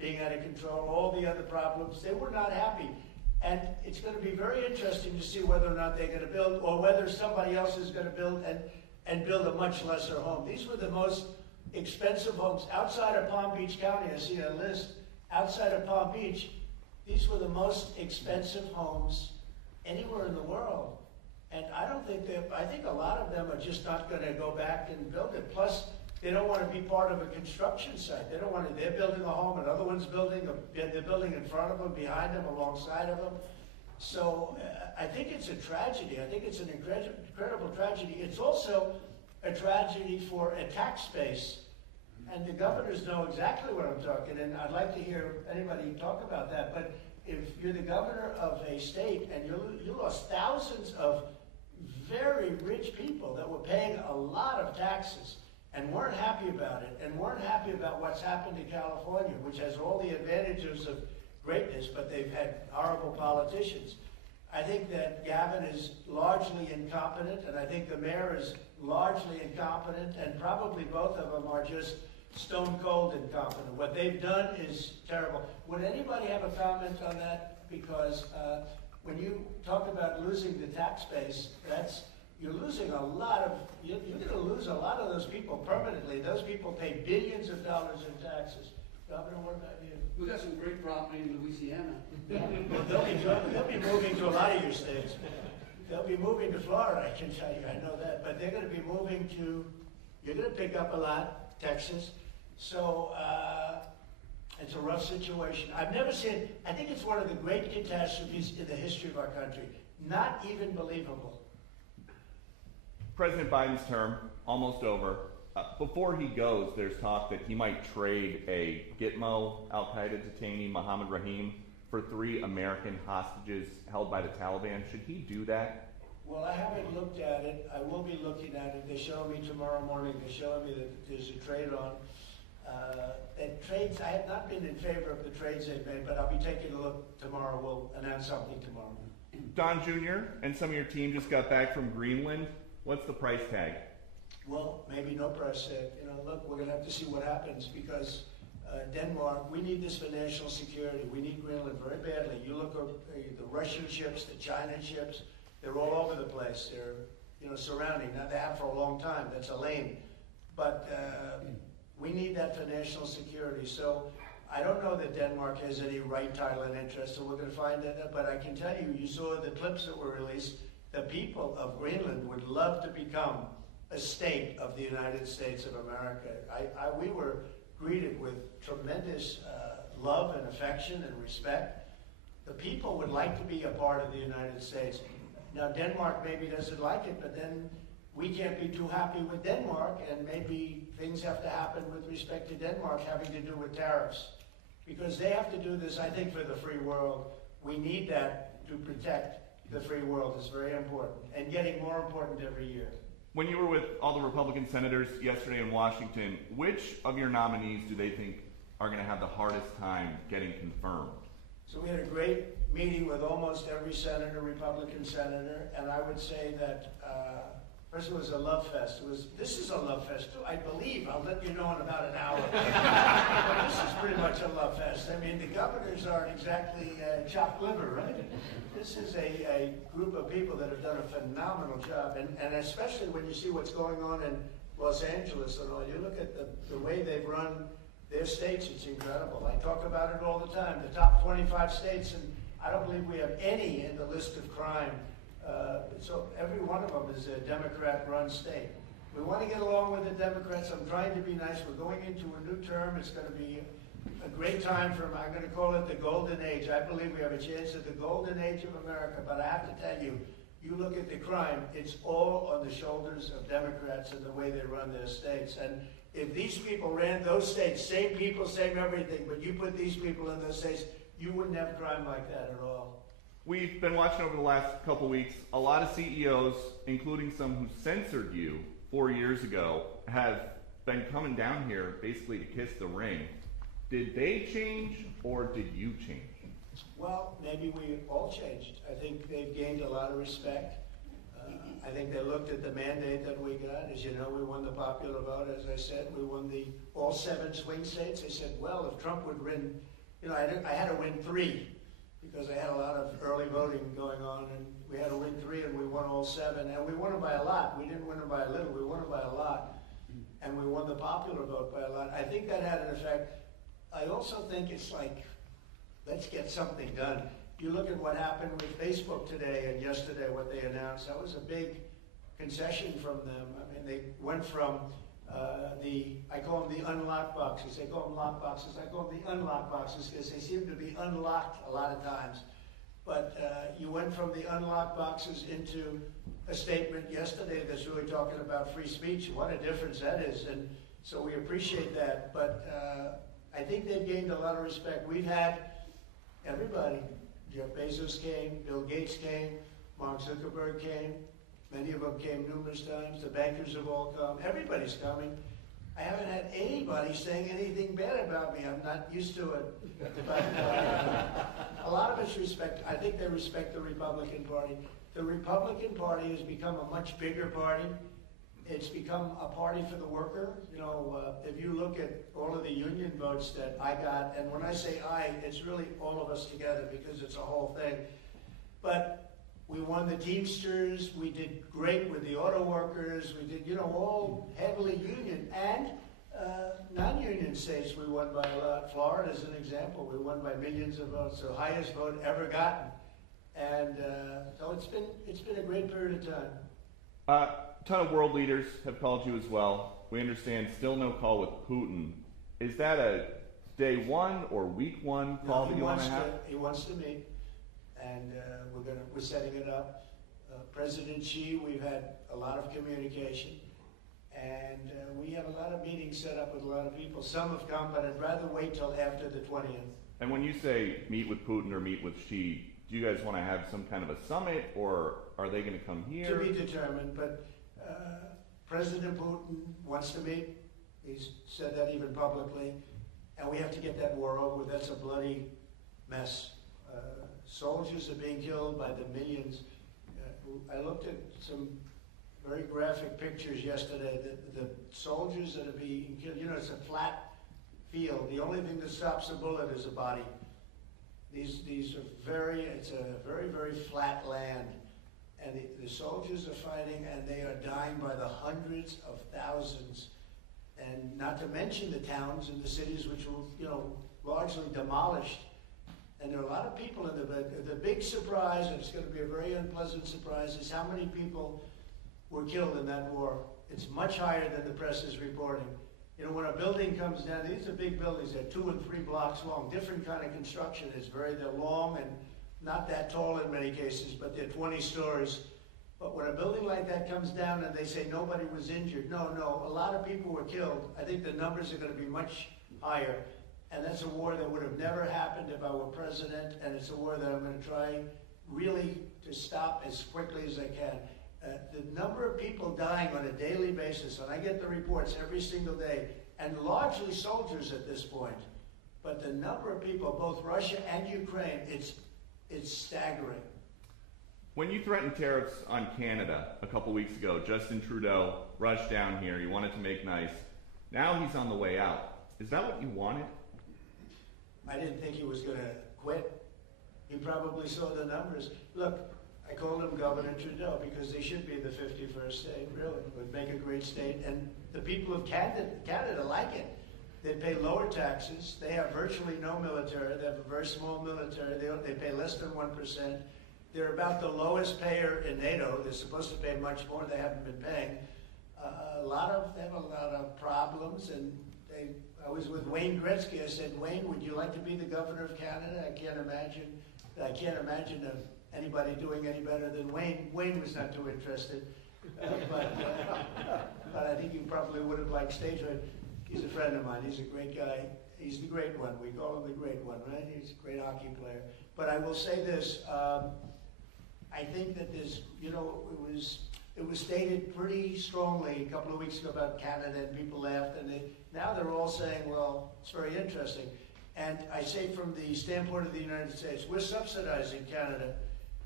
being out of control, all the other problems. They were not happy. And it's going to be very interesting to see whether or not they're going to build, or whether somebody else is going to build and build a much lesser home. These were the most expensive homes outside of Palm Beach County. I see a list outside of Palm Beach. These were the most expensive homes anywhere in the world. And I don't think I think a lot of them are just not going to go back and build it. Plus, they don't want to be part of a construction site. They don't want to, they're building a home, another one's building, they're building in front of them, behind them, alongside of them. So I think it's a tragedy. I think it's an incredible tragedy. It's also a tragedy for a tax base. And the governors know exactly what I'm talking, and I'd like to hear anybody talk about that. But if you're the governor of a state and you lost thousands of very rich people that were paying a lot of taxes and weren't happy about it, and weren't happy about what's happened to California, which has all the advantages of greatness, but they've had horrible politicians. I think that Gavin is largely incompetent, and I think the mayor is largely incompetent, and probably both of them are just stone cold incompetent. What they've done is terrible. Would anybody have a comment on that? Because when you talk about losing the tax base, you're losing a lot of, you're going to lose a lot of those people permanently. Those people pay billions of dollars in taxes. Governor, what about you? We got some great property in Louisiana. Well, they'll be moving to a lot of your states. They'll be moving to Florida, I can tell you, I know that. But they're going to be moving to, you're going to pick up a lot, Texas. So it's a rough situation. I've never seen, I think it's one of the great catastrophes in the history of our country. Not even believable. President Biden's term, almost over. Before he goes, there's talk that he might trade a Gitmo al-Qaeda detainee, Mohammed Rahim, for 3 American hostages held by the Taliban. Should he do that? Well, I haven't looked at it. I will be looking at it. They're showing me tomorrow morning. They're showing me that there's a trade on. And trades, I have not been in favor of the trades they've made, but I'll be taking a look tomorrow. We'll announce something tomorrow. Don Jr. and some of your team just got back from Greenland. What's the price tag? Well, maybe no price tag. Look, we're going to have to see what happens because Denmark, we need this for national security. We need Greenland very badly. You look at the Russian ships, the China ships, they're all over the place. They're, surrounding. Now, they have for a long time. That's a lane. But we need that for national security. So I don't know that Denmark has any right, title, and interest, so we're going to find that. But I can tell you, you saw the clips that were released. The people of Greenland would love to become a state of the United States of America. We were greeted with tremendous love and affection and respect. The people would like to be a part of the United States. Now, Denmark maybe doesn't like it, but then we can't be too happy with Denmark, and maybe things have to happen with respect to Denmark having to do with tariffs. Because they have to do this, I think, for the free world. We need that to protect the free world. Is very important, and getting more important every year. When you were with all the Republican senators yesterday in Washington, which of your nominees do they think are going to have the hardest time getting confirmed? So we had a great meeting with almost every senator, Republican senator, and I would say that first it was a love fest. This is a love fest too, I believe. I'll let you know in about an hour. But this is pretty much a love fest. I mean, the governors aren't exactly chopped liver, right? This is a group of people that have done a phenomenal job, and especially when you see what's going on in Los Angeles and all. You look at the way they've run their states, it's incredible. I talk about it all the time. The top 25 states, and I don't believe we have any in the list of crime. So every one of them is a Democrat-run state. We want to get along with the Democrats. I'm trying to be nice. We're going into a new term. It's going to be a great time for them. I'm going to call it the golden age. I believe we have a chance at the golden age of America. But I have to tell you, you look at the crime, it's all on the shoulders of Democrats and the way they run their states. And if these people ran those states, same people, same everything, but you put these people in those states, you wouldn't have crime like that at all. We've been watching over the last couple weeks, a lot of CEOs, including some who censored you 4 years ago, have been coming down here basically to kiss the ring. Did they change or did you change? Well, maybe we all changed. I think they've gained a lot of respect. I think they looked at the mandate that we got. As you know, we won the popular vote, as I said. We won all 7 swing states. They said, well, if Trump would win, I had to win 3 because I had a lot of early voting going on, and we had to win 3, and we won all 7, and we won them by a lot. We didn't win them by a little, we won them by a lot, and we won the popular vote by a lot. I think that had an effect. I also think it's like, let's get something done. You look at what happened with Facebook today and yesterday, what they announced, that was a big concession from them. I mean, they went from I call them the unlocked boxes. They call them lock boxes. I call them the unlocked boxes because they seem to be unlocked a lot of times. But you went from the unlocked boxes into a statement yesterday that's really talking about free speech. What a difference that is. And so we appreciate that. But I think they've gained a lot of respect. We've had everybody. Jeff Bezos came, Bill Gates came, Mark Zuckerberg came. Many of them came numerous times. The bankers have all come. Everybody's coming. I haven't had anybody saying anything bad about me. I'm not used to it. But a lot of it's respect. I think they respect the Republican Party. The Republican Party has become a much bigger party. It's become a party for the worker. If you look at all of the union votes that I got, and when I say I, it's really all of us together because it's a whole thing. But we won the Teamsters, we did great with the auto workers, we did, all heavily union, and non-union states we won by a lot. Florida is an example, we won by millions of votes, the highest vote ever gotten. And so it's been a great period of time. A ton of world leaders have called you as well. We understand still no call with Putin. Is that a day 1 or week 1 call that you want to have? He wants to meet. And we're setting it up. President Xi, we've had a lot of communication, and we have a lot of meetings set up with a lot of people. Some have come, but I'd rather wait till after the 20th. And when you say meet with Putin or meet with Xi, do you guys want to have some kind of a summit, or are they going to come here? To be determined, but President Putin wants to meet. He's said that even publicly, and we have to get that war over with. That's a bloody mess. Soldiers are being killed by the millions. I looked at some very graphic pictures yesterday. The soldiers that are being killed, it's a flat field. The only thing that stops a bullet is a body. It's a very, very flat land. And the soldiers are fighting, and they are dying by the hundreds of thousands. And not to mention the towns and the cities which were, largely demolished. And there are a lot of people in the big surprise, and it's going to be a very unpleasant surprise, is how many people were killed in that war. It's much higher than the press is reporting. When a building comes down, these are big buildings, they're 2 and 3 blocks long, different kind of construction. They're long and not that tall in many cases, but they're 20 stories. But when a building like that comes down and they say nobody was injured, no, a lot of people were killed. I think the numbers are going to be much higher. And that's a war that would have never happened if I were president, and it's a war that I'm going to try really to stop as quickly as I can. The number of people dying on a daily basis, and I get the reports every single day, and largely soldiers at this point, but the number of people, both Russia and Ukraine, it's staggering. When you threatened tariffs on Canada a couple weeks ago, Justin Trudeau rushed down here. He wanted to make nice. Now he's on the way out. Is that what you wanted? I didn't think he was going to quit. He probably saw the numbers. Look, I called him Governor Trudeau because they should be the 51st state, really. It would make a great state. And the people of Canada like it. They pay lower taxes. They have virtually no military. They have a very small military. They pay less than 1%. They're about the lowest payer in NATO. They're supposed to pay much more. They haven't been paying. They have a lot of problems, and I was with Wayne Gretzky. I said, Wayne, would you like to be the governor of Canada? I can't imagine anybody doing any better than Wayne. Wayne was not too interested, but I think you probably would have liked statehood. He's a friend of mine. He's a great guy. He's the great one. We call him the great one, right? He's a great hockey player. But I will say this. I think that it was stated pretty strongly a couple of weeks ago about Canada, and people laughed, and now they're all saying, well, it's very interesting. And I say from the standpoint of the United States, we're subsidizing Canada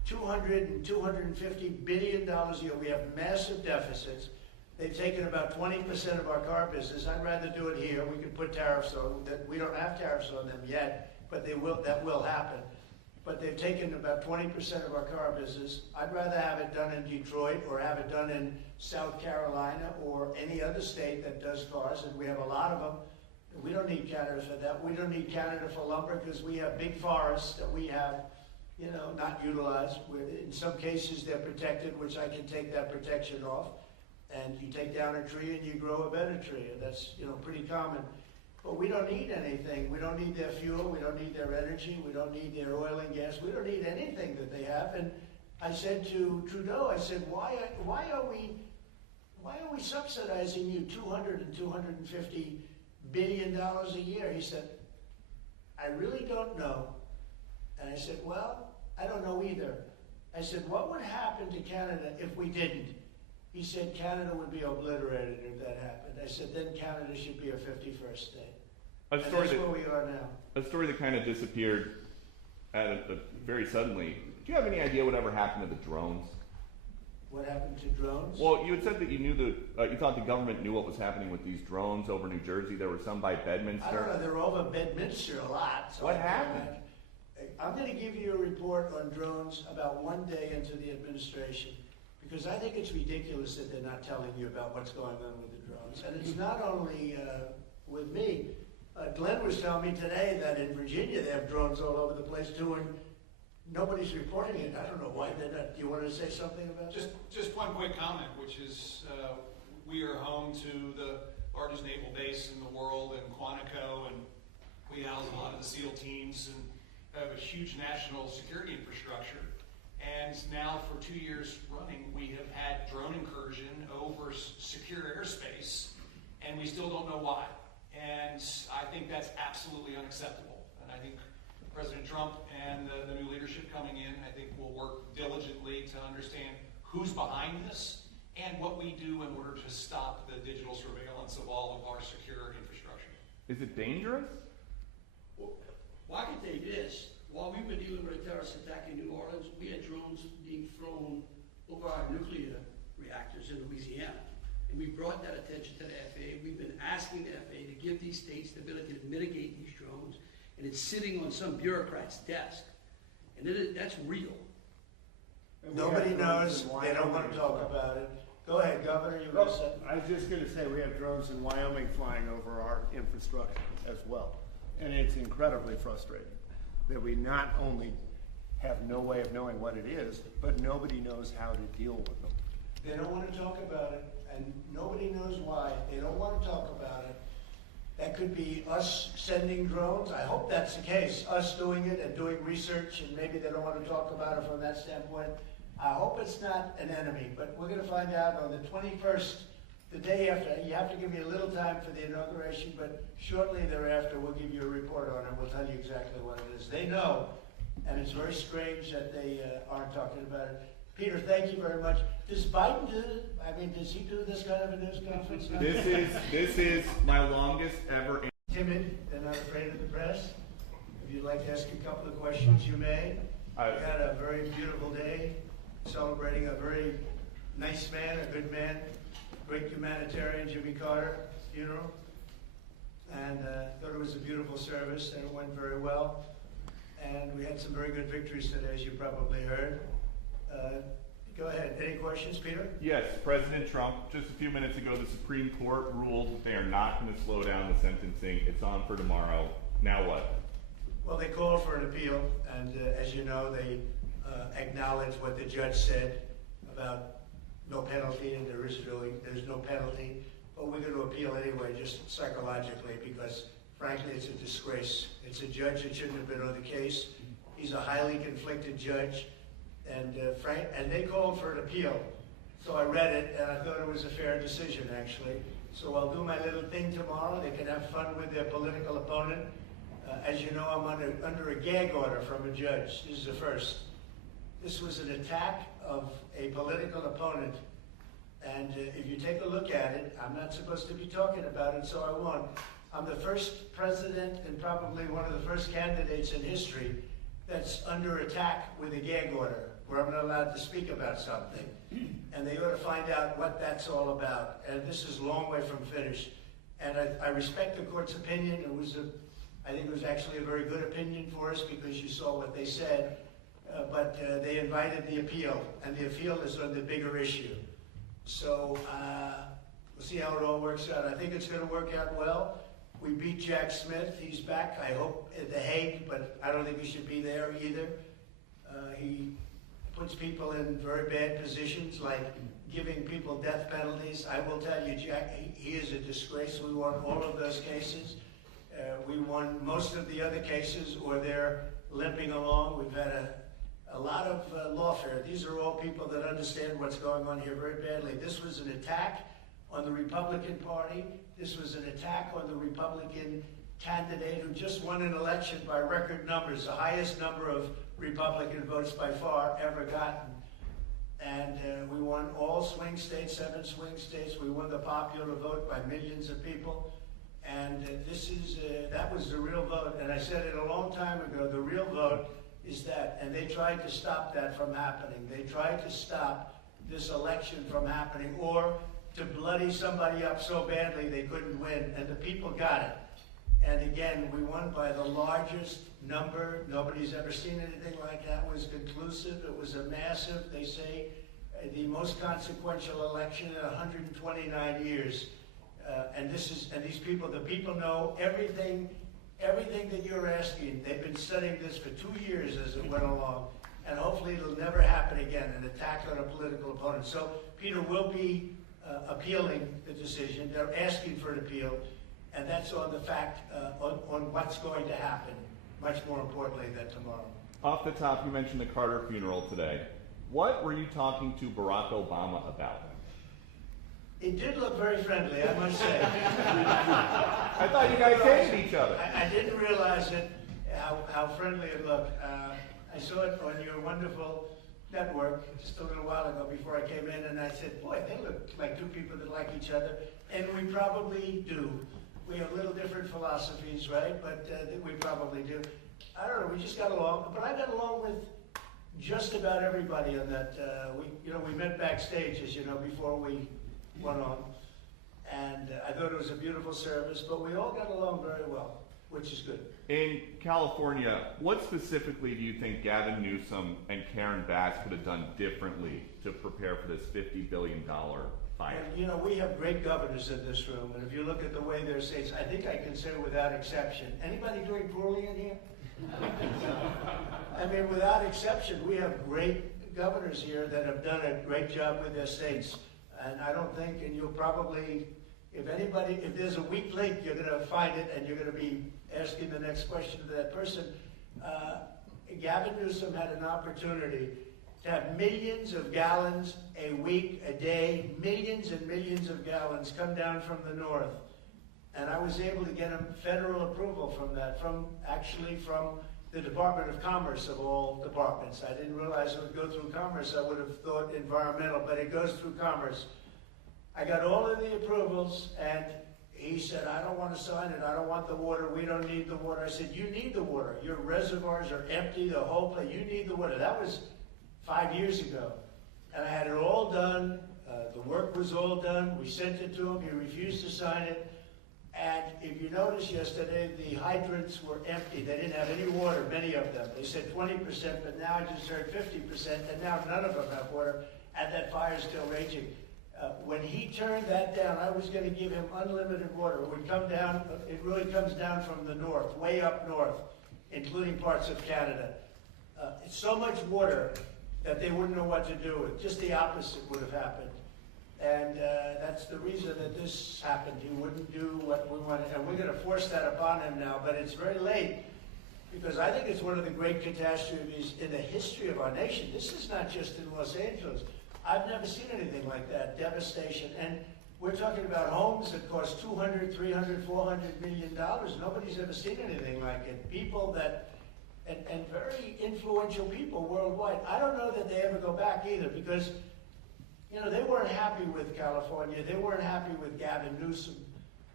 $200 and $250 billion a year. We have massive deficits. They've taken about 20% of our car business. I'd rather do it here. We could put tariffs on that. We don't have tariffs on them yet, but that will happen. But they've taken about 20% of our car business. I'd rather have it done in Detroit or have it done in South Carolina or any other state that does cars, and we have a lot of them. We don't need Canada for that. We don't need Canada for lumber because we have big forests that we have, not utilized. In some cases, they're protected, which I can take that protection off. And you take down a tree and you grow a better tree, and that's, pretty common. But we don't need anything. We don't need their fuel. We don't need their energy. We don't need their oil and gas. We don't need anything that they have. And I said to Trudeau, I said, why are we subsidizing you $200 and $250 billion a year? He said, I really don't know. And I said, well, I don't know either. I said, what would happen to Canada if we didn't? He said, Canada would be obliterated if that happened. I said, then Canada should be a 51st state. And that's where we are now. A story that kind of disappeared very suddenly. Do you have any idea whatever happened to the drones? What happened to drones? Well, you had said that you thought the government knew what was happening with these drones over New Jersey. There were some by Bedminster. I don't know. They're over Bedminster a lot. So what happened? I'm going to give you a report on drones about one day into the administration, because I think it's ridiculous that they're not telling you about what's going on with the drones. And it's not only with me. Glenn was telling me today that in Virginia they have drones all over the place too, and nobody's reporting it. I don't know why they're not. Do you want to say something about that? Just one quick comment, which is we are home to the largest naval base in the world in Quantico, and we house a lot of the SEAL teams and have a huge national security infrastructure. And now for 2 years running, we have had drone incursion over secure airspace, and we still don't know why. And I think that's absolutely unacceptable. And I think President Trump and the new leadership coming in, I think will work diligently to understand who's behind this and what we do in order to stop the digital surveillance of all of our secure infrastructure. Is it dangerous? Well, I can tell you this. While we were dealing with a terrorist attack in New Orleans, we had drones being flown over our nuclear reactors in Louisiana. And we brought that attention to the FAA. We've been asking the FAA to give these states the ability to mitigate these drones, and it's sitting on some bureaucrat's desk. And that's real. Nobody knows. They don't want to talk about it. Go ahead, Governor. You were saying. I was just going to say we have drones in Wyoming flying over our infrastructure as well. And it's incredibly frustrating that we not only have no way of knowing what it is, but nobody knows how to deal with them. They don't want to talk about it, and nobody knows why. They don't want to talk about it. That could be us sending drones. I hope that's the case, us doing it and doing research, and maybe they don't want to talk about it from that standpoint. I hope it's not an enemy, but we're going to find out on the 21st, the day after. You have to give me a little time for the inauguration, but shortly thereafter we'll give you a report on it. We'll tell you exactly what it is. They know, and it's very strange that they aren't talking about it. Peter, thank you very much. Does Biden do it? I mean, does he do this kind of a news conference? This is my longest ever. Timid and not afraid of the press. If you'd like to ask a couple of questions, you may. We had a very beautiful day, celebrating a very nice man, a good man, great humanitarian, Jimmy Carter funeral. And thought it was a beautiful service, and it went very well. And we had some very good victories today, as you probably heard. Go ahead. Any questions, Peter? Yes, President Trump, just a few minutes ago, the Supreme Court ruled that they are not going to slow down the sentencing. It's on for tomorrow. Now what? Well, they called for an appeal, and as you know, they acknowledged what the judge said about no penalty, and there's no penalty. But we're going to appeal anyway, just psychologically, because frankly, it's a disgrace. It's a judge that shouldn't have been on the case. He's a highly conflicted judge. And they called for an appeal. So I read it, and I thought it was a fair decision, actually. So I'll do my little thing tomorrow. They can have fun with their political opponent. As you know, I'm under a gag order from a judge. This is the first. This was an attack of a political opponent. And if you take a look at it, I'm not supposed to be talking about it, so I won't. I'm the first president and probably one of the first candidates in history that's under attack with a gag order, where I'm not allowed to speak about something. And they ought to find out what that's all about. And this is a long way from finished. And I respect the court's opinion. I think it was actually a very good opinion for us because you saw what they said. But they invited the appeal, and the appeal is on the bigger issue. So we'll see how it all works out. I think it's going to work out well. We beat Jack Smith. He's back, I hope, at The Hague, but I don't think he should be there either. He puts people in very bad positions, like giving people death penalties. I will tell you, Jack, he is a disgrace. We won all of those cases. We won most of the other cases, or they're limping along. We've had a lot of lawfare. These are all people that understand what's going on here very badly. This was an attack on the Republican Party. This was an attack on the Republican candidate who just won an election by record numbers, the highest number of Republican votes by far ever gotten. And we won all swing states, 7 swing states. We won the popular vote by millions of people. And that was the real vote. And I said it a long time ago, the real vote is that. And they tried to stop that from happening. They tried to stop this election from happening, or to bloody somebody up so badly they couldn't win. And the people got it. And again, we won by the largest number. Nobody's ever seen anything like that. It was conclusive. It was a massive, they say, the most consequential election in 129 years. And these people, the people know everything that you're asking. They've been studying this for 2 years as it went along. And hopefully it'll never happen again, an attack on a political opponent. So Peter will be appealing the decision. They're asking for an appeal. And that's on the fact, on what's going to happen, much more importantly than tomorrow. Off the top, you mentioned the Carter funeral today. What were you talking to Barack Obama about? It did look very friendly, I must say. I thought you guys hated each other. I didn't realize it, how friendly it looked. I saw it on your wonderful network just a little while ago before I came in, and I said, boy, they look like two people that like each other. And we probably do. We have little different philosophies, right? But we probably do. I don't know, we just got along. But I got along with just about everybody on that. We met backstage, as you know, before we went on. And I thought it was a beautiful service, but we all got along very well, which is good. In California, what specifically do you think Gavin Newsom and Karen Bass could have done differently to prepare for this $50 billion fight? And, we have great governors in this room, and if you look at the way they're states, I think I can say without exception. Anybody doing poorly in here? I mean, without exception, we have great governors here that have done a great job with their states. And I don't think, and you'll probably, if there's a weak link, you're going to find it, and you're going to be asking the next question to that person. Gavin Newsom had an opportunity to have millions of gallons a week, a day, millions and millions of gallons come down from the north. And I was able to get him federal approval from that, from the Department of Commerce of all departments. I didn't realize it would go through Commerce. I would have thought environmental, but it goes through Commerce. I got all of the approvals, and he said, I don't want to sign it. I don't want the water. We don't need the water. I said, you need the water. Your reservoirs are empty, the whole place. You need the water. That was 5 years ago. And I had it all done. The work was all done. We sent it to him. He refused to sign it. And if you noticed yesterday, the hydrants were empty. They didn't have any water, many of them. They said 20%, but now I just heard 50%, and now none of them have water, and that fire's still raging. When he turned that down, I was going to give him unlimited water. It would come down, it really comes down from the north, way up north, including parts of Canada. It's so much water that they wouldn't know what to do with. Just the opposite would have happened. And that's the reason that this happened. He wouldn't do what we wanted. And we're going to force that upon him now. But it's very late, because I think it's one of the great catastrophes in the history of our nation. This is not just in Los Angeles. I've never seen anything like that, devastation. And we're talking about homes that cost $200, $300, $400 million. Nobody's ever seen anything like it. People that, and very influential people worldwide. I don't know that they ever go back either, because they weren't happy with California. They weren't happy with Gavin Newsom.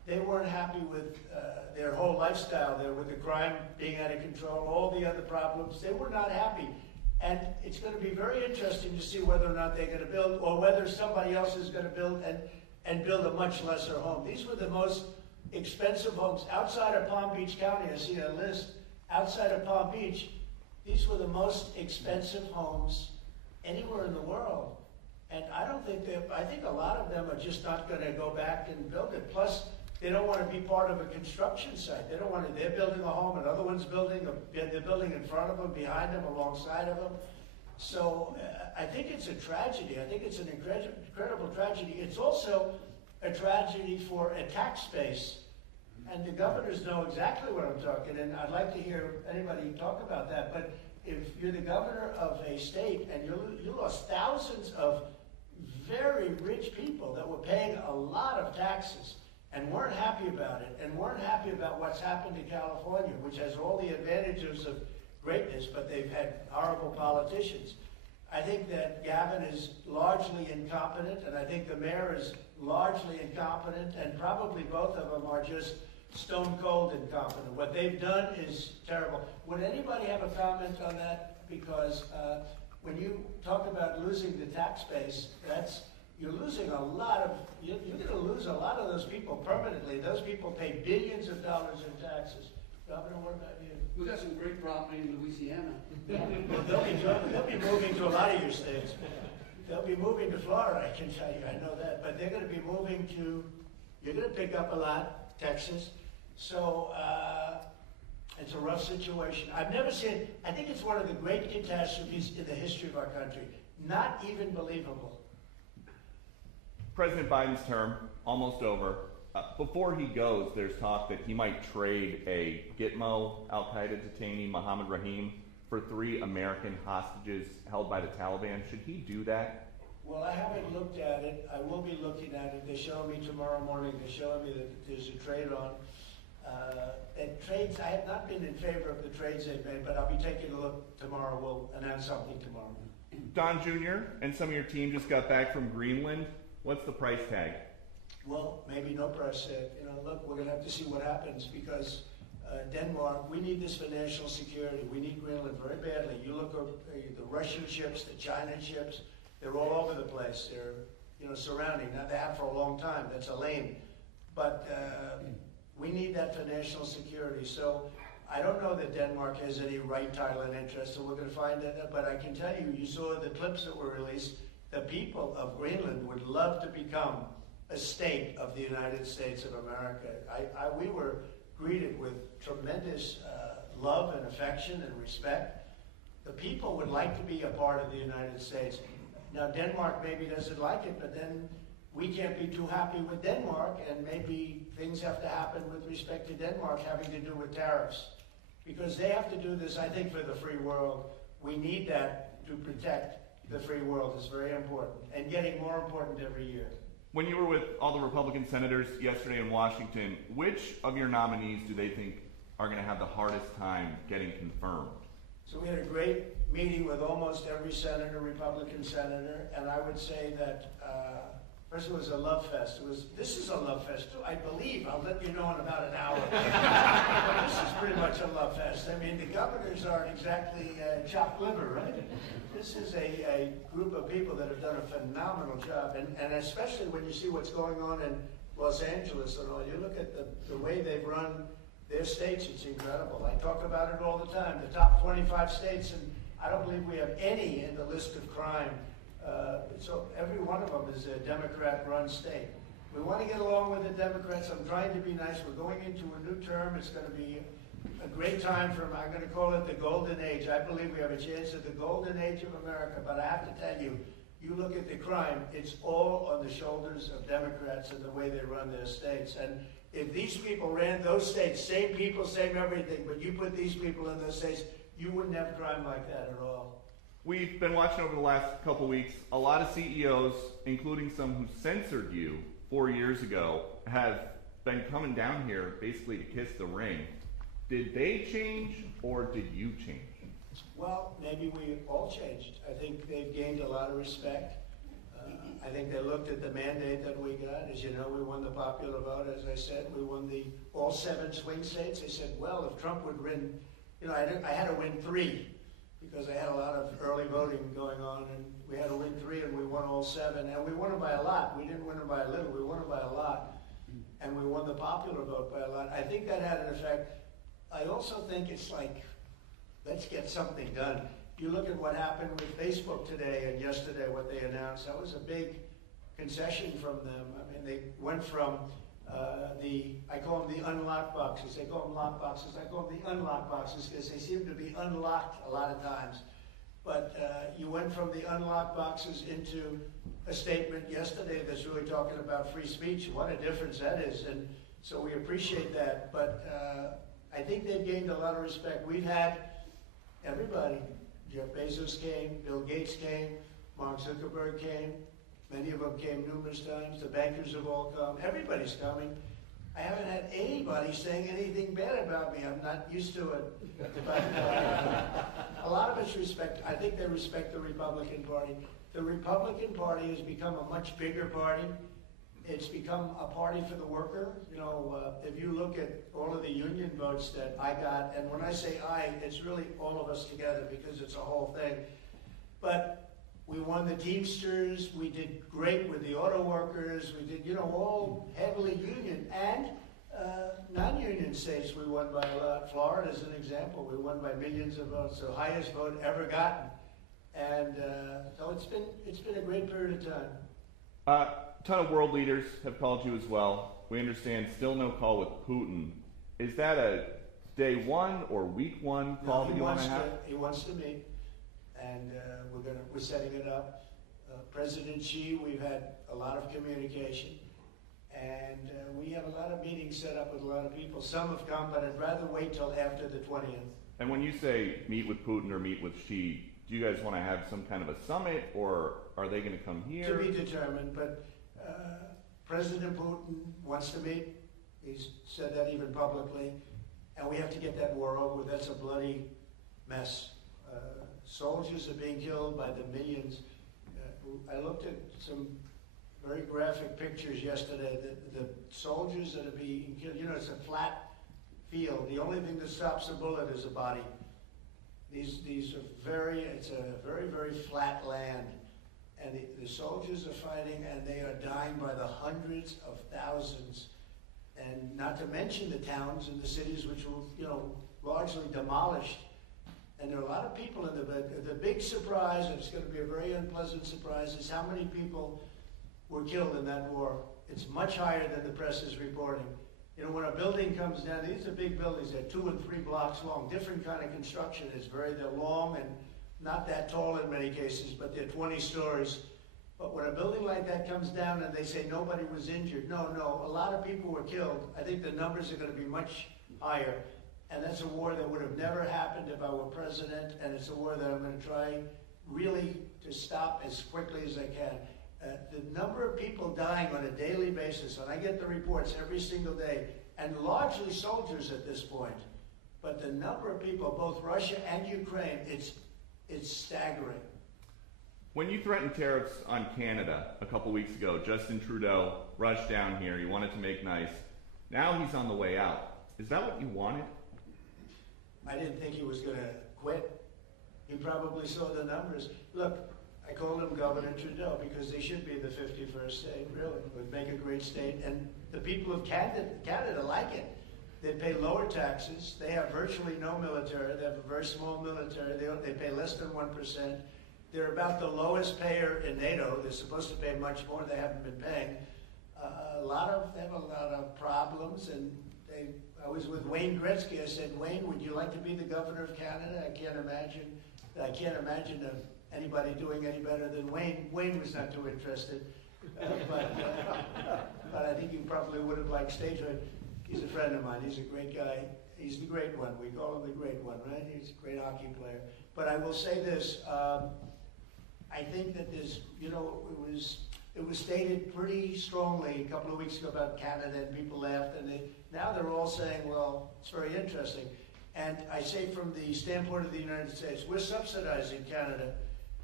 they weren't happy with their whole lifestyle there, with the crime being out of control, all the other problems. They were not happy. And it's going to be very interesting to see whether or not they're going to build, or whether somebody else is going to build and build a much lesser home. These were the most expensive homes. Outside of Palm Beach County, I see a list, outside of Palm Beach, these were the most expensive homes anywhere in the world. And I don't think I think a lot of them are just not going to go back and build it. Plus, they don't want to be part of a construction site. They don't want to, they're building a home, another one's building, they're building in front of them, behind them, alongside of them. So I think it's a tragedy. I think it's an incredible tragedy. It's also a tragedy for a tax base. And the governors know exactly what I'm talking, and I'd like to hear anybody talk about that. But if you're the governor of a state and you lost thousands of very rich people that were paying a lot of taxes and weren't happy about it, and weren't happy about what's happened to California, which has all the advantages of greatness, but they've had horrible politicians. I think that Gavin is largely incompetent, and I think the mayor is largely incompetent, and probably both of them are just stone cold incompetent. What they've done is terrible. Would anybody have a comment on that? Because when you talk about losing the tax base, you're losing a lot of, you're going to lose a lot of those people permanently. Those people pay billions of dollars in taxes. Governor, what about you? We got some great property in Louisiana. Well, they'll be moving to a lot of your states. They'll be moving to Florida, I can tell you, I know that. But they're going to be moving to, you're going to pick up a lot, Texas. So it's a rough situation. I've never seen, I think it's one of the great catastrophes in the history of our country. Not even believable. President Biden's term, almost over. Before he goes, there's talk that he might trade a Gitmo al-Qaeda detainee, Mohammed Rahim, for 3 American hostages held by the Taliban. Should he do that? Well, I haven't looked at it. I will be looking at it. They're showing me tomorrow morning. They're showing me that there's a trade on. And trades, I have not been in favor of the trades they've made, but I'll be taking a look tomorrow. We'll announce something tomorrow. Don Jr. and some of your team just got back from Greenland. What's the price tag? Well, maybe no price tag. Look, we're going to have to see what happens, because Denmark, we need this for national security. We need Greenland very badly. You look at the Russian ships, the China ships, they're all over the place. They're, surrounding. Now, they have for a long time. That's a lane. But we need that for national security. So I don't know that Denmark has any right, title, and interest, so we're going to find that. But I can tell you, you saw the clips that were released. The people of Greenland would love to become a state of the United States of America. We were greeted with tremendous love and affection and respect. The people would like to be a part of the United States. Now, Denmark maybe doesn't like it, but then we can't be too happy with Denmark, and maybe things have to happen with respect to Denmark having to do with tariffs. Because they have to do this, I think, for the free world. We need that to protect the free world. Is very important, and getting more important every year. When you were with all the Republican senators yesterday in Washington, which of your nominees do they think are going to have the hardest time getting confirmed? So we had a great meeting with almost every senator, Republican senator, and I would say that first it was a love fest. This is a love fest too, I believe. I'll let you know in about an hour. But this is pretty much a love fest. I mean, the governors aren't exactly chopped liver, right? This is a group of people that have done a phenomenal job, and especially when you see what's going on in Los Angeles and all. You look at the way they've run their states, it's incredible. I talk about it all the time. The top 25 states, and I don't believe we have any in the list of crime. So every one of them is a Democrat-run state. We want to get along with the Democrats. I'm trying to be nice. We're going into a new term. It's going to be a great time I'm going to call it the golden age. I believe we have a chance at the golden age of America. But I have to tell you, you look at the crime, it's all on the shoulders of Democrats and the way they run their states. And if these people ran those states, same people, same everything, but you put these people in those states, you wouldn't have crime like that at all. We've been watching over the last couple weeks, a lot of CEOs, including some who censored you 4 years ago, have been coming down here basically to kiss the ring. Did they change, or did you change? Well, maybe we all changed. I think they've gained a lot of respect. I think they looked at the mandate that we got. As you know, we won the popular vote, as I said. We won all 7 swing states. They said, well, if Trump would win, I had to win 3 because I had a lot of early voting going on, and we had to win 3, and we won all 7, and we won them by a lot. We didn't win them by a little, we won them by a lot, and we won the popular vote by a lot. I think that had an effect. I also think it's like, let's get something done. You look at what happened with Facebook today and yesterday, what they announced, that was a big concession from them. I mean, they went from I call them the unlocked boxes. They call them lock boxes. I call them the unlocked boxes because they seem to be unlocked a lot of times. But you went from the unlocked boxes into a statement yesterday that's really talking about free speech. What a difference that is. And so we appreciate that. But I think they've gained a lot of respect. We've had everybody. Jeff Bezos came, Bill Gates came, Mark Zuckerberg came. Many of them came numerous times. The bankers have all come. Everybody's coming. I haven't had anybody saying anything bad about me. I'm not used to it. But a lot of it's respect. I think they respect the Republican Party. The Republican Party has become a much bigger party. It's become a party for the worker. If you look at all of the union votes that I got, and when I say I, it's really all of us together because it's a whole thing. But we won the Teamsters. We did great with the auto workers. We did, all heavily union and non-union states. We won by a lot. Florida is an example. We won by millions of votes, the highest vote ever gotten. And so it's been a great period of time. A ton of world leaders have called you as well. We understand still no call with Putin. Is that a day 1 or week 1 call that you want to have? He wants to meet, and we're setting it up. President Xi, we've had a lot of communication, and we have a lot of meetings set up with a lot of people. Some have come, but I'd rather wait till after the 20th. And when you say meet with Putin or meet with Xi, do you guys want to have some kind of a summit, or are they going to come here? To be determined, but President Putin wants to meet. He's said that even publicly, and we have to get that war over. That's a bloody mess. Soldiers are being killed by the millions. I looked at some very graphic pictures yesterday. The soldiers that are being killed, it's a flat field. The only thing that stops a bullet is a body. It's a very, very flat land. And the soldiers are fighting, and they are dying by the hundreds of thousands. And not to mention the towns and the cities which were, largely demolished. And there are a lot of people in the big surprise, and it's going to be a very unpleasant surprise, is how many people were killed in that war. It's much higher than the press is reporting. When a building comes down, these are big buildings, they're 2 and 3 blocks long, different kind of construction. They're long and not that tall in many cases, but they're 20 stories. But when a building like that comes down and they say nobody was injured, no, a lot of people were killed. I think the numbers are going to be much higher. And that's a war that would have never happened if I were president, and it's a war that I'm going to try really to stop as quickly as I can. The number of people dying on a daily basis, and I get the reports every single day, and largely soldiers at this point, but the number of people, both Russia and Ukraine, it's staggering. When you threatened tariffs on Canada a couple weeks ago, Justin Trudeau rushed down here. He wanted to make nice. Now he's on the way out. Is that what you wanted? I didn't think he was going to quit. He probably saw the numbers. Look, I called him Governor Trudeau because they should be the 51st state, really. It would make a great state. And the people of Canada like it. They pay lower taxes. They have virtually no military. They have a very small military. They pay less than 1%. They're about the lowest payer in NATO. They're supposed to pay much more. They haven't been paying. They have a lot of problems. And I was with Wayne Gretzky. I said, Wayne, would you like to be the governor of Canada? I can't imagine anybody doing any better than Wayne. Wayne was not too interested. But I think you probably would have liked statehood. He's a friend of mine. He's a great guy. He's the great one. We call him the great one, right? He's a great hockey player. But I will say this. I think that it was stated pretty strongly a couple of weeks ago about Canada, and people laughed, and now they're all saying, well, it's very interesting. And I say from the standpoint of the United States, we're subsidizing Canada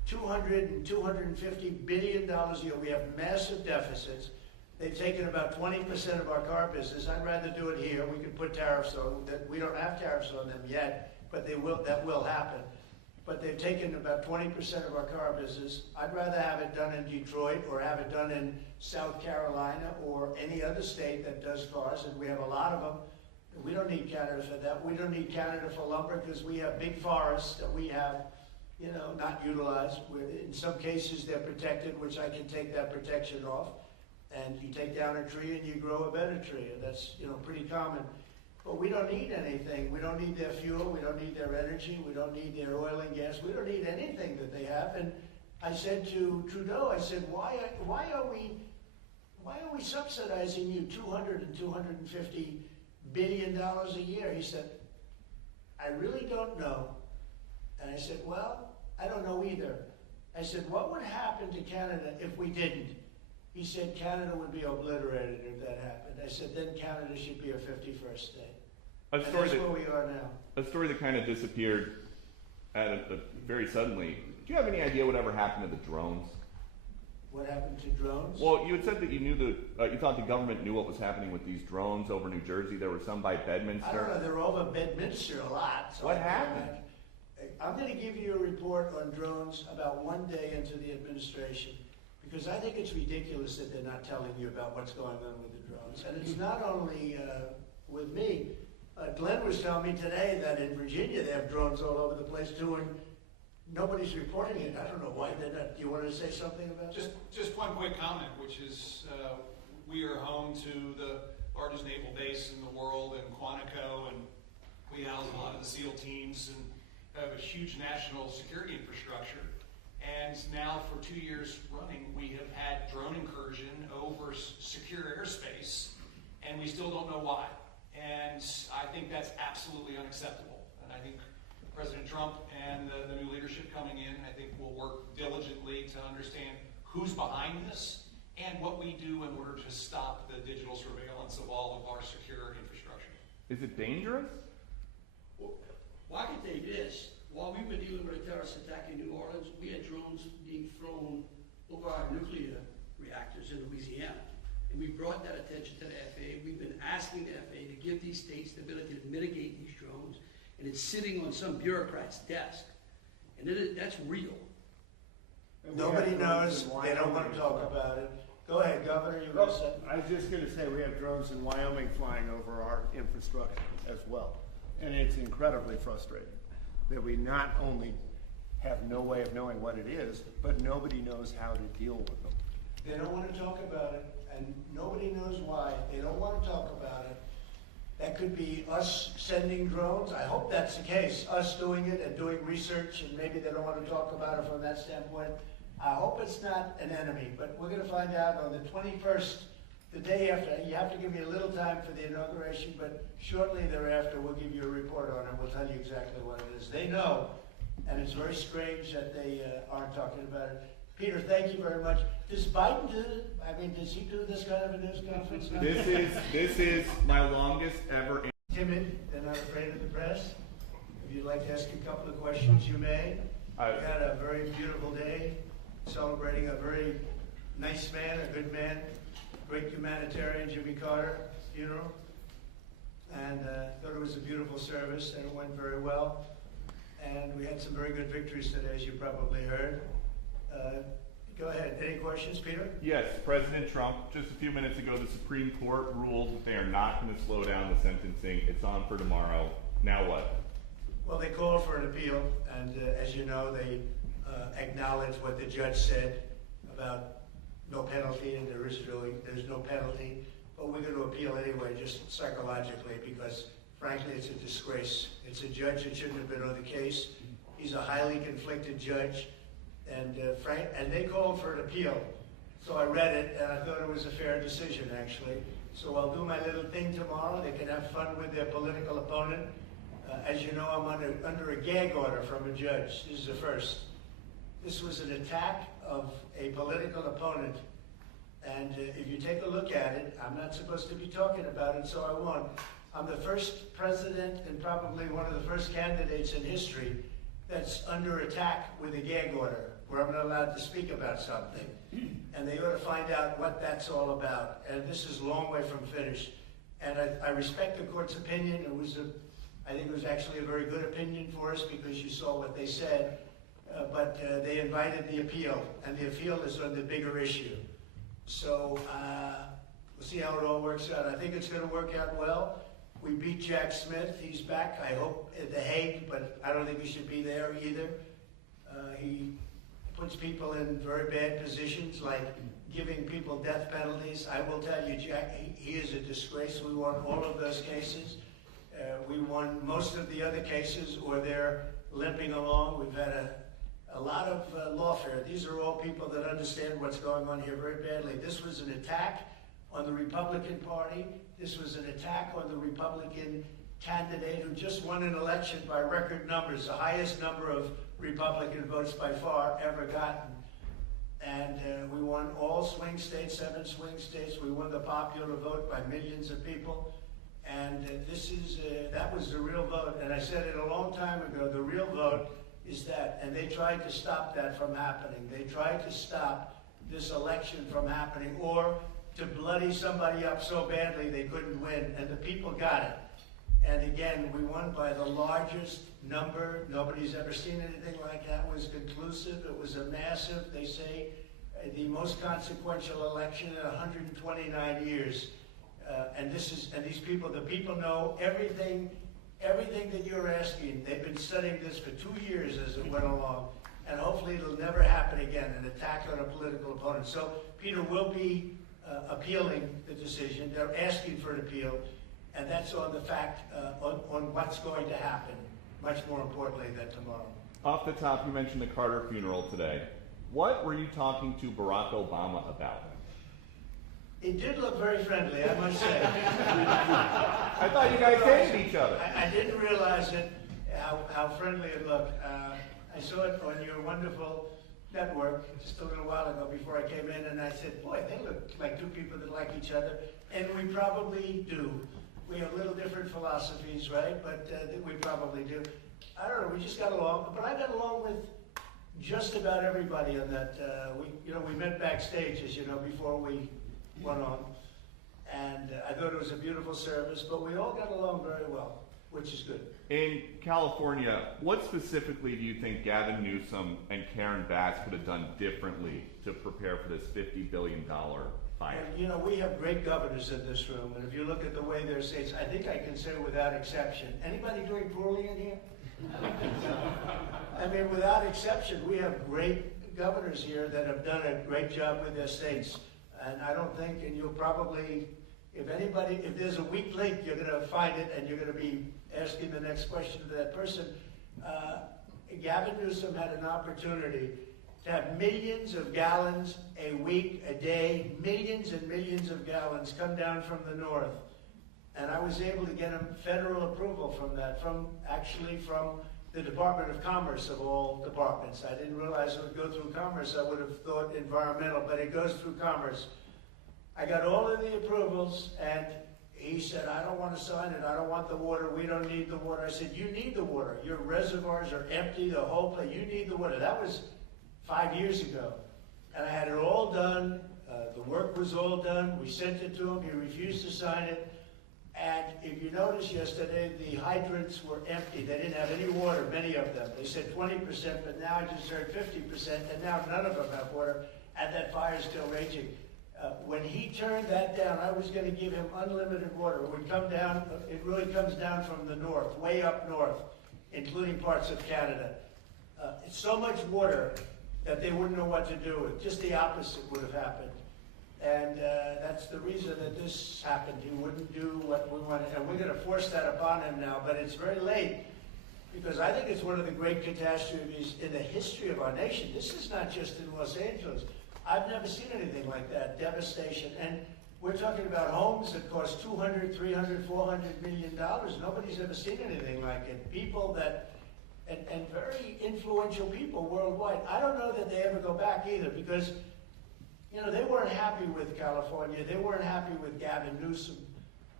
$200 and $250 billion a year. We have massive deficits. They've taken about 20% of our car business. I'd rather do it here. We could put tariffs on that. We don't have tariffs on them yet, but that will happen. But they've taken about 20% of our car business. I'd rather have it done in Detroit or have it done in South Carolina or any other state that does cars, and we have a lot of them. We don't need Canada for that. We don't need Canada for lumber because we have big forests that we have, not utilized. In some cases, they're protected, which I can take that protection off. And you take down a tree and you grow a better tree. And that's, pretty common. But we don't need anything. We don't need their fuel. We don't need their energy. We don't need their oil and gas. We don't need anything that they have. And I said to Trudeau, I said, why are we subsidizing you $200 and $250 billion a year? He said, I really don't know. And I said, well, I don't know either. I said, what would happen to Canada if we didn't? He said, Canada would be obliterated if that happened. I said, then Canada should be a 51st state. And that's where we are now. A story that kind of disappeared very suddenly. Do you have any idea whatever happened to the drones? What happened to drones? Well, you had said that you thought the government knew what was happening with these drones over New Jersey. There were some by Bedminster. I don't know. They're over Bedminster a lot. So what happened? I'm going to give you a report on drones about one day into the administration, because I think it's ridiculous that they're not telling you about what's going on with the drones. And it's not only with me. Glenn was telling me today that in Virginia they have drones all over the place too, and nobody's reporting it. I don't know why they're not. Do you want to say something about that? Just one quick comment, which is we are home to the largest naval base in the world in Quantico, and we house a lot of the SEAL teams and have a huge national security infrastructure. And now for 2 years running, we have had drone incursion over secure airspace, and we still don't know why. And I think that's absolutely unacceptable. And I think President Trump and the new leadership coming in, I think will work diligently to understand who's behind this and what we do in order to stop the digital surveillance of all of our secure infrastructure. Is it dangerous? Well, I can tell you this. While we were dealing with a terrorist attack in New Orleans, we had drones being flown over our nuclear reactors in Louisiana. And we brought that attention to the FAA. We've been asking the FAA to give these states the ability to mitigate these drones. And it's sitting on some bureaucrat's desk. And that's real. Nobody knows. They don't want to talk about it. Go ahead, Governor. You were saying. I was just going to say we have drones in Wyoming flying over our infrastructure as well. And it's incredibly frustrating that we not only have no way of knowing what it is, but nobody knows how to deal with them. They don't want to talk about it, and nobody knows why. They don't want to talk about it. That could be us sending drones. I hope that's the case, us doing it and doing research, and maybe they don't want to talk about it from that standpoint. I hope it's not an enemy, but we're going to find out on the 21st, the day after. You have to give me a little time for the inauguration, but shortly thereafter we'll give you a report on it. We'll tell you exactly what it is. They know, and it's very strange that they aren't talking about it. Peter, thank you very much. Does Biden do it? I mean, does he do this kind of a news conference? This is my longest ever. Timid, they're not afraid of the press. If you'd like to ask a couple of questions, you may. We had a very beautiful day, celebrating a very nice man, a good man, great humanitarian, Jimmy Carter funeral. And thought it was a beautiful service, and it went very well. And we had some very good victories today, as you probably heard. Go ahead. Any questions, Peter? Yes, President Trump, just a few minutes ago, the Supreme Court ruled that they are not going to slow down the sentencing. It's on for tomorrow. Now what? Well, they called for an appeal, and as you know, they acknowledged what the judge said about no penalty, and there's no penalty. But we're going to appeal anyway, just psychologically, because frankly, it's a disgrace. It's a judge that shouldn't have been on the case. He's a highly conflicted judge. And they called for an appeal. So I read it, and I thought it was a fair decision, actually. So I'll do my little thing tomorrow. They can have fun with their political opponent. As you know, I'm under a gag order from a judge. This is the first. This was an attack of a political opponent. And if you take a look at it, I'm not supposed to be talking about it, so I won't. I'm the first president and probably one of the first candidates in history that's under attack with a gag order, where I'm not allowed to speak about something. And they ought to find out what that's all about. And this is a long way from finished. And I respect the court's opinion. I think it was actually a very good opinion for us because you saw what they said. But they invited the appeal, and the appeal is on the bigger issue. So we'll see how it all works out. I think it's going to work out well. We beat Jack Smith. He's back, I hope, at The Hague, but I don't think he should be there either. He puts people in very bad positions, like giving people death penalties. I will tell you, Jack, he is a disgrace. We won all of those cases. We won most of the other cases, or they're limping along. We've had a lot of lawfare. These are all people that understand what's going on here very badly. This was an attack on the Republican Party. This was an attack on the Republican candidate who just won an election by record numbers, the highest number of Republican votes by far ever gotten. And we won all swing states, 7 swing states. We won the popular vote by millions of people. And that was the real vote. And I said it a long time ago, the real vote is that. And they tried to stop that from happening. They tried to stop this election from happening, or to bloody somebody up so badly they couldn't win. And the people got it. And again, we won by the largest number. Nobody's ever seen anything like that. It was conclusive. It was a massive, they say, the most consequential election in 129 years. And these people, the people know everything that you're asking. They've been studying this for 2 years as it went along. And hopefully it'll never happen again, an attack on a political opponent. So Peter will be appealing the decision. They're asking for an appeal. And that's on the fact, on what's going to happen, much more importantly than tomorrow. Off the top, you mentioned the Carter funeral today. What were you talking to Barack Obama about? It did look very friendly, I must say. I thought you guys hated each other. I didn't realize it, how friendly it looked. I saw it on your wonderful network just a little while ago before I came in, and I said, boy, they look like two people that like each other. And we probably do. We have little different philosophies, right? But we probably do. I don't know, we just got along. But I got along with just about everybody on that. We met backstage, as you know, before we went on. And I thought it was a beautiful service, but we all got along very well, which is good. In California, what specifically do you think Gavin Newsom and Karen Bass could have done differently to prepare for this $50 billion fire? And, we have great governors in this room, and if you look at the way they're states, I think I can say without exception. Anybody doing poorly in here? I mean, without exception, we have great governors here that have done a great job with their states. And I don't think, and you'll probably, if there's a weak link, you're going to find it, and you're going to be asking the next question to that person. Gavin Newsom had an opportunity to have millions of gallons a week, a day, millions and millions of gallons come down from the north. And I was able to get him federal approval from that, from the Department of Commerce of all departments. I didn't realize it would go through Commerce. I would have thought environmental, but it goes through Commerce. I got all of the approvals, and he said, I don't want to sign it. I don't want the water. We don't need the water. I said, you need the water. Your reservoirs are empty, the whole place. You need the water. That was 5 years ago. And I had it all done. The work was all done. We sent it to him. He refused to sign it. And if you noticed yesterday, the hydrants were empty. They didn't have any water, many of them. They said 20%, but now I just heard 50%, and now none of them have water, and that fire's still raging. When he turned that down, I was going to give him unlimited water. It would come down, it really comes down from the north, way up north, including parts of Canada. It's so much water that they wouldn't know what to do with. Just the opposite would have happened. And that's the reason that this happened. He wouldn't do what we wanted. And we're going to force that upon him now. But it's very late, because I think it's one of the great catastrophes in the history of our nation. This is not just in Los Angeles. I've never seen anything like that, devastation. And we're talking about homes that cost $200, $300, $400 million. Nobody's ever seen anything like it. People that, and very influential people worldwide. I don't know that they ever go back either, because they weren't happy with California. They weren't happy with Gavin Newsom.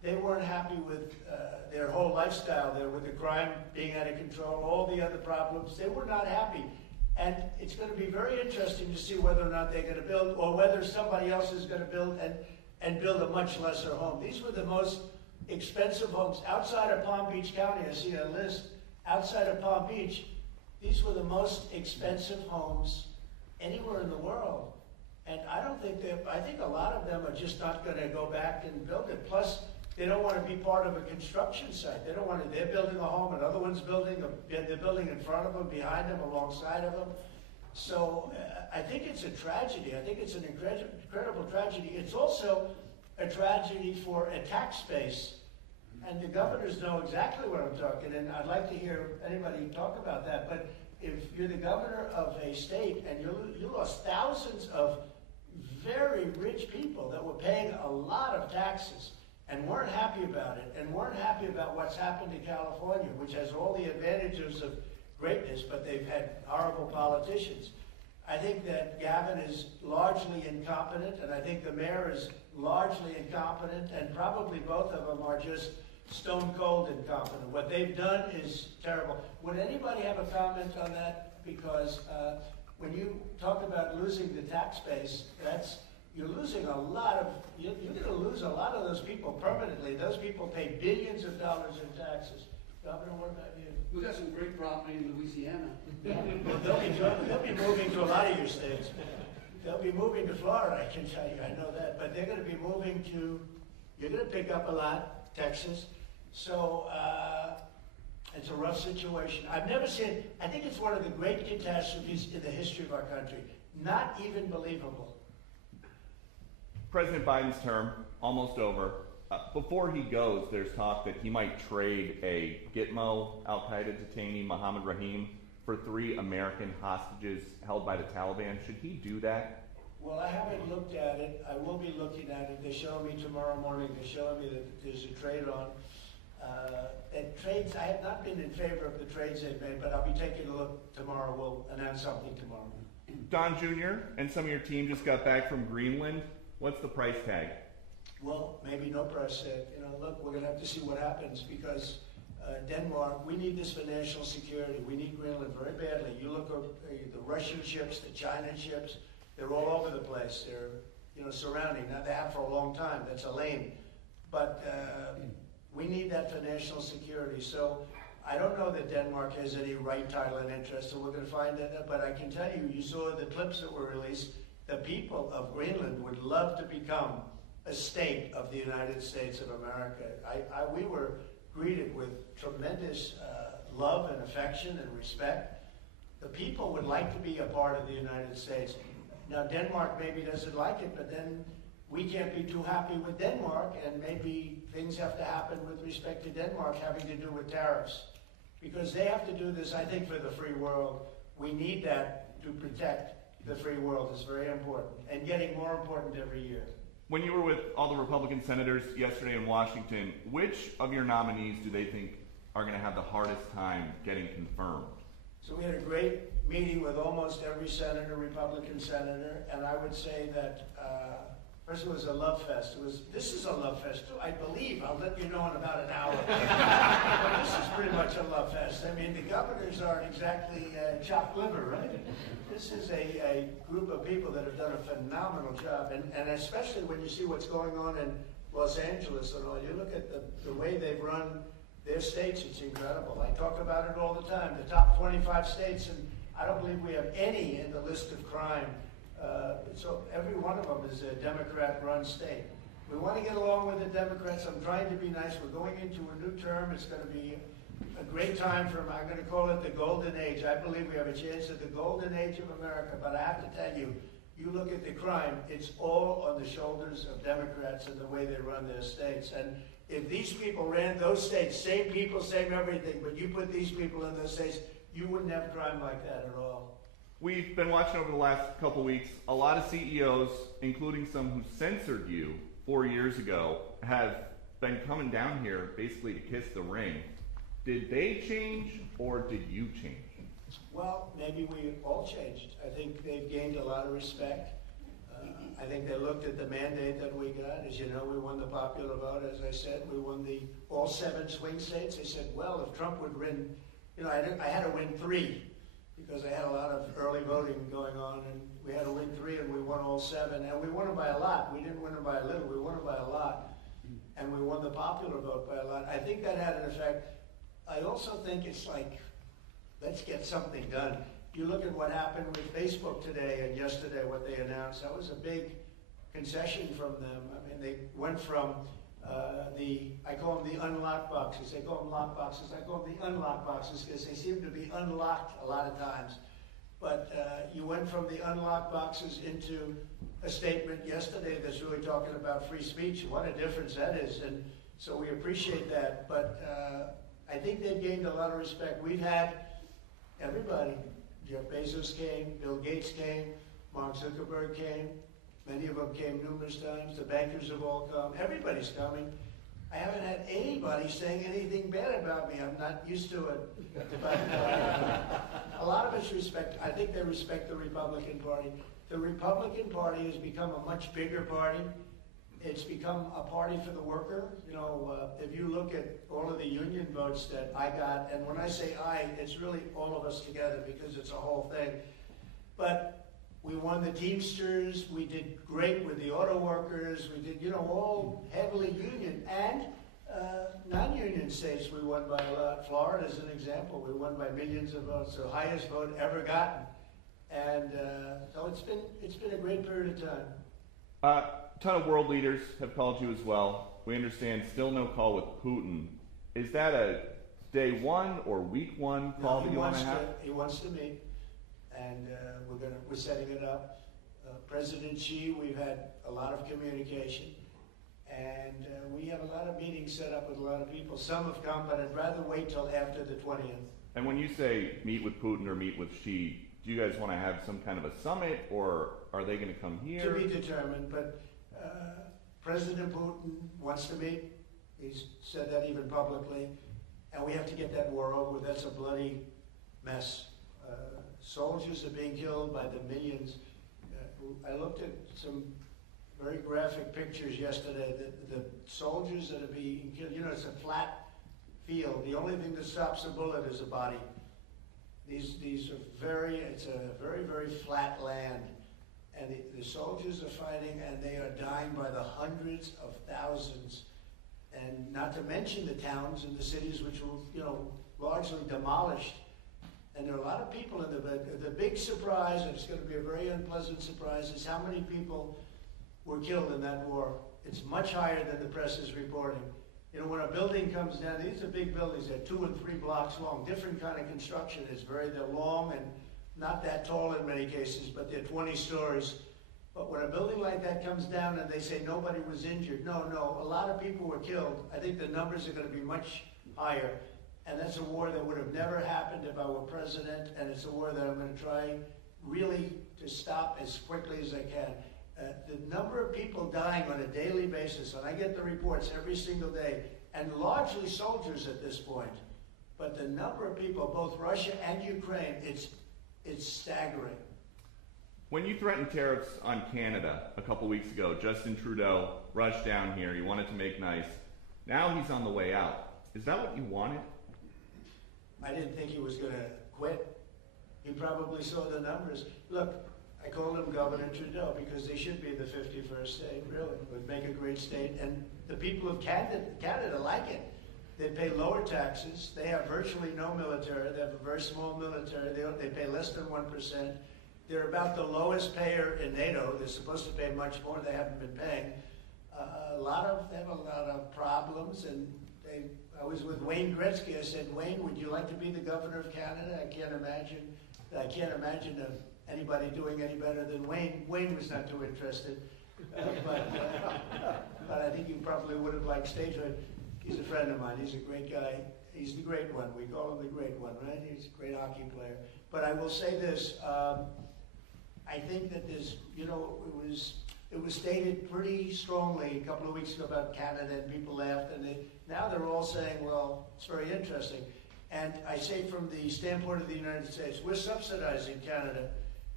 they weren't happy with their whole lifestyle there, with the crime being out of control, all the other problems. They were not happy. And it's going to be very interesting to see whether or not they're going to build, or whether somebody else is going to build and build a much lesser home. These were the most expensive homes outside of Palm Beach County. I see a list outside of Palm Beach. These were the most expensive homes anywhere in the world. And I don't think I think a lot of them are just not going to go back and build it. Plus, they don't want to be part of a construction site. They don't want to, they're building a home, another one's building, they're building in front of them, behind them, alongside of them. So I think it's a tragedy. I think it's an incredible tragedy. It's also a tragedy for a tax base. And the governors know exactly what I'm talking, and I'd like to hear anybody talk about that. But if you're the governor of a state and you lost thousands of very rich people that were paying a lot of taxes and weren't happy about it, and weren't happy about what's happened to California, which has all the advantages of greatness, but they've had horrible politicians. I think that Gavin is largely incompetent, and I think the mayor is largely incompetent, and probably both of them are just stone cold incompetent. What they've done is terrible. Would anybody have a comment on that? Because when you talk about losing the tax base, you're losing a lot of, you're going to lose a lot of those people permanently. Those people pay billions of dollars in taxes. Governor, what about you? We got some great property in Louisiana. Well, they'll be moving to a lot of your states. They'll be moving to Florida, I can tell you, I know that. But they're going to be moving to, you're going to pick up a lot, Texas. So it's a rough situation. I've never seen, I think it's one of the great catastrophes in the history of our country. Not even believable. President Biden's term, almost over. Before he goes, there's talk that he might trade a Gitmo al-Qaeda detainee, Mohammed Rahim, for 3 American hostages held by the Taliban. Should he do that? Well, I haven't looked at it. I will be looking at it. They're showing me tomorrow morning. They're showing me that there's a trade on. And trades, I have not been in favor of the trades they've made, but I'll be taking a look tomorrow. We'll announce something tomorrow. Don Jr. and some of your team just got back from Greenland. What's the price tag? Well, maybe no price tag. Look, we're going to have to see what happens, because Denmark, we need this for national security. We need Greenland very badly. You look at the Russian ships, the China ships, they're all over the place. They're, surrounding. Now, they have for a long time. That's a lane. But we need that for national security. So I don't know that Denmark has any right, title, and interest, so we're going to find that. But I can tell you, you saw the clips that were released. The people of Greenland would love to become a state of the United States of America. We were greeted with tremendous love and affection and respect. The people would like to be a part of the United States. Now, Denmark maybe doesn't like it, but then we can't be too happy with Denmark, and maybe things have to happen with respect to Denmark having to do with tariffs. Because they have to do this, I think, for the free world. We need that to protect the free world. Is very important, and getting more important every year. When you were with all the Republican senators yesterday in Washington, which of your nominees do they think are going to have the hardest time getting confirmed? So we had a great meeting with almost every senator, Republican senator, and I would say that first it was a love fest. This is a love fest too, I believe. I'll let you know in about an hour. But this is pretty much a love fest. I mean, the governors aren't exactly chopped liver, right? This is a group of people that have done a phenomenal job, and especially when you see what's going on in Los Angeles and all. You look at the way they've run their states, it's incredible. I talk about it all the time. The top 25 states, and I don't believe we have any in the list of crime. So every one of them is a Democrat-run state. We want to get along with the Democrats. I'm trying to be nice. We're going into a new term. It's going to be a great time for them. I'm going to call it the golden age. I believe we have a chance at the golden age of America. But I have to tell you, you look at the crime, it's all on the shoulders of Democrats and the way they run their states. And if these people ran those states, same people, same everything, but you put these people in those states, you wouldn't have crime like that at all. We've been watching over the last couple weeks, a lot of CEOs, including some who censored you 4 years ago, have been coming down here basically to kiss the ring. Did they change, or did you change? Well, maybe we all changed. I think they've gained a lot of respect. I think they looked at the mandate that we got. As you know, we won the popular vote, as I said. We won all 7 swing states. They said, well, if Trump would win, I had to win 3 because I had a lot of early voting going on, and we had to win 3, and we won all 7, and we won them by a lot. We didn't win them by a little, we won them by a lot, and we won the popular vote by a lot. I think that had an effect. I also think it's like, let's get something done. You look at what happened with Facebook today and yesterday, what they announced, that was a big concession from them. I mean, they went from I call them the unlocked boxes. They call them lock boxes. I call them the unlocked boxes because they seem to be unlocked a lot of times. But you went from the unlocked boxes into a statement yesterday that's really talking about free speech. What a difference that is. And so we appreciate that. But I think they've gained a lot of respect. We've had everybody. Jeff Bezos came, Bill Gates came, Mark Zuckerberg came. Many of them came numerous times. The bankers have all come. Everybody's coming. I haven't had anybody saying anything bad about me. I'm not used to it. But a lot of us respect, I think they respect the Republican Party. The Republican Party has become a much bigger party. It's become a party for the worker. If you look at all of the union votes that I got, and when I say I, it's really all of us together because it's a whole thing. But we won the Teamsters, we did great with the auto workers, we did, all heavily union, and non-union states we won by a lot. Florida is an example, we won by millions of votes, the highest vote ever gotten. And so it's been a great period of time. A ton of world leaders have called you as well. We understand still no call with Putin. Is that a day 1 or week 1 call that you want to have? He wants to meet. And we're setting it up. President Xi, we've had a lot of communication, and we have a lot of meetings set up with a lot of people. Some have come, but I'd rather wait till after the 20th. And when you say meet with Putin or meet with Xi, do you guys want to have some kind of a summit, or are they going to come here? To be determined, but President Putin wants to meet. He's said that even publicly, and we have to get that war over. That's a bloody mess. Soldiers are being killed by the millions. I looked at some very graphic pictures yesterday. The soldiers that are being killed, it's a flat field. The only thing that stops a bullet is a body. It's a very, very flat land. And the soldiers are fighting, and they are dying by the hundreds of thousands. And not to mention the towns and the cities which were, largely demolished. And there are a lot of people in the big surprise, and it's going to be a very unpleasant surprise, is how many people were killed in that war. It's much higher than the press is reporting. When a building comes down, these are big buildings, they're 2 and 3 blocks long, different kind of construction. They're long and not that tall in many cases, but they're 20 stories. But when a building like that comes down and they say nobody was injured, no, a lot of people were killed. I think the numbers are going to be much higher. And that's a war that would have never happened if I were president, and it's a war that I'm going to try really to stop as quickly as I can. The number of people dying on a daily basis, and I get the reports every single day, and largely soldiers at this point, but the number of people, both Russia and Ukraine, it's staggering. When you threatened tariffs on Canada a couple weeks ago, Justin Trudeau rushed down here. He wanted to make nice. Now he's on the way out. Is that what you wanted? I didn't think he was going to quit. He probably saw the numbers. Look, I call him Governor Trudeau because they should be the 51st state, really. It would make a great state. And the people of Canada like it. They pay lower taxes. They have virtually no military. They have a very small military. They pay less than 1%. They're about the lowest payer in NATO. They're supposed to pay much more. They haven't been paying. They have a lot of problems, and I was with Wayne Gretzky. I said, Wayne, would you like to be the governor of Canada? I can't imagine anybody doing any better than Wayne. Wayne was not too interested, but I think you probably would have liked statehood. He's a friend of mine. He's a great guy. He's the great one. We call him the great one, right? He's a great hockey player. But I will say this. I think that it was stated pretty strongly a couple of weeks ago about Canada, and people laughed, and now they're all saying, well, it's very interesting. And I say from the standpoint of the United States, we're subsidizing Canada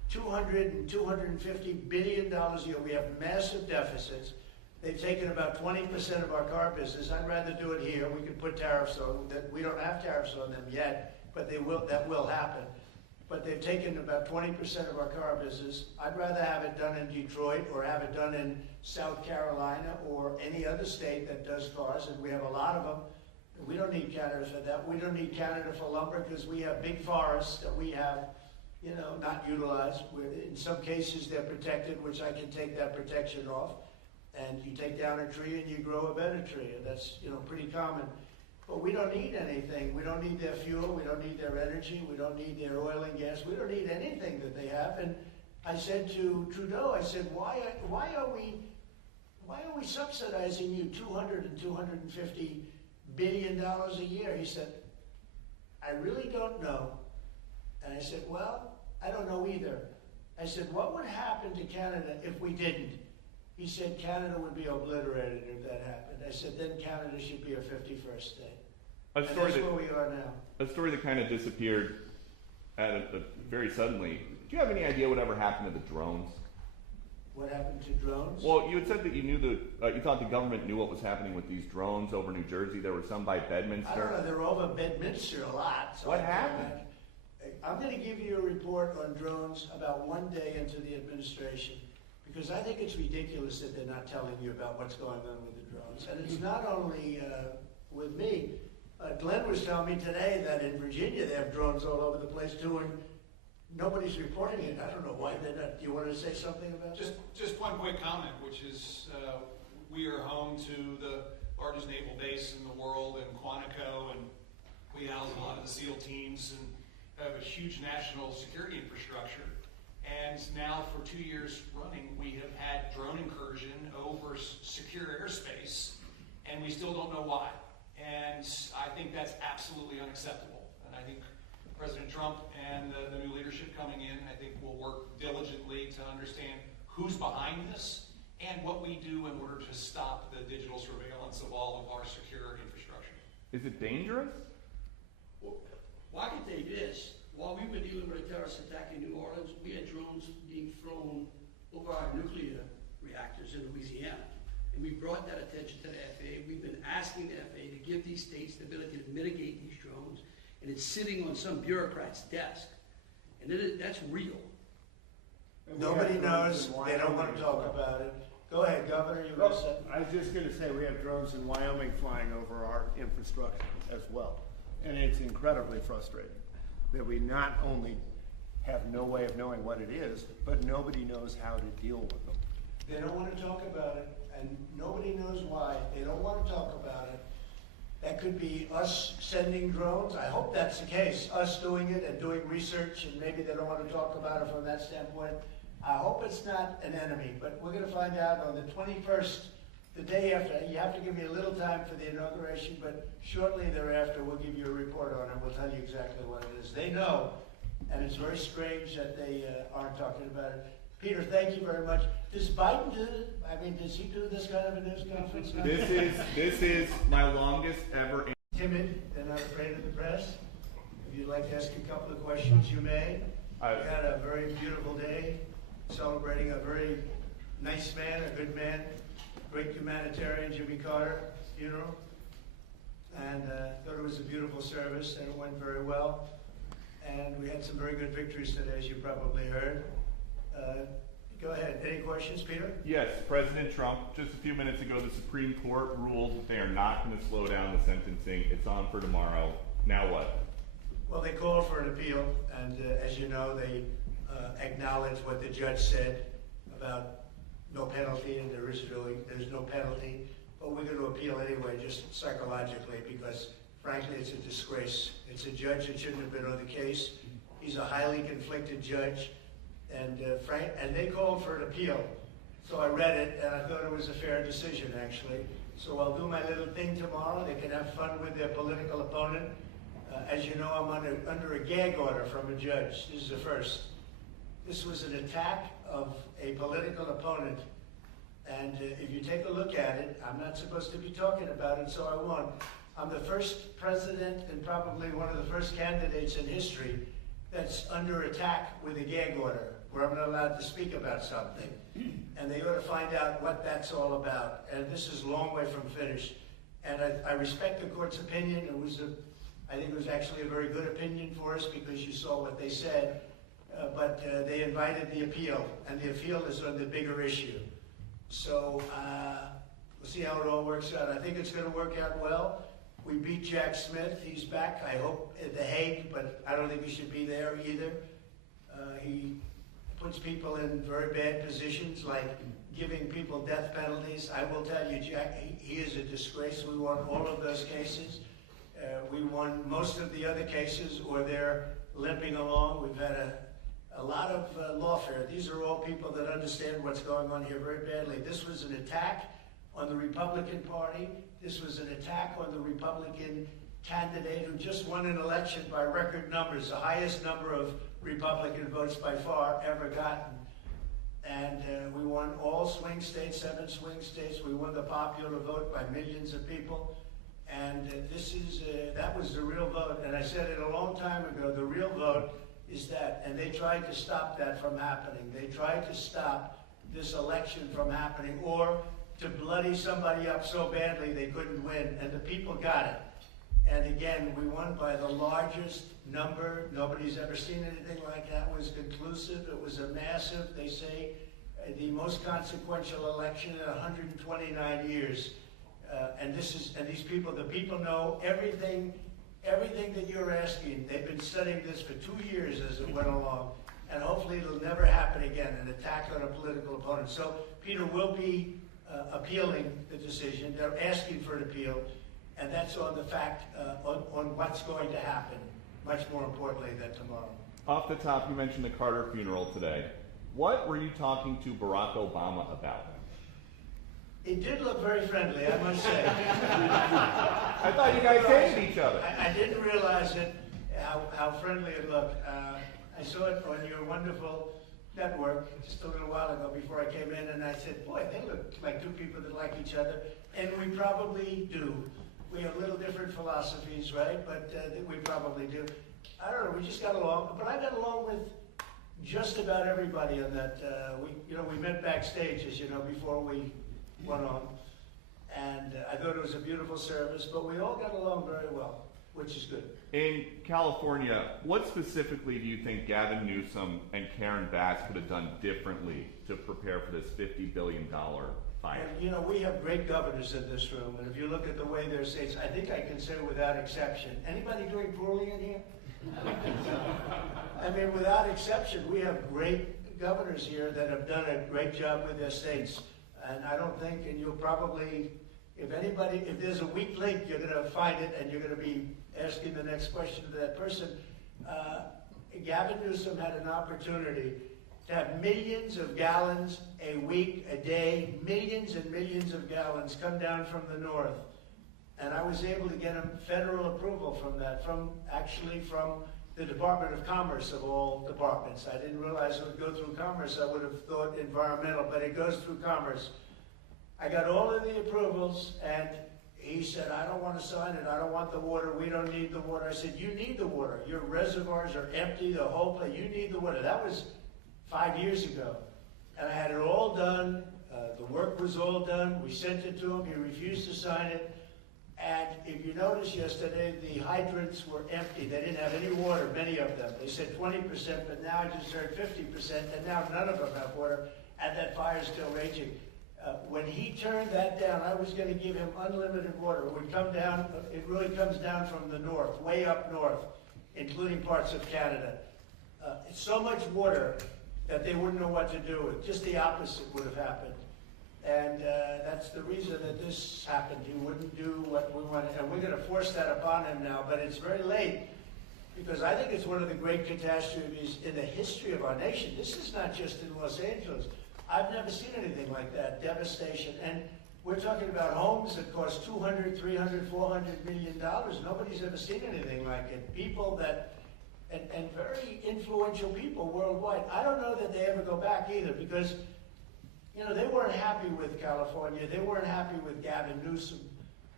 $200 and $250 billion a year. We have massive deficits. They've taken about 20% of our car business. I'd rather do it here. We could put tariffs on that. We don't have tariffs on them yet, but that will happen. But they've taken about 20% of our car business. I'd rather have it done in Detroit or have it done in South Carolina or any other state that does cars, and we have a lot of them. We don't need Canada for that. We don't need Canada for lumber because we have big forests that we have, not utilized. In some cases, they're protected, which I can take that protection off. And you take down a tree and you grow a better tree, and that's, pretty common. But we don't need anything. We don't need their fuel. We don't need their energy. We don't need their oil and gas. We don't need anything that they have. And I said to Trudeau, I said, why are we subsidizing you $200 and $250 billion a year? He said, I really don't know. And I said, well, I don't know either. I said, what would happen to Canada if we didn't? He said, Canada would be obliterated if that happened. I said, then Canada should be a 51st state. And that's where we are now. A story that kind of disappeared very suddenly. Do you have any idea whatever happened to the drones? What happened to drones? Well, you had said that you thought the government knew what was happening with these drones over New Jersey. There were some by Bedminster. I don't know. They're over Bedminster a lot. So what happened? I'm going to give you a report on drones about one day into the administration, because I think it's ridiculous that they're not telling you about what's going on with the drones. And it's not only with me. Glenn was telling me today that in Virginia they have drones all over the place too, and nobody's reporting it. I don't know why they're not. Do you want to say something about that? Just one quick comment, which is we are home to the largest naval base in the world in Quantico, and we house a lot of the SEAL teams and have a huge national security infrastructure. And now for 2 years running, we have had drone incursion over secure airspace, and we still don't know why. And I think that's absolutely unacceptable. And I think President Trump and the new leadership coming in, I think will work diligently to understand who's behind this and what we do in order to stop the digital surveillance of all of our secure infrastructure. Is it dangerous? Well, I can tell you this. While we were dealing with a terrorist attack in New Orleans, we had drones being flown over our nuclear reactors in Louisiana. And we brought that attention to the FAA. We've been asking the FAA to give these states the ability to mitigate these drones. And it's sitting on some bureaucrat's desk. And that's real. Nobody knows. They don't want to talk about it. Go ahead, Governor. You were saying. I was just going to say we have drones in Wyoming flying over our infrastructure as well. And it's incredibly frustrating that we not only have no way of knowing what it is, but nobody knows how to deal with them. They don't want to talk about it, and nobody knows why. They don't want to talk about it. That could be us sending drones. I hope that's the case, us doing it and doing research, and maybe they don't want to talk about it from that standpoint. I hope it's not an enemy, but we're going to find out on the 21st, the day after. You have to give me a little time for the inauguration, but shortly thereafter we'll give you a report on it. We'll tell you exactly what it is. They know, and it's very strange that they aren't talking about it. Peter, thank you very much. Does Biden do it? I mean, does he do this kind of a news conference? This is my longest ever. Timid and not afraid of the press. If you'd like to ask a couple of questions, you may. We had a very beautiful day, celebrating a very nice man, a good man, great humanitarian, Jimmy Carter funeral. And thought it was a beautiful service, and it went very well. And we had some very good victories today, as you probably heard. Go ahead. Any questions, Peter? Yes, President Trump, just a few minutes ago, the Supreme Court ruled that they are not going to slow down the sentencing. It's on for tomorrow. Now what? Well, they called for an appeal, and as you know, they acknowledged what the judge said about no penalty, and there's no penalty. But we're going to appeal anyway, just psychologically, because frankly, it's a disgrace. It's a judge that shouldn't have been on the case. He's a highly conflicted judge. And they called for an appeal. So I read it, and I thought it was a fair decision, actually. So I'll do my little thing tomorrow. They can have fun with their political opponent. As you know, I'm under a gag order from a judge. This is the first. This was an attack of a political opponent. And if you take a look at it, I'm not supposed to be talking about it, so I won't. I'm the first president and probably one of the first candidates in history that's under attack with a gag order, where I'm not allowed to speak about something. And they ought to find out what that's all about. And this is a long way from finished. And I respect the court's opinion. I think it was actually a very good opinion for us because you saw what they said. But they invited the appeal, and the appeal is on the bigger issue. So we'll see how it all works out. I think it's going to work out well. We beat Jack Smith. He's back, I hope, at The Hague, but I don't think he should be there either. He puts people in very bad positions, like giving people death penalties. I will tell you, Jack, he is a disgrace. We won all of those cases. We won most of the other cases, or they're limping along. We've had a lot of lawfare. These are all people that understand what's going on here very badly. This was an attack on the Republican Party. This was an attack on the Republican candidate who just won an election by record numbers, the highest number of Republican votes by far ever gotten. And we won all swing states, 7 swing states. We won the popular vote by millions of people. And that was the real vote. And I said it a long time ago, the real vote is that. And they tried to stop that from happening. They tried to stop this election from happening, or to bloody somebody up so badly they couldn't win. And the people got it. And again, we won by the largest number. Nobody's ever seen anything like that. It was conclusive. It was a massive, they say, the most consequential election in 129 years. And these people, the people know everything that you're asking. They've been studying this for 2 years as it went along. And hopefully it'll never happen again, an attack on a political opponent. So Peter will be appealing the decision. They're asking for an appeal. And that's on the fact, on what's going to happen, much more importantly than tomorrow. Off the top, you mentioned the Carter funeral today. What were you talking to Barack Obama about? It did look very friendly, I must say. I thought you guys hated each other. I didn't realize it, how friendly it looked. I saw it on your wonderful network just a little while ago before I came in, and I said, boy, they look like two people that like each other. And we probably do. We have little different philosophies, right? But we probably do. I don't know, we just got along. But I got along with just about everybody on that. We met backstage, as you know, before we went on. And I thought it was a beautiful service, but we all got along very well, which is good. In California, what specifically do you think Gavin Newsom and Karen Bass could have done differently to prepare for this $50 billion fire? And, we have great governors in this room, and if you look at the way their states, I think I can say without exception. Anybody doing poorly in here? I mean, without exception, we have great governors here that have done a great job with their states. And I don't think, and you'll probably, if there's a weak link, you're going to find it, and you're going to be asking the next question to that person. Gavin Newsom had an opportunity to have millions of gallons a week, a day, millions and millions of gallons come down from the north. And I was able to get him federal approval from that, from the Department of Commerce of all departments. I didn't realize it would go through Commerce. I would have thought environmental, but it goes through Commerce. I got all of the approvals, and he said, I don't want to sign it. I don't want the water. We don't need the water. I said, you need the water. Your reservoirs are empty, the whole place. You need the water. That was 5 years ago. And I had it all done. The work was all done. We sent it to him. He refused to sign it. And if you noticed yesterday, the hydrants were empty. They didn't have any water, many of them. They said 20%, but now I just heard 50%, and now none of them have water, and that fire's still raging. When he turned that down, I was going to give him unlimited water. It would come down, it really comes down from the north, way up north, including parts of Canada. It's so much water that they wouldn't know what to do with. Just the opposite would have happened. And that's the reason that this happened. He wouldn't do what we wanted. And we're going to force that upon him now. But it's very late, because I think it's one of the great catastrophes in the history of our nation. This is not just in Los Angeles. I've never seen anything like that, devastation. And we're talking about homes that cost $200, $300, $400 million. Nobody's ever seen anything like it. People that, and very influential people worldwide. I don't know that they ever go back either, because they weren't happy with California. They weren't happy with Gavin Newsom.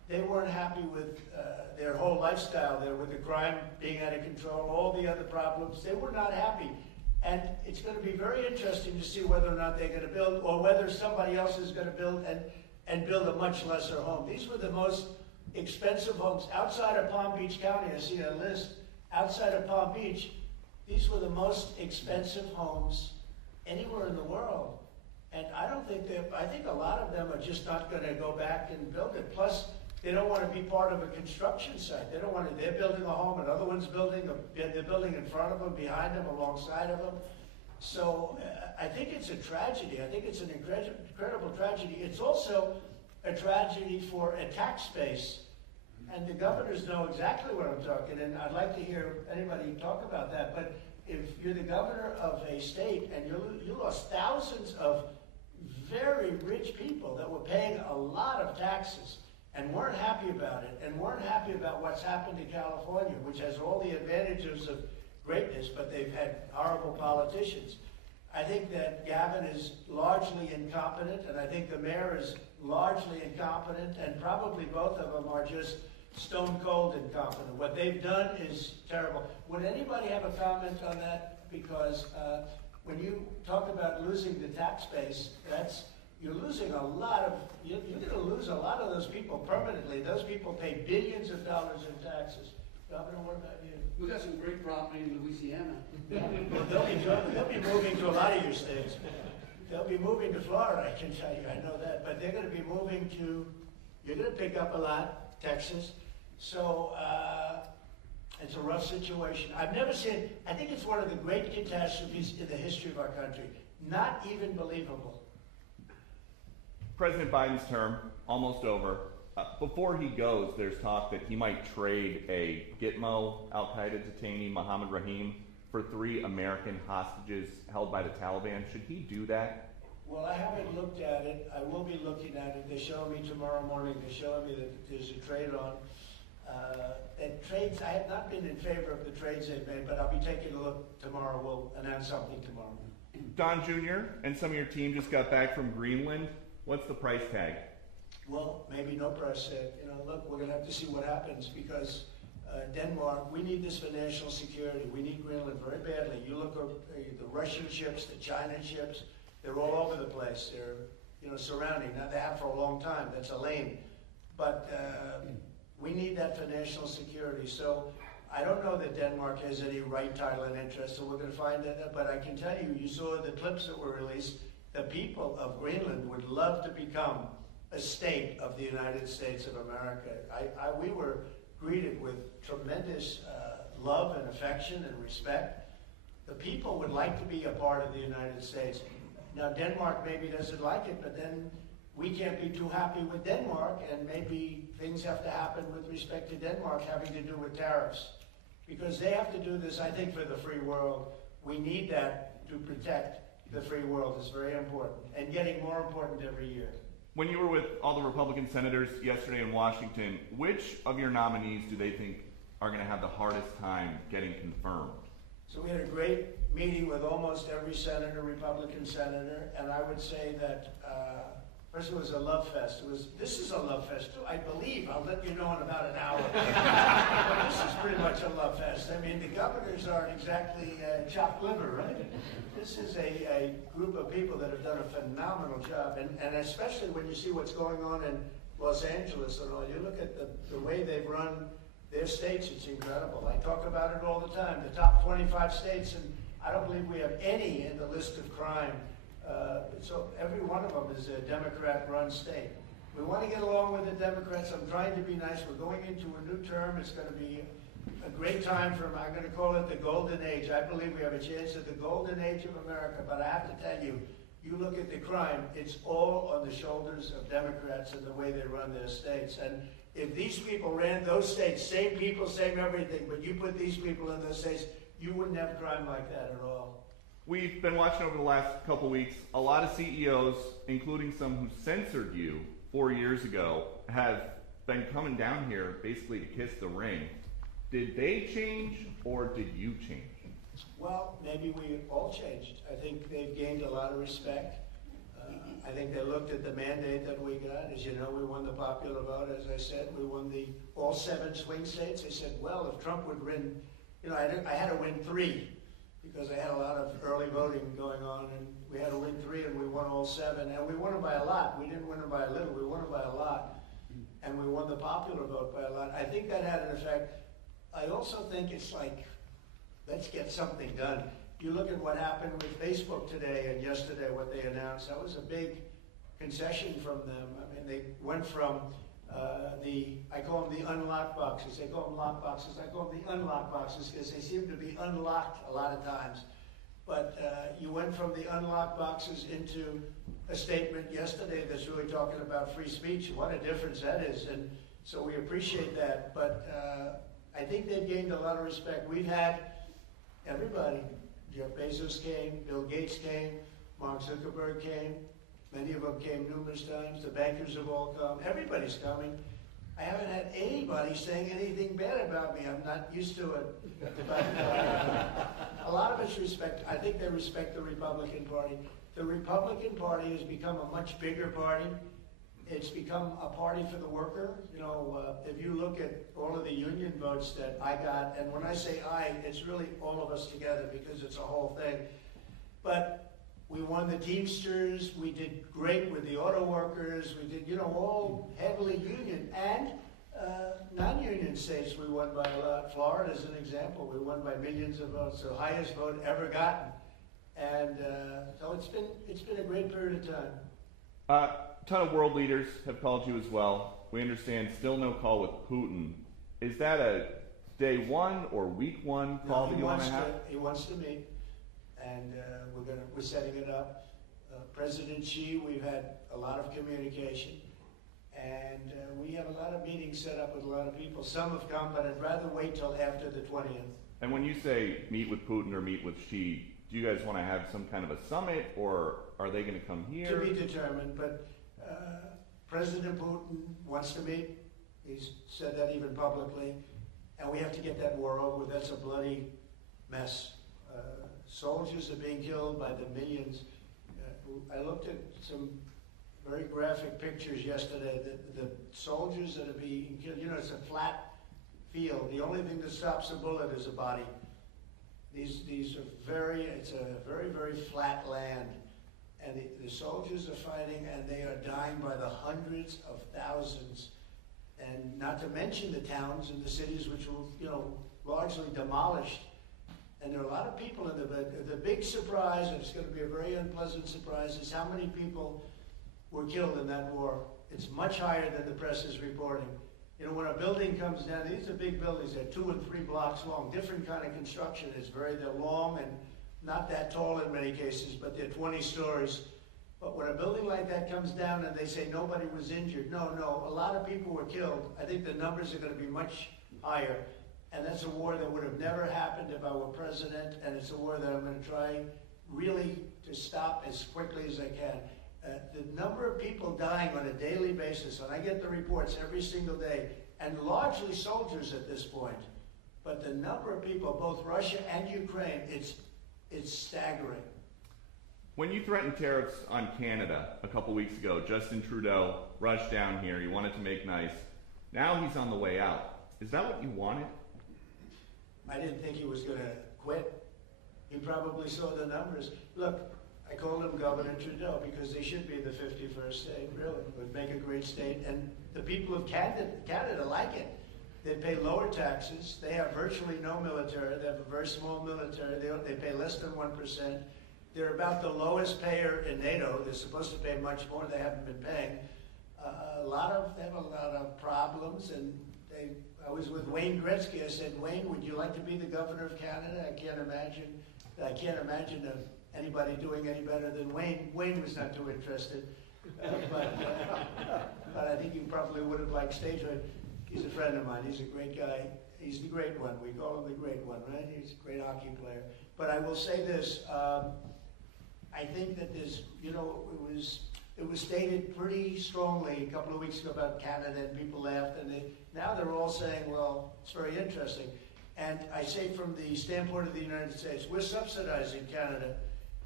they weren't happy with their whole lifestyle there, with the crime being out of control, all the other problems. They were not happy. And it's going to be very interesting to see whether or not they're going to build, or whether somebody else is going to build and build a much lesser home. These were the most expensive homes outside of Palm Beach County. I see a list outside of Palm Beach. These were the most expensive homes anywhere in the world. And I don't think I think a lot of them are just not going to go back and build it. Plus, they don't want to be part of a construction site. They don't want to, they're building a home, another one's building, they're building in front of them, behind them, alongside of them. So I think it's a tragedy. I think it's an incredible tragedy. It's also a tragedy for a tax base. And the governors know exactly what I'm talking, and I'd like to hear anybody talk about that. But if you're the governor of a state and you lost thousands of very rich people that were paying a lot of taxes and weren't happy about it, and weren't happy about what's happened to California, which has all the advantages of greatness, but they've had horrible politicians. I think that Gavin is largely incompetent, and I think the mayor is largely incompetent, and probably both of them are just stone cold incompetent. What they've done is terrible. Would anybody have a comment on that? Because when you talk about losing the tax base, you're losing a lot of, you're going to lose a lot of those people permanently. Those people pay billions of dollars in taxes. Governor, what about you? We got some great property in Louisiana. Well, they'll be moving to a lot of your states. They'll be moving to Florida, I can tell you, I know that. But they're going to be moving to, you're going to pick up a lot, Texas. So it's a rough situation. I've never seen, I think it's one of the great catastrophes in the history of our country. Not even believable. President Biden's term, almost over. Before he goes, there's talk that he might trade a Gitmo al-Qaeda detainee, Mohammed Rahim, for 3 American hostages held by the Taliban. Should he do that? Well, I haven't looked at it. I will be looking at it. They're showing me tomorrow morning. They're showing me that there's a trade on. And trades, I have not been in favor of the trades they've made, but I'll be taking a look tomorrow. We'll announce something tomorrow. Don Jr. and some of your team just got back from Greenland. What's the price tag? Well, maybe no price tag. Look, we're going to have to see what happens, because Denmark, we need this for national security. We need Greenland very badly. You look at the Russian ships, the China ships, they're all over the place. They're, surrounding. Now, they have for a long time. That's a lane. But we need that for national security. So I don't know that Denmark has any right, title, and interest, so we're going to find that. But I can tell you, you saw the clips that were released. The people of Greenland would love to become a state of the United States of America. We were greeted with tremendous love and affection and respect. The people would like to be a part of the United States. Now, Denmark maybe doesn't like it, but then we can't be too happy with Denmark, and maybe things have to happen with respect to Denmark having to do with tariffs. Because they have to do this, I think, for the free world. We need that to protect the free world. Is very important, and getting more important every year. When you were with all the Republican senators yesterday in Washington, which of your nominees do they think are going to have the hardest time getting confirmed? So we had a great meeting with almost every senator, Republican senator, and I would say that first it was a love fest. This is a love fest too, I believe. I'll let you know in about an hour. But this is pretty much a love fest. I mean, the governors aren't exactly chopped liver, right? This is a group of people that have done a phenomenal job, and especially when you see what's going on in Los Angeles and all. You look at the way they've run their states, it's incredible. I talk about it all the time. The top 25 states, and I don't believe we have any in the list of crime. So every one of them is a Democrat-run state. We want to get along with the Democrats. I'm trying to be nice. We're going into a new term. It's going to be a great time for them. I'm going to call it the golden age. I believe we have a chance at the golden age of America. But I have to tell you, you look at the crime, it's all on the shoulders of Democrats and the way they run their states. And if these people ran those states, same people, same everything, but you put these people in those states, you wouldn't have crime like that at all. We've been watching over the last couple weeks, a lot of CEOs, including some who censored you 4 years ago, have been coming down here basically to kiss the ring. Did they change, or did you change? Well, maybe we all changed. I think they've gained a lot of respect. I think they looked at the mandate that we got. As you know, we won the popular vote, as I said. We won all 7 swing states. They said, well, if Trump would win, I had to win 3 because I had a lot of early voting going on, and we had to win 3, and we won all 7. And we won them by a lot. We didn't win them by a little. We won them by a lot. And we won the popular vote by a lot. I think that had an effect. I also think it's like, let's get something done. You look at what happened with Facebook today and yesterday, what they announced. That was a big concession from them. I mean, they went from I call them the unlocked boxes. They call them lock boxes. I call them the unlocked boxes because they seem to be unlocked a lot of times. But you went from the unlocked boxes into a statement yesterday that's really talking about free speech. What a difference that is. And so we appreciate that. But I think they've gained a lot of respect. We've had everybody. Jeff Bezos came, Bill Gates came, Mark Zuckerberg came. Many of them came numerous times. The bankers have all come. Everybody's coming. I haven't had anybody saying anything bad about me. I'm not used to it. But a lot of it's respect. I think they respect the Republican Party. The Republican Party has become a much bigger party. It's become a party for the worker. If you look at all of the union votes that I got, and when I say I, it's really all of us together because it's a whole thing. But we won the Teamsters. We did great with the auto workers. We did, all heavily union. And non-union states we won by a lot. Florida is an example. We won by millions of votes, the highest vote ever gotten. And so it's been a great period of time. A ton of world leaders have called you as well. We understand still no call with Putin. Is that a day 1 or week 1 call that you want to have? He wants to meet, and we're setting it up. President Xi, we've had a lot of communication, and we have a lot of meetings set up with a lot of people. Some have come, but I'd rather wait till after the 20th. And when you say meet with Putin or meet with Xi, do you guys want to have some kind of a summit, or are they going to come here? To be determined, but President Putin wants to meet. He's said that even publicly. And we have to get that war over. That's a bloody mess. Soldiers are being killed by the millions. I looked at some very graphic pictures yesterday. The soldiers that are being killed, it's a flat field. The only thing that stops a bullet is a body. It's a very, very flat land. And the soldiers are fighting, and they are dying by the hundreds of thousands. And not to mention the towns and the cities which were, largely demolished. And there are a lot of people in the big surprise, and it's going to be a very unpleasant surprise, is how many people were killed in that war. It's much higher than the press is reporting. When a building comes down, these are big buildings, they're 2 and 3 blocks long, different kind of construction. They're long and not that tall in many cases, but they're 20 stories. But when a building like that comes down and they say nobody was injured, no, a lot of people were killed. I think the numbers are going to be much higher. And that's a war that would have never happened if I were president, and it's a war that I'm going to try really to stop as quickly as I can. The number of people dying on a daily basis, and I get the reports every single day, and largely soldiers at this point, but the number of people, both Russia and Ukraine, it's staggering. When you threatened tariffs on Canada a couple weeks ago, Justin Trudeau rushed down here. He wanted to make nice. Now he's on the way out. Is that what you wanted? I didn't think he was going to quit. He probably saw the numbers. Look, I called him Governor Trudeau because they should be the 51st state, really. It would make a great state. And the people of Canada like it. They pay lower taxes. They have virtually no military. They have a very small military. They pay less than 1%. They're about the lowest payer in NATO. They're supposed to pay much more. They haven't been paying. They have a lot of problems. And I was with Wayne Gretzky. I said, Wayne, would you like to be the governor of Canada? I can't imagine anybody doing any better than Wayne. Wayne was not too interested. But I think you probably would have liked statehood. He's a friend of mine. He's a great guy. He's the great one. We call him the great one, right? He's a great hockey player. But I will say this. I think that it was stated pretty strongly a couple of weeks ago about Canada, and people laughed. And now they're all saying, well, it's very interesting. And I say from the standpoint of the United States, we're subsidizing Canada.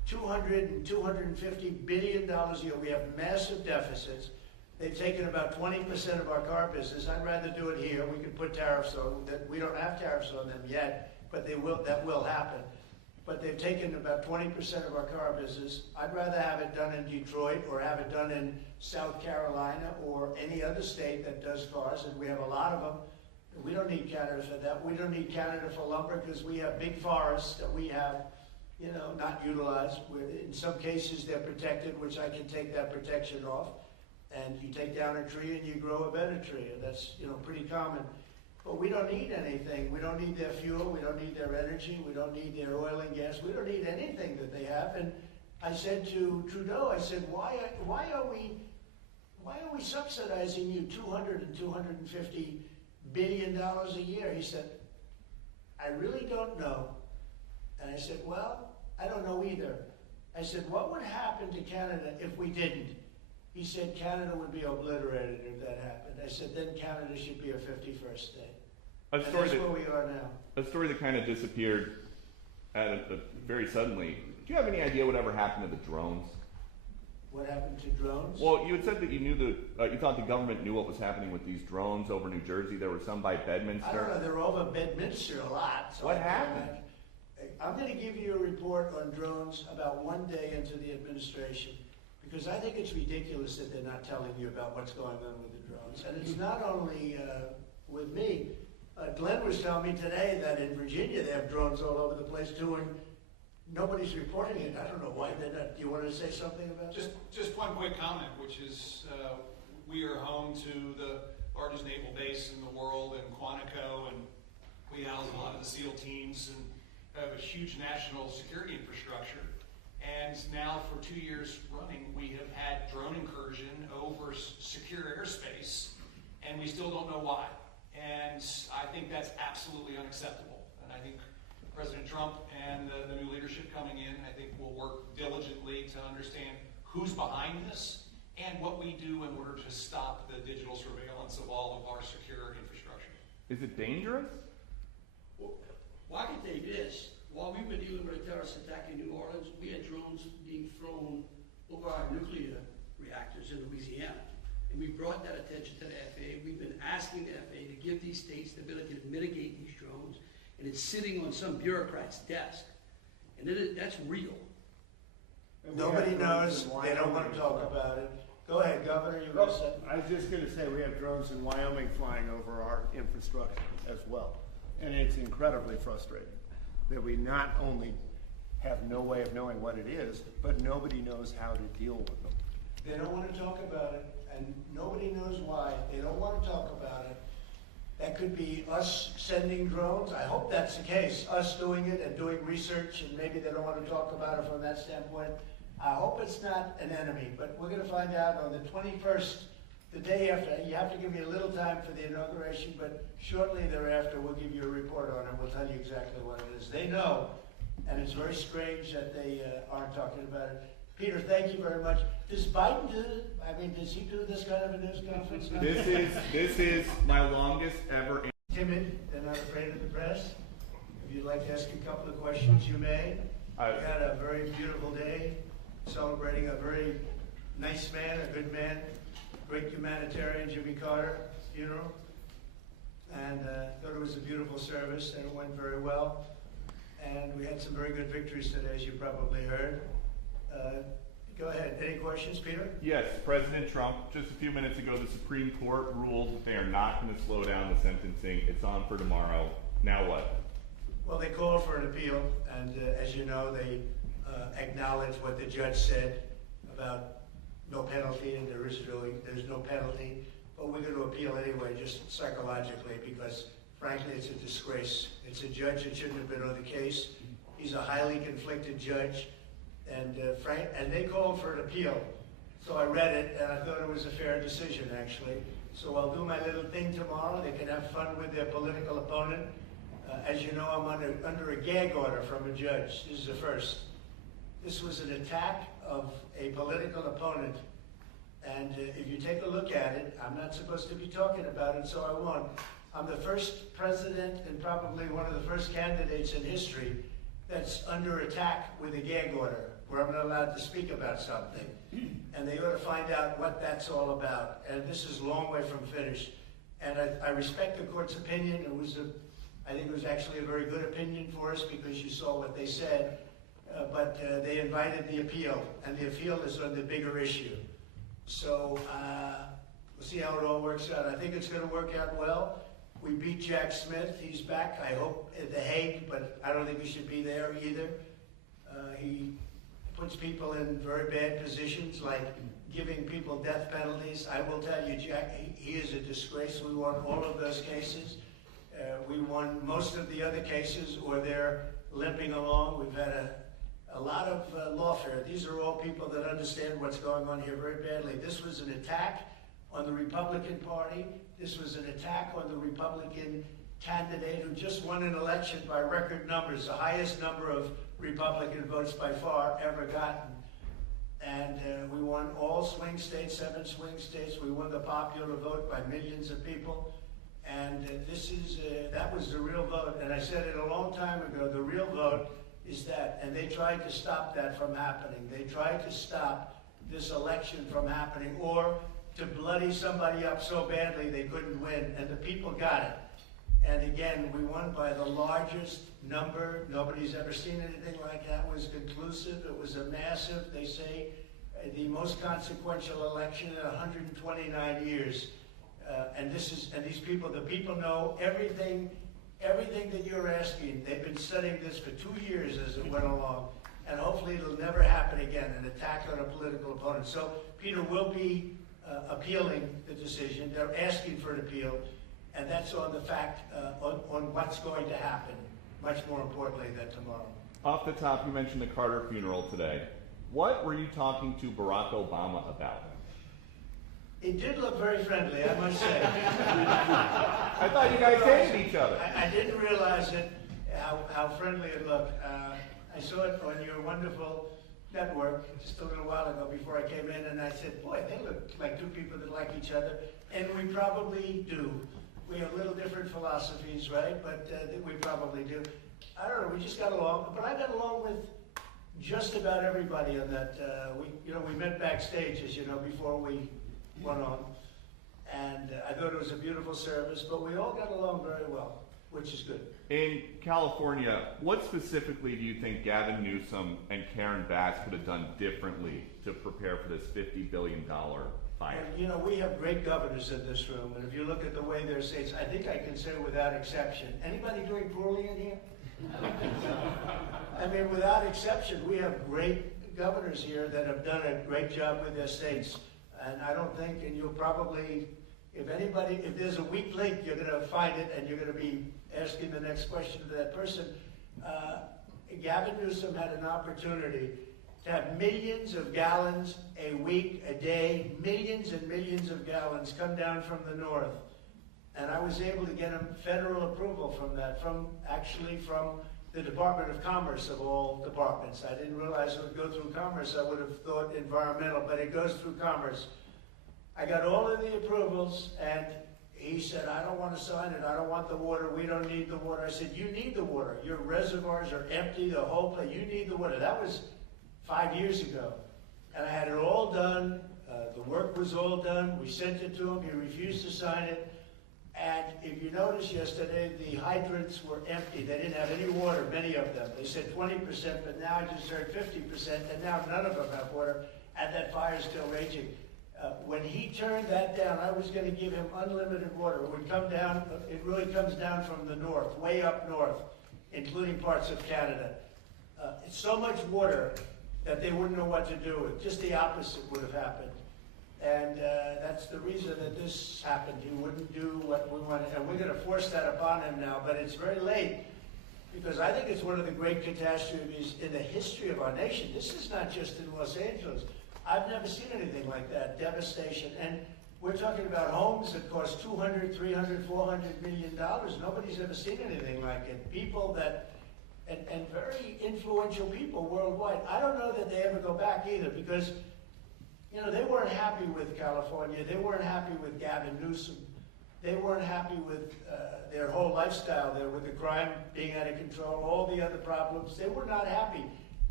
$200 and $250 billion a year. We have massive deficits. They've taken about 20% of our car business. I'd rather do it here. We could put tariffs on that. We don't have tariffs on them yet, but that will happen. But they've taken about 20% of our car business. I'd rather have it done in Detroit or have it done in South Carolina or any other state that does cars, and we have a lot of them. We don't need Canada for that. We don't need Canada for lumber because we have big forests that we have, not utilized. In some cases, they're protected, which I can take that protection off. And you take down a tree and you grow a better tree. And that's, pretty common. But we don't need anything. We don't need their fuel. We don't need their energy. We don't need their oil and gas. We don't need anything that they have. And I said to Trudeau, I said, why are we subsidizing you $200 and $250 billion a year? He said, I really don't know. And I said, well, I don't know either. I said, what would happen to Canada if we didn't? He said, Canada would be obliterated if that happened. I said, then Canada should be a 51st state. And that's where we are now. A story that kind of disappeared very suddenly. Do you have any idea whatever happened to the drones? What happened to drones? Well, you had said that you thought the government knew what was happening with these drones over New Jersey. There were some by Bedminster. I don't know. They're over Bedminster a lot. So what happened? I'm going to give you a report on drones about one day into the administration, because I think it's ridiculous that they're not telling you about what's going on with the drones. And it's not only with me. Glenn was telling me today that in Virginia they have drones all over the place too, and nobody's reporting it. I don't know why they're not. Do you want to say something about that? Just one quick comment, which is we are home to the largest naval base in the world in Quantico, and we house a lot of the SEAL teams and have a huge national security infrastructure. And now for 2 years running, we have had drone incursion over secure airspace, and we still don't know why. And I think that's absolutely unacceptable. And I think President Trump and the new leadership coming in, I think will work diligently to understand who's behind this and what we do in order to stop the digital surveillance of all of our secure infrastructure. Is it dangerous? Well, I can tell you this. While we were dealing with a terrorist attack in New Orleans, we had drones being thrown over our nuclear reactors in Louisiana. And we brought that attention to the FAA. We've been asking the FAA to give these states the ability to mitigate these drones. And it's sitting on some bureaucrat's desk. And that's real. Nobody knows. They don't want to talk about it. Go ahead, Governor. You were saying. I was just going to say we have drones in Wyoming flying over our infrastructure as well. And it's incredibly frustrating that we not only have no way of knowing what it is, but nobody knows how to deal with them. They don't want to talk about it, and nobody knows why. They don't want to talk about it. That could be us sending drones. I hope that's the case, us doing it and doing research, and maybe they don't want to talk about it from that standpoint. I hope it's not an enemy, but we're going to find out on the 21st, the day after. You have to give me a little time for the inauguration, but shortly thereafter we'll give you a report on it. We'll tell you exactly what it is. They know, and it's very strange that they aren't talking about it. Peter, thank you very much. Does Biden do it? I mean, does he do this kind of a news conference? This is my longest ever. Timid, they're not afraid of the press. If you'd like to ask a couple of questions, you may. We had a very beautiful day, celebrating a very nice man, a good man, great humanitarian, Jimmy Carter funeral. And thought it was a beautiful service, and it went very well. And we had some very good victories today, as you probably heard. Go ahead. Any questions, Peter? Yes, President Trump, just a few minutes ago, the Supreme Court ruled that they are not going to slow down the sentencing. It's on for tomorrow. Now what? Well, they called for an appeal, and as you know, they acknowledged what the judge said about no penalty, and there's no penalty. But we're going to appeal anyway, just psychologically, because frankly, it's a disgrace. It's a judge that shouldn't have been on the case. He's a highly conflicted judge. And they called for an appeal. So I read it, and I thought it was a fair decision, actually. So I'll do my little thing tomorrow. They can have fun with their political opponent. As you know, I'm under a gag order from a judge. This is the first. This was an attack of a political opponent. And if you take a look at it, I'm not supposed to be talking about it, so I won't. I'm the first president and probably one of the first candidates in history that's under attack with a gag order. where I'm not allowed to speak about something. And they ought to find out what that's all about. And this is a long way from finished. And I respect the court's opinion. I think it was actually a very good opinion for us because you saw what they said. But they invited the appeal, and the appeal is on the bigger issue. So we'll see how it all works out. I think it's going to work out well. We beat Jack Smith. He's back, I hope, at The Hague, but I don't think he should be there either. He puts people in very bad positions, like giving people death penalties. I will tell you, Jack, he is a disgrace. We won all of those cases. We won most of the other cases, or they're limping along. We've had a lot of lawfare. These are all people that understand what's going on here very badly. This was an attack on the Republican Party. This was an attack on the Republican candidate who just won an election by record numbers, the highest number of Republican votes by far ever gotten. And we won all swing states, 7 swing states. We won the popular vote by millions of people. And that was the real vote. And I said it a long time ago, the real vote is that. And they tried to stop that from happening. They tried to stop this election from happening, or to bloody somebody up so badly they couldn't win. And the people got it. And again, we won by the largest number. Nobody's ever seen anything like that. It was conclusive. It was a massive, they say, the most consequential election in 129 years. And these people, the people know everything that you're asking. They've been studying this for 2 years as it went along. And hopefully it'll never happen again, an attack on a political opponent. So Peter will be appealing the decision. They're asking for an appeal. And that's on the fact, on what's going to happen, much more importantly than tomorrow. Off the top, you mentioned the Carter funeral today. What were you talking to Barack Obama about? It did look very friendly, I must say. I thought you guys hated each other. I didn't realize it, how friendly it looked. I saw it on your wonderful network just a little while ago before I came in, and I said, boy, they look like two people that like each other. And we probably do. We have little different philosophies, right? But we probably do. I don't know, we just got along. But I got along with just about everybody on that. We met backstage, as you know, before we went on. And I thought it was a beautiful service, but we all got along very well, which is good. In California, what specifically do you think Gavin Newsom and Karen Bass could have done differently to prepare for this $50 billion fire? And, we have great governors in this room, and if you look at the way their states, I think I can say without exception. Anybody doing poorly in here? I mean, without exception, we have great governors here that have done a great job with their states. And I don't think, and you'll probably, if there's a weak link, you're going to find it, and you're going to be asking the next question to that person. Gavin Newsom had an opportunity to have millions of gallons a week, a day, millions and millions of gallons come down from the north. And I was able to get him federal approval from that, from the Department of Commerce of all departments. I didn't realize it would go through Commerce. I would have thought environmental, but it goes through Commerce. I got all of the approvals, and he said, I don't want to sign it. I don't want the water. We don't need the water. I said, you need the water. Your reservoirs are empty, the whole place. You need the water. That was 5 years ago. And I had it all done. The work was all done. We sent it to him. He refused to sign it. And if you noticed yesterday, the hydrants were empty. They didn't have any water, many of them. They said 20%, but now I just heard 50%, and now none of them have water, and that fire's still raging. When he turned that down, I was going to give him unlimited water. It would come down, it really comes down from the north, way up north, including parts of Canada. It's so much water that they wouldn't know what to do with. Just the opposite would have happened. And that's the reason that this happened. He wouldn't do what we wanted. And we're going to force that upon him now. But it's very late, because I think it's one of the great catastrophes in the history of our nation. This is not just in Los Angeles. I've never seen anything like that, devastation. And we're talking about homes that cost $200, $300, $400 million. Nobody's ever seen anything like it. People that, and very influential people worldwide. I don't know that they ever go back either, because they weren't happy with California. They weren't happy with Gavin Newsom. They weren't happy with their whole lifestyle there, with the crime being out of control, all the other problems. They were not happy.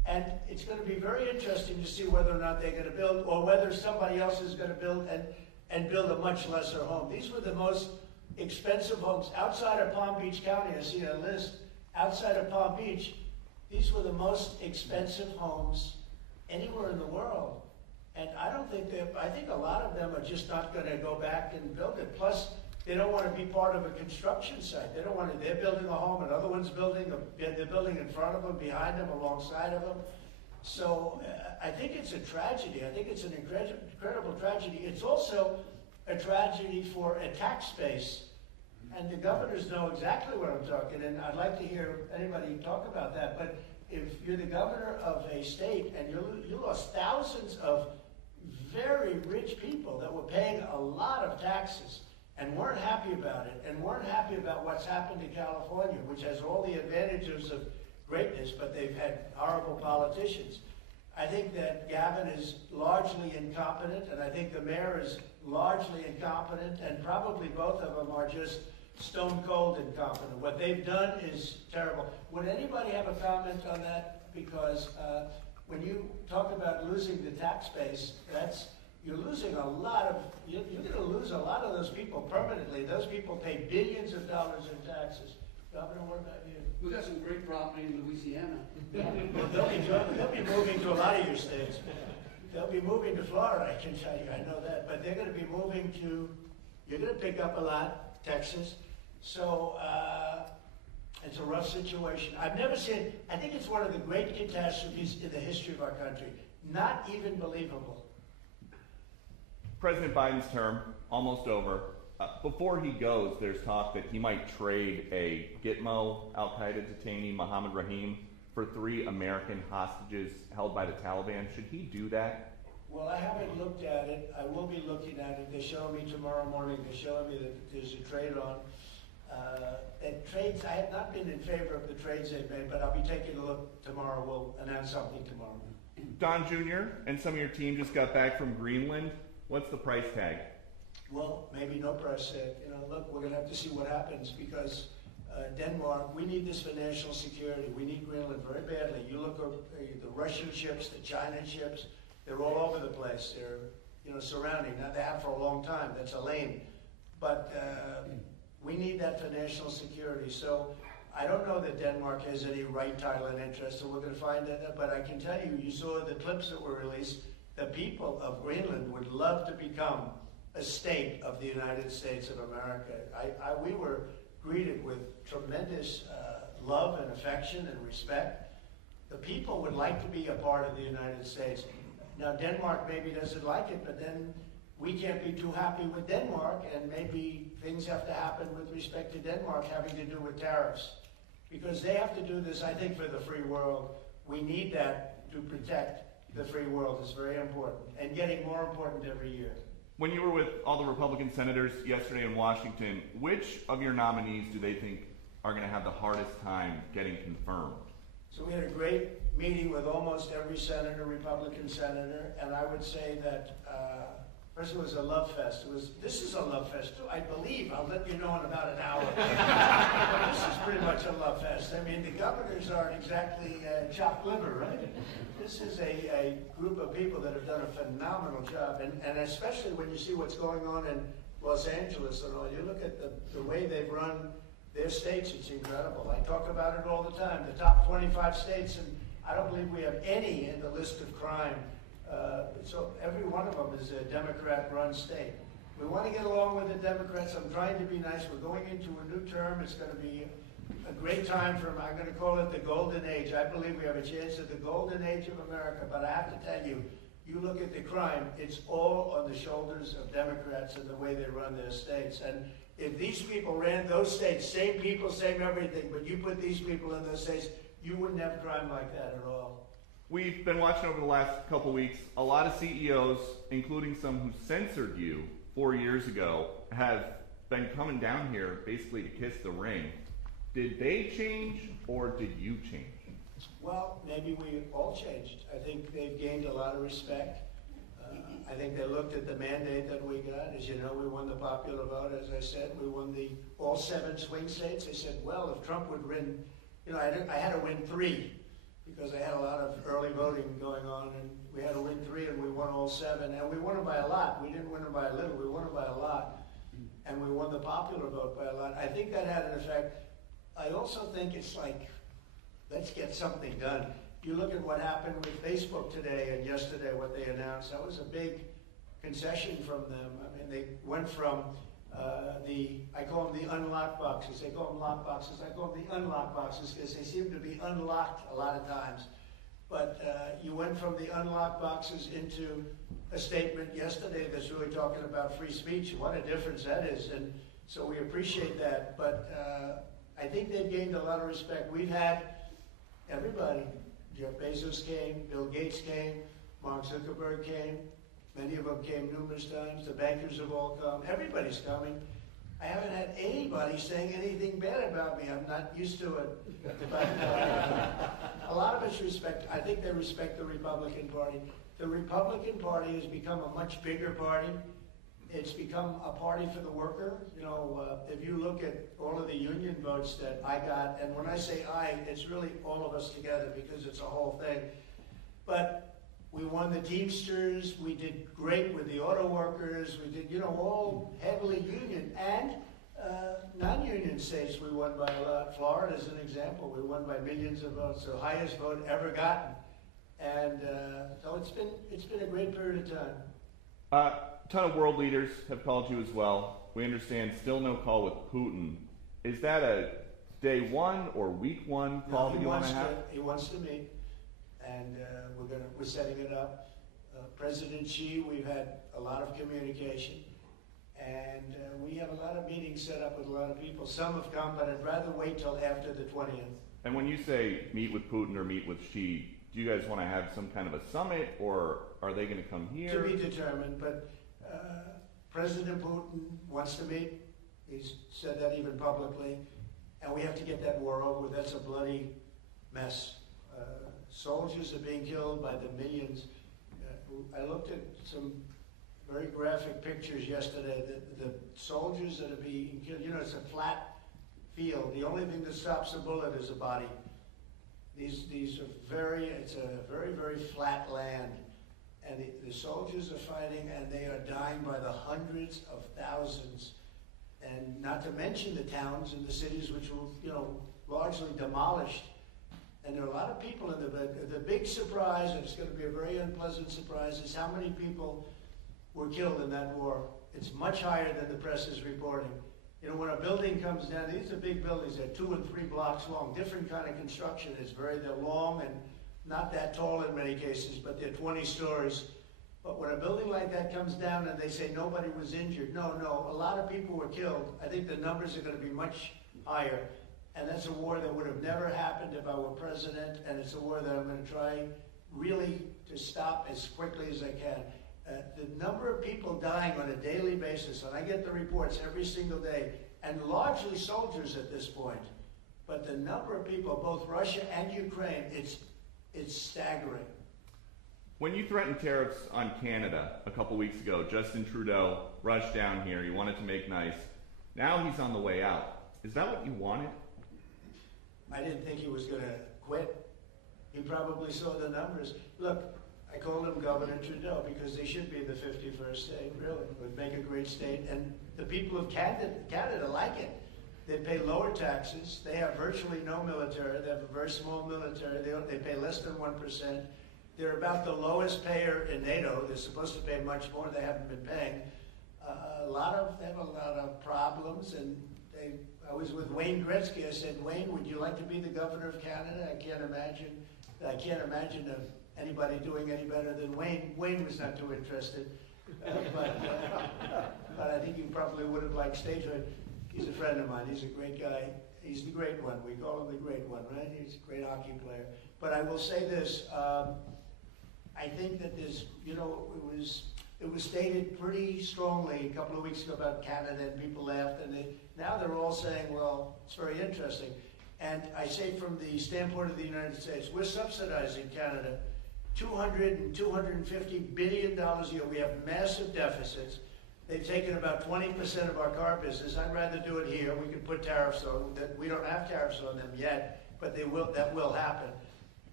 And it's going to be very interesting to see whether or not they're going to build, or whether somebody else is going to build and build a much lesser home. These were the most expensive homes outside of Palm Beach County. I see a list outside of Palm Beach. These were the most expensive homes anywhere in the world. And I think a lot of them are just not going to go back and build it. Plus, they don't want to be part of a construction site. They don't want to, they're building a home, another one's building, they're building in front of them, behind them, alongside of them. So I think it's a tragedy. I think it's an incredible tragedy. It's also a tragedy for a tax base. And the governors know exactly what I'm talking, and I'd like to hear anybody talk about that. But if you're the governor of a state and you lost thousands of very rich people that were paying a lot of taxes and weren't happy about it, and weren't happy about what's happened to California, which has all the advantages of greatness, but they've had horrible politicians. I think that Gavin is largely incompetent, and I think the mayor is largely incompetent, and probably both of them are just stone cold incompetent. What they've done is terrible. Would anybody have a comment on that? Because when you talk about losing the tax base, you're losing a lot of, you're going to lose a lot of those people permanently. Those people pay billions of dollars in taxes. Governor, what about you? We got some great property in Louisiana. Well, they'll be moving to a lot of your states. They'll be moving to Florida, I can tell you, I know that. But they're going to be moving to, you're going to pick up a lot, Texas. So it's a rough situation. I've never seen, I think it's one of the great catastrophes in the history of our country. Not even believable. President Biden's term, almost over. Before he goes, there's talk that he might trade a Gitmo al-Qaeda detainee, Mohammed Rahim, for 3 American hostages held by the Taliban. Should he do that? Well, I haven't looked at it. I will be looking at it. They're showing me tomorrow morning. They're showing me that there's a trade on. And trades, I have not been in favor of the trades they've made, but I'll be taking a look tomorrow. We'll announce something tomorrow. Don Jr. and some of your team just got back from Greenland. What's the price tag? Well, maybe no price tag. Look, we're going to have to see what happens, because Denmark, we need this for national security. We need Greenland very badly. You look at the Russian ships, the China ships, they're all over the place. They're, surrounding. Now, they have for a long time. That's a lane. But we need that for national security. So I don't know that Denmark has any right, title, and interest, so we're going to find that. But I can tell you, you saw the clips that were released. The people of Greenland would love to become a state of the United States of America. We were greeted with tremendous love and affection and respect. The people would like to be a part of the United States. Now, Denmark maybe doesn't like it, but then we can't be too happy with Denmark, and maybe things have to happen with respect to Denmark having to do with tariffs. Because they have to do this, I think, for the free world. We need that to protect the free world. It's very important, and getting more important every year. When you were with all the Republican senators yesterday in Washington, which of your nominees do they think are going to have the hardest time getting confirmed? So we had a great meeting with almost every senator, Republican senator, and I would say that first it was a love fest. This is a love fest too, I believe. I'll let you know in about an hour. But this is pretty much a love fest. I mean, the governors aren't exactly chopped liver, right? This is a group of people that have done a phenomenal job, and especially when you see what's going on in Los Angeles and all. You look at the way they've run their states, it's incredible. I talk about it all the time. The top 25 states, and I don't believe we have any in the list of crime. So every one of them is a Democrat-run state. We want to get along with the Democrats. I'm trying to be nice. We're going into a new term. It's going to be a great time for them. I'm going to call it the golden age. I believe we have a chance at the golden age of America. But I have to tell you, you look at the crime, it's all on the shoulders of Democrats and the way they run their states. And if these people ran those states, same people, same everything, but you put these people in those states, you wouldn't have crime like that at all. We've been watching over the last couple weeks, a lot of CEOs, including some who censored you 4 years ago, have been coming down here basically to kiss the ring. Did they change, or did you change? Well, maybe we all changed. I think they've gained a lot of respect. I think they looked at the mandate that we got. As you know, we won the popular vote, as I said. We won all 7 swing states. They said, well, if Trump would win, I had to win 3. because I had a lot of early voting going on, and we had to win 3, and we won all 7, and we won them by a lot. We didn't win them by a little, we won them by a lot, and we won the popular vote by a lot. I think that had an effect. I also think it's like, let's get something done. You look at what happened with Facebook today and yesterday, what they announced, that was a big concession from them. I mean, they went from I call them the unlocked boxes. They call them lock boxes. I call them the unlocked boxes because they seem to be unlocked a lot of times. But you went from the unlocked boxes into a statement yesterday that's really talking about free speech. What a difference that is. And so we appreciate that. But I think they've gained a lot of respect. We've had everybody. Jeff Bezos came, Bill Gates came, Mark Zuckerberg came. Many of them came numerous times. The bankers have all come. Everybody's coming. I haven't had anybody saying anything bad about me. I'm not used to it. But a lot of us respect, I think they respect the Republican Party. The Republican Party has become a much bigger party. It's become a party for the worker. You know, if you look at all of the union votes that I got, and when I say I, it's really all of us together because it's a whole thing. But we won the Teamsters, we did great with the auto workers, we did, you know, all heavily union, and non-union states we won by a lot. Florida is an example, we won by millions of votes, the highest vote ever gotten. And so it's been a great period of time. A ton of world leaders have called you as well. We understand still no call with Putin. Is that a day one or week one call that you want to have? He wants to meet. And we're setting it up. President Xi, we've had a lot of communication, and we have a lot of meetings set up with a lot of people. Some have come, but I'd rather wait till after the 20th. And when you say meet with Putin or meet with Xi, do you guys want to have some kind of a summit, or are they going to come here? To be determined, but President Putin wants to meet. He's said that even publicly, and we have to get that war over. That's a bloody mess. Soldiers are being killed by the millions. I looked at some very graphic pictures yesterday. The soldiers that are being killed, you know, it's a flat field. The only thing that stops a bullet is a body. These are it's a very, very flat land. And the soldiers are fighting, and they are dying by the hundreds of thousands. And not to mention the towns and the cities which were, you know, largely demolished. And there are a lot of people in the big surprise, and it's going to be a very unpleasant surprise, is how many people were killed in that war. It's much higher than the press is reporting. You know, when a building comes down, these are big buildings, they're 2 and 3 blocks long, different kind of construction. They're long and not that tall in many cases, but they're 20 stories. But when a building like that comes down and they say nobody was injured, no, a lot of people were killed. I think the numbers are going to be much higher. And that's a war that would have never happened if I were president, and it's a war that I'm going to try really to stop as quickly as I can. The number of people dying on a daily basis, and I get the reports every single day, and largely soldiers at this point, but the number of people, both Russia and Ukraine, it's staggering. When you threatened tariffs on Canada a couple weeks ago, Justin Trudeau rushed down here. He wanted to make nice. Now he's on the way out. Is that what you wanted? I didn't think he was going to quit. He probably saw the numbers. Look, I called him Governor Trudeau because they should be the 51st state, really. It would make a great state. And the people of Canada like it. They pay lower taxes. They have virtually no military. They have a very small military. They pay less than 1%. They're about the lowest payer in NATO. They're supposed to pay much more. They haven't been paying. They have a lot of problems, and I was with Wayne Gretzky. I said, Wayne, would you like to be the governor of Canada? I can't imagine anybody doing any better than Wayne. Wayne was not too interested, but I think you probably would have liked statehood. He's a friend of mine. He's a great guy. He's the great one. We call him the great one, right? He's a great hockey player. But I will say this. I think that this, you know, it was stated pretty strongly a couple of weeks ago about Canada, and people laughed, and now they're all saying, well, it's very interesting. And I say from the standpoint of the United States, we're subsidizing Canada $200 and $250 billion a year. We have massive deficits. They've taken about 20% of our car business. I'd rather do it here. We could put tariffs on that. We don't have tariffs on them yet, but that will happen.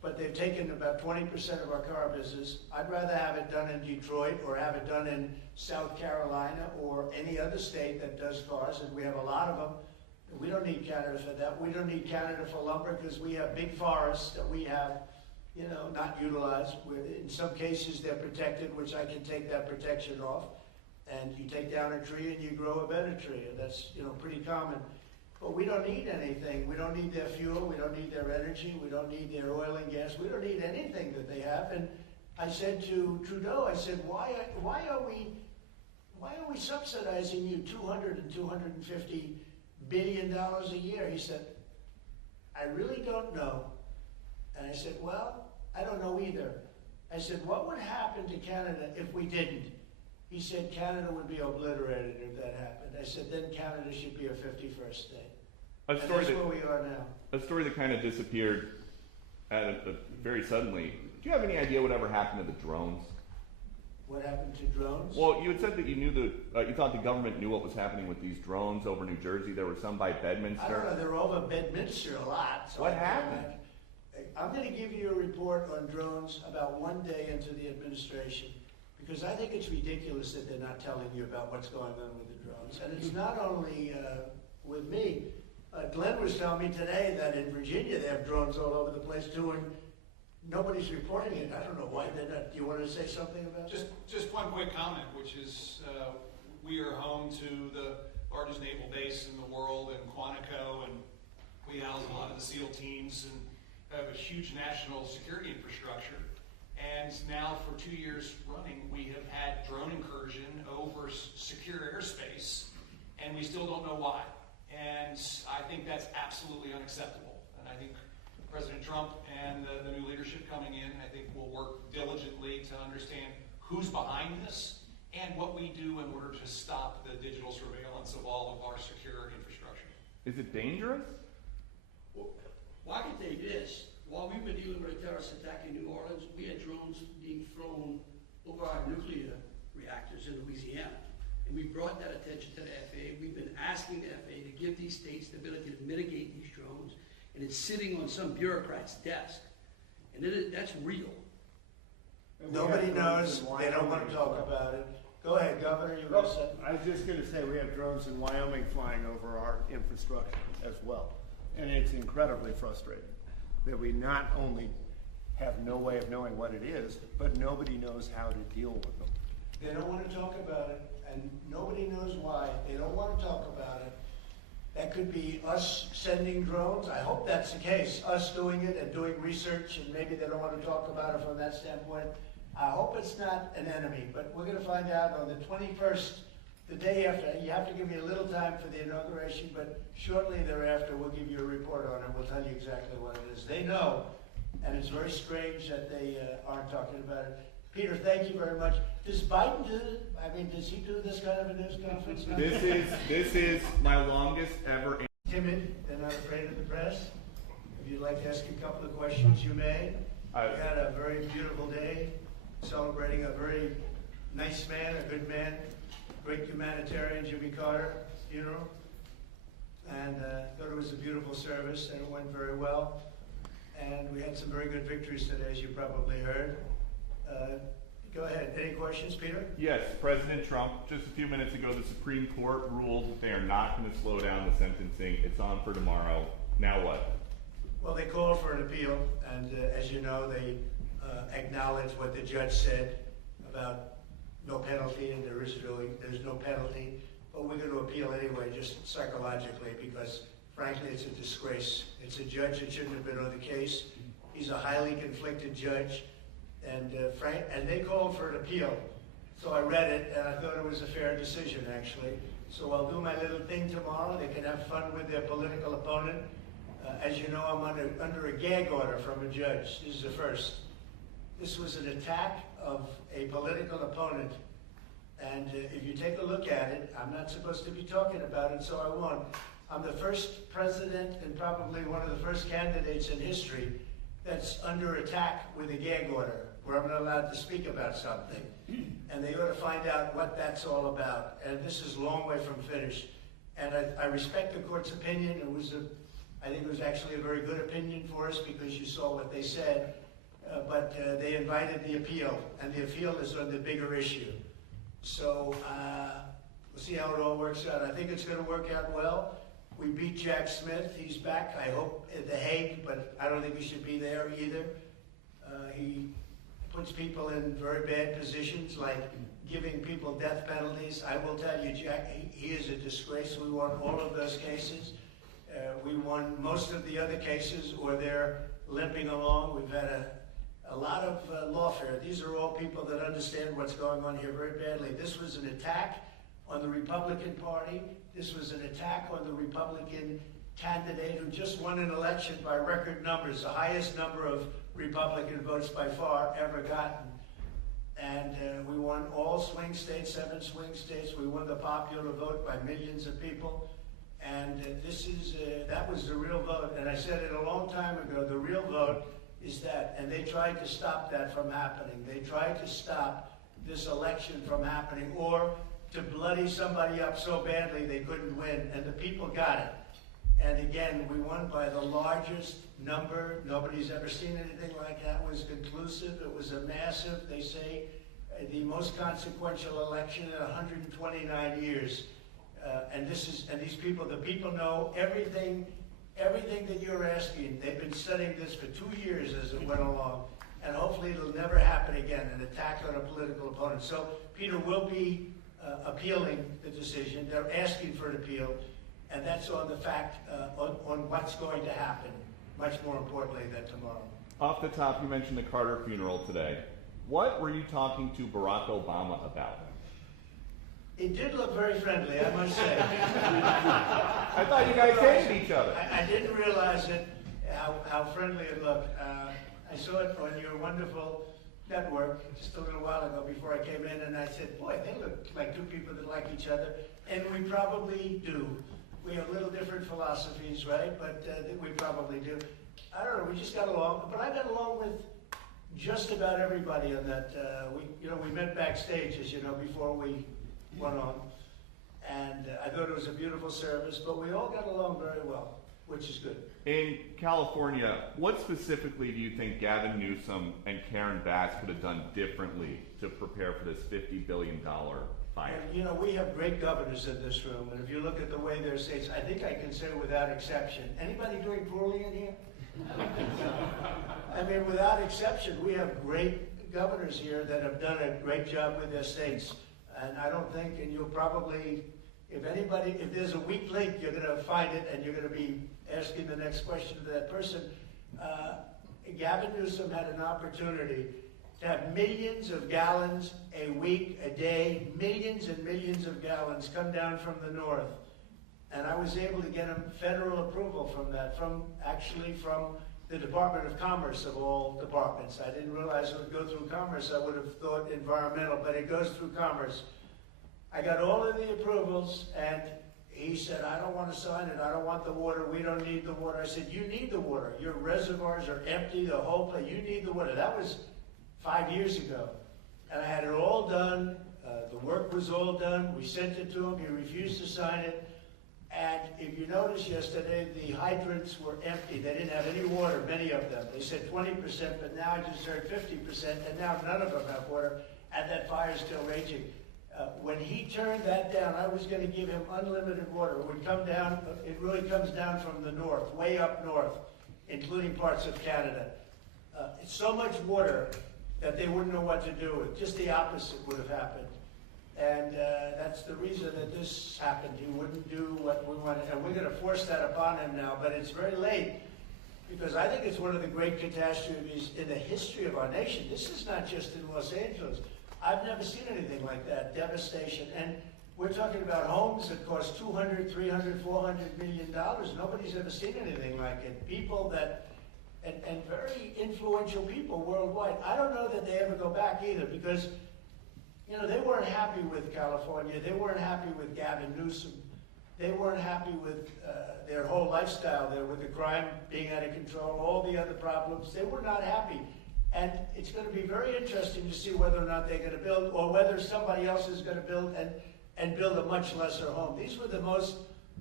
but they've taken about 20% of our car business. I'd rather have it done in Detroit or have it done in South Carolina or any other state that does cars, and we have a lot of them. We don't need Canada for that. We don't need Canada for lumber because we have big forests that we have, not utilized. In some cases, they're protected, which I can take that protection off. And you take down a tree and you grow a better tree, and that's, pretty common. But we don't need anything. We don't need their fuel. We don't need their energy. We don't need their oil and gas. We don't need anything that they have. And I said to Trudeau, I said, why are we subsidizing you $200 and $250 billion a year? He said, I really don't know. And I said, well, I don't know either. I said, what would happen to Canada if we didn't? He said, Canada would be obliterated if that happened. I said, then Canada should be a 51st state. And that's where we are now. A story that kind of disappeared very suddenly. Do you have any idea whatever happened to the drones? What happened to drones? Well, you had said that you thought the government knew what was happening with these drones over New Jersey. There were some by Bedminster. I don't know. They're over Bedminster a lot. So what happened? I'm going to give you a report on drones about one day into the administration, because I think it's ridiculous that they're not telling you about what's going on with the drones. And it's not only with me. Glenn was telling me today that in Virginia they have drones all over the place too, and nobody's reporting it. I don't know why they're not. Do you want to say something about that? Just one quick comment, which is we are home to the largest naval base in the world in Quantico, and we house a lot of the SEAL teams and have a huge national security infrastructure. And now for 2 years running, we have had drone incursion over secure airspace, and we still don't know why. And I think that's absolutely unacceptable. And I think President Trump and the new leadership coming in, I think will work diligently to understand who's behind this and what we do in order to stop the digital surveillance of all of our secure infrastructure. Is it dangerous? Well, I can tell you this. While we were dealing with a terrorist attack in New Orleans, we had drones being flown over our nuclear reactors in Louisiana. And we brought that attention to the FAA. We've been asking the FAA to give these states the ability to mitigate these drones. And it's sitting on some bureaucrat's desk. And that's real. Nobody knows. They don't want to talk about it. Go ahead, Governor. You were saying. I was just going to say we have drones in Wyoming flying over our infrastructure as well. And it's incredibly frustrating that we not only have no way of knowing what it is, but nobody knows how to deal with them. They don't want to talk about it, and nobody knows why. They don't want to talk about it. That could be us sending drones. I hope that's the case, us doing it and doing research, and maybe they don't want to talk about it from that standpoint. I hope it's not an enemy, but we're going to find out on the 21st, the day after. You have to give me a little time for the inauguration, but shortly thereafter we'll give you a report on it. We'll tell you exactly what it is. They know, and it's very strange that they aren't talking about it. Peter, thank you very much. Does Biden do it? I mean, does he do this kind of a news conference? This is my longest ever. Timid, they're not afraid of the press. If you'd like to ask a couple of questions, you may. We had a very beautiful day, celebrating a very nice man, a good man, great humanitarian, Jimmy Carter funeral. And thought it was a beautiful service, and it went very well. And we had some very good victories today, as you probably heard. Go ahead. Any questions, Peter? Yes, President Trump, just a few minutes ago, the Supreme Court ruled that they are not going to slow down the sentencing. It's on for tomorrow. Now what? Well, they called for an appeal, and as you know, they acknowledged what the judge said about no penalty, and there's no penalty. But we're going to appeal anyway, just psychologically, because frankly, it's a disgrace. It's a judge that shouldn't have been on the case. He's a highly conflicted judge. And they called for an appeal. So I read it, and I thought it was a fair decision, actually. So I'll do my little thing tomorrow. They can have fun with their political opponent. As you know, I'm under a gag order from a judge. This is the first. This was an attack of a political opponent. And if you take a look at it, I'm not supposed to be talking about it, so I won't. I'm the first president and probably one of the first candidates in history that's under attack with a gag order, where I'm not allowed to speak about something. And they ought to find out what that's all about. And this is a long way from finished. And I respect the court's opinion. It was I think it was actually a very good opinion for us because you saw what they said, but they invited the appeal, and the appeal is on the bigger issue. So we'll see how it all works out. I think it's going to work out well. We beat Jack Smith. He's back, I hope, at The Hague, but I don't think he should be there either. He puts people in very bad positions, like giving people death penalties. I will tell you, Jack, he is a disgrace. We won all of those cases. We won most of the other cases, or they're limping along. We've had a lot of lawfare. These are all people that understand what's going on here very badly. This was an attack on the Republican Party. This was an attack on the Republican candidate who just won an election by record numbers, the highest number of Republican votes by far ever gotten. And we won all swing states, 7 swing states. We won the popular vote by millions of people. And that was the real vote. And I said it a long time ago, the real vote is that. And they tried to stop that from happening. They tried to stop this election from happening, or to bloody somebody up so badly they couldn't win. And the people got it. And again, we won by the largest number. Nobody's ever seen anything like that. It was conclusive. It was a massive, they say, the most consequential election in 129 years. And these people, the people know everything that you're asking. They've been studying this for 2 years as it went along. And hopefully it'll never happen again, an attack on a political opponent. So Peter will be appealing the decision. They're asking for an appeal. And that's on the fact, on what's going to happen, much more importantly than tomorrow. Off the top, you mentioned the Carter funeral today. What were you talking to Barack Obama about? It did look very friendly, I must say. I thought you guys hated each other. I didn't realize it, how friendly it looked. I saw it on your wonderful network just a little while ago before I came in, and I said, boy, they look like two people that like each other. And we probably do. We have little different philosophies, right? But we probably do. I don't know, we just got along. But I got along with just about everybody on that. We met backstage, as you know, before we went on. And I thought it was a beautiful service, but we all got along very well, which is good. In California, what specifically do you think Gavin Newsom and Karen Bass could have done differently to prepare for this $50 billion fire? And, we have great governors in this room, and if you look at the way they're states, I think I can say without exception. Anybody doing poorly in here? I mean, without exception, we have great governors here that have done a great job with their states. And I don't think, and you'll probably, if there's a weak link, you're going to find it, and you're going to be asking the next question to that person. Gavin Newsom had an opportunity to have millions of gallons a week, a day, millions and millions of gallons come down from the north. And I was able to get him federal approval from that, from the Department of Commerce of all departments. I didn't realize it would go through Commerce. I would have thought environmental, but it goes through Commerce. I got all of the approvals, and he said, I don't want to sign it. I don't want the water. We don't need the water. I said, you need the water. Your reservoirs are empty, the whole place. You need the water. That was 5 years ago. And I had it all done. The work was all done. We sent it to him. He refused to sign it. And if you noticed yesterday, the hydrants were empty. They didn't have any water, many of them. They said 20%, but now I just heard 50%, and now none of them have water, and that fire's still raging. When he turned that down, I was going to give him unlimited water. It would come down, it really comes down from the north, way up north, including parts of Canada. It's so much water that they wouldn't know what to do with. Just the opposite would have happened. And that's the reason that this happened. He wouldn't do what we wanted. And we're going to force that upon him now. But it's very late, because I think it's one of the great catastrophes in the history of our nation. This is not just in Los Angeles. I've never seen anything like that, devastation. And we're talking about homes that cost $200, $300, $400 million. Nobody's ever seen anything like it. People that, and very influential people worldwide. I don't know that they ever go back either, because they weren't happy with California. They weren't happy with Gavin Newsom. They weren't happy with their whole lifestyle there, with the crime being out of control, all the other problems. They were not happy. And it's going to be very interesting to see whether or not they're going to build, or whether somebody else is going to build and build a much lesser home. These were the most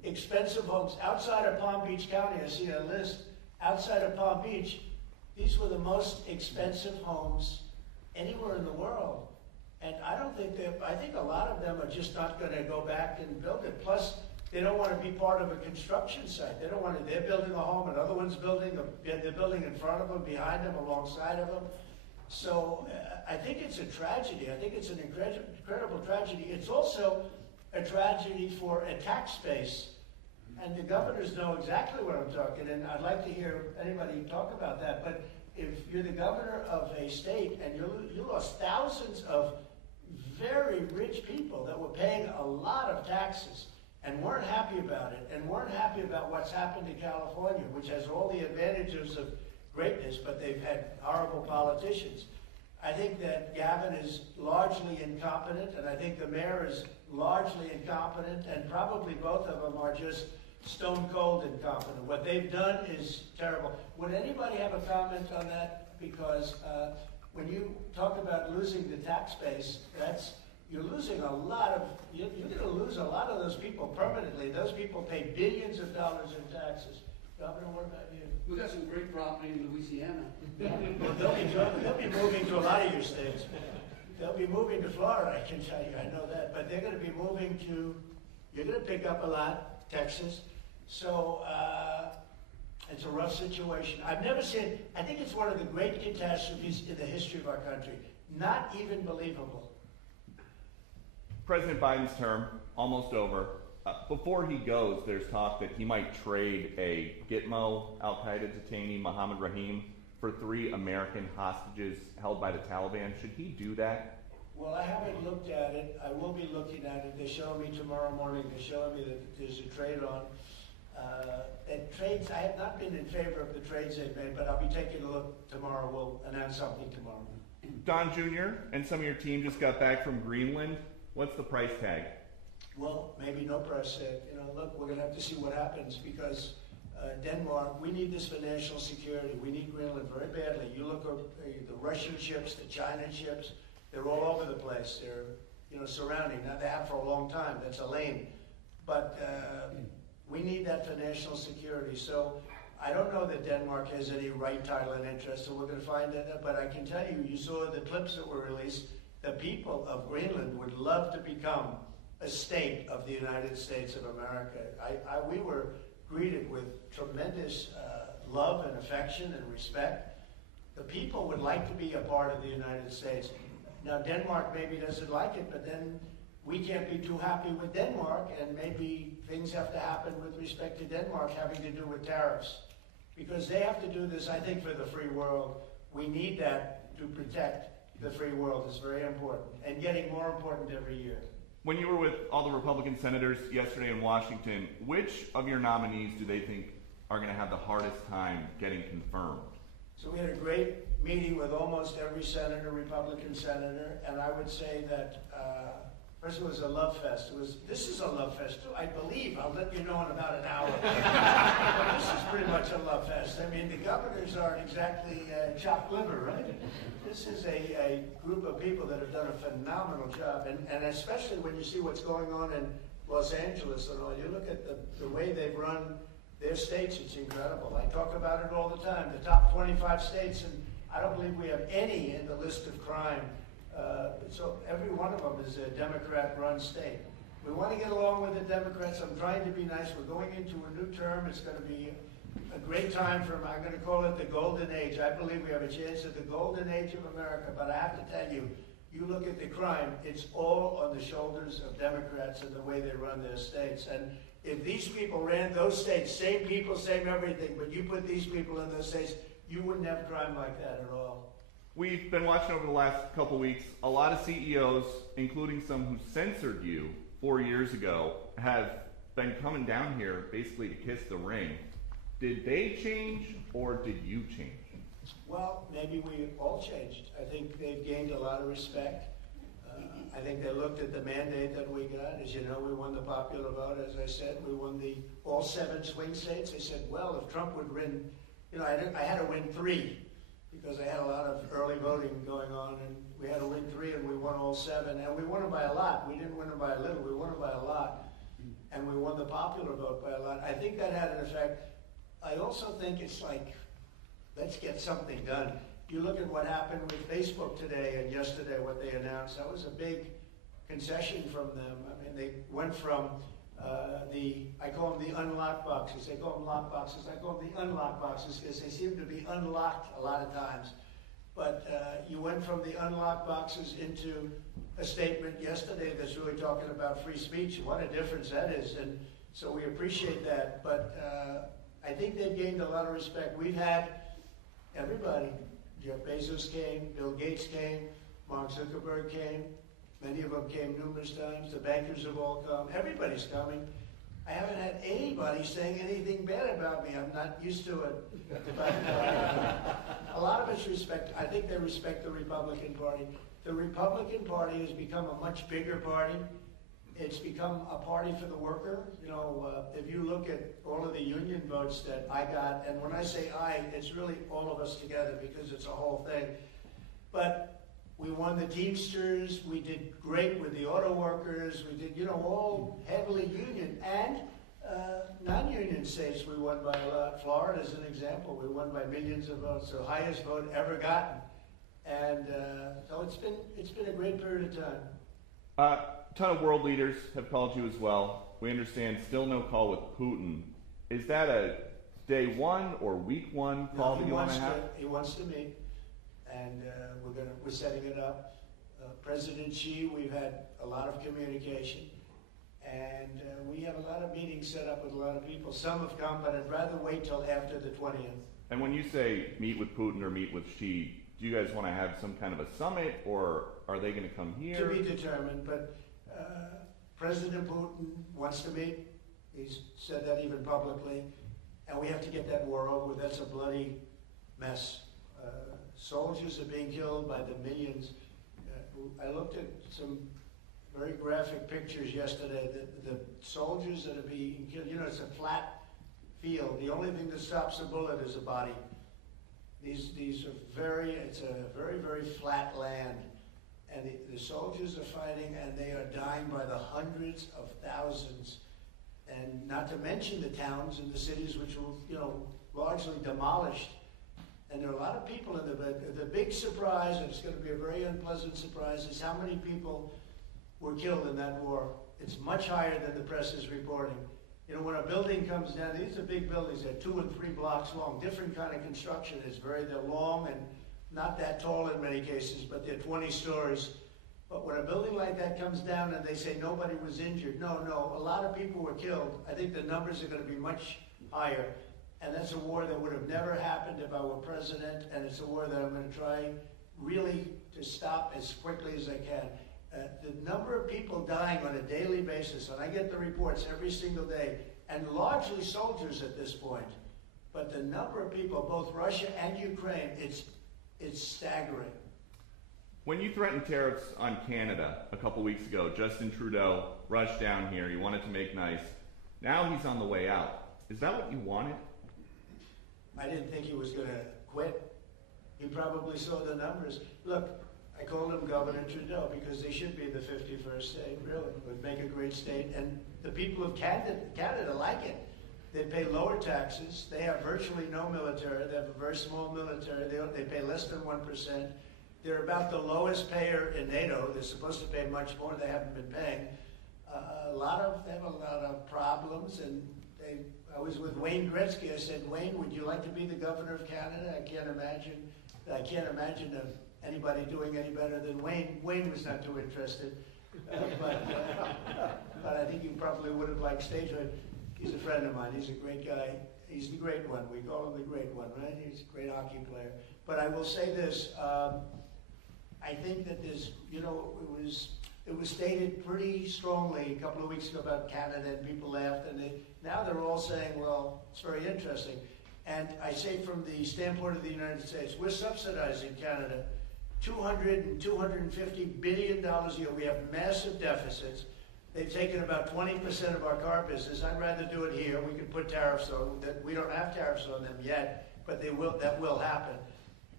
expensive homes outside of Palm Beach County. I see a list outside of Palm Beach. These were the most expensive homes anywhere in the world. And I don't think I think a lot of them are just not going to go back and build it. Plus, they don't want to be part of a construction site. They don't want to, they're building a home, another one's building, they're building in front of them, behind them, alongside of them. So I think it's a tragedy. I think it's an incredible tragedy. It's also a tragedy for a tax base. And the governors know exactly what I'm talking, and I'd like to hear anybody talk about that. But if you're the governor of a state and you lost thousands of very rich people that were paying a lot of taxes and weren't happy about it, and weren't happy about what's happened to California, which has all the advantages of greatness, but they've had horrible politicians. I think that Gavin is largely incompetent, and I think the mayor is largely incompetent, and probably both of them are just stone cold incompetent. What they've done is terrible. Would anybody have a comment on that? Because when you talk about losing the tax base, you're losing a lot of, you're going to lose a lot of those people permanently. Those people pay billions of dollars in taxes. Governor, what about you? We got some great property in Louisiana. Well, they'll be moving to a lot of your states. They'll be moving to Florida, I can tell you, I know that. But they're going to be moving to, you're going to pick up a lot, Texas. So it's a rough situation. I've never seen, I think it's one of the great catastrophes in the history of our country. Not even believable. President Biden's term, almost over. Before he goes, there's talk that he might trade a Gitmo al-Qaeda detainee, Mohammed Rahim, for 3 American hostages held by the Taliban. Should he do that? Well, I haven't looked at it. I will be looking at it. They're showing me tomorrow morning. They're showing me that there's a trade on. And trades, I have not been in favor of the trades they've made, but I'll be taking a look tomorrow. We'll announce something tomorrow. Don Jr. and some of your team just got back from Greenland. What's the price tag? Well, maybe no price tag. Look, we're going to have to see what happens because Denmark, we need this for national security. We need Greenland very badly. You look at the Russian ships, the China ships, they're all over the place. They're, surrounding. Now, they have for a long time. That's a lane. But we need that for national security. So I don't know that Denmark has any right, title, and interest, so we're going to find that. But I can tell you, you saw the clips that were released. The people of Greenland would love to become a state of the United States of America. We were greeted with tremendous love and affection and respect. The people would like to be a part of the United States. Now, Denmark maybe doesn't like it, but then we can't be too happy with Denmark, and maybe things have to happen with respect to Denmark having to do with tariffs. Because they have to do this, I think, for the free world. We need that to protect the free world. Is very important, and getting more important every year. When you were with all the Republican senators yesterday in Washington, which of your nominees do they think are going to have the hardest time getting confirmed? So we had a great meeting with almost every senator, Republican senator, and I would say that first it was a love fest. This is a love fest too, I believe. I'll let you know in about an hour. But this is pretty much a love fest. I mean, the governors aren't exactly chopped liver, right? This is a group of people that have done a phenomenal job, and especially when you see what's going on in Los Angeles and all. You look at the way they've run their states, it's incredible. I talk about it all the time. The top 25 states, and I don't believe we have any in the list of crime. So every one of them is a Democrat-run state. We want to get along with the Democrats. I'm trying to be nice. We're going into a new term. It's going to be a great time for, I'm going to call it the golden age. I believe we have a chance at the golden age of America, but I have to tell you, you look at the crime, it's all on the shoulders of Democrats and the way they run their states. And if these people ran those states, same people, same everything, but you put these people in those states, you wouldn't have crime like that at all. We've been watching over the last couple weeks, a lot of CEOs, including some who censored you 4 years ago, have been coming down here basically to kiss the ring. Did they change or did you change? Well, maybe we all changed. I think they've gained a lot of respect. I think they looked at the mandate that we got. As you know, we won the popular vote, as I said. We won all 7 swing states. They said, well, if Trump would win, I had to win 3 because I had a lot of early voting going on, and we had to win 3, and we won all 7, and we won them by a lot. We didn't win them by a little. We won them by a lot. and we won the popular vote by a lot. I think that had an effect. I also think it's like, let's get something done. You look at what happened with Facebook today and yesterday, what they announced, that was a big concession from them. I mean, they went from I call them the unlocked boxes. They call them lock boxes. I call them the unlocked boxes because they seem to be unlocked a lot of times. But you went from the unlocked boxes into a statement yesterday that's really talking about free speech. What a difference that is. And so we appreciate that. But I think they've gained a lot of respect. We've had everybody. Jeff Bezos came, Bill Gates came, Mark Zuckerberg came. Many of them came numerous times. The bankers have all come. Everybody's coming. I haven't had anybody saying anything bad about me. I'm not used to it. But a lot of it's respect. I think they respect the Republican Party. The Republican Party has become a much bigger party. It's become a party for the worker. You know, if you look at all of the union votes that I got, and when I say I, it's really all of us together because it's a whole thing. But we won the Teamsters, we did great with the auto workers, we did, all heavily union, and non-union states we won by a lot. Florida is an example, we won by millions of votes, the highest vote ever gotten. And so it's been a great period of time. A ton of world leaders have called you as well. We understand still no call with Putin. Is that a day one or week one call that you want to have? He wants to meet. And we're setting it up. President Xi, we've had a lot of communication, and we have a lot of meetings set up with a lot of people. Some have come, but I'd rather wait till after the 20th. And when you say meet with Putin or meet with Xi, do you guys want to have some kind of a summit, or are they going to come here? To be determined, but President Putin wants to meet. He's said that even publicly, and we have to get that war over. That's a bloody mess. Soldiers are being killed by the millions. I looked at some very graphic pictures yesterday. The soldiers that are being killed, it's a flat field. The only thing that stops a bullet is a body. These are it's a very, very flat land. And the soldiers are fighting, and they are dying by the hundreds of thousands. And not to mention the towns and the cities which were, largely demolished. And there are a lot of people in the big surprise, and it's going to be a very unpleasant surprise, is how many people were killed in that war. It's much higher than the press is reporting. When a building comes down, these are big buildings, they're 2 and 3 blocks long, different kind of construction. They're long and not that tall in many cases, but they're 20 stories. But when a building like that comes down and they say nobody was injured, no, a lot of people were killed. I think the numbers are going to be much higher. And that's a war that would have never happened if I were president, and it's a war that I'm going to try really to stop as quickly as I can. The number of people dying on a daily basis, and I get the reports every single day, and largely soldiers at this point, but the number of people, both Russia and Ukraine, it's staggering. When you threatened tariffs on Canada a couple weeks ago, Justin Trudeau rushed down here. He wanted to make nice. Now he's on the way out. Is that what you wanted? I didn't think he was going to quit. He probably saw the numbers. Look, I called him Governor Trudeau because they should be the 51st state, really. It would make a great state. And the people of Canada like it. They pay lower taxes. They have virtually no military. They have a very small military. They pay less than 1%. They're about the lowest payer in NATO. They're supposed to pay much more. They haven't been paying. They have a lot of problems, and I was with Wayne Gretzky. I said, Wayne, would you like to be the governor of Canada? I can't imagine anybody doing any better than Wayne. Wayne was not too interested, but I think you probably would have liked statehood. He's a friend of mine. He's a great guy. He's the great one. We call him the great one, right? He's a great hockey player. But I will say this. I think that it was stated pretty strongly a couple of weeks ago about Canada, and people laughed, and now they're all saying, well, it's very interesting. And I say from the standpoint of the United States, we're subsidizing Canada $200 and $250 billion a year. We have massive deficits. They've taken about 20% of our car business. I'd rather do it here. We could put tariffs on that. We don't have tariffs on them yet, but that will happen.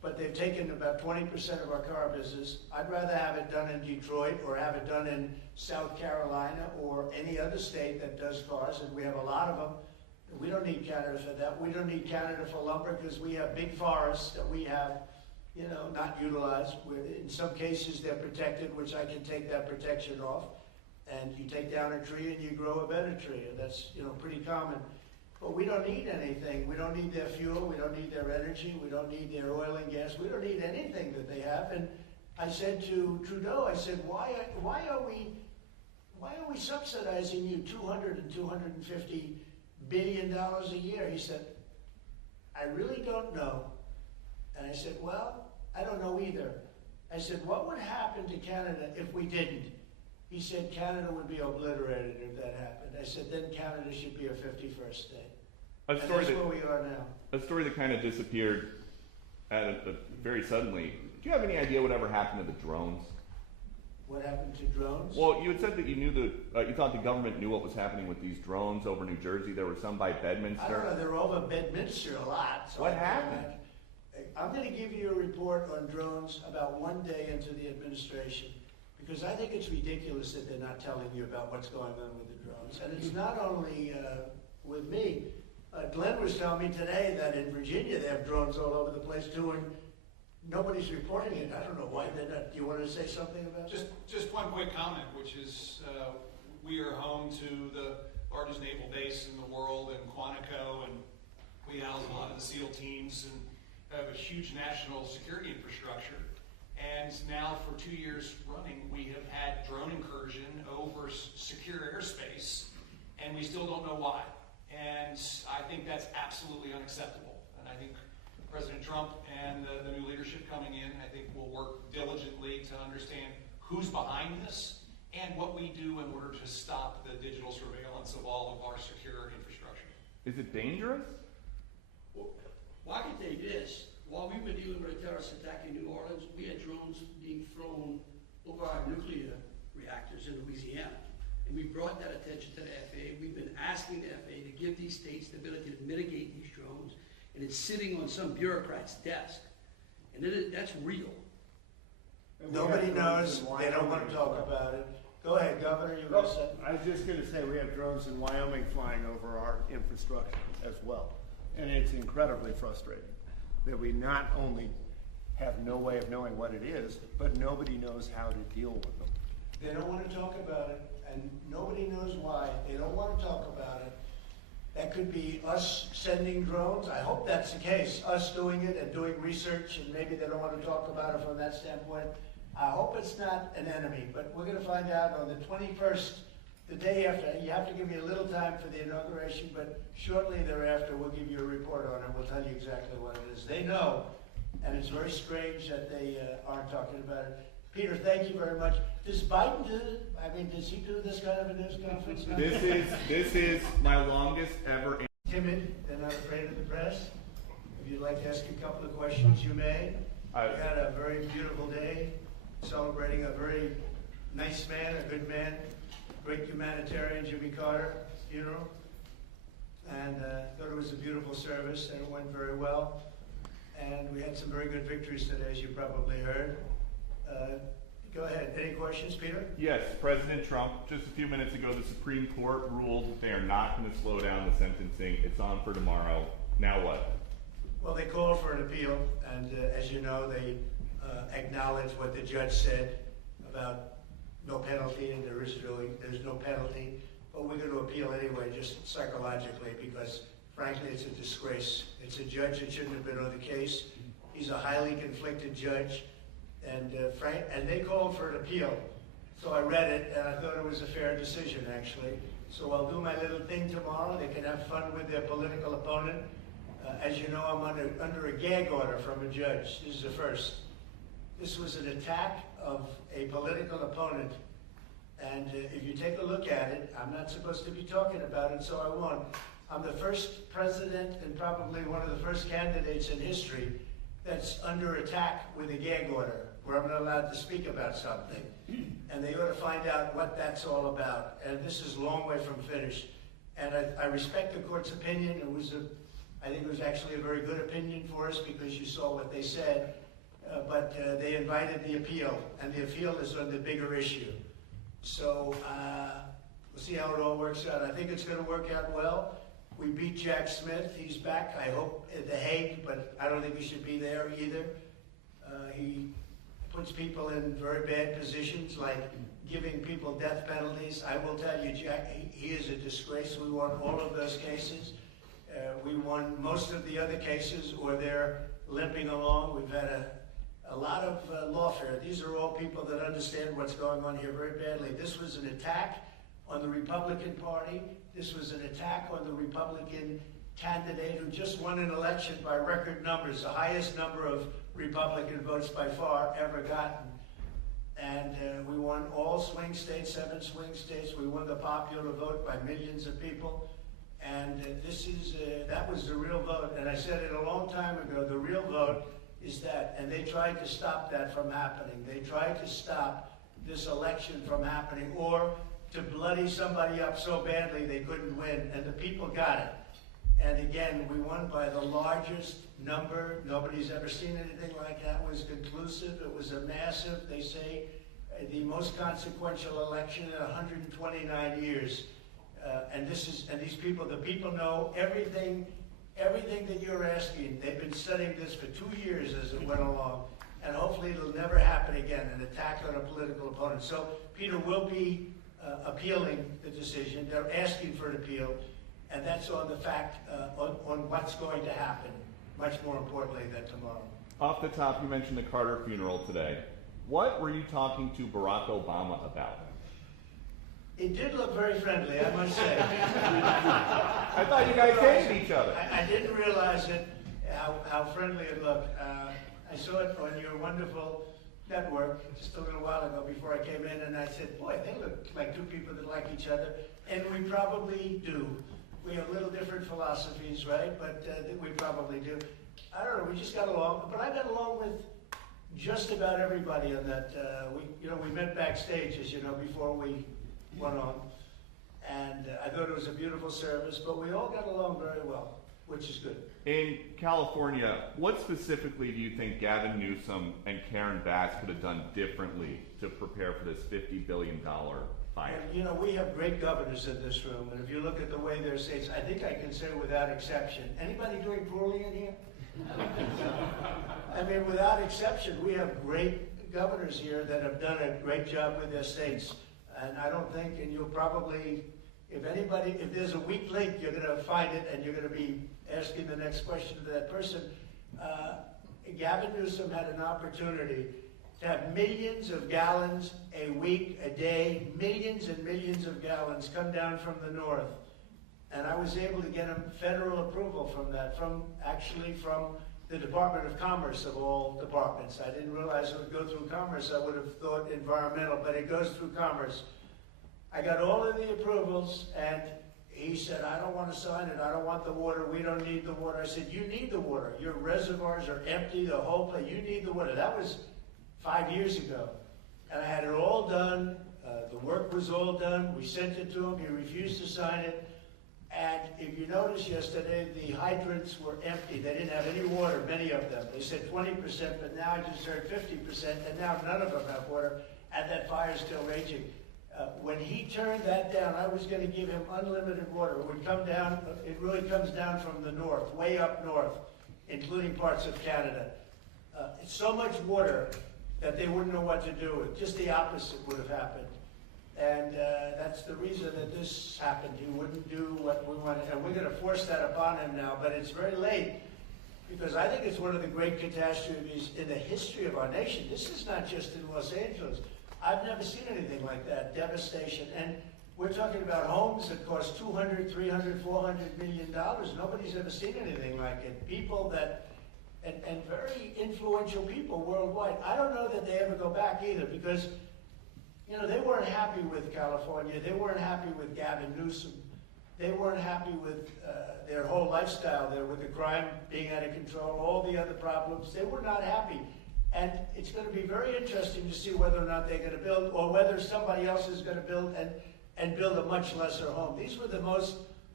but they've taken about 20% of our car business. I'd rather have it done in Detroit or have it done in South Carolina or any other state that does cars, and we have a lot of them. We don't need Canada for that. We don't need Canada for lumber because we have big forests that we have, not utilized. In some cases, they're protected, which I can take that protection off. And you take down a tree and you grow a better tree, and that's, pretty common. But we don't need anything. We don't need their fuel. We don't need their energy. We don't need their oil and gas. We don't need anything that they have. And I said to Trudeau, I said, why are we subsidizing you $200 and $250 billion a year? He said, I really don't know. And I said, well, I don't know either. I said, what would happen to Canada if we didn't? He said, Canada would be obliterated if that happened. I said, then Canada should be a 51st state. And that's where we are now. A story that kind of disappeared very suddenly. Do you have any idea whatever happened to the drones? What happened to drones? Well, you had said that you thought the government knew what was happening with these drones over New Jersey. There were some by Bedminster. I don't know. They're over Bedminster a lot. So what happened? I'm going to give you a report on drones about one day into the administration, because I think it's ridiculous that they're not telling you about what's going on with the drones. And it's not only with me. Glenn was telling me today that in Virginia they have drones all over the place too, and nobody's reporting it. I don't know why they're not. Do you want to say something about that? Just one quick comment, which is we are home to the largest naval base in the world in Quantico, and we house a lot of the SEAL teams and have a huge national security infrastructure. And now for 2 years running, we have had drone incursion over secure airspace, and we still don't know why. And I think that's absolutely unacceptable. And I think President Trump and the new leadership coming in, I think will work diligently to understand who's behind this and what we do in order to stop the digital surveillance of all of our secure infrastructure. Is it dangerous? Well, I can tell you this. While we were dealing with a terrorist attack in New Orleans, we had drones being flown over our nuclear reactors in Louisiana. And we brought that attention to the FAA. We've been asking the FAA to give these states the ability to mitigate these drones. And it's sitting on some bureaucrat's desk. And that's real. Nobody knows. They don't want to talk about it. Go ahead, Governor. You were saying. I was just going to say we have drones in Wyoming flying over our infrastructure as well. And it's incredibly frustrating that we not only have no way of knowing what it is, but nobody knows how to deal with them. They don't want to talk about it, and nobody knows why. They don't want to talk about it. That could be us sending drones. I hope that's the case, us doing it and doing research, and maybe they don't want to talk about it from that standpoint. I hope it's not an enemy, but we're going to find out on the 21st, the day after. You have to give me a little time for the inauguration, but shortly thereafter we'll give you a report on it. We'll tell you exactly what it is. They know, and it's very strange that they aren't talking about it. Peter, thank you very much. Does Biden do it? I mean, does he do this kind of a news conference? This is my longest ever. Timid, they're not afraid of the press. If you'd like to ask a couple of questions, you may. We had a very beautiful day, celebrating a very nice man, a good man, great humanitarian, Jimmy Carter funeral. And thought it was a beautiful service, and it went very well. And we had some very good victories today, as you probably heard. Go ahead. Any questions, Peter? Yes, President Trump, just a few minutes ago, the Supreme Court ruled that they are not going to slow down the sentencing. It's on for tomorrow. Now what? Well, they called for an appeal, and as you know, they acknowledged what the judge said about no penalty, and there's no penalty. But we're going to appeal anyway, just psychologically, because frankly, it's a disgrace. It's a judge that shouldn't have been on the case. He's a highly conflicted judge. And they called for an appeal. So I read it, and I thought it was a fair decision, actually. So I'll do my little thing tomorrow. They can have fun with their political opponent. As you know, I'm under a gag order from a judge. This is the first. This was an attack of a political opponent. And if you take a look at it, I'm not supposed to be talking about it, so I won't. I'm the first president and probably one of the first candidates in history that's under attack with a gag order, where I'm not allowed to speak about something. And they ought to find out what that's all about. And this is a long way from finished. And I respect the court's opinion. It was I think it was actually a very good opinion for us because you saw what they said, but they invited the appeal, and the appeal is on the bigger issue. So we'll see how it all works out. I think it's going to work out well. We beat Jack Smith. He's back, I hope, at The Hague, but I don't think he should be there either. He puts people in very bad positions, like giving people death penalties. I will tell you, Jack, he is a disgrace. We won all of those cases. We won most of the other cases, or they're limping along. We've had a lot of lawfare. These are all people that understand what's going on here very badly. This was an attack on the Republican Party. This was an attack on the Republican candidate who just won an election by record numbers, the highest number of Republican votes by far ever gotten. And we won all swing states, 7 swing states. We won the popular vote by millions of people. And that was the real vote. And I said it a long time ago, the real vote is that. And they tried to stop that from happening. They tried to stop this election from happening, or to bloody somebody up so badly they couldn't win. And the people got it. And again, we won by the largest number. Nobody's ever seen anything like that. It was conclusive. It was a massive, they say, the most consequential election in 129 years. And these people, the people know everything that you're asking. They've been studying this for 2 years as it went along. And hopefully it'll never happen again, an attack on a political opponent. So Peter will be appealing the decision. They're asking for an appeal. And that's on the fact, on what's going to happen, much more importantly than tomorrow. Off the top, you mentioned the Carter funeral today. What were you talking to Barack Obama about? It did look very friendly, I must say. I thought you guys hated each other. I didn't realize it, how friendly it looked. I saw it on your wonderful network just a little while ago before I came in, and I said, boy, they look like two people that like each other. And we probably do. We have little different philosophies, right? But we probably do. I don't know, we just got along. But I got along with just about everybody on that. We met backstage, as you know, before we went on. And I thought it was a beautiful service, but we all got along very well, which is good. In California, what specifically do you think Gavin Newsom and Karen Bass could have done differently to prepare for this $50 billion fight? And, we have great governors in this room, and if you look at the way they're states, I think I can say without exception. Anybody doing poorly in here? I mean, without exception, we have great governors here that have done a great job with their states. And I don't think, and you'll probably, if there's a weak link, you're going to find it, and you're going to be asking the next question to that person. Gavin Newsom had an opportunity to have millions of gallons a week, a day, millions and millions of gallons come down from the north. And I was able to get him federal approval from that, from the Department of Commerce of all departments. I didn't realize it would go through Commerce. I would have thought environmental, but it goes through Commerce. I got all of the approvals, and he said, I don't want to sign it. I don't want the water. We don't need the water. I said, you need the water. Your reservoirs are empty, the whole place. You need the water. That was 5 years ago. And I had it all done. The work was all done. We sent it to him. He refused to sign it. And if you noticed yesterday, the hydrants were empty. They didn't have any water, many of them. They said 20%, but now I just heard 50%, and now none of them have water, and that fire's still raging. When he turned that down, I was going to give him unlimited water. It would come down, it really comes down from the north, way up north, including parts of Canada. It's so much water that they wouldn't know what to do with. Just the opposite would have happened. And that's the reason that this happened. He wouldn't do what we wanted. And we're going to force that upon him now, but it's very late, because I think it's one of the great catastrophes in the history of our nation. This is not just in Los Angeles. I've never seen anything like that, devastation. And we're talking about homes that cost $200, $300, $400 million. Nobody's ever seen anything like it. People that, and very influential people worldwide. I don't know that they ever go back either, because they weren't happy with California. They weren't happy with Gavin Newsom. They weren't happy with their whole lifestyle there, with the crime being out of control, all the other problems. They were not happy. And it's going to be very interesting to see whether or not they're going to build, or whether somebody else is going to build and build a much lesser home. These were the most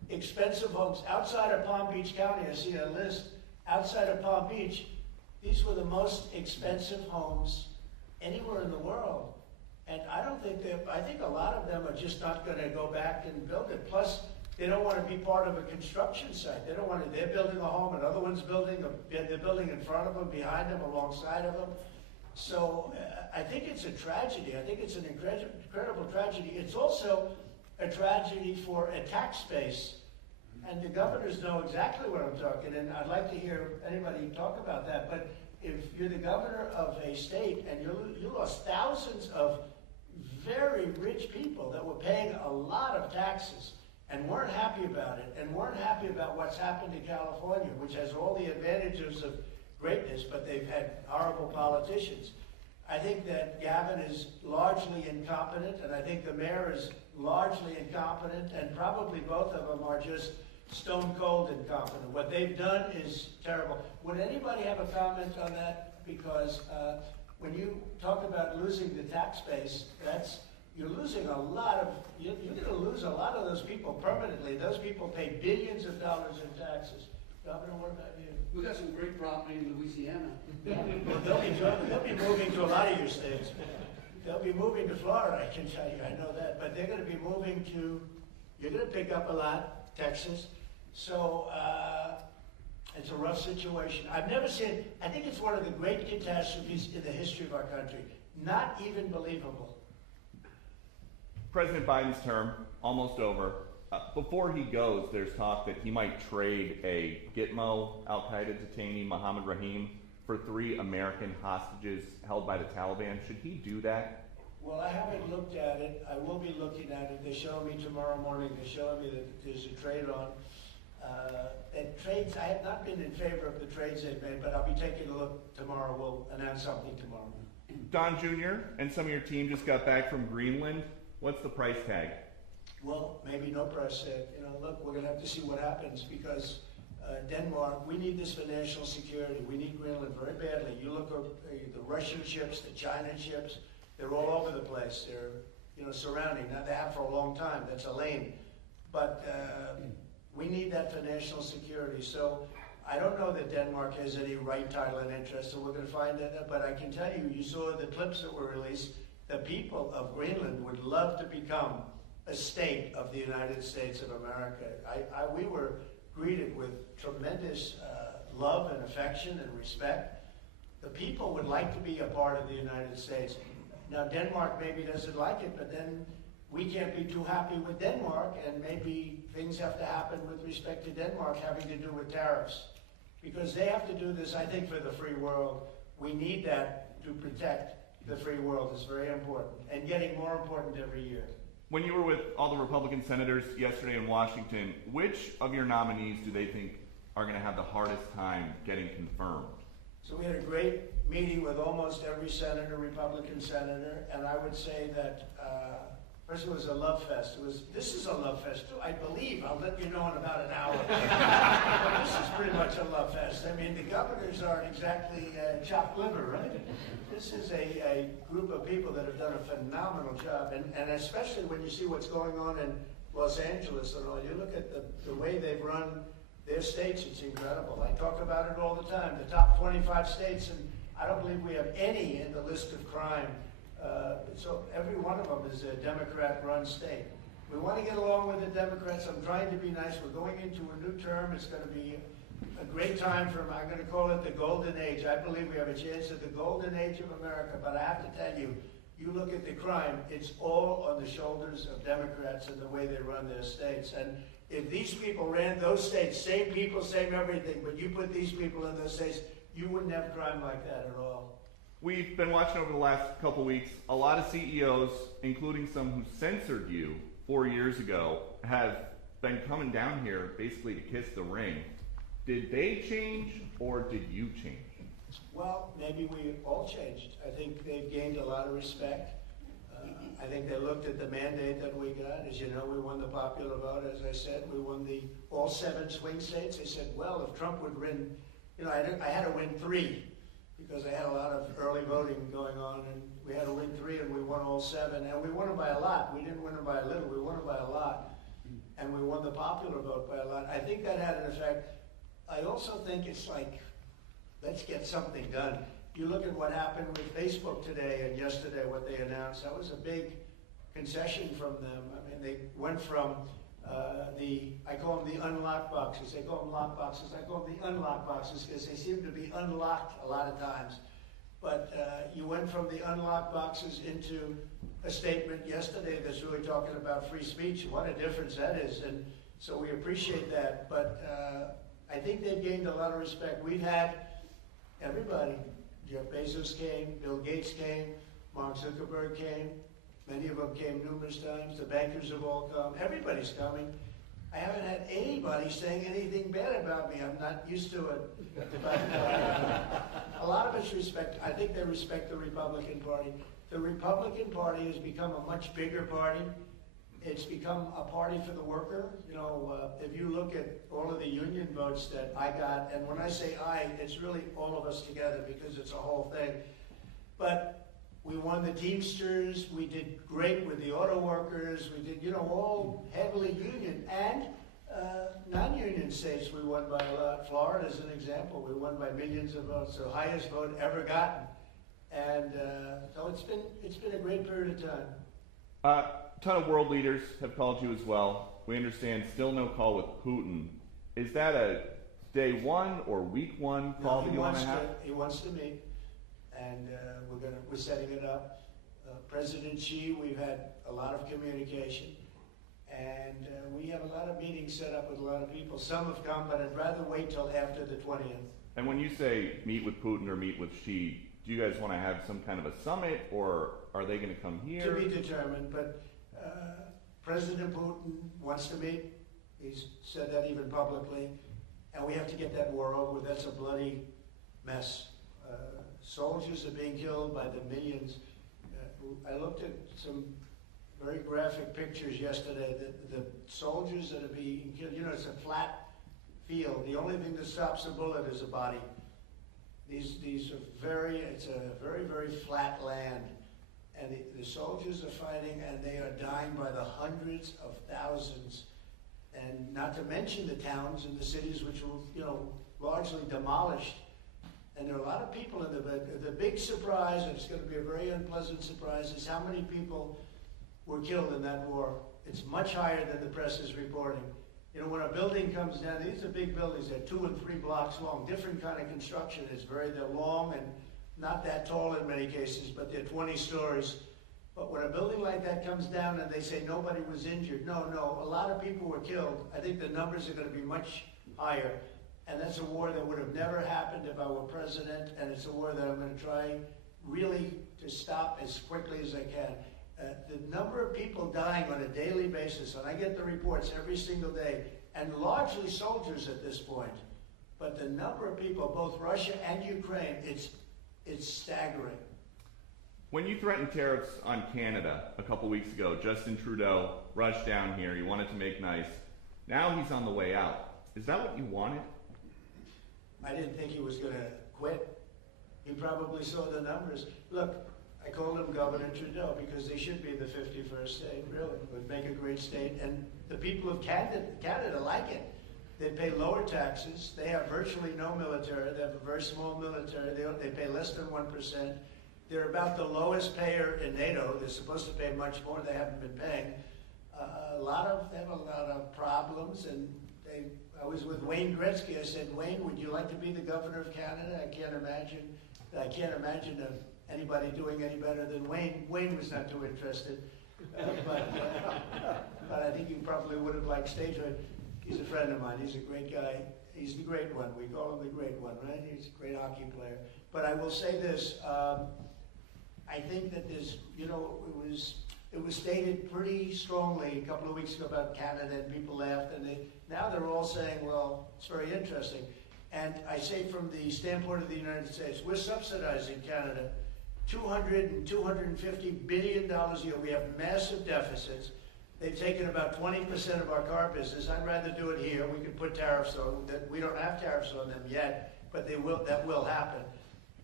expensive homes outside of Palm Beach County. I see a list outside of Palm Beach. These were the most expensive homes anywhere in the world. And I think a lot of them are just not going to go back and build it. Plus, they don't want to be part of a construction site. They don't want to, they're building a home, another one's building, they're building in front of them, behind them, alongside of them. So I think it's a tragedy. I think it's an incredible tragedy. It's also a tragedy for a tax base. And the governors know exactly what I'm talking, and I'd like to hear anybody talk about that. But if you're the governor of a state and you lost thousands of very rich people that were paying a lot of taxes and weren't happy about it, and weren't happy about what's happened to California, which has all the advantages of greatness, but they've had horrible politicians. I think that Gavin is largely incompetent, and I think the mayor is largely incompetent, and probably both of them are just stone cold incompetent. What they've done is terrible. Would anybody have a comment on that? Because when you talk about losing the tax base, you're losing a lot of, you're going to lose a lot of those people permanently. Those people pay billions of dollars in taxes. Governor, what about you? We got some great property in Louisiana. Well, they'll be moving to a lot of your states. They'll be moving to Florida, I can tell you, I know that. But they're going to be moving to, you're going to pick up a lot, Texas. So it's a rough situation. I've never seen, I think it's one of the great catastrophes in the history of our country. Not even believable. President Biden's term, almost over. Before he goes, there's talk that he might trade a Gitmo al-Qaeda detainee, Mohammed Rahim, for 3 American hostages held by the Taliban. Should he do that? Well, I haven't looked at it. I will be looking at it. They're showing me tomorrow morning. They're showing me that there's a trade on. And trades, I have not been in favor of the trades they've made, but I'll be taking a look tomorrow. We'll announce something tomorrow. Don Jr. and some of your team just got back from Greenland. What's the price tag? Well, maybe no price tag. Look, we're going to have to see what happens because Denmark, we need this for national security. We need Greenland very badly. You look at the Russian ships, the China ships, they're all over the place. They're, surrounding. Now, they have for a long time. That's a lane. But we need that for national security. So I don't know that Denmark has any right, title, and interest, so we're going to find that out. But I can tell you, you saw the clips that were released. The people of Greenland would love to become a state of the United States of America. We were greeted with tremendous love and affection and respect. The people would like to be a part of the United States. Now, Denmark maybe doesn't like it, but then we can't be too happy with Denmark, and maybe things have to happen with respect to Denmark having to do with tariffs. Because they have to do this, I think, for the free world. We need that to protect the free world. It's very important, and getting more important every year. When you were with all the Republican senators yesterday in Washington, which of your nominees do they think are going to have the hardest time getting confirmed? So we had a great meeting with almost every senator, Republican senator, and I would say that first it was a love fest. This is a love fest too, I believe. I'll let you know in about an hour. But this is pretty much a love fest. I mean, the governors aren't exactly chopped liver, right? This is a group of people that have done a phenomenal job, and especially when you see what's going on in Los Angeles and all. You look at the way they've run their states, it's incredible. I talk about it all the time. The top 25 states, and I don't believe we have any in the list of crime. So every one of them is a Democrat-run state. We want to get along with the Democrats. I'm trying to be nice. We're going into a new term. It's going to be a great time for, I'm going to call it the golden age. I believe we have a chance at the golden age of America, but I have to tell you, you look at the crime, it's all on the shoulders of Democrats and the way they run their states. And if these people ran those states, same people, same everything, but you put these people in those states, you wouldn't have crime like that at all. We've been watching over the last couple weeks, a lot of CEOs, including some who censored you 4 years ago, have been coming down here basically to kiss the ring. Did they change or did you change? Well, maybe we all changed. I think they've gained a lot of respect. I think they looked at the mandate that we got. As you know, we won the popular vote, as I said. We won all 7 swing states. They said, well, if Trump would win, I had to win 3 because I had a lot of early voting going on, and we had to win 3, and we won all 7. And we won them by a lot. We didn't win them by a little. We won them by a lot. and we won the popular vote by a lot. I think that had an effect. I also think it's like, let's get something done. You look at what happened with Facebook today and yesterday, what they announced, that was a big concession from them. I mean, they went from I call them the unlock boxes. They call them lock boxes. I call them the unlock boxes because they seem to be unlocked a lot of times. But you went from the unlock boxes into a statement yesterday that's really talking about free speech. What a difference that is. And so we appreciate that. But I think they've gained a lot of respect. We've had everybody. Jeff Bezos came, Bill Gates came, Mark Zuckerberg came. Many of them came numerous times. The bankers have all come. Everybody's coming. I haven't had anybody saying anything bad about me. I'm not used to it. But a lot of it's respect. I think they respect the Republican Party. The Republican Party has become a much bigger party. It's become a party for the worker. You know, if you look at all of the union votes that I got, and when I say I, it's really all of us together because it's a whole thing. But we won the Teamsters, we did great with the auto workers, we did, all heavily union, and non-union states we won by a lot. Florida is an example, we won by millions of votes, the highest vote ever gotten. And so it's been a great period of time. A ton of world leaders have called you as well. We understand still no call with Putin. Is that a day one or week one call that you want to have? He wants to meet. And we're setting it up. President Xi, we've had a lot of communication, and we have a lot of meetings set up with a lot of people. Some have come, but I'd rather wait till after the 20th. And when you say meet with Putin or meet with Xi, do you guys want to have some kind of a summit, or are they going to come here? To be determined, but President Putin wants to meet. He's said that even publicly, and we have to get that war over. That's a bloody mess. Soldiers are being killed by the millions. I looked at some very graphic pictures yesterday. The soldiers that are being killed, it's a flat field. The only thing that stops a bullet is a body. These are it's a very, very flat land. And the soldiers are fighting, and they are dying by the hundreds of thousands. And not to mention the towns and the cities which were, largely demolished. And there are a lot of people in the big surprise, and it's going to be a very unpleasant surprise, is how many people were killed in that war. It's much higher than the press is reporting. When a building comes down, these are big buildings, they're 2 and 3 blocks long, different kind of construction. They're long and not that tall in many cases, but they're 20 stories. But when a building like that comes down and they say nobody was injured, no, a lot of people were killed. I think the numbers are going to be much higher. And that's a war that would have never happened if I were president, and it's a war that I'm going to try really to stop as quickly as I can. The number of people dying on a daily basis, and I get the reports every single day, and largely soldiers at this point, but the number of people, both Russia and Ukraine, it's staggering. When you threatened tariffs on Canada a couple weeks ago, Justin Trudeau rushed down here. He wanted to make nice. Now he's on the way out. Is that what you wanted? I didn't think he was going to quit. He probably saw the numbers. Look, I called him Governor Trudeau because they should be the 51st state, really. It would make a great state. And the people of Canada like it. They pay lower taxes. They have virtually no military. They have a very small military. They pay less than 1%. They're about the lowest payer in NATO. They're supposed to pay much more. They haven't been paying. They have a lot of problems, and I was with Wayne Gretzky. I said, Wayne, would you like to be the governor of Canada? I can't imagine anybody doing any better than Wayne. Wayne was not too interested, but I think you probably would have liked statehood. He's a friend of mine. He's a great guy. He's the great one. We call him the great one, right? He's a great hockey player. But I will say this. I think that it was stated pretty strongly a couple of weeks ago about Canada, and people laughed, and now they're all saying, well, it's very interesting. And I say from the standpoint of the United States, we're subsidizing Canada $200 and $250 billion a year. We have massive deficits. They've taken about 20% of our car business. I'd rather do it here. We could put tariffs on that. We don't have tariffs on them yet, but that will happen.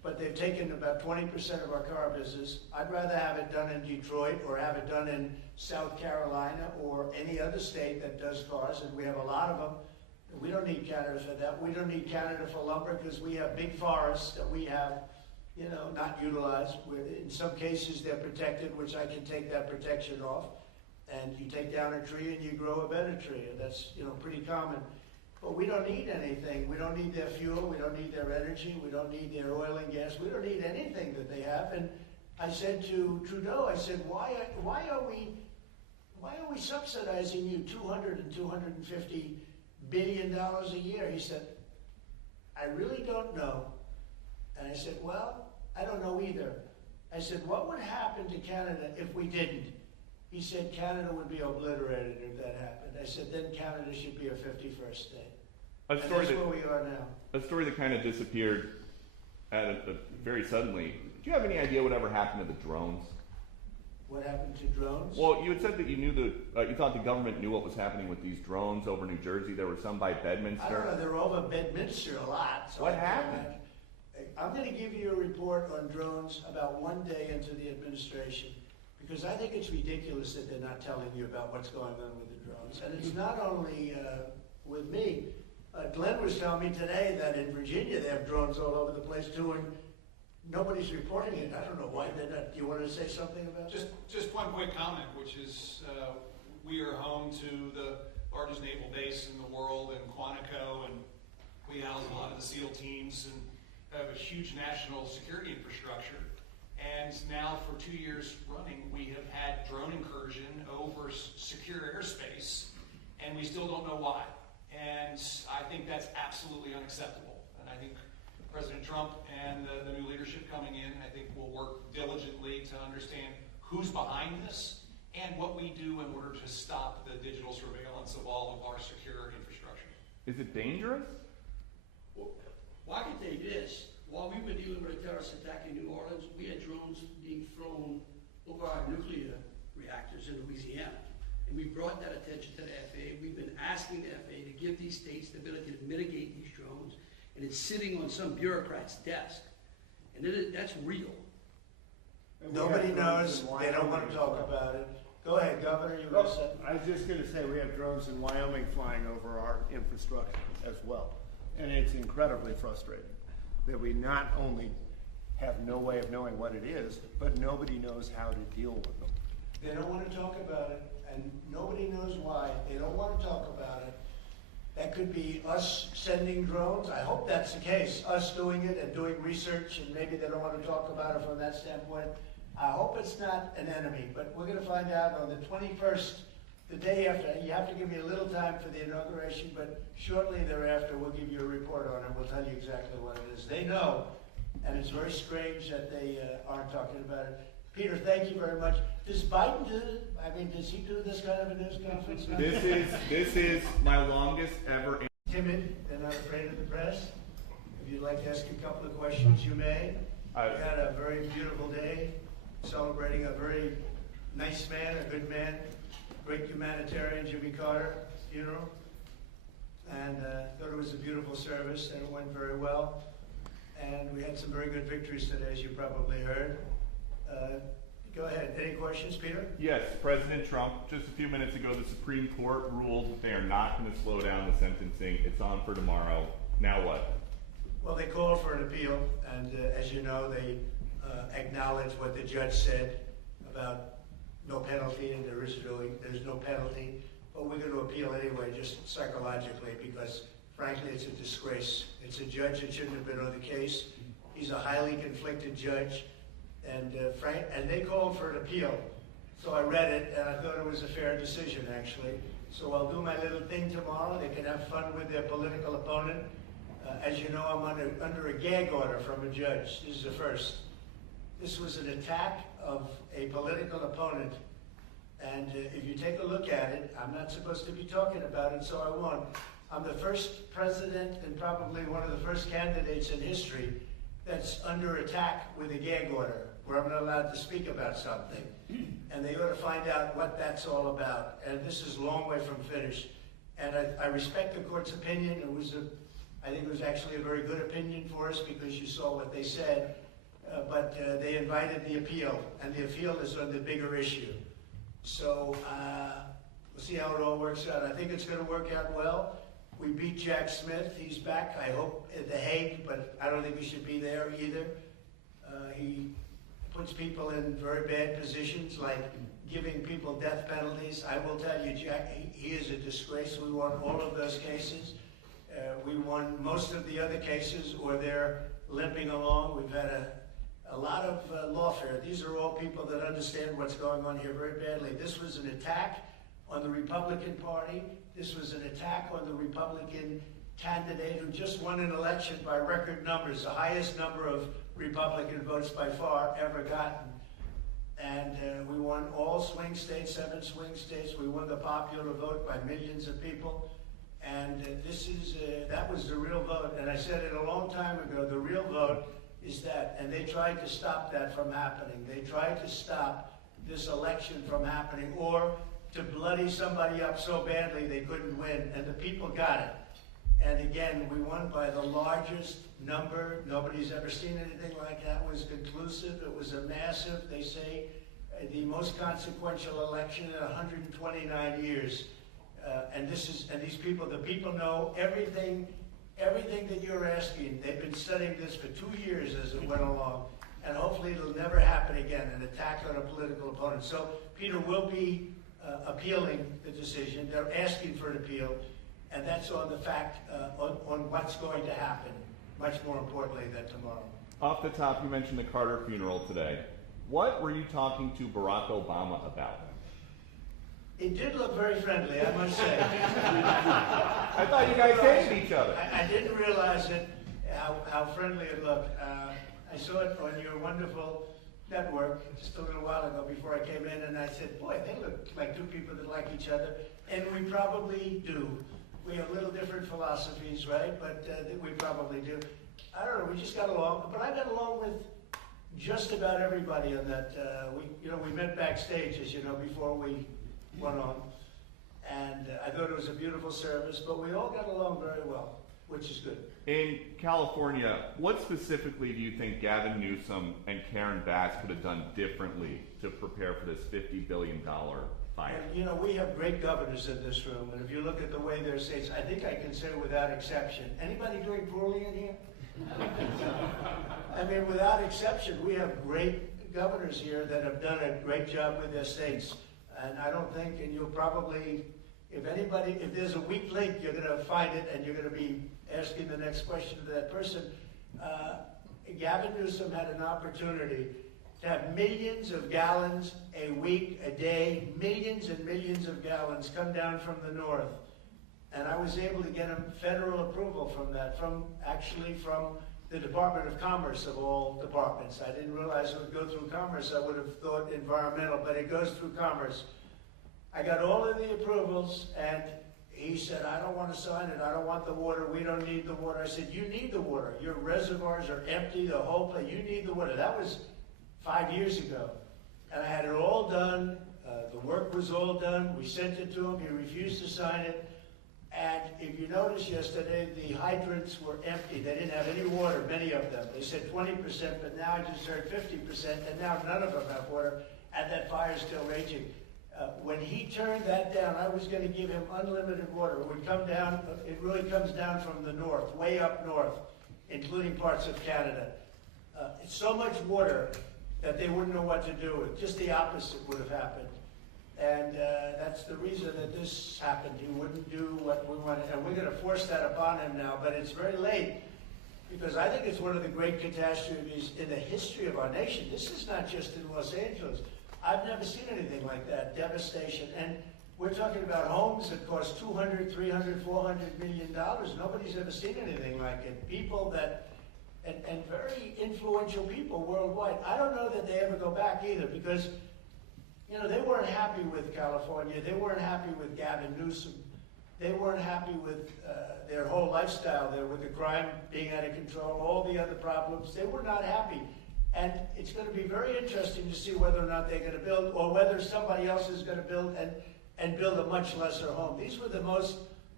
but they've taken about 20% of our car business. I'd rather have it done in Detroit or have it done in South Carolina or any other state that does cars, and we have a lot of them. We don't need Canada for that. We don't need Canada for lumber because we have big forests that we have, not utilized. In some cases, they're protected, which I can take that protection off. And you take down a tree and you grow a better tree, and that's, pretty common. But we don't need anything. We don't need their fuel. We don't need their energy. We don't need their oil and gas. We don't need anything that they have. And I said to Trudeau, I said, why are we subsidizing you $200 and $250 billion a year? He said, I really don't know. And I said, well, I don't know either. I said, what would happen to Canada if we didn't? He said, Canada would be obliterated if that happened. I said, then Canada should be a 51st state. And that's where we are now. A story that kind of disappeared very suddenly. Do you have any idea whatever happened to the drones? What happened to drones? Well, you had said that you thought the government knew what was happening with these drones over New Jersey. There were some by Bedminster. I don't know. They're over Bedminster a lot. So what happened? I'm going to give you a report on drones about one day into the administration, because I think it's ridiculous that they're not telling you about what's going on with the drones. And it's not only with me. Glenn was telling me today that in Virginia they have drones all over the place too, and nobody's reporting it. I don't know why they're not. Do you want to say something about that? Just one quick comment, which is we are home to the largest naval base in the world in Quantico, and we house a lot of the SEAL teams and have a huge national security infrastructure. And now for 2 years running, we have had drone incursion over secure airspace, and we still don't know why. And I think that's absolutely unacceptable. And I think President Trump and the new leadership coming in, I think will work diligently to understand who's behind this and what we do in order to stop the digital surveillance of all of our secure infrastructure. Is it dangerous? Well, I can tell you this. While we were dealing with a terrorist attack in New Orleans, we had drones being flown over our nuclear reactors in Louisiana. And we brought that attention to the FAA. We've been asking the FAA to give these states the ability to mitigate these drones. And it's sitting on some bureaucrat's desk. And that's real. Nobody knows. They don't want to talk about it. Go ahead, Governor. You were saying. I was just going to say we have drones in Wyoming flying over our infrastructure as well. And it's incredibly frustrating that we not only have no way of knowing what it is, but nobody knows how to deal with them. They don't want to talk about it, and nobody knows why. They don't want to talk about it. That could be us sending drones. I hope that's the case, us doing it and doing research, and maybe they don't want to talk about it from that standpoint. I hope it's not an enemy, but we're going to find out on the 21st, the day after. You have to give me a little time for the inauguration, but shortly thereafter we'll give you a report on it. We'll tell you exactly what it is. They know, and it's very strange that they aren't talking about it. Peter, thank you very much. Does Biden do it? I mean, does he do this kind of a news conference? This is my longest ever. Timid and not afraid of the press. If you'd like to ask a couple of questions, you may. We had a very beautiful day, celebrating a very nice man, a good man, great humanitarian, Jimmy Carter funeral. And thought it was a beautiful service, and it went very well. And we had some very good victories today, as you probably heard. Go ahead. Any questions, Peter? Yes, President Trump, just a few minutes ago, the Supreme Court ruled that they are not going to slow down the sentencing. It's on for tomorrow. Now what? Well, they called for an appeal, and as you know, they acknowledged what the judge said about no penalty, and there's no penalty. But we're going to appeal anyway, just psychologically, because frankly, it's a disgrace. It's a judge that shouldn't have been on the case. He's a highly conflicted judge. And they called for an appeal. So I read it, and I thought it was a fair decision, actually. So I'll do my little thing tomorrow. They can have fun with their political opponent. As you know, I'm under a gag order from a judge. This is the first. This was an attack of a political opponent. And if you take a look at it, I'm not supposed to be talking about it, so I won't. I'm the first president and probably one of the first candidates in history that's under attack with a gag order, where I'm not allowed to speak about something. And they ought to find out what that's all about. And this is a long way from finished. And I respect the court's opinion. It was I think it was actually a very good opinion for us because you saw what they said, but they invited the appeal, and the appeal is on the bigger issue. So we'll see how it all works out. I think it's going to work out well. We beat Jack Smith. He's back, I hope, at The Hague, but I don't think he should be there either. He puts people in very bad positions, like giving people death penalties. I will tell you, Jack, he is a disgrace. We won all of those cases. We won most of the other cases, or they're limping along. We've had a lot of lawfare. These are all people that understand what's going on here very badly. This was an attack on the Republican Party. This was an attack on the Republican candidate who just won an election by record numbers, the highest number of Republican votes by far ever gotten. And we won all swing states, 7 swing states. We won the popular vote by millions of people. And that was the real vote. And I said it a long time ago, the real vote is that. And they tried to stop that from happening. They tried to stop this election from happening, or to bloody somebody up so badly they couldn't win. And the people got it. And again, we won by the largest number. Nobody's ever seen anything like that. It was conclusive. It was a massive, they say, the most consequential election in 129 years. And these people, the people know everything that you're asking. They've been studying this for 2 years as it went along. And hopefully it'll never happen again, an attack on a political opponent. So Peter will be appealing the decision. They're asking for an appeal. And that's on the fact, on what's going to happen, much more importantly than tomorrow. Off the top, you mentioned the Carter funeral today. What were you talking to Barack Obama about? It did look very friendly, I must say. I thought you guys hated each other. I didn't realize it, how friendly it looked. I saw it on your wonderful network just a little while ago before I came in, and I said, boy, they look like two people that like each other. And we probably do. We have little different philosophies, right? But we probably do. I don't know, we just got along. But I got along with just about everybody on that. We met backstage, as you know, before we went on. And I thought it was a beautiful service, but we all got along very well, which is good. In California, what specifically do you think Gavin Newsom and Karen Bass could have done differently to prepare for this $50 billion fight? And, we have great governors in this room, and if you look at the way they're states, I think I can say without exception. Anybody doing poorly in here? I mean, without exception, we have great governors here that have done a great job with their states. And I don't think, and you'll probably, if there's a weak link, you're going to find it, and you're going to be asking the next question to that person. Gavin Newsom had an opportunity to have millions of gallons a week, a day, millions and millions of gallons come down from the north. And I was able to get him federal approval from that, from the Department of Commerce of all departments. I didn't realize it would go through Commerce. I would have thought environmental, but it goes through Commerce. I got all of the approvals, and he said, I don't want to sign it. I don't want the water. We don't need the water. I said, you need the water. Your reservoirs are empty, the whole place. You need the water. That was 5 years ago. And I had it all done. The work was all done. We sent it to him. He refused to sign it. And if you noticed yesterday, the hydrants were empty. They didn't have any water, many of them. They said 20%, but now I just heard 50%, and now none of them have water, and that fire's still raging. When he turned that down, I was going to give him unlimited water. It would come down, it really comes down from the north, way up north, including parts of Canada. It's so much water that they wouldn't know what to do with. Just the opposite would have happened. And that's the reason that this happened. He wouldn't do what we wanted. And we're going to force that upon him now. But it's very late, because I think it's one of the great catastrophes in the history of our nation. This is not just in Los Angeles. I've never seen anything like that, devastation. And we're talking about homes that cost $200, $300, $400 million. Nobody's ever seen anything like it. People that, and very influential people worldwide. I don't know that they ever go back either, because they weren't happy with California. They weren't happy with Gavin Newsom. They weren't happy with their whole lifestyle there, with the crime being out of control, all the other problems. They were not happy. And it's going to be very interesting to see whether or not they're going to build, or whether somebody else is going to build and build a much lesser home. These were the most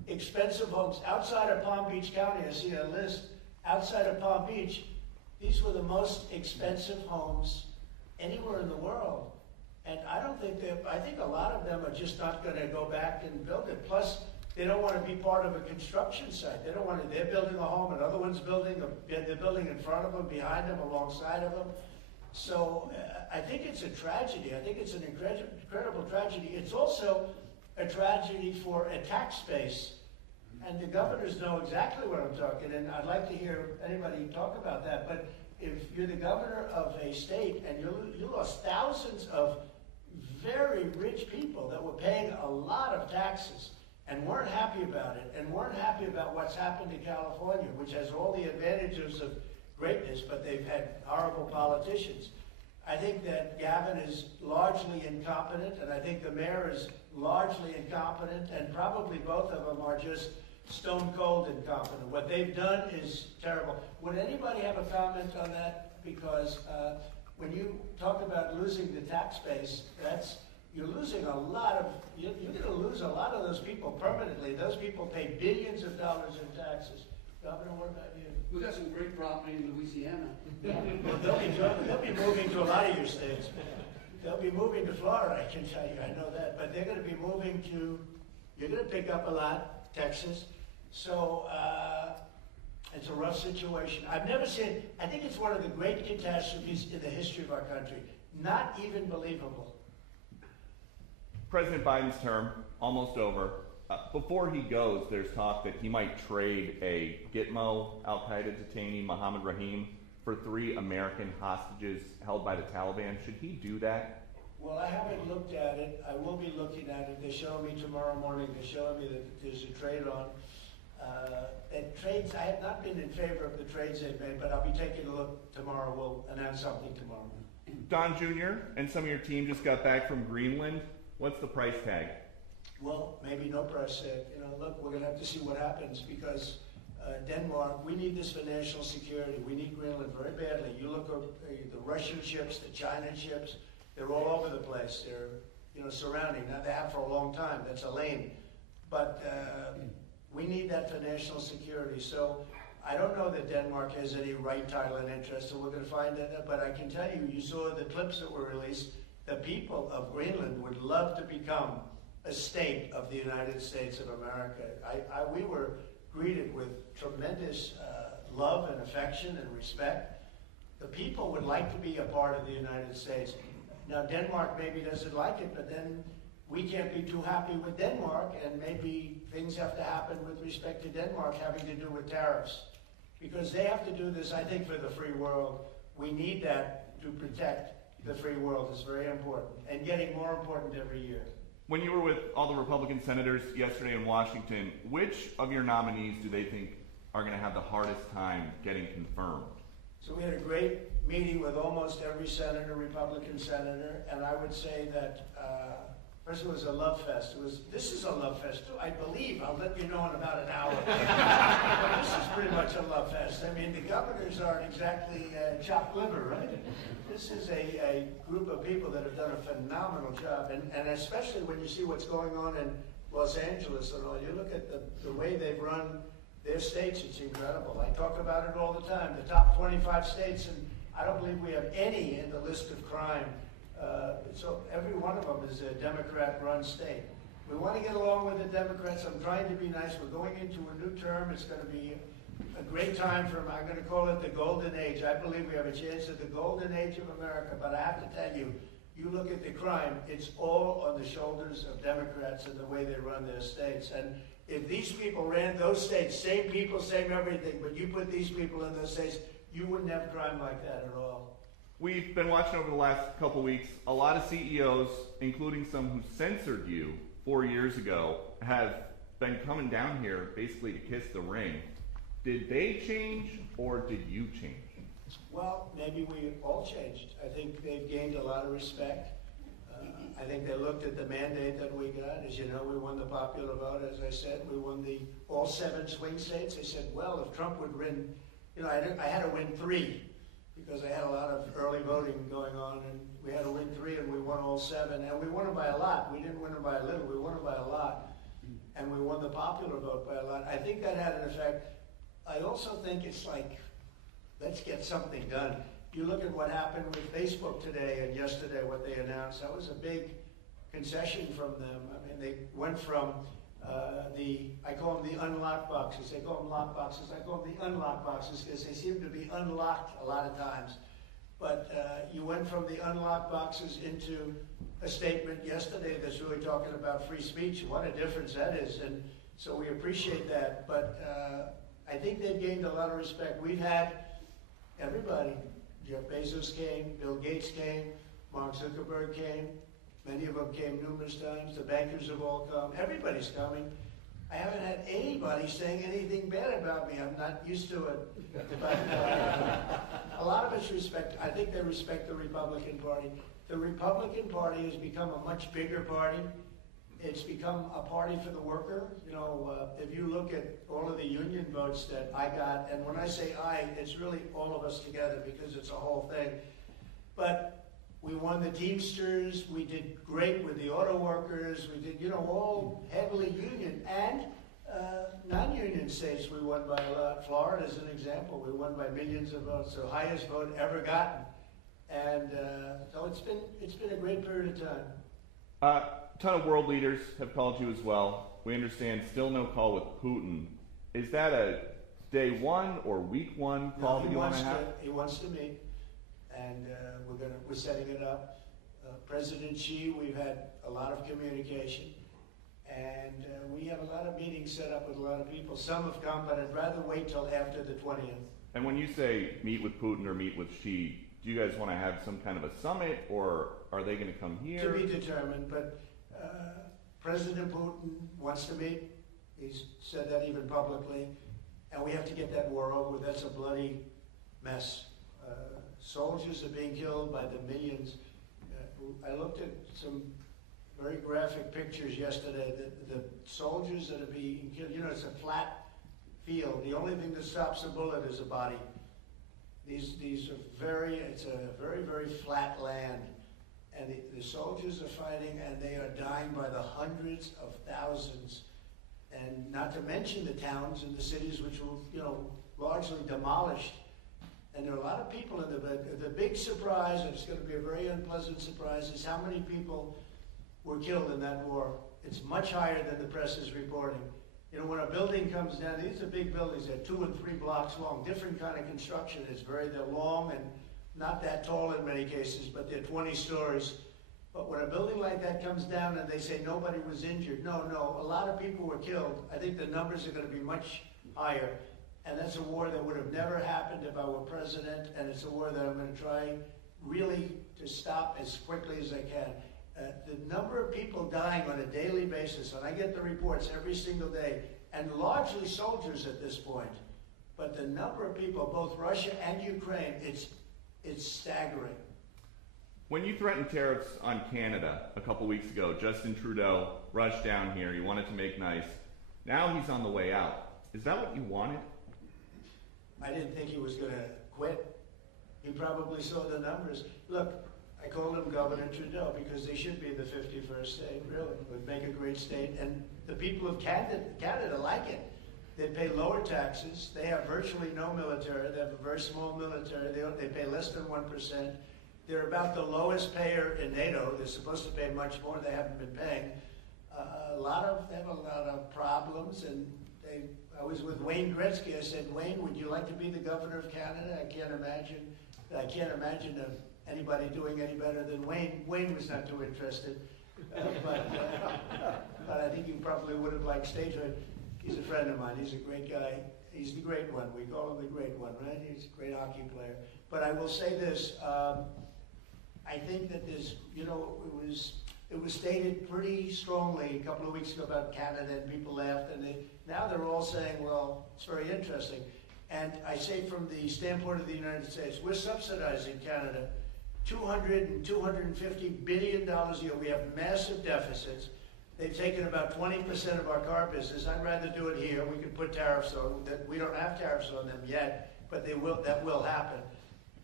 expensive homes outside of Palm Beach County. I see a list outside of Palm Beach. These were the most expensive homes anywhere in the world. And I don't think I think a lot of them are just not going to go back and build it. Plus, they don't want to be part of a construction site. They don't want to, they're building a home, another one's building, they're building in front of them, behind them, alongside of them. So I think it's a tragedy. I think it's an incredible tragedy. It's also a tragedy for a tax base. And the governors know exactly what I'm talking, and I'd like to hear anybody talk about that. But if you're the governor of a state and you lost thousands of very rich people that were paying a lot of taxes and weren't happy about it, and weren't happy about what's happened to California, which has all the advantages of greatness, but they've had horrible politicians. I think that Gavin is largely incompetent, and I think the mayor is largely incompetent, and probably both of them are just stone cold incompetent. What they've done is terrible. Would anybody have a comment on that? Because when you talk about losing the tax base, you're losing a lot of, you're going to lose a lot of those people permanently. Those people pay billions of dollars in taxes. Governor, what about you? We got some great property in Louisiana. Well, they'll be moving to a lot of your states. They'll be moving to Florida, I can tell you, I know that. But they're going to be moving to, you're going to pick up a lot, Texas. So it's a rough situation. I've never seen, I think it's one of the great catastrophes in the history of our country. Not even believable. President Biden's term, almost over. Before he goes, there's talk that he might trade a Gitmo al-Qaeda detainee, Mohammed Rahim, for 3 American hostages held by the Taliban. Should he do that? Well, I haven't looked at it. I will be looking at it. They're showing me tomorrow morning. They're showing me that there's a trade on. And trades, I have not been in favor of the trades they've made, but I'll be taking a look tomorrow. We'll announce something tomorrow. Don Jr. and some of your team just got back from Greenland. What's the price tag? Well, maybe no price tag. Look, we're going to have to see what happens because Denmark, we need this for national security. We need Greenland very badly. You look at the Russian ships, the China ships, they're all over the place. They're, surrounding. Now, they have for a long time. That's a lane. But we need that for national security. So I don't know that Denmark has any right, title, and interest, so we're going to find that. But I can tell you, you saw the clips that were released. The people of Greenland would love to become a state of the United States of America. We were greeted with tremendous love and affection and respect. The people would like to be a part of the United States. Now, Denmark maybe doesn't like it, but then we can't be too happy with Denmark, and maybe things have to happen with respect to Denmark having to do with tariffs. Because they have to do this, I think, for the free world. We need that to protect the free world. Is very important, and getting more important every year. When you were with all the Republican senators yesterday in Washington, which of your nominees do they think are going to have the hardest time getting confirmed? So we had a great meeting with almost every senator, Republican senator, and I would say that first it was a love fest. This is a love fest too, I believe. I'll let you know in about an hour. But this is pretty much a love fest. I mean, the governors aren't exactly chopped liver, right? This is a group of people that have done a phenomenal job, and especially when you see what's going on in Los Angeles and all. You look at the way they've run their states, it's incredible. I talk about it all the time. The top 25 states, and I don't believe we have any in the list of crime. So every one of them is a Democrat-run state. We want to get along with the Democrats. I'm trying to be nice. We're going into a new term. It's going to be a great time for them. I'm going to call it the golden age. I believe we have a chance at the golden age of America. But I have to tell you, you look at the crime, it's all on the shoulders of Democrats and the way they run their states. And if these people ran those states, same people, same everything, but you put these people in those states, you wouldn't have crime like that at all. We've been watching over the last couple weeks, a lot of CEOs, including some who censored you 4 years ago, have been coming down here basically to kiss the ring. Did they change or did you change? Well, maybe we all changed. I think they've gained a lot of respect. I think they looked at the mandate that we got. As you know, we won the popular vote, as I said. We won all 7 swing states. They said, well, if Trump would win, I had to win 3 because I had a lot of early voting going on, and we had to win 3, and we won all 7, and we won them by a lot. We didn't win them by a little. We won them by a lot. and we won the popular vote by a lot. I think that had an effect. I also think it's like, let's get something done. You look at what happened with Facebook today and yesterday, what they announced, that was a big concession from them. I mean, they went from I call them the unlocked boxes. They call them lock boxes. I call them the unlocked boxes because they seem to be unlocked a lot of times. But you went from the unlocked boxes into a statement yesterday that's really talking about free speech. What a difference that is. And so we appreciate that. But I think they've gained a lot of respect. We've had everybody. Jeff Bezos came, Bill Gates came, Mark Zuckerberg came. Many of them came numerous times. The bankers have all come. Everybody's coming. I haven't had anybody saying anything bad about me. I'm not used to it. But a lot of it's respect. I think they respect the Republican Party. The Republican Party has become a much bigger party. It's become a party for the worker. You know, if you look at all of the union votes that I got, and when I say I, it's really all of us together because it's a whole thing. But we won the Teamsters, we did great with the auto workers, we did, all heavily union, and non-union states we won by a lot. Florida is an example, we won by millions of votes, the highest vote ever gotten. And so it's been a great period of time. A ton of world leaders have called you as well. We understand still no call with Putin. Is that a day one or week one call that you want to have? He wants to meet. And we're setting it up. President Xi, we've had a lot of communication, and we have a lot of meetings set up with a lot of people. Some have come, but I'd rather wait till after the 20th. And when you say meet with Putin or meet with Xi, do you guys want to have some kind of a summit, or are they going to come here? To be determined, but President Putin wants to meet. He's said that even publicly, and we have to get that war over. That's a bloody mess. Soldiers are being killed by the millions. I looked at some very graphic pictures yesterday. The soldiers that are being killed, it's a flat field. The only thing that stops a bullet is a body. It's a very, very flat land. And the soldiers are fighting, and they are dying by the hundreds of thousands. And not to mention the towns and the cities which were, largely demolished. And there are a lot of people in the big surprise, and it's going to be a very unpleasant surprise, is how many people were killed in that war. It's much higher than the press is reporting. When a building comes down, these are big buildings, they're 2 and 3 blocks long, different kind of construction. They're long and not that tall in many cases, but they're 20 stories. But when a building like that comes down and they say nobody was injured, no, a lot of people were killed. I think the numbers are going to be much higher. And that's a war that would have never happened if I were president, and it's a war that I'm going to try really to stop as quickly as I can. The number of people dying on a daily basis, and I get the reports every single day, and largely soldiers at this point, but the number of people, both Russia and Ukraine, it's staggering. When you threatened tariffs on Canada a couple weeks ago, Justin Trudeau rushed down here. He wanted to make nice. Now he's on the way out. Is that what you wanted? I didn't think he was going to quit. He probably saw the numbers. Look, I called him Governor Trudeau because they should be the 51st state, really. It would make a great state. And the people of Canada like it. They pay lower taxes. They have virtually no military. They have a very small military. They pay less than 1%. They're about the lowest payer in NATO. They're supposed to pay much more. They haven't been paying. They have a lot of problems, and I was with Wayne Gretzky. I said, Wayne, would you like to be the governor of Canada? I can't imagine anybody doing any better than Wayne. Wayne was not too interested, but I think you probably would have liked statehood. He's a friend of mine. He's a great guy. He's the great one. We call him the great one, right? He's a great hockey player. But I will say this. I think that it was stated pretty strongly a couple of weeks ago about Canada, and people laughed, and now they're all saying, well, it's very interesting. And I say from the standpoint of the United States, we're subsidizing Canada $200 and $250 billion a year. We have massive deficits. They've taken about 20% of our car business. I'd rather do it here. We could put tariffs on that. We don't have tariffs on them yet, but that will happen.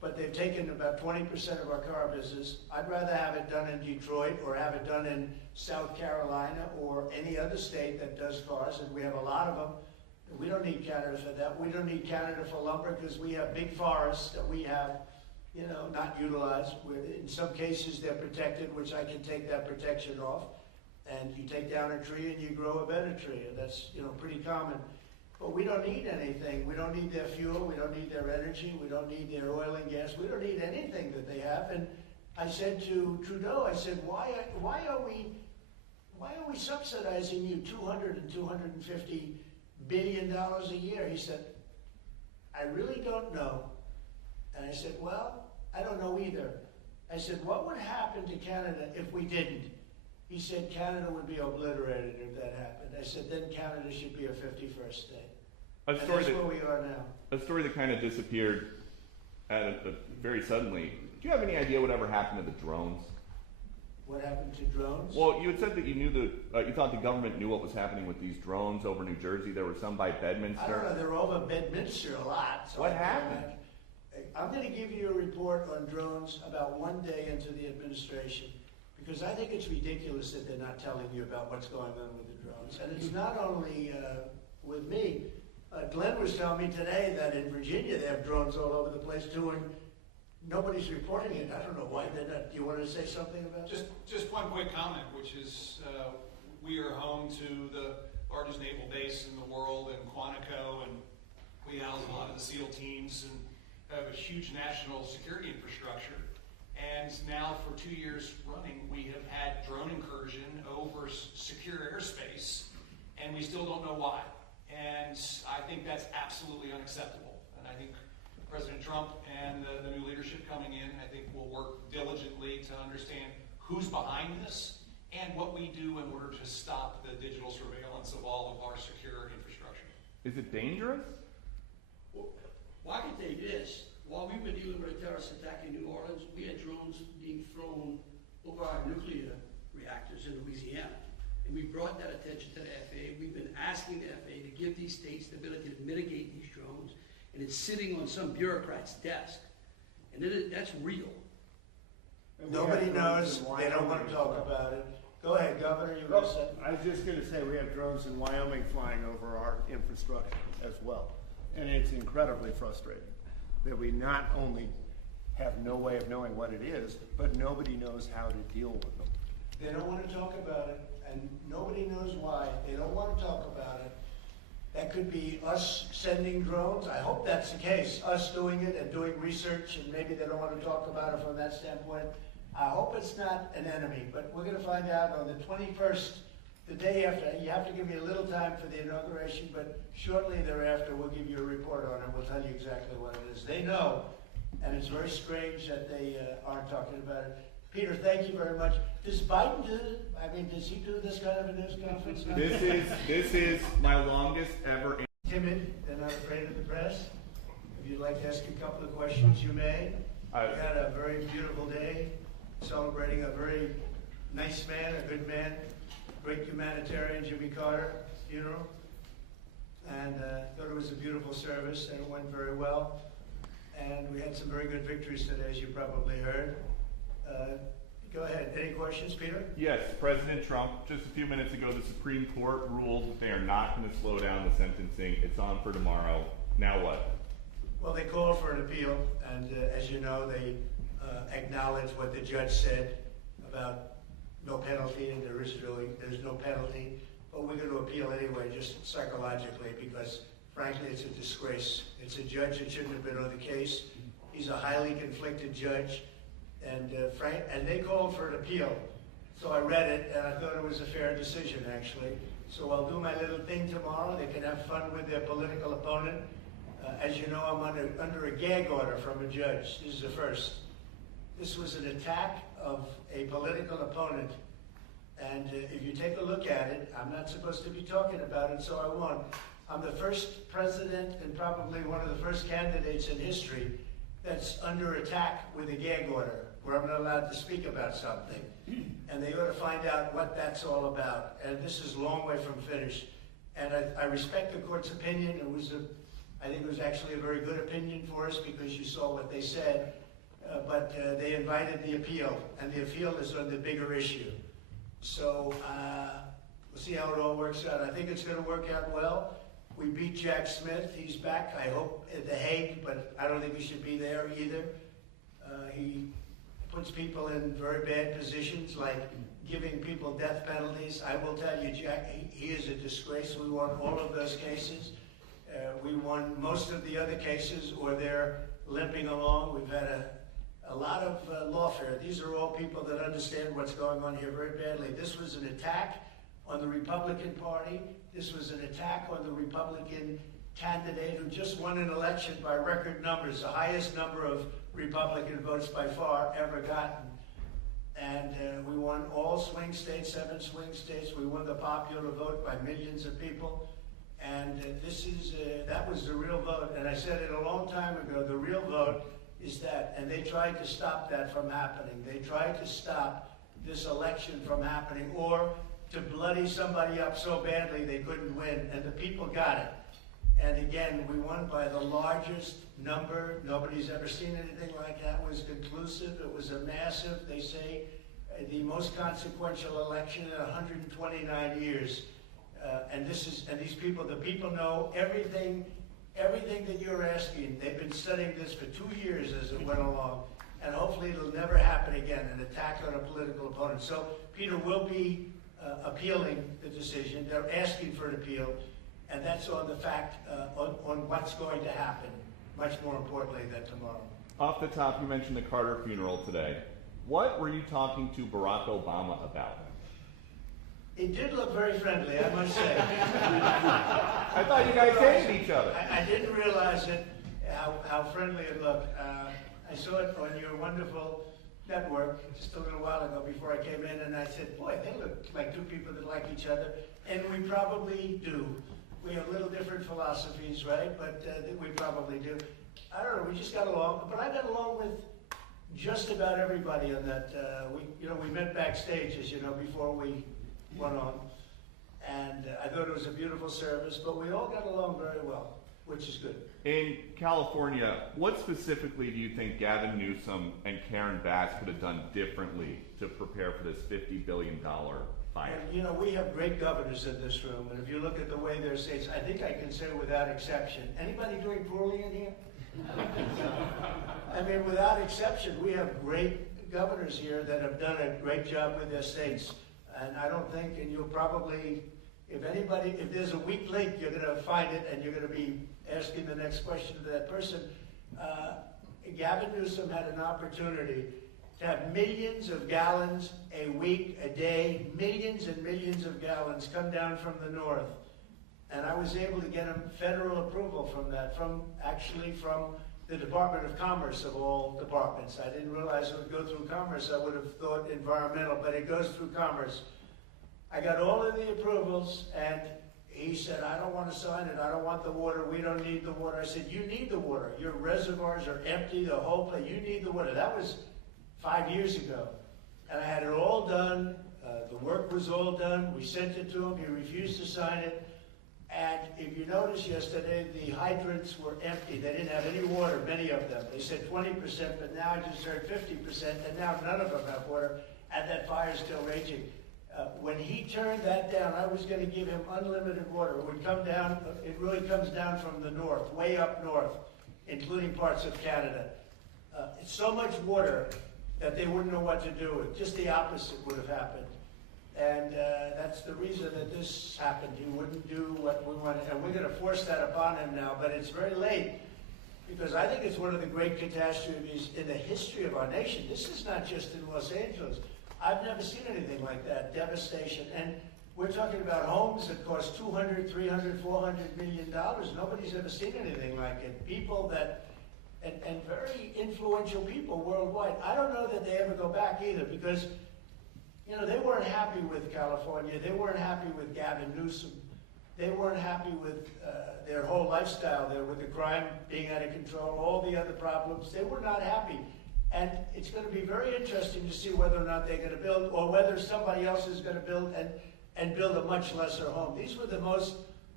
but they've taken about 20% of our car business. I'd rather have it done in Detroit or have it done in South Carolina or any other state that does cars, and we have a lot of them. We don't need Canada for that. We don't need Canada for lumber because we have big forests that we have, not utilized. In some cases, they're protected, which I can take that protection off. And you take down a tree and you grow a better tree, and that's, pretty common. But we don't need anything. We don't need their fuel. We don't need their energy. We don't need their oil and gas. We don't need anything that they have. And I said to Trudeau, I said, why are we subsidizing you $200 and $250 billion a year? He said, I really don't know. And I said, well, I don't know either. I said, what would happen to Canada if we didn't? He said, Canada would be obliterated if that happened. I said, then Canada should be a 51st state. And that's where we are now. A story that kind of disappeared very suddenly. Do you have any idea whatever happened to the drones? What happened to drones? Well, you had said that you thought the government knew what was happening with these drones over New Jersey. There were some by Bedminster. I don't know. They're over Bedminster a lot. So what happened? I'm going to give you a report on drones about one day into the administration, because I think it's ridiculous that they're not telling you about what's going on with the drones. And it's not only with me. Glenn was telling me today that in Virginia they have drones all over the place too, and nobody's reporting it. I don't know why they're not. Do you want to say something about that? Just one quick comment, which is we are home to the largest naval base in the world in Quantico, and we house a lot of the SEAL teams and have a huge national security infrastructure. And now for 2 years running, we have had drone incursion over secure airspace, and we still don't know why. And I think that's absolutely unacceptable. And I think President Trump and the new leadership coming in, I think will work diligently to understand who's behind this and what we do in order to stop the digital surveillance of all of our secure infrastructure. Is it dangerous? Well, I can tell you this. While we were dealing with a terrorist attack in New Orleans, we had drones being thrown over our nuclear reactors in Louisiana. And we brought that attention to the FAA. We've been asking the FAA to give these states the ability to mitigate these drones. And it's sitting on some bureaucrat's desk. And that's real. Nobody knows. They don't want to talk about it. Go ahead, Governor. You were going to say? I was just going to say we have drones in Wyoming flying over our infrastructure as well. And it's incredibly frustrating that we not only have no way of knowing what it is, but nobody knows how to deal with them. They don't want to talk about it, and nobody knows why. They don't want to talk about it. That could be us sending drones. I hope that's the case, us doing it and doing research, and maybe they don't want to talk about it from that standpoint. I hope it's not an enemy, but we're going to find out on the 21st, the day after. You have to give me a little time for the inauguration, but shortly thereafter we'll give you a report on it. We'll tell you exactly what it is. They know, and it's very strange that they aren't talking about it. Peter, thank you very much. Does Biden do it? I mean, does he do this kind of a news conference? This is my longest ever. Timid, they're not afraid of the press. If you'd like to ask a couple of questions, you may. We had a very beautiful day, celebrating a very nice man, a good man, great humanitarian, Jimmy Carter funeral. And thought it was a beautiful service, and it went very well. And we had some very good victories today, as you probably heard. Go ahead. Any questions, Peter? Yes, President Trump, just a few minutes ago, the Supreme Court ruled that they are not going to slow down the sentencing. It's on for tomorrow. Now what? Well, they called for an appeal, and as you know, they acknowledged what the judge said about no penalty, and there's no penalty. But we're going to appeal anyway, just psychologically, because frankly, it's a disgrace. It's a judge that shouldn't have been on the case. He's a highly conflicted judge. And they called for an appeal. So I read it, and I thought it was a fair decision, actually. So I'll do my little thing tomorrow. They can have fun with their political opponent. As you know, I'm under a gag order from a judge. This is the first. This was an attack of a political opponent. And if you take a look at it, I'm not supposed to be talking about it, so I won't. I'm the first president and probably one of the first candidates in history that's under attack with a gag order, where I'm not allowed to speak about something. And they ought to find out what that's all about. And this is a long way from finished. And I respect the court's opinion. It was I think it was actually a very good opinion for us because you saw what they said, but they invited the appeal, and the appeal is on the bigger issue. So we'll see how it all works out. I think it's going to work out well. We beat Jack Smith. He's back, I hope, at The Hague, but I don't think he should be there either. He puts people in very bad positions, like giving people death penalties. I will tell you, Jack, he is a disgrace. We won all of those cases. We won most of the other cases, or they're limping along. We've had a lot of lawfare. These are all people that understand what's going on here very badly. This was an attack on the Republican Party. This was an attack on the Republican candidate who just won an election by record numbers, the highest number of Republican votes by far ever gotten. And we won all swing states, 7 swing states. We won the popular vote by millions of people. And that was the real vote. And I said it a long time ago, the real vote is that. And they tried to stop that from happening. They tried to stop this election from happening, or to bloody somebody up so badly they couldn't win. And the people got it. And again, we won by the largest number. Nobody's ever seen anything like that. It was conclusive. It was a massive, they say, the most consequential election in 129 years. And these people, the people know everything that you're asking. They've been studying this for 2 years as it went along. And hopefully it'll never happen again, an attack on a political opponent. So Peter will be appealing the decision. They're asking for an appeal. And that's on the fact, on what's going to happen, much more importantly than tomorrow. Off the top, you mentioned the Carter funeral today. What were you talking to Barack Obama about? It did look very friendly, I must say. I thought you guys hated each other. I didn't realize it, how friendly it looked. I saw it on your wonderful network just a little while ago before I came in, and I said, boy, they look like two people that like each other. And we probably do. We have little different philosophies, right? But we probably do. I don't know, we just got along. But I got along with just about everybody on that. We met backstage, as you know, before we went on. And I thought it was a beautiful service, but we all got along very well, which is good. In California, what specifically do you think Gavin Newsom and Karen Bass could have done differently to prepare for this $50 billion fight? And, we have great governors in this room, and if you look at the way they're states, I think I can say without exception. Anybody doing poorly in here? I mean, without exception, we have great governors here that have done a great job with their states. And I don't think, and you'll probably, if there's a weak link, you're going to find it, and you're going to be asking the next question to that person. Gavin Newsom had an opportunity to have millions of gallons a week, a day, millions and millions of gallons come down from the north. And I was able to get him federal approval from that, from the Department of Commerce of all departments. I didn't realize it would go through Commerce. I would have thought environmental, but it goes through Commerce. I got all of the approvals, and he said, I don't want to sign it. I don't want the water. We don't need the water. I said, you need the water. Your reservoirs are empty, the whole place. You need the water. That was 5 years ago. And I had it all done. The work was all done. We sent it to him. He refused to sign it. And if you noticed yesterday, the hydrants were empty. They didn't have any water, many of them. They said 20%, but now I just heard 50%, and now none of them have water, and that fire's still raging. When he turned that down, I was going to give him unlimited water. It would come down, it really comes down from the north, way up north, including parts of Canada. It's so much water that they wouldn't know what to do with. Just the opposite would have happened. And that's the reason that this happened. He wouldn't do what we wanted. And we're going to force that upon him now. But it's very late, because I think it's one of the great catastrophes in the history of our nation. This is not just in Los Angeles. I've never seen anything like that, devastation. And we're talking about homes that cost $200, $300, $400 million. Nobody's ever seen anything like it. People that, and very influential people worldwide. I don't know that they ever go back either, because they weren't happy with California. They weren't happy with Gavin Newsom. They weren't happy with their whole lifestyle there, with the crime being out of control, all the other problems. They were not happy. And it's going to be very interesting to see whether or not they're going to build, or whether somebody else is going to build and build a much lesser home. These were the most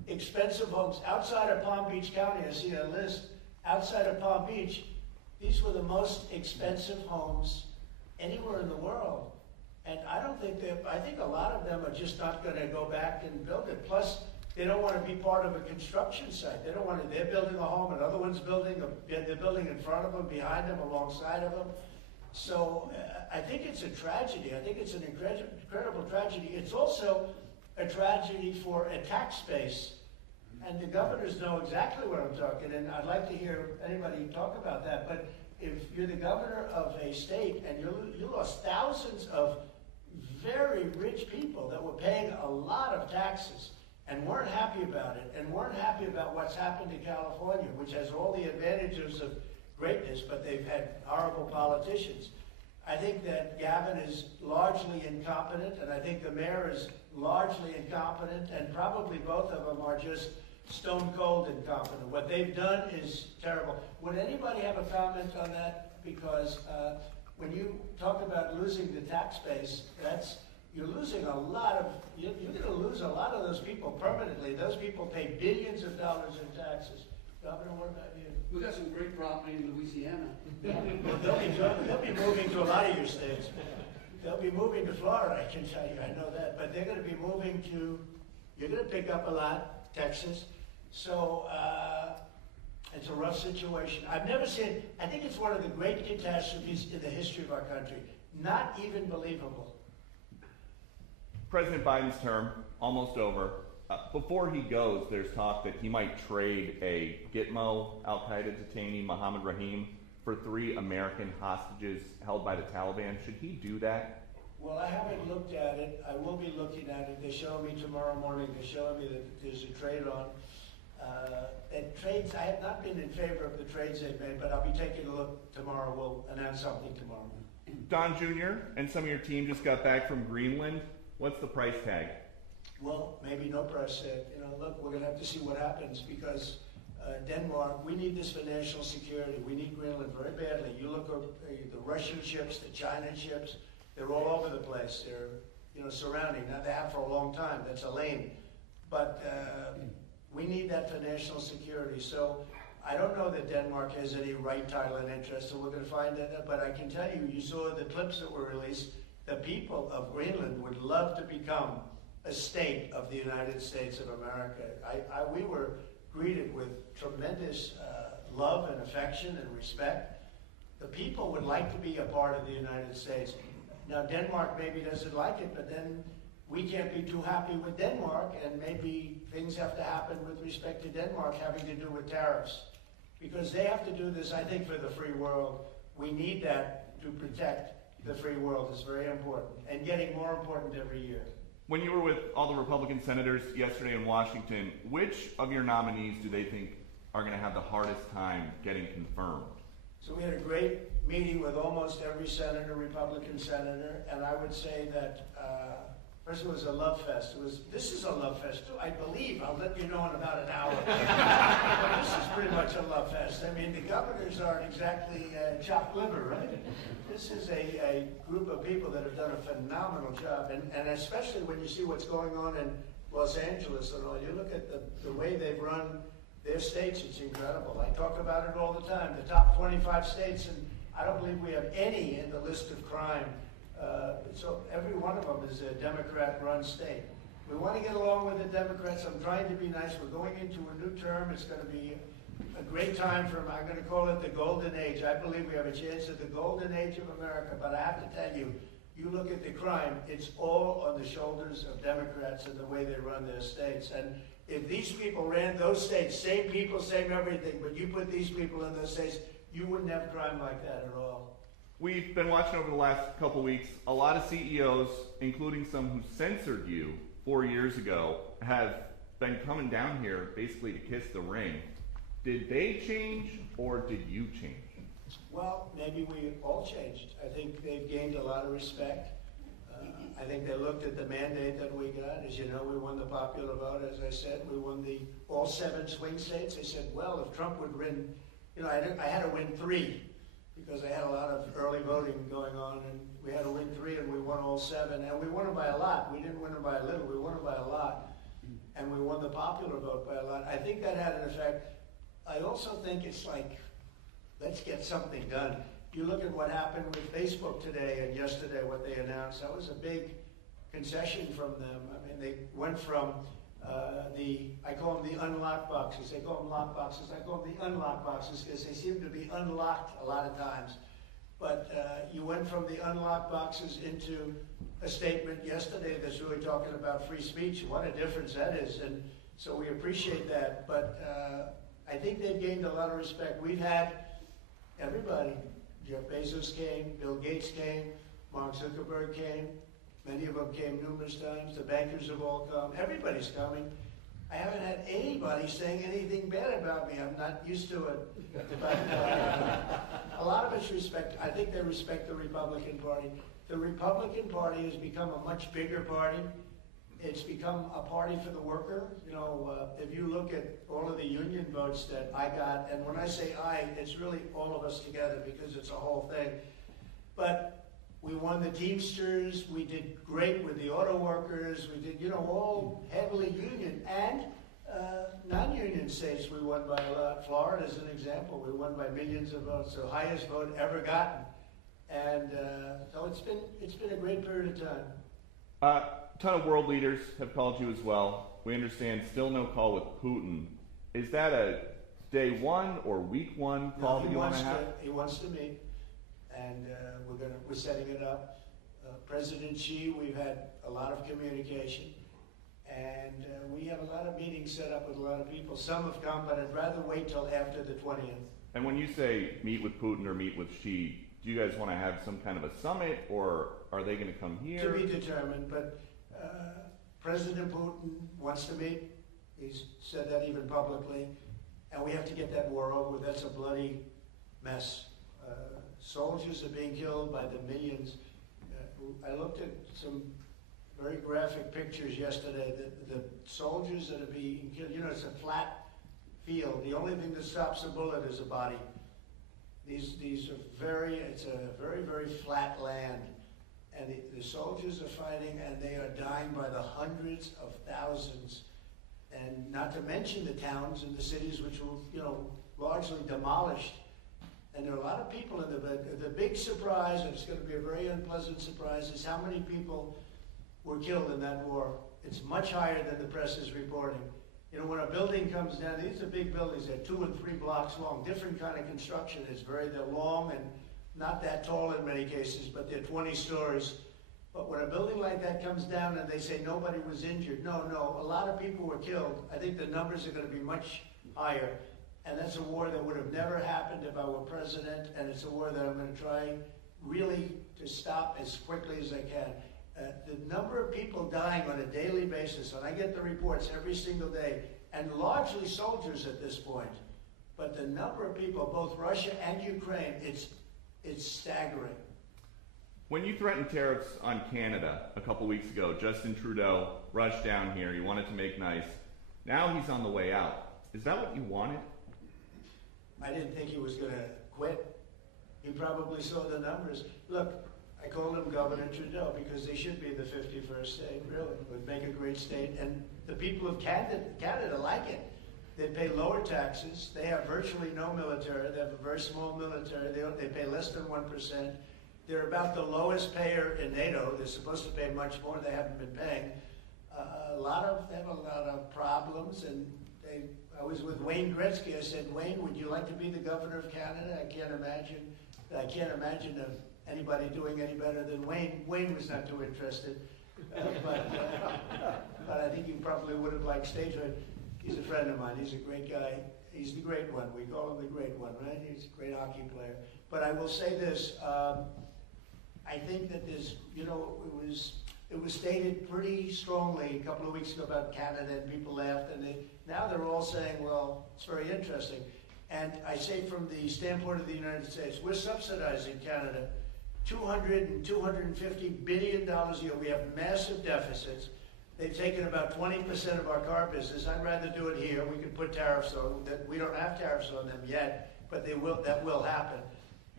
expensive homes outside of Palm Beach County. I see a list outside of Palm Beach. These were the most expensive homes anywhere in the world. And I don't think I think a lot of them are just not going to go back and build it. Plus, they don't want to be part of a construction site. They don't want to, they're building a home, another one's building, they're building in front of them, behind them, alongside of them. So I think it's a tragedy. I think it's an incredible tragedy. It's also a tragedy for a tax base. And the governors know exactly what I'm talking, and I'd like to hear anybody talk about that. But if you're the governor of a state and you lost thousands of very rich people that were paying a lot of taxes and weren't happy about it, and weren't happy about what's happened to California, which has all the advantages of greatness, but they've had horrible politicians. I think that Gavin is largely incompetent, and I think the mayor is largely incompetent, and probably both of them are just stone cold incompetent. What they've done is terrible. Would anybody have a comment on that? Because when you talk about losing the tax base, you're losing a lot of, you're going to lose a lot of those people permanently. Those people pay billions of dollars in taxes. Governor, what about you? We got some great property in Louisiana. Well, they'll be moving to a lot of your states. They'll be moving to Florida, I can tell you, I know that. But they're going to be moving to, you're going to pick up a lot, Texas. So it's a rough situation. I've never seen, I think it's one of the great catastrophes in the history of our country. Not even believable. President Biden's term, almost over. Before he goes, there's talk that he might trade a Gitmo al-Qaeda detainee, Mohammed Rahim, for 3 American hostages held by the Taliban. Should he do that? Well, I haven't looked at it. I will be looking at it. They're showing me tomorrow morning. They're showing me that there's a trade on. And trades, I have not been in favor of the trades they've made, but I'll be taking a look tomorrow. We'll announce something tomorrow. Don Jr. and some of your team just got back from Greenland. What's the price tag? Well, maybe no price tag. Look, we're going to have to see what happens because Denmark, we need this for national security. We need Greenland very badly. You look at the Russian ships, the China ships, they're all over the place. They're, surrounding. Now, they have for a long time. That's a lane. But we need that for national security. So I don't know that Denmark has any right, title, and interest, so we're going to find that. But I can tell you, you saw the clips that were released. The people of Greenland would love to become a state of the United States of America. We were greeted with tremendous love and affection and respect. The people would like to be a part of the United States. Now, Denmark maybe doesn't like it, but then we can't be too happy with Denmark, and maybe things have to happen with respect to Denmark having to do with tariffs. Because they have to do this, I think, for the free world. We need that to protect the free world. Is very important, and getting more important every year. When you were with all the Republican senators yesterday in Washington, which of your nominees do they think are going to have the hardest time getting confirmed? So we had a great meeting with almost every senator, Republican senator, and I would say that first it was a love fest. This is a love fest too, I believe. I'll let you know in about an hour. But this is pretty much a love fest. I mean, the governors aren't exactly chopped liver, right? This is a group of people that have done a phenomenal job, and especially when you see what's going on in Los Angeles and all. You look at the way they've run their states, it's incredible. I talk about it all the time. The top 25 states, and I don't believe we have any in the list of crime. So every one of them is a Democrat-run state. We want to get along with the Democrats. I'm trying to be nice. We're going into a new term. It's going to be a great time for them. I'm going to call it the golden age. I believe we have a chance at the golden age of America. But I have to tell you, you look at the crime, it's all on the shoulders of Democrats and the way they run their states. And if these people ran those states, same people, same everything, but you put these people in those states, you wouldn't have crime like that at all. We've been watching over the last couple weeks, a lot of CEOs, including some who censored you 4 years ago, have been coming down here basically to kiss the ring. Did they change or did you change? Well, maybe we all changed. I think they've gained a lot of respect. I think they looked at the mandate that we got. As you know, we won the popular vote, as I said. We won all 7 swing states. They said, well, if Trump would win, I had to win 3 because I had a lot of early voting going on, and we had to win 3, and we won all 7. And we won them by a lot. We didn't win them by a little. We won them by a lot. And and we won the popular vote by a lot. I think that had an effect. I also think it's like, let's get something done. You look at what happened with Facebook today and yesterday, what they announced, that was a big concession from them. I mean, they went from I call them the unlock boxes. They call them lock boxes. I call them the unlock boxes because they seem to be unlocked a lot of times. But you went from the unlock boxes into a statement yesterday that's really talking about free speech. What a difference that is. And so we appreciate that. But I think they've gained a lot of respect. We've had everybody. Jeff Bezos came, Bill Gates came, Mark Zuckerberg came. Many of them came numerous times. The bankers have all come. Everybody's coming. I haven't had anybody saying anything bad about me. I'm not used to it. But a lot of us respect, I think they respect the Republican Party. The Republican Party has become a much bigger party. It's become a party for the worker. You know, if you look at all of the union votes that I got, and when I say I, it's really all of us together because it's a whole thing. But we won the Teamsters, we did great with the auto workers, we did, you know, all heavily union, and non-union states we won by a lot. Florida is an example, we won by millions of votes, the highest vote ever gotten. And so it's been a great period of time. A ton of world leaders have called you as well. We understand still no call with Putin. Is that a day one or week one call that you want to have? He wants to meet, and we're setting it up. President Xi, we've had a lot of communication, and we have a lot of meetings set up with a lot of people. Some have come, but I'd rather wait till after the 20th. And when you say meet with Putin or meet with Xi, do you guys want to have some kind of a summit, or are they going to come here? To be determined, but President Putin wants to meet. He's said that even publicly, and we have to get that war over. That's a bloody mess. Soldiers are being killed by the millions. I looked at some very graphic pictures yesterday. The soldiers that are being killed, you know, it's a flat field. The only thing that stops a bullet is a body. These are it's a very, very flat land. And the soldiers are fighting, and they are dying by the hundreds of thousands. And not to mention the towns and the cities which were, you know, largely demolished. And there are a lot of people in the big surprise, and it's going to be a very unpleasant surprise, is how many people were killed in that war. It's much higher than the press is reporting. You know, when a building comes down, these are big buildings, they're 2 and 3 blocks long, different kind of construction. They're long and not that tall in many cases, but they're 20 stories. But when a building like that comes down and they say nobody was injured, no, a lot of people were killed. I think the numbers are going to be much higher. And that's a war that would have never happened if I were president, and it's a war that I'm going to try really to stop as quickly as I can. The number of people dying on a daily basis, and I get the reports every single day, and largely soldiers at this point, but the number of people, both Russia and Ukraine, it's staggering. When you threatened tariffs on Canada a couple weeks ago, Justin Trudeau rushed down here. He wanted to make nice. Now he's on the way out. Is that what you wanted? I didn't think he was going to quit. He probably saw the numbers. Look, I called him Governor Trudeau because they should be the 51st state, really. It would make a great state. And the people of Canada like it. They pay lower taxes. They have virtually no military. They have a very small military. They pay less than 1%. They're about the lowest payer in NATO. They're supposed to pay much more. They haven't been paying. They have a lot of problems, and I was with Wayne Gretzky. I said, Wayne, would you like to be the governor of Canada? I can't imagine anybody doing any better than Wayne. Wayne was not too interested, but I think he probably would have liked statehood. He's a friend of mine. He's a great guy. He's the great one. We call him the great one, right? He's a great hockey player. But I will say this. I think that there's, you know, it was stated pretty strongly a couple of weeks ago about Canada, and people laughed, and now they're all saying, well, it's very interesting. And I say from the standpoint of the United States, we're subsidizing Canada $200 and $250 billion a year. We have massive deficits. They've taken about 20% of our car business. I'd rather do it here. We could put tariffs on that. We don't have tariffs on them yet, but that will happen.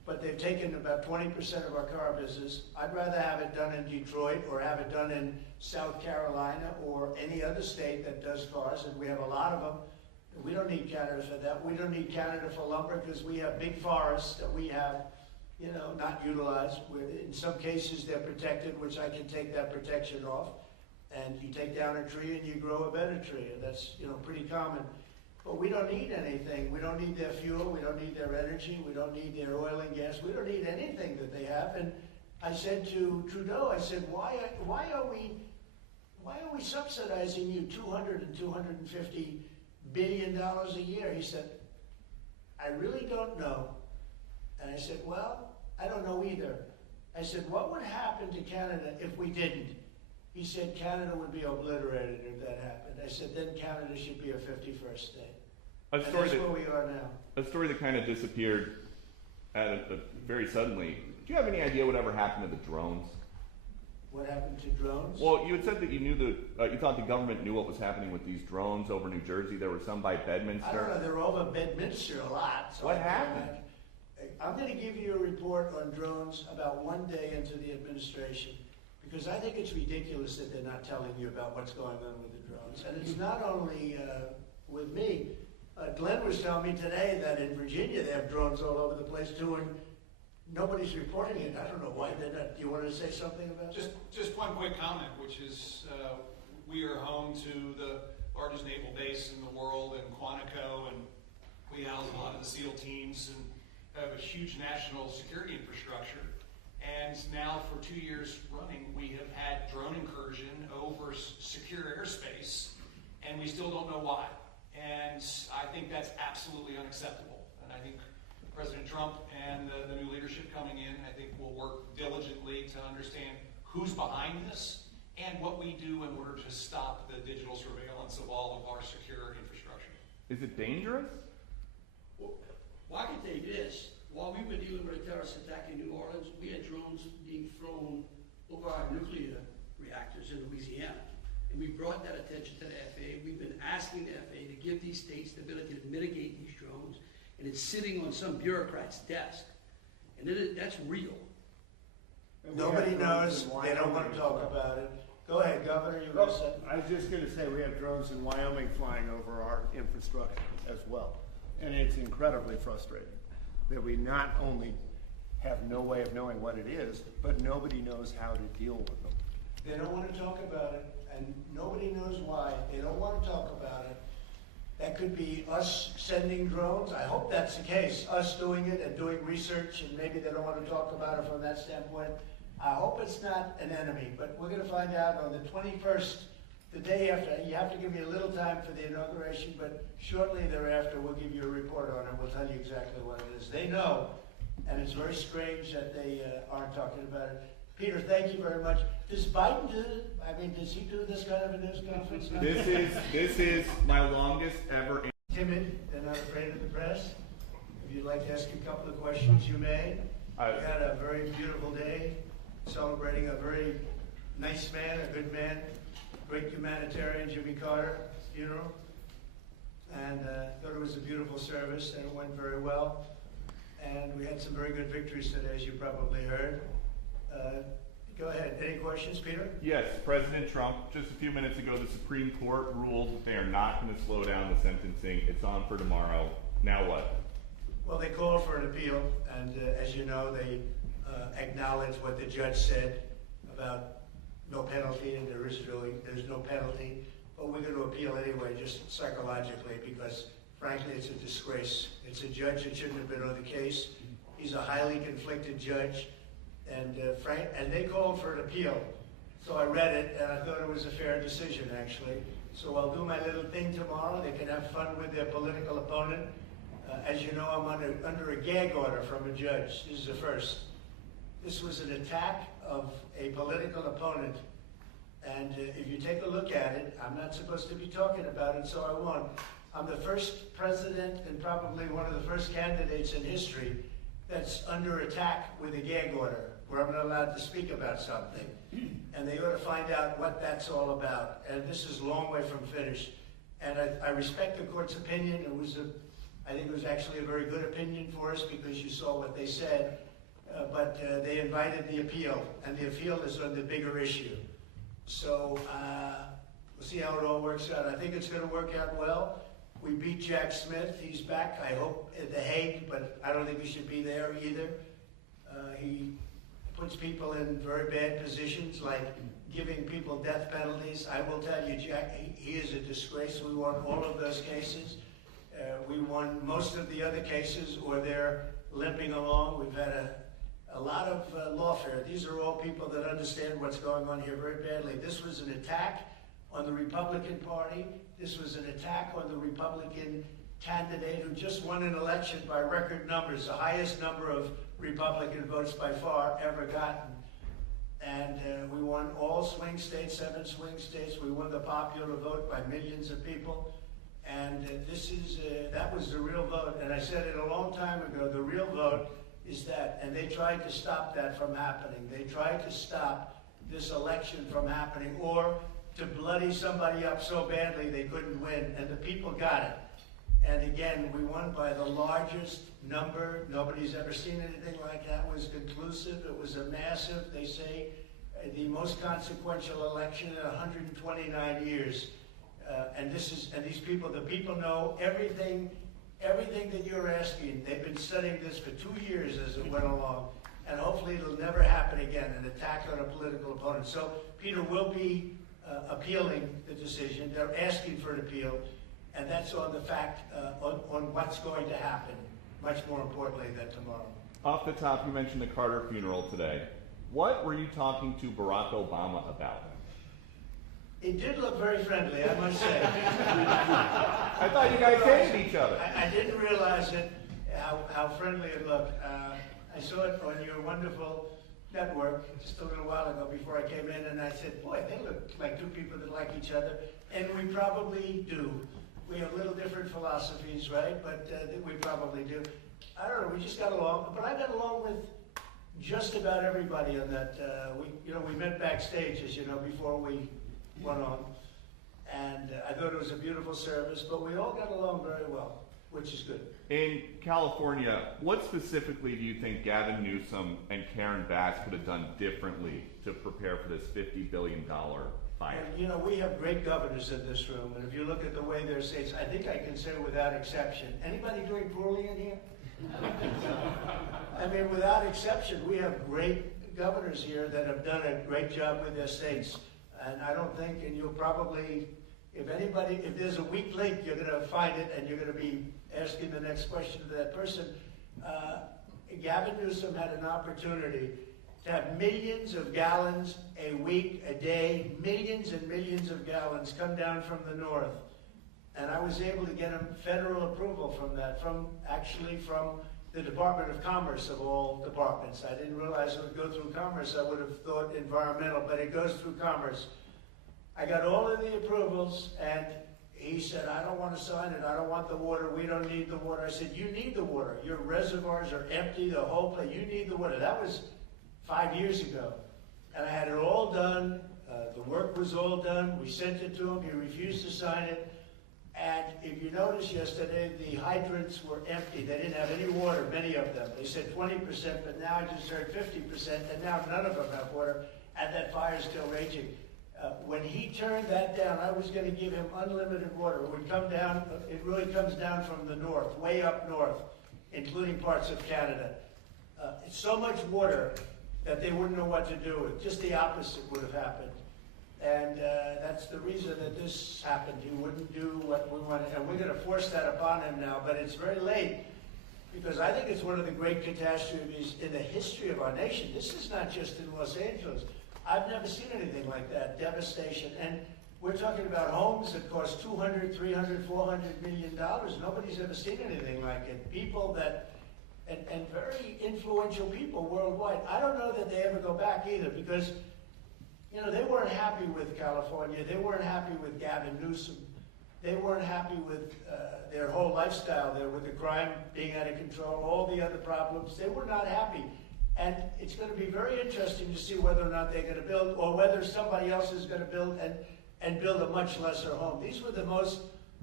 but they've taken about 20% of our car business. I'd rather have it done in Detroit or have it done in South Carolina or any other state that does cars, and we have a lot of them. We don't need Canada for that. We don't need Canada for lumber because we have big forests that we have, not utilized. In some cases, they're protected, which I can take that protection off. And you take down a tree and you grow a better tree, and that's, pretty common. But we don't need anything. We don't need their fuel. We don't need their energy. We don't need their oil and gas. We don't need anything that they have. And I said to Trudeau, I said, why are we subsidizing you $200 and $250 billion a year? He said, I really don't know. And I said, well, I don't know either. I said, what would happen to Canada if we didn't? He said, Canada would be obliterated if that happened. I said, then Canada should be a 51st state. And that's where we are now. A story that kind of disappeared very suddenly. Do you have any idea whatever happened to the drones? What happened to drones? Well, you had said that you thought the government knew what was happening with these drones over New Jersey. There were some by Bedminster. I don't know. They're over Bedminster a lot. So what happened? I'm going to give you a report on drones about one day into the administration, because I think it's ridiculous that they're not telling you about what's going on with the drones. And it's not only with me. Glenn was telling me today that in Virginia they have drones all over the place too, and nobody's reporting it. I don't know why they're not. Do you want to say something about that? Just one quick comment, which is we are home to the largest naval base in the world in Quantico, and we house a lot of the SEAL teams and have a huge national security infrastructure. And now for 2 years running, we have had drone incursion over secure airspace, and we still don't know why. And I think that's absolutely unacceptable. And I think President Trump and the new leadership coming in, I think will work diligently to understand who's behind this and what we do in order to stop the digital surveillance of all of our secure infrastructure. Is it dangerous? Well, I can tell you this. While we were dealing with a terrorist attack in New Orleans, we had drones being flown over our nuclear reactors in Louisiana. And we brought that attention to the FAA. We've been asking the FAA to give these states the ability to mitigate these drones. And it's sitting on some bureaucrat's desk. And that's real. Nobody knows. They don't want to talk about it. Go ahead, Governor. You were saying. I was just going to say we have drones in Wyoming flying over our infrastructure as well. And it's incredibly frustrating that we not only have no way of knowing what it is, but nobody knows how to deal with them. They don't want to talk about it, and nobody knows why. They don't want to talk about it. That could be us sending drones. I hope that's the case, us doing it and doing research, and maybe they don't want to talk about it from that standpoint. I hope it's not an enemy, but we're going to find out on the 21st, the day after. You have to give me a little time for the inauguration, but shortly thereafter we'll give you a report on it. We'll tell you exactly what it is. They know, and it's very strange that they aren't talking about it. Peter, thank you very much. Does Biden do it? I mean, does he do this kind of a news conference? This is my longest ever. Timid, they're not afraid of the press. If you'd like to ask a couple of questions, you may. We had a very beautiful day, celebrating a very nice man, a good man, great humanitarian, Jimmy Carter funeral. And thought it was a beautiful service, and it went very well. And we had some very good victories today, as you probably heard. Go ahead. Any questions, Peter? Yes, President Trump, just a few minutes ago, the Supreme Court ruled that they are not going to slow down the sentencing. It's on for tomorrow. Now what? Well, they called for an appeal, and as you know, they acknowledged what the judge said about no penalty, and there's no penalty. But we're going to appeal anyway, just psychologically, because frankly, it's a disgrace. It's a judge that shouldn't have been on the case. He's a highly conflicted judge. And they called for an appeal. So I read it, and I thought it was a fair decision, actually. So I'll do my little thing tomorrow. They can have fun with their political opponent. As you know, I'm under a gag order from a judge. This is the first. This was an attack of a political opponent. And if you take a look at it, I'm not supposed to be talking about it, so I won't. I'm the first president and probably one of the first candidates in history that's under attack with a gag order, where I'm not allowed to speak about something. And they ought to find out what that's all about. And this is a long way from finished. And I respect the court's opinion. It was I think it was actually a very good opinion for us because you saw what they said, but they invited the appeal, and the appeal is on the bigger issue. So we'll see how it all works out. I think it's going to work out well. We beat Jack Smith. He's back, I hope, at The Hague, but I don't think he should be there either. He puts people in very bad positions, like giving people death penalties. I will tell you, Jack, he is a disgrace. We won all of those cases. We won most of the other cases, or they're limping along. We've had a lot of lawfare. These are all people that understand what's going on here very badly. This was an attack on the Republican Party. This was an attack on the Republican candidate who just won an election by record numbers, the highest number of Republican votes by far ever gotten. And we won all swing states, 7 swing states. We won the popular vote by millions of people. And that was the real vote. And I said it a long time ago, the real vote is that. And they tried to stop that from happening. They tried to stop this election from happening, or to bloody somebody up so badly they couldn't win. And the people got it. And again, we won by the largest number. Nobody's ever seen anything like that. It was conclusive. It was a massive, they say, the most consequential election in 129 years. And these people, the people know everything that you're asking. They've been studying this for 2 years as it went along. And hopefully it'll never happen again, an attack on a political opponent. So Peter will be appealing the decision. They're asking for an appeal. And that's on the fact, on what's going to happen, much more importantly than tomorrow. Off the top, you mentioned the Carter funeral today. What were you talking to Barack Obama about? It did look very friendly, I must say. I thought you guys hated each other. I didn't realize it, how friendly it looked. I saw it on your wonderful network just a little while ago before I came in, and I said, boy, they look like two people that like each other. And we probably do. We have little different philosophies, right? But we probably do. I don't know, we just got along. But I got along with just about everybody on that. We met backstage, as you know, before we went on. And I thought it was a beautiful service, but we all got along very well, which is good. In California, what specifically do you think Gavin Newsom and Karen Bass could have done differently to prepare for this $50 billion fight? And, we have great governors in this room, and if you look at the way they're states, I think I can say without exception. Anybody doing poorly in here? I mean, without exception, we have great governors here that have done a great job with their states. And I don't think, and you'll probably, if there's a weak link, you're going to find it, and you're going to be asking the next question to that person. Gavin Newsom had an opportunity to have millions of gallons a week, a day, millions and millions of gallons come down from the north. And I was able to get him federal approval from that, from the Department of Commerce of all departments. I didn't realize it would go through Commerce. I would have thought environmental, but it goes through Commerce. I got all of the approvals, and he said, I don't want to sign it. I don't want the water. We don't need the water. I said, you need the water. Your reservoirs are empty, the whole place. You need the water. That was 5 years ago. And I had it all done. The work was all done. We sent it to him. He refused to sign it. And if you noticed yesterday, the hydrants were empty. They didn't have any water, many of them. They said 20%, but now I just heard 50%, and now none of them have water, and that fire's still raging. When he turned that down, I was going to give him unlimited water. It would come down, it really comes down from the north, way up north, including parts of Canada. It's so much water that they wouldn't know what to do with. Just the opposite would have happened. And that's the reason that this happened. He wouldn't do what we wanted. And we're going to force that upon him now. But it's very late, because I think it's one of the great catastrophes in the history of our nation. This is not just in Los Angeles. I've never seen anything like that, devastation. And we're talking about homes that cost $200, $300, $400 million. Nobody's ever seen anything like it. People that, and very influential people worldwide. I don't know that they ever go back either, because they weren't happy with California. They weren't happy with Gavin Newsom. They weren't happy with their whole lifestyle there, with the crime being out of control, all the other problems. They were not happy. And it's going to be very interesting to see whether or not they're going to build, or whether somebody else is going to build and build a much lesser home. These were the most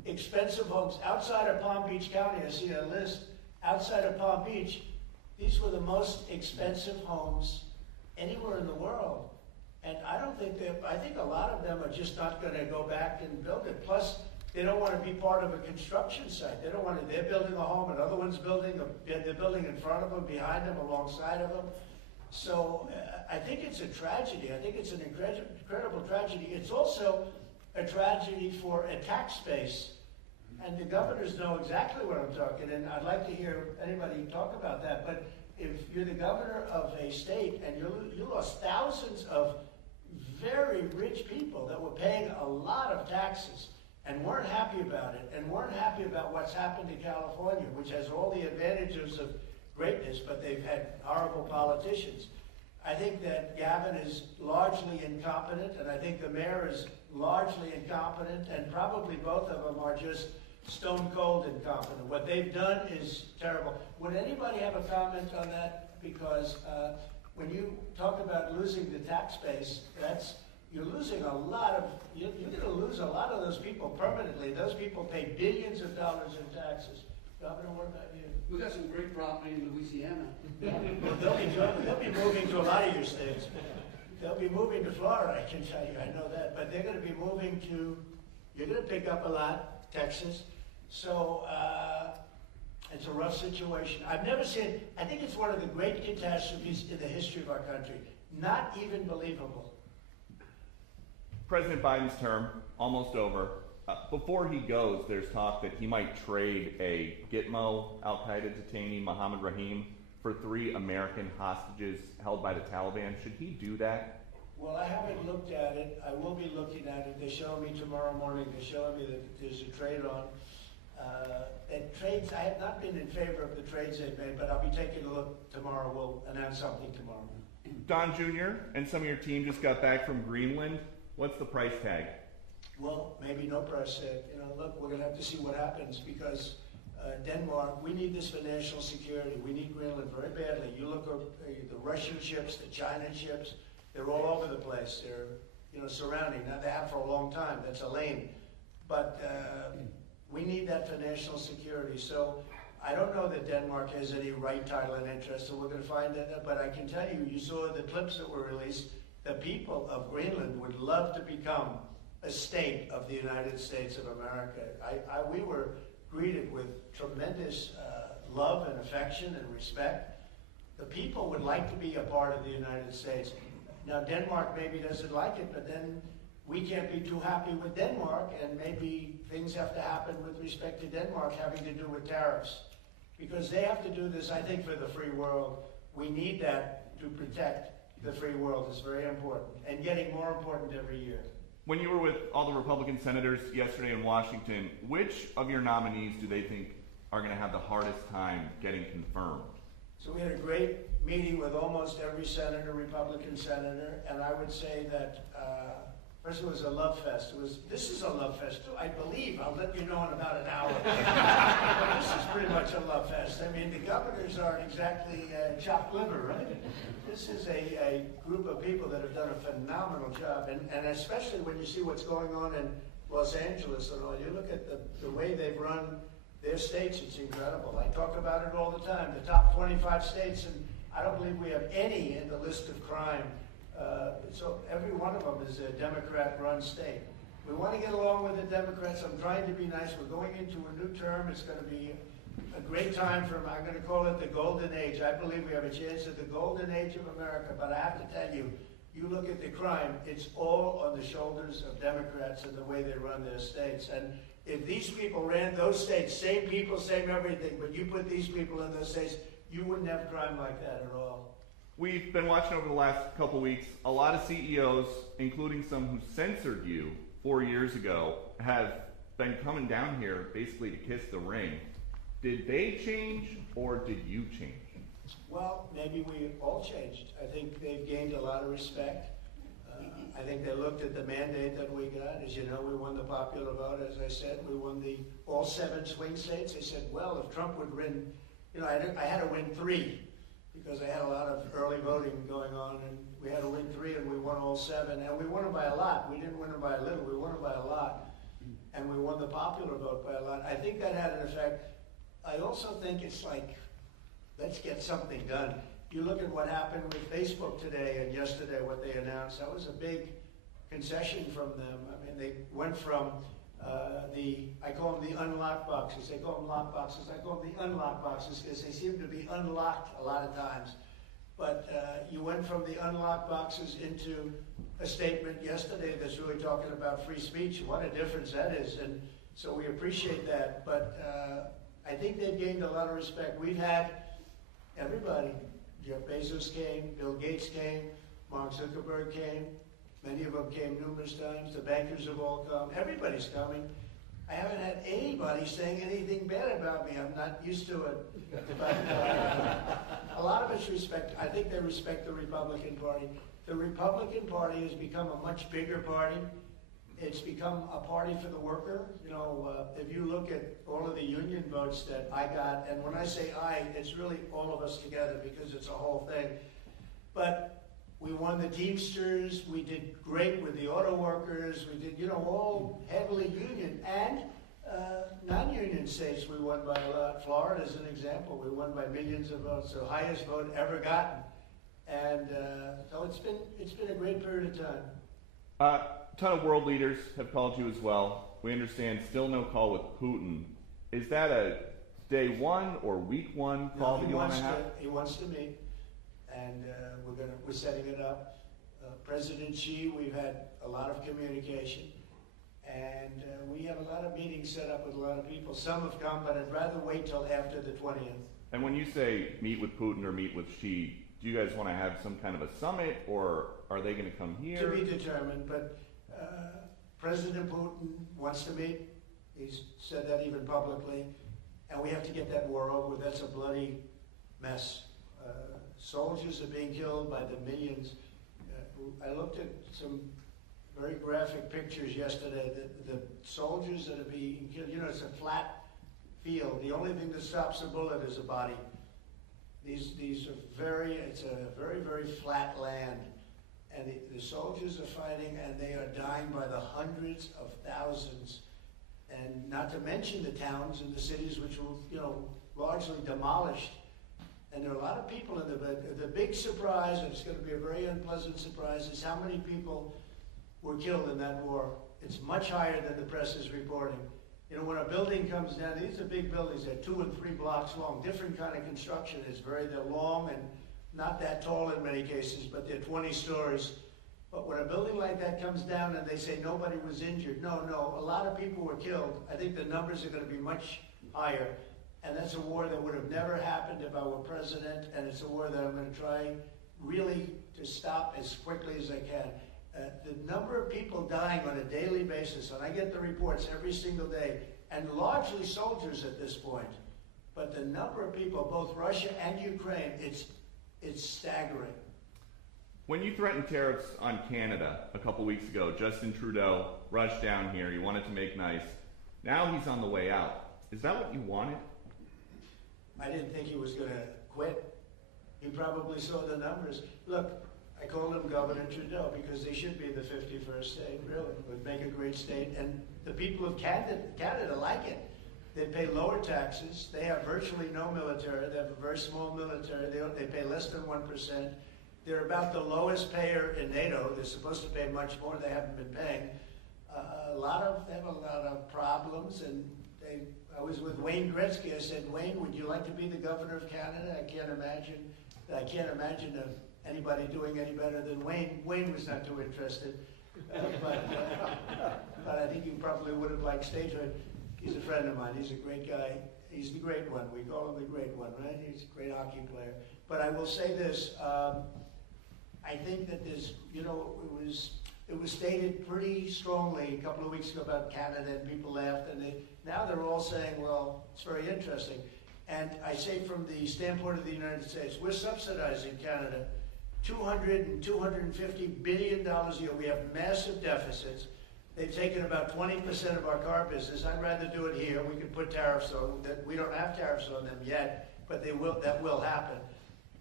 expensive homes outside of Palm Beach County. I see a list outside of Palm Beach. These were the most expensive homes anywhere in the world. And I don't think I think a lot of them are just not going to go back and build it. Plus, they don't want to be part of a construction site. They don't want to, they're building a home, another one's building, they're building in front of them, behind them, alongside of them. So I think it's a tragedy. I think it's an incredible tragedy. It's also a tragedy for a tax base. And the governors know exactly what I'm talking, and I'd like to hear anybody talk about that. But if you're the governor of a state and you lost thousands of very rich people that were paying a lot of taxes and weren't happy about it, and weren't happy about what's happened to California, which has all the advantages of greatness, but they've had horrible politicians. I think that Gavin is largely incompetent, and I think the mayor is largely incompetent, and probably both of them are just stone cold incompetent. What they've done is terrible. Would anybody have a comment on that? Because when you talk about losing the tax base, you're losing a lot of, you're going to lose a lot of those people permanently. Those people pay billions of dollars in taxes. Governor, what about you? We got some great property in Louisiana. Well, they'll be moving to a lot of your states. They'll be moving to Florida, I can tell you, I know that. But they're going to be moving to, you're going to pick up a lot, Texas. So it's a rough situation. I've never seen, I think it's one of the great catastrophes in the history of our country. Not even believable. President Biden's term, almost over. Before he goes, there's talk that he might trade a Gitmo al-Qaeda detainee, Mohammed Rahim, for 3 American hostages held by the Taliban. Should he do that? Well, I haven't looked at it. I will be looking at it. They're showing me tomorrow morning. They're showing me that there's a trade on. And trades, I have not been in favor of the trades they've made, but I'll be taking a look tomorrow. We'll announce something tomorrow. Don Jr. and some of your team just got back from Greenland. What's the price tag? Well, maybe no price tag. Look, we're going to have to see what happens because Denmark, we need this for national security. We need Greenland very badly. You look at the Russian ships, the China ships, they're all over the place. They're, surrounding. Now, they have for a long time. That's a lane. But we need that for national security. So I don't know that Denmark has any right, title, and interest, so we're going to find that. But I can tell you, you saw the clips that were released. The people of Greenland would love to become a state of the United States of America. We were greeted with tremendous love and affection and respect. The people would like to be a part of the United States. Now, Denmark maybe doesn't like it, but then we can't be too happy with Denmark, and maybe things have to happen with respect to Denmark having to do with tariffs. Because they have to do this, I think, for the free world. We need that to protect the free world. It's very important, and getting more important every year. When you were with all the Republican senators yesterday in Washington, which of your nominees do they think are going to have the hardest time getting confirmed? So we had a great meeting with almost every senator, Republican senator, and I would say that first it was a love fest. This is a love fest too, I believe. I'll let you know in about an hour. But this is pretty much a love fest. I mean, the governors aren't exactly chopped liver, right? This is a group of people that have done a phenomenal job, and especially when you see what's going on in Los Angeles and all. You look at the way they've run their states, it's incredible. I talk about it all the time. The top 25 states, and I don't believe we have any in the list of crime. So every one of them is a Democrat-run state. We want to get along with the Democrats. I'm trying to be nice. We're going into a new term. It's going to be a great time for, I'm going to call it the golden age. I believe we have a chance at the golden age of America, but I have to tell you, you look at the crime, it's all on the shoulders of Democrats and the way they run their states. And if these people ran those states, same people, same everything, but you put these people in those states, you wouldn't have crime like that at all. We've been watching over the last couple weeks, a lot of CEOs, including some who censored you 4 years ago, have been coming down here basically to kiss the ring. Did they change or did you change? Well, maybe we all changed. I think they've gained a lot of respect. I think they looked at the mandate that we got. As you know, we won the popular vote, as I said. We won all 7 swing states. They said, well, if Trump would win, I had to win 3 because I had a lot of early voting going on, and we had to win 3, and we won all 7. And we won them by a lot. We didn't win them by a little. We won them by a lot. And we won won the popular vote by a lot. I think that had an effect. I also think it's like, let's get something done. You look at what happened with Facebook today and yesterday, what they announced, that was a big concession from them. I mean, they went from I call them the unlocked boxes. They call them lock boxes. I call them the unlocked boxes because they seem to be unlocked a lot of times. But you went from the unlocked boxes into a statement yesterday that's really talking about free speech. What a difference that is. And so we appreciate that. But I think they've gained a lot of respect. We've had everybody. Jeff Bezos came, Bill Gates came, Mark Zuckerberg came. Many of them came numerous times. The bankers have all come. Everybody's coming. I haven't had anybody saying anything bad about me. I'm not used to it. But a lot of it's respect. I think they respect the Republican Party. The Republican Party has become a much bigger party. It's become a party for the worker. You know, if you look at all of the union votes that I got, and when I say I, it's really all of us together because it's a whole thing. But we won the Teamsters, we did great with the auto workers, we did, all heavily union, and non-union states we won by a lot. Florida is an example, we won by millions of votes, the highest vote ever gotten. And so it's been a great period of time. A ton of world leaders have called you as well. We understand still no call with Putin. Is that a day one or week one call that you want to have? He wants to meet. And we're setting it up. President Xi, we've had a lot of communication, and we have a lot of meetings set up with a lot of people. Some have come, but I'd rather wait till after the 20th. And when you say meet with Putin or meet with Xi, do you guys want to have some kind of a summit, or are they going to come here? To be determined, but President Putin wants to meet. He's said that even publicly, and we have to get that war over. That's a bloody mess. Soldiers are being killed by the millions. I looked at some very graphic pictures yesterday. The soldiers that are being killed, it's a flat field. The only thing that stops a bullet is a body. It's a very, very flat land. And the soldiers are fighting, and they are dying by the hundreds of thousands. And not to mention the towns and the cities which were, largely demolished. And there are a lot of people in the big surprise, and it's going to be a very unpleasant surprise, is how many people were killed in that war. It's much higher than the press is reporting. When a building comes down, these are big buildings, they're 2 and 3 blocks long, different kind of construction. They're long and not that tall in many cases, but they're 20 stories. But when a building like that comes down and they say nobody was injured, no, a lot of people were killed. I think the numbers are going to be much higher. And that's a war that would have never happened if I were president, and it's a war that I'm going to try really to stop as quickly as I can. The number of people dying on a daily basis, and I get the reports every single day, and largely soldiers at this point, but the number of people, both Russia and Ukraine, it's staggering. When you threatened tariffs on Canada a couple weeks ago, Justin Trudeau rushed down here. He wanted to make nice. Now he's on the way out. Is that what you wanted? I didn't think he was going to quit. He probably saw the numbers. Look, I called him Governor Trudeau because they should be the 51st state, really. It would make a great state. And the people of Canada like it. They pay lower taxes. They have virtually no military. They have a very small military. They pay less than 1%. They're about the lowest payer in NATO. They're supposed to pay much more. They haven't been paying. They have a lot of problems, and I was with Wayne Gretzky. I said, Wayne, would you like to be the governor of Canada? I can't imagine anybody doing any better than Wayne. Wayne was not too interested, but I think you probably would have liked statehood. He's a friend of mine. He's a great guy. He's the great one. We call him the great one, right? He's a great hockey player. But I will say this. I think that it was stated pretty strongly a couple of weeks ago about Canada, and people laughed, and now they're all saying, well, it's very interesting. And I say from the standpoint of the United States, we're subsidizing Canada $200 and $250 billion a year. We have massive deficits. They've taken about 20% of our car business. I'd rather do it here. We could put tariffs on that. We don't have tariffs on them yet, but that will happen.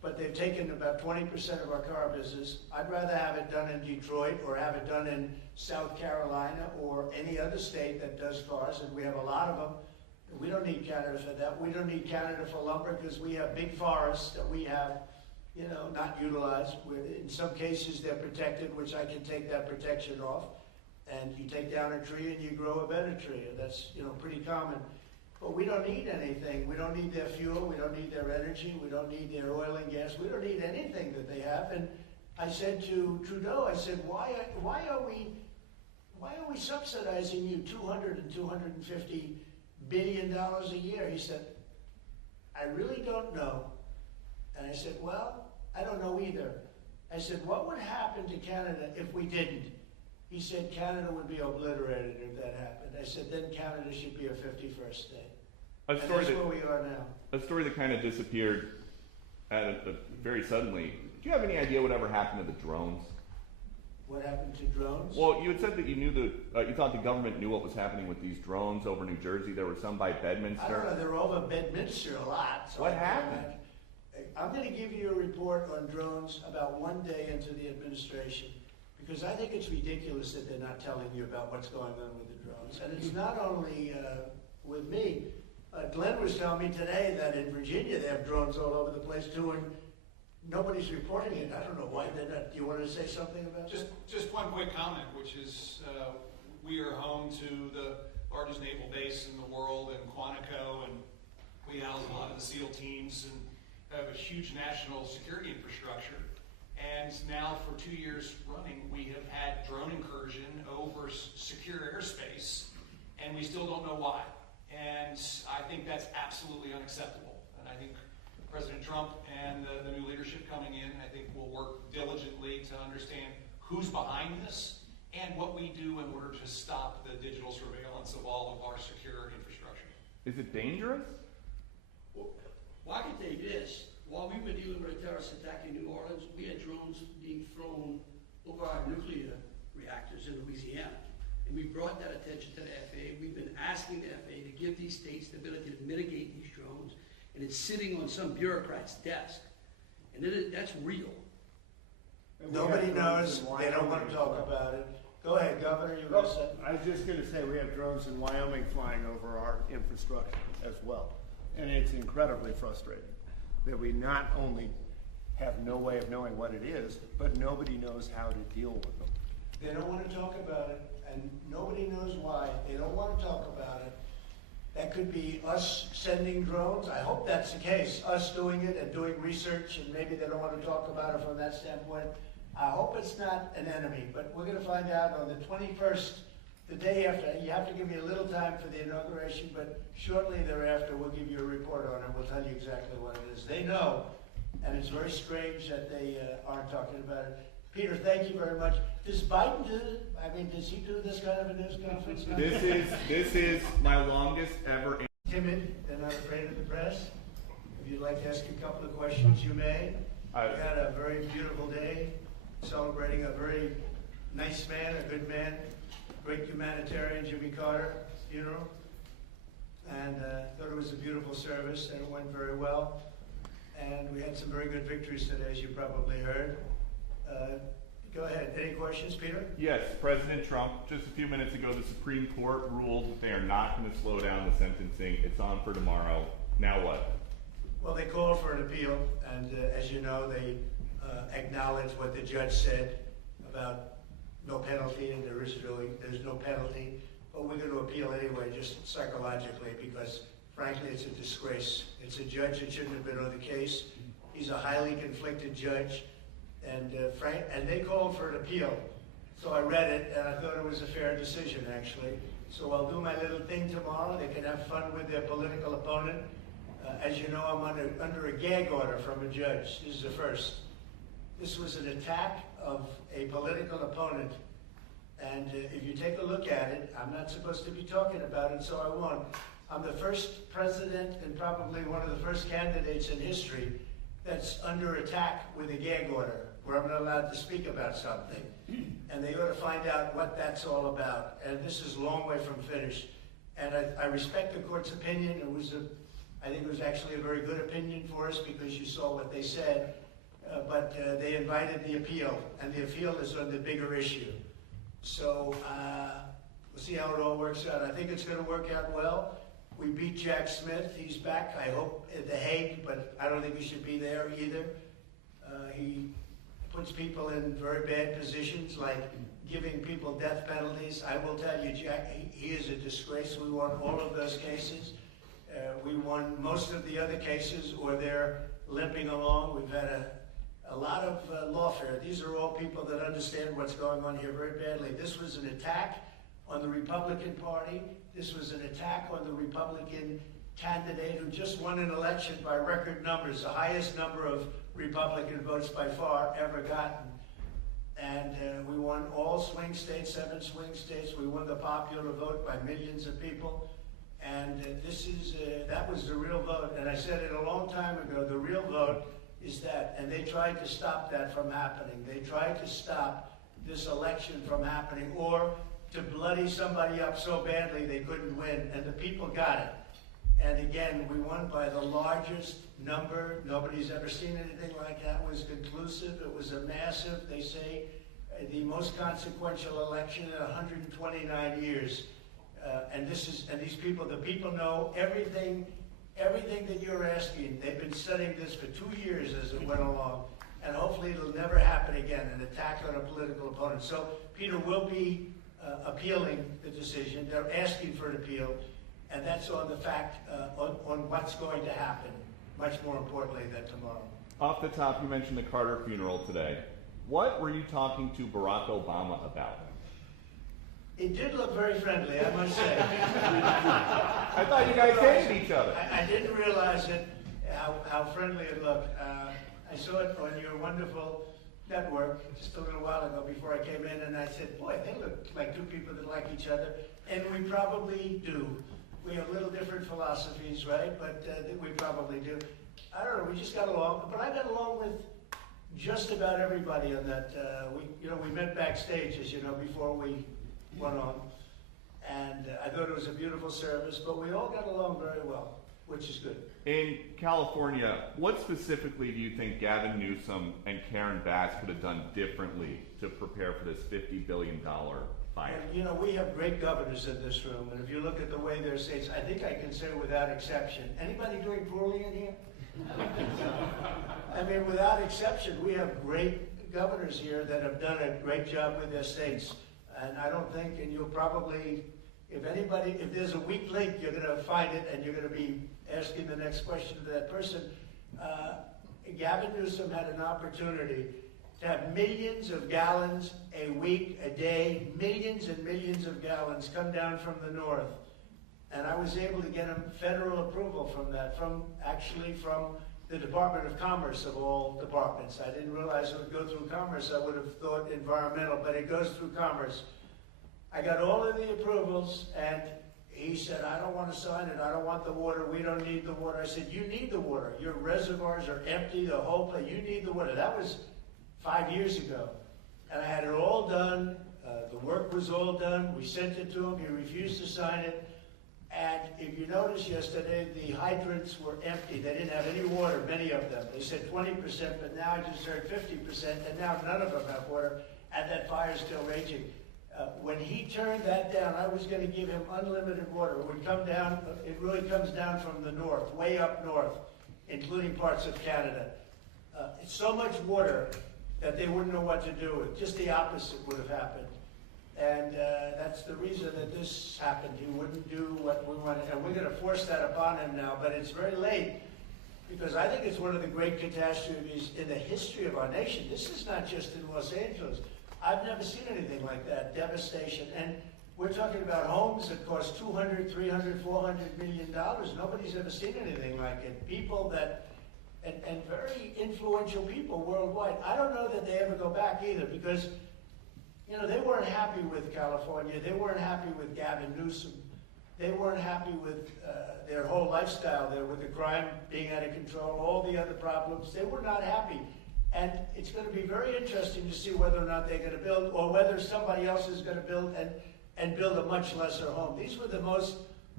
but they've taken about 20% of our car business. I'd rather have it done in Detroit or have it done in South Carolina or any other state that does cars, and we have a lot of them. We don't need Canada for that. We don't need Canada for lumber because we have big forests that we have, not utilized. In some cases, they're protected, which I can take that protection off. And you take down a tree and you grow a better tree. And that's, pretty common. But we don't need anything. We don't need their fuel. We don't need their energy. We don't need their oil and gas. We don't need anything that they have. And I said to Trudeau, I said, why are we subsidizing you $200 and $250 billion a year? He said, I really don't know. And I said, well, I don't know either. I said, what would happen to Canada if we didn't? He said, Canada would be obliterated if that happened. I said, then Canada should be a 51st state. And that's where we are now. A story that kind of disappeared very suddenly. Do you have any idea whatever happened to the drones? What happened to drones? Well, you had said that you thought the government knew what was happening with these drones over New Jersey. There were some by Bedminster. I don't know. They're over Bedminster a lot. So what happened? I'm going to give you a report on drones about one day into the administration, because I think it's ridiculous that they're not telling you about what's going on with the drones. And it's not only with me. Glenn was telling me today that in Virginia they have drones all over the place too, and nobody's reporting it. I don't know why they're not. Do you want to say something about that? Just one quick comment, which is we are home to the largest naval base in the world in Quantico, and we house a lot of the SEAL teams and have a huge national security infrastructure. And now for 2 years running, we have had drone incursion over secure airspace, and we still don't know why. And I think that's absolutely unacceptable. And I think President Trump and the new leadership coming in, I think will work diligently to understand who's behind this and what we do in order to stop the digital surveillance of all of our secure infrastructure. Is it dangerous? Well, I can tell you this. While we were dealing with a terrorist attack in New Orleans, we had drones being thrown over our nuclear reactors in Louisiana. And we brought that attention to the FAA. We've been asking the FAA to give these states the ability to mitigate these drones. And it's sitting on some bureaucrat's desk. And that's real. Nobody knows. They don't want to talk about it. Go ahead, Governor. You were going to say? I was just going to say we have drones in Wyoming flying over our infrastructure as well. And it's incredibly frustrating that we not only have no way of knowing what it is, but nobody knows how to deal with them. They don't want to talk about it, and nobody knows why. They don't want to talk about it. That could be us sending drones. I hope that's the case, us doing it and doing research, and maybe they don't want to talk about it from that standpoint. I hope it's not an enemy, but we're going to find out on the 21st, the day after. You have to give me a little time for the inauguration, but shortly thereafter we'll give you a report on it. We'll tell you exactly what it is. They know, and it's very strange that they aren't talking about it. Peter, thank you very much. Does Biden do it? I mean, does he do this kind of a news conference? This is my longest ever. Timid and not afraid of the press. If you'd like to ask a couple of questions, you may. We had a very beautiful day, celebrating a very nice man, a good man, great humanitarian, Jimmy Carter funeral. And thought it was a beautiful service, and it went very well. And we had some very good victories today, as you probably heard. Go ahead. Any questions, Peter? Yes, President Trump, just a few minutes ago, the Supreme Court ruled that they are not going to slow down the sentencing. It's on for tomorrow. Now what? Well, they called for an appeal, and as you know, they acknowledged what the judge said about no penalty, and there's no penalty. But we're going to appeal anyway, just psychologically, because frankly, it's a disgrace. It's a judge that shouldn't have been on the case. He's a highly conflicted judge. And they called for an appeal. So I read it, and I thought it was a fair decision, actually. So I'll do my little thing tomorrow. They can have fun with their political opponent. As you know, I'm under a gag order from a judge. This is the first. This was an attack of a political opponent. And if you take a look at it, I'm not supposed to be talking about it, so I won't. I'm the first president and probably one of the first candidates in history that's under attack with a gag order, where I'm not allowed to speak about something. And they ought to find out what that's all about. And this is a long way from finished. And I respect the court's opinion. It was I think it was actually a very good opinion for us because you saw what they said, but they invited the appeal, and the appeal is on the bigger issue. So we'll see how it all works out. I think it's going to work out well. We beat Jack Smith. He's back, I hope, at The Hague, but I don't think he should be there either. He puts people in very bad positions, like giving people death penalties. I will tell you, Jack, he is a disgrace. We won all of those cases. We won most of the other cases, or they're limping along. We've had a lot of lawfare. These are all people that understand what's going on here very badly. This was an attack on the Republican Party. This was an attack on the Republican candidate who just won an election by record numbers, the highest number of Republican votes by far ever gotten. And we won all swing states, 7 swing states. We won the popular vote by millions of people. And that was the real vote. And I said it a long time ago, the real vote is that. And they tried to stop that from happening. They tried to stop this election from happening, or to bloody somebody up so badly they couldn't win. And the people got it. And again, we won by the largest number. Nobody's ever seen anything like that. It was conclusive. It was a massive, they say, the most consequential election in 129 years. And these people, the people know everything that you're asking. They've been studying this for 2 years as it went along. And hopefully it'll never happen again, an attack on a political opponent. So Peter will be appealing the decision. They're asking for an appeal. And that's on the fact, on what's going to happen, much more importantly than tomorrow. Off the top, you mentioned the Carter funeral today. What were you talking to Barack Obama about? It did look very friendly, I must say. I thought you guys hated each other. I didn't realize it, how friendly it looked. I saw it on your wonderful network just a little while ago before I came in, and I said, boy, they look like two people that like each other. And we probably do. We have little different philosophies, right? But we probably do. I don't know, we just got along. But I got along with just about everybody on that. We met backstage, as you know, before we went on. And I thought it was a beautiful service, but we all got along very well, which is good. In California, what specifically do you think Gavin Newsom and Karen Bass could have done differently to prepare for this $50 billion fight? And, we have great governors in this room, and if you look at the way they're states, I think I can say without exception. Anybody doing poorly in here? I mean, without exception, we have great governors here that have done a great job with their states. And I don't think, and you'll probably, if there's a weak link, you're going to find it, and you're going to be asking the next question to that person. Gavin Newsom had an opportunity to have millions of gallons a week, a day, millions and millions of gallons come down from the north. And I was able to get him federal approval from that, from the Department of Commerce of all departments. I didn't realize it would go through Commerce. I would have thought environmental, but it goes through Commerce. I got all of the approvals, and he said, I don't want to sign it. I don't want the water. We don't need the water. I said, you need the water. Your reservoirs are empty, the whole place. You need the water. That was 5 years ago. And I had it all done. The work was all done. We sent it to him. He refused to sign it. And if you noticed yesterday, the hydrants were empty. They didn't have any water, many of them. They said 20%, but now I just heard 50%, and now none of them have water, and that fire's still raging. When he turned that down, I was going to give him unlimited water. It would come down, it really comes down from the north, way up north, including parts of Canada. It's so much water that they wouldn't know what to do with. Just the opposite would have happened. And that's the reason that this happened. He wouldn't do what we wanted. And we're going to force that upon him now. But it's very late, because I think it's one of the great catastrophes in the history of our nation. This is not just in Los Angeles. I've never seen anything like that, devastation. And we're talking about homes that cost $200, $300, $400 million. Nobody's ever seen anything like it. People that, and very influential people worldwide. I don't know that they ever go back either, because they weren't happy with California. They weren't happy with Gavin Newsom. They weren't happy with their whole lifestyle there, with the crime being out of control, all the other problems. They were not happy. And it's going to be very interesting to see whether or not they're going to build, or whether somebody else is going to build and build a much lesser home. These were the most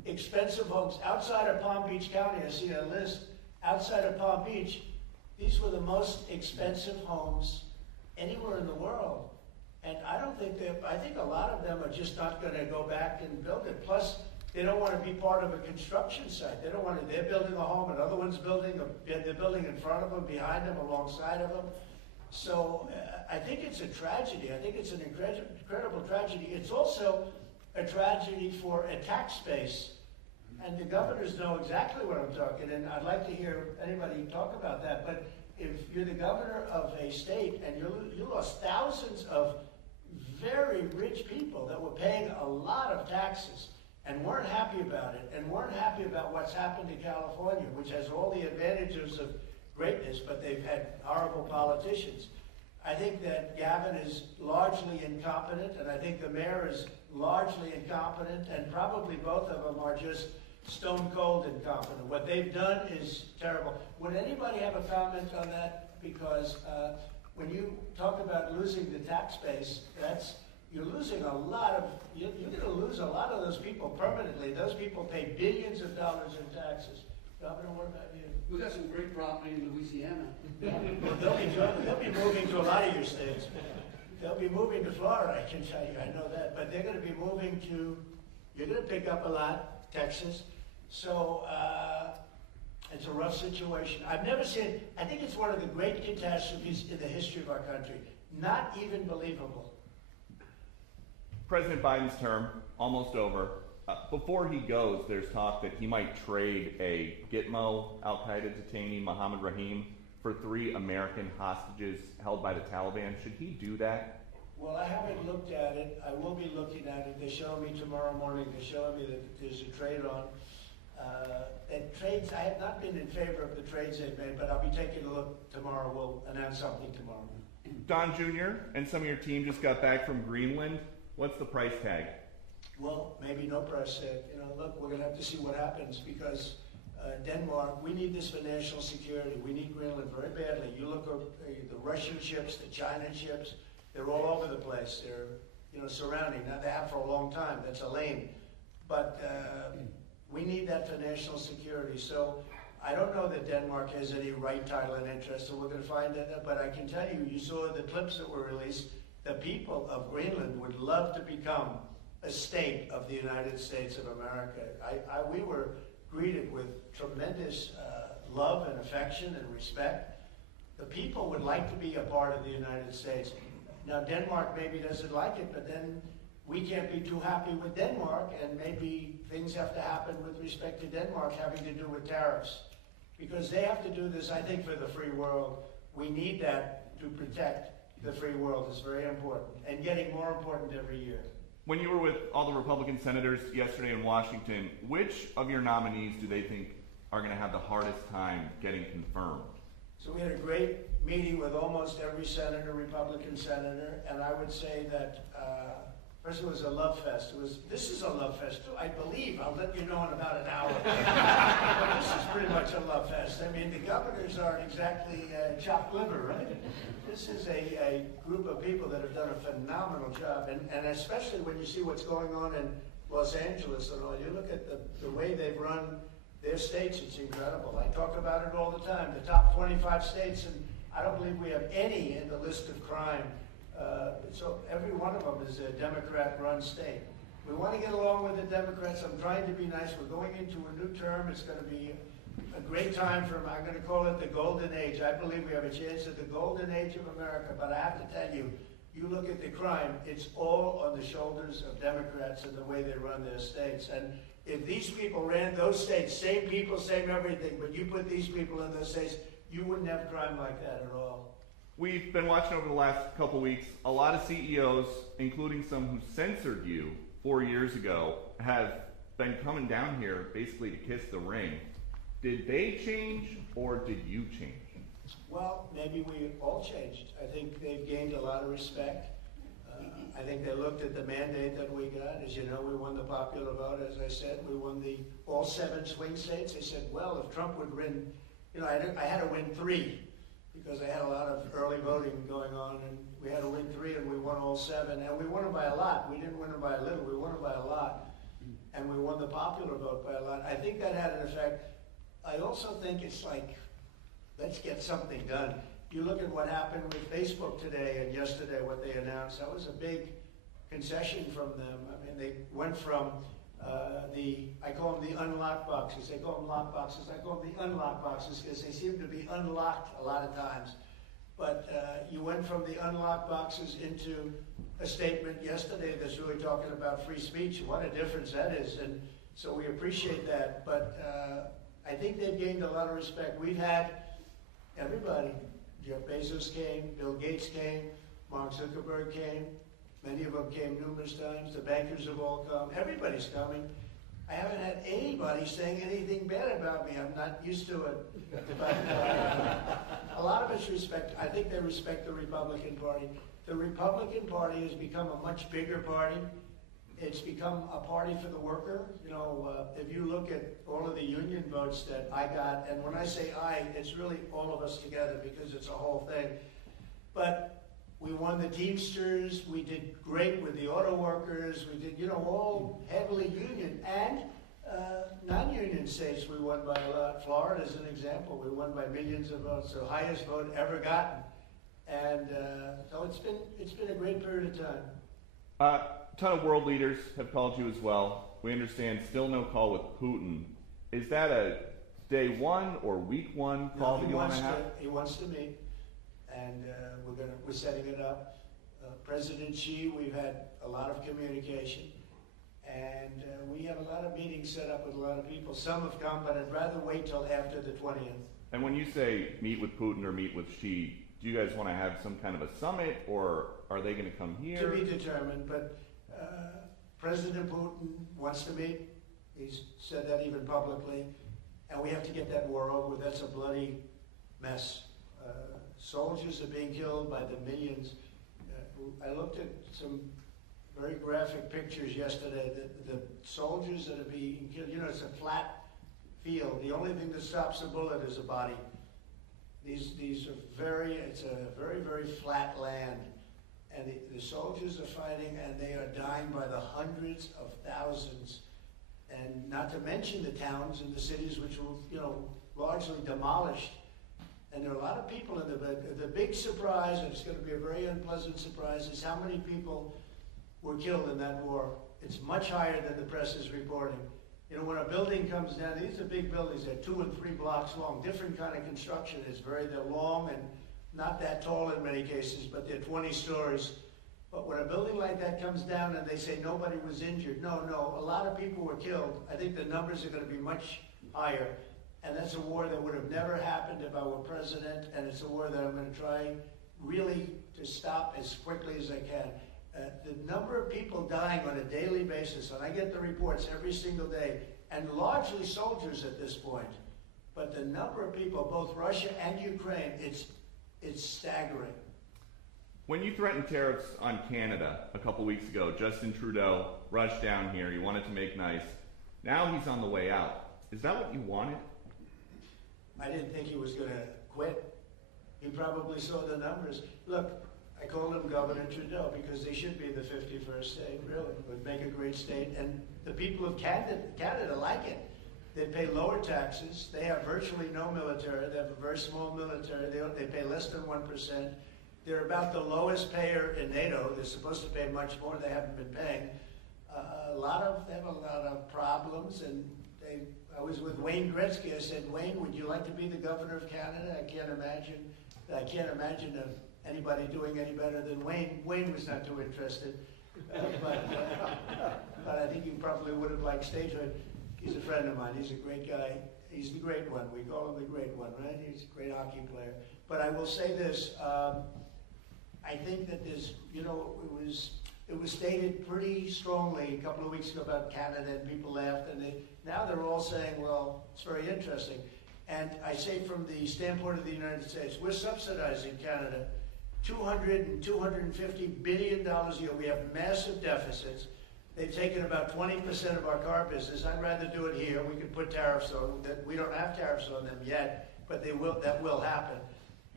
expensive homes outside of Palm Beach County. I see a list outside of Palm Beach. These were the most expensive homes anywhere in the world. And I don't think I think a lot of them are just not going to go back and build it. Plus, they don't want to be part of a construction site. They don't want to, they're building a home, another one's building, they're building in front of them, behind them, alongside of them. So I think it's a tragedy. I think it's an incredible tragedy. It's also a tragedy for a tax base. And the governors know exactly what I'm talking, and I'd like to hear anybody talk about that. But if you're the governor of a state and you lost thousands of very rich people that were paying a lot of taxes and weren't happy about it, and weren't happy about what's happened to California, which has all the advantages of greatness, but they've had horrible politicians. I think that Gavin is largely incompetent, and I think the mayor is largely incompetent, and probably both of them are just stone cold incompetent. What they've done is terrible. Would anybody have a comment on that? Because when you talk about losing the tax base, you're losing a lot of, you're going to lose a lot of those people permanently. Those people pay billions of dollars in taxes. Governor, what about you? We got some great property in Louisiana. Well, they'll be moving to a lot of your states. They'll be moving to Florida, I can tell you, I know that. But they're going to be moving to, you're going to pick up a lot, Texas. So it's a rough situation. I've never seen, I think it's one of the great catastrophes in the history of our country. Not even believable. President Biden's term, almost over. Before he goes, there's talk that he might trade a Gitmo al-Qaeda detainee, Mohammed Rahim, for 3 American hostages held by the Taliban. Should he do that? Well, I haven't looked at it. I will be looking at it. They're showing me tomorrow morning. They're showing me that there's a trade on. And trades, I have not been in favor of the trades they've made, but I'll be taking a look tomorrow. We'll announce something tomorrow. Don Jr. and some of your team just got back from Greenland. What's the price tag? Well, maybe no price tag. Look, we're going to have to see what happens because Denmark, we need this for national security. We need Greenland very badly. You look at the Russian ships, the China ships, they're all over the place. They're, surrounding. Now, they have for a long time. That's a lane. But we need that for national security. So I don't know that Denmark has any right, title, and interest, so we're going to find that. But I can tell you, you saw the clips that were released. The people of Greenland would love to become a state of the United States of America. We were greeted with tremendous love and affection and respect. The people would like to be a part of the United States. Now, Denmark maybe doesn't like it, but then we can't be too happy with Denmark, and maybe things have to happen with respect to Denmark having to do with tariffs. Because they have to do this, I think, for the free world. We need that to protect the free world. Is very important, and getting more important every year. When you were with all the Republican senators yesterday in Washington, which of your nominees do they think are going to have the hardest time getting confirmed? So we had a great meeting with almost every senator, Republican senator, and I would say that first it was a love fest. This is a love fest too, I believe. I'll let you know in about an hour. But this is pretty much a love fest. I mean, the governors aren't exactly chopped liver, right? This is a group of people that have done a phenomenal job, and especially when you see what's going on in Los Angeles and all. You look at the way they've run their states, it's incredible. I talk about it all the time. The top 25 states, and I don't believe we have any in the list of crime. So every one of them is a Democrat-run state. We want to get along with the Democrats. I'm trying to be nice. We're going into a new term. It's going to be a great time for them. I'm going to call it the golden age. I believe we have a chance at the golden age of America. But I have to tell you, you look at the crime, it's all on the shoulders of Democrats and the way they run their states. And if these people ran those states, same people, same everything, but you put these people in those states, you wouldn't have crime like that at all. We've been watching over the last couple weeks, a lot of CEOs, including some who censored you 4 years ago, have been coming down here basically to kiss the ring. Did they change or did you change? Well, maybe we all changed. I think they've gained a lot of respect. I think they looked at the mandate that we got. As you know, we won the popular vote, as I said. We won all 7 swing states. They said, well, if Trump would win, I had to win 3 because I had a lot of early voting going on, and we had to win 3, and we won all 7, and we won them by a lot. We didn't win them by a little. We won them by a lot. and we won the popular vote by a lot. I think that had an effect. I also think it's like, let's get something done. You look at what happened with Facebook today and yesterday, what they announced, that was a big concession from them. I mean, they went from I call them the unlocked boxes. They call them lock boxes. I call them the unlocked boxes because they seem to be unlocked a lot of times. But you went from the unlocked boxes into a statement yesterday that's really talking about free speech. What a difference that is. And so we appreciate that. But I think they've gained a lot of respect. We've had everybody. Jeff Bezos came, Bill Gates came, Mark Zuckerberg came. Many of them came numerous times. The bankers have all come. Everybody's coming. I haven't had anybody saying anything bad about me. I'm not used to it. But a lot of us respect, I think they respect the Republican Party. The Republican Party has become a much bigger party. It's become a party for the worker. You know, if you look at all of the union votes that I got, and when I say I, it's really all of us together because it's a whole thing. But we won the Teamsters, we did great with the auto workers, we did, you know, all heavily union, and non-union states we won by a lot. Florida is an example, we won by millions of votes, the highest vote ever gotten. And so it's been a great period of time. A ton of world leaders have called you as well. We understand still no call with Putin. Is that a day one or week one call that you want to have? He wants to meet. And we're setting it up. President Xi, we've had a lot of communication, and we have a lot of meetings set up with a lot of people. Some have come, but I'd rather wait till after the 20th. And when you say meet with Putin or meet with Xi, do you guys want to have some kind of a summit, or are they going to come here? To be determined, but President Putin wants to meet. He's said that even publicly, and we have to get that war over. That's a bloody mess. Soldiers are being killed by the millions. I looked at some very graphic pictures yesterday. The soldiers that are being killed, you know, it's a flat field. The only thing that stops a bullet is a body. These are it's a very, very flat land. And the soldiers are fighting, and they are dying by the hundreds of thousands. And not to mention the towns and the cities which were, you know, largely demolished. And there are a lot of people in the big surprise, and it's going to be a very unpleasant surprise, is how many people were killed in that war. It's much higher than the press is reporting. You know, when a building comes down, these are big buildings, they're 2 and 3 blocks long, different kind of construction. They're long and not that tall in many cases, but they're 20 stories. But when a building like that comes down and they say nobody was injured, no, a lot of people were killed. I think the numbers are going to be much higher. And that's a war that would have never happened if I were president, and it's a war that I'm going to try really to stop as quickly as I can. The number of people dying on a daily basis, and I get the reports every single day, and largely soldiers at this point, but the number of people, both Russia and Ukraine, it's staggering. When you threatened tariffs on Canada a couple weeks ago, Justin Trudeau rushed down here. He wanted to make nice. Now he's on the way out. Is that what you wanted? I didn't think he was going to quit. He probably saw the numbers. Look, I called him Governor Trudeau because they should be the 51st state, really. It would make a great state. And the people of Canada like it. They pay lower taxes. They have virtually no military. They have a very small military. They pay less than 1%. They're about the lowest payer in NATO. They're supposed to pay much more. They haven't been paying. They have a lot of problems, and I was with Wayne Gretzky. I said, Wayne, would you like to be the governor of Canada? I can't imagine anybody doing any better than Wayne. Wayne was not too interested, but I think you probably would have liked statehood. He's a friend of mine. He's a great guy. He's the great one. We call him the great one, right? He's a great hockey player. But I will say this. I think that it was stated pretty strongly a couple of weeks ago about Canada, and people laughed, and now they're all saying, well, it's very interesting. And I say from the standpoint of the United States, we're subsidizing Canada $200 and $250 billion a year. We have massive deficits. They've taken about 20% of our car business. I'd rather do it here. We could put tariffs on that. We don't have tariffs on them yet, but that will happen.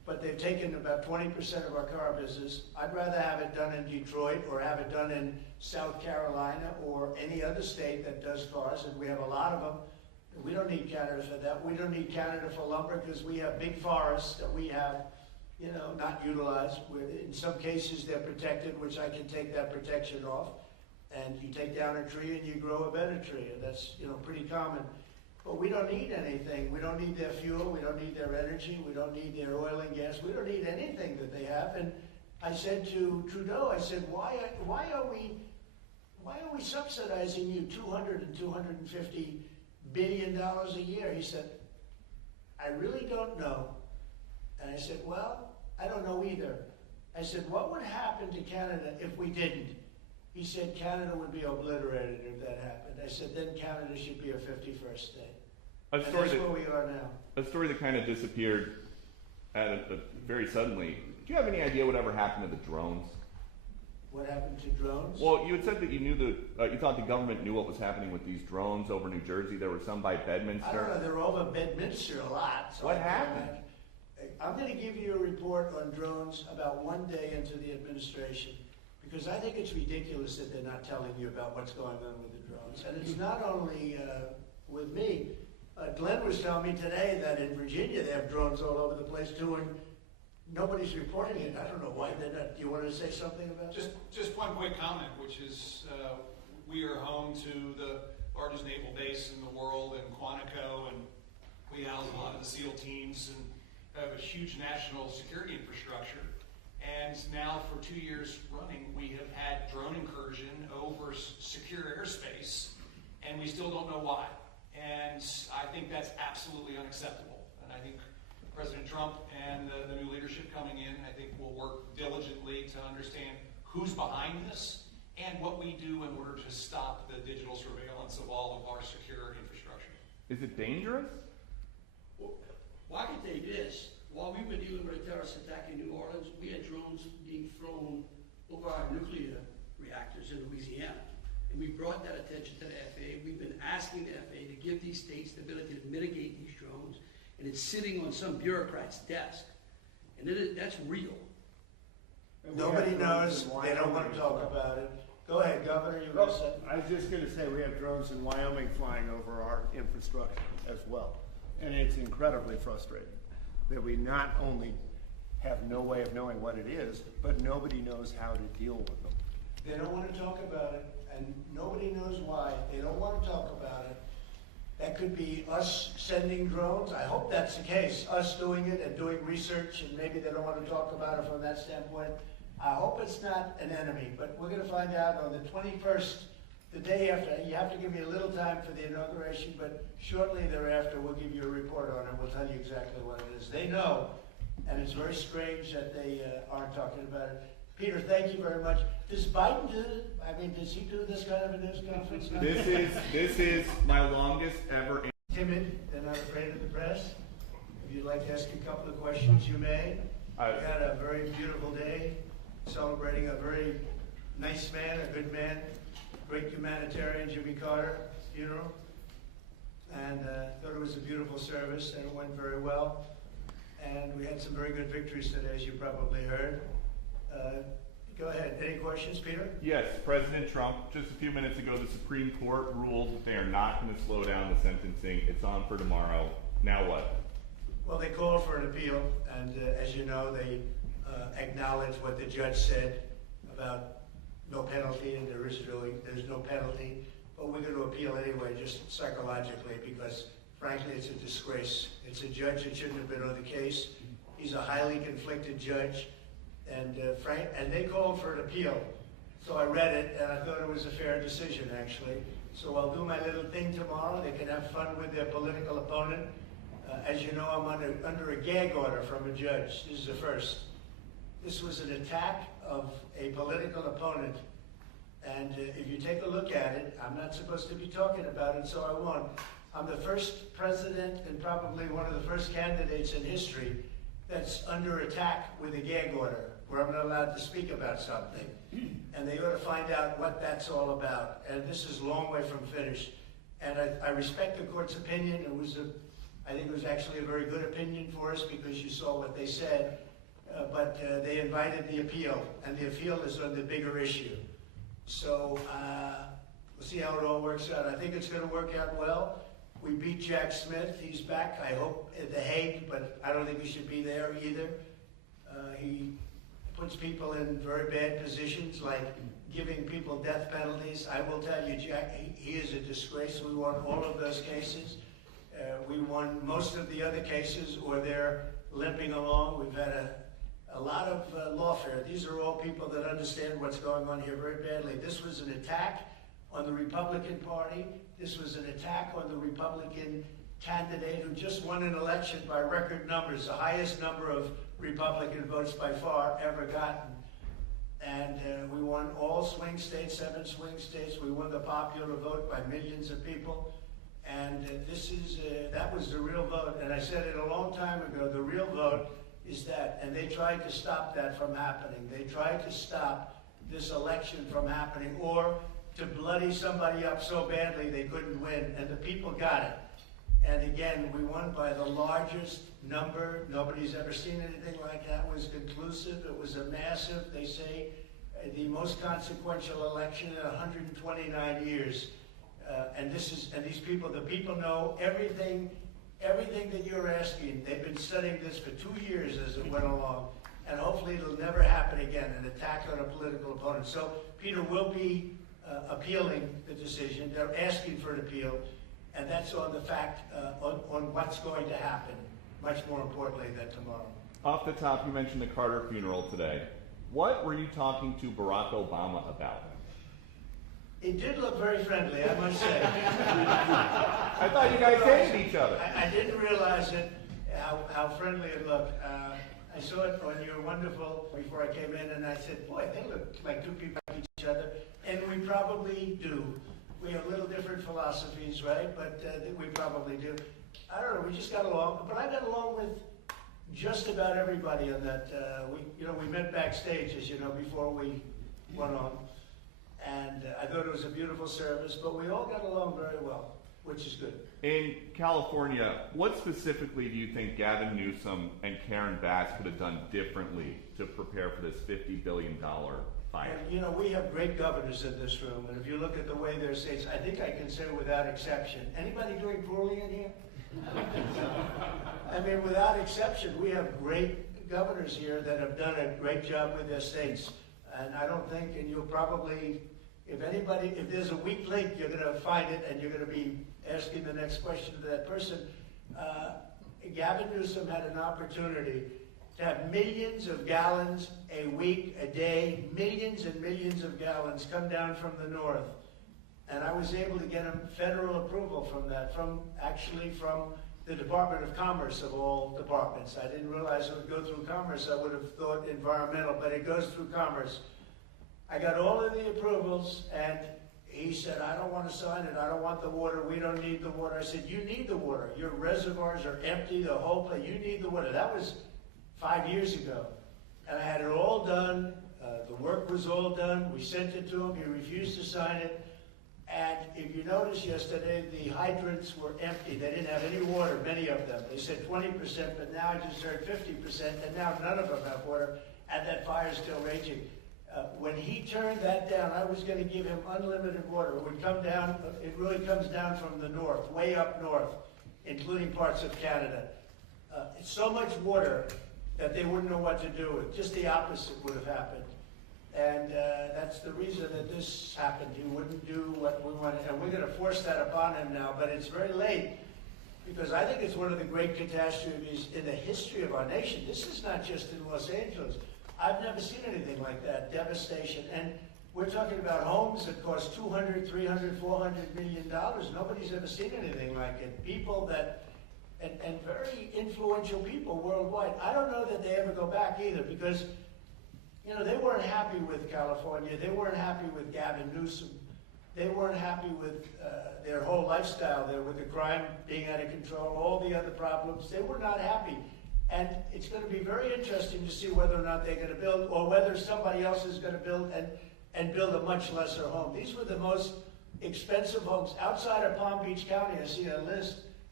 but they've taken about 20% of our car business. I'd rather have it done in Detroit or have it done in South Carolina or any other state that does cars, and we have a lot of them. We don't need Canada for that. We don't need Canada for lumber because we have big forests that we have, not utilized. In some cases, they're protected, which I can take that protection off. And you take down a tree and you grow a better tree, and that's, pretty common. But we don't need anything. We don't need their fuel. We don't need their energy. We don't need their oil and gas. We don't need anything that they have. And I said to Trudeau, I said, why are we subsidizing you $200 and $250 billion a year? He said, I really don't know. And I said, well, I don't know either. I said, what would happen to Canada if we didn't? He said, Canada would be obliterated if that happened. I said, then Canada should be a 51st state. And that's where we are now. A story that kind of disappeared very suddenly. Do you have any idea whatever happened to the drones? What happened to drones? Well, you had said that you thought the government knew what was happening with these drones over New Jersey. There were some by Bedminster. I don't know. They're over Bedminster a lot. So what happened? I'm going to give you a report on drones about one day into the administration, because I think it's ridiculous that they're not telling you about what's going on with the drones. And it's not only with me. Glenn was telling me today that in Virginia they have drones all over the place too, and nobody's reporting it. I don't know why they're not. Do you want to say something about that? Just one quick comment, which is we are home to the largest naval base in the world in Quantico, and we house a lot of the SEAL teams and have a huge national security infrastructure. And now for 2 years running, we have had drone incursion over secure airspace, and we still don't know why. And I think that's absolutely unacceptable. And I think President Trump and the new leadership coming in, I think will work diligently to understand who's behind this and what we do in order to stop the digital surveillance of all of our secure infrastructure. Is it dangerous? Well, I can tell you this. While we were dealing with a terrorist attack in New Orleans, we had drones being flown over our nuclear reactors in Louisiana. And we brought that attention to the FAA. We've been asking the FAA to give these states the ability to mitigate these drones. And it's sitting on some bureaucrat's desk. And that's real. Nobody knows. They don't want to talk about it. Go ahead, Governor. You were going to say? I was just going to say we have drones in Wyoming flying over our infrastructure as well. And it's incredibly frustrating that we not only have no way of knowing what it is, but nobody knows how to deal with them. They don't want to talk about it, and nobody knows why. They don't want to talk about it. That could be us sending drones. I hope that's the case, us doing it and doing research, and maybe they don't want to talk about it from that standpoint. I hope it's not an enemy, but we're going to find out on the 21st, the day after. You have to give me a little time for the inauguration, but shortly thereafter we'll give you a report on it. We'll tell you exactly what it is. They know, and it's very strange that they aren't talking about it. Peter, thank you very much. Does Biden do it? I mean, does he do this kind of a news conference? This is my longest ever. Timid and not afraid of the press. If you'd like to ask a couple of questions, you may. We had a very beautiful day, celebrating a very nice man, a good man, great humanitarian, Jimmy Carter funeral. And thought it was a beautiful service, and it went very well. And we had some very good victories today, as you probably heard. Go ahead. Any questions, Peter? Yes, President Trump, just a few minutes ago, the Supreme Court ruled that they are not going to slow down the sentencing. It's on for tomorrow. Now what? Well, they called for an appeal, and as you know, they acknowledged what the judge said about no penalty, and there's no penalty. But we're going to appeal anyway, just psychologically, because frankly, it's a disgrace. It's a judge that shouldn't have been on the case. He's a highly conflicted judge. And they called for an appeal. So I read it, and I thought it was a fair decision, actually. So I'll do my little thing tomorrow. They can have fun with their political opponent. As you know, I'm under a gag order from a judge. This is the first. This was an attack of a political opponent. And if you take a look at it, I'm not supposed to be talking about it, so I won't. I'm the first president and probably one of the first candidates in history that's under attack with a gag order, where I'm not allowed to speak about something. And they ought to find out what that's all about. And this is a long way from finished. And I respect the court's opinion. It was I think it was actually a very good opinion for us because you saw what they said, but they invited the appeal, and the appeal is on the bigger issue. So we'll see how it all works out. I think it's going to work out well. We beat Jack Smith. He's back, I hope, at The Hague, but I don't think he should be there either. He puts people in very bad positions, like giving people death penalties. I will tell you, Jack, he is a disgrace. We won all of those cases. We won most of the other cases, or they're limping along. We've had a lot of lawfare. These are all people that understand what's going on here very badly. This was an attack on the Republican Party. This was an attack on the Republican candidate who just won an election by record numbers, the highest number of Republican votes by far ever gotten. And we won all swing states, 7 swing states. We won the popular vote by millions of people. And that was the real vote. And I said it a long time ago, the real vote is that. And they tried to stop that from happening. They tried to stop this election from happening, or to bloody somebody up so badly they couldn't win. And the people got it. And again, we won by the largest number. Nobody's ever seen anything like that. It was conclusive. It was a massive, they say, the most consequential election in 129 years. And these people, the people know everything that you're asking. They've been studying this for 2 years as it went along. And hopefully it'll never happen again, an attack on a political opponent. So Peter will be appealing the decision. They're asking for an appeal. And that's on the fact, on what's going to happen, much more importantly than tomorrow. Off the top, you mentioned the Carter funeral today. What were you talking to Barack Obama about? It did look very friendly, I must say. I thought you guys hated each other. I didn't realize it, how friendly it looked. I saw it on your wonderful, before I came in, and I said, boy, they look like two people like each other. And we probably do. We have little different philosophies, right? But we probably do. I don't know, we just got along. But I got along with just about everybody on that. We met backstage, as you know, before we went on. And I thought it was a beautiful service, but we all got along very well, which is good. In California, what specifically do you think Gavin Newsom and Karen Bass could have done differently to prepare for this $50 billion fire? And, we have great governors in this room, and if you look at the way they're states, I think I can say without exception. Anybody doing poorly in here? I mean, without exception, we have great governors here that have done a great job with their states. And I don't think, and you'll probably, if there's a weak link, you're going to find it, and you're going to be asking the next question to that person. Gavin Newsom had an opportunity to have millions of gallons a week, a day, millions and millions of gallons come down from the north. And I was able to get him federal approval from that, from the Department of Commerce of all departments. I didn't realize it would go through Commerce. I would have thought environmental, but it goes through Commerce. I got all of the approvals, and he said, I don't want to sign it. I don't want the water. We don't need the water. I said, you need the water. Your reservoirs are empty, the whole place. You need the water. That was 5 years ago. And I had it all done. The work was all done. We sent it to him. He refused to sign it. And if you noticed yesterday, the hydrants were empty. They didn't have any water, many of them. They said 20%, but now I just heard 50%, and now none of them have water, and that fire's still raging. When he turned that down, I was going to give him unlimited water. It would come down, it really comes down from the north, way up north, including parts of Canada. It's so much water that they wouldn't know what to do with. Just the opposite would have happened. And that's the reason that this happened. He wouldn't do what we wanted. And we're going to force that upon him now, but it's very late. Because I think it's one of the great catastrophes in the history of our nation. This is not just in Los Angeles. I've never seen anything like that, devastation. And we're talking about homes that cost $200, $300, $400 million. Nobody's ever seen anything like it. People that, and very influential people worldwide. I don't know that they ever go back either, because they weren't happy with California. They weren't happy with Gavin Newsom. They weren't happy with their whole lifestyle there, with the crime being out of control, all the other problems. They were not happy. And it's going to be very interesting to see whether or not they're going to build, or whether somebody else is going to build and build a much lesser home. These were the most expensive homes outside of Palm Beach County. I see a list.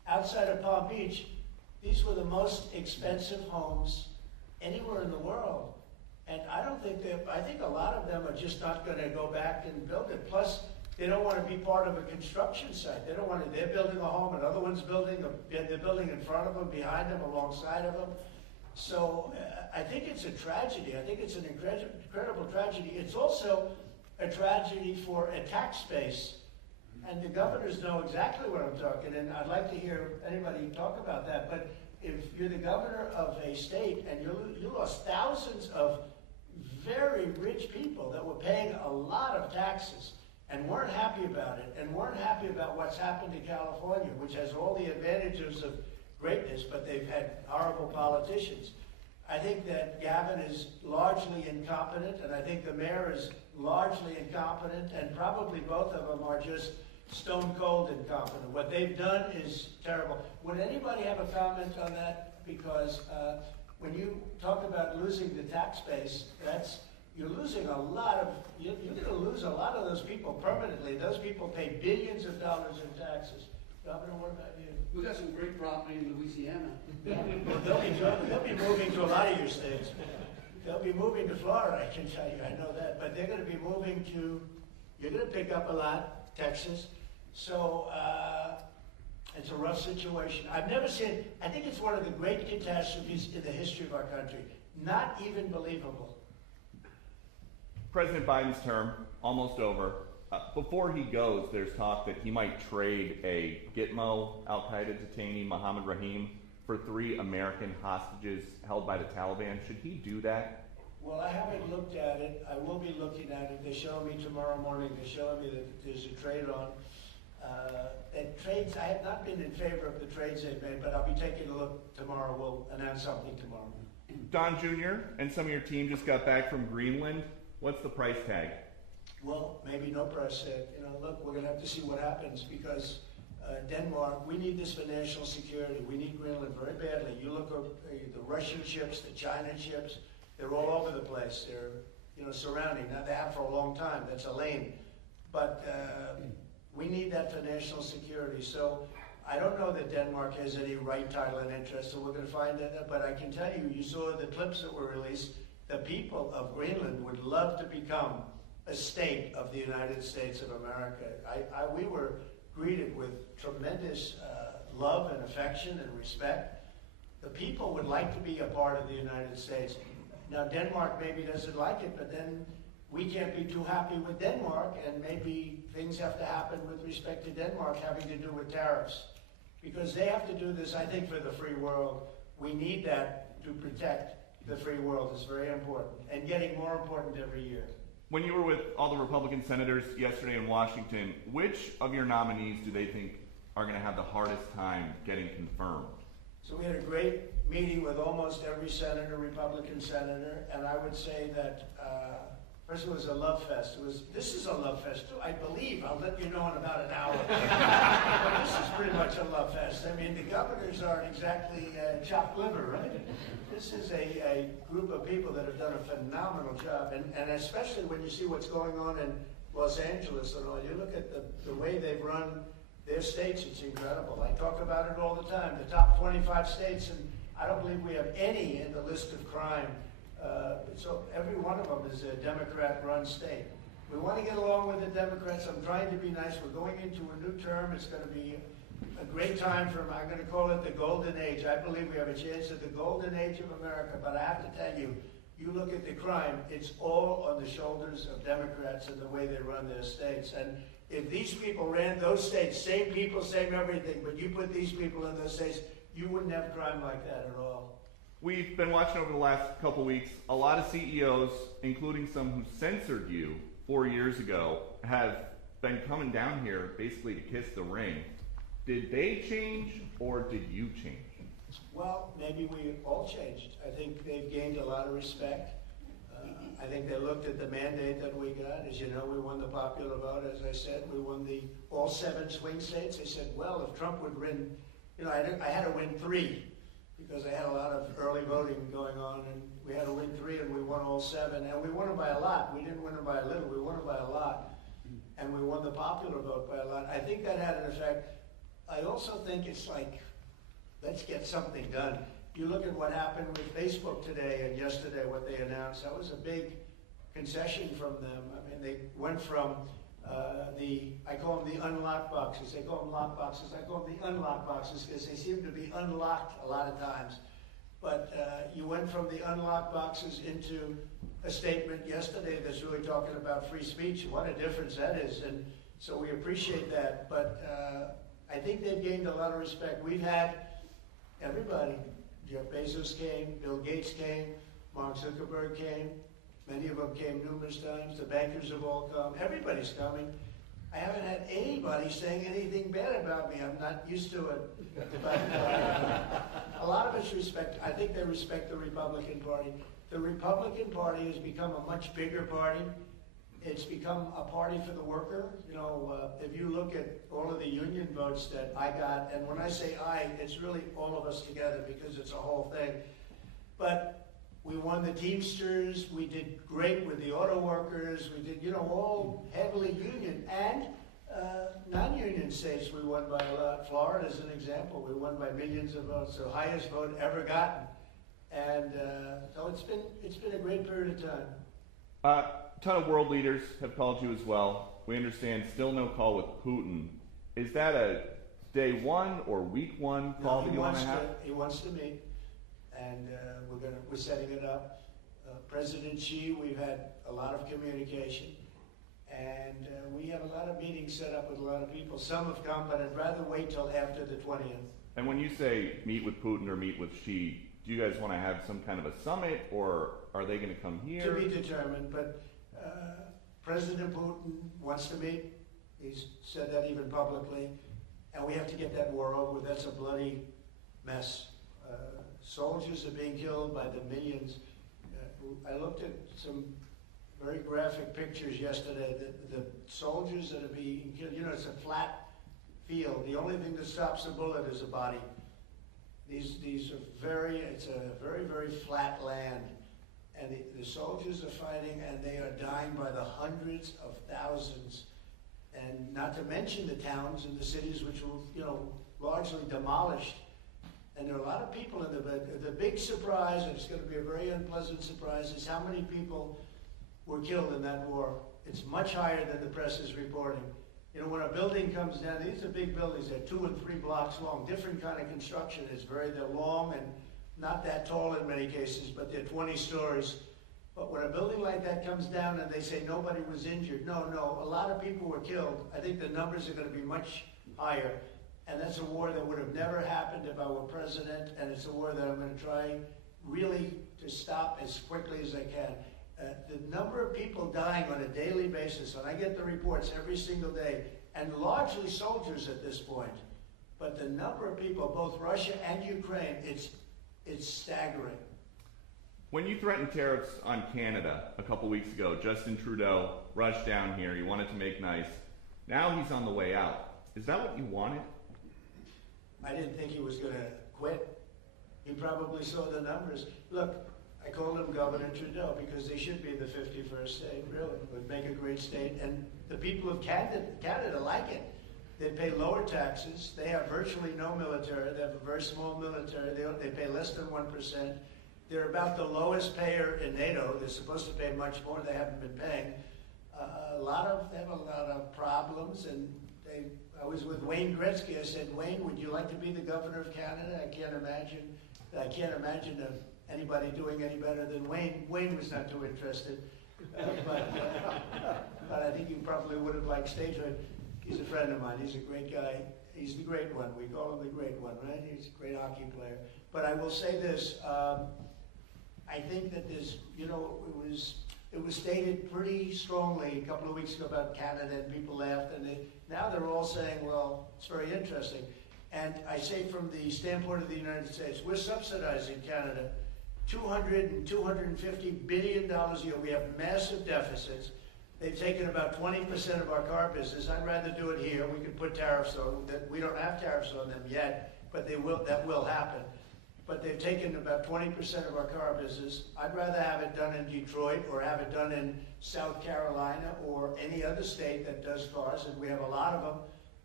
outside of Palm Beach, these were the most expensive homes anywhere in the world. And I think a lot of them are just not gonna go back and build it. Plus, they don't wanna be part of a construction site. They're building a home, another one's they're building in front of them, behind them, alongside of them. So I think it's a tragedy. I think it's an incredible tragedy. It's also a tragedy for a tax base. And the governors know exactly what I'm talking, and I'd like to hear anybody talk about that. But if you're the governor of a state and you lost thousands of very rich people that were paying a lot of taxes and weren't happy about it, and weren't happy about what's happened to California, which has all the advantages of greatness, but they've had horrible politicians. I think that Gavin is largely incompetent, and I think the mayor is largely incompetent, and probably both of them are just stone cold incompetent. What they've done is terrible. Would anybody have a comment on that? Because when you talk about losing the tax base, you're losing a lot of, you're going to lose a lot of those people permanently. Those people pay billions of dollars in taxes. Governor, what about you? We got some great property in Louisiana. Well, they'll be moving to a lot of your states. They'll be moving to Florida, I can tell you, I know that. But they're going to be moving to, you're going to pick up a lot, Texas. So it's a rough situation. I've never seen, I think it's one of the great catastrophes in the history of our country. Not even believable. President Biden's term, almost over. Before he goes, there's talk that he might trade a Gitmo al-Qaeda detainee, Mohammed Rahim, for 3 American hostages held by the Taliban. Should he do that? Well, I haven't looked at it. I will be looking at it. They're showing me tomorrow morning. They're showing me that there's a trade on. And trades, I have not been in favor of the trades they've made, but I'll be taking a look tomorrow. We'll announce something tomorrow. Don Jr. and some of your team just got back from Greenland. What's the price tag? Well, maybe no price tag. Look, we're going to have to see what happens because Denmark, we need this for national security. We need Greenland very badly. You look at the Russian ships, the China ships, they're all over the place. They're, surrounding. Now, they have for a long time. That's a lane. But we need that for national security. So I don't know that Denmark has any right, title, and interest, so we're going to find that. But I can tell you, you saw the clips that were released. The people of Greenland would love to become a state of the United States of America. We were greeted with tremendous love and affection and respect. The people would like to be a part of the United States. Now, Denmark maybe doesn't like it, but then we can't be too happy with Denmark, and maybe things have to happen with respect to Denmark having to do with tariffs. Because they have to do this, I think, for the free world. We need that to protect the free world. It's very important, and getting more important every year. When you were with all the Republican senators yesterday in Washington, which of your nominees do they think are going to have the hardest time getting confirmed? So we had a great meeting with almost every senator, Republican senator, and I would say that first it was a love fest. This is a love fest too, I believe. I'll let you know in about an hour. But this is pretty much a love fest. I mean, the governors aren't exactly chopped liver, right? This is a group of people that have done a phenomenal job, and especially when you see what's going on in Los Angeles and all. You look at the way they've run their states, it's incredible. I talk about it all the time. The top 25 states, and I don't believe we have any in the list of crime. So every one of them is a Democrat-run state. We want to get along with the Democrats. I'm trying to be nice. We're going into a new term. It's going to be a great time for them. I'm going to call it the golden age. I believe we have a chance at the golden age of America. But I have to tell you, you look at the crime, it's all on the shoulders of Democrats and the way they run their states. And if these people ran those states, same people, same everything, but you put these people in those states, you wouldn't have crime like that at all. We've been watching over the last couple weeks, a lot of CEOs, including some who censored you 4 years ago, have been coming down here basically to kiss the ring. Did they change or did you change? Well, maybe we all changed. I think they've gained a lot of respect. I think they looked at the mandate that we got. As you know, we won the popular vote, as I said. We won all 7 swing states. They said, well, if Trump would win, I had to win 3 because I had a lot of early voting going on, and we had to win 3, and we won all 7. And we won them by a lot. We didn't win them by a little. We won them by a lot. And we won the popular vote by a lot. I think that had an effect. I also think it's like, let's get something done. You look at what happened with Facebook today and yesterday, what they announced, that was a big concession from them. I mean, they went from I call them the unlock boxes. They call them lock boxes. I call them the unlock boxes because they seem to be unlocked a lot of times. But you went from the unlock boxes into a statement yesterday that's really talking about free speech. What a difference that is. And so we appreciate that. But I think they've gained a lot of respect. We've had everybody. Jeff Bezos came, Bill Gates came, Mark Zuckerberg came. Many of them came numerous times. The bankers have all come. Everybody's coming. I haven't had anybody saying anything bad about me. I'm not used to it. But a lot of us respect, I think they respect the Republican Party. The Republican Party has become a much bigger party. It's become a party for the worker. You know, if you look at all of the union votes that I got, and when I say I, it's really all of us together because it's a whole thing. But we won the Teamsters, we did great with the auto workers, we did, you know, all heavily union, and non-union states we won by a lot. Florida is an example, we won by millions of votes, the highest vote ever gotten. And so it's been a great period of time. A ton of world leaders have called you as well. We understand still no call with Putin. Is that a day one or week one call that you want to have? He wants to meet. And we're setting it up. President Xi, we've had a lot of communication, and we have a lot of meetings set up with a lot of people. Some have come, but I'd rather wait till after the 20th. And when you say meet with Putin or meet with Xi, do you guys want to have some kind of a summit, or are they going to come here? To be determined, but President Putin wants to meet. He's said that even publicly, and we have to get that war over with. That's a bloody mess. Soldiers are being killed by the millions. I looked at some very graphic pictures yesterday. The soldiers that are being killed, you know, it's a flat field. The only thing that stops a bullet is a body. These are it's a very, very flat land. And the soldiers are fighting, and they are dying by the hundreds of thousands. And not to mention the towns and the cities which were, you know, largely demolished. And there are a lot of people in the big surprise, and it's going to be a very unpleasant surprise, is how many people were killed in that war. It's much higher than the press is reporting. You know, when a building comes down, these are big buildings, they're 2 and 3 blocks long, different kind of construction. They're long and not that tall in many cases, but they're 20 stories. But when a building like that comes down and they say nobody was injured, no, a lot of people were killed. I think the numbers are going to be much higher. And that's a war that would have never happened if I were president, and it's a war that I'm going to try really to stop as quickly as I can. The number of people dying on a daily basis, and I get the reports every single day, and largely soldiers at this point, but the number of people, both Russia and Ukraine, it's staggering. When you threatened tariffs on Canada a couple weeks ago, Justin Trudeau rushed down here. He wanted to make nice. Now he's on the way out. Is that what you wanted? I didn't think he was going to quit. He probably saw the numbers. Look, I called him Governor Trudeau because they should be the 51st state, really. It would make a great state. And the people of Canada like it. They pay lower taxes. They have virtually no military. They have a very small military. They pay less than 1%. They're about the lowest payer in NATO. They're supposed to pay much more. They haven't been paying. They have a lot of problems, and I was with Wayne Gretzky. I said, Wayne, would you like to be the governor of Canada? I can't imagine anybody doing any better than Wayne. Wayne was not too interested, but I think he probably would have liked statehood. He's a friend of mine. He's a great guy. He's the great one. We call him the great one, right? He's a great hockey player. But I will say this. I think that there's, you know, it was stated pretty strongly a couple of weeks ago about Canada, and people laughed, and now they're all saying, well, it's very interesting. And I say from the standpoint of the United States, we're subsidizing Canada $200 and $250 billion a year. We have massive deficits. They've taken about 20% of our car business. I'd rather do it here. We could put tariffs on that. We don't have tariffs on them yet, but that will happen. But they've taken about 20% of our car business. I'd rather have it done in Detroit or have it done in South Carolina or any other state that does cars, and we have a lot of them.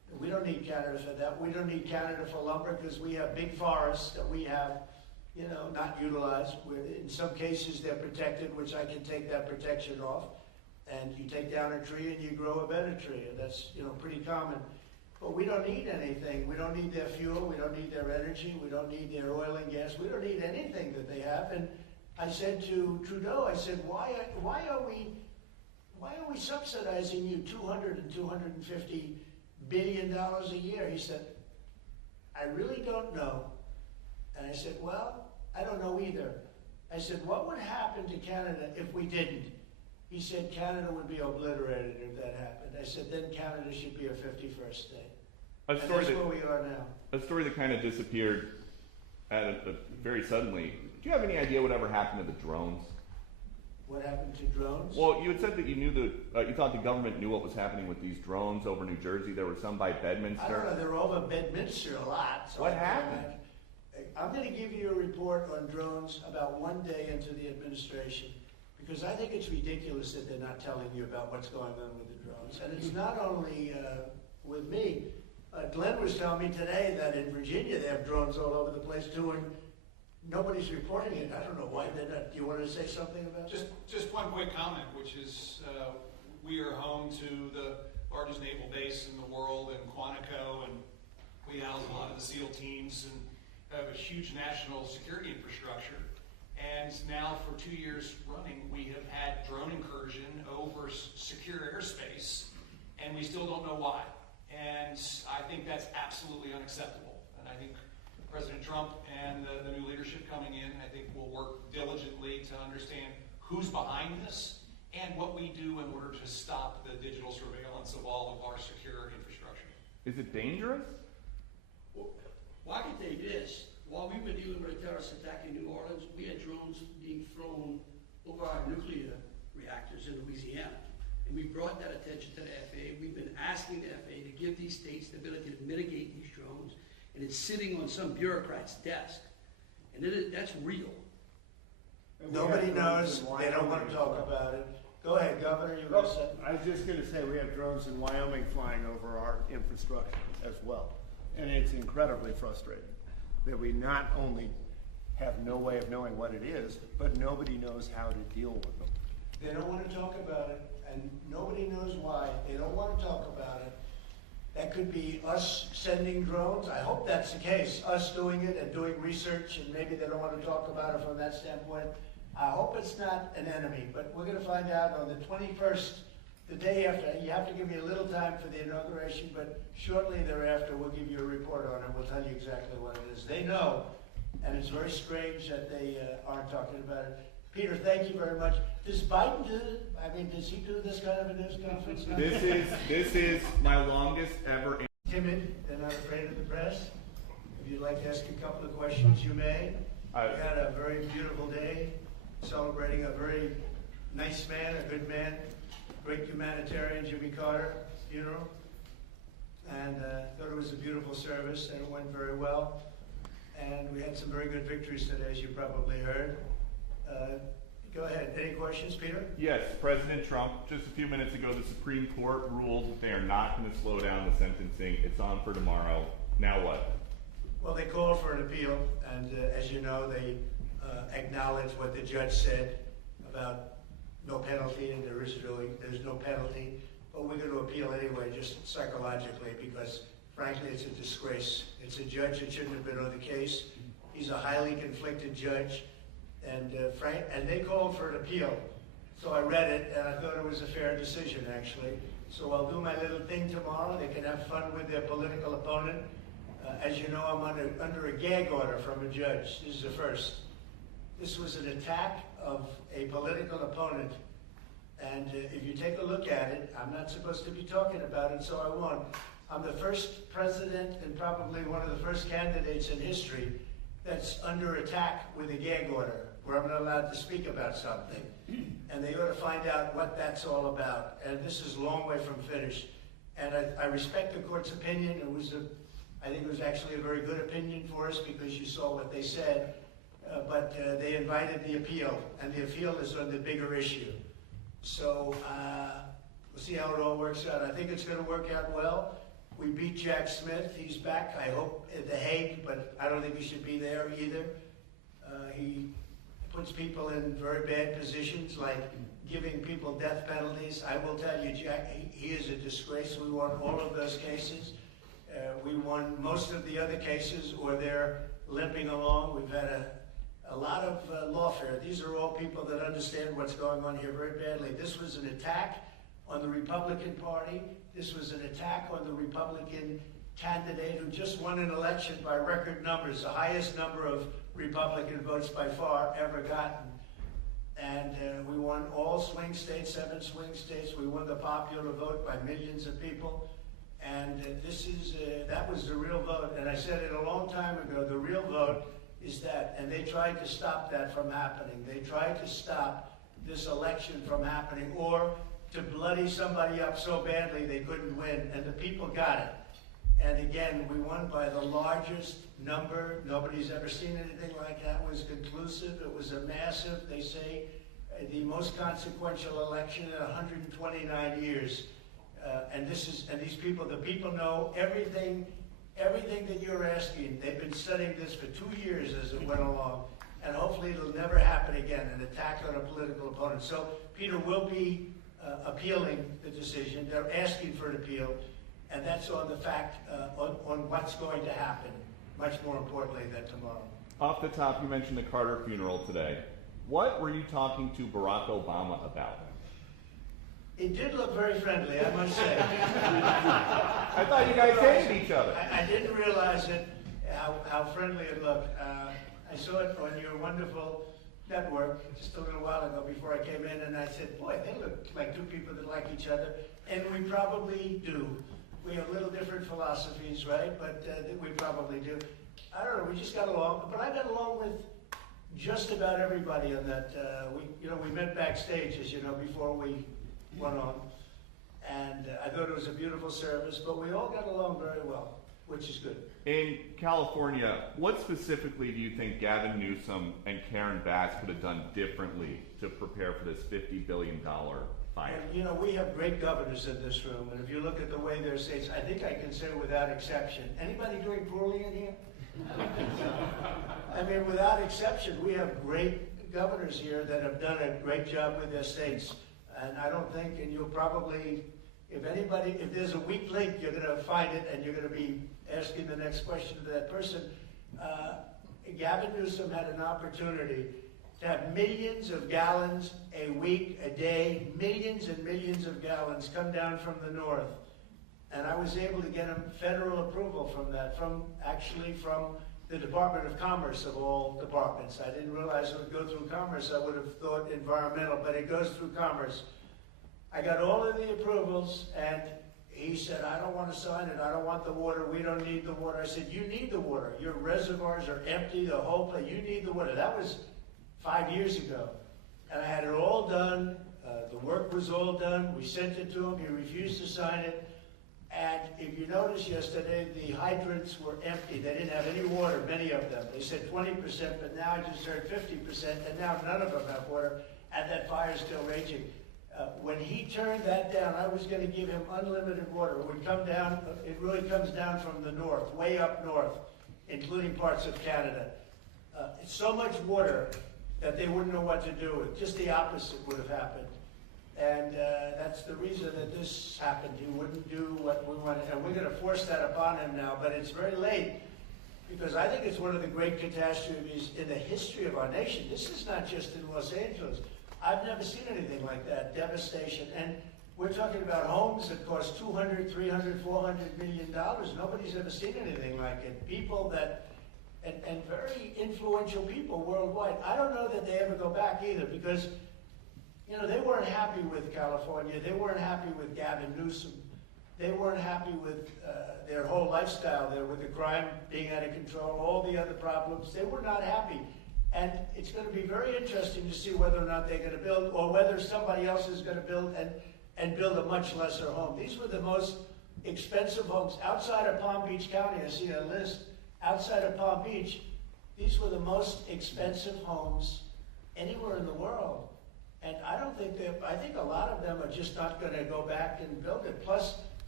We don't need Canada for that. We don't need Canada for lumber because we have big forests that we have, not utilized. In some cases, they're protected, which I can take that protection off. And you take down a tree and you grow a better tree, and that's, pretty common. But we don't need anything. We don't need their fuel. We don't need their energy. We don't need their oil and gas. We don't need anything that they have. And I said to Trudeau, I said, why are we subsidizing you $200 and $250 billion a year? He said, I really don't know. And I said, well, I don't know either. I said, what would happen to Canada if we didn't? He said, Canada would be obliterated if that happened. I said, then Canada should be a 51st state. And that's where we are now. A story that kind of disappeared very suddenly. Do you have any idea whatever happened to the drones? What happened to drones? Well, you had said that you thought the government knew what was happening with these drones over New Jersey. There were some by Bedminster. I don't know. They're over Bedminster a lot. So what happened? I'm going to give you a report on drones about one day into the administration, because I think it's ridiculous that they're not telling you about what's going on with the drones. And it's not only with me. Glenn was telling me today that in Virginia they have drones all over the place too, and nobody's reporting it. I don't know why they're not. Do you want to say something about that? Just one quick comment, which is we are home to the largest naval base in the world in Quantico, and we house a lot of the SEAL teams and have a huge national security infrastructure. And now for 2 years running, we have had drone incursion over secure airspace, and we still don't know why. And I think that's absolutely unacceptable. And I think President Trump and the new leadership coming in, I think, will work diligently to understand who's behind this and what we do in order to stop the digital surveillance of all of our secure infrastructure. Is it dangerous? Well, I can tell you this. While we were dealing with a terrorist attack in New Orleans, we had drones being thrown over our nuclear reactors in Louisiana. And we brought that attention to the FAA. We've been asking the FAA to give these states the ability to mitigate these drones. And it's sitting on some bureaucrat's desk. And that's real. Nobody knows. They don't want to talk about it. Go ahead, Governor. You were saying. I was just going to say we have drones in Wyoming flying over our infrastructure as well. And it's incredibly frustrating that we not only have no way of knowing what it is, but nobody knows how to deal with them. They don't want to talk about it, and nobody knows why. They don't want to talk about it. That could be us sending drones. I hope that's the case, us doing it and doing research, and maybe they don't want to talk about it from that standpoint. I hope it's not an enemy, but we're going to find out on the 21st, the day after. You have to give me a little time for the inauguration, but shortly thereafter we'll give you a report on it. We'll tell you exactly what it is. They know, and it's very strange that they aren't talking about it. Peter, thank you very much. Does Biden do it? I mean, does he do this kind of a news conference? This is my longest ever. Timid and not afraid of the press. If you'd like to ask a couple of questions, you may. We had a very beautiful day, celebrating a very nice man, a good man, great humanitarian, Jimmy Carter funeral. And thought it was a beautiful service, and it went very well. And we had some very good victories today, as you probably heard. Go ahead. Any questions, Peter? Yes, President Trump, just a few minutes ago, the Supreme Court ruled that they are not going to slow down the sentencing. It's on for tomorrow. Now what? Well, they called for an appeal, and as you know, they acknowledged what the judge said about no penalty, and there's no penalty. But we're going to appeal anyway, just psychologically, because frankly, it's a disgrace. It's a judge that shouldn't have been on the case. He's a highly conflicted judge. And they called for an appeal. So I read it, and I thought it was a fair decision, actually. So I'll do my little thing tomorrow. They can have fun with their political opponent. As you know, I'm under a gag order from a judge. This is the first. This was an attack of a political opponent. And if you take a look at it, I'm not supposed to be talking about it, so I won't. I'm the first president and probably one of the first candidates in history that's under attack with a gag order, where I'm not allowed to speak about something. And they ought to find out what that's all about. And this is a long way from finished. And I respect the court's opinion. I think it was actually a very good opinion for us because you saw what they said. But they invited the appeal, and the appeal is on the bigger issue. So we'll see how it all works out. I think it's going to work out well. We beat Jack Smith. He's back, I hope, at The Hague, but I don't think he should be there either. He puts people in very bad positions, like giving people death penalties. I will tell you, Jack, he is a disgrace. We won all of those cases. We won most of the other cases, or they're limping along. We've had a lot of lawfare. These are all people that understand what's going on here very badly. This was an attack on the Republican Party. This was an attack on the Republican candidate who just won an election by record numbers, the highest number of Republican votes by far ever gotten. And we won all swing states, 7 swing states. We won the popular vote by millions of people. And that was the real vote. And I said it a long time ago, the real vote is that. And they tried to stop that from happening. They tried to stop this election from happening, or to bloody somebody up so badly they couldn't win. And the people got it. And again, we won by the largest number. Nobody's ever seen anything like that. It was conclusive. It was a massive, they say, the most consequential election in 129 years. The people know everything that you're asking. They've been studying this for 2 years as it went along. And hopefully it'll never happen again, an attack on a political opponent. So Peter will be appealing the decision. They're asking for an appeal. And that's on the fact, on what's going to happen, much more importantly than tomorrow. Off the top, you mentioned the Carter funeral today. What were you talking to Barack Obama about? It did look very friendly, I must say. I thought you guys hated each other. I didn't realize it, how friendly it looked. I saw it on your wonderful network just a little while ago before I came in, and I said, boy, they look like two people that like each other. And we probably do. We have little different philosophies, right? But we probably do. I don't know, we just got along. But I got along with just about everybody on that. We met backstage, as you know, before we went on. And I thought it was a beautiful service, but we all got along very well, which is good. In California, what specifically do you think Gavin Newsom and Karen Bass could have done differently to prepare for this $50 billion fine? And, we have great governors in this room, and if you look at the way their states, I think I can say without exception, anybody doing poorly in here? I mean, without exception, we have great governors here that have done a great job with their states. And I don't think, and you'll probably, if there's a weak link, you're going to find it, and you're going to be asking the next question to that person. Gavin Newsom had an opportunity to have millions of gallons a week, a day, millions and millions of gallons come down from the north. And I was able to get him federal approval from that, from the Department of Commerce of all departments. I didn't realize it would go through Commerce. I would have thought environmental, but it goes through Commerce. I got all of the approvals, and he said, I don't want to sign it. I don't want the water. We don't need the water. I said, you need the water. Your reservoirs are empty, the whole place. You need the water. That was 5 years ago. And I had it all done. The work was all done. We sent it to him. He refused to sign it. And if you noticed yesterday, the hydrants were empty. They didn't have any water, many of them. They said 20%, but now I just heard 50%, and now none of them have water, and that fire is still raging. When he turned that down, I was going to give him unlimited water. It would come down, it really comes down from the north, way up north, including parts of Canada. It's so much water that they wouldn't know what to do with. Just the opposite would have happened. And that's the reason that this happened. He wouldn't do what we wanted. And we're going to force that upon him now, but it's very late. Because I think it's one of the great catastrophes in the history of our nation. This is not just in Los Angeles. I've never seen anything like that, devastation. And we're talking about homes that cost $200, $300, $400 million. Nobody's ever seen anything like it. People that, and very influential people worldwide. I don't know that they ever go back either, because they weren't happy with California. They weren't happy with Gavin Newsom. They weren't happy with their whole lifestyle there, with the crime being out of control, all the other problems. They were not happy. And it's going to be very interesting to see whether or not they're going to build, or whether somebody else is going to build and build a much lesser home. These were the most expensive homes outside of Palm Beach County. I see a list outside of Palm Beach. These were the most expensive homes anywhere in the world. And I think a lot of them are just not going to go back and build it. Plus,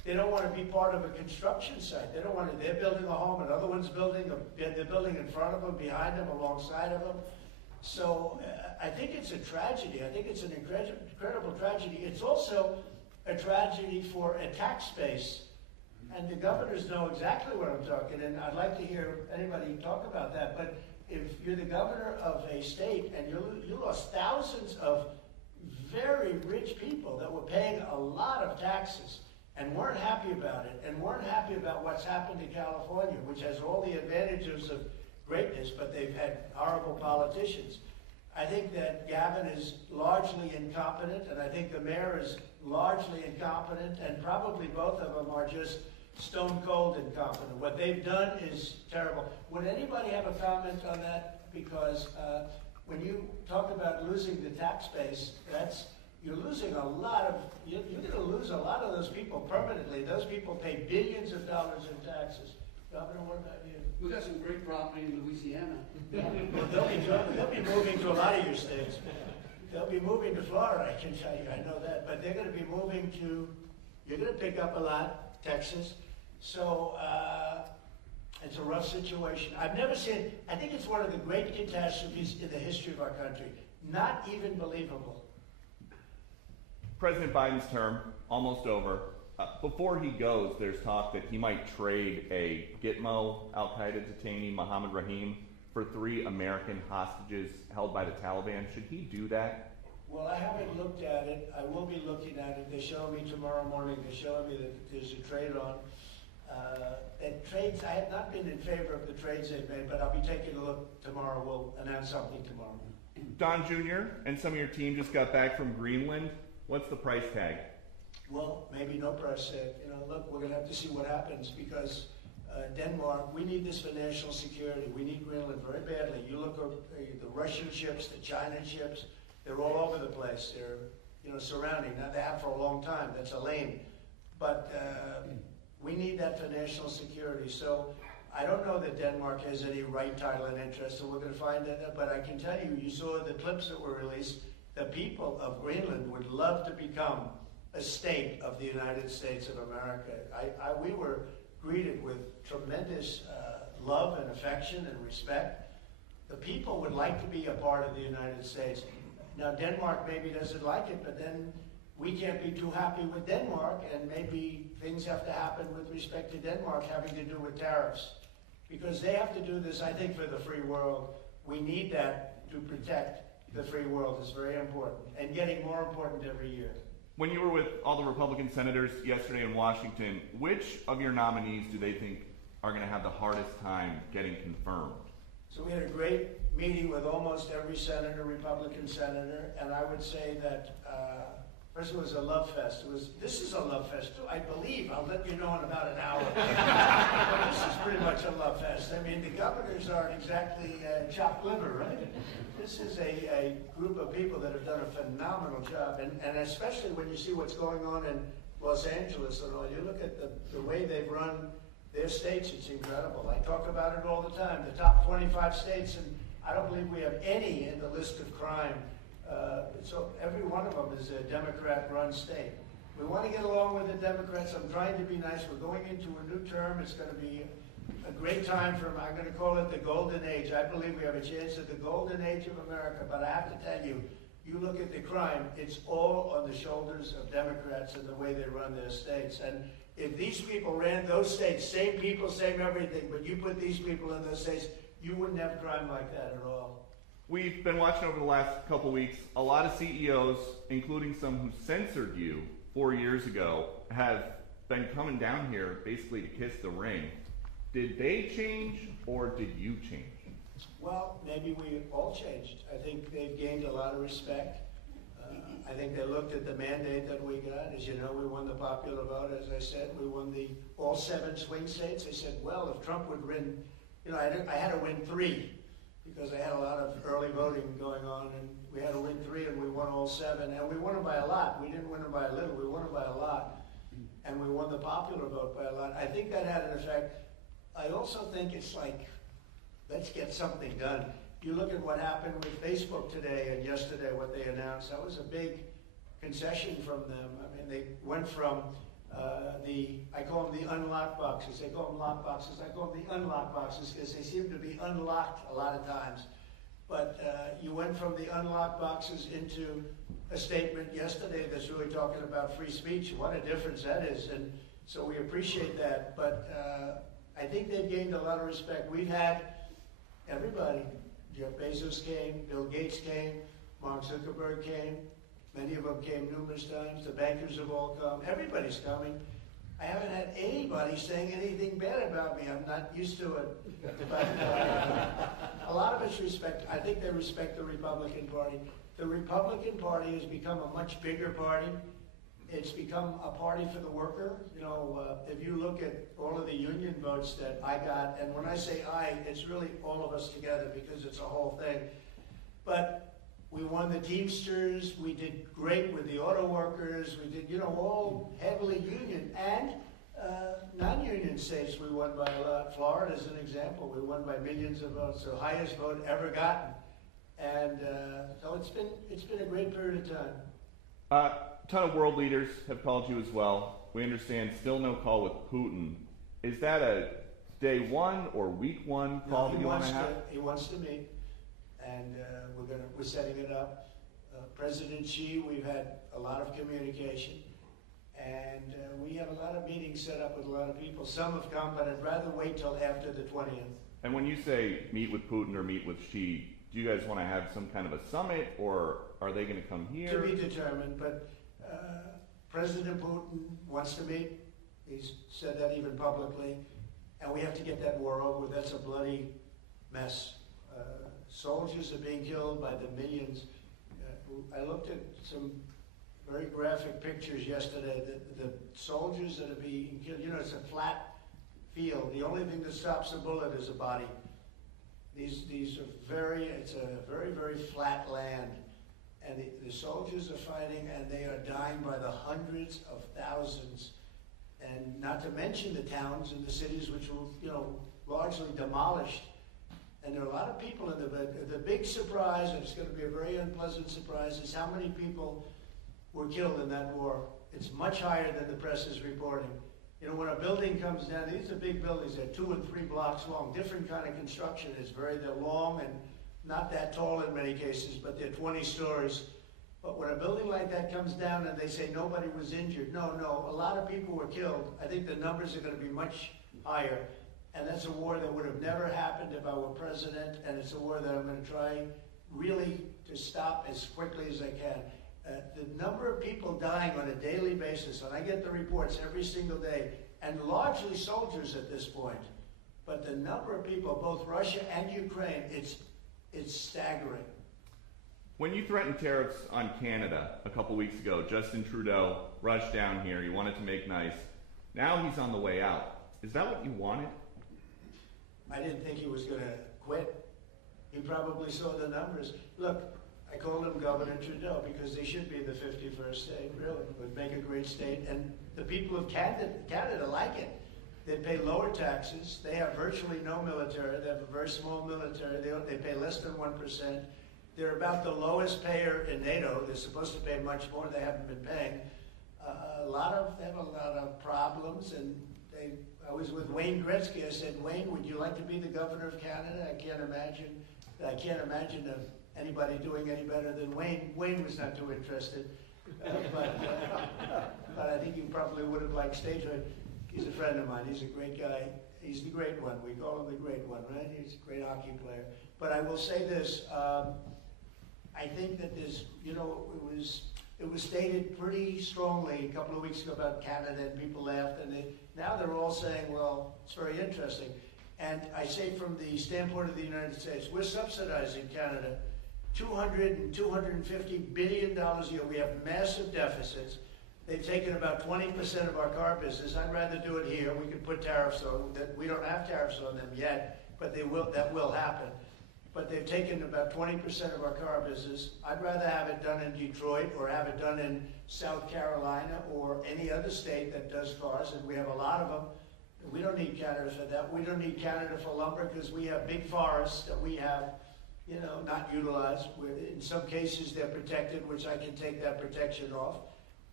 They don't want to be part of a construction site. They don't want to, they're building a home, another one's building, they're building in front of them, behind them, alongside of them. So I think it's a tragedy. I think it's an incredible tragedy. It's also a tragedy for a tax base. And the governors know exactly what I'm talking, and I'd like to hear anybody talk about that. But if you're the governor of a state and you lost thousands of very rich people that were paying a lot of taxes and weren't happy about it, and weren't happy about what's happened to California, which has all the advantages of greatness, but they've had horrible politicians. I think that Gavin is largely incompetent, and I think the mayor is largely incompetent, and probably both of them are just stone cold incompetent. What they've done is terrible. Would anybody have a comment on that? Because when you talk about losing the tax base, you're losing a lot of, you're going to lose a lot of those people permanently. Those people pay billions of dollars in taxes. Governor, what about you? We got some great property in Louisiana. Well, they'll be moving to a lot of your states. They'll be moving to Florida, I can tell you, I know that. But they're going to be moving to, you're going to pick up a lot, Texas. So it's a rough situation. I've never seen, I think it's one of the great catastrophes in the history of our country. Not even believable. President Biden's term, almost over. Before he goes, there's talk that he might trade a Gitmo al-Qaeda detainee, Mohammed Rahim, for 3 American hostages held by the Taliban. Should he do that? Well, I haven't looked at it. I will be looking at it. They're showing me tomorrow morning. They're showing me that there's a trade on. And trades, I have not been in favor of the trades they've made, but I'll be taking a look tomorrow. We'll announce something tomorrow. Don Jr. and some of your team just got back from Greenland. What's the price tag? Well, maybe no price tag. Look, we're going to have to see what happens because Denmark, we need this for national security. We need Greenland very badly. You look at the Russian ships, the China ships, they're all over the place. They're, surrounding. Now, they have for a long time. That's a lane. But we need that for national security. So I don't know that Denmark has any right, title, and interest, so we're going to find that. But I can tell you, you saw the clips that were released. The people of Greenland would love to become a state of the United States of America. We were greeted with tremendous love and affection and respect. The people would like to be a part of the United States. Now, Denmark maybe doesn't like it, but then we can't be too happy with Denmark, and maybe things have to happen with respect to Denmark having to do with tariffs. Because they have to do this, I think, for the free world. We need that to protect the free world. It's very important, and getting more important every year. When you were with all the Republican senators yesterday in Washington, which of your nominees do they think are going to have the hardest time getting confirmed? So we had a great meeting with almost every senator, Republican senator, and I would say that first it was a love fest. This is a love fest too, I believe. I'll let you know in about an hour. But this is pretty much a love fest. I mean, the governors aren't exactly chopped liver, right? This is a group of people that have done a phenomenal job, and especially when you see what's going on in Los Angeles and all. You look at the way they've run their states, it's incredible. I talk about it all the time. The top 25 states, and I don't believe we have any in the list of crime. So every one of them is a Democrat-run state. We want to get along with the Democrats. I'm trying to be nice. We're going into a new term. It's going to be a great time for them. I'm going to call it the golden age. I believe we have a chance at the golden age of America. But I have to tell you, you look at the crime, it's all on the shoulders of Democrats and the way they run their states. And if these people ran those states, same people, same everything, but you put these people in those states, you wouldn't have crime like that at all. We've been watching over the last couple weeks, a lot of CEOs, including some who censored you 4 years ago, have been coming down here basically to kiss the ring. Did they change or did you change? Well, maybe we all changed. I think they've gained a lot of respect. I think they looked at the mandate that we got. As you know, we won the popular vote, as I said. We won all 7 swing states. They said, well, if Trump would win, I had to win 3 because I had a lot of early voting going on, and we had to win 3, and we won all 7. And we won them by a lot. We didn't win them by a little. We won them by a lot. And we won the popular vote by a lot. I think that had an effect. I also think it's like, let's get something done. You look at what happened with Facebook today and yesterday, what they announced. That was a big concession from them. I mean, they went from I call them the unlock boxes. They call them lock boxes. I call them the unlock boxes because they seem to be unlocked a lot of times. But you went from the unlock boxes into a statement yesterday that's really talking about free speech. What a difference that is. And so we appreciate that. But I think they've gained a lot of respect. We've had everybody. Jeff Bezos came, Bill Gates came, Mark Zuckerberg came. Many of them came numerous times. The bankers have all come. Everybody's coming. I haven't had anybody saying anything bad about me. I'm not used to it. But a lot of it's respect. I think they respect the Republican Party. The Republican Party has become a much bigger party. It's become a party for the worker. You know, if you look at all of the union votes that I got, and when I say I, it's really all of us together because it's a whole thing. But we won the Teamsters, we did great with the auto workers, we did, you know, all heavily union, and non-union states we won by a lot. Florida is an example, we won by millions of votes, the highest vote ever gotten. And so it's been a great period of time. A ton of world leaders have called you as well. We understand still no call with Putin. Is that a day one or week one call that you want to have? He wants to meet. And we're setting it up. President Xi, we've had a lot of communication, and we have a lot of meetings set up with a lot of people. Some have come, but I'd rather wait till after the 20th. And when you say meet with Putin or meet with Xi, do you guys want to have some kind of a summit, or are they going to come here? To be determined, but President Putin wants to meet. He's said that even publicly, and we have to get that war over. That's a bloody mess. Soldiers are being killed by the millions. I looked at some very graphic pictures yesterday. The soldiers that are being killed, you know, it's a flat field. The only thing that stops a bullet is a body. These are it's a very, very flat land. And the soldiers are fighting, and they are dying by the hundreds of thousands. And not to mention the towns and the cities which were, you know, largely demolished. And there are a lot of people in the big surprise, and it's going to be a very unpleasant surprise, is how many people were killed in that war. It's much higher than the press is reporting. You know, when a building comes down, these are big buildings, they're 2 and 3 blocks long, different kind of construction. They're long and not that tall in many cases, but they're 20 stories. But when a building like that comes down and they say nobody was injured, no, a lot of people were killed. I think the numbers are going to be much higher. And that's a war that would have never happened if I were president, and it's a war that I'm going to try really to stop as quickly as I can. The number of people dying on a daily basis, and I get the reports every single day, and largely soldiers at this point, but the number of people, both Russia and Ukraine, it's staggering. When you threatened tariffs on Canada a couple weeks ago, Justin Trudeau rushed down here. He wanted to make nice. Now he's on the way out. Is that what you wanted? I didn't think he was going to quit. He probably saw the numbers. Look, I called him Governor Trudeau because they should be the 51st state, really. It would make a great state. And the people of Canada like it. They pay lower taxes. They have virtually no military. They have a very small military. They pay less than 1%. They're about the lowest payer in NATO. They're supposed to pay much more. They haven't been paying. They have a lot of problems, and I was with Wayne Gretzky. I said, Wayne, would you like to be the governor of Canada? I can't imagine anybody doing any better than Wayne. Wayne was not too interested, but I think you probably would have liked statehood. He's a friend of mine. He's a great guy. He's the great one. We call him the great one, right? He's a great hockey player. But I will say this. I think that there's, you know, it was stated pretty strongly a couple of weeks ago about Canada, and people laughed, and now they're all saying, well, it's very interesting. And I say from the standpoint of the United States, we're subsidizing Canada $200 and $250 billion a year. We have massive deficits. They've taken about 20% of our car business. I'd rather do it here. We could put tariffs on that. We don't have tariffs on them yet, but that will happen. But they've taken about 20% of our car business. I'd rather have it done in Detroit or have it done in South Carolina or any other state that does cars, and we have a lot of them. We don't need Canada for that. We don't need Canada for lumber because we have big forests that we have, you know, not utilized. In some cases, they're protected, which I can take that protection off.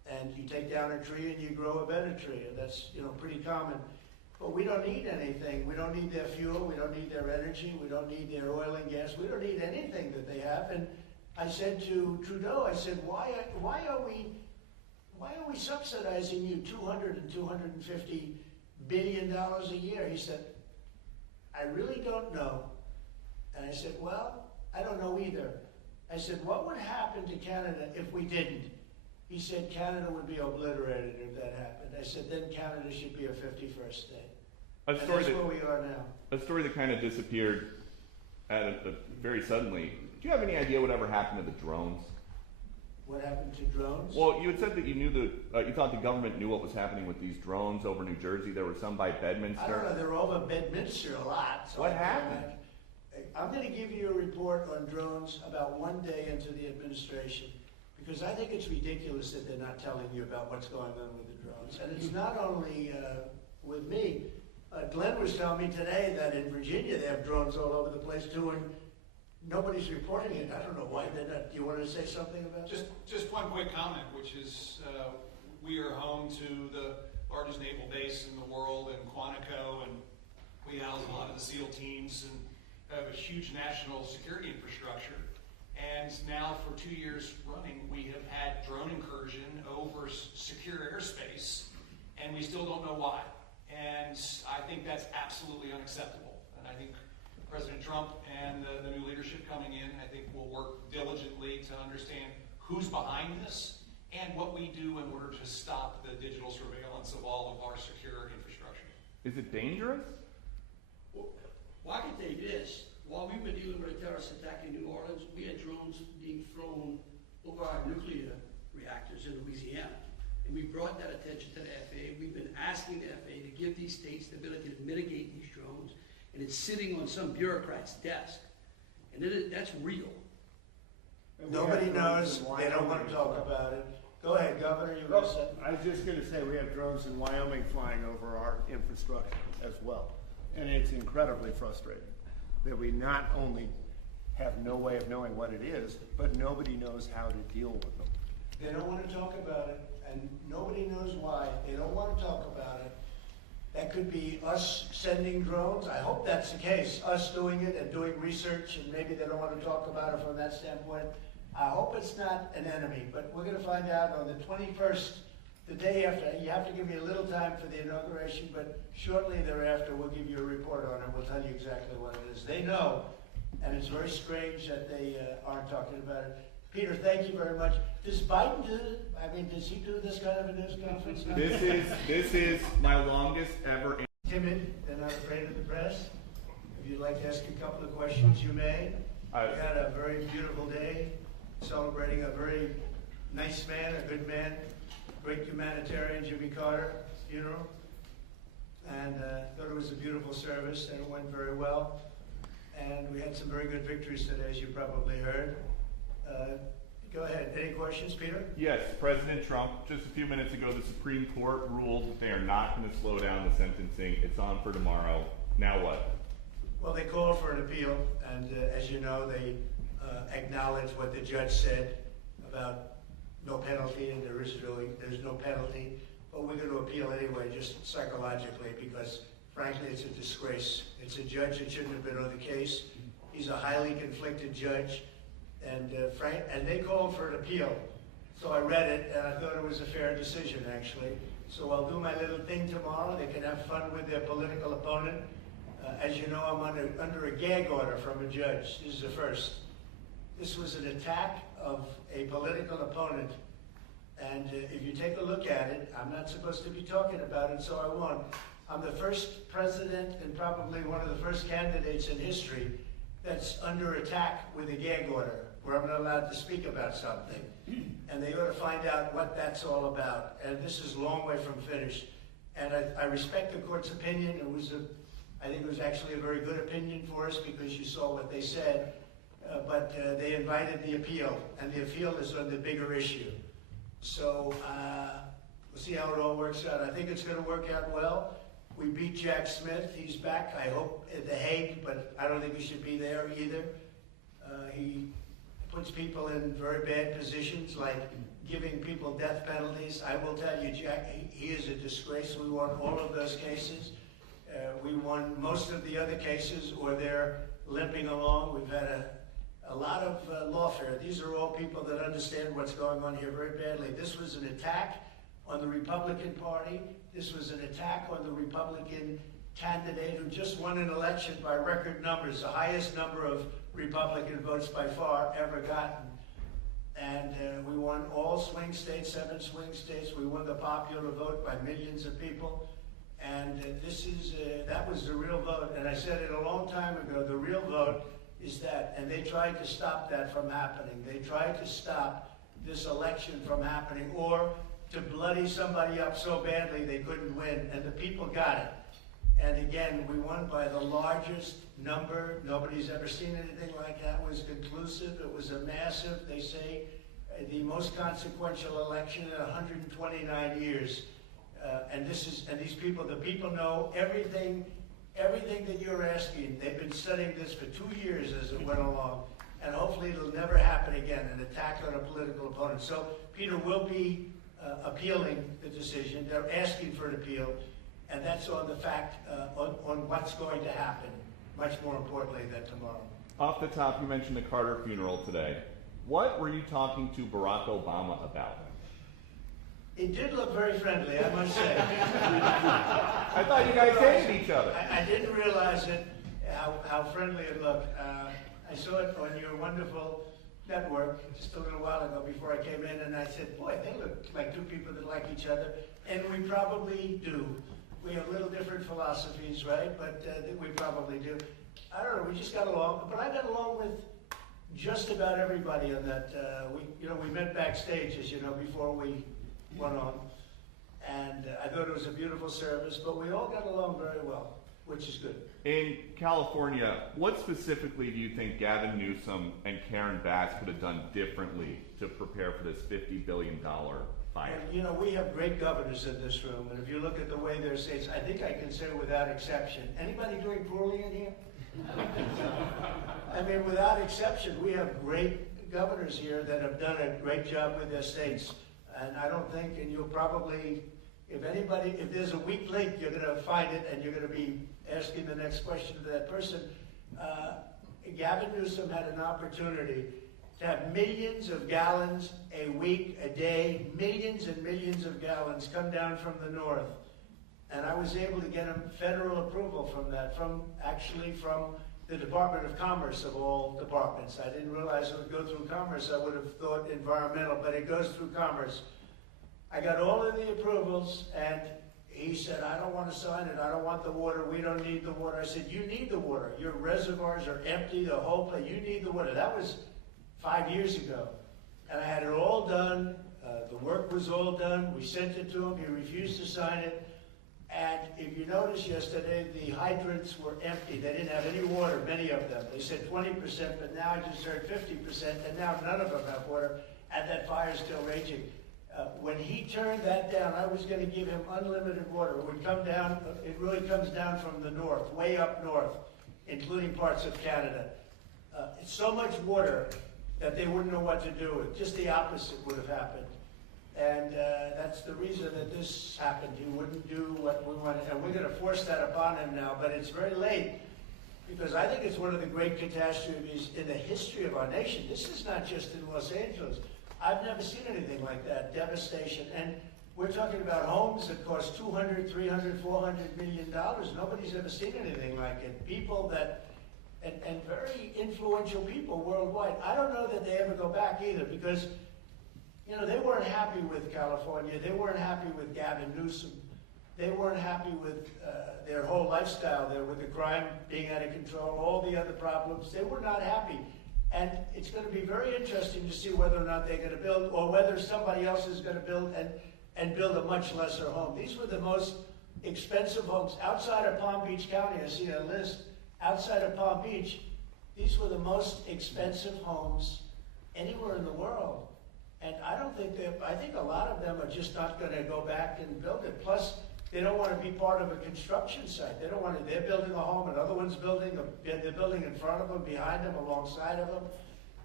And you take down a tree and you grow a better tree, and that's, pretty common. But we don't need anything. We don't need their fuel. We don't need their energy. We don't need their oil and gas. We don't need anything that they have. And I said to Trudeau, I said, why are we subsidizing you $200 and $250 billion a year? He said, I really don't know. And I said, well, I don't know either. I said, what would happen to Canada if we didn't? He said, Canada would be obliterated if that happened. I said, then Canada should be a 51st state. And that's where we are now. A story that kind of disappeared very suddenly. Do you have any idea whatever happened to the drones? What happened to drones? Well, you had said that you thought the government knew what was happening with these drones over New Jersey. There were some by Bedminster. I don't know. They're over Bedminster a lot. So what happened? I'm going to give you a report on drones about one day into the administration, because I think it's ridiculous that they're not telling you about what's going on with the drones. And it's not only with me. Glenn was telling me today that in Virginia they have drones all over the place too, and nobody's reporting it. I don't know why they're not. Do you want to say something about that? Just one quick comment, which is we are home to the largest naval base in the world in Quantico, and we house a lot of the SEAL teams and have a huge national security infrastructure. And now for 2 years running, we have had drone incursion over secure airspace, and we still don't know why. And I think that's absolutely unacceptable. And I think President Trump and the new leadership coming in, I think, will work diligently to understand who's behind this and what we do in order to stop the digital surveillance of all of our secure infrastructure. Is it dangerous? Well, I can tell you this. While we were dealing with a terrorist attack in New Orleans, we had drones being thrown over our nuclear reactors in Louisiana. And we brought that attention to the FAA. We've been asking the FAA to give these states the ability to mitigate these drones. And it's sitting on some bureaucrat's desk. And that's real. Nobody knows. They don't want to talk about it. Go ahead, Governor. You were saying. I was just going to say we have drones in Wyoming flying over our infrastructure as well. And it's incredibly frustrating that we not only have no way of knowing what it is, but nobody knows how to deal with them. They don't want to talk about it, and nobody knows why. They don't want to talk about it. That could be us sending drones. I hope that's the case, us doing it and doing research, and maybe they don't want to talk about it from that standpoint. I hope it's not an enemy, but we're going to find out on the 21st, the day after. You have to give me a little time for the inauguration, but shortly thereafter we'll give you a report on it. We'll tell you exactly what it is. They know, and it's very strange that they aren't talking about it. Peter, thank you very much. Does Biden do it? I mean, does he do this kind of a news conference? This is my longest ever. Timid, they're not afraid of the press. If you'd like to ask a couple of questions, you may. We had a very beautiful day, celebrating a very nice man, a good man, great humanitarian, Jimmy Carter, funeral. And thought it was a beautiful service, and it went very well. And we had some very good victories today, as you probably heard. Go ahead. Any questions, Peter? Yes, President Trump, just a few minutes ago, the Supreme Court ruled that they are not going to slow down the sentencing. It's on for tomorrow. Now what? Well, they called for an appeal, and as you know, they acknowledged what the judge said about no penalty, and there's no penalty. But we're going to appeal anyway, just psychologically, because frankly, it's a disgrace. It's a judge that shouldn't have been on the case. He's a highly conflicted judge. And they called for an appeal. So I read it, and I thought it was a fair decision, actually. So I'll do my little thing tomorrow. They can have fun with their political opponent. As you know, I'm under a gag order from a judge. This is the first. This was an attack of a political opponent. And if you take a look at it, I'm not supposed to be talking about it, so I won't. I'm the first president and probably one of the first candidates in history that's under attack with a gag order, where I'm not allowed to speak about something. And they ought to find out what that's all about. And this is a long way from finished. And I respect the court's opinion. I think it was actually a very good opinion for us, because you saw what they said. But they invited the appeal, and the appeal is on the bigger issue. So we'll see how it all works out. I think it's going to work out well. We beat Jack Smith. He's back, I hope, at The Hague, but I don't think he should be there either. He puts people in very bad positions, like giving people death penalties. I will tell you, Jack, he is a disgrace. We won all of those cases. We won most of the other cases, or they're limping along. We've had a lot of lawfare. These are all people that understand what's going on here very badly. This was an attack on the Republican Party. This was an attack on the Republican candidate who just won an election by record numbers, the highest number of Republican votes by far ever gotten. And we won all swing states, 7 swing states. We won the popular vote by millions of people. And that was the real vote. And I said it a long time ago, the real vote is that. And they tried to stop that from happening. They tried to stop this election from happening, or to bloody somebody up so badly they couldn't win. And the people got it. And again, we won by the largest number. Nobody's ever seen anything like that. It was conclusive. It was a massive, they say, the most consequential election in 129 years. And these people, the people know everything that you're asking. They've been studying this for 2 years as it went along. And hopefully it'll never happen again, an attack on a political opponent. So Peter will be appealing the decision. They're asking for an appeal. And that's on the fact, on what's going to happen, much more importantly than tomorrow. Off the top, you mentioned the Carter funeral today. What were you talking to Barack Obama about? It did look very friendly, I must say. I thought you guys hated each other. I didn't realize it, how friendly it looked. I saw it on your wonderful network just a little while ago before I came in, and I said, boy, they look like two people that like each other. And we probably do. We have little different philosophies, right? But we probably do. I don't know, we just got along. But I got along with just about everybody on that. We met backstage, as you know, before we went on. And I thought it was a beautiful service, but we all got along very well, which is good. In California, what specifically do you think Gavin Newsom and Karen Bass could have done differently to prepare for this $50 billion fire? And, we have great governors in this room, and if you look at the way their states, I think I can say without exception, anybody doing poorly in here? I mean, without exception, we have great governors here that have done a great job with their states. And I don't think, and you'll probably, if there's a weak link, you're going to find it, and you're going to be asking the next question to that person. Gavin Newsom had an opportunity to have millions of gallons a week, a day, millions and millions of gallons come down from the north. And I was able to get him federal approval from that, from the Department of Commerce of all departments. I didn't realize it would go through Commerce. I would have thought environmental, but it goes through Commerce. I got all of the approvals, and he said, I don't want to sign it. I don't want the water. We don't need the water. I said, you need the water. Your reservoirs are empty, the whole place. You need the water. That was 5 years ago. And I had it all done. The work was all done. We sent it to him. He refused to sign it. And if you noticed yesterday, the hydrants were empty. They didn't have any water, many of them. They said 20%, but now I just heard 50%, and now none of them have water, and that fire's still raging. When he turned that down, I was going to give him unlimited water. It would come down, it really comes down from the north, way up north, including parts of Canada. It's so much water that they wouldn't know what to do with. Just the opposite would have happened. And that's the reason that this happened. He wouldn't do what we wanted. And we're going to force that upon him now, but it's very late. Because I think it's one of the great catastrophes in the history of our nation. This is not just in Los Angeles. I've never seen anything like that, devastation. And we're talking about homes that cost $200, $300, $400 million. Nobody's ever seen anything like it. People that, and very influential people worldwide. I don't know that they ever go back either, because they weren't happy with California. They weren't happy with Gavin Newsom. They weren't happy with their whole lifestyle there, with the crime being out of control, all the other problems. They were not happy. And it's going to be very interesting to see whether or not they're going to build, or whether somebody else is going to build and build a much lesser home. These were the most expensive homes outside of Palm Beach County. I see a list outside of Palm Beach. These were the most expensive homes anywhere in the world. And I think a lot of them are just not going to go back and build it. Plus, they don't want to be part of a construction site. They don't want to, they're building a home, another one's building, they're building in front of them, behind them, alongside of them.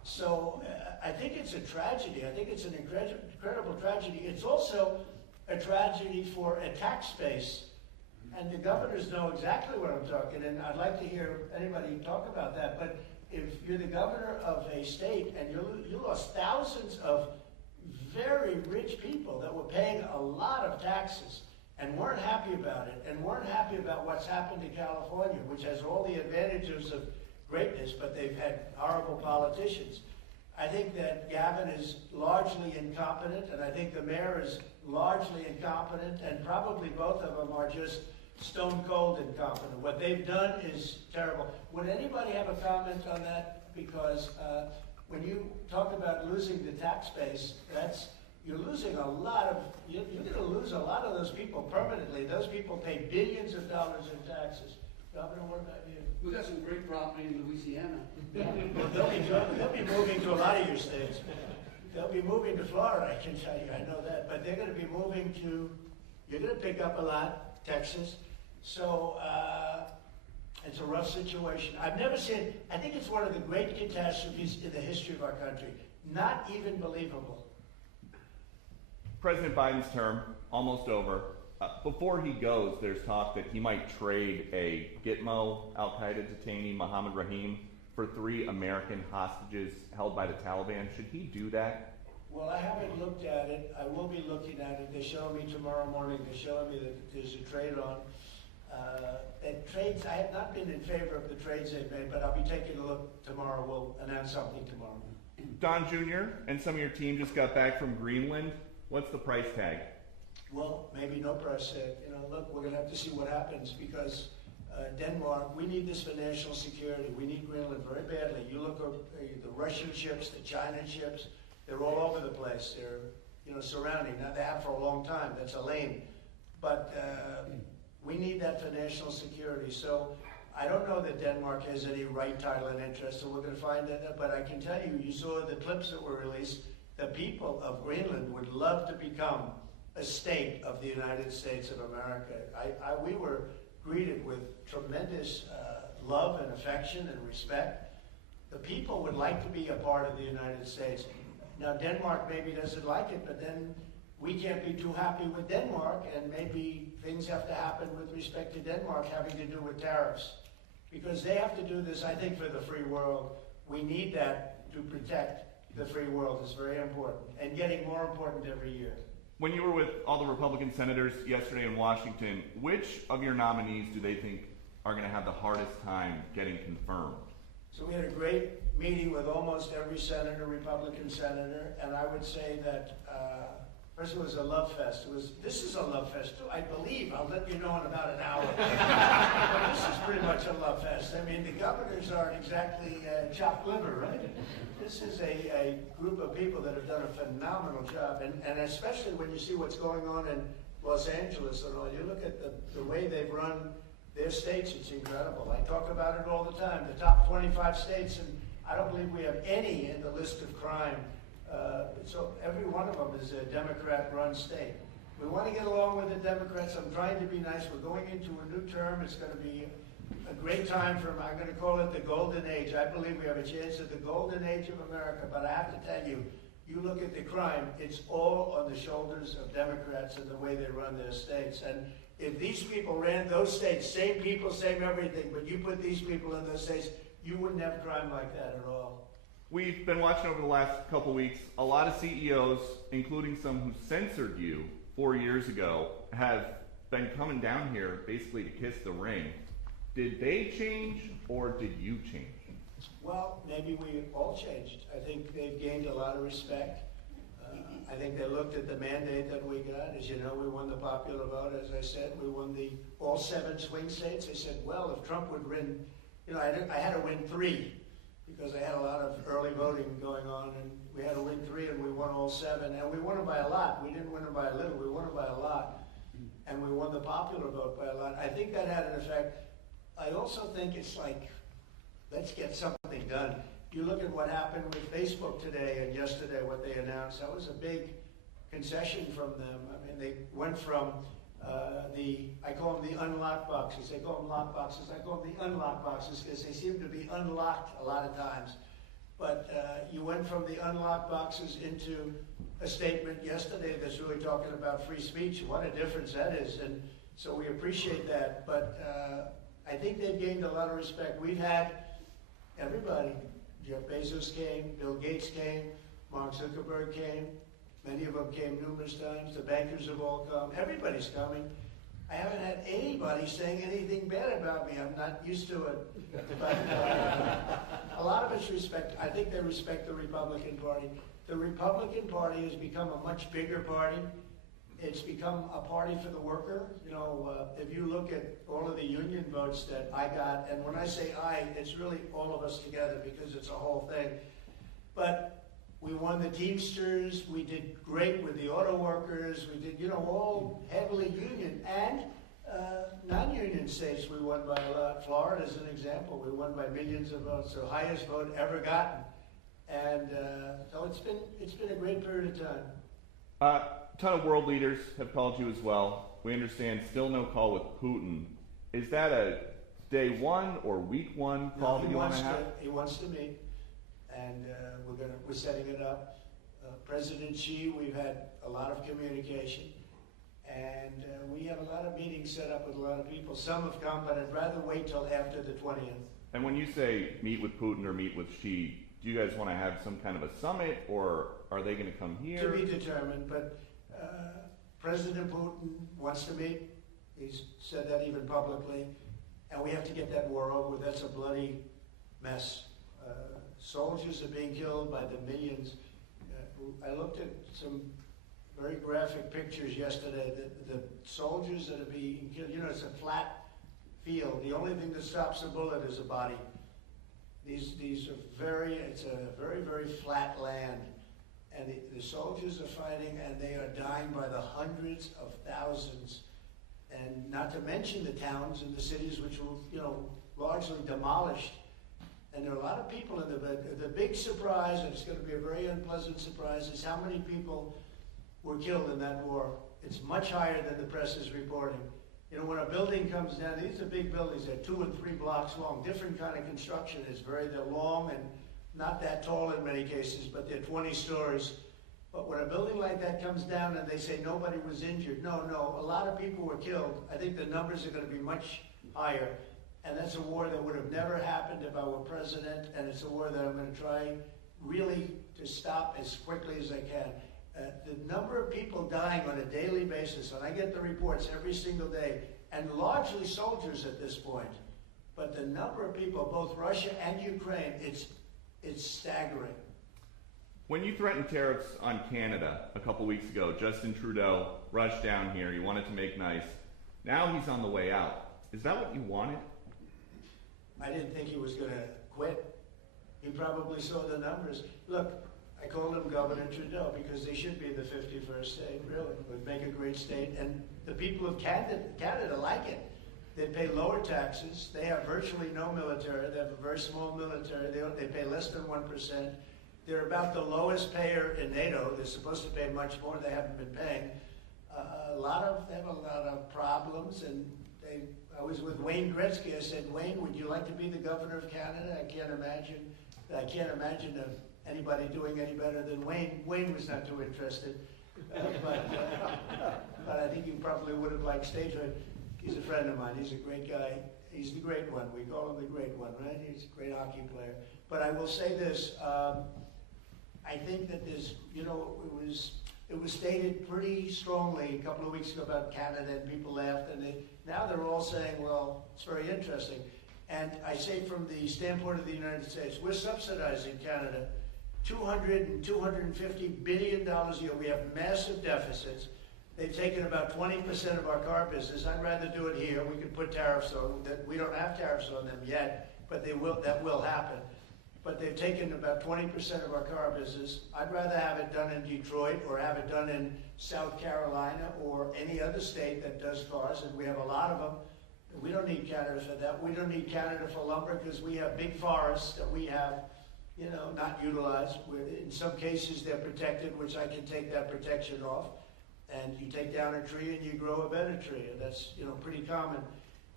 So I think it's a tragedy. I think it's an incredible tragedy. It's also a tragedy for a tax base. And the governors know exactly what I'm talking, and I'd like to hear anybody talk about that. But if you're the governor of a state and you lost thousands of very rich people that were paying a lot of taxes and weren't happy about it, and weren't happy about what's happened to California, which has all the advantages of greatness, but they've had horrible politicians. I think that Gavin is largely incompetent, and I think the mayor is largely incompetent, and probably both of them are just stone cold incompetent. What they've done is terrible. Would anybody have a comment on that? Because when you talk about losing the tax base, you're losing a lot of, you're going to lose a lot of those people permanently. Those people pay billions of dollars in taxes. Governor, what about you? We got some great property in Louisiana. Well, they'll be moving to a lot of your states. They'll be moving to Florida, I can tell you, I know that. But they're going to be moving to, you're going to pick up a lot, Texas. So it's a rough situation. I've never seen, I think it's one of the great catastrophes in the history of our country. Not even believable. President Biden's term, almost over. Before he goes, there's talk that he might trade a Gitmo al-Qaeda detainee, Mohammed Rahim, for 3 American hostages held by the Taliban. Should he do that? Well, I haven't looked at it. I will be looking at it. They're showing me tomorrow morning. They're showing me that there's a trade on. Trades, I have not been in favor of the trades they've made, but I'll be taking a look tomorrow. We'll announce something tomorrow. Don Jr. and some of your team just got back from Greenland. What's the price tag? Well, maybe no price tag. Look, we're going to have to see what happens because Denmark, we need this for national security. We need Greenland very badly. You look at the Russian ships, the China ships, they're all over the place. They're, surrounding. Now, they have for a long time. That's a lane. But we need that for national security. So I don't know that Denmark has any right, title, and interest, so we're going to find that. But I can tell you, you saw the clips that were released. The people of Greenland would love to become a state of the United States of America. We were greeted with tremendous love and affection and respect. The people would like to be a part of the United States. Now, Denmark maybe doesn't like it, but then we can't be too happy with Denmark, and maybe things have to happen with respect to Denmark having to do with tariffs. Because they have to do this, I think, for the free world. We need that to protect the free world. It's very important, and getting more important every year. When you were with all the Republican senators yesterday in Washington, which of your nominees do they think are going to have the hardest time getting confirmed? So we had a great meeting with almost every senator, Republican senator, and I would say that first it was a love fest. This is a love fest too, I believe. I'll let you know in about an hour. But this is pretty much a love fest. I mean, the governors aren't exactly chopped liver, right? This is a group of people that have done a phenomenal job, and especially when you see what's going on in Los Angeles and all. You look at the way they've run their states, it's incredible. I talk about it all the time. The top 25 states, and I don't believe we have any in the list of crime. So every one of them is a Democrat-run state. We want to get along with the Democrats. I'm trying to be nice. We're going into a new term. It's going to be a great time for them. I'm going to call it the golden age. I believe we have a chance at the golden age of America. But I have to tell you, you look at the crime, it's all on the shoulders of Democrats and the way they run their states. And if these people ran those states, same people, same everything, but you put these people in those states, you wouldn't have crime like that at all. We've been watching over the last couple weeks, a lot of CEOs, including some who censored you 4 years ago, have been coming down here basically to kiss the ring. Did they change or did you change? Well, maybe we all changed. I think they've gained a lot of respect. I think they looked at the mandate that we got. As you know, we won the popular vote, as I said. We won all 7 swing states. They said, well, if Trump would win, I had to win 3 because I had a lot of early voting going on, and we had to win 3, and we won all 7. And we won them by a lot. We didn't win them by a little. We won them by a lot. And we won the popular vote by a lot. I think that had an effect. I also think it's like, let's get something done. You look at what happened with Facebook today and yesterday, what they announced. That was a big concession from them. I mean, they went from I call them the unlocked boxes. They call them lock boxes. I call them the unlocked boxes because they seem to be unlocked a lot of times. But you went from the unlocked boxes into a statement yesterday that's really talking about free speech. What a difference that is. And so we appreciate that. But I think they've gained a lot of respect. We've had everybody. Jeff Bezos came, Bill Gates came, Mark Zuckerberg came. Many of them came numerous times. The bankers have all come. Everybody's coming. I haven't had anybody saying anything bad about me. I'm not used to it. But a lot of it's respect. I think they respect the Republican Party. The Republican Party has become a much bigger party. It's become a party for the worker. You know, if you look at all of the union votes that I got, and when I say I, it's really all of us together because it's a whole thing. But we won the Teamsters. We did great with the auto workers. We did, all heavily union. And non-union states we won by a lot. Florida is an example. We won by millions of votes, the highest vote ever gotten. And so it's been a great period of time. A ton of world leaders have called you as well. We understand still no call with Putin. Is that a day one or week one call that you want to have? He wants to meet, and we're setting it up. President Xi, we've had a lot of communication, and we have a lot of meetings set up with a lot of people. Some have come, but I'd rather wait till after the 20th. And when you say meet with Putin or meet with Xi, do you guys want to have some kind of a summit, or are they going to come here? To be determined, but President Putin wants to meet. He's said that even publicly, and we have to get that war over. That's a bloody mess. Soldiers are being killed by the millions. I looked at some very graphic pictures yesterday. The soldiers that are being killed, it's a flat field. The only thing that stops a bullet is a body. It's a very, very flat land. And the soldiers are fighting, and they are dying by the hundreds of thousands. And not to mention the towns and the cities which were, largely demolished. And there are a lot of people in the big surprise, and it's going to be a very unpleasant surprise, is how many people were killed in that war. It's much higher than the press is reporting. When a building comes down, these are big buildings, they're 2 and 3 blocks long, different kind of construction. They're long and not that tall in many cases, but they're 20 stories. But when a building like that comes down and they say nobody was injured, no, a lot of people were killed. I think the numbers are going to be much higher. And that's a war that would have never happened if I were president, and it's a war that I'm going to try really to stop as quickly as I can. The number of people dying on a daily basis, and I get the reports every single day, and largely soldiers at this point, but the number of people, both Russia and Ukraine, it's staggering. When you threatened tariffs on Canada a couple weeks ago, Justin Trudeau rushed down here. He wanted to make nice. Now he's on the way out. Is that what you wanted? I didn't think he was going to quit. He probably saw the numbers. Look, I called him Governor Trudeau because they should be the 51st state, really. It would make a great state. And the people of Canada like it. They pay lower taxes. They have virtually no military. They have a very small military. They pay less than 1%. They're about the lowest payer in NATO. They're supposed to pay much more. They haven't been paying. They have a lot of problems. And I was with Wayne Gretzky. I said, Wayne, would you like to be the governor of Canada? I can't imagine anybody doing any better than Wayne. Wayne was not too interested. But I think you probably would have liked statehood. He's a friend of mine. He's a great guy. He's the great one. We call him the great one, right? He's a great hockey player. But I will say this. I think that there's, it was stated pretty strongly a couple of weeks ago about Canada, and people laughed, and now they're all saying, well, it's very interesting. And I say from the standpoint of the United States, we're subsidizing Canada $200 and $250 billion a year. We have massive deficits. They've taken about 20% of our car business. I'd rather do it here. We could put tariffs on that. We don't have tariffs on them yet, but that will happen. But they've taken about 20% of our car business. I'd rather have it done in Detroit or have it done in South Carolina or any other state that does cars, and we have a lot of them. We don't need Canada for that. We don't need Canada for lumber because we have big forests that we have, not utilized. In some cases, they're protected, which I can take that protection off. And you take down a tree and you grow a better tree. And that's, pretty common.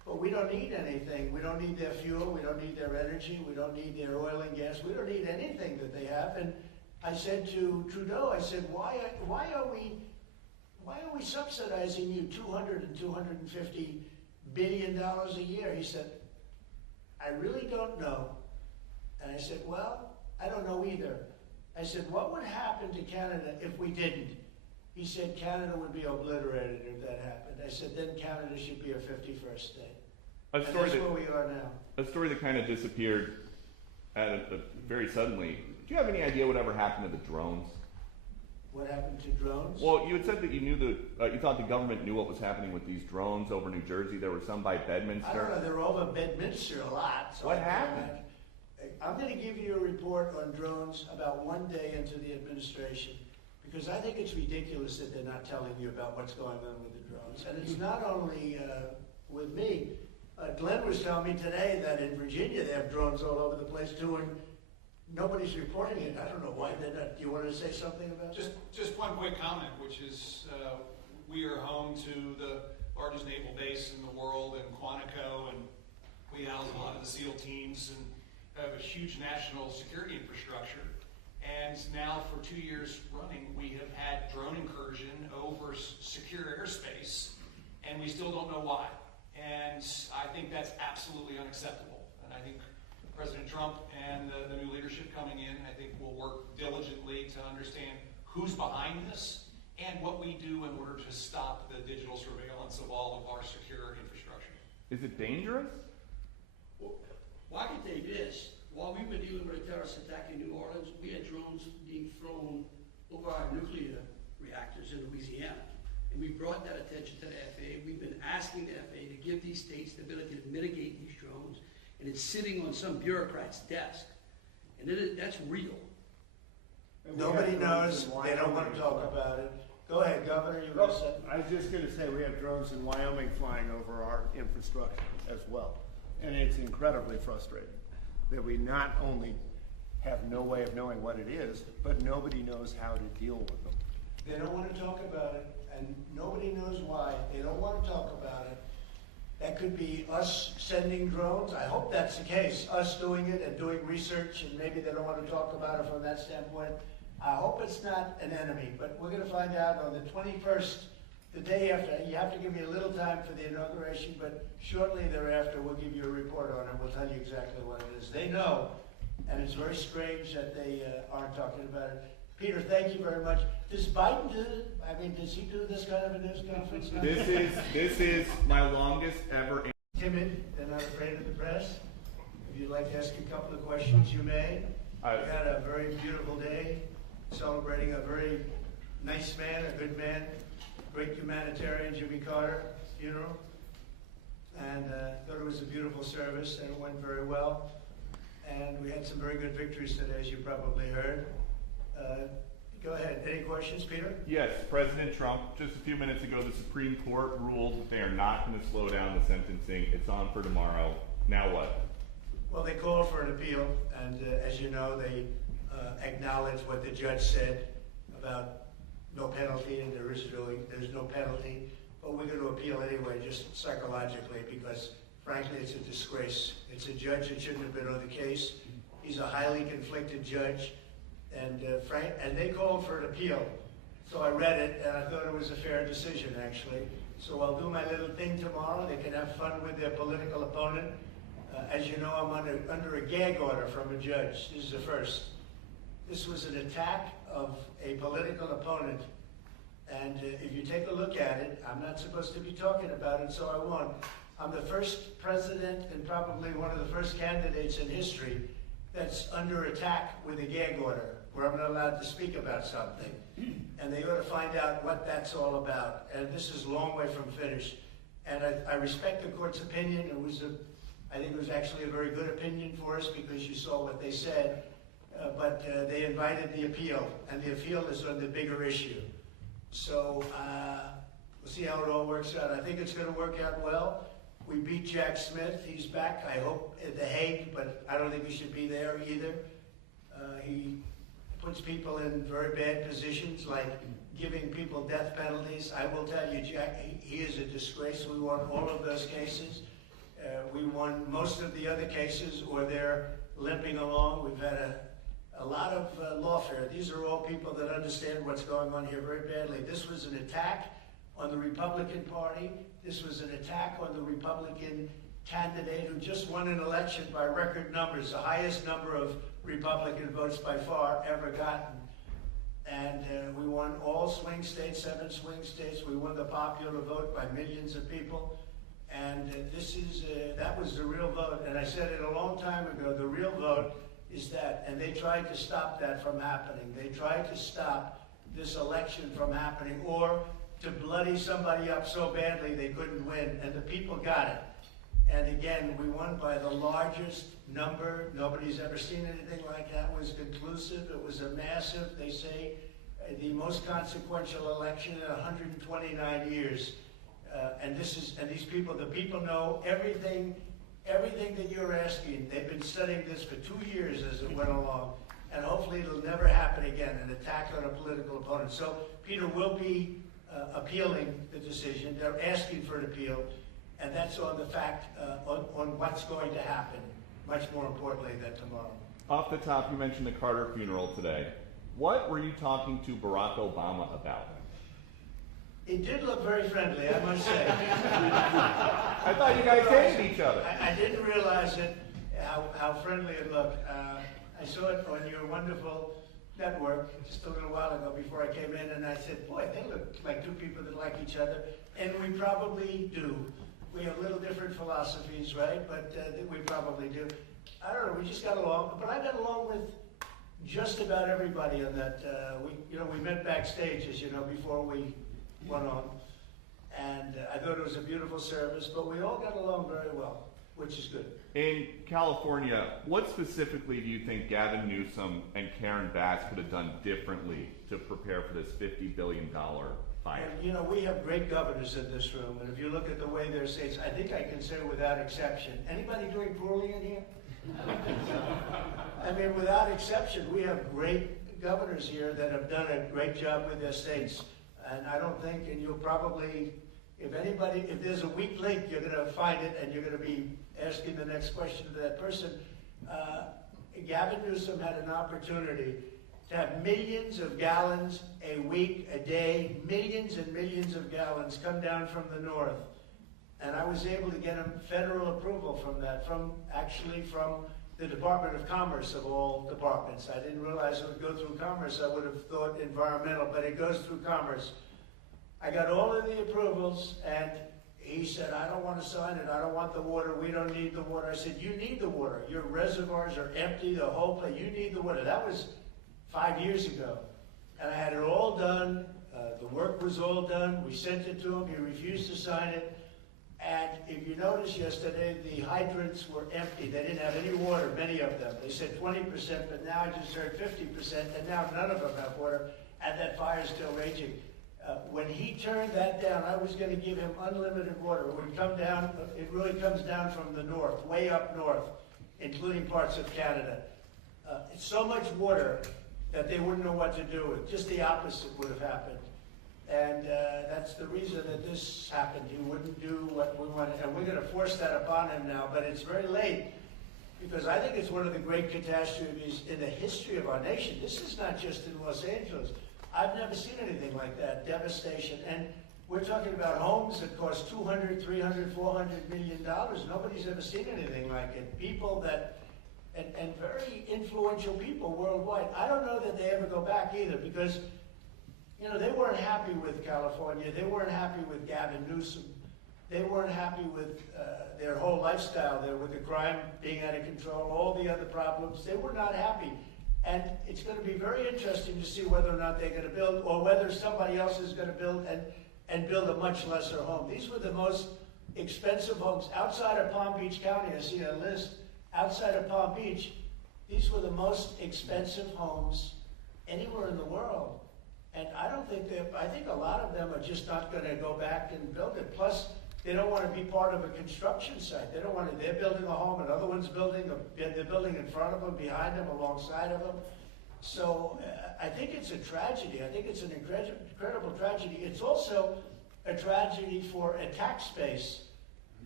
But we don't need anything. We don't need their fuel. We don't need their energy. We don't need their oil and gas. We don't need anything that they have. And I said to Trudeau, I said, why are we subsidizing you $200 and $250 billion a year? He said, I really don't know. And I said, well, I don't know either. I said, what would happen to Canada if we didn't? He said, Canada would be obliterated if that happened. I said, then Canada should be a 51st state. And that's where we are now. A story that kind of disappeared very suddenly. Do you have any idea whatever happened to the drones? What happened to drones? Well, you had said that you thought the government knew what was happening with these drones over New Jersey. There were some by Bedminster. I don't know. They're over Bedminster a lot. So what happened? I'm going to give you a report on drones about one day into the administration, because I think it's ridiculous that they're not telling you about what's going on with the drones. And it's not only with me. Glenn was telling me today that in Virginia they have drones all over the place too, and nobody's reporting it. I don't know why they're not. Do you want to say something about that? Just one quick comment, which is we are home to the largest naval base in the world in Quantico, and we house a lot of the SEAL teams and have a huge national security infrastructure. And now for 2 years running, we have had drone incursion over secure airspace, and we still don't know why. And I think that's absolutely unacceptable. And I think President Trump and the new leadership coming in, I think, will work diligently to understand who's behind this and what we do in order to stop the digital surveillance of all of our secure infrastructure. Is it dangerous? Well, I can tell you this. While we were dealing with a terrorist attack in New Orleans, we had drones being thrown over our nuclear reactors in Louisiana. And we brought that attention to the FAA. We've been asking the FAA to give these states the ability to mitigate these drones. And it's sitting on some bureaucrat's desk. And that's real. Nobody knows. They don't want to talk about it. Go ahead, Governor. You were saying. I was just going to say we have drones in Wyoming flying over our infrastructure as well. And it's incredibly frustrating that we not only have no way of knowing what it is, but nobody knows how to deal with them. They don't want to talk about it, and nobody knows why. They don't want to talk about it. That could be us sending drones. I hope that's the case, us doing it and doing research, and maybe they don't want to talk about it from that standpoint. I hope it's not an enemy, but we're going to find out on the 21st, the day after. You have to give me a little time for the inauguration, but shortly thereafter we'll give you a report on it. We'll tell you exactly what it is. They know, and it's very strange that they aren't talking about it. Peter, thank you very much. Does Biden do it? I mean, does he do this kind of a news conference? This is my longest ever. Timid, they're not afraid of the press. If you'd like to ask a couple of questions, you may. We had a very beautiful day, celebrating a very nice man, a good man, great humanitarian, Jimmy Carter funeral. And thought it was a beautiful service, and it went very well. And we had some very good victories today, as you probably heard. Go ahead. Any questions, Peter? Yes, President Trump, just a few minutes ago, the Supreme Court ruled that they are not going to slow down the sentencing. It's on for tomorrow. Now what? Well, they called for an appeal, and as you know, they acknowledged what the judge said about no penalty, and there's no penalty. But we're going to appeal anyway, just psychologically, because frankly, it's a disgrace. It's a judge that shouldn't have been on the case. He's a highly conflicted judge. And they called for an appeal. So I read it, and I thought it was a fair decision, actually. So I'll do my little thing tomorrow. They can have fun with their political opponent. As you know, I'm under a gag order from a judge. This is the first. This was an attack of a political opponent. And if you take a look at it, I'm not supposed to be talking about it, so I won't. I'm the first president and probably one of the first candidates in history that's under attack with a gag order, where I'm not allowed to speak about something. And they ought to find out what that's all about. And this is a long way from finished. And I respect the court's opinion. I think it was actually a very good opinion for us, because you saw what they said. But they invited the appeal, and the appeal is on the bigger issue. So we'll see how it all works out. I think it's going to work out well. We beat Jack Smith. He's back, I hope, at The Hague, but I don't think he should be there either. He puts people in very bad positions, like giving people death penalties. I will tell you, Jack, he is a disgrace. We want all of those cases. We won most of the other cases, or they're limping along. We've had a lot of lawfare. These are all people that understand what's going on here very badly. This was an attack on the Republican Party. This was an attack on the Republican candidate who just won an election by record numbers, the highest number of Republican votes by far ever gotten. And we won all swing states, 7 swing states. We won the popular vote by millions of people. And that was the real vote. And I said it a long time ago, the real vote is that. And they tried to stop that from happening. They tried to stop this election from happening, or to bloody somebody up so badly they couldn't win. And the people got it. And again, we won by the largest number. Nobody's ever seen anything like that. It was conclusive. It was a massive, they say, the most consequential election in 129 years. And these people, the people know everything that you're asking. They've been studying this for 2 years as it went along. And hopefully it'll never happen again, an attack on a political opponent. So Peter will be appealing the decision. They're asking for an appeal. And that's on the fact, on what's going to happen, much more importantly than tomorrow. Off the top, you mentioned the Carter funeral today. What were you talking to Barack Obama about? It did look very friendly, I must say. I thought you guys hated each other. I didn't realize it, how friendly it looked. I saw it on your wonderful network just a little while ago before I came in, and I said, boy, they look like two people that like each other. And we probably do. We have little different philosophies, right? But we probably do. I don't know, we just got along. But I got along with just about everybody on that. We met backstage, as you know, before we went on. And I thought it was a beautiful service, but we all got along very well, which is good. In California, what specifically do you think Gavin Newsom and Karen Bass could have done differently to prepare for this $50 billion fine? And, we have great governors in this room, and if you look at the way they're states, I think I can say without exception. Anybody doing poorly in here? I mean, without exception, we have great governors here that have done a great job with their states. And I don't think, and you'll probably, if there's a weak link, you're going to find it, and you're going to be asking the next question to that person. Gavin Newsom had an opportunity to have millions of gallons a week, a day, millions and millions of gallons come down from the north. And I was able to get him federal approval from that, from the Department of Commerce of all departments. I didn't realize it would go through Commerce. I would have thought environmental, but it goes through Commerce. I got all of the approvals, and he said, I don't want to sign it. I don't want the water. We don't need the water. I said, you need the water. Your reservoirs are empty, the whole place. You need the water. That was 5 years ago. And I had it all done. The work was all done. We sent it to him. He refused to sign it. And if you noticed yesterday, the hydrants were empty. They didn't have any water, many of them. They said 20%, but now I just heard 50%, and now none of them have water, and that fire's still raging. When he turned that down, I was going to give him unlimited water. It would come down, it really comes down from the north, way up north, including parts of Canada. It's so much water that they wouldn't know what to do with. Just the opposite would have happened. And that's the reason that this happened. He wouldn't do what we wanted. And we're going to force that upon him now. But it's very late, because I think it's one of the great catastrophes in the history of our nation. This is not just in Los Angeles. I've never seen anything like that, devastation. And we're talking about homes that cost $200, $300, $400 million. Nobody's ever seen anything like it. People that, and very influential people worldwide. I don't know that they ever go back either, because they weren't happy with California. They weren't happy with Gavin Newsom. They weren't happy with their whole lifestyle there, with the crime being out of control, all the other problems. They were not happy. And it's going to be very interesting to see whether or not they're going to build, or whether somebody else is going to build and build a much lesser home. These were the most expensive homes. Outside of Palm Beach County, I see a list. Outside of Palm Beach, these were the most expensive homes anywhere in the world. And I think a lot of them are just not going to go back and build it. Plus, they don't want to be part of a construction site. They don't want to, they're building a home, another one's they're building in front of them, behind them, alongside of them. So I think it's a tragedy. I think it's an incredible tragedy. It's also a tragedy for a tax base.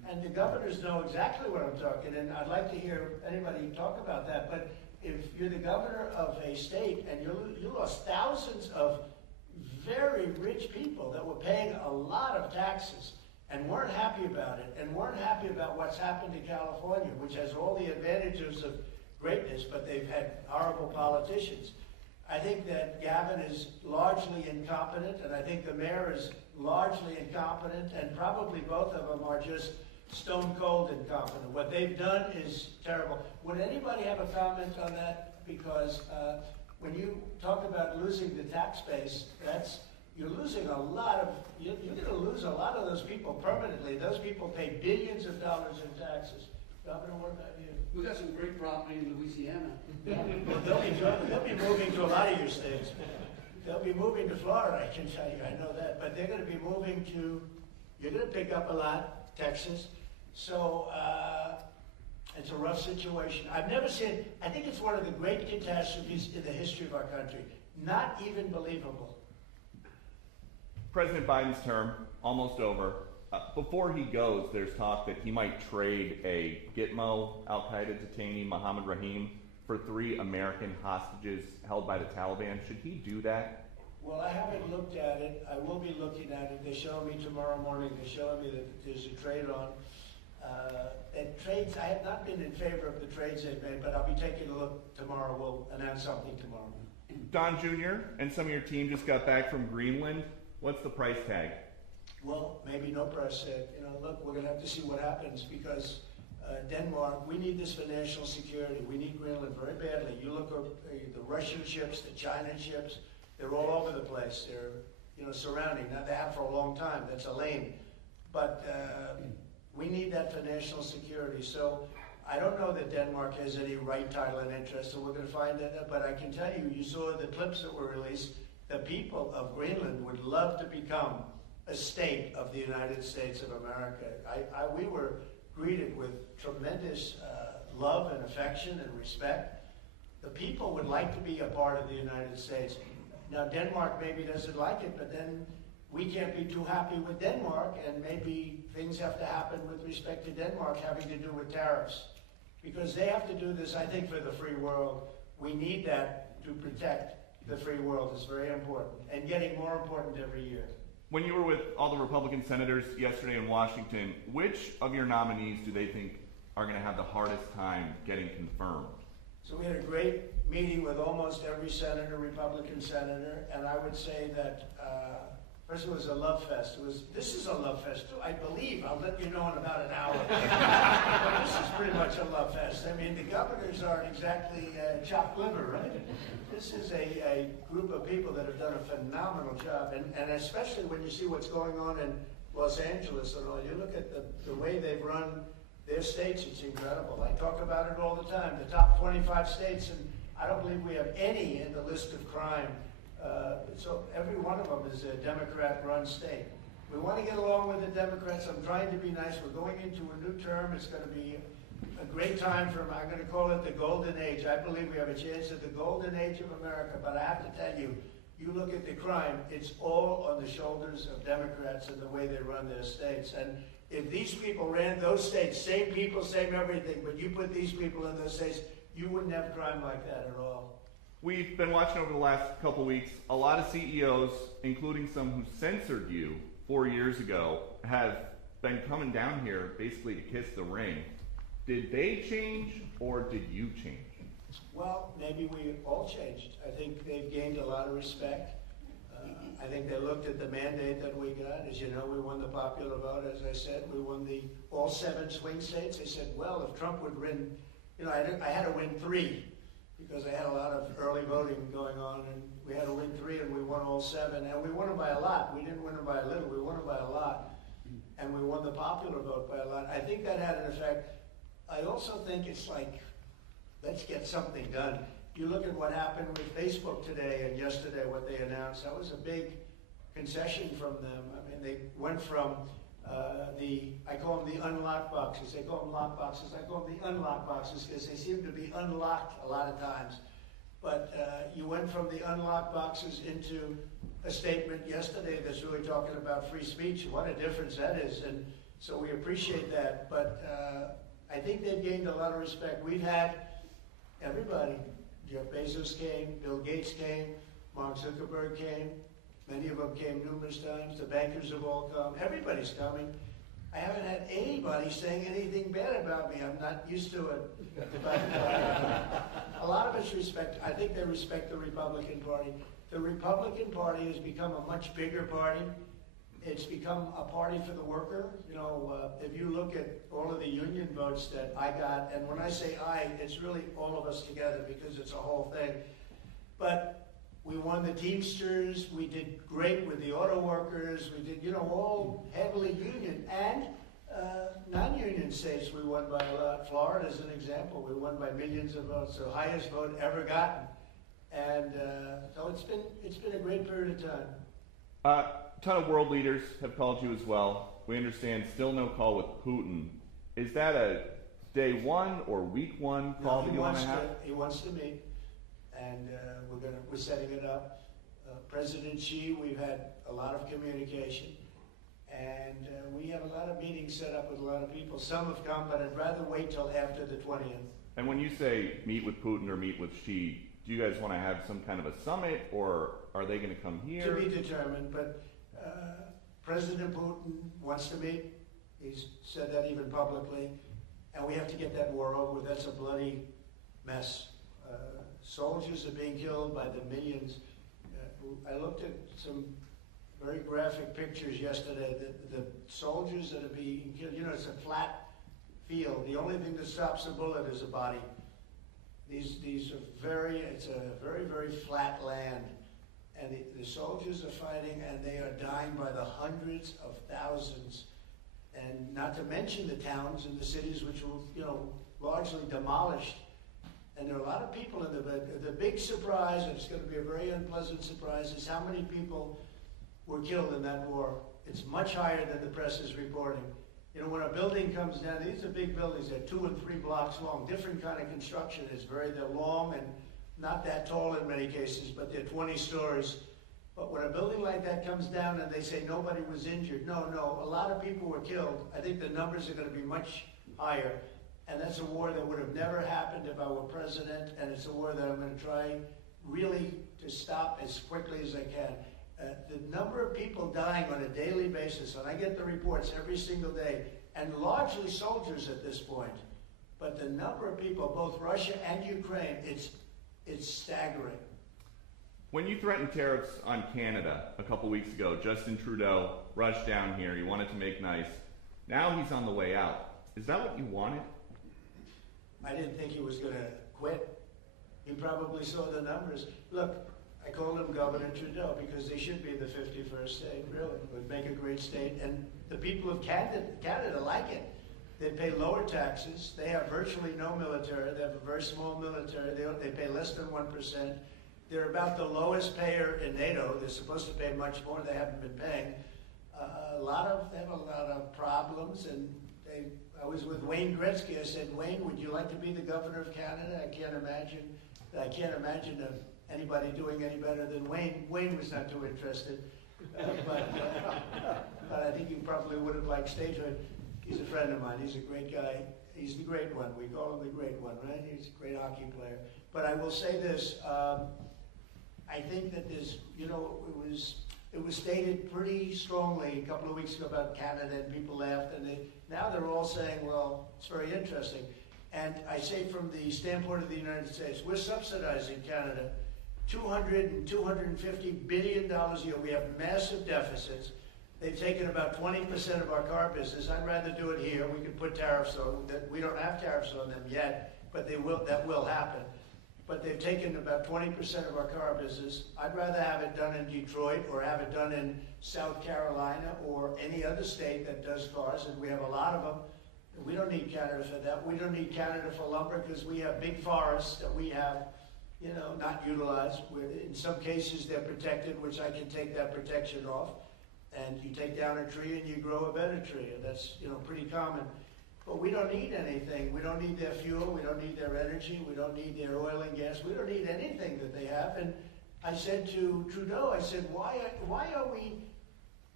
And the governors know exactly what I'm talking, and I'd like to hear anybody talk about that. But if you're the governor of a state and you lost thousands of very rich people that were paying a lot of taxes and weren't happy about it, and weren't happy about what's happened to California, which has all the advantages of greatness, but they've had horrible politicians. I think that Gavin is largely incompetent, and I think the mayor is largely incompetent, and probably both of them are just stone cold incompetent. What they've done is terrible. Would anybody have a comment on that? Because when you talk about losing the tax base, you're losing a lot of, you're going to lose a lot of those people permanently. Those people pay billions of dollars in taxes. Governor, what about you? We got some great property in Louisiana. Well, they'll be moving to a lot of your states. They'll be moving to Florida, I can tell you, I know that. But they're going to be moving to, you're going to pick up a lot, Texas. So it's a rough situation. I've never seen, I think it's one of the great catastrophes in the history of our country. Not even believable. President Biden's term, almost over. Before he goes, there's talk that he might trade a Gitmo al-Qaeda detainee, Mohammed Rahim, for 3 American hostages held by the Taliban. Should he do that? Well, I haven't looked at it. I will be looking at it. They're showing me tomorrow morning. They're showing me that there's a trade on. And trades, I have not been in favor of the trades they've made, but I'll be taking a look tomorrow. We'll announce something tomorrow. Don Jr. and some of your team just got back from Greenland. What's the price tag? Well, maybe no price tag. You know, look, we're going to have to see what happens because Denmark, we need this for national security. We need Greenland very badly. You look at the Russian ships, the China ships, they're all over the place. They're, you know, surrounding. Now, they have for a long time. That's a lane. But we need that for national security. So I don't know that Denmark has any right, title, and interest, so we're going to find that. But I can tell you, you saw the clips that were released. The people of Greenland would love to become a state of the United States of America. We were greeted with tremendous love and affection and respect. The people would like to be a part of the United States. Now, Denmark maybe doesn't like it, but then we can't be too happy with Denmark, and maybe things have to happen with respect to Denmark having to do with tariffs. Because they have to do this, I think, for the free world. We need that to protect the free world. It's very important, and getting more important every year. When you were with all the Republican senators yesterday in Washington, which of your nominees do they think are going to have the hardest time getting confirmed? So we had a great meeting with almost every senator, Republican senator, and I would say that first it was a love fest. This is a love fest too, I believe. I'll let you know in about an hour. But this is pretty much a love fest. I mean, the governors aren't exactly chopped liver, right? This is a group of people that have done a phenomenal job, and especially when you see what's going on in Los Angeles and all. You look at the way they've run their states, it's incredible. I talk about it all the time. The top 25 states, and I don't believe we have any in the list of crime. So every one of them is a Democrat-run state. We want to get along with the Democrats. I'm trying to be nice. We're going into a new term. It's going to be a great time I'm going to call it the golden age. I believe we have a chance at the golden age of America, but I have to tell you, you look at the crime, it's all on the shoulders of Democrats and the way they run their states. And if these people ran those states, same people, same everything, but you put these people in those states, you wouldn't have crime like that at all. We've been watching over the last couple weeks, a lot of CEOs, including some who censored you 4 years ago, have been coming down here basically to kiss the ring. Did they change or did you change? Well, maybe we all changed. I think they've gained a lot of respect. I think they looked at the mandate that we got. As you know, we won the popular vote, as I said. We won all 7 swing states. They said, well, if Trump would win, you know, I had to win 3 because I had a lot of early voting going on, and we had to win 3, and we won all 7. And we won them by a lot. We didn't win them by a little. We won them by a lot. And we won the popular vote by a lot. I think that had an effect. I also think it's like, let's get something done. You look at what happened with Facebook today and yesterday, what they announced. That was a big concession from them. I mean, they went from I call them the unlock boxes. They call them lock boxes. I call them the unlock boxes because they seem to be unlocked a lot of times. But you went from the unlock boxes into a statement yesterday that's really talking about free speech. What a difference that is. And So we appreciate that, but I think they've gained a lot of respect. We've had everybody. Jeff Bezos came, Bill Gates came, Mark Zuckerberg came. Many of them came numerous times. The bankers have all come. Everybody's coming. I haven't had anybody saying anything bad about me. I'm not used to it. But a lot of it's respect. I think they respect the Republican Party. The Republican Party has become a much bigger party. It's become a party for the worker. You know, if you look at all of the union votes that I got, and when I say I, it's really all of us together because it's a whole thing. But we won the Teamsters, we did great with the auto workers, we did, you know, all heavily union, and non-union states we won by a lot. Florida is an example, we won by millions of votes, the highest vote ever gotten. And so it's been a great period of time. A ton of world leaders have called you as well. We understand still no call with Putin. Is that a day one or week one call that you want to have? He wants to meet, and we're setting it up. President Xi, we've had a lot of communication, and we have a lot of meetings set up with a lot of people. Some have come, but I'd rather wait till after the 20th. And when you say meet with Putin or meet with Xi, do you guys want to have some kind of a summit, or are they going to come here? To be determined, but President Putin wants to meet. He's said that even publicly, and we have to get that war over with. That's a bloody mess. Soldiers are being killed by the millions. I looked at some very graphic pictures yesterday. The soldiers that are being killed, you know, it's a flat field. The only thing that stops a bullet is a body. These are it's a very, very flat land. And the soldiers are fighting, and they are dying by the hundreds of thousands. And not to mention the towns and the cities which were, you know, largely demolished. And there are a lot of people in the big surprise, and it's going to be a very unpleasant surprise, is how many people were killed in that war. It's much higher than the press is reporting. You know, when a building comes down, these are big buildings, they're 2 and 3 blocks long, different kind of construction. They're long and not that tall in many cases, but they're 20 stories. But when a building like that comes down and they say nobody was injured, no, a lot of people were killed. I think the numbers are going to be much higher. And that's a war that would have never happened if I were president, and it's a war that I'm going to try really to stop as quickly as I can. The number of people dying on a daily basis, and I get the reports every single day, and largely soldiers at this point, but the number of people, both Russia and Ukraine, it's staggering. When you threatened tariffs on Canada a couple weeks ago, Justin Trudeau rushed down here. He wanted to make nice. Now he's on the way out. Is that what you wanted? I didn't think he was going to quit. He probably saw the numbers. Look, I called him Governor Trudeau because they should be the 51st state, really. It would make a great state. And the people of Canada like it. They pay lower taxes. They have virtually no military. They have a very small military. They pay less than 1%. They're about the lowest payer in NATO. They're supposed to pay much more. They haven't been paying. They have a lot of problems. And I was with Wayne Gretzky. I said, Wayne, would you like to be the governor of Canada? I can't imagine anybody doing any better than Wayne. Wayne was not too interested, but I think he probably would have liked statehood. He's a friend of mine. He's a great guy. He's the great one. We call him the great one, right? He's a great hockey player. But I will say this: I think that there's, you know, it was stated pretty strongly a couple of weeks ago about Canada, and people laughed, and now they're all saying, well, it's very interesting. And I say from the standpoint of the United States, we're subsidizing Canada $200 and $250 billion a year. We have massive deficits. They've taken about 20% of our car business. I'd rather do it here. We could put tariffs on that. We don't have tariffs on them yet, but that will happen. But they've taken about 20% of our car business. I'd rather have it done in Detroit or have it done in South Carolina or any other state that does cars, and we have a lot of them. We don't need Canada for that. We don't need Canada for lumber because we have big forests that we have, you know, not utilized. In some cases, they're protected, which I can take that protection off. And you take down a tree and you grow a better tree. And that's, you know, pretty common. But we don't need anything. We don't need their fuel. We don't need their energy. We don't need their oil and gas. We don't need anything that they have. And I said to Trudeau, I said, why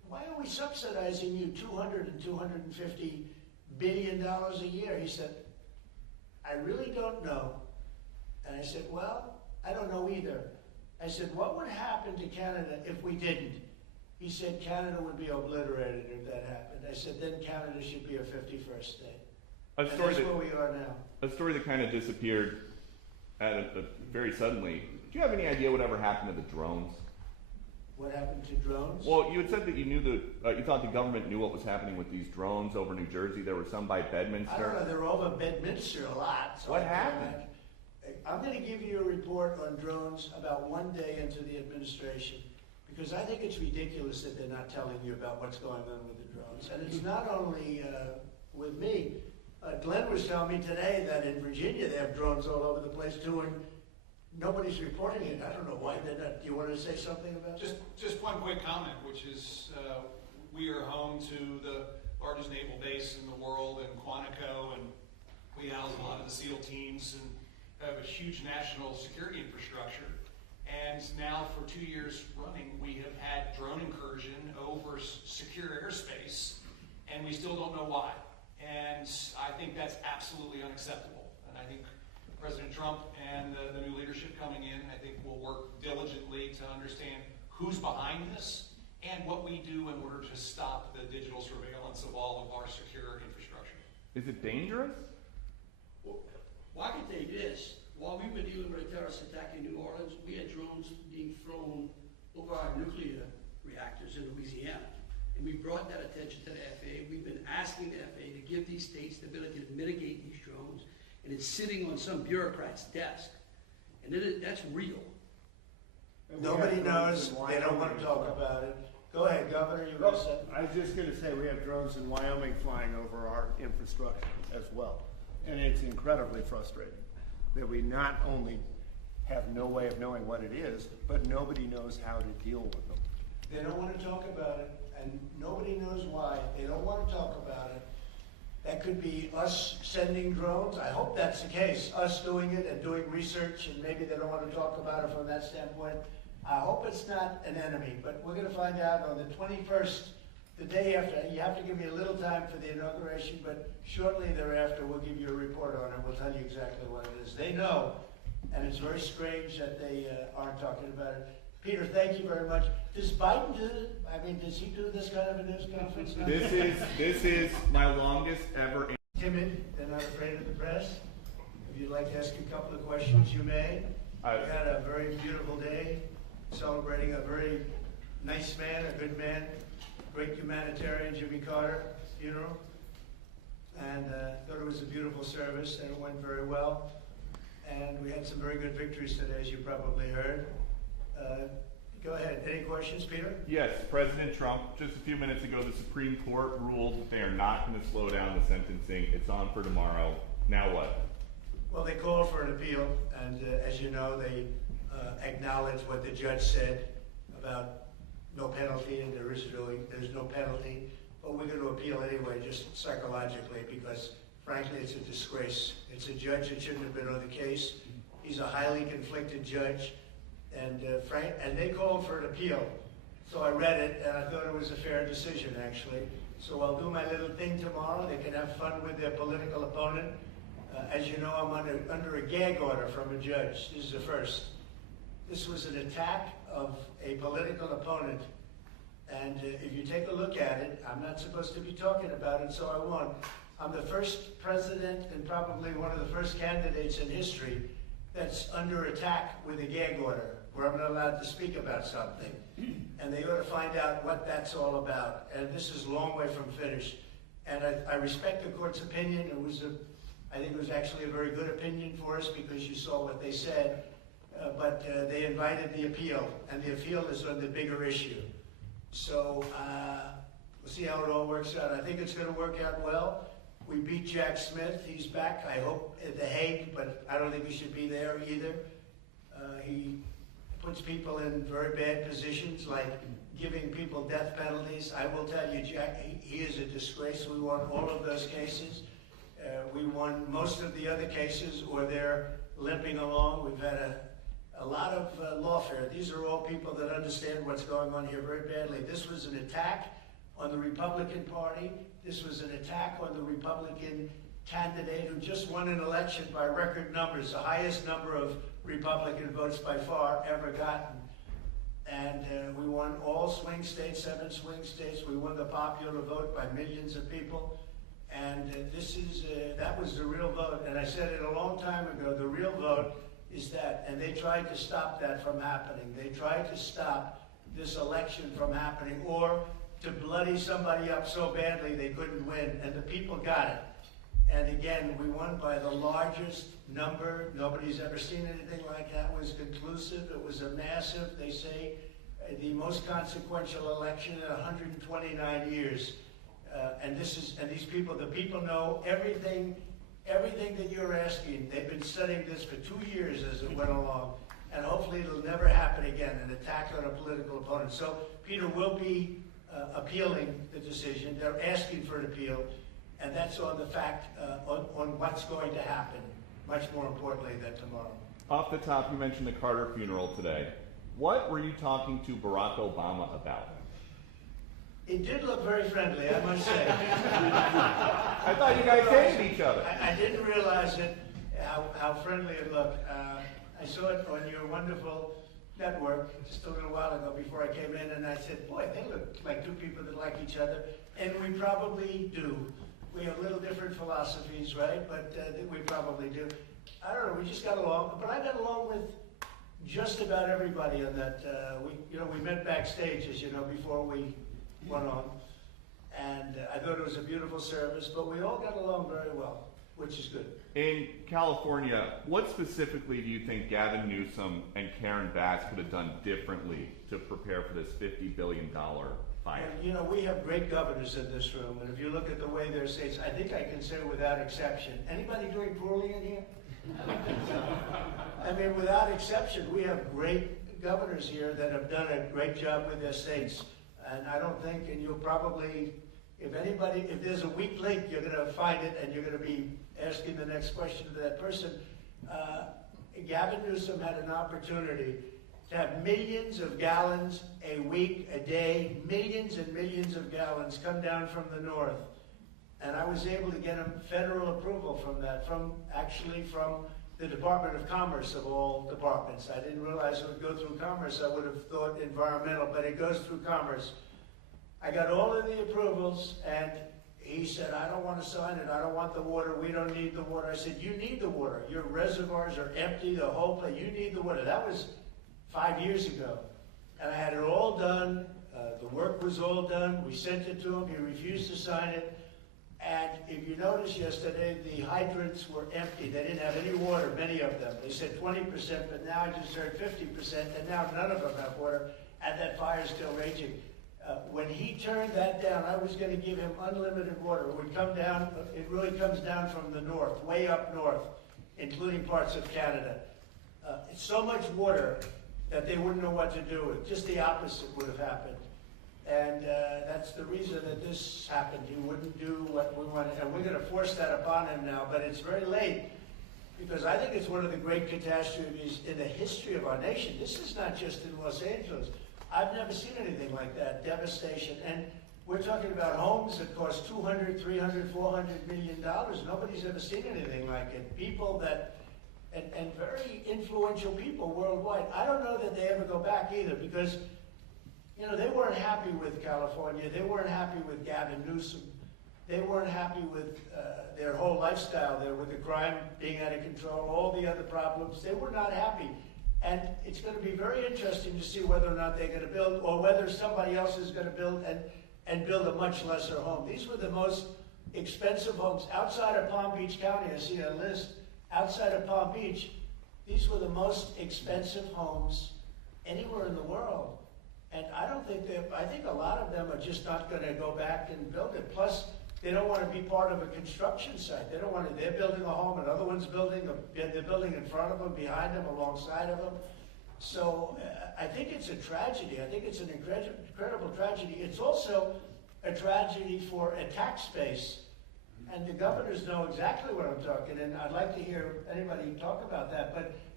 why are we subsidizing you $200 and $250 billion a year? He said, I really don't know. And I said, well, I don't know either. I said, what would happen to Canada if we didn't? He said, Canada would be obliterated if that happened. I said, then Canada should be a 51st state. And that's where we are now. A story that kind of disappeared very suddenly. Do you have any idea whatever happened to the drones? What happened to drones? Well, you had said that you knew you thought the government knew what was happening with these drones over New Jersey. There were some by Bedminster. I don't know. They're over Bedminster a lot. So what happened? I'm going to give you a report on drones about one day into the administration, because I think it's ridiculous that they're not telling you about what's going on with the drones. And it's not only with me. Glenn was telling me today that in Virginia they have drones all over the place too, and nobody's reporting it. I don't know why they're not. Do you want to say something about that? Just one quick comment, which is we are home to the largest naval base in the world in Quantico, and we house a lot of the SEAL teams and have a huge national security infrastructure. And now for 2 years running, we have had drone incursion over secure airspace, and we still don't know why. And I think that's absolutely unacceptable. And I think President Trump and the new leadership coming in, I think will work diligently to understand who's behind this and what we do in order to stop the digital surveillance of all of our secure infrastructure. Is it dangerous? Well, I can tell you this. While we were dealing with a terrorist attack in New Orleans, we had drones being flown over our nuclear reactors in Louisiana. And we brought that attention to the FAA. We've been asking the FAA to give these states the ability to mitigate these drones, and it's sitting on some bureaucrat's desk. And that's real. Nobody knows. They don't want to talk about it. Go ahead, Governor. You were going to say? I was just going to say we have drones in Wyoming flying over our infrastructure as well. And it's incredibly frustrating that we not only have no way of knowing what it is, but nobody knows how to deal with them. They don't want to talk about it, and nobody knows why. They don't want to talk about it. That could be us sending drones. I hope that's the case, us doing it and doing research, and maybe they don't want to talk about it from that standpoint. I hope it's not an enemy, but we're going to find out on the 21st, the day after. You have to give me a little time for the inauguration, but shortly thereafter we'll give you a report on it. We'll tell you exactly what it is. They know, and it's very strange that they aren't talking about it. Peter, thank you very much. Does Biden do it? I mean, does he do this kind of a news conference? This is my longest ever. Timid, they're not afraid of the press. If you'd like to ask a couple of questions, you may. We had a very beautiful day, celebrating a very nice man, a good man, great humanitarian, Jimmy Carter funeral. And thought it was a beautiful service, and it went very well. And we had some very good victories today, as you probably heard. Go ahead. Any questions, Peter? Yes, President Trump, just a few minutes ago, the Supreme Court ruled that they are not going to slow down the sentencing. It's on for tomorrow. Now what? Well, they called for an appeal, and as you know, they acknowledged what the judge said about no penalty, and there's no penalty. But we're going to appeal anyway, just psychologically, because frankly, it's a disgrace. It's a judge that shouldn't have been on the case. He's a highly conflicted judge. And they called for an appeal. So I read it, and I thought it was a fair decision, actually. So I'll do my little thing tomorrow. They can have fun with their political opponent. As you know, I'm under a gag order from a judge. This is the first. This was an attack of a political opponent. And if you take a look at it, I'm not supposed to be talking about it, so I won't. I'm the first president and probably one of the first candidates in history that's under attack with a gag order, where I'm not allowed to speak about something. And they ought to find out what that's all about. And this is a long way from finished. And I respect the court's opinion. I think it was actually a very good opinion for us, because you saw what they said. But they invited the appeal, and the appeal is on the bigger issue. So we'll see how it all works out. I think it's going to work out well. We beat Jack Smith. He's back, I hope, at The Hague, but I don't think he should be there either. He puts people in very bad positions, like giving people death penalties. I will tell you, Jack, he is a disgrace. We won all of those cases. We won most of the other cases, or they're limping along. We've had a a lot of lawfare. These are all people that understand what's going on here very badly. This was an attack on the Republican Party. This was an attack on the Republican candidate who just won an election by record numbers, the highest number of Republican votes by far ever gotten. And we won all swing states, 7 swing states. We won the popular vote by millions of people. And that was the real vote. And I said it a long time ago, the real vote is that. And they tried to stop that from happening. They tried to stop this election from happening, or to bloody somebody up so badly they couldn't win. And the people got it. And again, we won by the largest number. Nobody's ever seen anything like that. It was conclusive. It was a massive, they say, the most consequential election in 129 years. And these people, the people know everything that you're asking. They've been studying this for 2 years as it went along. And hopefully it'll never happen again, an attack on a political opponent. So Peter will be appealing the decision. They're asking for an appeal. And that's on the fact, on what's going to happen, much more importantly than tomorrow. Off the top, you mentioned the Carter funeral today. What were you talking to Barack Obama about? It did look very friendly, I must say. I thought you guys hated each other. I didn't realize it, how friendly it looked. I saw it on your wonderful network just a little while ago before I came in, and I said, boy, they look like two people that like each other. And we probably do. We have little different philosophies, right? But we probably do. I don't know, we just got along. But I got along with just about everybody on that. We met backstage, as you know, before we went on. And I thought it was a beautiful service, but we all got along very well, which is good. In California, what specifically do you think Gavin Newsom and Karen Bass could have done differently to prepare for this $50 billion fight? And, we have great governors in this room, and if you look at the way their states, I think I can say without exception. Anybody doing poorly in here? I mean, without exception, we have great governors here that have done a great job with their states. And I don't think, and you'll probably, if there's a weak link, you're going to find it, and you're going to be asking the next question to that person. Gavin Newsom had an opportunity to have millions of gallons a week, a day, millions and millions of gallons come down from the north. And I was able to get him federal approval from that, from the Department of Commerce of all departments. I didn't realize it would go through Commerce. I would have thought environmental, but it goes through Commerce. I got all of the approvals, and he said, I don't want to sign it. I don't want the water. We don't need the water. I said, you need the water. Your reservoirs are empty, the whole place. You need the water. That was 5 years ago. And I had it all done. The work was all done. We sent it to him. He refused to sign it. And if you noticed yesterday, the hydrants were empty. They didn't have any water, many of them. They said 20%, but now I just heard 50%, and now none of them have water, and that fire's still raging. When he turned that down, I was going to give him unlimited water. It would come down, it really comes down from the north, way up north, including parts of Canada. It's so much water that they wouldn't know what to do with. Just the opposite would have happened. And that's the reason that this happened. He wouldn't do what we wanted. And we're going to force that upon him now. But it's very late, because I think it's one of the great catastrophes in the history of our nation. This is not just in Los Angeles. I've never seen anything like that, devastation. And we're talking about homes that cost $200, $300, $400 million. Nobody's ever seen anything like it. People that, and very influential people worldwide. I don't know that they ever go back either, because they weren't happy with California. They weren't happy with Gavin Newsom. They weren't happy with their whole lifestyle there, with the crime being out of control, all the other problems. They were not happy. And it's going to be very interesting to see whether or not they're going to build, or whether somebody else is going to build and build a much lesser home. These were the most expensive homes. Outside of Palm Beach County, I see a list. Outside of Palm Beach, these were the most expensive homes anywhere in the world. And I think a lot of them are just not going to go back and build it. Plus, they don't want to be part of a construction site. They don't want to, they're building a home, another one's building, they're building in front of them, behind them, alongside of them. So I think it's a tragedy. I think it's an incredible tragedy. It's also a tragedy for a tax base. And the governors know exactly what I'm talking, and I'd like to hear anybody talk about that. But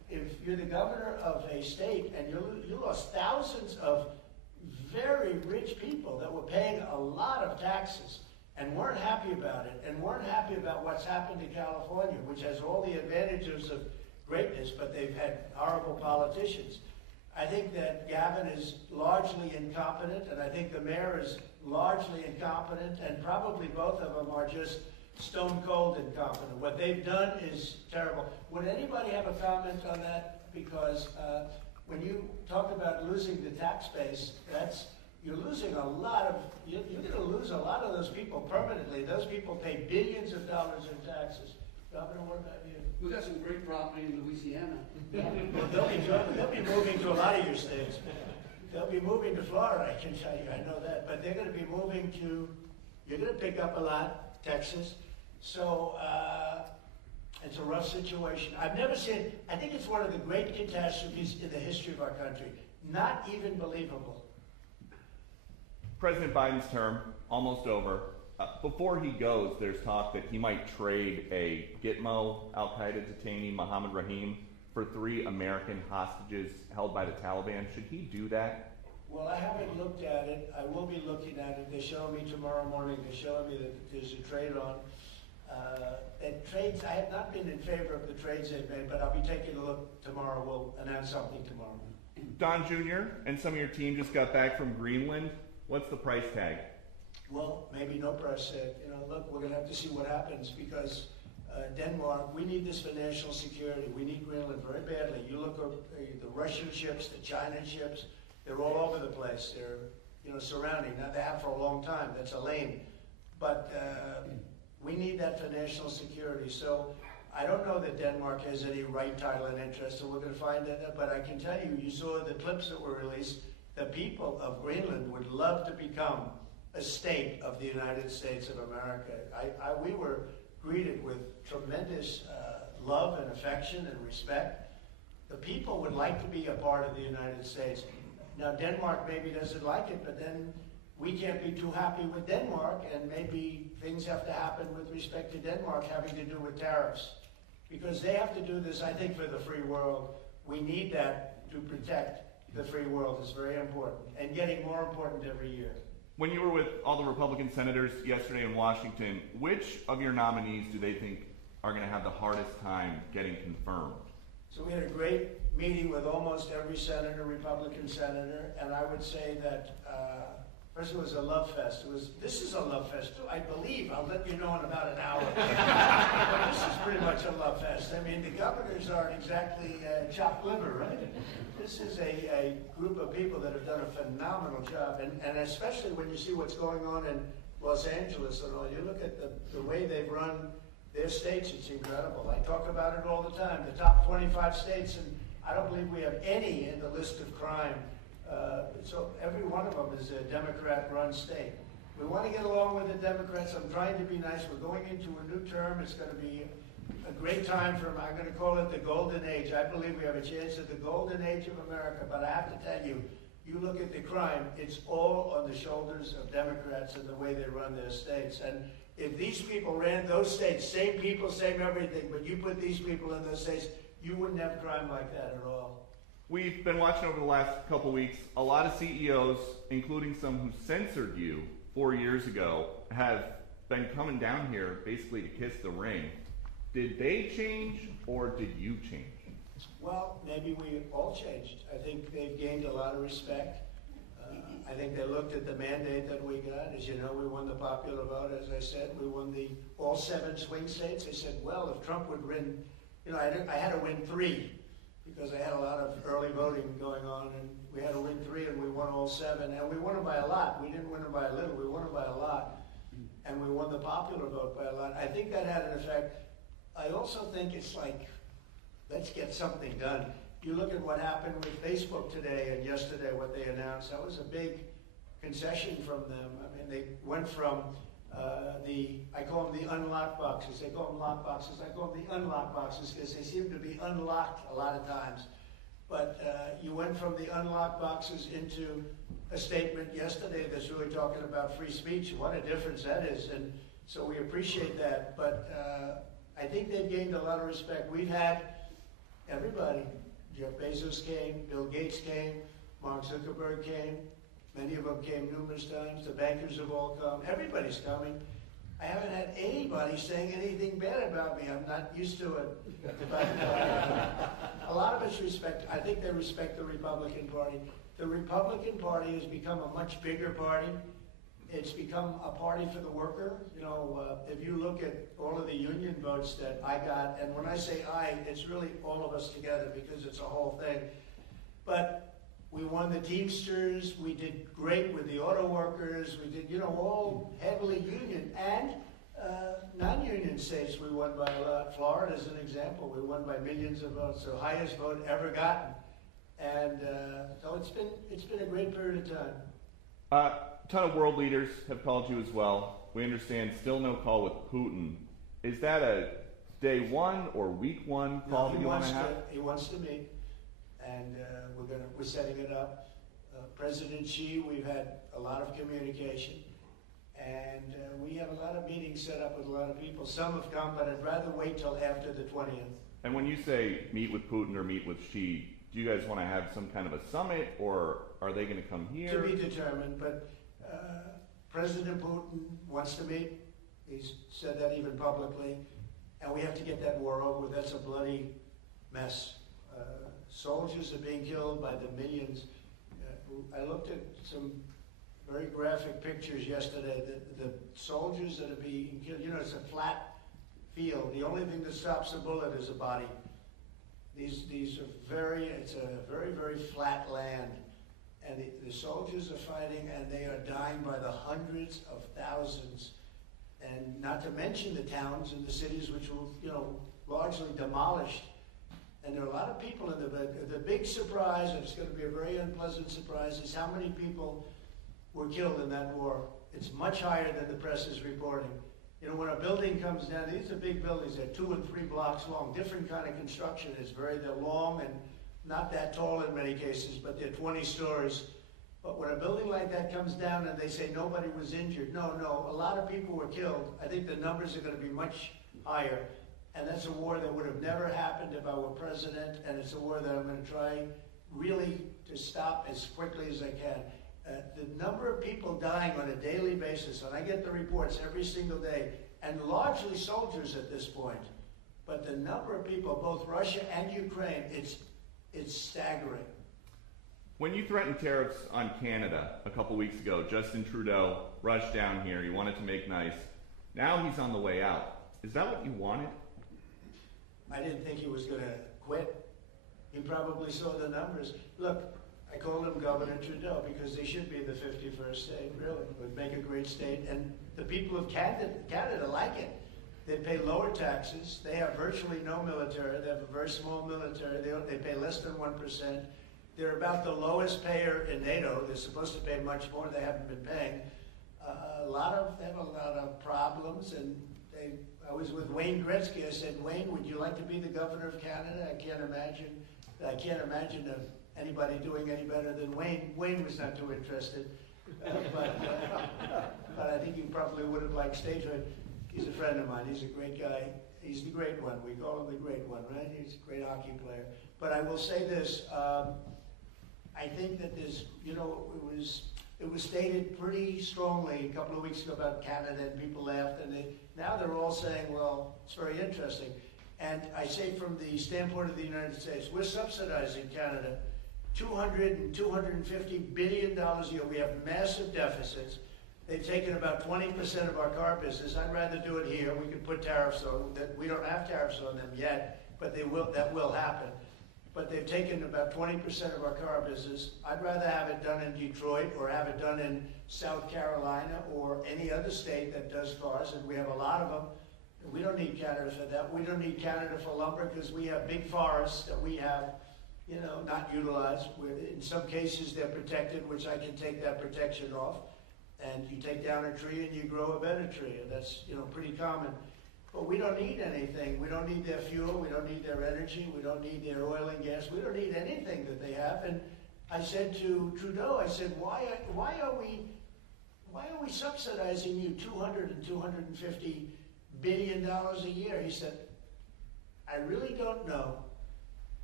if you're the governor of a state and you lost thousands of very rich people that were paying a lot of taxes and weren't happy about it, and weren't happy about what's happened to California, which has all the advantages of greatness, but they've had horrible politicians. I think that Gavin is largely incompetent, and I think the mayor is largely incompetent, and probably both of them are just stone cold incompetent. What they've done is terrible. Would anybody have a comment on that? Because when you talk about losing the tax base, you're losing a lot of, you're going to lose a lot of those people permanently. Those people pay billions of dollars in taxes. Governor, what about you? We got some great property in Louisiana. Well, they'll be moving to a lot of your states. They'll be moving to Florida, I can tell you, I know that. But they're going to be moving to, you're going to pick up a lot, Texas. So it's a rough situation. I've never seen, I think it's one of the great catastrophes in the history of our country. Not even believable. President Biden's term, almost over. Before he goes, there's talk that he might trade a Gitmo al-Qaeda detainee, Mohammed Rahim, for 3 American hostages held by the Taliban. Should he do that? Well, I haven't looked at it. I will be looking at it. They're showing me tomorrow morning. They're showing me that there's a trade on. And trades, I have not been in favor of the trades they've made, but I'll be taking a look tomorrow. We'll announce something tomorrow. Don Jr. and some of your team just got back from Greenland. What's the price tag? Well, maybe no price tag. You know, look, we're going to have to see what happens because Denmark, we need this for national security. We need Greenland very badly. You look at the Russian ships, the China ships, they're all over the place. They're, you know, surrounding. Now, they have for a long time. That's a lane. But we need that for national security. So I don't know that Denmark has any right, title, and interest, so we're going to find that. But I can tell you, you saw the clips that were released. The people of Greenland would love to become a state of the United States of America. We were greeted with tremendous love and affection and respect. The people would like to be a part of the United States. Now, Denmark maybe doesn't like it, but then we can't be too happy with Denmark, and maybe things have to happen with respect to Denmark having to do with tariffs. Because they have to do this, I think, for the free world. We need that to protect the free world. It's very important, and getting more important every year. When you were with all the Republican senators yesterday in Washington, which of your nominees do they think are going to have the hardest time getting confirmed? So we had a great meeting with almost every senator, Republican senator, and I would say that first it was a love fest. This is a love fest too, I believe. I'll let you know in about an hour. But this is pretty much a love fest. I mean, the governors aren't exactly chopped liver, right? This is a group of people that have done a phenomenal job, and especially when you see what's going on in Los Angeles and all. You look at the way they've run their states, it's incredible. I talk about it all the time. The top 25 states, and I don't believe we have any in the list of crime. So every one of them is a Democrat-run state. We want to get along with the Democrats. I'm trying to be nice. We're going into a new term. It's going to be a great time I'm going to call it the golden age. I believe we have a chance at the golden age of America, but I have to tell you, you look at the crime, it's all on the shoulders of Democrats and the way they run their states. And if these people ran those states, same people, same everything, but you put these people in those states, you wouldn't have crime like that at all. We've been watching over the last couple weeks, a lot of CEOs, including some who censored you 4 years ago, have been coming down here basically to kiss the ring. Did they change or did you change? Well, maybe we all changed. I think they've gained a lot of respect. I think they looked at the mandate that we got. As you know, we won the popular vote, as I said. We won all 7 swing states. They said, well, if Trump would win, you know, I had to win 3 because I had a lot of early voting going on, and we had to win 3, and we won all 7. And we won them by a lot. We didn't win them by a little. We won them by a lot. And we won the popular vote by a lot. I think that had an effect. I also think it's like, let's get something done. You look at what happened with Facebook today and yesterday, what they announced. That was a big concession from them. I mean, they went from I call them the unlock boxes. They call them lock boxes. I call them the unlock boxes because they seem to be unlocked a lot of times. But you went from the unlock boxes into a statement yesterday that's really talking about free speech. What a difference that is. And so we appreciate that. But I think they've gained a lot of respect. We've had Everybody. Jeff Bezos came, Bill Gates came, Mark Zuckerberg came. Many of them came numerous times. The bankers have all come. Everybody's coming. I haven't had anybody saying anything bad about me. I'm not used to it. But a lot of it's respect. I think they respect the Republican Party. The Republican Party has become a much bigger party. It's become a party for the worker. You know, if you look at all of the union votes that I got, and when I say I, it's really all of us together because it's a whole thing. But we won the Teamsters, we did great with the auto workers, we did, you know, all heavily union, and non-union states we won by a lot. Florida is an example, we won by millions of votes, the highest vote ever gotten. And so it's been a great period of time. A ton of world leaders have called you as well. We understand still no call with Putin. Is that a day one or week one call that you want to have? He wants to meet, and we're setting it up. President Xi, we've had a lot of communication, and we have a lot of meetings set up with a lot of people. Some have come, but I'd rather wait till after the 20th. And when you say meet with Putin or meet with Xi, do you guys want to have some kind of a summit, or are they going to come here? To be determined, but President Putin wants to meet. He's said that even publicly, and we have to get that war over with. That's a bloody mess. Soldiers are being killed by the millions. I looked at some very graphic pictures yesterday. The soldiers that are being killed, you know, it's a flat field. The only thing that stops the bullet is a body. These are it's a very, very flat land. And the soldiers are fighting, and they are dying by the hundreds of thousands. And not to mention the towns and the cities which were, you know, largely demolished. And there are a lot of people in the big surprise, and it's going to be a very unpleasant surprise, is how many people were killed in that war. It's much higher than the press is reporting. You know, when a building comes down, these are big buildings, they're 2 and 3 blocks long, different kind of construction. They're long and not that tall in many cases, but they're 20 stories. But when a building like that comes down and they say nobody was injured, no, a lot of people were killed. I think the numbers are going to be much higher. And that's a war that would have never happened if I were president, and it's a war that I'm going to try really to stop as quickly as I can. The number of people dying on a daily basis, and I get the reports every single day, and largely soldiers at this point, but the number of people, both Russia and Ukraine, it's staggering. When you threatened tariffs on Canada a couple weeks ago, Justin Trudeau rushed down here. He wanted to make nice. Now he's on the way out. Is that what you wanted? I didn't think he was going to quit. He probably saw the numbers. Look, I called him Governor Trudeau because they should be the 51st state, really. It would make a great state. And the people of Canada like it. They pay lower taxes. They have virtually no military. They have a very small military. They pay less than 1%. They're about the lowest payer in NATO. They're supposed to pay much more. They haven't been paying. They have a lot of problems. And I was with Wayne Gretzky. I said, Wayne, would you like to be the governor of Canada? I can't imagine anybody doing any better than Wayne. Wayne was not too interested. But I think he probably would have liked statehood. He's a friend of mine. He's a great guy. He's the great one. We call him the great one, right? He's a great hockey player. But I will say this. I think that there's, you know, it was stated pretty strongly a couple of weeks ago about Canada, and people laughed, and now they're all saying, well, it's very interesting. And I say from the standpoint of the United States, we're subsidizing Canada $200 and $250 billion a year. We have massive deficits. They've taken about 20% of our car business. I'd rather do it here. We could put tariffs on that. We don't have tariffs on them yet, but that will happen. But they've taken about 20% of our car business. I'd rather have it done in Detroit or have it done in South Carolina or any other state that does cars, and we have a lot of them. We don't need Canada for that. We don't need Canada for lumber because we have big forests that we have, you know, not utilized. In some cases, they're protected, which I can take that protection off. And you take down a tree and you grow a better tree, and that's, you know, pretty common. But we don't need anything. We don't need their fuel. We don't need their energy. We don't need their oil and gas. We don't need anything that they have. And I said to Trudeau, I said, why are we subsidizing you $200 and $250 billion a year? He said, I really don't know.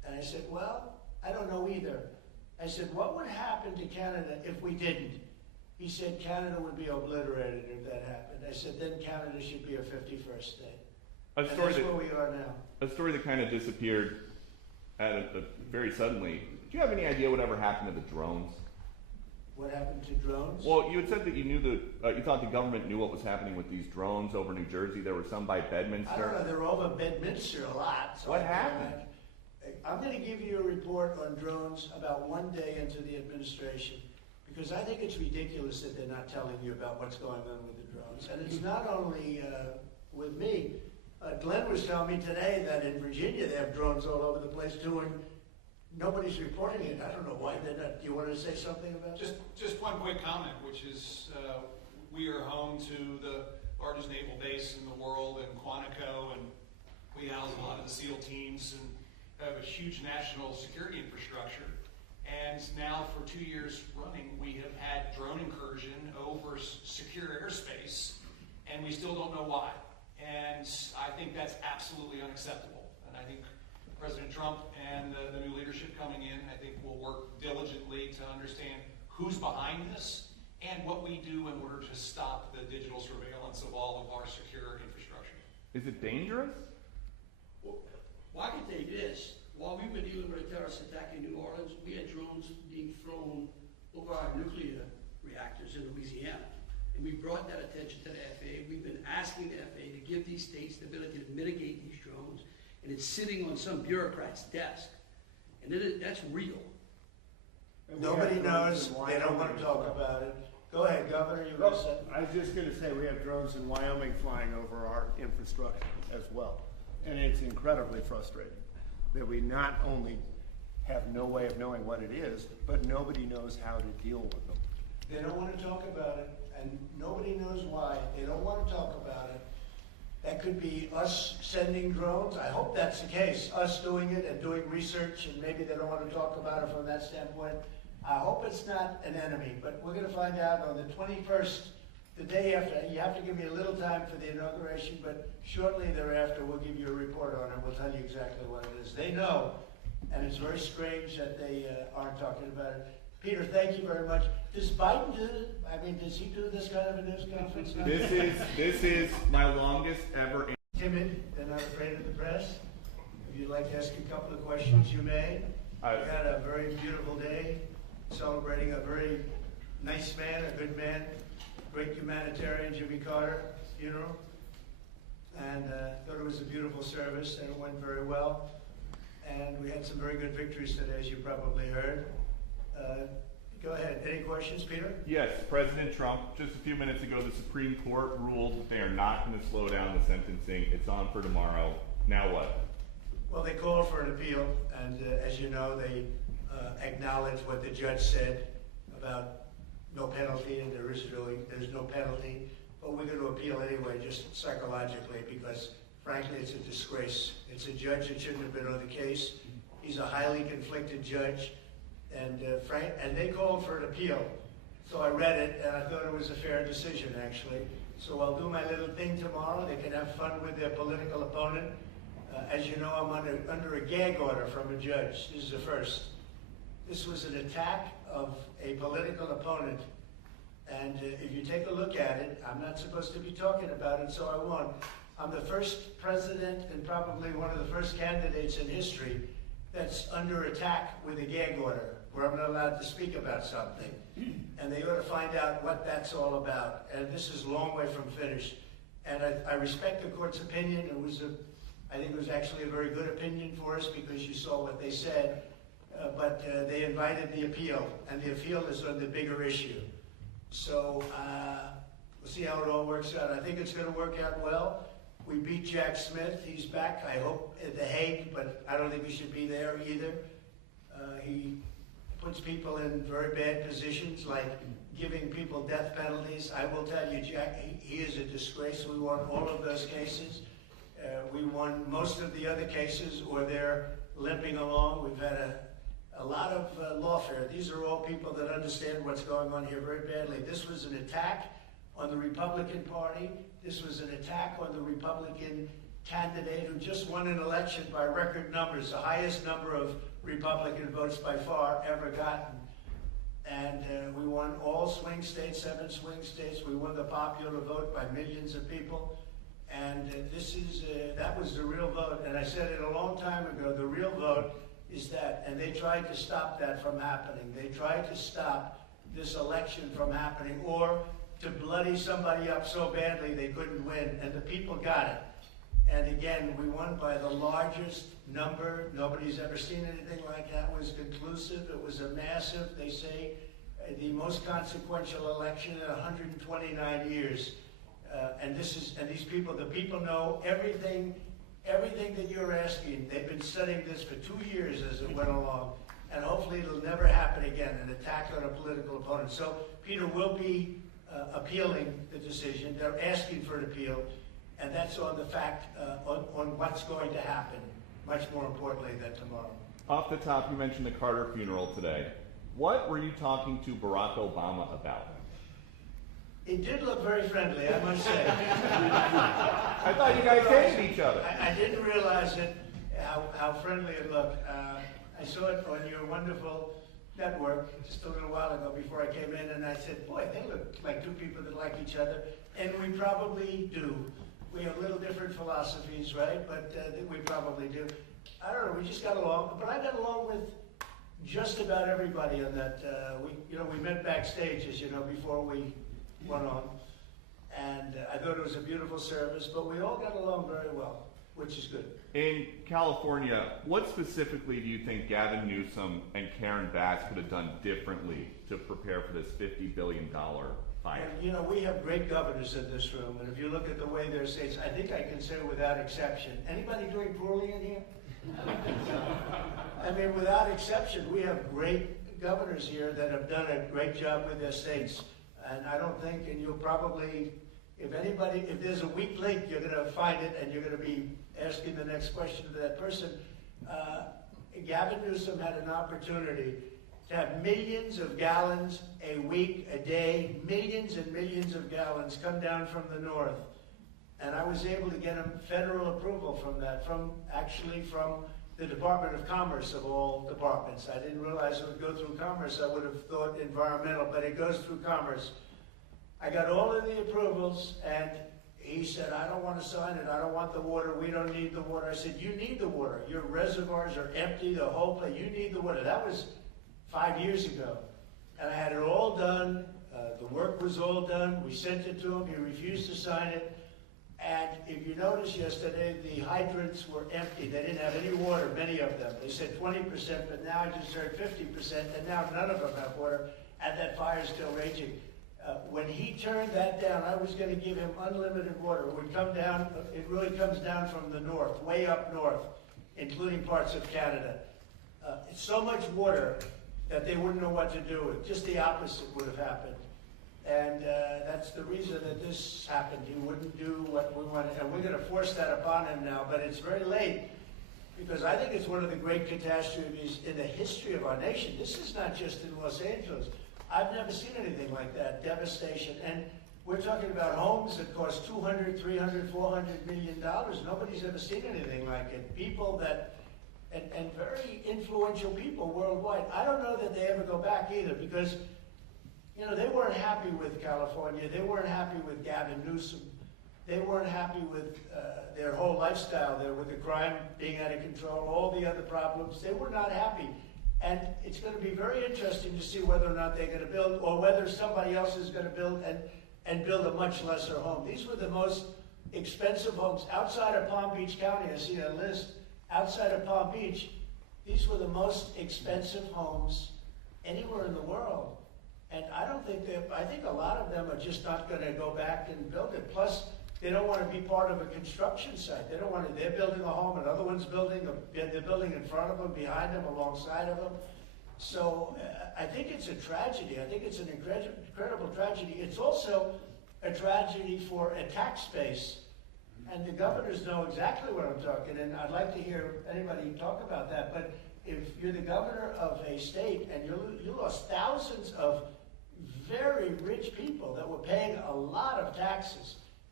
And I said, well, I don't know either. I said, what would happen to Canada if we didn't? He said, Canada would be obliterated if that happened. I said, then Canada should be a 51st state. And that's where we are now. A story that kind of disappeared very suddenly. Do you have any idea whatever happened to the drones? What happened to drones? Well, you had said that you thought the government knew what was happening with these drones over New Jersey. There were some by Bedminster. I don't know. They were over Bedminster a lot. So what happened? I'm going to give you a report on drones about one day into the administration, because I think it's ridiculous that they're not telling you about what's going on with the drones. And it's not only with me. Glenn was telling me today that in Virginia they have drones all over the place doing. Nobody's reporting it. I don't know why they're not. Do you want to say something about that? Just one quick comment, which is we are home to the largest naval base in the world in Quantico, and we house a lot of the SEAL teams and have a huge national security infrastructure. And now for 2 years running, we have had drone incursion over secure airspace, and we still don't know why. And I think that's absolutely unacceptable. And I think President Trump and the new leadership coming in, I think will work diligently to understand who's behind this and what we do in order to stop the digital surveillance of all of our secure infrastructure. Is it dangerous? Well, I can tell you this. While we were dealing with a terrorist attack in New Orleans, we had drones being flown over our nuclear reactors in Louisiana. And we brought that attention to the FAA. We've been asking the FAA to give these states the ability to mitigate these drones. And it's sitting on some bureaucrat's desk. And that's real. Nobody knows. They don't want to talk about it. Go ahead, Governor. You were going to say? I was just going to say we have drones in Wyoming flying over our infrastructure as well. And it's incredibly frustrating that we not only have no way of knowing what it is, but nobody knows how to deal with them. They don't want to talk about it, and nobody knows why. They don't want to talk about it. That could be us sending drones. I hope that's the case, us doing it and doing research, and maybe they don't want to talk about it from that standpoint. I hope it's not an enemy, but we're going to find out on the 21st, the day after. You have to give me a little time for the inauguration, but shortly thereafter we'll give you a report on it. We'll tell you exactly what it is. They know, and it's very strange that they aren't talking about it. Peter, thank you very much. Does Biden do it? I mean, does he do this kind of a news conference? This is my longest ever. Timid, they're not afraid of the press. If you'd like to ask a couple of questions, you may. We had a very beautiful day, celebrating a very nice man, a good man, great humanitarian, Jimmy Carter funeral. And thought it was a beautiful service, and it went very well. And we had some very good victories today, as you probably heard. Go ahead. Any questions, Peter? Yes, President Trump, just a few minutes ago, the Supreme Court ruled that they are not going to slow down the sentencing. It's on for tomorrow. Now what? Well, they called for an appeal, and as you know, they acknowledged what the judge said about no penalty, and there's no penalty. But we're going to appeal anyway, just psychologically, because frankly, it's a disgrace. It's a judge that shouldn't have been on the case. He's a highly conflicted judge. And they called for an appeal. So I read it, and I thought it was a fair decision, actually. So I'll do my little thing tomorrow. They can have fun with their political opponent. As you know, I'm under a gag order from a judge. This is the first. This was an attack of a political opponent. And if you take a look at it, I'm not supposed to be talking about it, so I won't. I'm the first president and probably one of the first candidates in history that's under attack with a gag order, where I'm not allowed to speak about something. And they ought to find out what that's all about. And this is a long way from finished. And I respect the court's opinion. I think it was actually a very good opinion for us, because you saw what they said. But they invited the appeal, and the appeal is on the bigger issue. So we'll see how it all works out. I think it's going to work out well. We beat Jack Smith. He's back, I hope, at The Hague, but I don't think he should be there either. He puts people in very bad positions, like giving people death penalties. I will tell you, Jack, he is a disgrace. We won all of those cases. We won most of the other cases, or they're limping along. We've had a lot of lawfare. These are all people that understand what's going on here very badly. This was an attack on the Republican Party. This was an attack on the Republican candidate who just won an election by record numbers, the highest number of Republican votes by far ever gotten. And we won all swing states, 7 swing states. We won the popular vote by millions of people. And that was the real vote. And I said it a long time ago, the real vote is that. And they tried to stop that from happening. They tried to stop this election from happening, or to bloody somebody up so badly they couldn't win. And the people got it. And again, we won by the largest number. Nobody's ever seen anything like that. It was conclusive. It was a massive, they say, the most consequential election in 129 years. And these people, the people know everything that you're asking. They've been studying this for 2 years as it went along. And hopefully it'll never happen again, an attack on a political opponent. So Peter will be appealing the decision. They're asking for an appeal. And that's on the fact, on what's going to happen, much more importantly than tomorrow. Off the top, you mentioned the Carter funeral today. What were you talking to Barack Obama about? It did look very friendly, I must say. I thought you guys hated each other. I didn't realize it, how friendly it looked. I saw it on your wonderful network just a little while ago before I came in, and I said, boy, they look like two people that like each other. And we probably do. We have little different philosophies, right? But we probably do. I don't know, we just got along. But I got along with just about everybody on that. We met backstage, as you know, before we went on. And I thought it was a beautiful service, but we all got along very well, which is good. In California, what specifically do you think Gavin Newsom and Karen Bass could have done differently to prepare for this $50 billion fight? And, we have great governors in this room, and if you look at the way their states, I think I can say without exception. Anybody doing poorly in here? I mean, without exception, we have great governors here that have done a great job with their states. And I don't think, and you'll probably, if there's a weak link, you're going to find it, and you're going to be asking the next question to that person. Gavin Newsom had an opportunity to have millions of gallons a week, a day, millions and millions of gallons come down from the north. And I was able to get him federal approval from that, from the Department of Commerce of all departments. I didn't realize it would go through Commerce. I would have thought environmental, but it goes through Commerce. I got all of the approvals, and he said, I don't want to sign it. I don't want the water. We don't need the water. I said, you need the water. Your reservoirs are empty, the whole place. You need the water. That was 5 years ago. And I had it all done. The work was all done. We sent it to him. He refused to sign it. And if you noticed yesterday, the hydrants were empty. They didn't have any water, many of them. They said 20%, but now I just heard 50%, and now none of them have water, and that fire's still raging. When he turned that down, I was going to give him unlimited water. It would come down, it really comes down from the north, way up north, including parts of Canada. It's so much water that they wouldn't know what to do with. Just the opposite would have happened. And that's the reason that this happened. He wouldn't do what we wanted. And we're going to force that upon him now. But it's very late, because I think it's one of the great catastrophes in the history of our nation. This is not just in Los Angeles. I've never seen anything like that, devastation. And we're talking about homes that cost $200, $300, $400 million. Nobody's ever seen anything like it. People that, and very influential people worldwide. I don't know that they ever go back either, because they weren't happy with California. They weren't happy with Gavin Newsom. They weren't happy with their whole lifestyle there, with the crime being out of control, all the other problems. They were not happy. And it's going to be very interesting to see whether or not they're going to build, or whether somebody else is going to build and build a much lesser home. These were the most expensive homes. Outside of Palm Beach County, I see a list. Outside of Palm Beach, these were the most expensive homes anywhere in the world. And I think a lot of them are just not going to go back and build it. Plus, they don't want to be part of a construction site. They don't want to, they're building a home, another one's building, they're building in front of them, behind them, alongside of them. So I think it's a tragedy. I think it's an incredible tragedy. It's also a tragedy for a tax base. And the governors know exactly what I'm talking, and I'd like to hear anybody talk about that. But if you're the governor of a state and you lost thousands of very rich people that were paying a lot of taxes,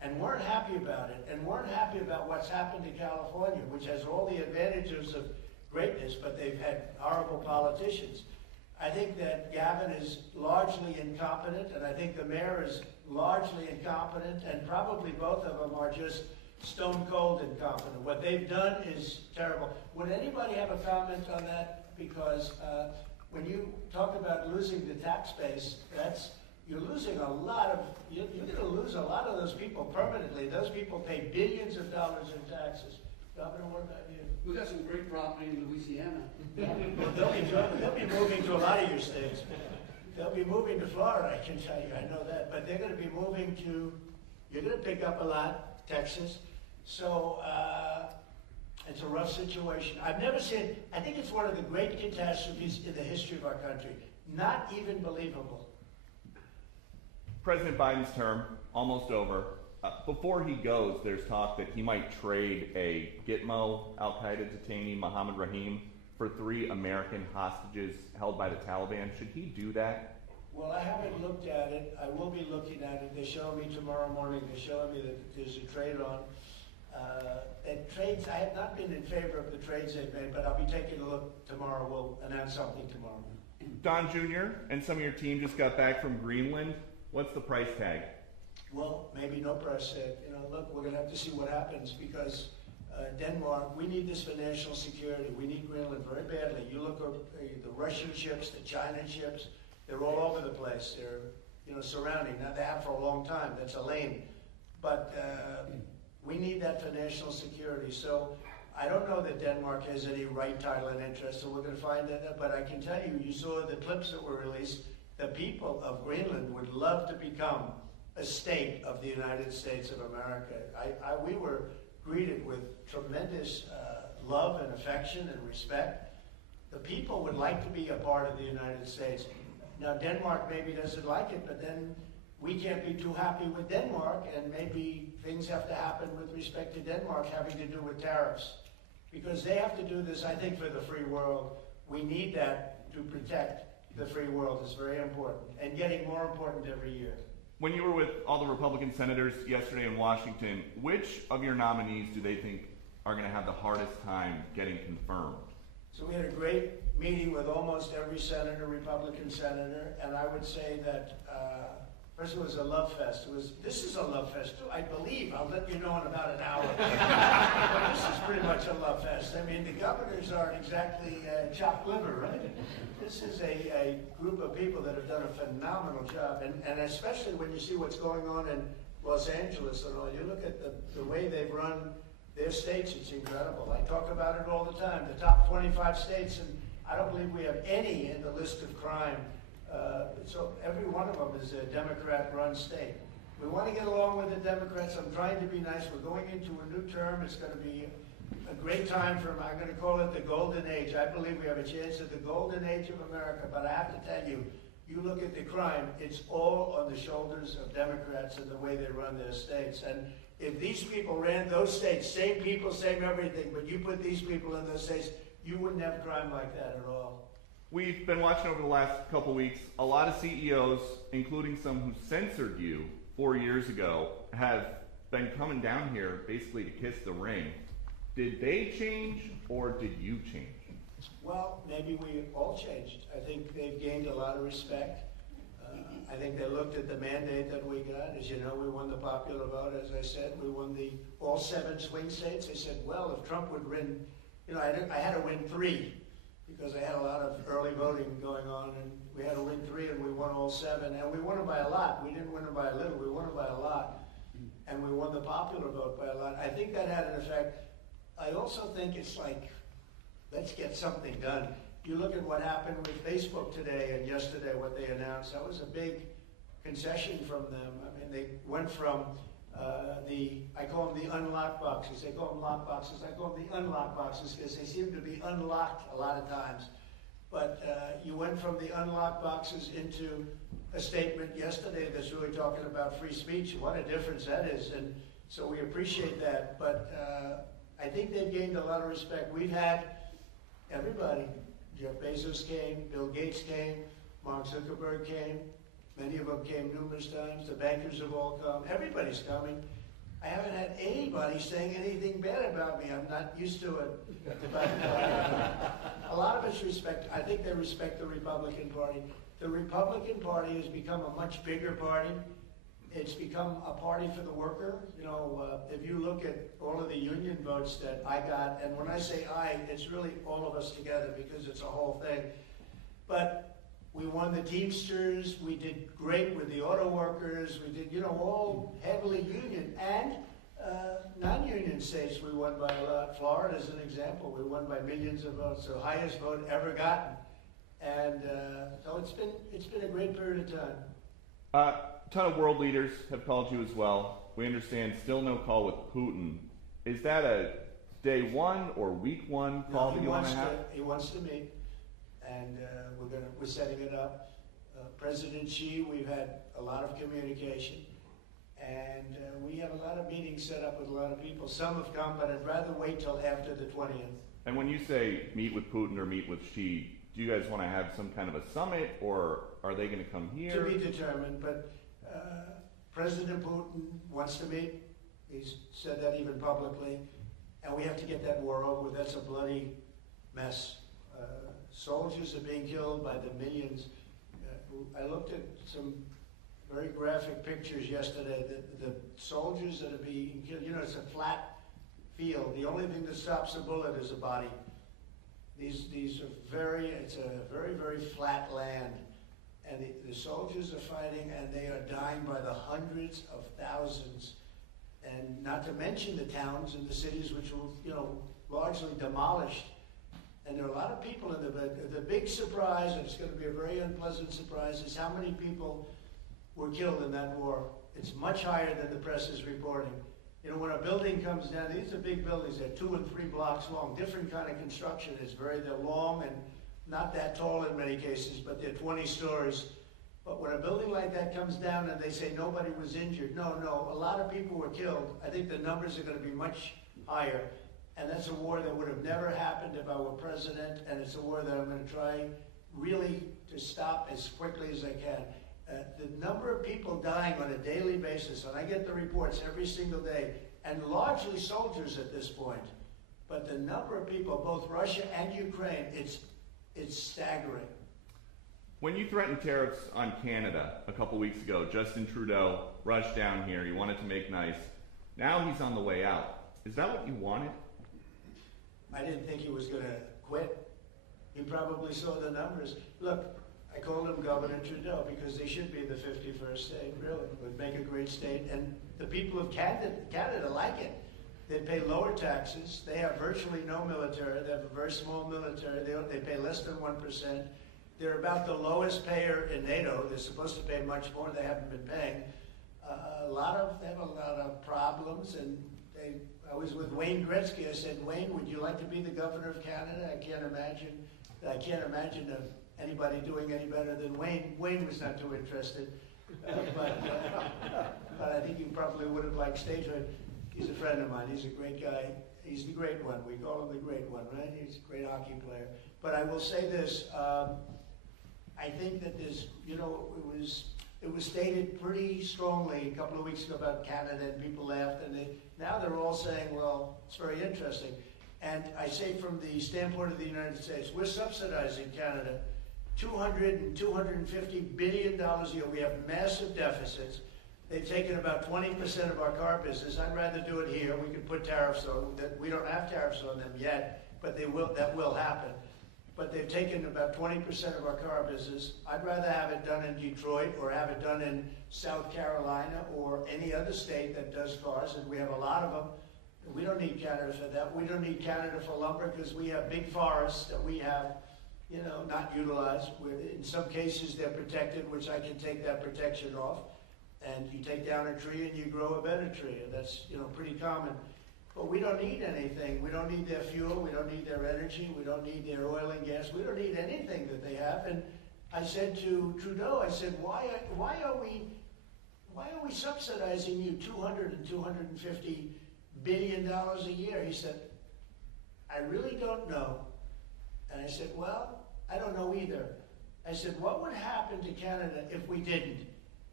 and weren't happy about it, and weren't happy about what's happened to California, which has all the advantages of greatness, but they've had horrible politicians. I think that Gavin is largely incompetent, and I think the mayor is largely incompetent, and probably both of them are just stone cold incompetent. What they've done is terrible. Would anybody have a comment on that? Because when you talk about losing the tax base, you're losing a lot of, you're going to lose a lot of those people permanently. Those people pay billions of dollars in taxes. Governor, what about you? We got some great property in Louisiana. They'll be moving to a lot of your states. They'll be moving to Florida, I can tell you, I know that. But they're going to be moving to, you're going to pick up a lot, Texas. So it's a rough situation. I've never seen, I think it's one of the great catastrophes in the history of our country. Not even believable. President Biden's term, almost over. Before he goes, there's talk that he might trade a Gitmo al-Qaeda detainee, Mohammed Rahim, for 3 American hostages held by the Taliban. Should he do that? Well, I haven't looked at it. I will be looking at it. They're showing me tomorrow morning. They're showing me that there's a trade on. And trades, I have not been in favor of the trades they've made, but I'll be taking a look tomorrow. We'll announce something tomorrow. Don Jr. and some of your team just got back from Greenland. What's the price tag? Well, maybe no price tag. You know, look, we're going to have to see what happens because Denmark, we need this for national security. We need Greenland very badly. You look at the Russian ships, the China ships, they're all over the place. They're, you know, surrounding. Now, they have for a long time. That's a lane. But we need that for national security. So I don't know that Denmark has any right, title, and interest, so we're going to find that out. But I can tell you, you saw the clips that were released. The people of Greenland would love to become a state of the United States of America. We were greeted with tremendous love and affection and respect. The people would like to be a part of the United States. Now, Denmark maybe doesn't like it, but then we can't be too happy with Denmark, and maybe things have to happen with respect to Denmark having to do with tariffs. Because they have to do this, I think, for the free world. We need that to protect the free world. It's very important, and getting more important every year. When you were with all the Republican senators yesterday in Washington, which of your nominees do they think are going to have the hardest time getting confirmed? So we had a great meeting with almost every senator, Republican senator, and I would say that first it was a love fest. This is a love fest too, I believe. I'll let you know in about an hour. But this is pretty much a love fest. I mean, the governors aren't exactly chopped liver, right? This is a group of people that have done a phenomenal job, and especially when you see what's going on in Los Angeles and all. You look at the way they've run their states, it's incredible. I talk about it all the time. The top 25 states, and I don't believe we have any in the list of crime. So every one of them is a Democrat-run state. We want to get along with the Democrats. I'm trying to be nice. We're going into a new term. It's going to be a great time for, I'm going to call it the golden age. I believe we have a chance at the golden age of America, but I have to tell you, you look at the crime, it's all on the shoulders of Democrats and the way they run their states. And if these people ran those states, same people, same everything, but you put these people in those states, you wouldn't have crime like that at all. We've been watching over the last couple weeks, a lot of CEOs, including some who censored you 4 years ago, have been coming down here basically to kiss the ring. Did they change or did you change? Well, maybe we all changed. I think they've gained a lot of respect. I think they looked at the mandate that we got. As you know, we won the popular vote, as I said. We won all 7 swing states. They said, well, if Trump would win, you know, I had to win 3 because I had a lot of early voting going on, and we had to win 3, and we won all 7. And we won them by a lot. We didn't win them by a little. We won them by a lot. And we won the popular vote by a lot. I think that had an effect. I also think it's like, let's get something done. You look at what happened with Facebook today and yesterday, what they announced. That was a big concession from them. I mean, they went from I call them the unlock boxes. They call them lock boxes. I call them the unlock boxes because they seem to be unlocked a lot of times. But you went from the unlock boxes into a statement yesterday that's really talking about free speech. What a difference that is. And so we appreciate that. But I think they've gained a lot of respect. We've had everybody. Jeff Bezos came, Bill Gates came, Mark Zuckerberg came. Many of them came numerous times. The bankers have all come. Everybody's coming. I haven't had anybody saying anything bad about me. I'm not used to it. But a lot of us respect, I think they respect the Republican Party. The Republican Party has become a much bigger party. It's become a party for the worker. You know, if you look at all of the union votes that I got, and when I say I, it's really all of us together because it's a whole thing. But we won the Teamsters, we did great with the auto workers, we did, you know, all heavily union, and non-union states we won by a lot. Florida is an example, we won by millions of votes, the highest vote ever gotten. And so it's been a great period of time. A ton of world leaders have called you as well. We understand still no call with Putin. Is that a day one or week one call that you want to have? He wants to meet, and we're setting it up. President Xi, we've had a lot of communication, and we have a lot of meetings set up with a lot of people. Some have come, but I'd rather wait till after the 20th. And when you say meet with Putin or meet with Xi, do you guys want to have some kind of a summit, or are they going to come here? To be determined, but President Putin wants to meet. He's said that even publicly, and we have to get that war over with. That's a bloody mess. Soldiers are being killed by the millions. I looked at some very graphic pictures yesterday. The soldiers that are being killed, you know, it's a flat field. The only thing that stops a bullet is a body. These are it's a very, very flat land. And the soldiers are fighting, and they are dying by the hundreds of thousands. And not to mention the towns and the cities which were, you know, largely demolished. And there are a lot of people in the big surprise, and it's going to be a very unpleasant surprise, is how many people were killed in that war. It's much higher than the press is reporting. You know, when a building comes down, these are big buildings, they're 2 and 3 blocks long, different kind of construction. They're long and not that tall in many cases, but they're 20 stories. But when a building like that comes down and they say nobody was injured, no, a lot of people were killed. I think the numbers are going to be much higher. And that's a war that would have never happened if I were president, and it's a war that I'm going to try really to stop as quickly as I can. The number of people dying on a daily basis, and I get the reports every single day, and largely soldiers at this point, but the number of people, both Russia and Ukraine, it's staggering. When you threatened tariffs on Canada a couple weeks ago, Justin Trudeau rushed down here. He wanted to make nice. Now he's on the way out. Is that what you wanted? I didn't think he was going to quit. He probably saw the numbers. Look, I called him Governor Trudeau because they should be the 51st state, really. It would make a great state. And the people of Canada like it. They pay lower taxes. They have virtually no military. They have a very small military. They pay less than 1%. They're about the lowest payer in NATO. They're supposed to pay much more. They haven't been paying. They have a lot of problems, and I was with Wayne Gretzky. I said, Wayne, would you like to be the governor of Canada? I can't imagine anybody doing any better than Wayne. Wayne was not too interested, but I think he probably would have liked statehood. He's a friend of mine. He's a great guy. He's the great one. We call him the great one, right? He's a great hockey player. But I will say this. I think that there's, you know, it was stated pretty strongly a couple of weeks ago about Canada, and people laughed, and now they're all saying, well, it's very interesting. And I say from the standpoint of the United States, we're subsidizing Canada $200 and $250 billion a year. We have massive deficits. They've taken about 20% of our car business. I'd rather do it here. We could put tariffs on that. We don't have tariffs on them yet, but that will happen. But they've taken about 20% of our car business. I'd rather have it done in Detroit or have it done in South Carolina or any other state that does cars, and we have a lot of them. We don't need Canada for that. We don't need Canada for lumber because we have big forests that we have, you know, not utilized. In some cases, they're protected, which I can take that protection off. And you take down a tree and you grow a better tree. And that's, you know, pretty common. But we don't need anything. We don't need their fuel. We don't need their energy. We don't need their oil and gas. We don't need anything that they have. And I said to Trudeau, I said, why are we subsidizing you $200 and $250 billion a year? He said, I really don't know. And I said, well, I don't know either. I said, what would happen to Canada if we didn't?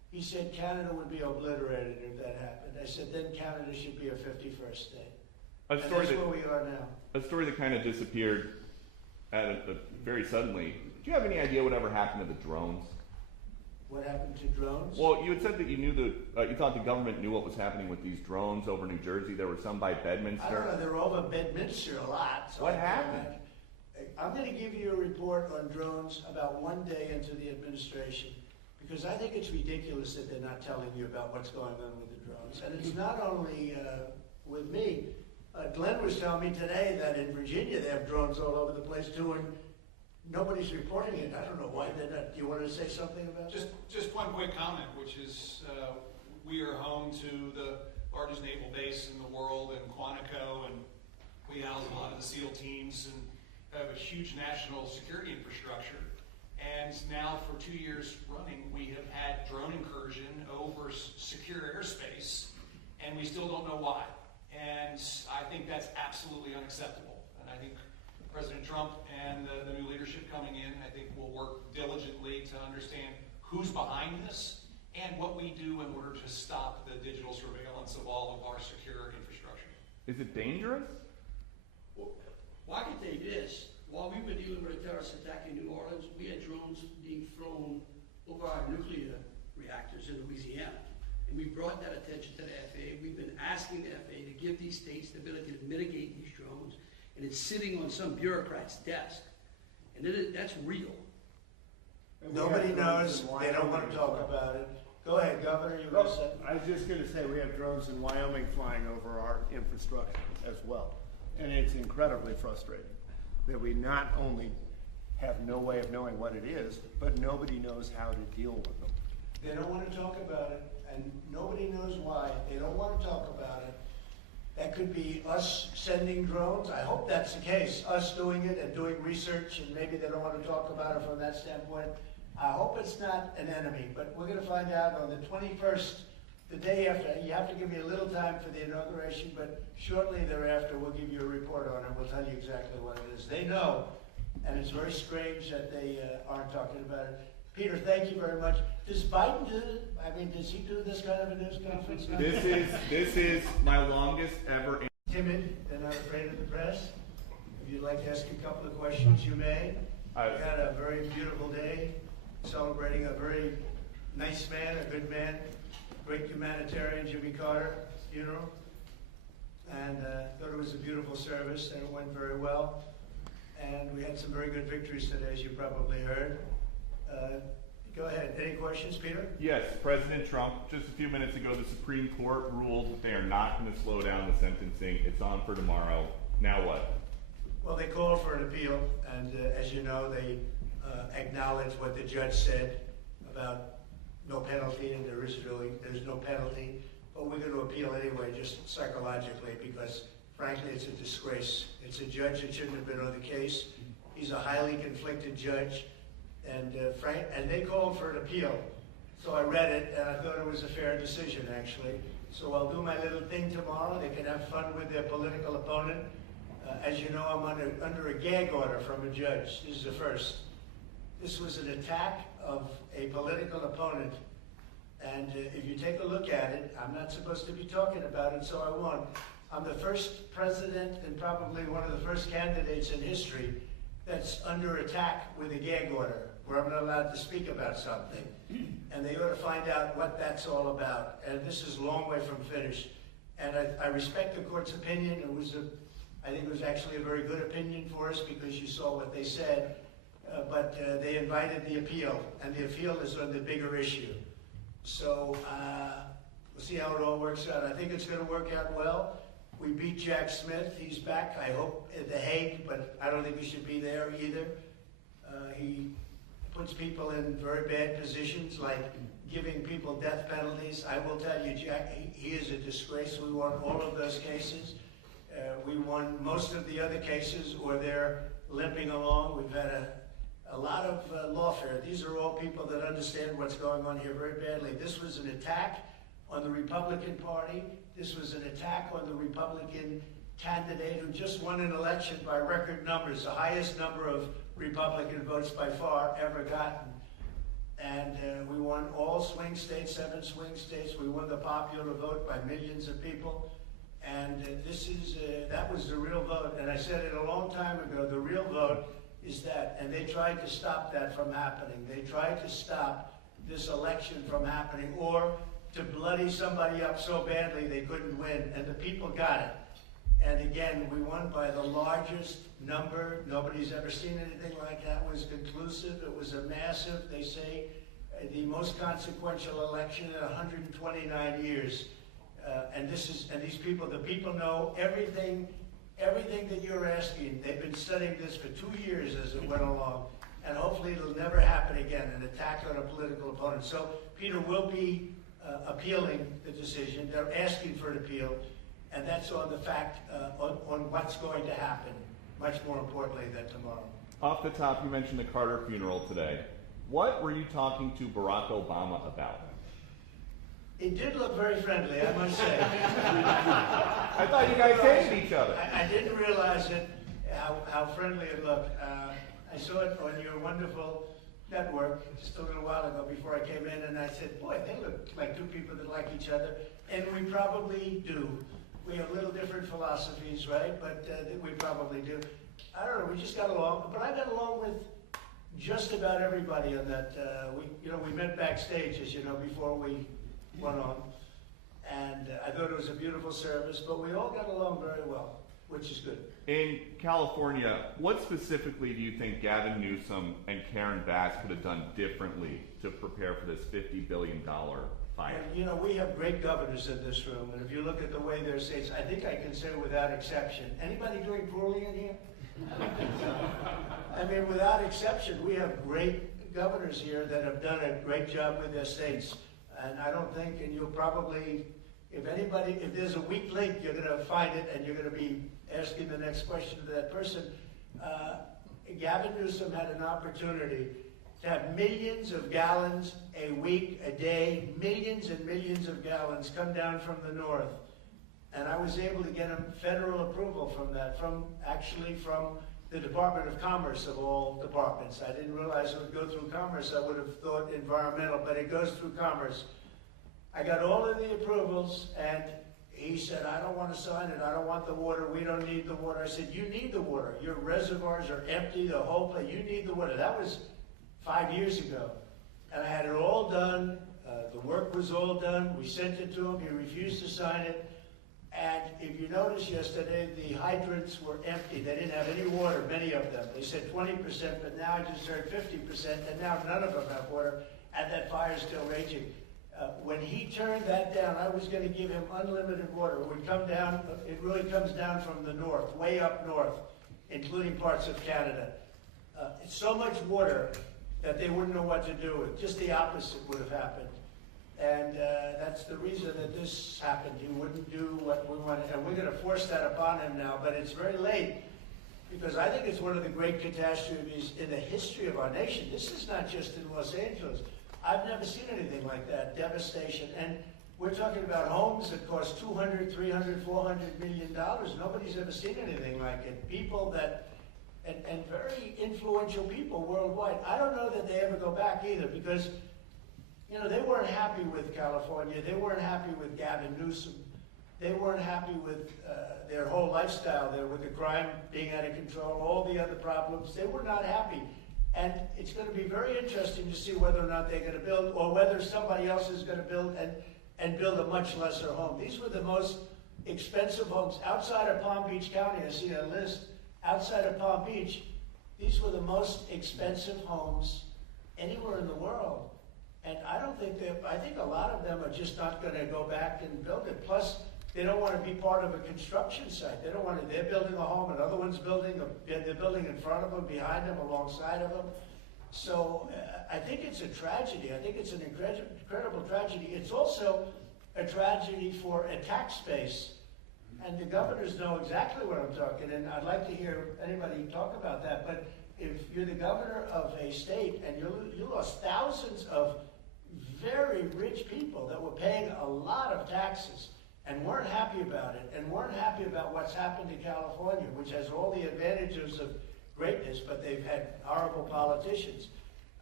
he said Canada would be obliterated if that happened. I said, then Canada should be a 51st state. And that's where we are now. A story that kind of disappeared very suddenly. Do you have any idea whatever happened to the drones? What happened to drones? Well, you had said that you thought the government knew what was happening with these drones over New Jersey. There were some by Bedminster. I don't know, they're over Bedminster a lot. So What happened? I'm going to give you a report on drones about one day into the administration, because I think it's ridiculous that they're not telling you about what's going on with the drones. And it's not only with me. Glenn was telling me today that in Virginia they have drones all over the place too, and nobody's reporting it. I don't know why they're not. Do you want to say something about that? Just one quick comment, which is we are home to the largest naval base in the world in Quantico, and we house a lot of the SEAL teams and have a huge national security infrastructure. And now for 2 years running, we have had drone incursion over secure airspace, and we still don't know why. And I think that's absolutely unacceptable. And I think President Trump and the new leadership coming in, I think will work diligently to understand who's behind this and what we do in order to stop the digital surveillance of all of our secure infrastructure. Is it dangerous? Well, I can tell you this. While we were dealing with a terrorist attack in New Orleans, we had drones being flown over our nuclear reactors in Louisiana. And we brought that attention to the FAA. We've been asking the FAA to give these states the ability to mitigate these drones. And it's sitting on some bureaucrat's desk. And that's real. Nobody knows. They don't want to talk about it. Go ahead, Governor. You were going to say. I was just going to say we have drones in Wyoming flying over our infrastructure as well. And it's incredibly frustrating that we not only have no way of knowing what it is, but nobody knows how to deal with them. They don't want to talk about it, and nobody knows why. They don't want to talk about it. That could be us sending drones. I hope that's the case, us doing it and doing research, and maybe they don't want to talk about it from that standpoint. I hope it's not an enemy, but we're going to find out on the 21st, the day after. You have to give me a little time for the inauguration, but shortly thereafter we'll give you a report on it. We'll tell you exactly what it is. They know, and it's very strange that they aren't talking about it. Peter, thank you very much. Does Biden do it? I mean, does he do this kind of a news conference? This is my longest ever. Timid and not afraid of the press. If you'd like to ask a couple of questions, you may. We had a very beautiful day, celebrating a very nice man, a good man, great humanitarian, Jimmy Carter funeral. And thought it was a beautiful service, and it went very well. And we had some very good victories today, as you probably heard. Go ahead. Any questions, Peter? Yes, President Trump, just a few minutes ago, the Supreme Court ruled that they are not going to slow down the sentencing. It's on for tomorrow. Now what? Well, they called for an appeal, and as you know, they acknowledged what the judge said about no penalty, and there's no penalty. But we're going to appeal anyway, just psychologically, because frankly, it's a disgrace. It's a judge that shouldn't have been on the case. He's a highly conflicted judge. And they called for an appeal. So I read it, and I thought it was a fair decision, actually. So I'll do my little thing tomorrow. They can have fun with their political opponent. As you know, I'm under a gag order from a judge. This is the first. This was an attack of a political opponent. And if you take a look at it, I'm not supposed to be talking about it, so I won't. I'm the first president and probably one of the first candidates in history that's under attack with a gag order, where I'm not allowed to speak about something. And they ought to find out what that's all about. And this is a long way from finished. And I respect the court's opinion. I think it was actually a very good opinion for us, because you saw what they said. But they invited the appeal, and the appeal is on the bigger issue. So we'll see how it all works out. I think it's going to work out well. We beat Jack Smith. He's back, I hope, at The Hague, but I don't think he should be there either. He puts people in very bad positions, like giving people death penalties. I will tell you, Jack, he is a disgrace. We won all of those cases. We won most of the other cases, or they're limping along. We've had a lot of lawfare. These are all people that understand what's going on here very badly. This was an attack on the Republican Party. This was an attack on the Republican candidate who just won an election by record numbers, the highest number of Republican votes by far ever gotten. And we won won all swing states, 7 swing states. We won the popular vote by millions of people. And that was the real vote. And I said it a long time ago, the real vote is that. And they tried to stop that from happening. They tried to stop this election from happening, or to bloody somebody up so badly they couldn't win. And the people got it. And again, we won by the largest number. Nobody's ever seen anything like that. It was conclusive. It was a massive, they say, the most consequential election in 129 years. And these people, the people know everything that you're asking. They've been studying this for 2 years as it went along. And hopefully it'll never happen again, an attack on a political opponent. So Peter will be appealing the decision. They're asking for an appeal. And that's on the fact, on what's going to happen, much more importantly than tomorrow. Off the top, you mentioned the Carter funeral today. What were you talking to Barack Obama about? It did look very friendly, I must say. I thought you guys hated each other. I didn't realize it, how friendly it looked. I saw it on your wonderful network just a little while ago before I came in, and I said, boy, they look like 2 people that like each other. And we probably do. We have little different philosophies, right? But we probably do. I don't know, we just got along. But I got along with just about everybody on that. We met backstage, as you know, before we went on. And I thought it was a beautiful service, but we all got along very well, which is good. In California, what specifically do you think Gavin Newsom and Karen Bass could have done differently to prepare for this $50 billion fire? And, we have great governors in this room, and if you look at the way their states, I think I can say without exception. Anybody doing poorly in here? I mean, without exception, we have great governors here that have done a great job with their states. And I don't think, and you'll probably, if there's a weak link, you're going to find it, and you're going to be asking the next question to that person. Gavin Newsom had an opportunity to have millions of gallons a week, a day, millions and millions of gallons come down from the north. And I was able to get him federal approval from that, from the Department of Commerce of all departments. I didn't realize it would go through Commerce. I would have thought environmental, but it goes through Commerce. I got all of the approvals, and he said, I don't want to sign it. I don't want the water. We don't need the water. I said, you need the water. Your reservoirs are empty, the whole place. You need the water. That was 5 years ago. And I had it all done. The work was all done. We sent it to him. He refused to sign it. And if you noticed yesterday, the hydrants were empty. They didn't have any water, many of them. They said 20%, but now I just heard 50%, and now none of them have water, and that fire's still raging. When he turned that down, I was going to give him unlimited water. It would come down, it really comes down from the north, way up north, including parts of Canada. It's so much water that they wouldn't know what to do with. Just the opposite would have happened. And that's the reason that this happened. He wouldn't do what we wanted. And we're going to force that upon him now, but it's very late. Because I think it's one of the great catastrophes in the history of our nation. This is not just in Los Angeles. I've never seen anything like that, devastation. And we're talking about homes that cost $200, $300, $400 million. Nobody's ever seen anything like it. People that, and very influential people worldwide. I don't know that they ever go back either, because they weren't happy with California. They weren't happy with Gavin Newsom. They weren't happy with their whole lifestyle there, with the crime being out of control, all the other problems. They were not happy. And it's going to be very interesting to see whether or not they're going to build, or whether somebody else is going to build and build a much lesser home. These were the most expensive homes. Outside of Palm Beach County, I see a list. Outside of Palm Beach, these were the most expensive homes anywhere in the world. And I think a lot of them are just not going to go back and build it. Plus, they don't want to be part of a construction site. They don't want to, they're building a home, another one's building, they're building in front of them, behind them, alongside of them. So I think it's a tragedy. I think it's an incredible tragedy. It's also a tragedy for a tax base. And the governors know exactly what I'm talking, and I'd like to hear anybody talk about that. But if you're the governor of a state and you lost thousands of very rich people that were paying a lot of taxes and weren't happy about it, and weren't happy about what's happened to California, which has all the advantages of greatness, but they've had horrible politicians.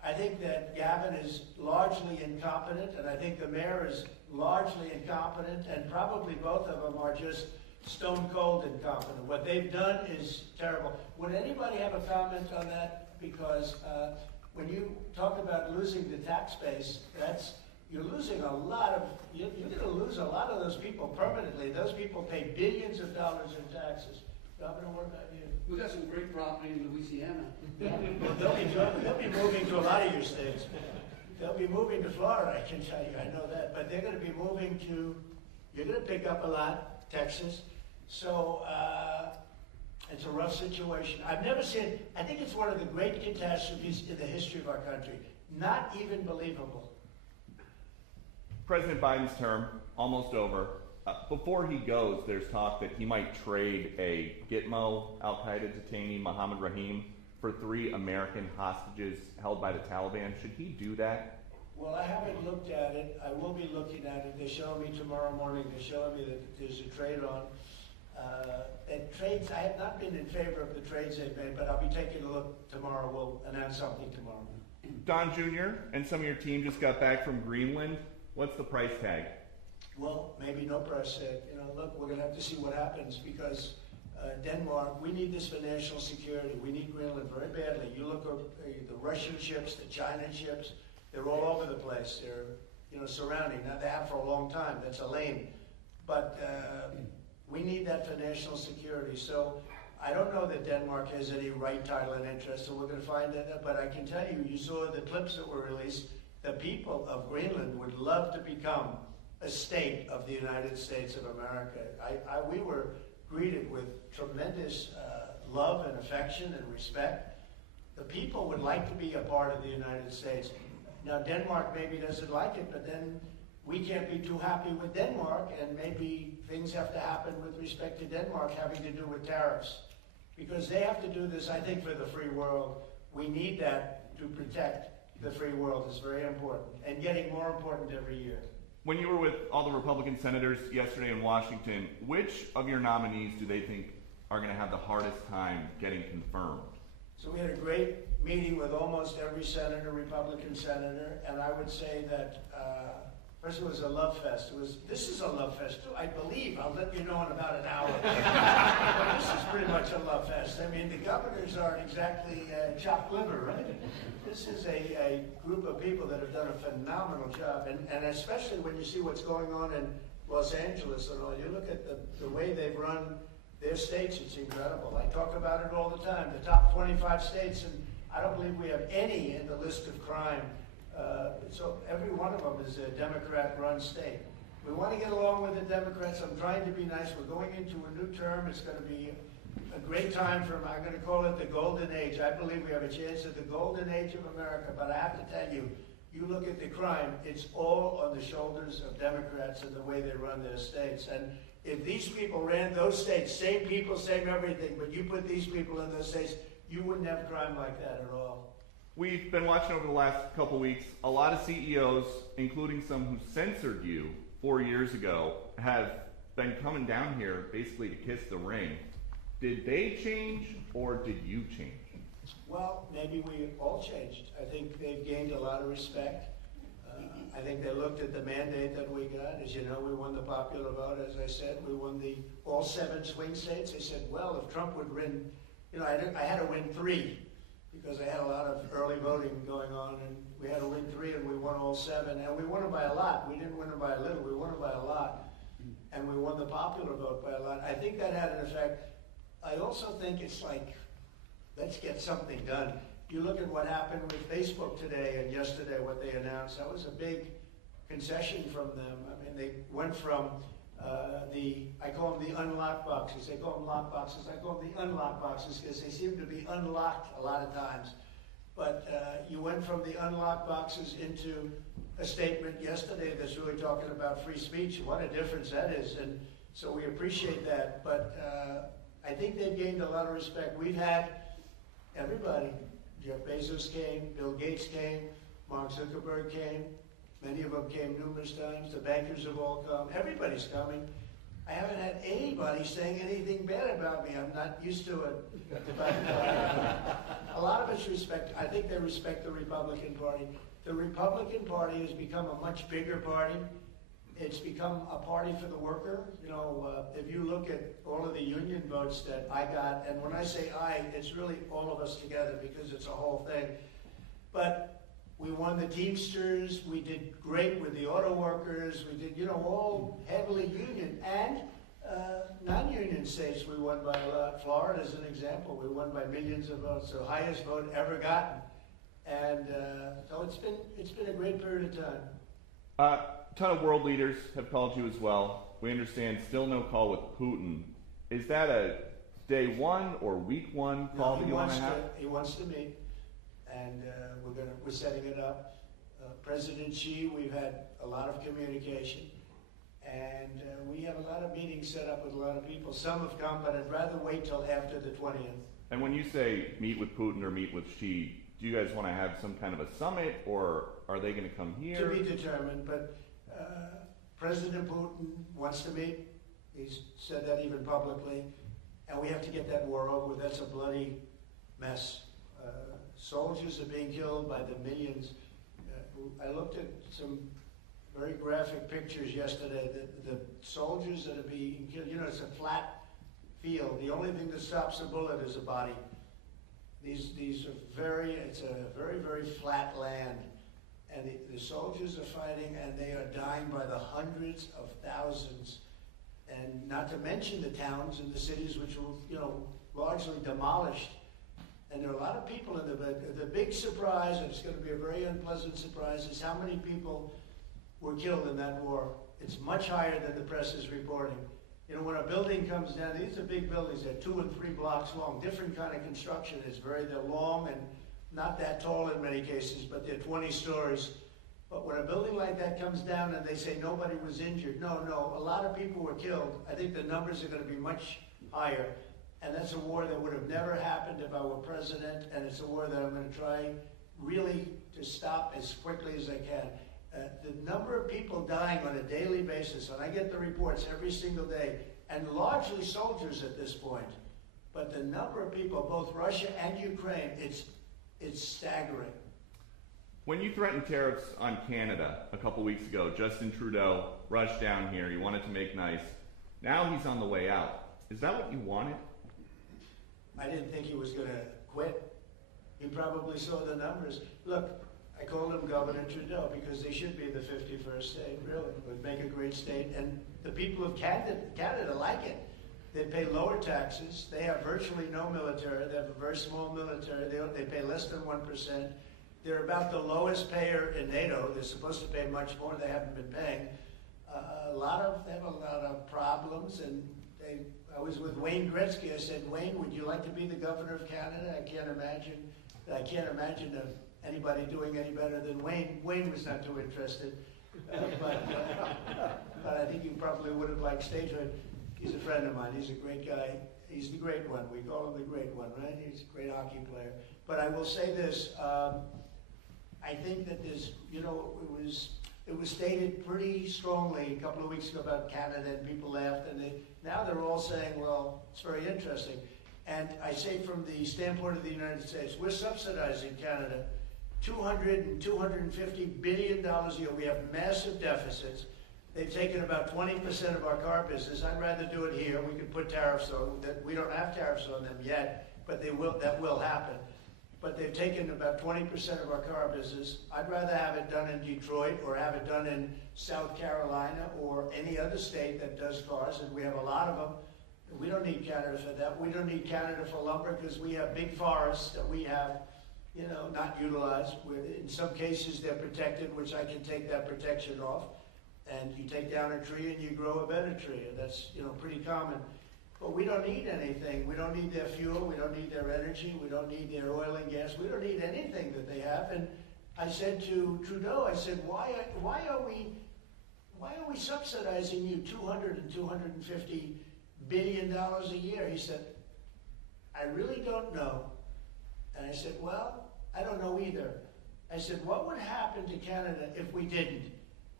I think that Gavin is largely incompetent, and I think the mayor is largely incompetent, and probably both of them are just stone cold incompetent. What they've done is terrible. Would anybody have a comment on that? Because when you talk about losing the tax base, you're losing a lot of, you're going to lose a lot of those people permanently. Those people pay billions of dollars in taxes. Governor, what about you? We got some great property in Louisiana. They'll be moving to a lot of your states. They'll be moving to Florida, I can tell you, I know that. But they're going to be moving to, you're going to pick up a lot, Texas. So it's a rough situation. I've never seen, I think it's one of the great catastrophes in the history of our country. Not even believable. President Biden's term, almost over. Before he goes, there's talk that he might trade a Gitmo al-Qaeda detainee, Mohammed Rahim, for 3 American hostages held by the Taliban. Should he do that? Well, I haven't looked at it. I will be looking at it. They're showing me tomorrow morning. They're showing me that there's a trade on. And trades, I have not been in favor of the trades they've made, but I'll be taking a look tomorrow. We'll announce something tomorrow. Don Jr. and some of your team just got back from Greenland. What's the price tag? Well, maybe no price tag. You know, look, we're going to have to see what happens because Denmark, we need this for national security. We need Greenland very badly. You look at the Russian ships, the China ships, they're all over the place. They're, you know, surrounding. Now, they have for a long time. That's a lane. But we need that for national security. So I don't know that Denmark has any right, title, and interest, so we're going to find that. But I can tell you, you saw the clips that were released. The people of Greenland would love to become a state of the United States of America. We were greeted with tremendous love and affection and respect. The people would like to be a part of the United States. Now, Denmark maybe doesn't like it, but then we can't be too happy with Denmark, and maybe things have to happen with respect to Denmark having to do with tariffs. Because they have to do this, I think, for the free world. We need that to protect the free world. It's very important, and getting more important every year. When you were with all the Republican senators yesterday in Washington, which of your nominees do they think are going to have the hardest time getting confirmed? So we had a great meeting with almost every senator, Republican senator, and I would say that first it was a love fest. This is a love fest too, I believe. I'll let you know in about an hour. But this is pretty much a love fest. I mean, the governors aren't exactly chopped liver, right? This is a group of people that have done a phenomenal job, and especially when you see what's going on in Los Angeles and all. You look at the way they've run their states, it's incredible. I talk about it all the time. The top 25 states, and I don't believe we have any in the list of crime. So every one of them is a Democrat-run state. We want to get along with the Democrats. I'm trying to be nice. We're going into a new term. It's going to be a great time I'm going to call it the golden age. I believe we have a chance at the golden age of America, but I have to tell you, you look at the crime, it's all on the shoulders of Democrats and the way they run their states. And if these people ran those states, same people, same everything, but you put these people in those states, you wouldn't have crime like that at all. We've been watching over the last couple weeks, a lot of CEOs, including some who censored you 4 years ago, have been coming down here basically to kiss the ring. Did they change or did you change? Well, maybe we all changed. I think they've gained a lot of respect. I think they looked at the mandate that we got. As you know, we won the popular vote, as I said. We won all 7 swing states. They said, well, if Trump would win, you know, I had to win 3 because I had a lot of early voting going on, and we had to win 3, and we won all 7. And we won them by a lot. We didn't win them by a little. We won them by a lot. And we won the popular vote by a lot. I think that had an effect. I also think it's like, let's get something done. You look at what happened with Facebook today and yesterday, what they announced. That was a big concession from them. I mean, they went from I call them the unlocked boxes. They call them lock boxes. I call them the unlocked boxes because they seem to be unlocked a lot of times. But you went from the unlocked boxes into a statement yesterday that's really talking about free speech. What a difference that is. And so we appreciate that. But I think they've gained a lot of respect. We've had everybody. Jeff Bezos came, Bill Gates came, Mark Zuckerberg came. Many of them came numerous times. The bankers have all come. Everybody's coming. I haven't had anybody saying anything bad about me. I'm not used to it. But a lot of us respect, I think they respect the Republican Party. The Republican Party has become a much bigger party. It's become a party for the worker. You know, if you look at all of the union votes that I got, and when I say I, it's really all of us together because it's a whole thing. But we won the Teamsters, we did great with the auto workers, we did, you know, all heavily union, and non-union states we won by a lot. Florida is an example, we won by millions of votes, the highest vote ever gotten. And so it's been a great period of time. A ton of world leaders have called you as well. We understand still no call with Putin. Is that a day one or week one call that you want to have? He wants to meet, and we're setting it up. President Xi, we've had a lot of communication, and we have a lot of meetings set up with a lot of people. Some have come, but I'd rather wait till after the 20th. And when you say meet with Putin or meet with Xi, do you guys want to have some kind of a summit, or are they going to come here? To be determined, but President Putin wants to meet. He's said that even publicly, and we have to get that war over with. That's a bloody mess. Soldiers are being killed by the millions. I looked at some very graphic pictures yesterday. The soldiers that are being killed, you know, it's a flat field. The only thing that stops a bullet is a body. These are it's a very, very flat land. And the soldiers are fighting, and they are dying by the hundreds of thousands. And not to mention the towns and the cities which were, you know, largely demolished. And there are a lot of people in the big surprise, and it's going to be a very unpleasant surprise, is how many people were killed in that war. It's much higher than the press is reporting. You know, when a building comes down, these are big buildings, they're 2 and 3 blocks long, different kind of construction. They're long and not that tall in many cases, but they're 20 stories. But when a building like that comes down and they say nobody was injured, no, a lot of people were killed. I think the numbers are going to be much higher. And that's a war that would have never happened if I were president, and it's a war that I'm going to try really to stop as quickly as I can. The number of people dying on a daily basis, and I get the reports every single day, and largely soldiers at this point, but the number of people, both Russia and Ukraine, it's staggering. When you threatened tariffs on Canada a couple weeks ago, Justin Trudeau rushed down here. He wanted to make nice. Now he's on the way out. Is that what you wanted? I didn't think he was going to quit. He probably saw the numbers. Look, I called him Governor Trudeau because they should be the 51st state, really. It would make a great state. And the people of Canada like it. They pay lower taxes. They have virtually no military. They have a very small military. They pay less than 1%. They're about the lowest payer in NATO. They're supposed to pay much more. They haven't been paying. They have a lot of problems. And I was with Wayne Gretzky. I said, Wayne, would you like to be the governor of Canada? I can't imagine anybody doing any better than Wayne. Wayne was not too interested. But I think he probably would have liked statehood. He's a friend of mine. He's a great guy. He's the great one. We call him the great one, right? He's a great hockey player. But I will say this. I think that there's, you know, it was stated pretty strongly a couple of weeks ago about Canada, and people laughed, and now they're all saying, well, it's very interesting. And I say from the standpoint of the United States, we're subsidizing Canada $200 and $250 billion a year. We have massive deficits. They've taken about 20% of our car business. I'd rather do it here. We could put tariffs on that. We don't have tariffs on them yet, but that will happen. But they've taken about 20% of our car business. I'd rather have it done in Detroit or have it done in South Carolina or any other state that does cars, and we have a lot of them. We don't need Canada for that. We don't need Canada for lumber because we have big forests that we have, you know, not utilized. In some cases, they're protected, which I can take that protection off. And you take down a tree and you grow a better tree. And that's, you know, pretty common. But we don't need anything. We don't need their fuel. We don't need their energy. We don't need their oil and gas. We don't need anything that they have. And I said to Trudeau, I said, why are we subsidizing you $200 and $250 billion a year? He said, I really don't know. And I said, well, I don't know either. I said, what would happen to Canada if we didn't?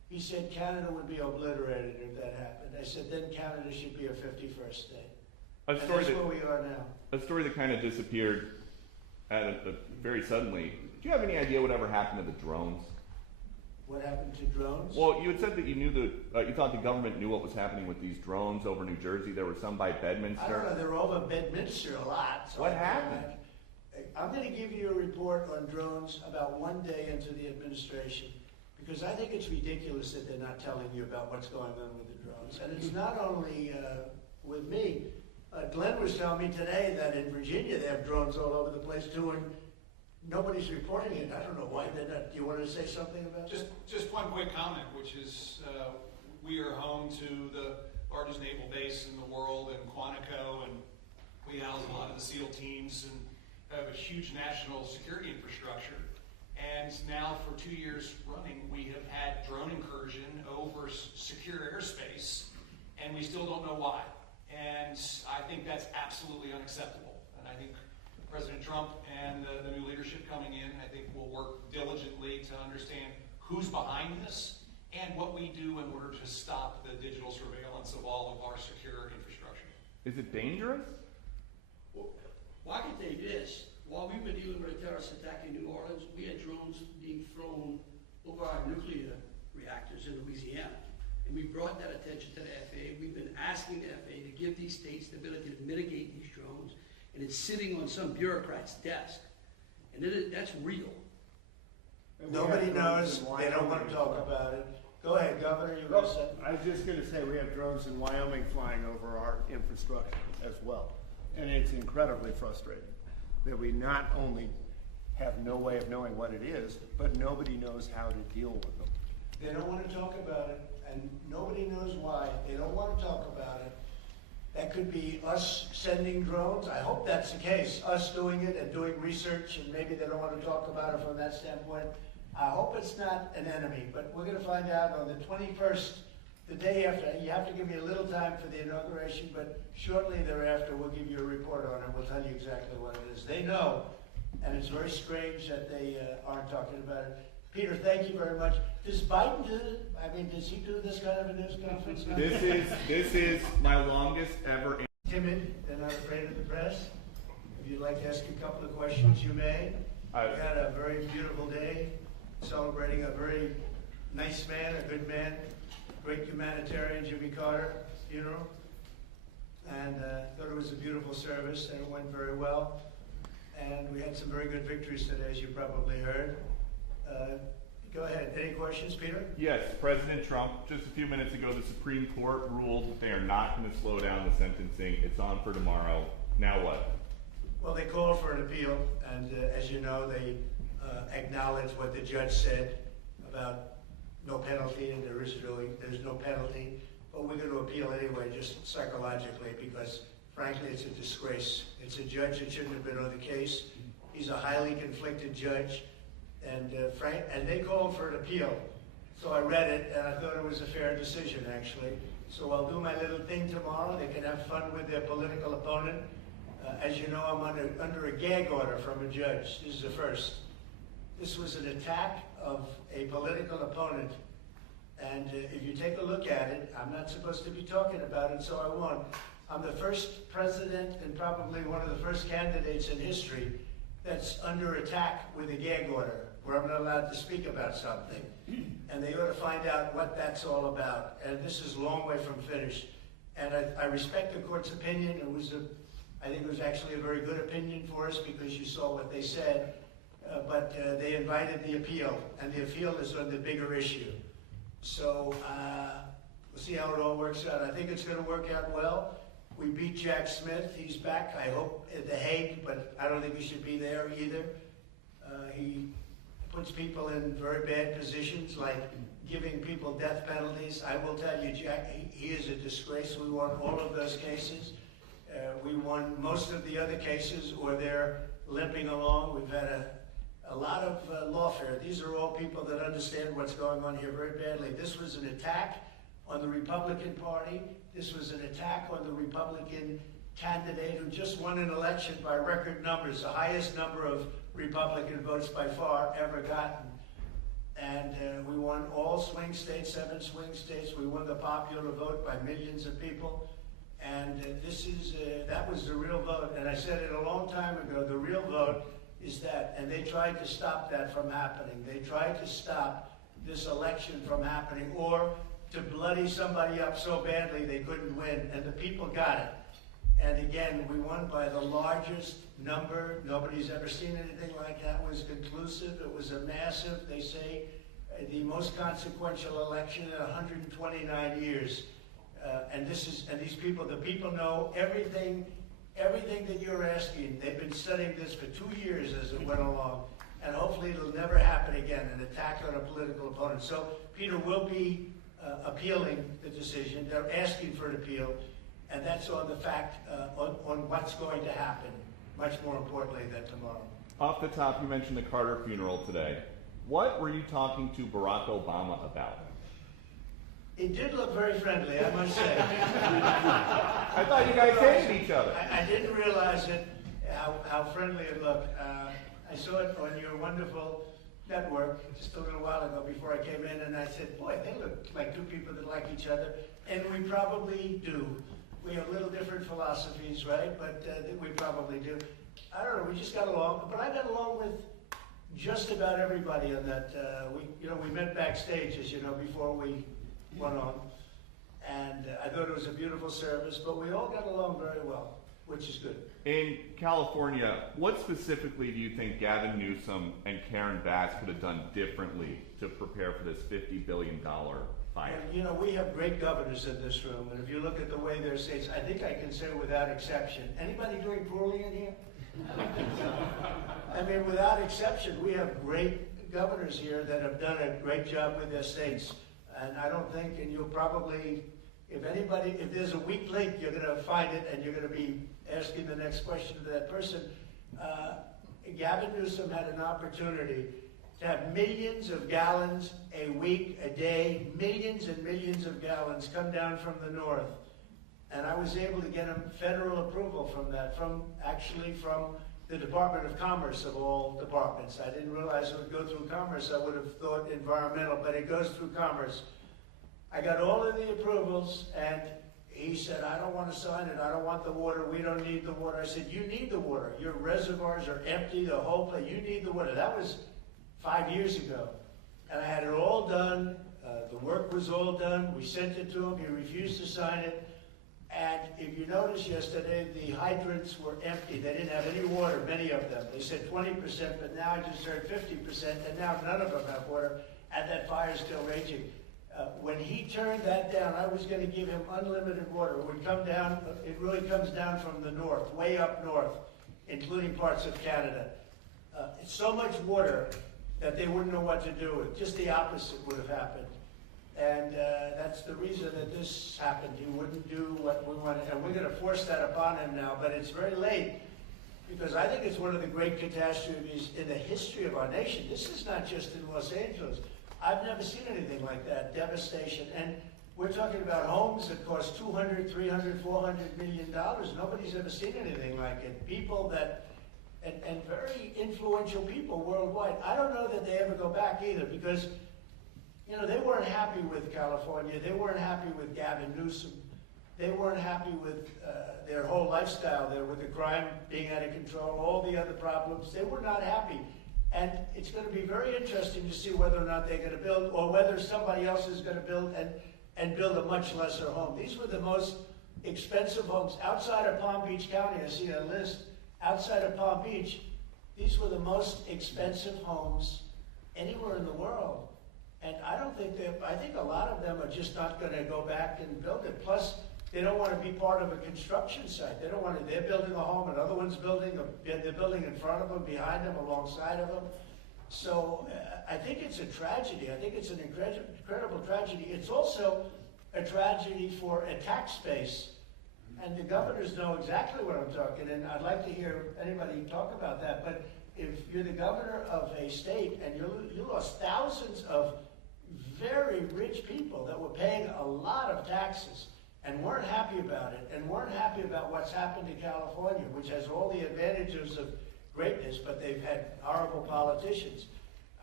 He said Canada would be obliterated if that happened. I said, then Canada should be a 51st state. And that's where we are now. A story that kind of disappeared very suddenly. Do you have any idea whatever happened to the drones? What happened to drones? Well, you had said that you thought the government knew what was happening with these drones over New Jersey. There were some by Bedminster. I don't know. They were over Bedminster a lot. So what happened? I'm going to give you a report on drones about one day into the administration, because I think it's ridiculous that they're not telling you about what's going on with the drones. And it's not only with me. Glenn was telling me today that in Virginia they have drones all over the place too, and nobody's reporting it. I don't know why they're not. Do you want to say something about that? Just one quick comment, which is we are home to the largest naval base in the world in Quantico, and we house a lot of the SEAL teams and have a huge national security infrastructure. And now for 2 years running, we have had drone incursion over secure airspace, and we still don't know why. And I think that's absolutely unacceptable. And I think President Trump and the new leadership coming in, I think will work diligently to understand who's behind this and what we do in order to stop the digital surveillance of all of our secure infrastructure. Is it dangerous? Well, I can tell you this. While we were dealing with a terrorist attack in New Orleans, we had drones being flown over our nuclear reactors in Louisiana. And we brought that attention to the FAA. We've been asking the FAA to give these states the ability to mitigate these drones. And it's sitting on some bureaucrat's desk. And that's real. Nobody knows. They don't want to talk about it. Go ahead, Governor. You were going to say? I was just going to say we have drones in Wyoming flying over our infrastructure as well. And it's incredibly frustrating that we not only have no way of knowing what it is, but nobody knows how to deal with them. They don't want to talk about it, and nobody knows why. They don't want to talk about it. That could be us sending drones. I hope that's the case, us doing it and doing research, and maybe they don't want to talk about it from that standpoint. I hope it's not an enemy, but we're going to find out on the 21st, the day after. You have to give me a little time for the inauguration, but shortly thereafter we'll give you a report on it. We'll tell you exactly what it is. They know, and it's very strange that they aren't talking about it. Peter, thank you very much. Does Biden do it? I mean, does he do this kind of a news conference? This is my longest ever. Timid and not afraid of the press. If you'd like to ask a couple of questions, you may. We had a very beautiful day, celebrating a very nice man, a good man, great humanitarian, Jimmy Carter funeral. And thought it was a beautiful service, and it went very well. And we had some very good victories today, as you probably heard. Go ahead. Any questions, Peter? Yes, President Trump, just a few minutes ago, the Supreme Court ruled that they are not going to slow down the sentencing. It's on for tomorrow. Now what? Well, they called for an appeal, and as you know, they acknowledged what the judge said about no penalty, and there's no penalty. But we're going to appeal anyway, just psychologically, because frankly, it's a disgrace. It's a judge that shouldn't have been on the case. He's a highly conflicted judge. And they called for an appeal. So I read it, and I thought it was a fair decision, actually. So I'll do my little thing tomorrow. They can have fun with their political opponent. As you know, I'm under a gag order from a judge. This is the first. This was an attack of a political opponent. And if you take a look at it, I'm not supposed to be talking about it, so I won't. I'm the first president and probably one of the first candidates in history that's under attack with a gag order, where I'm not allowed to speak about something. And they ought to find out what that's all about. And this is a long way from finished. And I respect the court's opinion. I think it was actually a very good opinion for us, because you saw what they said. But they invited the appeal, and the appeal is on the bigger issue. So we'll see how it all works out. I think it's going to work out well. We beat Jack Smith. He's back, I hope, at The Hague, but I don't think he should be there either. He puts people in very bad positions, like giving people death penalties. I will tell you, Jack, he is a disgrace. We won all of those cases. We won most of the other cases, or they're limping along. We've had a lot of lawfare. These are all people that understand what's going on here very badly. This was an attack on the Republican Party. This was an attack on the Republican candidate who just won an election by record numbers, the highest number of Republican votes by far ever gotten. and we won all swing states, 7 swing states. We won the popular vote by millions of people. And that was the real vote. And I said it a long time ago, the real vote is that. And they tried to stop that from happening. They tried to stop this election from happening, or to bloody somebody up so badly they couldn't win. And the people got it. And again, we won by the largest number. Nobody's ever seen anything like that. It was conclusive. It was a massive, they say, the most consequential election in 129 years. And these people, the people know everything that you're asking. They've been studying this for 2 years as it went along. And hopefully it'll never happen again, an attack on a political opponent. So Peter will be appealing the decision. They're asking for an appeal. And that's on the fact, on what's going to happen, much more importantly than tomorrow. Off the top, you mentioned the Carter funeral today. What were you talking to Barack Obama about? It did look very friendly, I must say. I thought you guys hated each other. I didn't realize it, how friendly it looked. I saw it on your wonderful network just a little while ago before I came in, and I said, boy, they look like 2 people that like each other. And we probably do. We have little different philosophies, right? But we probably do. I don't know, we just got along. But I got along with just about everybody on that. We met backstage, as you know, before we went on. And I thought it was a beautiful service, but we all got along very well, which is good. In California, what specifically do you think Gavin Newsom and Karen Bass could have done differently to prepare for this $50 billion fight? And, we have great governors in this room, and if you look at the way their states, I think I can say without exception. Anybody doing poorly in here? I mean, without exception, we have great governors here that have done a great job with their states. And I don't think, and you'll probably, if there's a weak link, you're going to find it, and you're going to be asking the next question to that person. Gavin Newsom had an opportunity to have millions of gallons a week, a day, millions and millions of gallons come down from the north. And I was able to get him federal approval from that, from the Department of Commerce of all departments. I didn't realize it would go through Commerce. I would have thought environmental, but it goes through Commerce. I got all of the approvals, and he said, I don't want to sign it. I don't want the water. We don't need the water. I said, you need the water. Your reservoirs are empty, the whole place. You need the water. That was 5 years ago. And I had it all done. The work was all done. We sent it to him. He refused to sign it. And if you noticed yesterday, the hydrants were empty. They didn't have any water, many of them. They said 20%, but now I just heard 50%, and now none of them have water, and that fire's still raging. When he turned that down, I was going to give him unlimited water. It would come down, it really comes down from the north, way up north, including parts of Canada. It's so much water that they wouldn't know what to do with. Just the opposite would have happened. And that's the reason that this happened. He wouldn't do what we wanted. And we're going to force that upon him now. But it's very late, because I think it's one of the great catastrophes in the history of our nation. This is not just in Los Angeles. I've never seen anything like that, devastation. And we're talking about homes that cost $200, $300, $400 million. Nobody's ever seen anything like it. People that, and very influential people worldwide. I don't know that they ever go back either, because they weren't happy with California. They weren't happy with Gavin Newsom. They weren't happy with their whole lifestyle there, with the crime being out of control, all the other problems. They were not happy. And it's going to be very interesting to see whether or not they're going to build, or whether somebody else is going to build and build a much lesser home. These were the most expensive homes. Outside of Palm Beach County, I see a list. Outside of Palm Beach, these were the most expensive homes anywhere in the world. And I think a lot of them are just not going to go back and build it. Plus, they don't want to be part of a construction site. They don't want to, they're building a home, another one's building, they're building in front of them, behind them, alongside of them. So I think it's a tragedy. I think it's an incredible tragedy. It's also a tragedy for a tax base. And the governors know exactly what I'm talking, and I'd like to hear anybody talk about that. But if you're the governor of a state and you lost thousands of very rich people that were paying a lot of taxes and weren't happy about it, and weren't happy about what's happened to California, which has all the advantages of greatness, but they've had horrible politicians.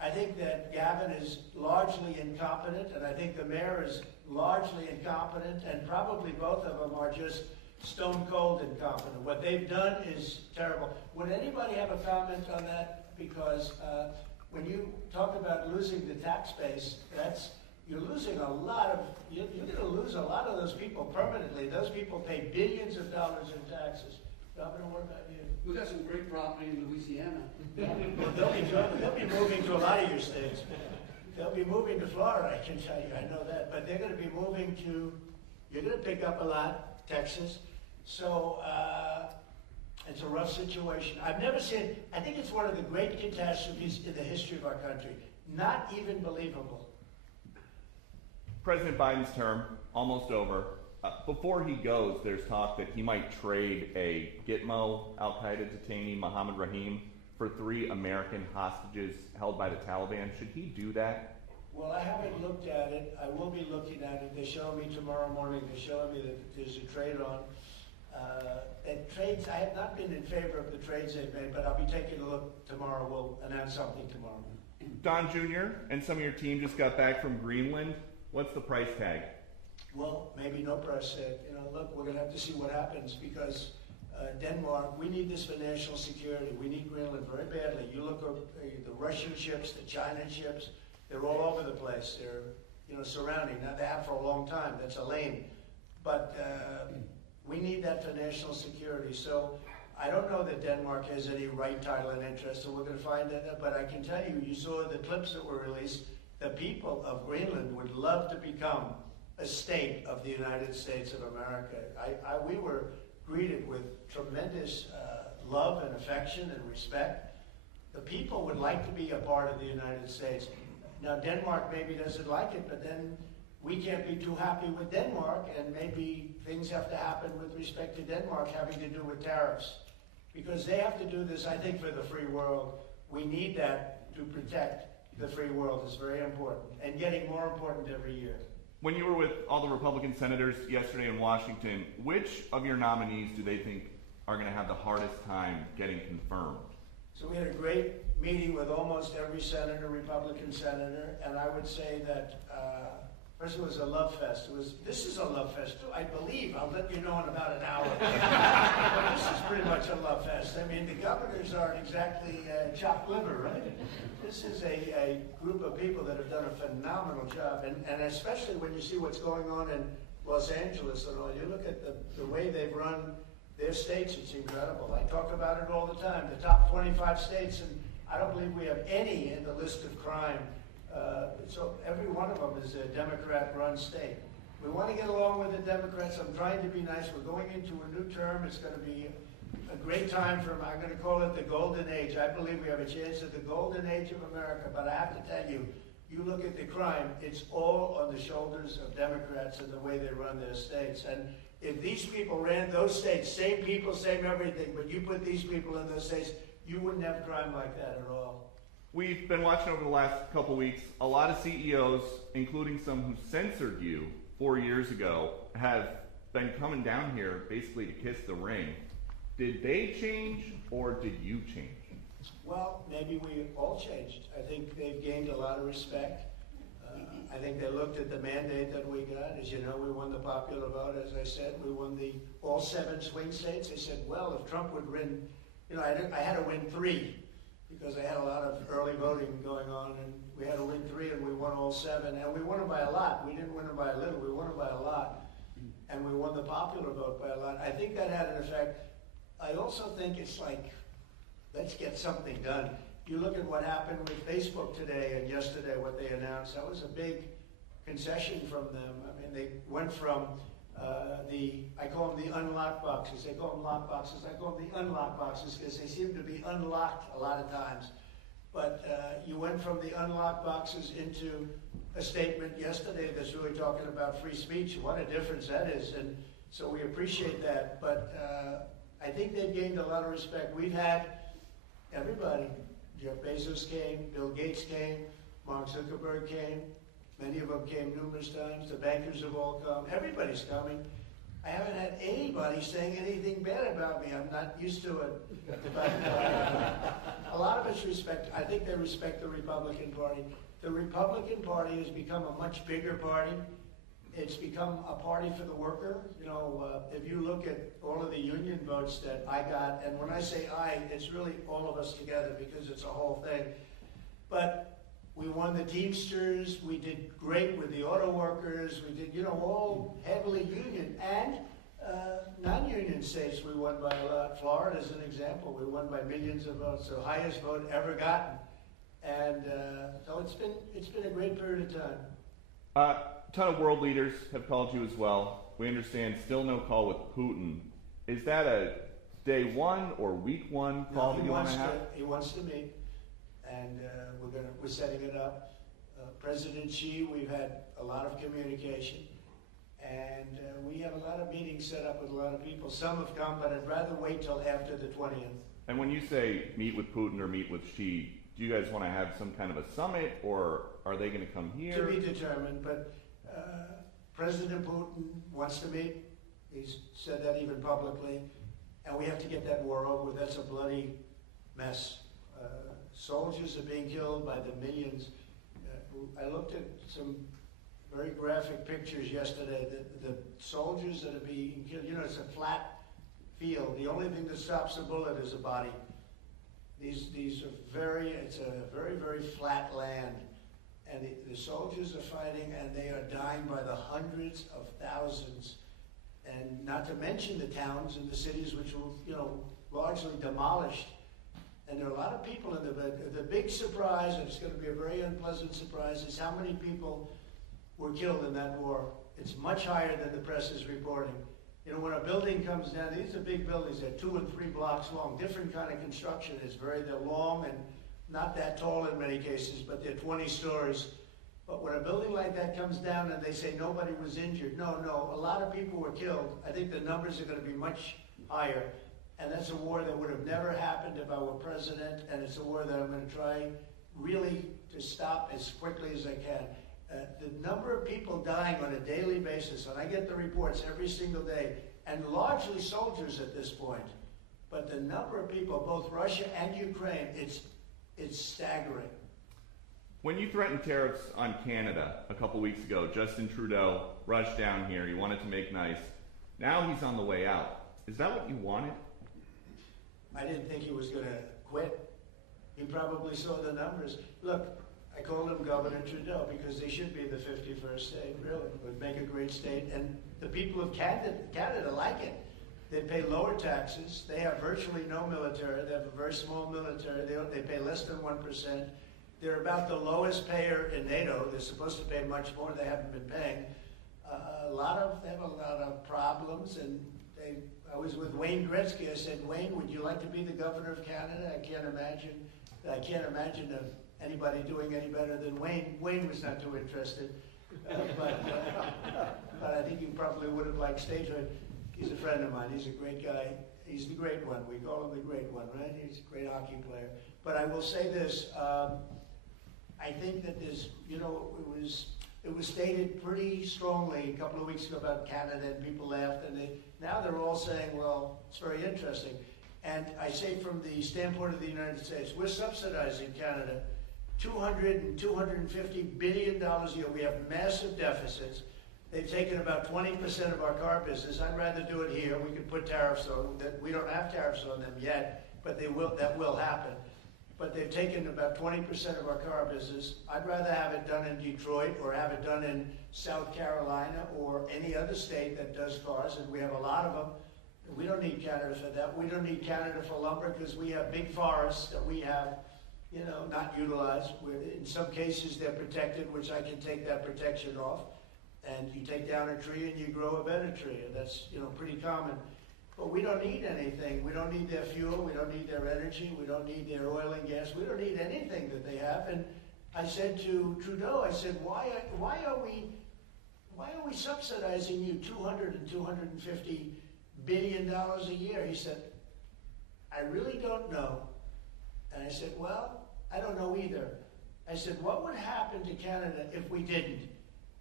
I think that Gavin is largely incompetent, and I think the mayor is largely incompetent, and probably both of them are just stone cold incompetent. What they've done is terrible. Would anybody have a comment on that? Because when you talk about losing the tax base, you're losing a lot of, you're going to lose a lot of those people permanently. Those people pay billions of dollars in taxes. Governor, what about you? We got some great property in Louisiana. They'll be moving to a lot of your states. They'll be moving to Florida, I can tell you, I know that. But they're going to be moving to, you're going to pick up a lot, Texas. So it's a rough situation. I've never seen, I think it's one of the great catastrophes in the history of our country. Not even believable. President Biden's term, almost over. Before he goes, there's talk that he might trade a Gitmo al-Qaeda detainee, Mohammed Rahim, for 3 American hostages held by the Taliban. Should he do that? Well, I haven't looked at it. I will be looking at it. They're showing me tomorrow morning. They're showing me that there's a trade on. And trades, I have not been in favor of the trades they've made, but I'll be taking a look tomorrow. We'll announce something tomorrow. Don Jr. and some of your team just got back from Greenland. What's the price tag? Well, maybe no price tag. You know, look, we're going to have to see what happens because Denmark, we need this for national security. We need Greenland very badly. You look at the Russian ships, the China ships, they're all over the place. They're, you know, surrounding. Now, they have for a long time. That's a lane. But we need that for national security. So I don't know that Denmark has any right, title, and interest, so we're going to find that. But I can tell you, you saw the clips that were released. The people of Greenland would love to become a state of the United States of America. We were greeted with tremendous love and affection and respect. The people would like to be a part of the United States. Now, Denmark maybe doesn't like it, but then we can't be too happy with Denmark, and maybe things have to happen with respect to Denmark having to do with tariffs. Because they have to do this, I think, for the free world. We need that to protect the free world. It's very important, and getting more important every year. When you were with all the Republican senators yesterday in Washington, which of your nominees do they think are going to have the hardest time getting confirmed? So we had a great meeting with almost every senator, Republican senator, and I would say that first it was a love fest. This is a love fest too, I believe. I'll let you know in about an hour. But this is pretty much a love fest. I mean, the governors aren't exactly chopped liver, right? This is a group of people that have done a phenomenal job, and especially when you see what's going on in Los Angeles and all. You look at the way they've run their states, it's incredible. I talk about it all the time. The top 25 states, and I don't believe we have any in the list of crime. So every one of them is a Democrat-run state. We want to get along with the Democrats. I'm trying to be nice. We're going into a new term. It's going to be a great time I'm going to call it the golden age. I believe we have a chance at the golden age of America, but I have to tell you, you look at the crime, it's all on the shoulders of Democrats and the way they run their states. And if these people ran those states, same people, same everything, but you put these people in those states, you wouldn't have crime like that at all. We've been watching over the last couple weeks, a lot of CEOs, including some who censored you 4 years ago, have been coming down here basically to kiss the ring. Did they change or did you change? Well, maybe we all changed. I think they've gained a lot of respect. I think they looked at the mandate that we got. As you know, we won the popular vote, as I said. We won all 7 swing states. They said, well, if Trump would win, you know, I had to win 3 because I had a lot of early voting going on, and we had to win 3, and we won all 7. And we won them by a lot. We didn't win them by a little. We won them by a lot. And we won the popular vote by a lot. I think that had an effect. I also think it's like, let's get something done. You look at what happened with Facebook today and yesterday, what they announced. That was a big concession from them. I mean, they went from I call them the unlocked boxes. They call them lock boxes. I call them the unlocked boxes because they seem to be unlocked a lot of times. But you went from the unlocked boxes into a statement yesterday that's really talking about free speech. What a difference that is. And so we appreciate that. But I think they've gained a lot of respect. We've had everybody. Jeff Bezos came, Bill Gates came, Mark Zuckerberg came. Many of them came numerous times. The bankers have all come. Everybody's coming. I haven't had anybody saying anything bad about me. I'm not used to it. But a lot of us respect, I think they respect the Republican Party. The Republican Party has become a much bigger party. It's become a party for the worker. You know, if you look at all of the union votes that I got, and when I say I, it's really all of us together because it's a whole thing. But we won the Teamsters, we did great with the auto workers, we did, you know, all heavily union, and non-union states we won by a lot. Florida is an example, we won by millions of votes, the highest vote ever gotten. And so it's been a great period of time. A ton of world leaders have called you as well. We understand still no call with Putin. Is that a day one or week one call that you want to have? He wants to meet, and we're setting it up. President Xi, we've had a lot of communication, and we have a lot of meetings set up with a lot of people. Some have come, but I'd rather wait till after the 20th. And when you say meet with Putin or meet with Xi, do you guys want to have some kind of a summit, or are they going to come here? To be determined, but President Putin wants to meet. He's said that even publicly, and we have to get that war over with. That's a bloody mess. Soldiers are being killed by the millions. I looked at some very graphic pictures yesterday. The soldiers that are being killed, you know, it's a flat field. The only thing that stops a bullet is a body. These are it's a very, very flat land. And the soldiers are fighting, and they are dying by the hundreds of thousands. And not to mention the towns and the cities which were, you know, largely demolished. And there are a lot of people in the big surprise, and it's going to be a very unpleasant surprise, is how many people were killed in that war. It's much higher than the press is reporting. You know, when a building comes down, these are big buildings, they're 2 and 3 blocks long, different kind of construction. They're long and not that tall in many cases, but they're 20 stories. But when a building like that comes down and they say nobody was injured, no, a lot of people were killed. I think the numbers are going to be much higher. And that's a war that would have never happened if I were president, and it's a war that I'm going to try really to stop as quickly as I can. The number of people dying on a daily basis, and I get the reports every single day, and largely soldiers at this point, but the number of people, both Russia and Ukraine, it's staggering. When you threatened tariffs on Canada a couple weeks ago, Justin Trudeau rushed down here. He wanted to make nice. Now he's on the way out. Is that what you wanted? I didn't think he was going to quit. He probably saw the numbers. Look, I called him Governor Trudeau because they should be the 51st state, really. It would make a great state. And the people of Canada like it. They pay lower taxes. They have virtually no military. They have a very small military. They pay less than 1%. They're about the lowest payer in NATO. They're supposed to pay much more. They haven't been paying. They have a lot of problems, and I was with Wayne Gretzky. I said, Wayne, would you like to be the governor of Canada? I can't imagine anybody doing any better than Wayne. Wayne was not too interested, but I think he probably would have liked statehood. He's a friend of mine. He's a great guy. He's the great one. We call him the great one, right? He's a great hockey player. But I will say this. I think that there's, you know, it was stated pretty strongly a couple of weeks ago about Canada, and people laughed, and now they're all saying, well, it's very interesting. And I say from the standpoint of the United States, we're subsidizing Canada $200 and $250 billion a year. We have massive deficits. They've taken about 20% of our car business. I'd rather do it here. We could put tariffs on that. We don't have tariffs on them yet, but that will happen. But they've taken about 20% of our car business. I'd rather have it done in Detroit or have it done in South Carolina or any other state that does cars, and we have a lot of them. We don't need Canada for that. We don't need Canada for lumber because we have big forests that we have, you know, not utilized. In some cases, they're protected, which I can take that protection off. And you take down a tree and you grow a better tree, and that's, you know, pretty common. But we don't need anything. We don't need their fuel. We don't need their energy. We don't need their oil and gas. We don't need anything that they have. And I said to Trudeau, I said, why are we subsidizing you $200 and $250 billion a year? He said, I really don't know. And I said, well, I don't know either. I said, what would happen to Canada if we didn't?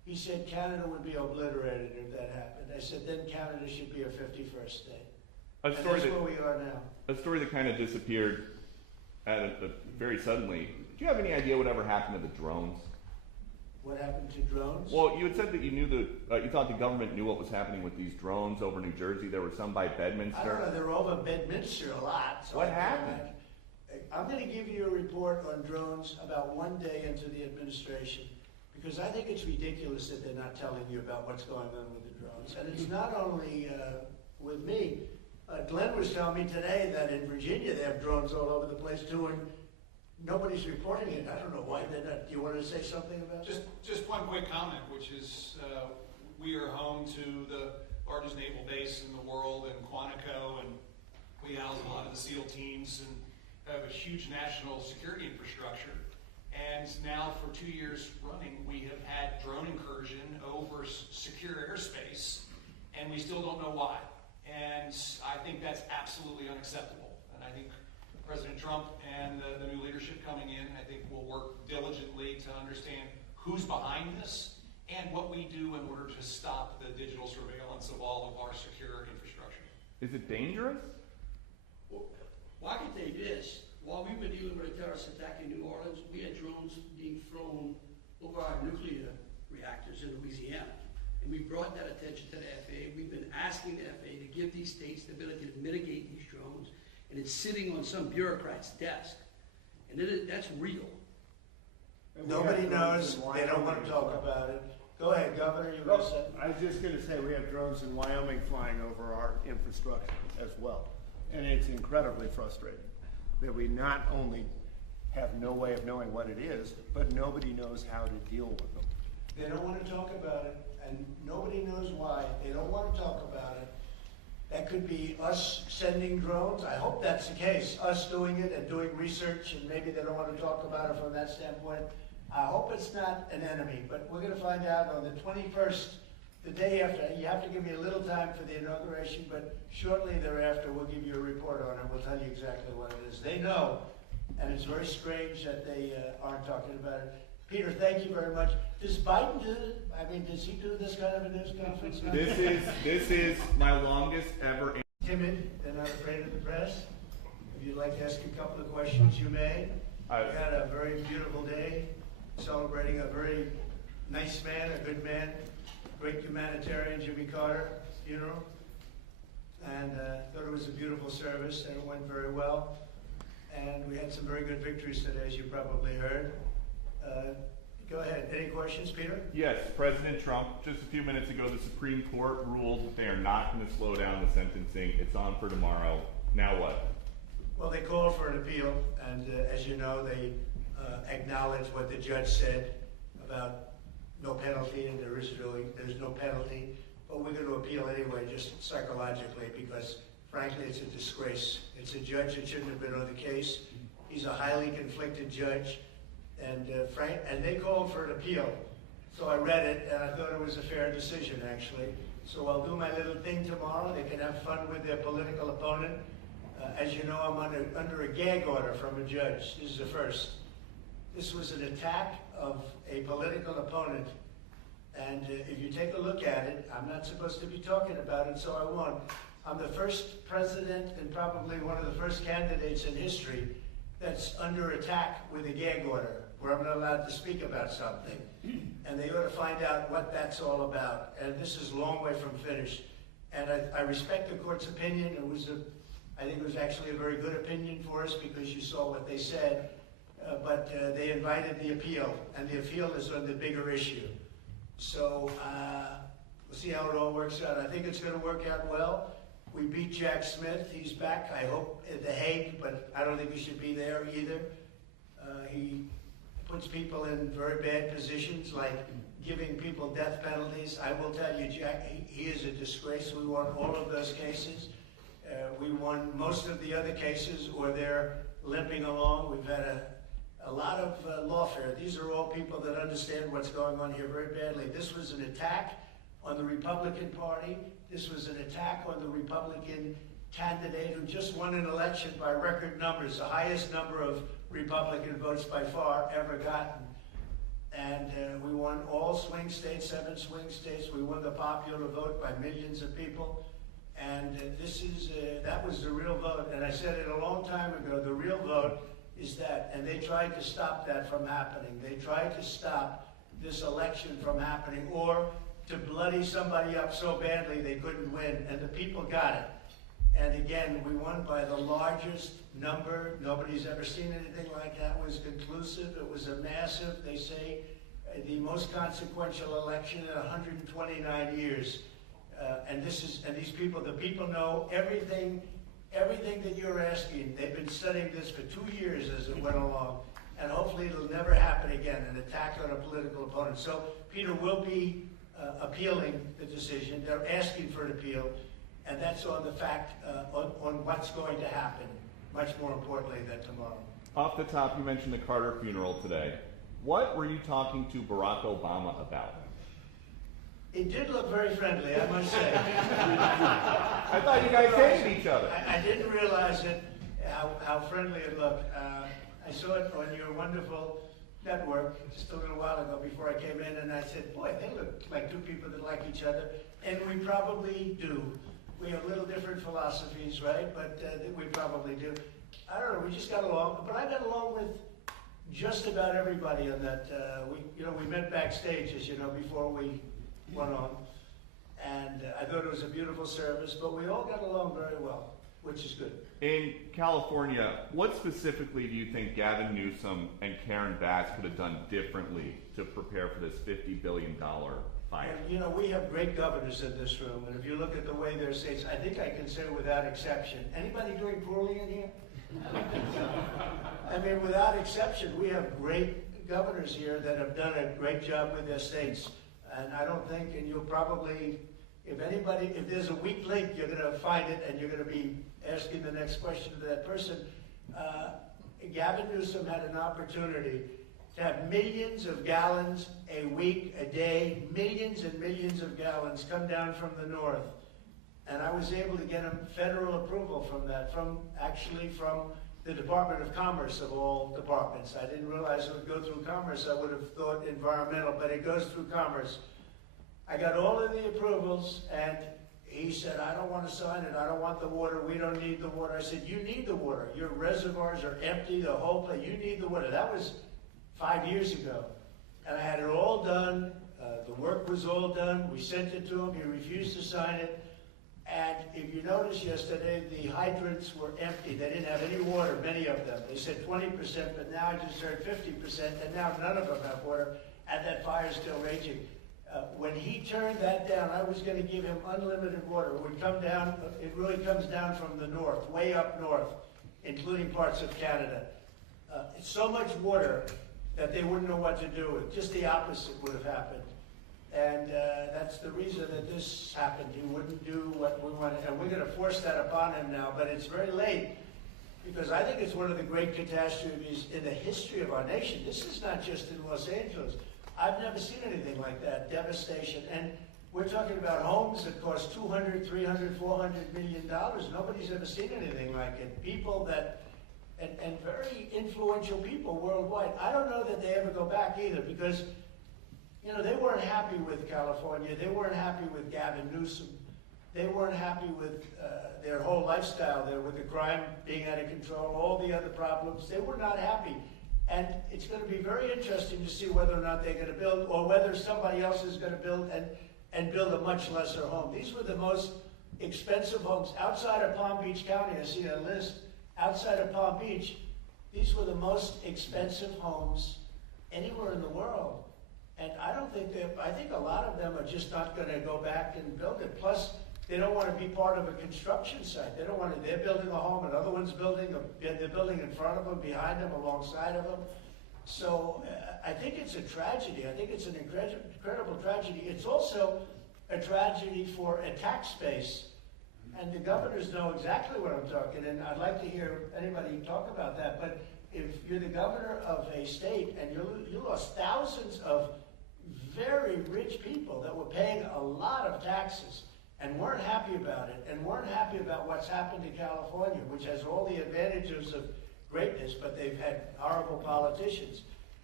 he said Canada would be obliterated if that happened. I said, then Canada should be a 51st state. And that's where we are now. A story that kind of disappeared very suddenly. Do you have any idea whatever happened to the drones? What happened to drones? Well, you had said that you thought the government knew what was happening with these drones over New Jersey. There were some by Bedminster. I don't know, they're over Bedminster a lot. So What happened? I'm going to give you a report on drones about one day into the administration, because I think it's ridiculous that they're not telling you about what's going on with the drones. And it's not only with me. Glenn was telling me today that in Virginia they have drones all over the place too, and nobody's reporting it. I don't know why they're not. Do you want to say something about that? Just one quick comment, which is we are home to the largest naval base in the world in Quantico, and we house a lot of the SEAL teams and have a huge national security infrastructure. And now for 2 years running, we have had drone incursion over secure airspace, and we still don't know why. And I think that's absolutely unacceptable. And I think President Trump and the new leadership coming in, I think will work diligently to understand who's behind this and what we do in order to stop the digital surveillance of all of our secure infrastructure. Is it dangerous? Well, I can tell you this. While we were dealing with a terrorist attack in New Orleans, we had drones being flown over our nuclear reactors in Louisiana. And we brought that attention to the FAA. We've been asking the FAA to give these states the ability to mitigate these drones. And it's sitting on some bureaucrat's desk. And that's real. Nobody knows. They don't want to talk about it. Go ahead, Governor. You were going to say? I was just going to say we have drones in Wyoming flying over our infrastructure as well. And it's incredibly frustrating that we not only have no way of knowing what it is, but nobody knows how to deal with them. They don't want to talk about it, and nobody knows why. They don't want to talk about it. That could be us sending drones. I hope that's the case, us doing it and doing research, and maybe they don't want to talk about it from that standpoint. I hope it's not an enemy, but we're going to find out on the 21st, the day after. You have to give me a little time for the inauguration, but shortly thereafter we'll give you a report on it. We'll tell you exactly what it is. They know, and it's very strange that they aren't talking about it. Peter, thank you very much. Does Biden do it? I mean, does he do this kind of a news conference? This is my longest ever. Timid and not afraid of the press. If you'd like to ask a couple of questions, you may. We had a very beautiful day, celebrating a very nice man, a good man, great humanitarian, Jimmy Carter funeral. And thought it was a beautiful service, and it went very well. And we had some very good victories today, as you probably heard. Go ahead. Any questions, Peter? Yes, President Trump, just a few minutes ago, the Supreme Court ruled that they are not going to slow down the sentencing. It's on for tomorrow. Now what? Well, they called for an appeal, and as you know, they acknowledged what the judge said about no penalty, and there's no penalty. But we're going to appeal anyway, just psychologically, because frankly, it's a disgrace. It's a judge that shouldn't have been on the case. He's a highly conflicted judge. And they called for an appeal. So I read it, and I thought it was a fair decision, actually. So I'll do my little thing tomorrow. They can have fun with their political opponent. As you know, I'm under a gag order from a judge. This is the first. This was an attack of a political opponent. And if you take a look at it, I'm not supposed to be talking about it, so I won't. I'm the first president and probably one of the first candidates in history that's under attack with a gag order, where I'm not allowed to speak about something. And they ought to find out what that's all about. And this is a long way from finished. And I respect the court's opinion. I think it was actually a very good opinion for us, because you saw what they said. But they invited the appeal, and the appeal is on the bigger issue. So we'll see how it all works out. I think it's going to work out well. We beat Jack Smith. He's back, I hope, at The Hague, but I don't think he should be there either. He puts people in very bad positions, like giving people death penalties. I will tell you, Jack, he is a disgrace. We won all of those cases. We won most of the other cases, or they're limping along. We've had a lot of lawfare. These are all people that understand what's going on here very badly. This was an attack on the Republican Party. This was an attack on the Republican candidate who just won an election by record numbers, the highest number of Republican votes by far ever gotten. and we won all swing states, 7 swing states. We won the popular vote by millions of people. And that was the real vote. And I said it a long time ago, the real vote is that. And they tried to stop that from happening. They tried to stop this election from happening, or to bloody somebody up so badly they couldn't win. And the people got it. And again, we won by the largest number. Nobody's ever seen anything like that. It was conclusive. It was a massive, they say, the most consequential election in 129 years. And these people, the people know everything that you're asking. They've been studying this for 2 years as it went along. And hopefully it'll never happen again, an attack on a political opponent. So Peter will be appealing the decision. They're asking for an appeal. And that's on the fact, on what's going to happen, much more importantly than tomorrow. Off the top, you mentioned the Carter funeral today. What were you talking to Barack Obama about? It did look very friendly, I must say. I thought you guys hated each other. I didn't realize it, how friendly it looked. I saw it on your wonderful network just a little while ago before I came in, and I said, boy, they look like 2 people that like each other. And we probably do. We have little different philosophies, right? But we probably do. I don't know, we just got along. But I got along with just about everybody on that. We met backstage, as you know, before we went on. And I thought it was a beautiful service, but we all got along very well, which is good. In California, what specifically do you think Gavin Newsom and Karen Bass could have done differently to prepare for this $50 billion fight? And, we have great governors in this room, and if you look at the way their states, I think I can say without exception. Anybody doing poorly in here? I mean, without exception, we have great governors here that have done a great job with their states. And I don't think, and you'll probably, if there's a weak link, you're going to find it, and you're going to be asking the next question to that person. Gavin Newsom had an opportunity to have millions of gallons a week, a day, millions and millions of gallons come down from the north. And I was able to get him federal approval from that, from the Department of Commerce of all departments. I didn't realize it would go through Commerce. I would have thought environmental, but it goes through Commerce. I got all of the approvals, and he said, I don't want to sign it. I don't want the water. We don't need the water. I said, you need the water. Your reservoirs are empty, the whole place. You need the water. That was 5 years ago. And I had it all done. The work was all done. We sent it to him. He refused to sign it. And if you noticed yesterday, the hydrants were empty. They didn't have any water, many of them. They said 20%, but now I just heard 50%, and now none of them have water, and that fire's still raging. When he turned that down, I was going to give him unlimited water. It would come down, it really comes down from the north, way up north, including parts of Canada. It's so much water that they wouldn't know what to do with. Just the opposite would have happened. And that's the reason that this happened. He wouldn't do what we wanted. And we're going to force that upon him now, but it's very late. Because I think it's one of the great catastrophes in the history of our nation. This is not just in Los Angeles. I've never seen anything like that, devastation. And we're talking about homes that cost $200, $300, $400 million. Nobody's ever seen anything like it. People that, and very influential people worldwide. I don't know that they ever go back either, because they weren't happy with California. They weren't happy with Gavin Newsom. They weren't happy with their whole lifestyle there, with the crime being out of control, all the other problems. They were not happy. And it's going to be very interesting to see whether or not they're going to build, or whether somebody else is going to build and build a much lesser home. These were the most expensive homes. Outside of Palm Beach County, I see a list. Outside of Palm Beach, these were the most expensive homes anywhere in the world. And I think a lot of them are just not going to go back and build it. Plus, they don't want to be part of a construction site. They don't want to, they're building a home, another one's building, they're building in front of them, behind them, alongside of them. So I think it's a tragedy. I think it's an incredible tragedy. It's also a tragedy for a tax base. And the governors know exactly what I'm talking, and I'd like to hear anybody talk about that. But if you're the governor of a state and you lost thousands of very rich people that were paying a lot of taxes and weren't happy about it, and weren't happy about what's happened to California, which has all the advantages of greatness, but they've had horrible politicians.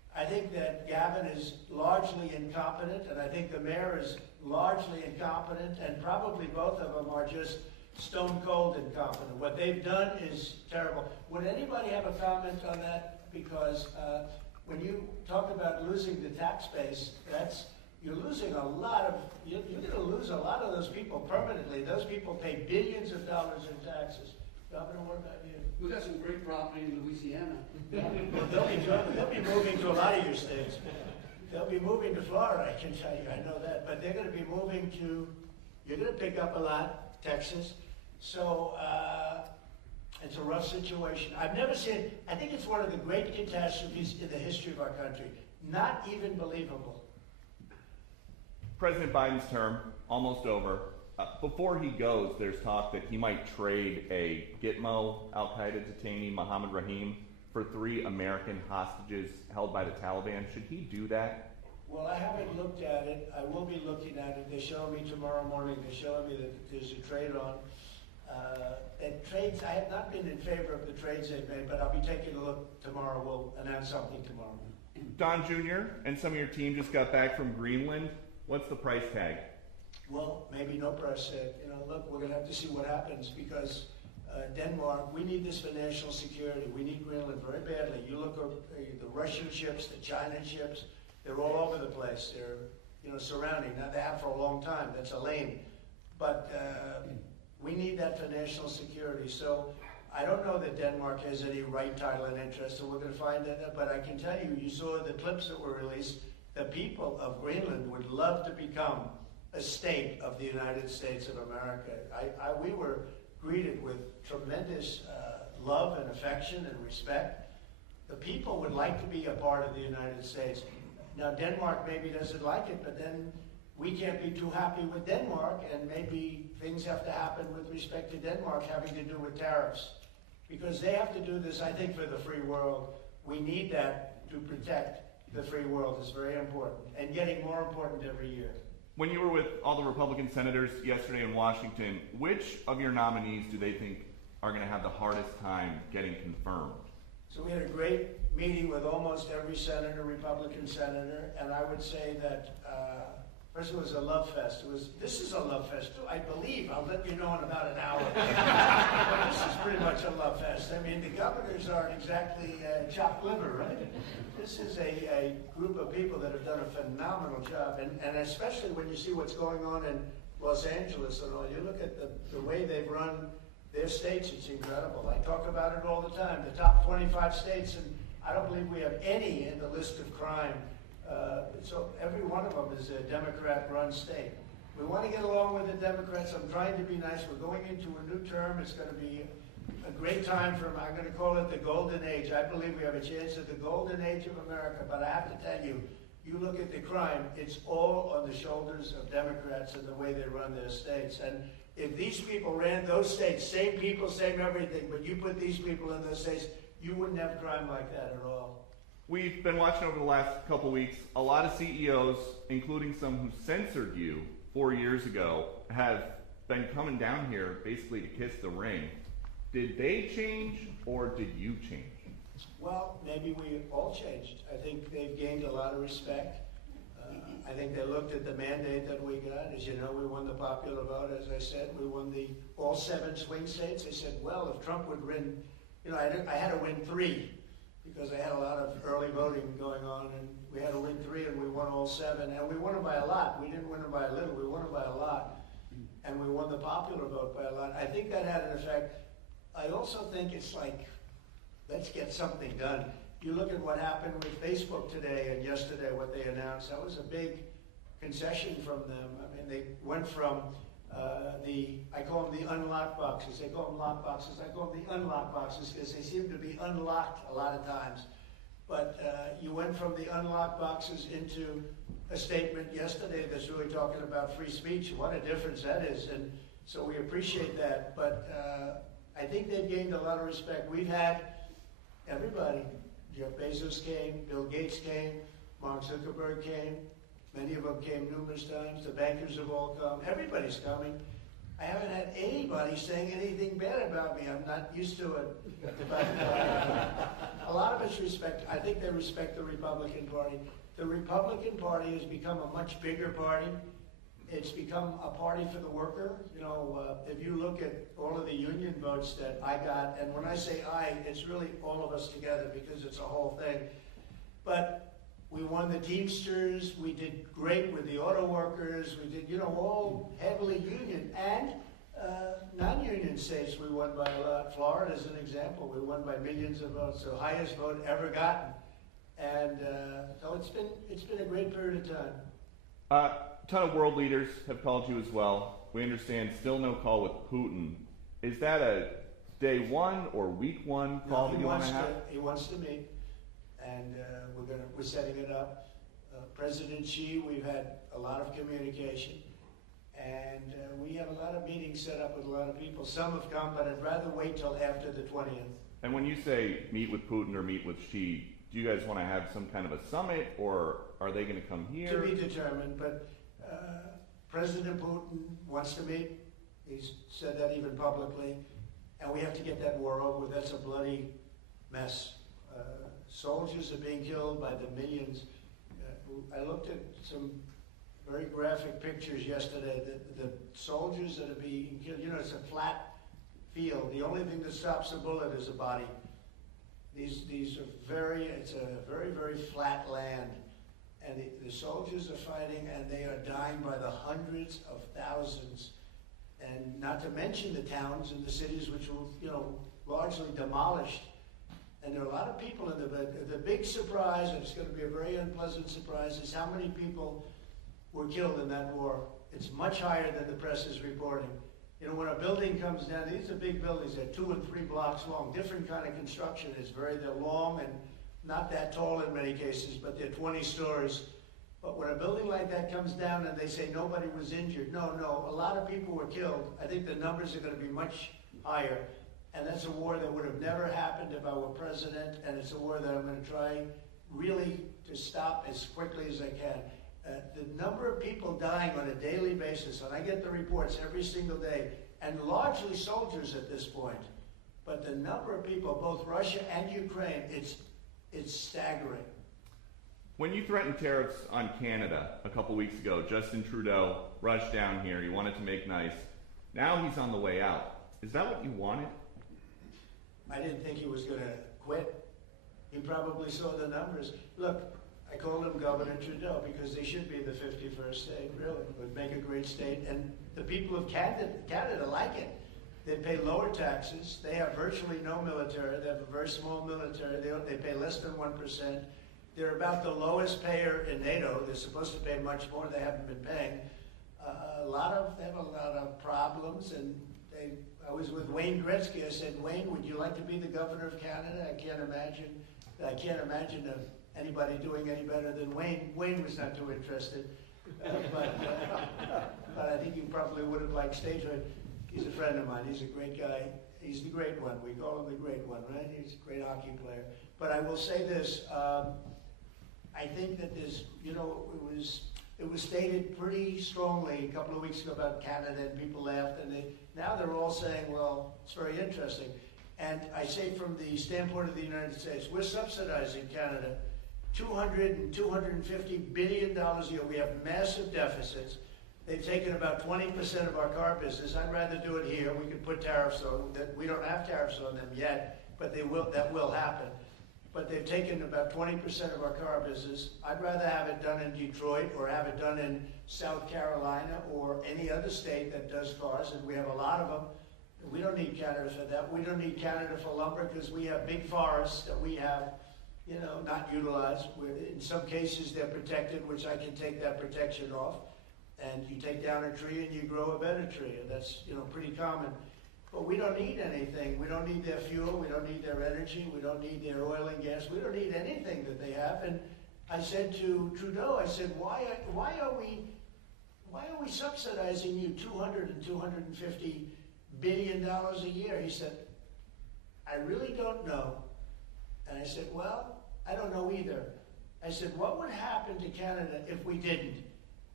I think that Gavin is largely incompetent, and I think the mayor is largely incompetent, and probably both of them are just stone cold incompetent. What they've done is terrible. Would anybody have a comment on that? Because when you talk about losing the tax base, you're losing a lot of, you're going to lose a lot of those people permanently. Those people pay billions of dollars in taxes. Governor, what about you? We got some great property in Louisiana. They'll be moving to a lot of your states. They'll be moving to Florida, I can tell you, I know that. But they're going to be moving to, you're going to pick up a lot, Texas. So it's a rough situation. I've never seen, I think it's one of the great catastrophes in the history of our country. Not even believable. President Biden's term, almost over. Before he goes, there's talk that he might trade a Gitmo al-Qaeda detainee, Mohammed Rahim, for 3 American hostages held by the Taliban. Should he do that? Well, I haven't looked at it. I will be looking at it. They're showing me tomorrow morning. They're showing me that there's a trade on. And trades, I have not been in favor of the trades they've made, but I'll be taking a look tomorrow. We'll announce something tomorrow. Don Jr. and some of your team just got back from Greenland. What's the price tag? Well, maybe no price tag. You know, look, we're going to have to see what happens because Denmark, we need this for national security. We need Greenland very badly. You look at the Russian ships, the China ships, they're all over the place. They're, you know, surrounding. Now, they have for a long time. That's a lane. But we need that for national security. So I don't know that Denmark has any right, title, and interest, so we're going to find that. But I can tell you, you saw the clips that were released. The people of Greenland would love to become a state of the United States of America. We were greeted with tremendous love and affection and respect. The people would like to be a part of the United States. Now, Denmark maybe doesn't like it, but then we can't be too happy with Denmark, and maybe things have to happen with respect to Denmark having to do with tariffs. Because they have to do this, I think, for the free world. We need that to protect the free world. It's very important, and getting more important every year. When you were with all the Republican senators yesterday in Washington, which of your nominees do they think are going to have the hardest time getting confirmed? So we had a great meeting with almost every senator, Republican senator, and I would say that first it was a love fest. This is a love fest too, I believe. I'll let you know in about an hour. But this is pretty much a love fest. I mean, the governors aren't exactly chopped liver, right? This is a group of people that have done a phenomenal job, and especially when you see what's going on in Los Angeles and all. You look at the way they've run their states, it's incredible. I talk about it all the time. The top 25 states, and I don't believe we have any in the list of crime. So every one of them is a Democrat-run state. We want to get along with the Democrats. I'm trying to be nice. We're going into a new term. It's going to be a great time I'm going to call it the golden age. I believe we have a chance at the golden age of America, but I have to tell you, you look at the crime, it's all on the shoulders of Democrats and the way they run their states. And if these people ran those states, same people, same everything, but you put these people in those states, you wouldn't have crime like that at all. We've been watching over the last couple weeks, a lot of CEOs, including some who censored you 4 years ago, have been coming down here basically to kiss the ring. Did they change or did you change? Well, maybe we all changed. I think they've gained a lot of respect. I think they looked at the mandate that we got. As you know, we won the popular vote, as I said. We won all 7 swing states. They said, well, if Trump would win, you know, I had to win 3 because I had a lot of early voting going on, and we had to win 3, and we won all 7. And we won them by a lot. We didn't win them by a little. We won them by a lot. And we won the popular vote by a lot. I think that had an effect. I also think it's like, let's get something done. You look at what happened with Facebook today and yesterday, what they announced. That was a big concession from them. I mean, they went from I call them the unlocked boxes. They call them lock boxes. I call them the unlocked boxes because they seem to be unlocked a lot of times. But you went from the unlocked boxes into a statement yesterday that's really talking about free speech. What a difference that is. And so we appreciate that. But I think they've gained a lot of respect. We've had everybody. Jeff Bezos came, Bill Gates came, Mark Zuckerberg came. Many of them came numerous times. The bankers have all come. Everybody's coming. I haven't had anybody saying anything bad about me. I'm not used to it. But a lot of us respect, I think they respect the Republican Party. The Republican Party has become a much bigger party. It's become a party for the worker. You know, if you look at all of the union votes that I got, and when I say I, it's really all of us together because it's a whole thing. But we won the Teamsters, we did great with the auto workers, we did, you know, all heavily union, and non-union states we won by a lot. Florida is an example, we won by millions of votes, the highest vote ever gotten. And so it's been a great period of time. A ton of world leaders have called you as well. We understand still no call with Putin. Is that a day one or week one call that you want to have? He wants to meet, and we're setting it up. President Xi, we've had a lot of communication, and we have a lot of meetings set up with a lot of people. Some have come, but I'd rather wait till after the 20th. And when you say meet with Putin or meet with Xi, do you guys want to have some kind of a summit, or are they going to come here? To be determined, but President Putin wants to meet. He's said that even publicly, and we have to get that war over with. That's a bloody mess. Soldiers are being killed by the millions. I looked at some very graphic pictures yesterday. The soldiers that are being killed, you know, it's a flat field. The only thing that stops a bullet is a body. These are it's a very, very flat land. And the soldiers are fighting, and they are dying by the hundreds of thousands. And not to mention the towns and the cities which were, you know, largely demolished. And there are a lot of people in the big surprise, and it's going to be a very unpleasant surprise, is how many people were killed in that war. It's much higher than the press is reporting. You know, when a building comes down, these are big buildings, they're 2 and 3 blocks long, different kind of construction. They're long and not that tall in many cases, but they're 20 stories. But when a building like that comes down and they say nobody was injured, no, a lot of people were killed. I think the numbers are going to be much higher. And that's a war that would have never happened if I were president, and it's a war that I'm going to try really to stop as quickly as I can. The number of people dying on a daily basis, and I get the reports every single day, and largely soldiers at this point, but the number of people, both Russia and Ukraine, it's staggering. When you threatened tariffs on Canada a couple weeks ago, Justin Trudeau rushed down here. He wanted to make nice. Now he's on the way out. Is that what you wanted? I didn't think he was going to quit. He probably saw the numbers. Look, I call him Governor Trudeau because they should be the 51st state, really. It would make a great state. And the people of Canada like it. They pay lower taxes. They have virtually no military. They have a very small military. They pay less than 1%. They're about the lowest payer in NATO. They're supposed to pay much more. They haven't been paying. They have a lot of problems. And I was with Wayne Gretzky. I said, Wayne, would you like to be the governor of Canada? I can't imagine anybody doing any better than Wayne. Wayne was not too interested. But I think he probably would have liked statehood. He's a friend of mine. He's a great guy. He's the great one. We call him the great one, right? He's a great hockey player. But I will say this. I think that there's, you know, it was stated pretty strongly a couple of weeks ago about Canada, and people laughed, and now they're all saying, well, it's very interesting. And I say from the standpoint of the United States, we're subsidizing Canada $200 and $250 billion a year. We have massive deficits. They've taken about 20% of our car business. I'd rather do it here. We could put tariffs on that. We don't have tariffs on them yet, but that will happen. But they've taken about 20% of our car business. I'd rather have it done in Detroit or have it done in South Carolina or any other state that does cars, and we have a lot of them. We don't need Canada for that. We don't need Canada for lumber because we have big forests that we have, you know, not utilized. In some cases, they're protected, which I can take that protection off. And you take down a tree and you grow a better tree, and that's, you know, pretty common. But we don't need anything. We don't need their fuel. We don't need their energy. We don't need their oil and gas. We don't need anything that they have. And I said to Trudeau, I said, why are we subsidizing you $200 and $250 billion a year? He said, I really don't know. And I said, well, I don't know either. I said, what would happen to Canada if we didn't?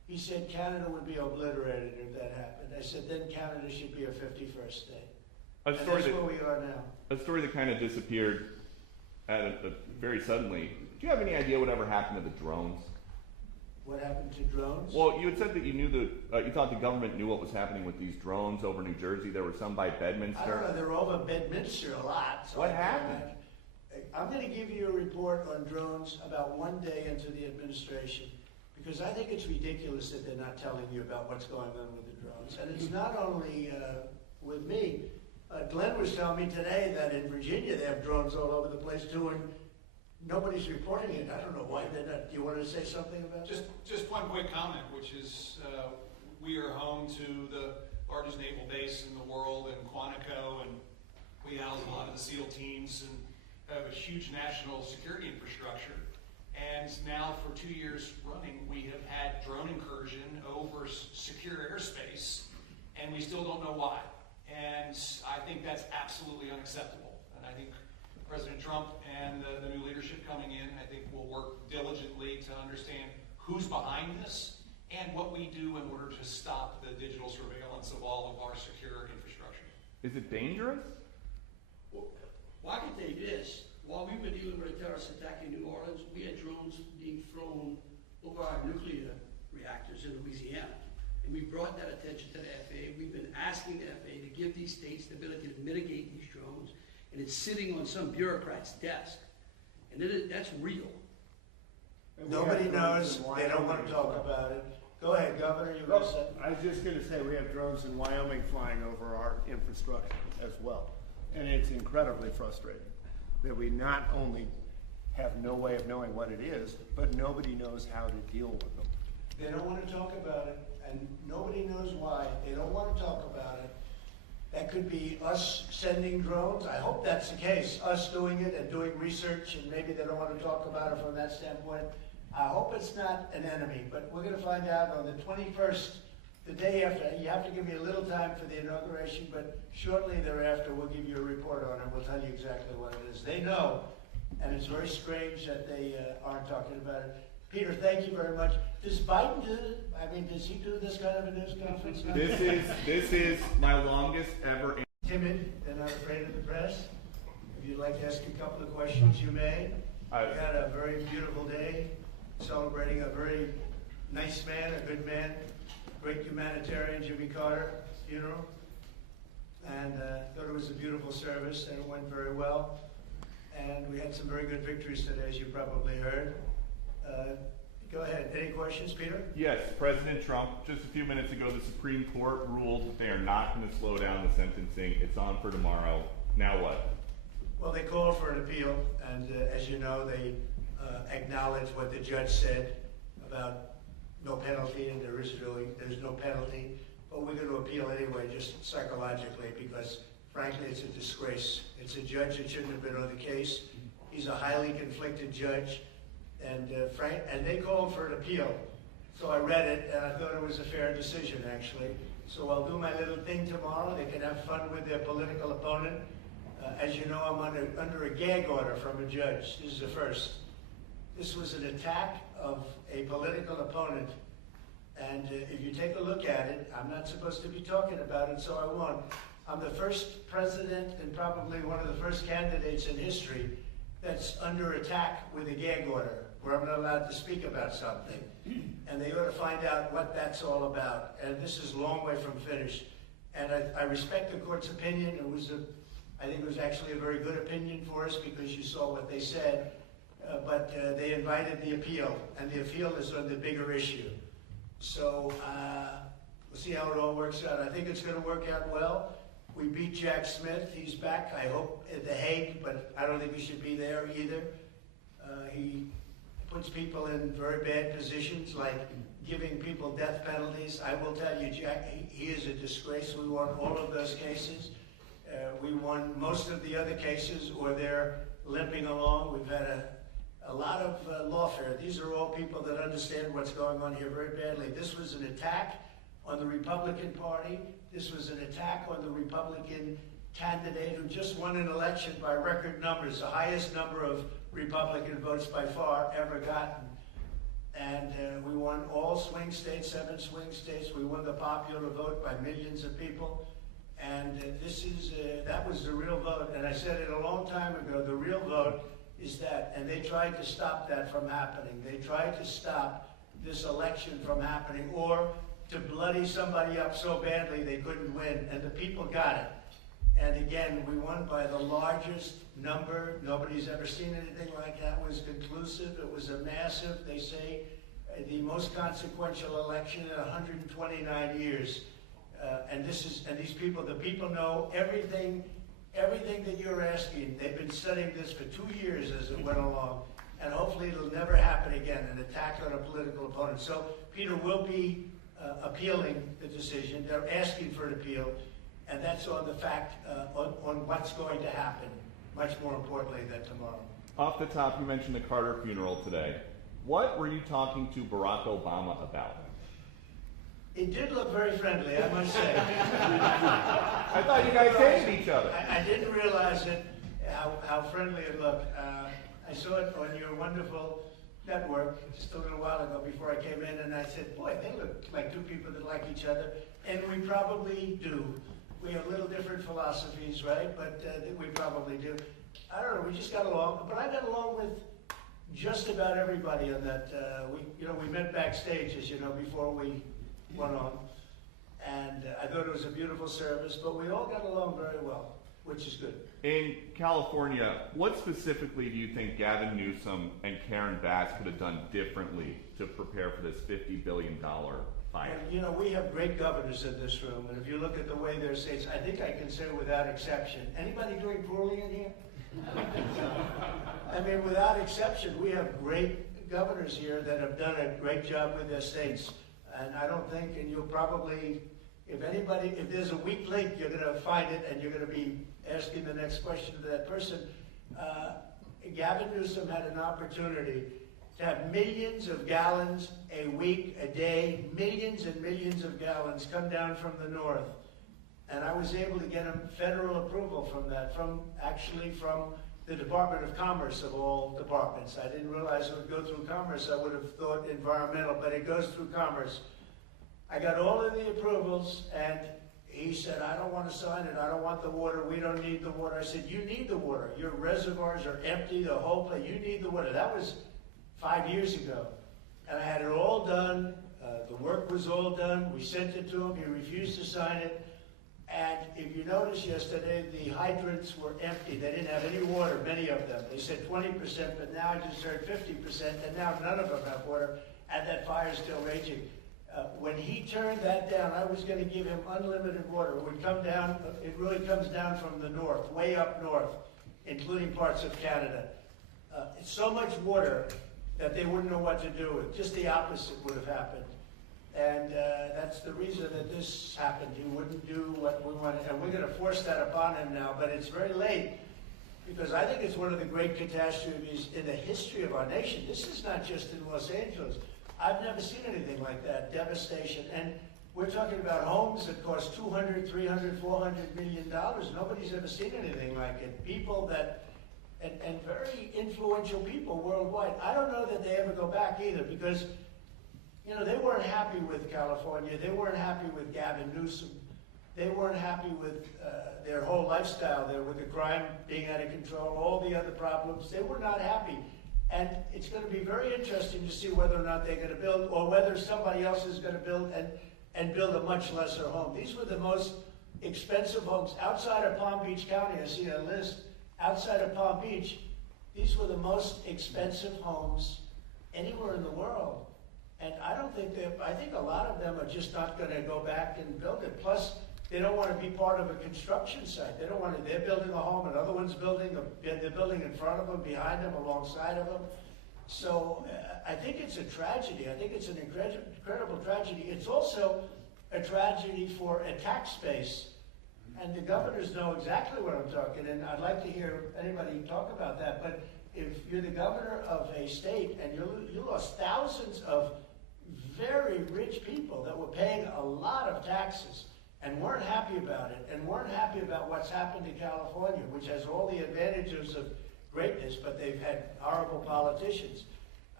he said Canada would be obliterated if that happened. I said, then Canada should be a 51st state. And that's where we are now. A story that kind of disappeared very suddenly. Do you have any idea whatever happened to the drones? What happened to drones? Well, you had said that you thought the government knew what was happening with these drones over New Jersey. There were some by Bedminster. I don't know, they're over Bedminster a lot. So What happened? I'm going to give you a report on drones about one day into the administration, because I think it's ridiculous that they're not telling you about what's going on with the drones. And it's not only with me. Glenn was telling me today that in Virginia they have drones all over the place too, and nobody's reporting it. I don't know why they're not. Do you want to say something about that? Just one quick comment, which is we are home to the largest naval base in the world in Quantico, and we house a lot of the SEAL teams and have a huge national security infrastructure. And now for 2 years running, we have had drone incursion over secure airspace, and we still don't know why. And I think that's absolutely unacceptable. And I think President Trump and the new leadership coming in, I think will work diligently to understand who's behind this and what we do in order to stop the digital surveillance of all of our secure infrastructure. Is it dangerous? Well, I can tell you this. While we were dealing with a terrorist attack in New Orleans, we had drones being flown over our nuclear reactors in Louisiana. And we brought that attention to the FAA. We've been asking the FAA to give these states the ability to mitigate these drones. And it's sitting on some bureaucrat's desk. And that's real. Nobody knows. They don't want to talk about it. Go ahead, Governor. You were going to say. I was just going to say we have drones in Wyoming flying over our infrastructure as well. And it's incredibly frustrating that we not only have no way of knowing what it is, but nobody knows how to deal with them. They don't want to talk about it, and nobody knows why. They don't want to talk about it. That could be us sending drones. I hope that's the case, us doing it and doing research, and maybe they don't want to talk about it from that standpoint. I hope it's not an enemy, but we're going to find out on the 21st, the day after. You have to give me a little time for the inauguration, but shortly thereafter we'll give you a report on it. We'll tell you exactly what it is. They know, and it's very strange that they aren't talking about it. Peter, thank you very much. Does Biden do it? I mean, does he do this kind of a news conference? This is my longest ever. Timid and not afraid of the press. If you'd like to ask a couple of questions, you may. We had a very beautiful day, celebrating a very nice man, a good man, great humanitarian, Jimmy Carter funeral. And thought it was a beautiful service, and it went very well. And we had some very good victories today, as you probably heard. Go ahead. Any questions, Peter? Yes, President Trump, just a few minutes ago, the Supreme Court ruled that they are not going to slow down the sentencing. It's on for tomorrow. Now what? Well, they called for an appeal, and as you know, they acknowledged what the judge said about no penalty, and there's no penalty. But we're going to appeal anyway, just psychologically, because frankly, it's a disgrace. It's a judge that shouldn't have been on the case. He's a highly conflicted judge. And they called for an appeal. So I read it, and I thought it was a fair decision, actually. So I'll do my little thing tomorrow. They can have fun with their political opponent. As you know, I'm under a gag order from a judge. This is the first. This was an attack of a political opponent. And if you take a look at it, I'm not supposed to be talking about it, so I won't. I'm the first president and probably one of the first candidates in history that's under attack with a gag order, where I'm not allowed to speak about something. And they ought to find out what that's all about. And this is a long way from finished. And I respect the court's opinion. I think it was actually a very good opinion for us, because you saw what they said. But they invited the appeal, and the appeal is on the bigger issue. So we'll see how it all works out. I think it's going to work out well. We beat Jack Smith. He's back, I hope, at The Hague, but I don't think he should be there either. He puts people in very bad positions, like giving people death penalties. I will tell you, Jack, he is a disgrace. We won all of those cases. We won most of the other cases, or they're limping along. We've had a lot of lawfare. These are all people that understand what's going on here very badly. This was an attack on the Republican Party. This was an attack on the Republican candidate who just won an election by record numbers, the highest number of Republican votes by far ever gotten. and we won all swing states, 7 swing states. We won the popular vote by millions of people. And that was the real vote. And I said it a long time ago, the real vote is that. And they tried to stop that from happening. They tried to stop this election from happening, or to bloody somebody up so badly they couldn't win. And the people got it. And again, we won by the largest number. Nobody's ever seen anything like that. It was conclusive. It was a massive, they say, the most consequential election in 129 years. And these people, the people know everything that you're asking. They've been studying this for 2 years as it went along. And hopefully it'll never happen again, an attack on a political opponent. So Peter will be appealing the decision. They're asking for an appeal. And that's on the fact, on what's going to happen, much more importantly than tomorrow. Off the top, you mentioned the Carter funeral today. What were you talking to Barack Obama about? It did look very friendly, I must say. I thought you guys hated each other. I didn't realize it, how friendly it looked. I saw it on your wonderful network just a little while ago before I came in, and I said, boy, they look like 2 people that like each other. And we probably do. We have little different philosophies, right? But we probably do. I don't know, we just got along. But I got along with just about everybody on that. We met backstage, as you know, before we went on. And I thought it was a beautiful service, but we all got along very well, which is good. In California, what specifically do you think Gavin Newsom and Karen Bass could have done differently to prepare for this $50 billion fire? And, we have great governors in this room, and if you look at the way their states, I think I can say without exception, anybody doing poorly in here? I mean, without exception, we have great governors here that have done a great job with their states. And I don't think, and you'll probably, if there's a weak link, you're going to find it, and you're going to be asking the next question to that person. Gavin Newsom had an opportunity to have millions of gallons a week, a day, millions and millions of gallons come down from the north. And I was able to get him federal approval from that, from the Department of Commerce of all departments. I didn't realize it would go through Commerce. I would have thought environmental, but it goes through Commerce. I got all of the approvals, and he said, I don't want to sign it. I don't want the water. We don't need the water. I said, you need the water. Your reservoirs are empty, the whole place. You need the water. That was 5 years ago. And I had it all done. The work was all done. We sent it to him. He refused to sign it. And if you noticed yesterday, the hydrants were empty. They didn't have any water, many of them. They said 20%, but now I just heard 50%, and now none of them have water, and that fire's still raging. When he turned that down, I was going to give him unlimited water. It would come down, it really comes down from the north, way up north, including parts of Canada. It's so much water that they wouldn't know what to do with. Just the opposite would have happened. And that's the reason that this happened. He wouldn't do what we wanted. And we're going to force that upon him now. But it's very late, because I think it's one of the great catastrophes in the history of our nation. This is not just in Los Angeles. I've never seen anything like that, devastation. And we're talking about homes that cost $200, $300, $400 million. Nobody's ever seen anything like it. People that, and very influential people worldwide. I don't know that they ever go back either, because they weren't happy with California. They weren't happy with Gavin Newsom. They weren't happy with their whole lifestyle there, with the crime being out of control, all the other problems. They were not happy. And it's going to be very interesting to see whether or not they're going to build, or whether somebody else is going to build and build a much lesser home. These were the most expensive homes. Outside of Palm Beach County, I see a list. Outside of Palm Beach, these were the most expensive homes anywhere in the world. And I think a lot of them are just not going to go back and build it. Plus, they don't want to be part of a construction site. They don't want to, they're building a home, another one's building, they're building in front of them, behind them, alongside of them. So I think it's a tragedy. I think it's an incredible tragedy. It's also a tragedy for a tax base. And the governors know exactly what I'm talking, and I'd like to hear anybody talk about that. But if you're the governor of a state and you lost thousands of very rich people that were paying a lot of taxes and weren't happy about it, and weren't happy about what's happened to California, which has all the advantages of greatness, but they've had horrible politicians.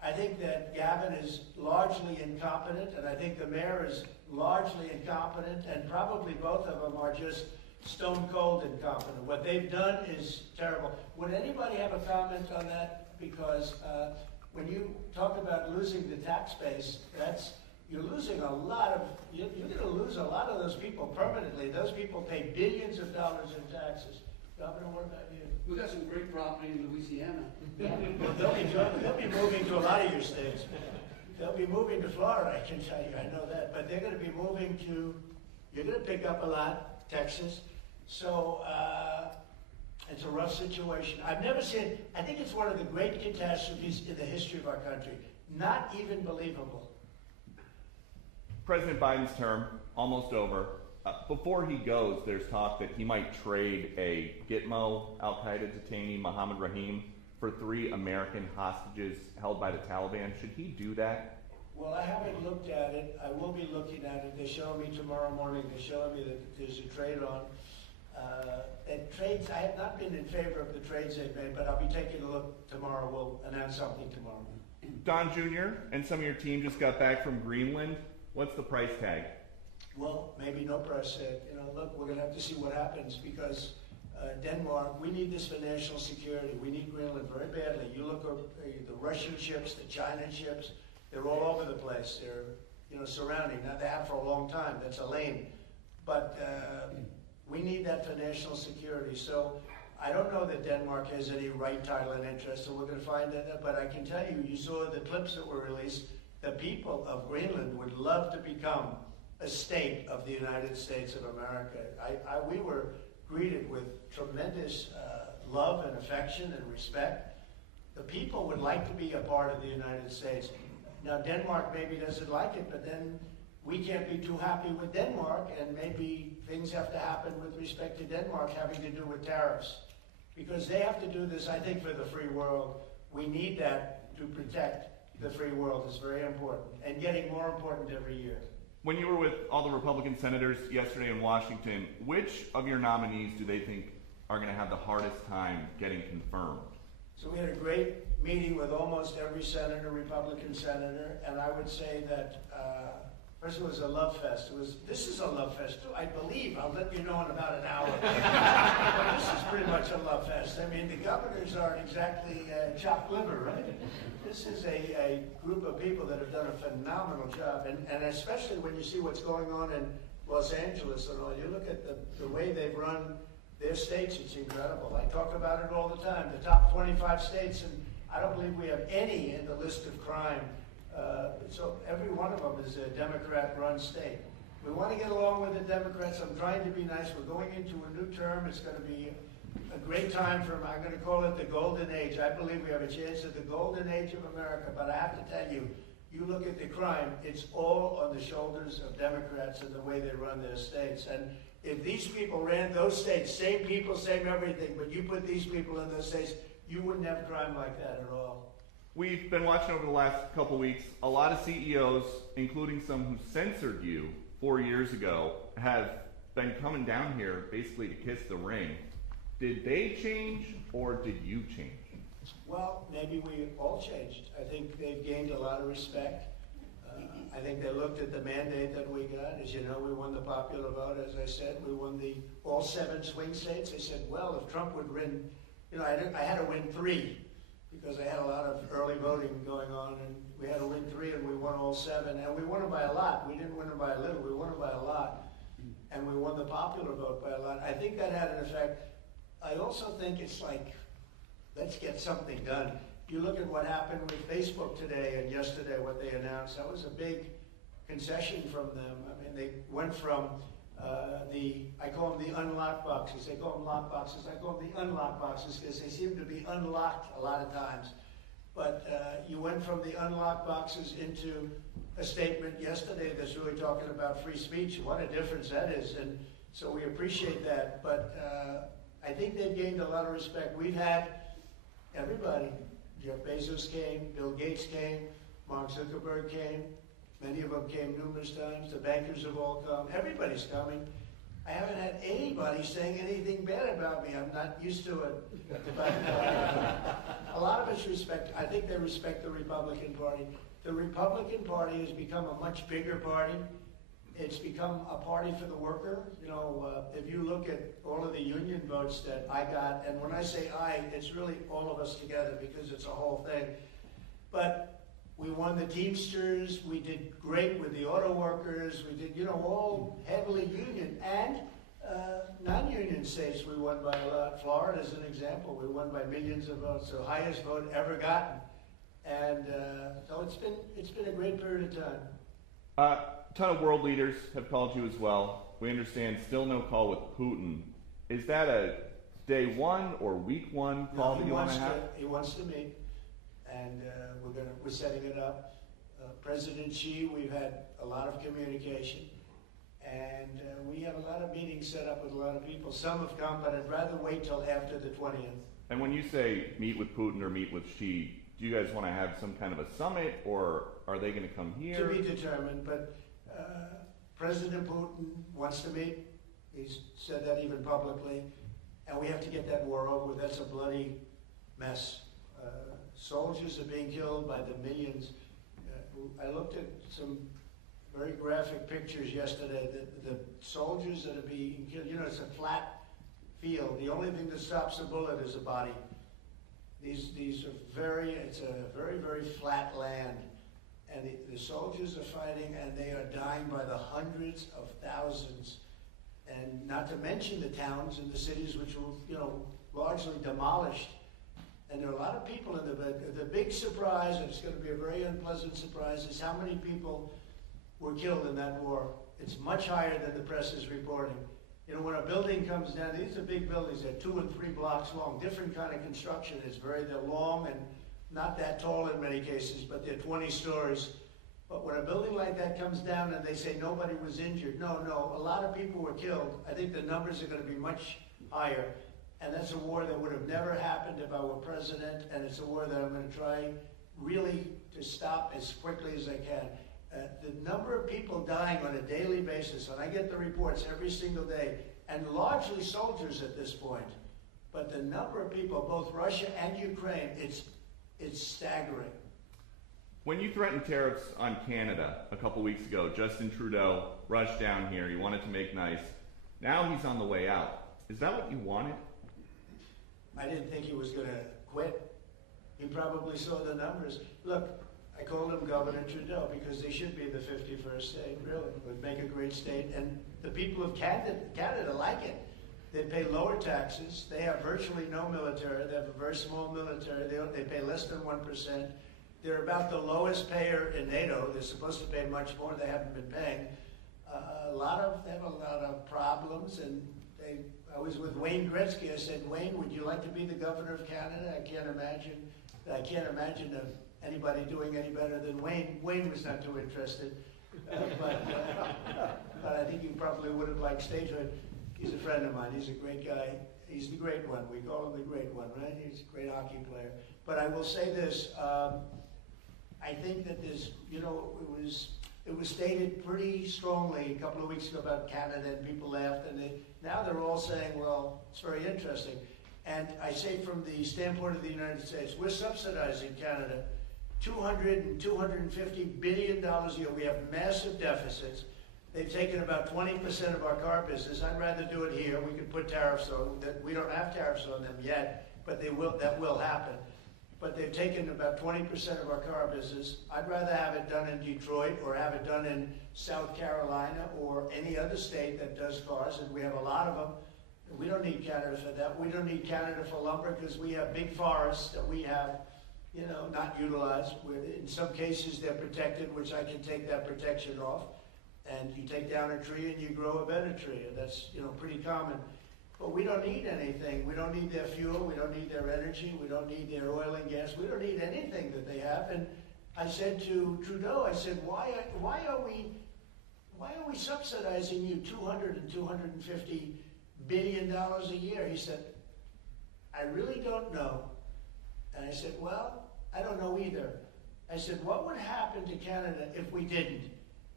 I think that Gavin is largely incompetent, and I think the mayor is largely incompetent, and probably both of them are just stone cold incompetent. What they've done is terrible. Would anybody have a comment on that? Because when you talk about losing the tax base, you're losing a lot of, you're going to lose a lot of those people permanently. Those people pay billions of dollars in taxes. Governor, what about you? We got some great property in Louisiana. They'll be moving to a lot of your states. They'll be moving to Florida, I can tell you, I know that. But they're going to be moving to, you're going to pick up a lot, Texas. So it's a rough situation. I've never seen, I think it's one of the great catastrophes in the history of our country. Not even believable. President Biden's term, almost over. Before he goes, there's talk that he might trade a Gitmo al-Qaeda detainee, Mohammed Rahim, for 3 American hostages held by the Taliban. Should he do that? Well, I haven't looked at it. I will be looking at it. They're showing me tomorrow morning. They're showing me that there's a trade on. And trades, I have not been in favor of the trades they've made, but I'll be taking a look tomorrow. We'll announce something tomorrow. Don Jr. and some of your team just got back from Greenland. What's the price tag? Well, maybe no price tag. You know, look, we're going to have to see what happens because Denmark, we need this for national security. We need Greenland very badly. You look at the Russian ships, the China ships, they're all over the place. They're, you know, surrounding. Now, they have for a long time. That's a lane. But we need that for national security. So I don't know that Denmark has any right, title, and interest, so we're going to find that. But I can tell you, you saw the clips that were released. The people of Greenland would love to become a state of the United States of America. We were greeted with tremendous love and affection and respect. The people would like to be a part of the United States. Now, Denmark maybe doesn't like it, but then we can't be too happy with Denmark, and maybe things have to happen with respect to Denmark having to do with tariffs. Because they have to do this, I think, for the free world. We need that to protect the free world. It's very important, and getting more important every year. When you were with all the Republican senators yesterday in Washington, which of your nominees do they think are going to have the hardest time getting confirmed? So we had a great meeting with almost every senator, Republican senator, and I would say that first it was a love fest. This is a love fest too, I believe. I'll let you know in about an hour. But this is pretty much a love fest. I mean, the governors aren't exactly chopped liver, right? This is a group of people that have done a phenomenal job, and especially when you see what's going on in Los Angeles and all. You look at the way they've run their states, it's incredible. I talk about it all the time. The top 25 states, and I don't believe we have any in the list of crime. So every one of them is a Democrat-run state. We want to get along with the Democrats. I'm trying to be nice. We're going into a new term. It's going to be a great time I'm going to call it the golden age. I believe we have a chance at the golden age of America, but I have to tell you, you look at the crime, it's all on the shoulders of Democrats and the way they run their states. And if these people ran those states, same people, same everything, but you put these people in those states, you wouldn't have crime like that at all. We've been watching over the last couple weeks, a lot of CEOs, including some who censored you 4 years ago, have been coming down here basically to kiss the ring. Did they change or did you change? Well, maybe we all changed. I think they've gained a lot of respect. I think they looked at the mandate that we got. As you know, we won the popular vote, as I said. We won all 7 swing states. They said, well, if Trump would win, you know, I had to win 3 because I had a lot of early voting going on, and we had to win 3, and we won all 7. And we won them by a lot. We didn't win them by a little. We won them by a lot. And we won the popular vote by a lot. I think that had an effect. I also think it's like, let's get something done. You look at what happened with Facebook today and yesterday, what they announced. That was a big concession from them. I mean, they went from I call them the unlocked boxes. They call them lock boxes. I call them the unlocked boxes because they seem to be unlocked a lot of times. But you went from the unlocked boxes into a statement yesterday that's really talking about free speech. What a difference that is. And so we appreciate that. But I think they've gained a lot of respect. We've had everybody. Jeff Bezos came, Bill Gates came, Mark Zuckerberg came. Many of them came numerous times. The bankers have all come. Everybody's coming. I haven't had anybody saying anything bad about me. I'm not used to it. But a lot of us respect, I think they respect the Republican Party. The Republican Party has become a much bigger party. It's become a party for the worker. You know, if you look at all of the union votes that I got, and when I say I, it's really all of us together because it's a whole thing. But we won the Teamsters, we did great with the auto workers, we did, you know, all heavily union, and non-union states we won by a lot. Florida is an example, we won by millions of votes, the highest vote ever gotten. And so it's been a great period of time. A ton of world leaders have called you as well. We understand still no call with Putin. Is that a day one or week one call that you want to have? He wants to meet, and we're setting it up. President Xi, we've had a lot of communication, and we have a lot of meetings set up with a lot of people. Some have come, but I'd rather wait till after the 20th. And when you say meet with Putin or meet with Xi, do you guys want to have some kind of a summit, or are they going to come here? To be determined, but President Putin wants to meet. He's said that even publicly, and we have to get that war over with. That's a bloody mess. Soldiers are being killed by the millions. I looked at some very graphic pictures yesterday. The soldiers that are being killed, you know, it's a flat field. The only thing that stops a bullet is a body. These are it's a very, very flat land. And the soldiers are fighting, and they are dying by the hundreds of thousands. And not to mention the towns and the cities which were, you know, largely demolished. And there are a lot of people in the big surprise, and it's going to be a very unpleasant surprise, is how many people were killed in that war. It's much higher than the press is reporting. You know, when a building comes down, these are big buildings, they're 2 and 3 blocks long, different kind of construction. They're long and not that tall in many cases, but they're 20 stories. But when a building like that comes down and they say nobody was injured, no, a lot of people were killed. I think the numbers are going to be much higher. And that's a war that would have never happened if I were president, and it's a war that I'm going to try really to stop as quickly as I can. The number of people dying on a daily basis, and I get the reports every single day, and largely soldiers at this point, but the number of people, both Russia and Ukraine, it's staggering. When you threatened tariffs on Canada a couple weeks ago, Justin Trudeau rushed down here. He wanted to make nice. Now he's on the way out. Is that what you wanted? I didn't think he was going to quit. He probably saw the numbers. Look, I called him Governor Trudeau because they should be the 51st state, really. It would make a great state. And the people of Canada like it. They pay lower taxes. They have virtually no military. They have a very small military. They pay less than 1%. They're about the lowest payer in NATO. They're supposed to pay much more. They haven't been paying. They have a lot of problems, and I was with Wayne Gretzky. I said, Wayne, would you like to be the governor of Canada? I can't imagine anybody doing any better than Wayne. Wayne was not too interested, but I think he probably would have liked statehood. He's a friend of mine. He's a great guy. He's the great one. We call him the great one, right? He's a great hockey player. But I will say this. I think that there's, you know, it was stated pretty strongly a couple of weeks ago about Canada, and people laughed, and now they're all saying, well, it's very interesting. And I say from the standpoint of the United States, we're subsidizing Canada $200 and $250 billion a year. We have massive deficits. They've taken about 20% of our car business. I'd rather do it here. We could put tariffs on that. We don't have tariffs on them yet, but that will happen. But they've taken about 20% of our car business. I'd rather have it done in Detroit or have it done in South Carolina or any other state that does cars, and we have a lot of them. We don't need Canada for that. We don't need Canada for lumber because we have big forests that we have, you know, not utilized. In some cases, they're protected, which I can take that protection off. And you take down a tree and you grow a better tree, and that's, you know, pretty common. But we don't need anything. We don't need their fuel. We don't need their energy. We don't need their oil and gas. We don't need anything that they have. And I said to Trudeau, I said, why are we subsidizing you $200 and $250 billion a year? He said, I really don't know. And I said, well, I don't know either. I said, what would happen to Canada if we didn't?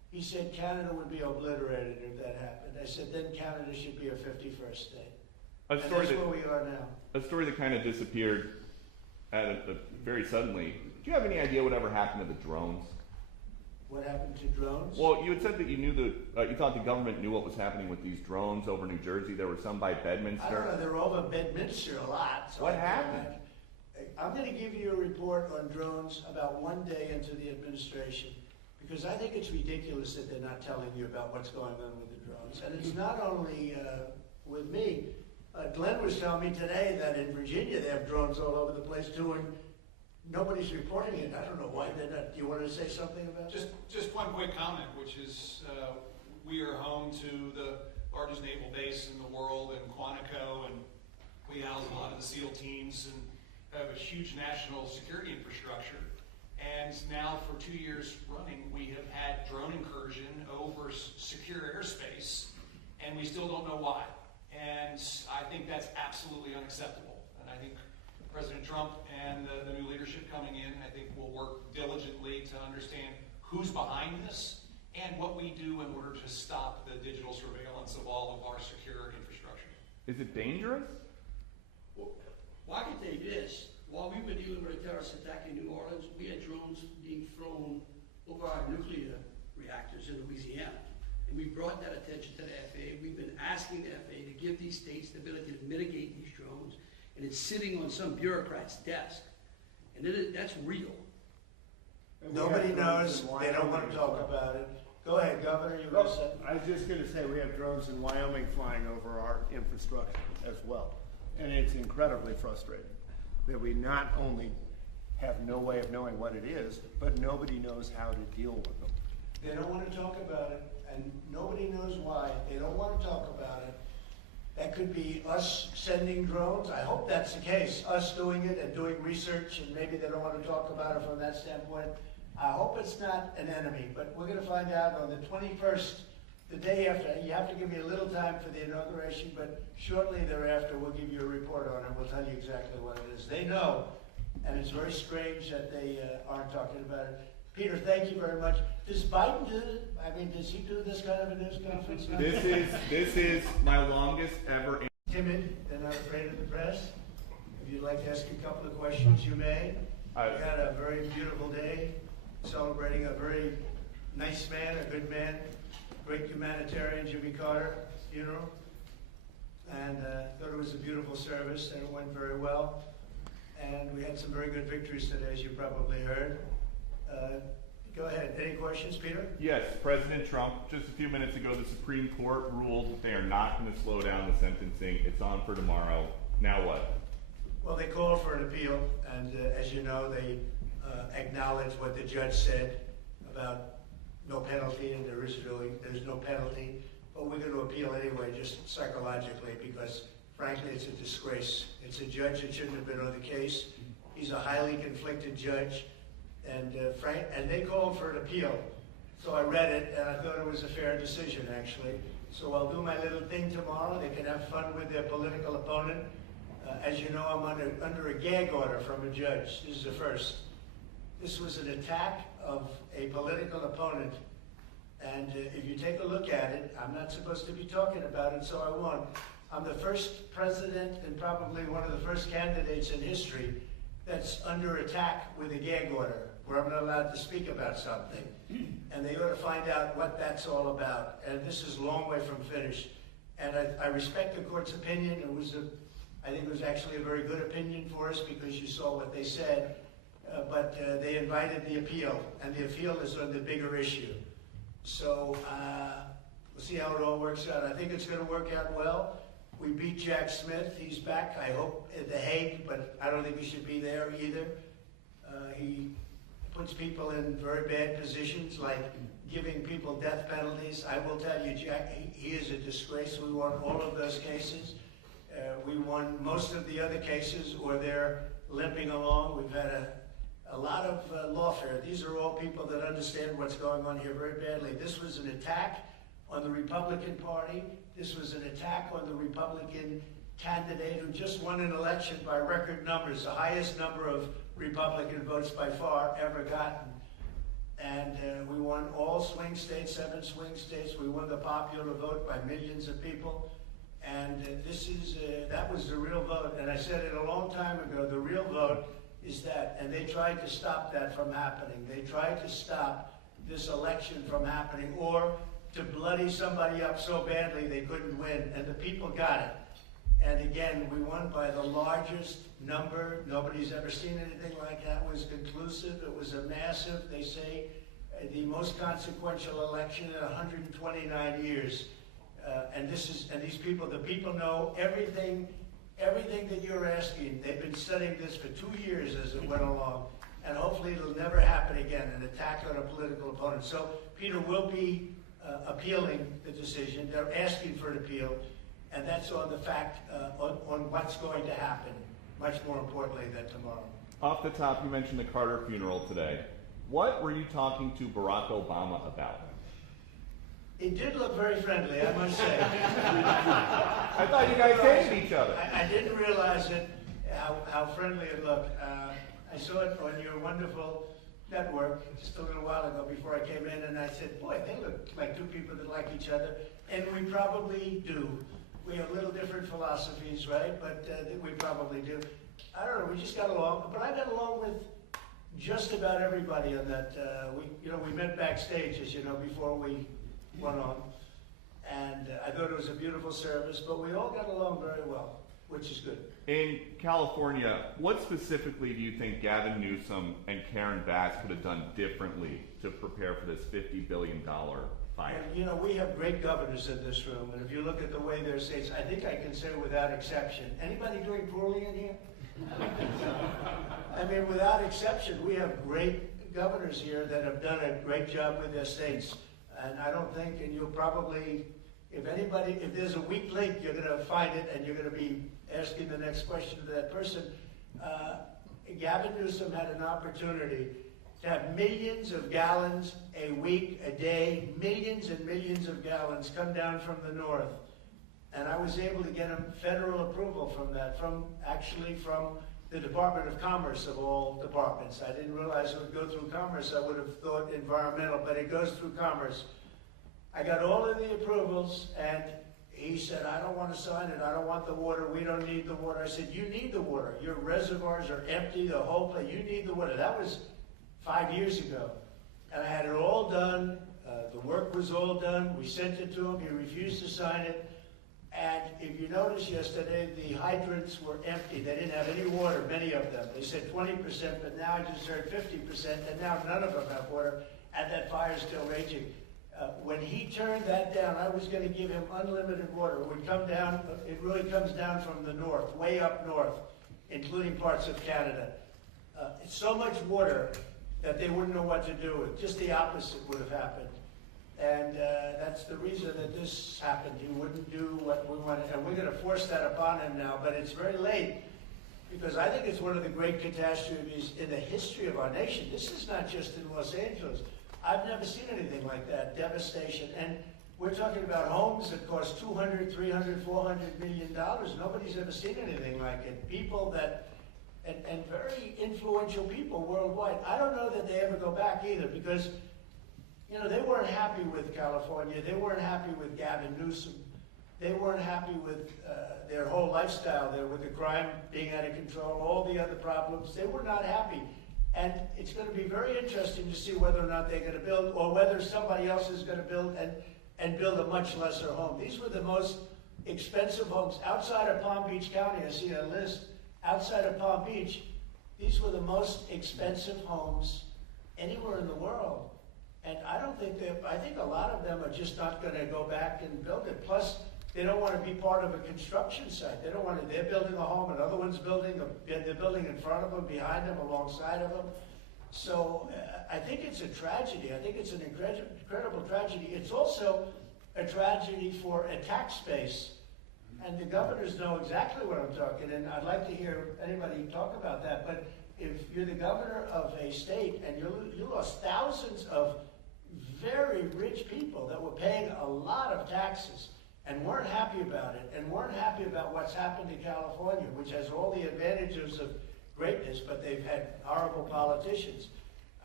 he said Canada would be obliterated if that happened. I said, then Canada should be a 51st state. And that's where we are now. A story that kind of disappeared very suddenly. Do you have any idea whatever happened to the drones? What happened to drones? Well, you had said that you thought the government knew what was happening with these drones over New Jersey. There were some by Bedminster. I don't know, they're over Bedminster a lot. So What happened? I'm going to give you a report on drones about one day into the administration, because I think it's ridiculous that they're not telling you about what's going on with the drones. And it's not only with me. Glenn was telling me today that in Virginia they have drones all over the place too, and nobody's reporting it. I don't know why they're not. Do you want to say something about it? Just one quick comment, which is we are home to the largest naval base in the world in Quantico, and we house a lot of the SEAL teams and have a huge national security infrastructure. And now for 2 years running, we have had drone incursion over secure airspace, and we still don't know why. And I think that's absolutely unacceptable. And I think President Trump and the new leadership coming in, I think, will work diligently to understand who's behind this and what we do in order to stop the digital surveillance of all of our secure infrastructure. Is it dangerous? Well, I can tell you this. While we were dealing with a terrorist attack in New Orleans, we had drones being flown over our nuclear reactors in Louisiana. And we brought that attention to the FAA. We've been asking the FAA to give these states the ability to mitigate these drones. And it's sitting on some bureaucrat's desk. And that's real. Nobody knows. They don't want to talk about it. Go ahead, Governor. You were going to say? I was just going to say we have drones in Wyoming flying over our infrastructure as well. And it's incredibly frustrating that we not only have no way of knowing what it is, but nobody knows how to deal with them. They don't want to talk about it, and nobody knows why. They don't want to talk about it. That could be us sending drones. I hope that's the case, us doing it and doing research, and maybe they don't want to talk about it from that standpoint. I hope it's not an enemy, but we're going to find out on the 21st, the day after. You have to give me a little time for the inauguration, but shortly thereafter we'll give you a report on it. We'll tell you exactly what it is. They know, and it's very strange that they aren't talking about it. Peter, thank you very much. Does Biden do it? I mean, does he do this kind of a news conference? This is my longest ever. Timid and not afraid of the press. If you'd like to ask a couple of questions, you may. We had a very beautiful day, celebrating a very nice man, a good man, great humanitarian, Jimmy Carter funeral. And thought it was a beautiful service, and it went very well. And we had some very good victories today, as you probably heard. Go ahead. Any questions, Peter? Yes, President Trump, just a few minutes ago, the Supreme Court ruled that they are not going to slow down the sentencing. It's on for tomorrow. Now what? Well, they called for an appeal, and as you know, they acknowledged what the judge said about no penalty, and there's no penalty. But we're going to appeal anyway, just psychologically, because frankly, it's a disgrace. It's a judge that shouldn't have been on the case. He's a highly conflicted judge. And they called for an appeal. So I read it, and I thought it was a fair decision, actually. So I'll do my little thing tomorrow. They can have fun with their political opponent. As you know, I'm under a gag order from a judge. This is the first. This was an attack of a political opponent. And if you take a look at it, I'm not supposed to be talking about it, so I won't. I'm the first president and probably one of the first candidates in history that's under attack with a gag order, where I'm not allowed to speak about something. And they ought to find out what that's all about. And this is a long way from finished. And I respect the court's opinion. I think it was actually a very good opinion for us, because you saw what they said. But they invited the appeal, and the appeal is on the bigger issue. So we'll see how it all works out. I think it's going to work out well. We beat Jack Smith. He's back, I hope, at The Hague, but I don't think he should be there either. He puts people in very bad positions, like giving people death penalties. I will tell you, Jack, he is a disgrace. We won all of those cases. We won most of the other cases, or they're limping along. We've had a lot of lawfare. These are all people that understand what's going on here very badly. This was an attack on the Republican Party. This was an attack on the Republican candidate who just won an election by record numbers, the highest number of Republican votes by far ever gotten. and we won all swing states, 7 swing states. We won the popular vote by millions of people. And that was the real vote. And I said it a long time ago, the real vote is that. And they tried to stop that from happening. They tried to stop this election from happening, or to bloody somebody up so badly they couldn't win. And the people got it. And again, we won by the largest number. Nobody's ever seen anything like that. It was conclusive. It was a massive, they say, the most consequential election in 129 years. And these people, the people know everything that you're asking. They've been studying this for 2 years as it went along. And hopefully it'll never happen again, an attack on a political opponent. So Peter will be appealing the decision. They're asking for an appeal. And that's on the fact, on what's going to happen, much more importantly than tomorrow. Off the top, you mentioned the Carter funeral today. What were you talking to Barack Obama about? It did look very friendly, I must say. I thought you guys hated each other. I didn't realize it, how friendly it looked. I saw it on your wonderful network just a little while ago before I came in, and I said, boy, they look like 2 people that like each other. And we probably do. We have little different philosophies, right? But we probably do. I don't know, we just got along. But I got along with just about everybody on that. We met backstage, as you know, before we went on. And I thought it was a beautiful service, but we all got along very well, which is good. In California, what specifically do you think Gavin Newsom and Karen Bass could have done differently to prepare for this $50 billion fight? And, we have great governors in this room, and if you look at the way their states, I think I can say without exception. Anybody doing poorly in here? I mean, without exception, we have great governors here that have done a great job with their states. And I don't think, and you'll probably, if there's a weak link, you're going to find it, and you're going to be asking the next question to that person. Gavin Newsom had an opportunity to have millions of gallons a week, a day, millions and millions of gallons come down from the north. And I was able to get him federal approval from that, from the Department of Commerce of all departments. I didn't realize it would go through Commerce. I would have thought environmental, but it goes through Commerce. I got all of the approvals, and he said, I don't want to sign it. I don't want the water. We don't need the water. I said, you need the water. Your reservoirs are empty, the whole place. You need the water. That was 5 years ago. And I had it all done. The work was all done. We sent it to him. He refused to sign it. And if you noticed yesterday, the hydrants were empty. They didn't have any water, many of them. They said 20%, but now I just heard 50%, and now none of them have water, and that fire's still raging. When he turned that down, I was going to give him unlimited water. It would come down, it really comes down from the north, way up north, including parts of Canada. It's so much water that they wouldn't know what to do with. Just the opposite would have happened. And that's the reason that this happened. He wouldn't do what we wanted. And we're going to force that upon him now. But it's very late, because I think it's one of the great catastrophes in the history of our nation. This is not just in Los Angeles. I've never seen anything like that, devastation. And we're talking about homes that cost $200, $300, $400 million. Nobody's ever seen anything like it. People that, and very influential people worldwide. I don't know that they ever go back either, because they weren't happy with California. They weren't happy with Gavin Newsom. They weren't happy with their whole lifestyle there, with the crime being out of control, all the other problems. They were not happy. And it's going to be very interesting to see whether or not they're going to build, or whether somebody else is going to build and build a much lesser home. These were the most expensive homes. Outside of Palm Beach County, I see a list. Outside of Palm Beach, these were the most expensive homes anywhere in the world. And I think a lot of them are just not going to go back and build it. Plus, they don't want to be part of a construction site. They don't want to, they're building a home, another one's building, they're building in front of them, behind them, alongside of them. So I think it's a tragedy. I think it's an incredible tragedy. It's also a tragedy for a tax base. And the governors know exactly what I'm talking, and I'd like to hear anybody talk about that. But if you're the governor of a state and you lost thousands of very rich people that were paying a lot of taxes and weren't happy about it, and weren't happy about what's happened to California, which has all the advantages of greatness, but they've had horrible politicians.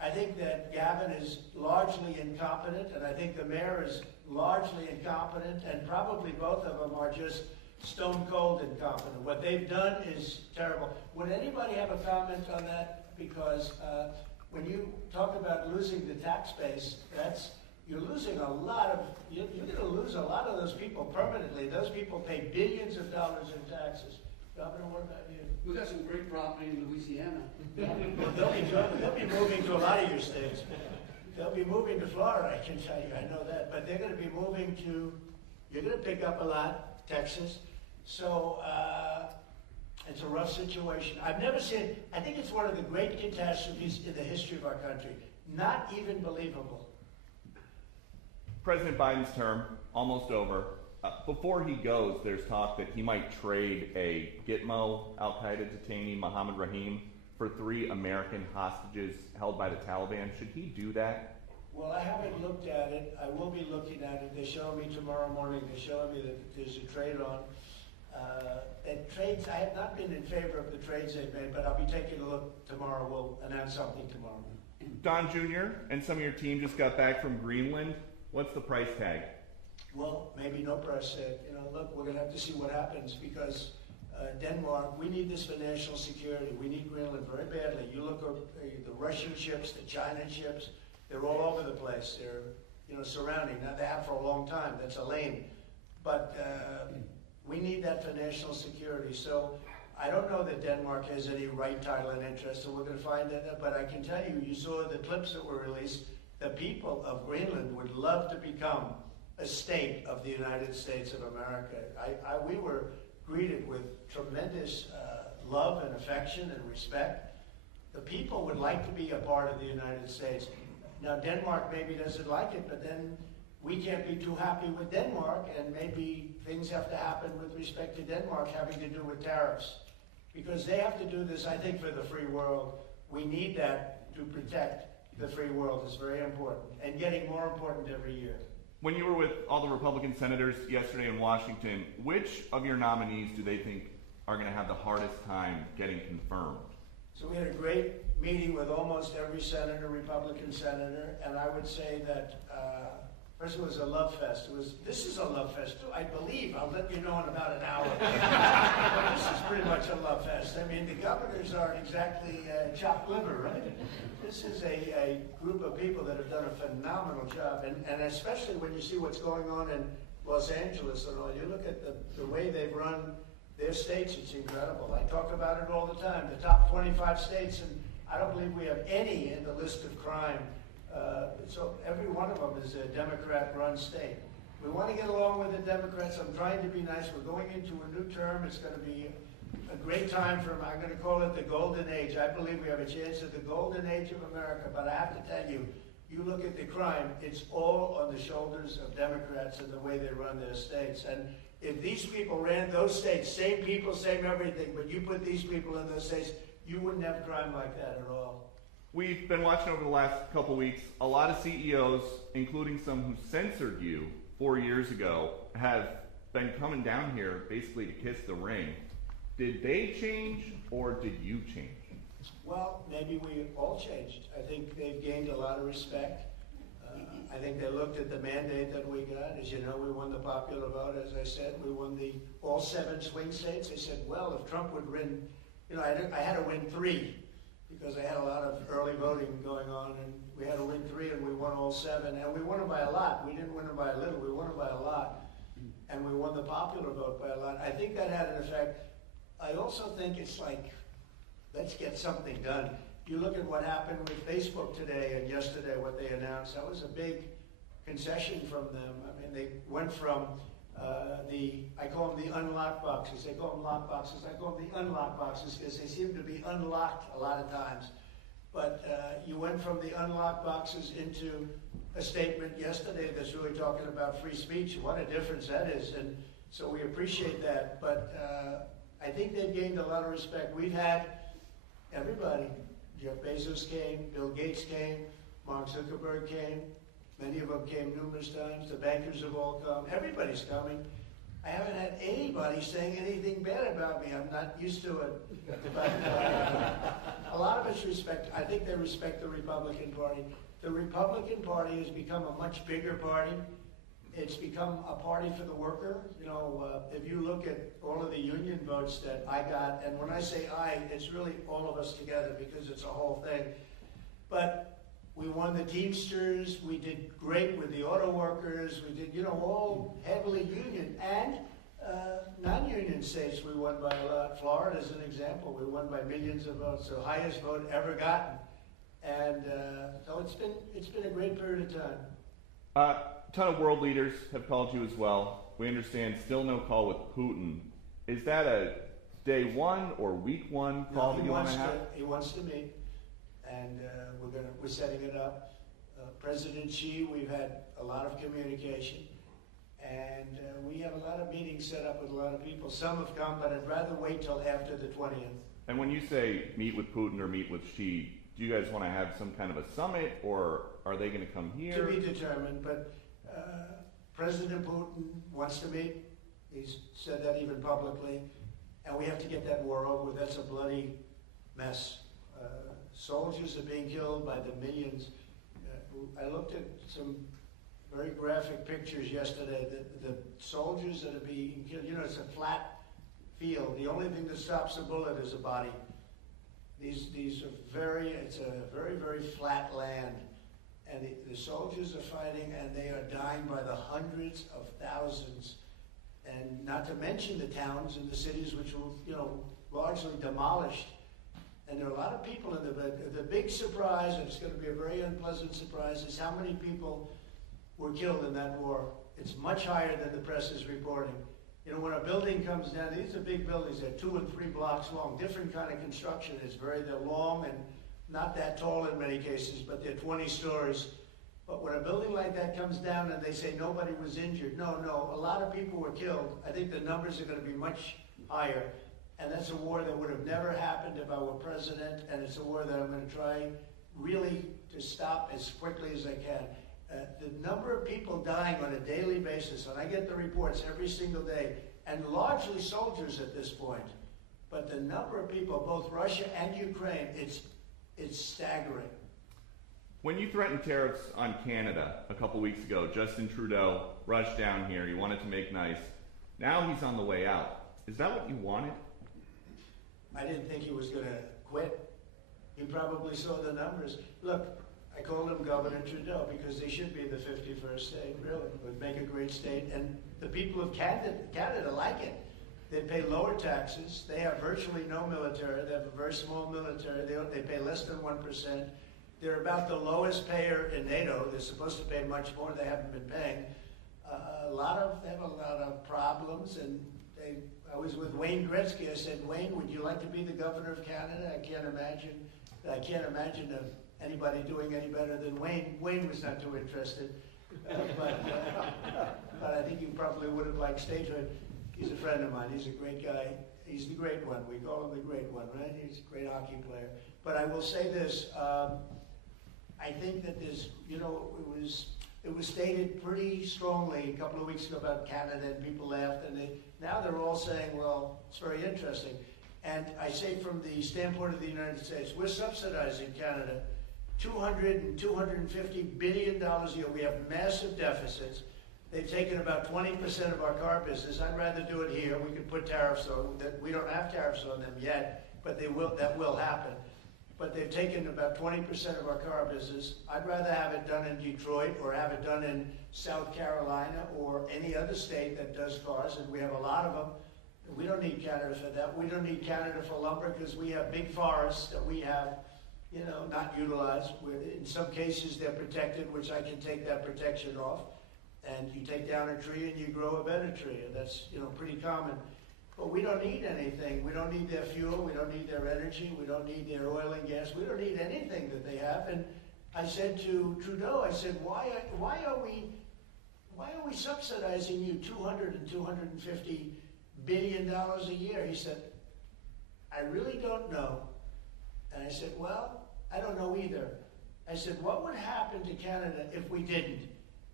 I think that Gavin is largely incompetent, and I think the mayor is largely incompetent, and probably both of them are just stone cold incompetent. What they've done is terrible. Would anybody have a comment on that? Because when you talk about losing the tax base, you're losing a lot of, you're going to lose a lot of those people permanently. Those people pay billions of dollars in taxes. Governor, what about you? We got some great property in Louisiana. They'll be moving to a lot of your states. They'll be moving to Florida, I can tell you, I know that. But they're going to be moving to, you're going to pick up a lot, Texas. So it's a rough situation. I've never seen, I think it's one of the great catastrophes in the history of our country. Not even believable. President Biden's term, almost over. Before he goes, there's talk that he might trade a Gitmo al-Qaeda detainee, Mohammed Rahim, for 3 American hostages held by the Taliban. Should he do that? Well, I haven't looked at it. I will be looking at it. They're showing me tomorrow morning. They're showing me that there's a trade on. And trades, I have not been in favor of the trades they've made, but I'll be taking a look tomorrow. We'll announce something tomorrow. Don Jr. and some of your team just got back from Greenland. What's the price tag? Well, maybe no price tag. You know, look, we're going to have to see what happens because Denmark, we need this for national security. We need Greenland very badly. You look at the Russian ships, the China ships, they're all over the place. They're, you know, surrounding. Now, they have for a long time. That's a lane. But we need that for national security. So I don't know that Denmark has any right, title, and interest, so we're going to find that. But I can tell you, you saw the clips that were released. The people of Greenland would love to become a state of the United States of America. We were greeted with tremendous love and affection and respect. The people would like to be a part of the United States. Now, Denmark maybe doesn't like it, but then we can't be too happy with Denmark, and maybe things have to happen with respect to Denmark having to do with tariffs. Because they have to do this, I think, for the free world. We need that to protect the free world. It's very important, and getting more important every year. When you were with all the Republican senators yesterday in Washington, which of your nominees do they think are going to have the hardest time getting confirmed? So we had a great meeting with almost every senator, Republican senator, and I would say that first it was a love fest. This is a love fest too, I believe. I'll let you know in about an hour. But this is pretty much a love fest. I mean, the governors aren't exactly chopped liver, right? This is a group of people that have done a phenomenal job, and especially when you see what's going on in Los Angeles and all. You look at the way they've run their states, it's incredible. I talk about it all the time. The top 25 states, and I don't believe we have any in the list of crime. So every one of them is a Democrat-run state. We want to get along with the Democrats. I'm trying to be nice. We're going into a new term. It's going to be a great time I'm going to call it the golden age. I believe we have a chance at the golden age of America, but I have to tell you, you look at the crime, it's all on the shoulders of Democrats and the way they run their states. And if these people ran those states, same people, same everything, but you put these people in those states, you wouldn't have crime like that at all. We've been watching over the last couple weeks, a lot of CEOs, including some who censored you 4 years ago, have been coming down here basically to kiss the ring. Did they change or did you change? Well, maybe we all changed. I think they've gained a lot of respect. I think they looked at the mandate that we got. As you know, we won the popular vote, as I said. We won all 7 swing states. They said, well, if Trump would win, you know, I had to win 3 because I had a lot of early voting going on, and we had to win 3, and we won all 7. And we won them by a lot. We didn't win them by a little. We won them by a lot. And we won the popular vote by a lot. I think that had an effect. I also think it's like, let's get something done. You look at what happened with Facebook today and yesterday, what they announced. That was a big concession from them. I mean, they went from I call them the unlocked boxes. They call them lock boxes. I call them the unlocked boxes because they seem to be unlocked a lot of times. But you went from the unlocked boxes into a statement yesterday that's really talking about free speech. What a difference that is. And so we appreciate that. But I think they've gained a lot of respect. We've had everybody. Jeff Bezos came, Bill Gates came, Mark Zuckerberg came. Many of them came numerous times. The bankers have all come. Everybody's coming. I haven't had any anybody saying anything bad about me. I'm not used to it. But a lot of us respect, I think they respect the Republican Party. The Republican Party has become a much bigger party. It's become a party for the worker. You know, if you look at all of the union votes that I got, and when I say I, it's really all of us together because it's a whole thing. But we won the Teamsters, we did great with the auto workers, we did, you know, all heavily union, and non-union states we won by a lot. Florida is an example, we won by millions of votes, the highest vote ever gotten. And so it's been a great period of time. A ton of world leaders have called you as well. We understand still no call with Putin. Is that a day one or week one call that you want to have? He wants to meet, and we're setting it up. President Xi, we've had a lot of communication, and we have a lot of meetings set up with a lot of people. Some have come, but I'd rather wait till after the 20th. And when you say meet with Putin or meet with Xi, do you guys want to have some kind of a summit, or are they going to come here? To be determined, but President Putin wants to meet. He's said that even publicly, and we have to get that war over with. That's a bloody mess. Soldiers are being killed by the millions. I looked at some very graphic pictures yesterday. The soldiers that are being killed, you know, it's a flat field. The only thing that stops a bullet is a body. These are it's a very, very flat land. And the soldiers are fighting, and they are dying by the hundreds of thousands. And not to mention the towns and the cities which were, you know, largely demolished. And there are a lot of people in the big surprise, and it's going to be a very unpleasant surprise, is how many people were killed in that war. It's much higher than the press is reporting. You know, when a building comes down, these are big buildings, they're 2 and 3 blocks long, different kind of construction. They're long and not that tall in many cases, but they're 20 stories. But when a building like that comes down and they say nobody was injured, no, a lot of people were killed. I think the numbers are going to be much higher. And that's a war that would have never happened if I were president, and it's a war that I'm going to try really to stop as quickly as I can. The number of people dying on a daily basis, and I get the reports every single day, and largely soldiers at this point, but the number of people, both Russia and Ukraine, it's staggering. When you threatened tariffs on Canada a couple weeks ago, Justin Trudeau rushed down here. He wanted to make nice. Now he's on the way out. Is that what you wanted? I didn't think he was going to quit. He probably saw the numbers. Look, I called him Governor Trudeau because they should be the 51st state, really. It would make a great state. And the people of Canada like it. They pay lower taxes. They have virtually no military. They have a very small military. They pay less than 1%. They're about the lowest payer in NATO. They're supposed to pay much more. They haven't been paying. They have a lot of problems. And I was with Wayne Gretzky. I said, Wayne, would you like to be the governor of Canada? I can't imagine anybody doing any better than Wayne. Wayne was not too interested, but I think he probably would have liked statehood. He's a friend of mine. He's a great guy. He's the great one. We call him the great one, right? He's a great hockey player. But I will say this: I think that there's, you know, it was stated pretty strongly a couple of weeks ago about Canada, and people laughed, and now they're all saying, well, it's very interesting. And I say from the standpoint of the United States, we're subsidizing Canada $200 and $250 billion a year. We have massive deficits. They've taken about 20% of our car business. I'd rather do it here. We could put tariffs on that. We don't have tariffs on them yet, but that will happen. But they've taken about 20% of our car business. I'd rather have it done in Detroit or have it done in South Carolina or any other state that does cars, and we have a lot of them. We don't need Canada for that. We don't need Canada for lumber because we have big forests that we have, you know, not utilized. In some cases, they're protected, which I can take that protection off. And you take down a tree and you grow a better tree. And that's, you know, pretty common. But we don't need anything. We don't need their fuel. We don't need their energy. We don't need their oil and gas. We don't need anything that they have. And I said to Trudeau, I said, why are we subsidizing you $200 and $250 billion a year? He said, I really don't know. And I said, well, I don't know either. I said, what would happen to Canada if we didn't?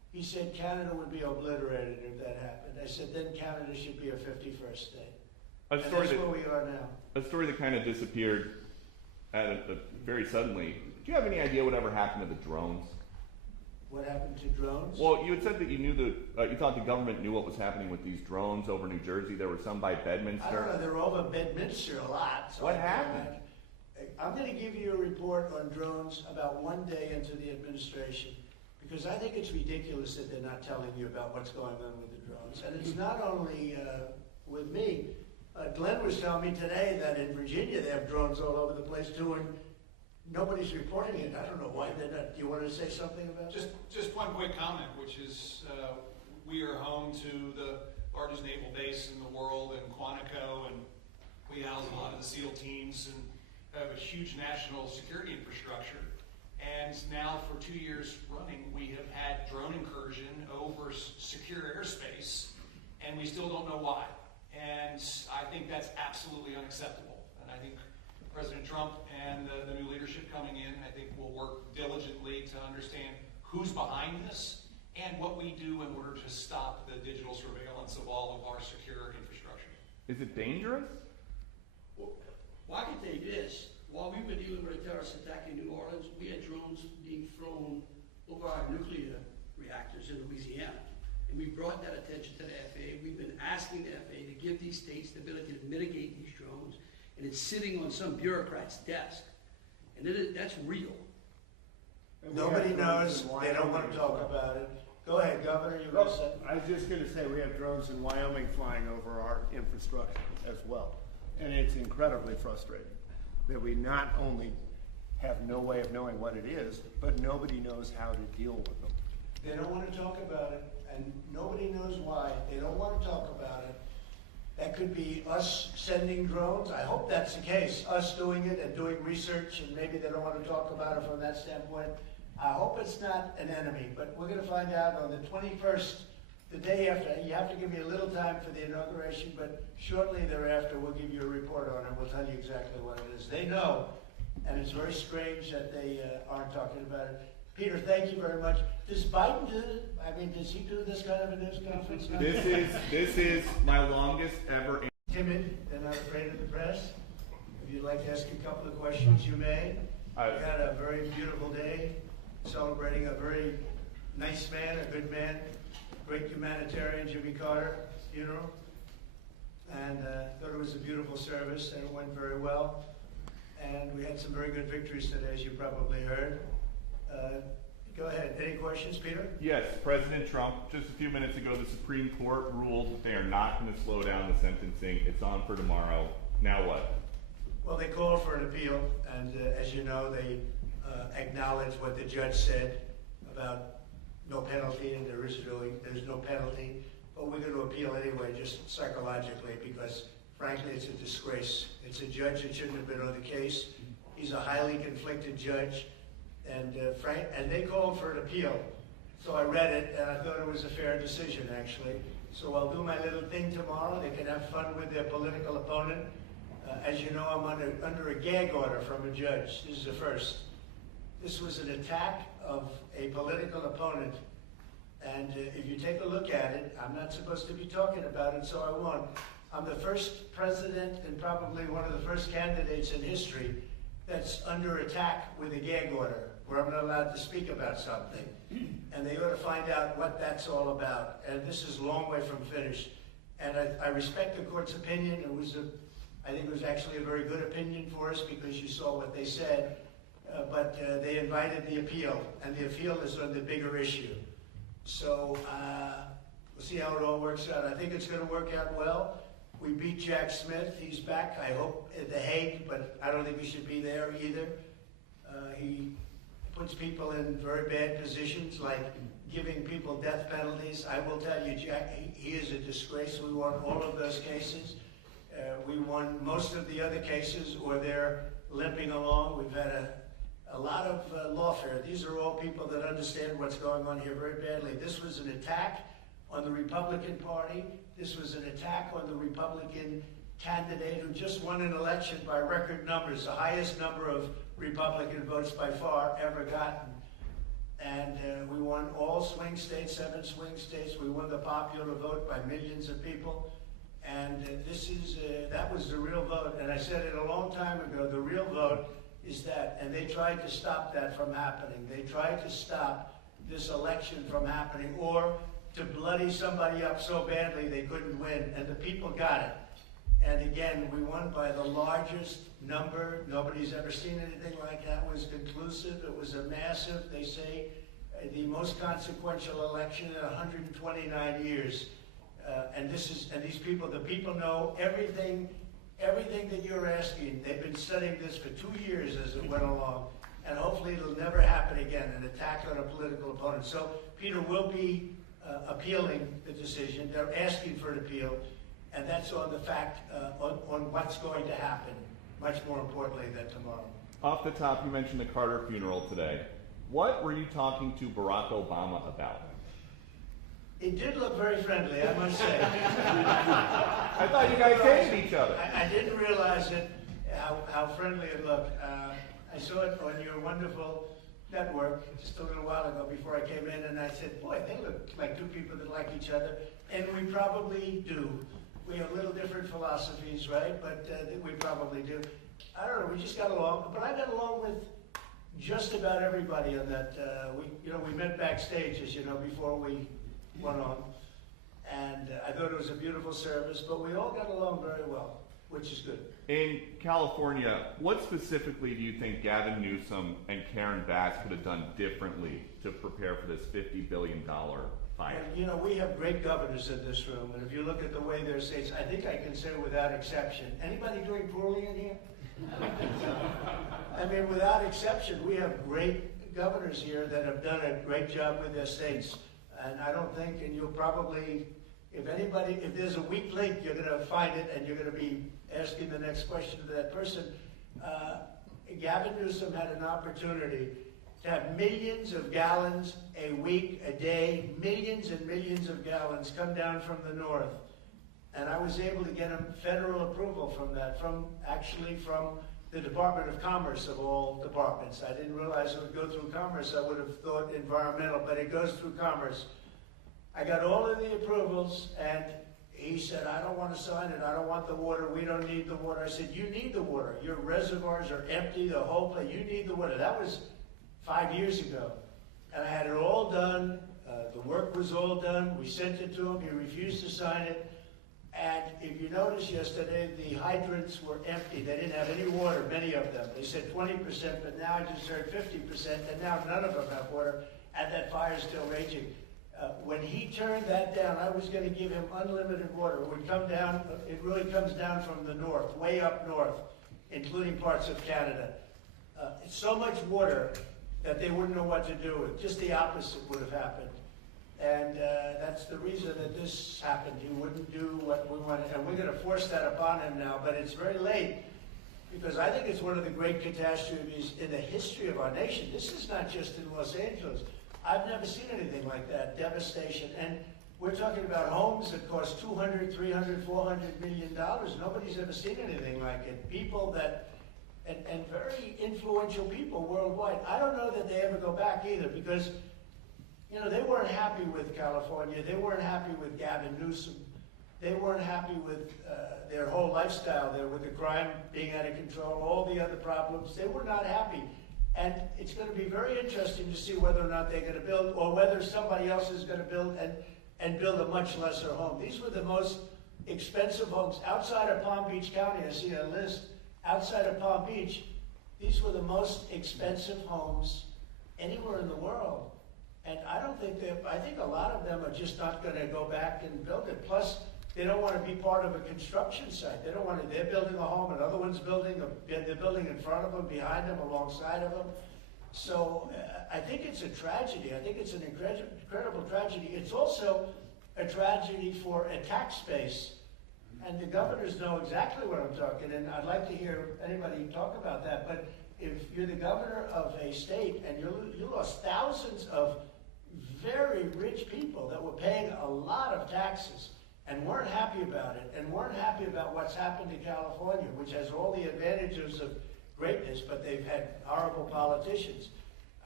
he said Canada would be obliterated if that happened. I said, then Canada should be a 51st state. And that's where we are now. A story that kind of disappeared very suddenly. Do you have any idea whatever happened to the drones? What happened to drones? Well, you had said that you thought the government knew what was happening with these drones over New Jersey. There were some by Bedminster. I don't know. They're over Bedminster a lot. So what happened? I'm going to give you a report on drones about one day into the administration, because I think it's ridiculous that they're not telling you about what's going on with the drones. And it's not only with me. Glenn was telling me today that in Virginia they have drones all over the place too, and nobody's reporting it. I don't know why they're not. Do you want to say something about it? Just one quick comment, which is we are home to the largest naval base in the world in Quantico, and we house a lot of the SEAL teams and have a huge national security infrastructure. And now for 2 years running, we have had drone incursion over secure airspace, and we still don't know why. And I think that's absolutely unacceptable. And I think President Trump and the new leadership coming in, I think will work diligently to understand who's behind this and what we do in order to stop the digital surveillance of all of our secure infrastructure. Is it dangerous? Well, I can tell you this. While we were dealing with a terrorist attack in New Orleans, we had drones being flown over our nuclear reactors in Louisiana. And we brought that attention to the FAA. We've been asking the FAA to give these states the ability to mitigate these drones. And it's sitting on some bureaucrat's desk. And that's real. Nobody knows. They don't want to talk about it. Go ahead, Governor. You were going to say. I was just going to say we have drones in Wyoming flying over our infrastructure as well. And it's incredibly frustrating that we not only have no way of knowing what it is, but nobody knows how to deal with them. They don't want to talk about it, and nobody knows why. They don't want to talk about it. That could be us sending drones. I hope that's the case, us doing it and doing research, and maybe they don't want to talk about it from that standpoint. I hope it's not an enemy, but we're going to find out on the 21st, the day after. You have to give me a little time for the inauguration, but shortly thereafter we'll give you a report on it. We'll tell you exactly what it is. They know, and it's very strange that they aren't talking about it. Peter, thank you very much. Does Biden do it? I mean, does he do this kind of a news conference? This is my longest ever. Timid and not afraid of the press. If you'd like to ask a couple of questions, you may. We had a very beautiful day, celebrating a very nice man, a good man, great humanitarian, Jimmy Carter funeral. And thought it was a beautiful service, and it went very well. And we had some very good victories today, as you probably heard. Go ahead. Any questions, Peter? Yes, President Trump, just a few minutes ago, the Supreme Court ruled that they are not going to slow down the sentencing. It's on for tomorrow. Now what? Well, they called for an appeal, and as you know, they acknowledged what the judge said about no penalty, and there's no penalty. But we're going to appeal anyway, just psychologically, because frankly, it's a disgrace. It's a judge that shouldn't have been on the case. He's a highly conflicted judge. And they called for an appeal. So I read it, and I thought it was a fair decision, actually. So I'll do my little thing tomorrow. They can have fun with their political opponent. As you know, I'm under a gag order from a judge. This is the first. This was an attack of a political opponent. And if you take a look at it, I'm not supposed to be talking about it, so I won't. I'm the first president and probably one of the first candidates in history that's under attack with a gag order, where I'm not allowed to speak about something. And they ought to find out what that's all about. And this is a long way from finished. And I respect the court's opinion. I think it was actually a very good opinion for us, because you saw what they said. But they invited the appeal, and the appeal is on the bigger issue. So we'll see how it all works out. I think it's going to work out well. We beat Jack Smith. He's back, I hope, at The Hague, but I don't think he should be there either. He puts people in very bad positions, like giving people death penalties. I will tell you, Jack, he is a disgrace. We won all of those cases. We won most of the other cases, or they're limping along. We've had a lot of lawfare. These are all people that understand what's going on here very badly. This was an attack on the Republican Party. This was an attack on the Republican candidate who just won an election by record numbers, the highest number of Republican votes by far ever gotten. and we won all swing states, 7 swing states. We won the popular vote by millions of people. And that was the real vote. And I said it a long time ago, the real vote is that. And they tried to stop that from happening. They tried to stop this election from happening, or to bloody somebody up so badly they couldn't win. And the people got it. And again, we won by the largest number. Nobody's ever seen anything like that. It was conclusive. It was a massive, they say, the most consequential election in 129 years. And these people, the people know everything that you're asking. They've been studying this for 2 years as it went along. And hopefully it'll never happen again, an attack on a political opponent. So Peter will be appealing the decision. They're asking for an appeal. And that's on the fact, on what's going to happen, much more importantly than tomorrow. Off the top, you mentioned the Carter funeral today. What were you talking to Barack Obama about? It did look very friendly, I must say. I thought you guys hated each other. I didn't realize it, how friendly it looked. I saw it on your wonderful network just a little while ago before I came in, and I said, boy, they look like 2 people that like each other. And we probably do. We have little different philosophies, right? But we probably do. I don't know, we just got along. But I got along with just about everybody on that. We met backstage, as you know, before we went on. And I thought it was a beautiful service, but we all got along very well, which is good. In California, what specifically do you think Gavin Newsom and Karen Bass could have done differently to prepare for this $50 billion fight? And, we have great governors in this room, and if you look at the way their states, I think I can say without exception. Anybody doing poorly in here? I mean, without exception, we have great governors here that have done a great job with their states. And I don't think, and you'll probably, if there's a weak link, you're going to find it, and you're going to be asking the next question to that person. Gavin Newsom had an opportunity to have millions of gallons a week, a day, millions and millions of gallons come down from the north. And I was able to get him federal approval from that, from the Department of Commerce of all departments. I didn't realize it would go through Commerce. I would have thought environmental, but it goes through Commerce. I got all of the approvals, and he said, I don't want to sign it. I don't want the water. We don't need the water. I said, you need the water. Your reservoirs are empty, the whole place. You need the water. That was 5 years ago. And I had it all done. The work was all done. We sent it to him. He refused to sign it. And if you noticed yesterday, the hydrants were empty. They didn't have any water, many of them. They said 20%, but now I just heard 50%, and now none of them have water, and that fire's still raging. When he turned that down, I was going to give him unlimited water. It would come down, it really comes down from the north, way up north, including parts of Canada. It's so much water that they wouldn't know what to do with. Just the opposite would have happened. And that's the reason that this happened. He wouldn't do what we wanted. And we're going to force that upon him now. But it's very late, because I think it's one of the great catastrophes in the history of our nation. This is not just in Los Angeles. I've never seen anything like that, devastation. And we're talking about homes that cost $200, $300, $400 million. Nobody's ever seen anything like it. People that, and very influential people worldwide. I don't know that they ever go back either, because they weren't happy with California. They weren't happy with Gavin Newsom. They weren't happy with their whole lifestyle there, with the crime being out of control, all the other problems. They were not happy. And it's going to be very interesting to see whether or not they're going to build, or whether somebody else is going to build and build a much lesser home. These were the most expensive homes. Outside of Palm Beach County, I see a list. Outside of Palm Beach, these were the most expensive homes anywhere in the world. And I think a lot of them are just not going to go back and build it. Plus, they don't want to be part of a construction site. They don't want to, they're building a home, another one's building, they're building in front of them, behind them, alongside of them. So I think it's a tragedy. I think it's an incredible tragedy. It's also a tragedy for a tax base. And the governors know exactly what I'm talking, and I'd like to hear anybody talk about that. But if you're the governor of a state and you lost thousands of very rich people that were paying a lot of taxes and weren't happy about it, and weren't happy about what's happened to California, which has all the advantages of greatness, but they've had horrible politicians.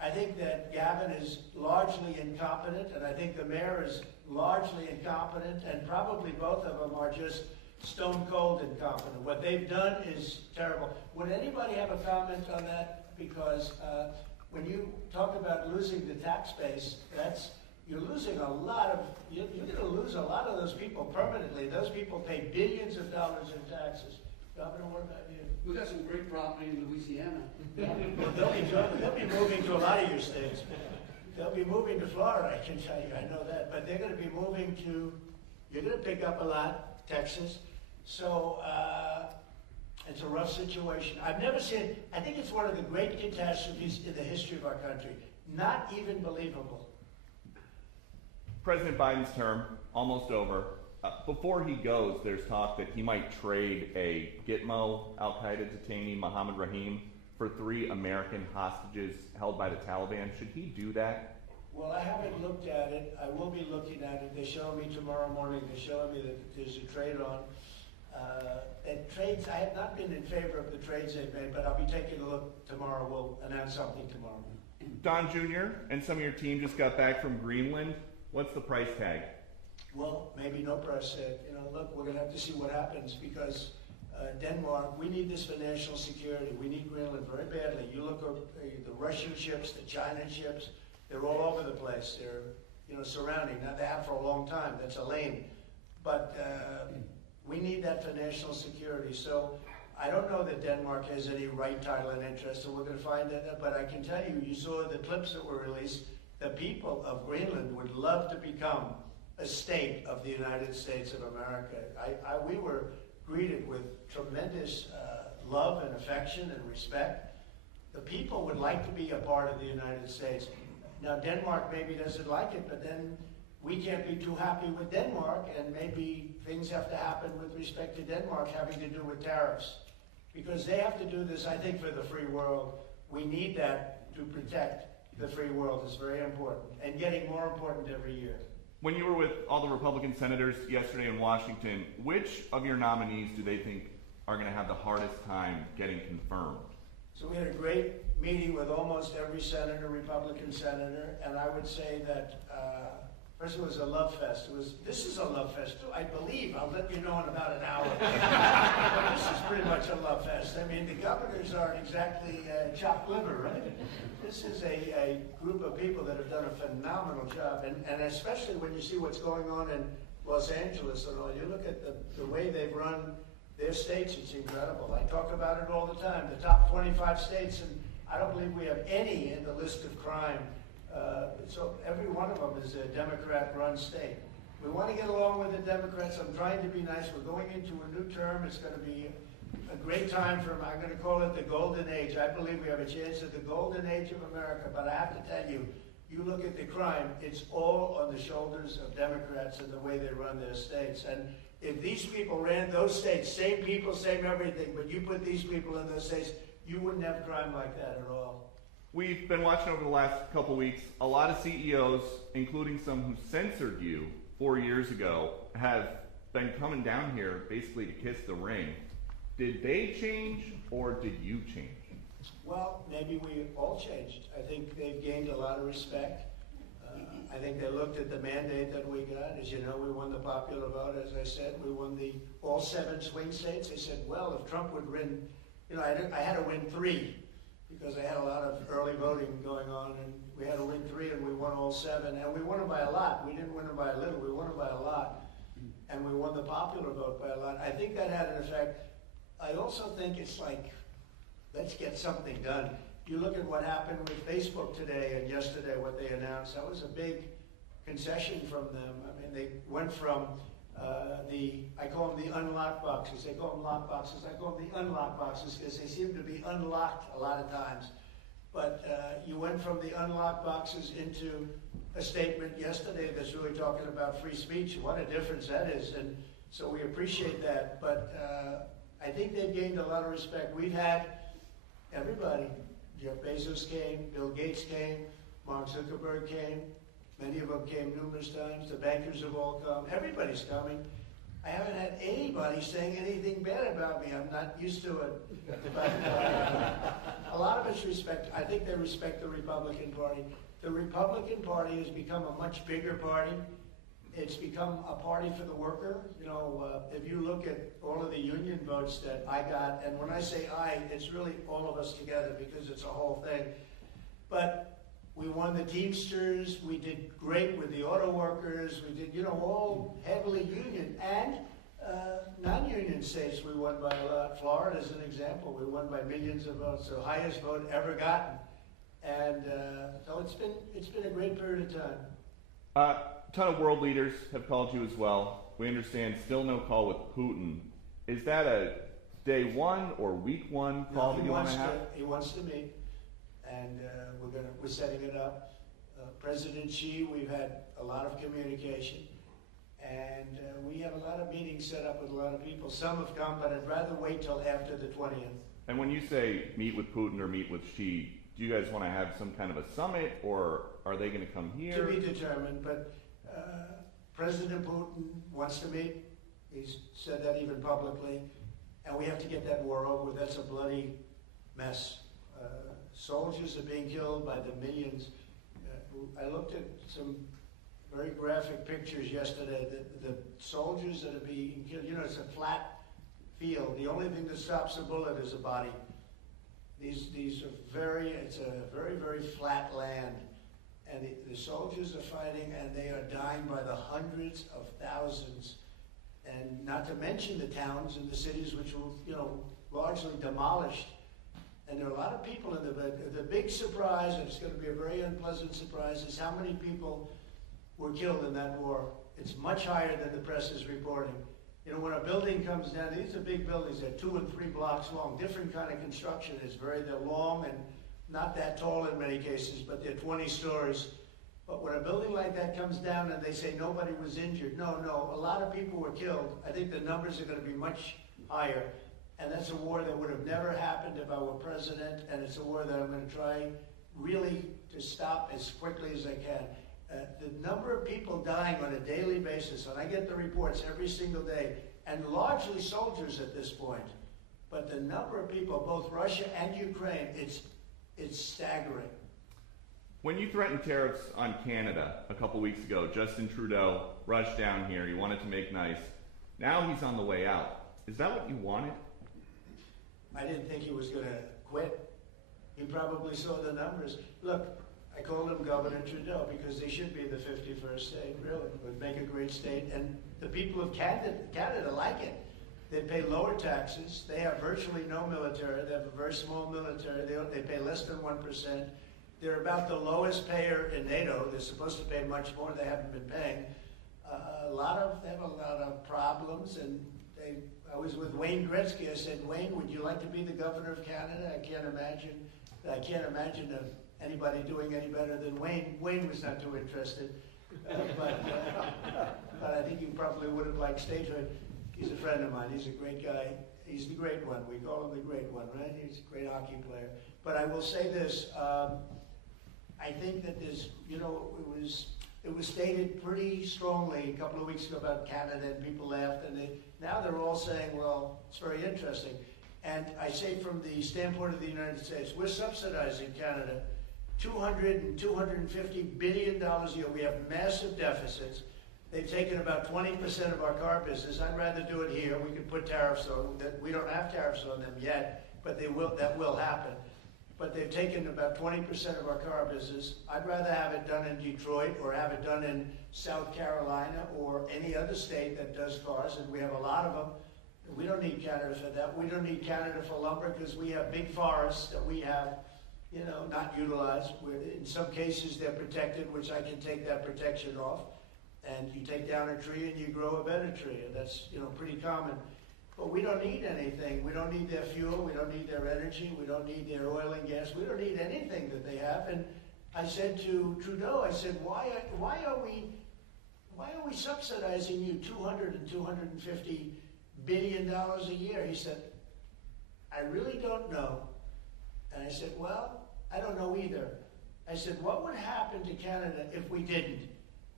I think that Gavin is largely incompetent, and I think the mayor is largely incompetent, and probably both of them are just stone cold incompetent. What they've done is terrible. Would anybody have a comment on that? Because when you talk about losing the tax base, you're losing a lot of, you're going to lose a lot of those people permanently. Those people pay billions of dollars in taxes. Governor, what about you? We got some great property in Louisiana. They'll be moving to a lot of your states. They'll be moving to Florida, I can tell you, I know that. But they're going to be moving to, you're going to pick up a lot, Texas. So it's a rough situation. I've never seen, I think it's one of the great catastrophes in the history of our country. Not even believable. President Biden's term, almost over. Before he goes, there's talk that he might trade a Gitmo al-Qaeda detainee, Mohammed Rahim, for 3 American hostages held by the Taliban. Should he do that? Well, I haven't looked at it. I will be looking at it. They're showing me tomorrow morning. They're showing me that there's a trade on. And trades, I have not been in favor of the trades they've made, but I'll be taking a look tomorrow. We'll announce something tomorrow. Don Jr. and some of your team just got back from Greenland. What's the price tag? Well, maybe no price tag. You know, look, we're going to have to see what happens because Denmark, we need this for national security. We need Greenland very badly. You look at the Russian ships, the China ships, they're all over the place. They're, you know, surrounding. Now, they have for a long time. That's a lane. But we need that for national security. So I don't know that Denmark has any right, title, and interest, so we're going to find that. But I can tell you, you saw the clips that were released. The people of Greenland would love to become a state of the United States of America. We were greeted with tremendous love and affection and respect. The people would like to be a part of the United States. Now, Denmark maybe doesn't like it, but then we can't be too happy with Denmark, and maybe things have to happen with respect to Denmark having to do with tariffs. Because they have to do this, I think, for the free world. We need that to protect the free world. It's very important, and getting more important every year. When you were with all the Republican senators yesterday in Washington, which of your nominees do they think are going to have the hardest time getting confirmed? So we had a great meeting with almost every senator, Republican senator, and I would say that first it was a love fest. This is a love fest too, I believe. I'll let you know in about an hour. But this is pretty much a love fest. I mean, the governors aren't exactly chopped liver, right? This is a group of people that have done a phenomenal job, and especially when you see what's going on in Los Angeles and all. You look at the way they've run their states, it's incredible. I talk about it all the time. The top 25 states, and I don't believe we have any in the list of crime. So every one of them is a Democrat-run state. We want to get along with the Democrats. I'm trying to be nice. We're going into a new term. It's going to be a great time I'm going to call it the golden age. I believe we have a chance at the golden age of America, but I have to tell you, you look at the crime, it's all on the shoulders of Democrats and the way they run their states. And if these people ran those states, same people, same everything, but you put these people in those states, you wouldn't have crime like that at all. We've been watching over the last couple weeks, a lot of CEOs, including some who censored you 4 years ago, have been coming down here basically to kiss the ring. Did they change or did you change? Well, maybe we all changed. I think they've gained a lot of respect. I think they looked at the mandate that we got. As you know, we won the popular vote, as I said. We won all 7 swing states. They said, well, if Trump would win, you know, I had to win 3 because I had a lot of early voting going on, and we had to win 3, and we won all 7. And we won them by a lot. We didn't win them by a little. We won them by a lot. And we won the popular vote by a lot. I think that had an effect. I also think it's like, let's get something done. You look at what happened with Facebook today and yesterday, what they announced. That was a big concession from them. I mean, they went from I call them the unlocked boxes. They call them lock boxes. I call them the unlocked boxes because they seem to be unlocked a lot of times. But you went from the unlocked boxes into a statement yesterday that's really talking about free speech. What a difference that is. And so we appreciate that. But I think they've gained a lot of respect. We've had everybody. Jeff Bezos came, Bill Gates came, Mark Zuckerberg came. Many of them came numerous times. The bankers have all come. Everybody's coming. I haven't had anybody saying anything bad about me. I'm not used to it. But, a lot of us respect, I think they respect the Republican Party. The Republican Party has become a much bigger party. It's become a party for the worker. You know, if you look at all of the union votes that I got, and when I say I, it's really all of us together because it's a whole thing. But we won the Teamsters, we did great with the auto workers, we did, you know, all heavily union, and non-union states we won by a lot. Florida is an example, we won by millions of votes, the highest vote ever gotten. And so it's been a great period of time. A ton of world leaders have called you as well. We understand still no call with Putin. Is that a day one or week one call that you want to have? He wants to meet, and we're setting it up. President Xi, we've had a lot of communication, and we have a lot of meetings set up with a lot of people. Some have come, but I'd rather wait till after the 20th. And when you say meet with Putin or meet with Xi, do you guys want to have some kind of a summit, or are they going to come here? To be determined, but President Putin wants to meet. He's said that even publicly, and we have to get that war over with. That's a bloody mess. Soldiers are being killed by the millions. I looked at some very graphic pictures yesterday. The soldiers that are being killed, you know, it's a flat field. The only thing that stops a bullet is a body. These are it's a very, very flat land. And the soldiers are fighting, and they are dying by the hundreds of thousands. And not to mention the towns and the cities which were, you know, largely demolished. And there are a lot of people in the big surprise, and it's going to be a very unpleasant surprise, is how many people were killed in that war. It's much higher than the press is reporting. You know, when a building comes down, these are big buildings, they're 2 and 3 blocks long, different kind of construction. They're long and not that tall in many cases, but they're 20 stories. But when a building like that comes down and they say nobody was injured, no, a lot of people were killed. I think the numbers are going to be much higher. And that's a war that would have never happened if I were president, and it's a war that I'm going to try really to stop as quickly as I can. The number of people dying on a daily basis, and I get the reports every single day, and largely soldiers at this point, but the number of people, both Russia and Ukraine, it's staggering. When you threatened tariffs on Canada a couple weeks ago, Justin Trudeau rushed down here. He wanted to make nice. Now he's on the way out. Is that what you wanted? I didn't think he was going to quit. He probably saw the numbers. Look, I called him Governor Trudeau because they should be the 51st state, really. It would make a great state. And the people of Canada like it. They pay lower taxes. They have virtually no military. They have a very small military. They pay less than 1%. They're about the lowest payer in NATO. They're supposed to pay much more. They haven't been paying. They have a lot of problems, and I was with Wayne Gretzky. I said, Wayne, would you like to be the governor of Canada? I can't imagine anybody doing any better than Wayne. Wayne was not too interested, but I think he probably would have liked statehood. He's a friend of mine. He's a great guy. He's the great one. We call him the great one, right? He's a great hockey player. But I will say this. I think that there's, you know, it was stated pretty strongly a couple of weeks ago about Canada, and people laughed, and now they're all saying, well, it's very interesting. And I say from the standpoint of the United States, we're subsidizing Canada $200 and $250 billion a year. We have massive deficits. They've taken about 20% of our car business. I'd rather do it here. We could put tariffs on that. We don't have tariffs on them yet, but that will happen. But they've taken about 20% of our car business. I'd rather have it done in Detroit or have it done in South Carolina or any other state that does cars, and we have a lot of them. We don't need Canada for that. We don't need Canada for lumber because we have big forests that we have, you know, not utilized. In some cases, they're protected, which I can take that protection off. And you take down a tree and you grow a better tree, and that's, you know, pretty common. But we don't need anything. We don't need their fuel. We don't need their energy. We don't need their oil and gas. We don't need anything that they have. And I said to Trudeau, I said, why are we subsidizing you $200 and $250 billion a year? He said, I really don't know. And I said, well, I don't know either. I said, what would happen to Canada if we didn't?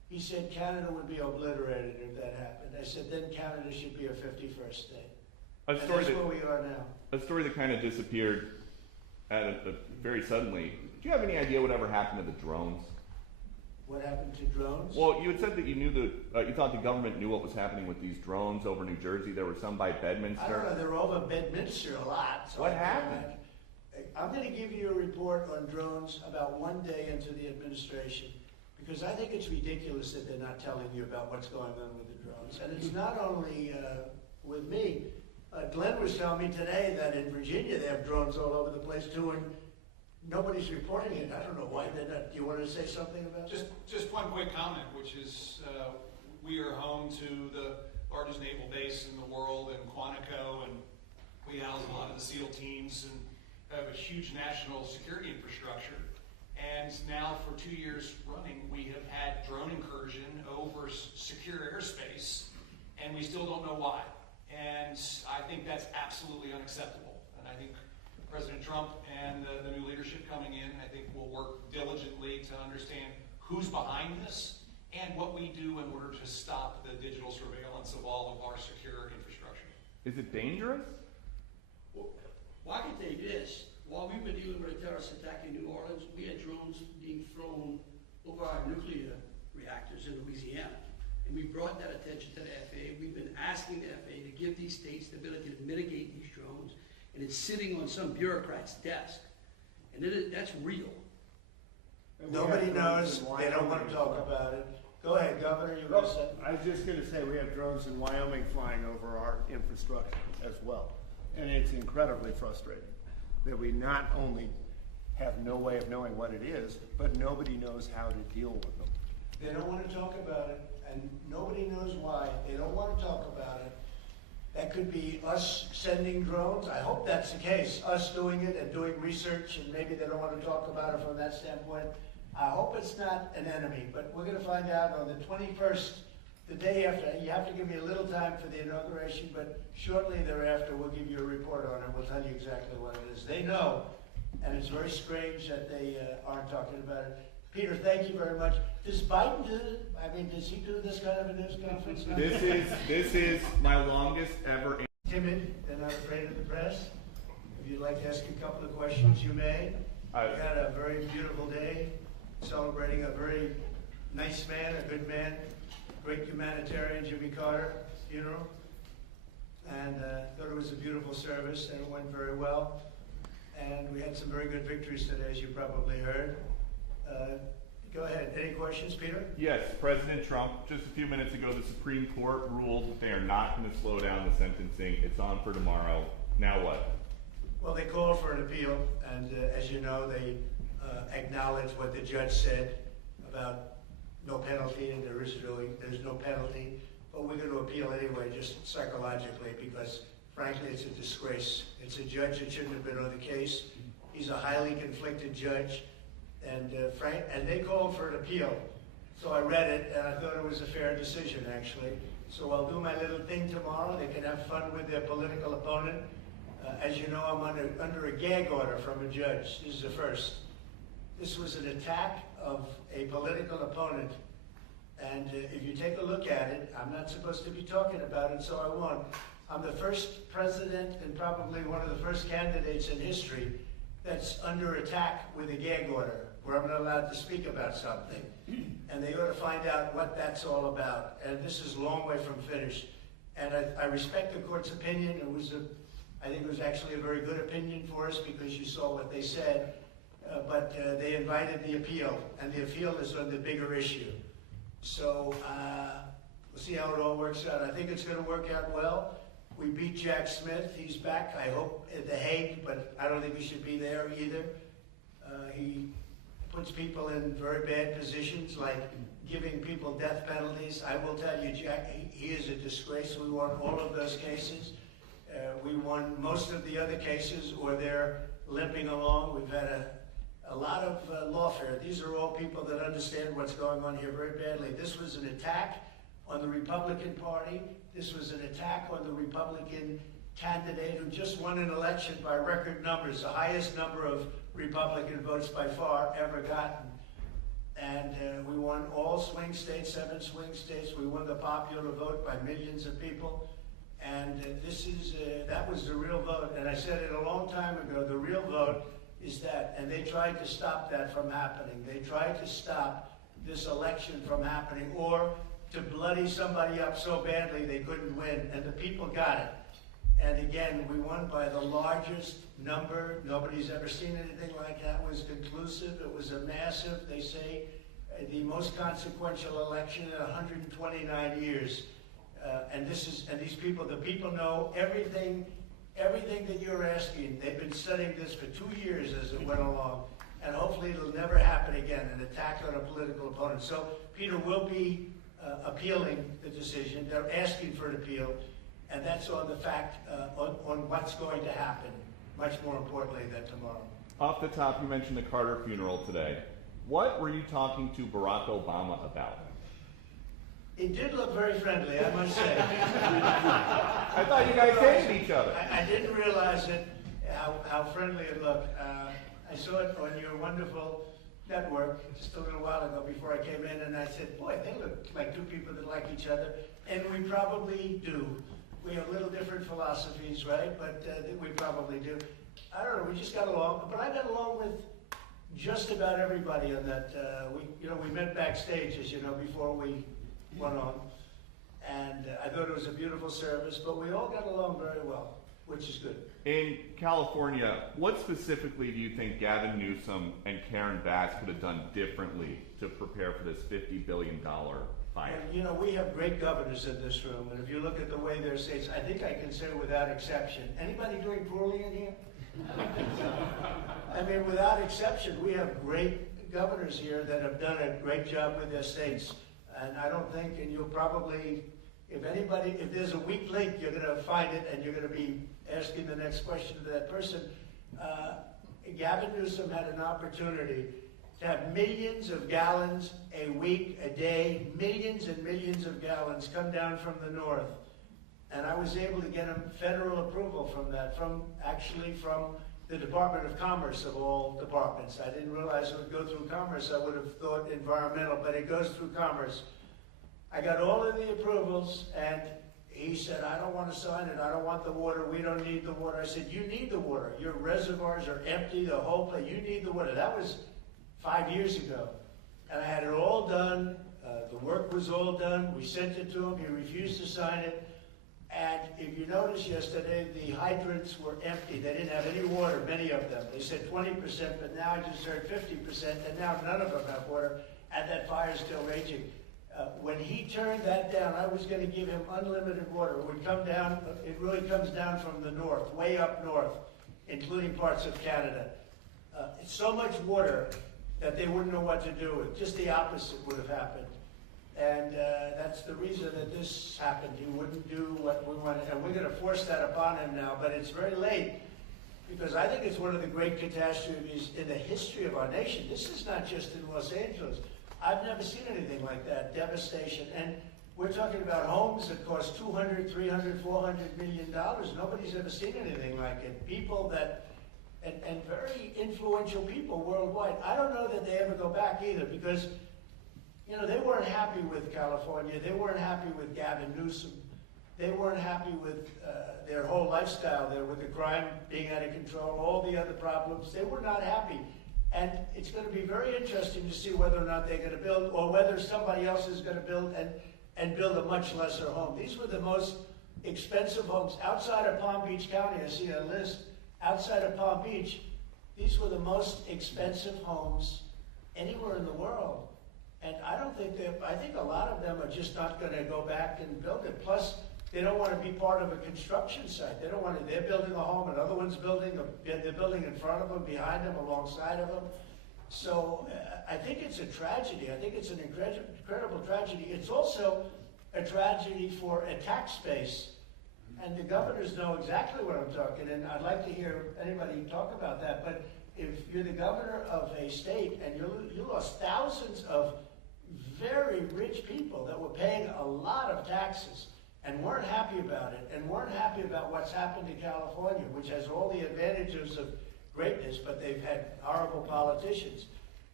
he said Canada would be obliterated if that happened. I said, then Canada should be a 51st state. And that's where we are now. A story that kind of disappeared very suddenly. Do you have any idea whatever happened to the drones? What happened to drones? Well, you had said that you thought the government knew what was happening with these drones over New Jersey. There were some by Bedminster. I don't know, they were over Bedminster a lot. So What happened? I'm going to give you a report on drones about one day into the administration, because I think it's ridiculous that they're not telling you about what's going on with the drones. And it's not only with me. Glenn was telling me today that in Virginia they have drones all over the place too, and nobody's reporting it. I don't know why they're not. Do you want to say something about that? Just one quick comment, which is we are home to the largest naval base in the world in Quantico, and we house a lot of the SEAL teams and have a huge national security infrastructure. And now for 2 years running, we have had drone incursion over secure airspace, and we still don't know why. And I think that's absolutely unacceptable. And I think President Trump and the new leadership coming in, I think will work diligently to understand who's behind this and what we do in order to stop the digital surveillance of all of our secure infrastructure. Is it dangerous? Well, I can tell you this. While we were dealing with a terrorist attack in New Orleans, we had drones being flown over our nuclear reactors in Louisiana. And we brought that attention to the FAA. We've been asking the FAA to give these states the ability to mitigate these drones. And it's sitting on some bureaucrat's desk. And that's real. Nobody knows. They don't want to talk about it. Go ahead, Governor. You were going to say? I was just going to say we have drones in Wyoming flying over our infrastructure as well. And it's incredibly frustrating that we not only have no way of knowing what it is, but nobody knows how to deal with them. They don't want to talk about it, and nobody knows why. They don't want to talk about it. That could be us sending drones. I hope that's the case, us doing it and doing research, and maybe they don't want to talk about it from that standpoint. I hope it's not an enemy, but we're going to find out on the 21st, the day after. You have to give me a little time for the inauguration, but shortly thereafter we'll give you a report on it. We'll tell you exactly what it is. They know, and it's very strange that they aren't talking about it. Peter, thank you very much. Does Biden do it? I mean, does he do this kind of a news conference? This is my longest ever. Timid and not afraid of the press. If you'd like to ask a couple of questions, you may. We had a very beautiful day, celebrating a very nice man, a good man, great humanitarian, Jimmy Carter funeral. And thought it was a beautiful service, and it went very well. And we had some very good victories today, as you probably heard. Go ahead. Any questions, Peter? Yes, President Trump, just a few minutes ago, the Supreme Court ruled that they are not going to slow down the sentencing. It's on for tomorrow. Now what? Well, they called for an appeal, and as you know, they acknowledged what the judge said about no penalty, and there's no penalty. But we're going to appeal anyway, just psychologically, because frankly, it's a disgrace. It's a judge that shouldn't have been on the case. He's a highly conflicted judge. And they called for an appeal. So I read it, and I thought it was a fair decision, actually. So I'll do my little thing tomorrow. They can have fun with their political opponent. As you know, I'm under a gag order from a judge. This is the first. This was an attack of a political opponent. And if you take a look at it, I'm not supposed to be talking about it, so I won't. I'm the first president and probably one of the first candidates in history that's under attack with a gag order, where I'm not allowed to speak about something. And they ought to find out what that's all about. And this is a long way from finished. And I respect the court's opinion. I think it was actually a very good opinion for us, because you saw what they said. But they invited the appeal, and the appeal is on the bigger issue. So we'll see how it all works out. I think it's going to work out well. We beat Jack Smith. He's back, I hope, at The Hague, but I don't think he should be there either. He puts people in very bad positions, like giving people death penalties. I will tell you, Jack, he is a disgrace. We won all of those cases. We won most of the other cases, or they're limping along. We've had a lot of lawfare. These are all people that understand what's going on here very badly. This was an attack on the Republican Party. This was an attack on the Republican candidate who just won an election by record numbers, the highest number of Republican votes by far ever gotten. And we won all swing states, 7 swing states. We won the popular vote by millions of people. And that was the real vote. And I said it a long time ago, the real vote is that. And they tried to stop that from happening. They tried to stop this election from happening, or to bloody somebody up so badly they couldn't win. And the people got it. And again, we won by the largest number. Nobody's ever seen anything like that. It was conclusive. It was a massive, they say, the most consequential election in 129 years. And these people, the people know everything that you're asking. They've been studying this for 2 years as it went along. And hopefully it'll never happen again, an attack on a political opponent. So Peter will be appealing the decision. They're asking for an appeal. And that's on the fact, on what's going to happen, much more importantly than tomorrow. Off the top, you mentioned the Carter funeral today. What were you talking to Barack Obama about? It did look very friendly, I must say. I thought you guys hated each other. I didn't realize it, how friendly it looked. I saw it on your wonderful network just a little while ago before I came in, and I said, boy, they look like 2 people that like each other. And we probably do. We have little different philosophies, right? But we probably do. I don't know, we just got along. But I got along with just about everybody on that. We met backstage, as you know, before we went on. And I thought it was a beautiful service, but we all got along very well, which is good. In California, what specifically do you think Gavin Newsom and Karen Bass could have done differently to prepare for this $50 billion fight? And, we have great governors in this room, and if you look at the way their states, I think I can say without exception. Anybody doing poorly in here? I mean, without exception, we have great governors here that have done a great job with their states. And I don't think, and you'll probably, if there's a weak link, you're going to find it, and you're going to be asking the next question to that person. Gavin Newsom had an opportunity to have millions of gallons a week, a day, millions and millions of gallons come down from the north. And I was able to get him federal approval from that, from the Department of Commerce of all departments. I didn't realize it would go through Commerce. I would have thought environmental, but it goes through Commerce. I got all of the approvals, and he said, I don't want to sign it. I don't want the water. We don't need the water. I said, you need the water. Your reservoirs are empty, the whole place. You need the water. That was 5 years ago. And I had it all done. The work was all done. We sent it to him. He refused to sign it. And if you noticed yesterday, the hydrants were empty. They didn't have any water, many of them. They said 20%, but now I just heard 50%, and now none of them have water, and that fire's still raging. When he turned that down, I was going to give him unlimited water. It would come down, it really comes down from the north, way up north, including parts of Canada. It's so much water that they wouldn't know what to do with. Just the opposite would have happened. And that's the reason that this happened. He wouldn't do what we wanted. And we're going to force that upon him now. But it's very late, because I think it's one of the great catastrophes in the history of our nation. This is not just in Los Angeles. I've never seen anything like that, devastation. And we're talking about homes that cost $200, $300, $400 million. Nobody's ever seen anything like it. People that, and very influential people worldwide. I don't know that they ever go back either, because they weren't happy with California. They weren't happy with Gavin Newsom. They weren't happy with their whole lifestyle there, with the crime being out of control, all the other problems. They were not happy. And it's going to be very interesting to see whether or not they're going to build, or whether somebody else is going to build and build a much lesser home. These were the most expensive homes. Outside of Palm Beach County, I see a list. Outside of Palm Beach, these were the most expensive homes anywhere in the world. And I think a lot of them are just not going to go back and build it. Plus, they don't want to be part of a construction site. They don't want to, they're building a home, another one's building, they're building in front of them, behind them, alongside of them. So I think it's a tragedy. I think it's an incredible tragedy. It's also a tragedy for a tax base. And the governors know exactly what I'm talking, and I'd like to hear anybody talk about that. But if you're the governor of a state and you lost thousands of very rich people that were paying a lot of taxes and weren't happy about it, and weren't happy about what's happened to California, which has all the advantages of greatness, but they've had horrible politicians.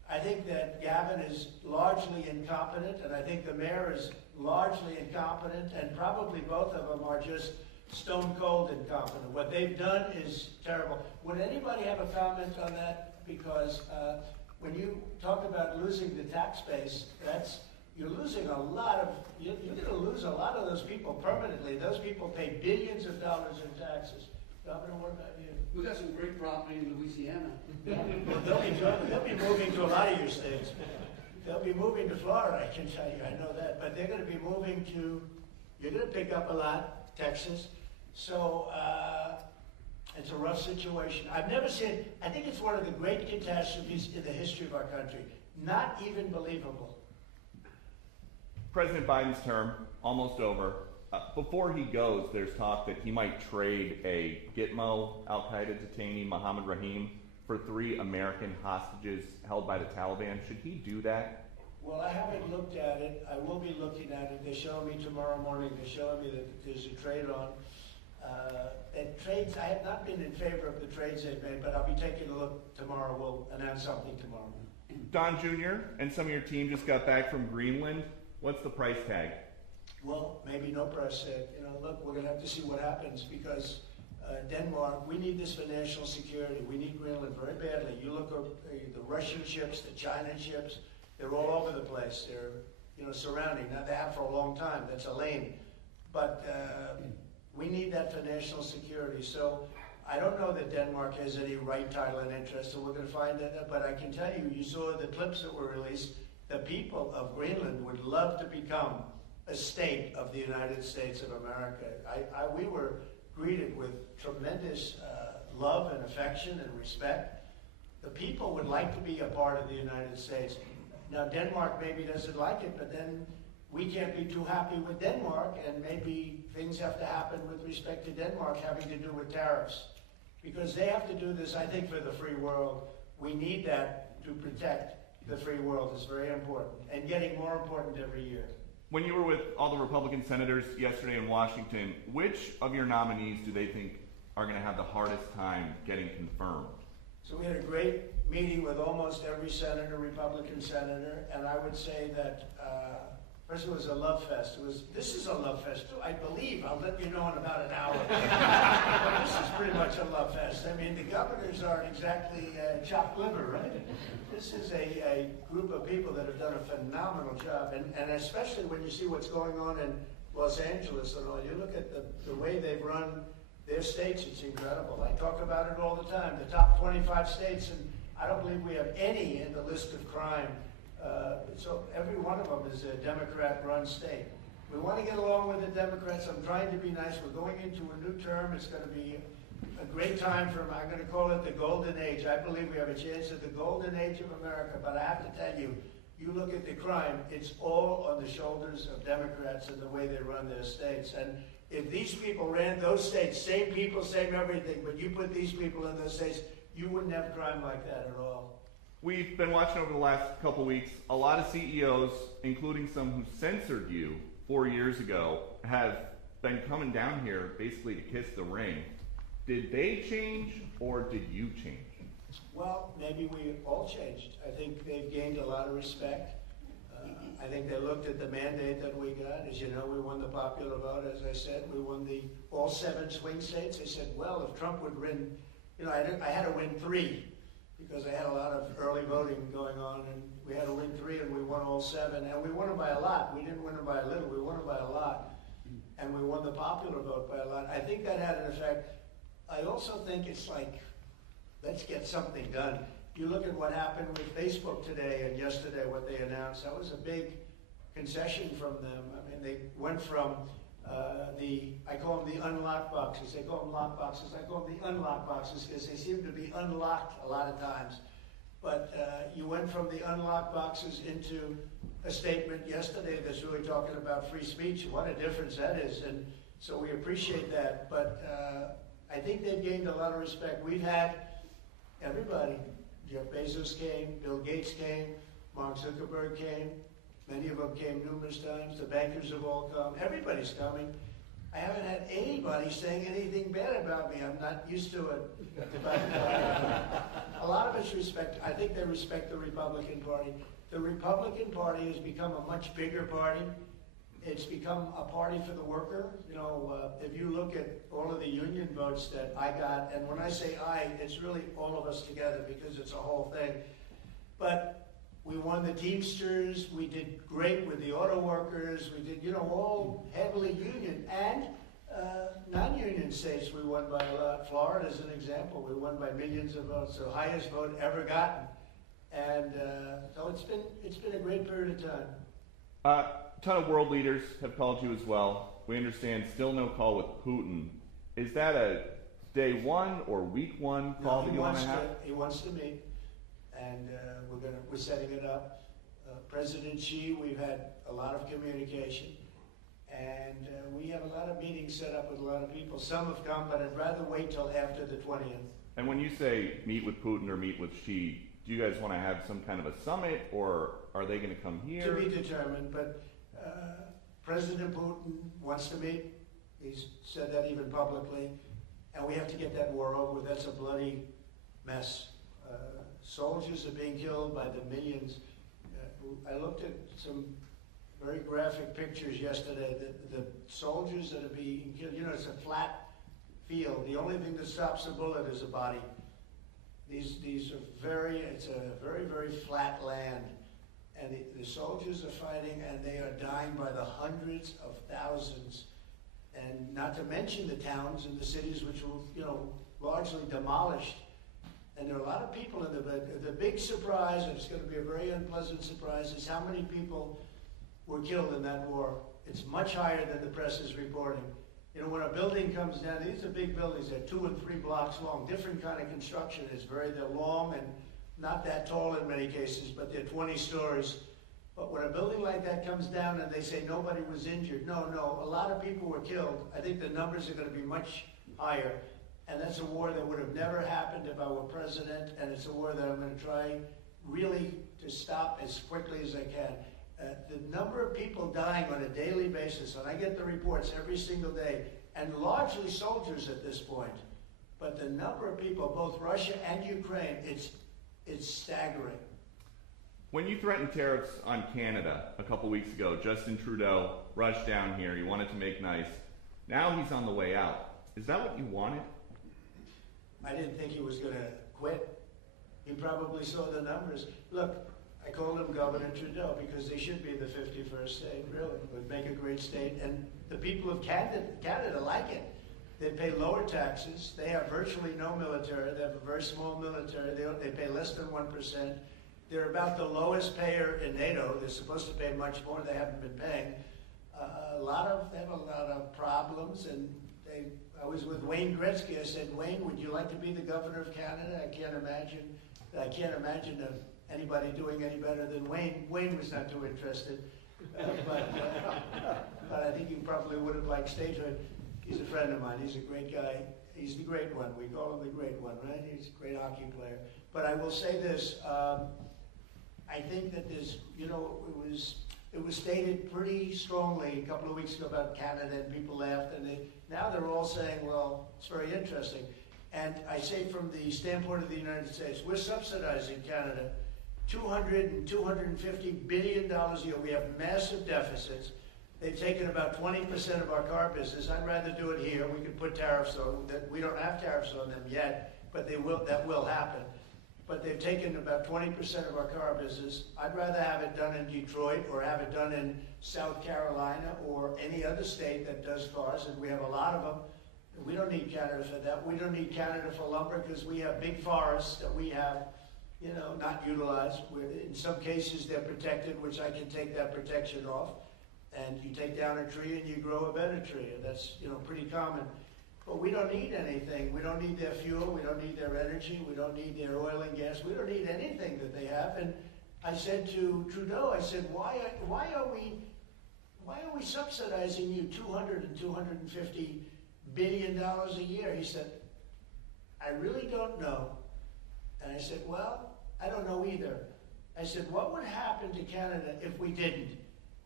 I think that Gavin is largely incompetent, and I think the mayor is largely incompetent, and probably both of them are just stone cold incompetent. What they've done is terrible. Would anybody have a comment on that? Because when you talk about losing the tax base, you're losing a lot of, you're going to lose a lot of those people permanently. Those people pay billions of dollars in taxes. Governor, what about you? We got some great property in Louisiana. They'll be moving to a lot of your states. They'll be moving to Florida, I can tell you, I know that. But they're going to be moving to, you're going to pick up a lot, Texas. So it's a rough situation. I've never seen, I think it's one of the great catastrophes in the history of our country. Not even believable. President Biden's term, almost over. Before he goes, there's talk that he might trade a Gitmo al-Qaeda detainee, Mohammed Rahim, for 3 American hostages held by the Taliban. Should he do that? Well, I haven't looked at it. I will be looking at it. They're showing me tomorrow morning. They're showing me that there's a trade on. And trades, I have not been in favor of the trades they've made, but I'll be taking a look tomorrow. We'll announce something tomorrow. Don Jr. and some of your team just got back from Greenland. What's the price tag? Well, maybe no price tag. You know, look, we're going to have to see what happens because Denmark, we need this for national security. We need Greenland very badly. You look at the Russian ships, the China ships, they're all over the place. They're, you know, surrounding. Now, they have for a long time. That's a lane. But we need that for national security. So I don't know that Denmark has any right, title, and interest, so we're going to find that. But I can tell you, you saw the clips that were released. The people of Greenland would love to become a state of the United States of America. We were greeted with tremendous love and affection and respect. The people would like to be a part of the United States. Now, Denmark maybe doesn't like it, but then we can't be too happy with Denmark, and maybe things have to happen with respect to Denmark having to do with tariffs. Because they have to do this, I think, for the free world. We need that to protect the free world. It's very important, and getting more important every year. When you were with all the Republican senators yesterday in Washington, which of your nominees do they think are going to have the hardest time getting confirmed? So we had a great meeting with almost every senator, Republican senator, and I would say that first it was a love fest. This is a love fest too, I believe. I'll let you know in about an hour. But this is pretty much a love fest. I mean, the governors aren't exactly chopped liver, right? This is a group of people that have done a phenomenal job, and especially when you see what's going on in Los Angeles and all. You look at the way they've run their states, it's incredible. I talk about it all the time. The top 25 states, and I don't believe we have any in the list of crime. So every one of them is a Democrat-run state. We want to get along with the Democrats. I'm trying to be nice. We're going into a new term. It's going to be a great time for, I'm going to call it the golden age. I believe we have a chance at the golden age of America, but I have to tell you, you look at the crime, it's all on the shoulders of Democrats and the way they run their states. And if these people ran those states, same people, same everything, but you put these people in those states, you wouldn't have crime like that at all. We've been watching over the last couple weeks, a lot of CEOs, including some who censored you 4 years ago, have been coming down here basically to kiss the ring. Did they change or did you change? Well, maybe we all changed. I think they've gained a lot of respect. I think they looked at the mandate that we got. As you know, we won the popular vote, as I said. We won all 7 swing states. They said, well, if Trump would win, you know, I had to win 3 because I had a lot of early voting going on, and we had to win 3, and we won all 7. And we won them by a lot. We didn't win them by a little. We won them by a lot. And we won the popular vote by a lot. I think that had an effect. I also think it's like, let's get something done. You look at what happened with Facebook today and yesterday, what they announced. That was a big concession from them. I mean, they went from I call them the unlocked boxes. They call them lock boxes. I call them the unlocked boxes because they seem to be unlocked a lot of times. But you went from the unlocked boxes into a statement yesterday that's really talking about free speech. What a difference that is. And so we appreciate that. But I think they've gained a lot of respect. We've had everybody. Jeff Bezos came, Bill Gates came, Mark Zuckerberg came. Many of them came numerous times. The bankers have all come. Everybody's coming. I haven't had anybody saying anything bad about me. I'm not used to it. But a lot of us respect, I think they respect the Republican Party. The Republican Party has become a much bigger party. It's become a party for the worker. You know, if you look at all of the union votes that I got, and when I say I, it's really all of us together because it's a whole thing. But we won the Teamsters, we did great with the auto workers, we did, you know, all heavily union, and non-union states we won by a lot. Florida is an example, we won by millions of votes, the highest vote ever gotten. And so it's been a great period of time. A ton of world leaders have called you as well. We understand still no call with Putin. Is that a day one or week one call that you want to have? He wants to meet, and we're setting it up. President Xi, we've had a lot of communication, and we have a lot of meetings set up with a lot of people. Some have come, but I'd rather wait till after the 20th. And when you say meet with Putin or meet with Xi, do you guys want to have some kind of a summit, or are they going to come here? To be determined, but President Putin wants to meet. He's said that even publicly, and we have to get that war over with. That's a bloody mess. Soldiers are being killed by the millions. I looked at some very graphic pictures yesterday. The soldiers that are being killed, you know, it's a flat field. The only thing that stops a bullet is a body. It's a very, very flat land. And the soldiers are fighting, and they are dying by the hundreds of thousands. And not to mention the towns and the cities which were, you know, largely demolished. And there are a lot of people in the big surprise, and it's going to be a very unpleasant surprise, is how many people were killed in that war. It's much higher than the press is reporting. You know, when a building comes down, these are big buildings, they're 2 and 3 blocks long, different kind of construction. They're long and not that tall in many cases, but they're 20 stories. But when a building like that comes down and they say nobody was injured, no, a lot of people were killed. I think the numbers are going to be much higher. And that's a war that would have never happened if I were president, and it's a war that I'm going to try really to stop as quickly as I can. The number of people dying on a daily basis, and I get the reports every single day, and largely soldiers at this point, but the number of people, both Russia and Ukraine, it's staggering. When you threatened tariffs on Canada a couple weeks ago, Justin Trudeau rushed down here. He wanted to make nice. Now he's on the way out. Is that what you wanted? I didn't think he was going to quit. He probably saw the numbers. Look, I called him Governor Trudeau because they should be the 51st state, really. It would make a great state. And the people of Canada like it. They pay lower taxes. They have virtually no military. They have a very small military. They pay less than 1%. They're about the lowest payer in NATO. They're supposed to pay much more. They haven't been paying. They have a lot of problems. And I was with Wayne Gretzky. I said, Wayne, would you like to be the governor of Canada? I can't imagine anybody doing any better than Wayne. Wayne was not too interested, but I think he probably would have liked statehood. He's a friend of mine. He's a great guy. He's the great one. We call him the great one, right? He's a great hockey player. But I will say this. I think that there's, you know, it was stated pretty strongly a couple of weeks ago about Canada, and people laughed, and now they're all saying, well, it's very interesting. And I say from the standpoint of the United States, we're subsidizing Canada $200 and $250 billion a year. We have massive deficits. They've taken about 20% of our car business. I'd rather do it here. We could put tariffs on that. We don't have tariffs on them yet, but that will happen. But they've taken about 20% of our car business. I'd rather have it done in Detroit or have it done in South Carolina or any other state that does cars, and we have a lot of them. We don't need Canada for that. We don't need Canada for lumber because we have big forests that we have, you know, not utilized. In some cases, they're protected, which I can take that protection off. And you take down a tree and you grow a better tree. And that's, you know, pretty common. But we don't need anything. We don't need their fuel. We don't need their energy. We don't need their oil and gas. We don't need anything that they have. And I said to Trudeau, I said, why are we subsidizing you $200 and $250 billion a year? He said, I really don't know. And I said, well, I don't know either. I said, what would happen to Canada if we didn't?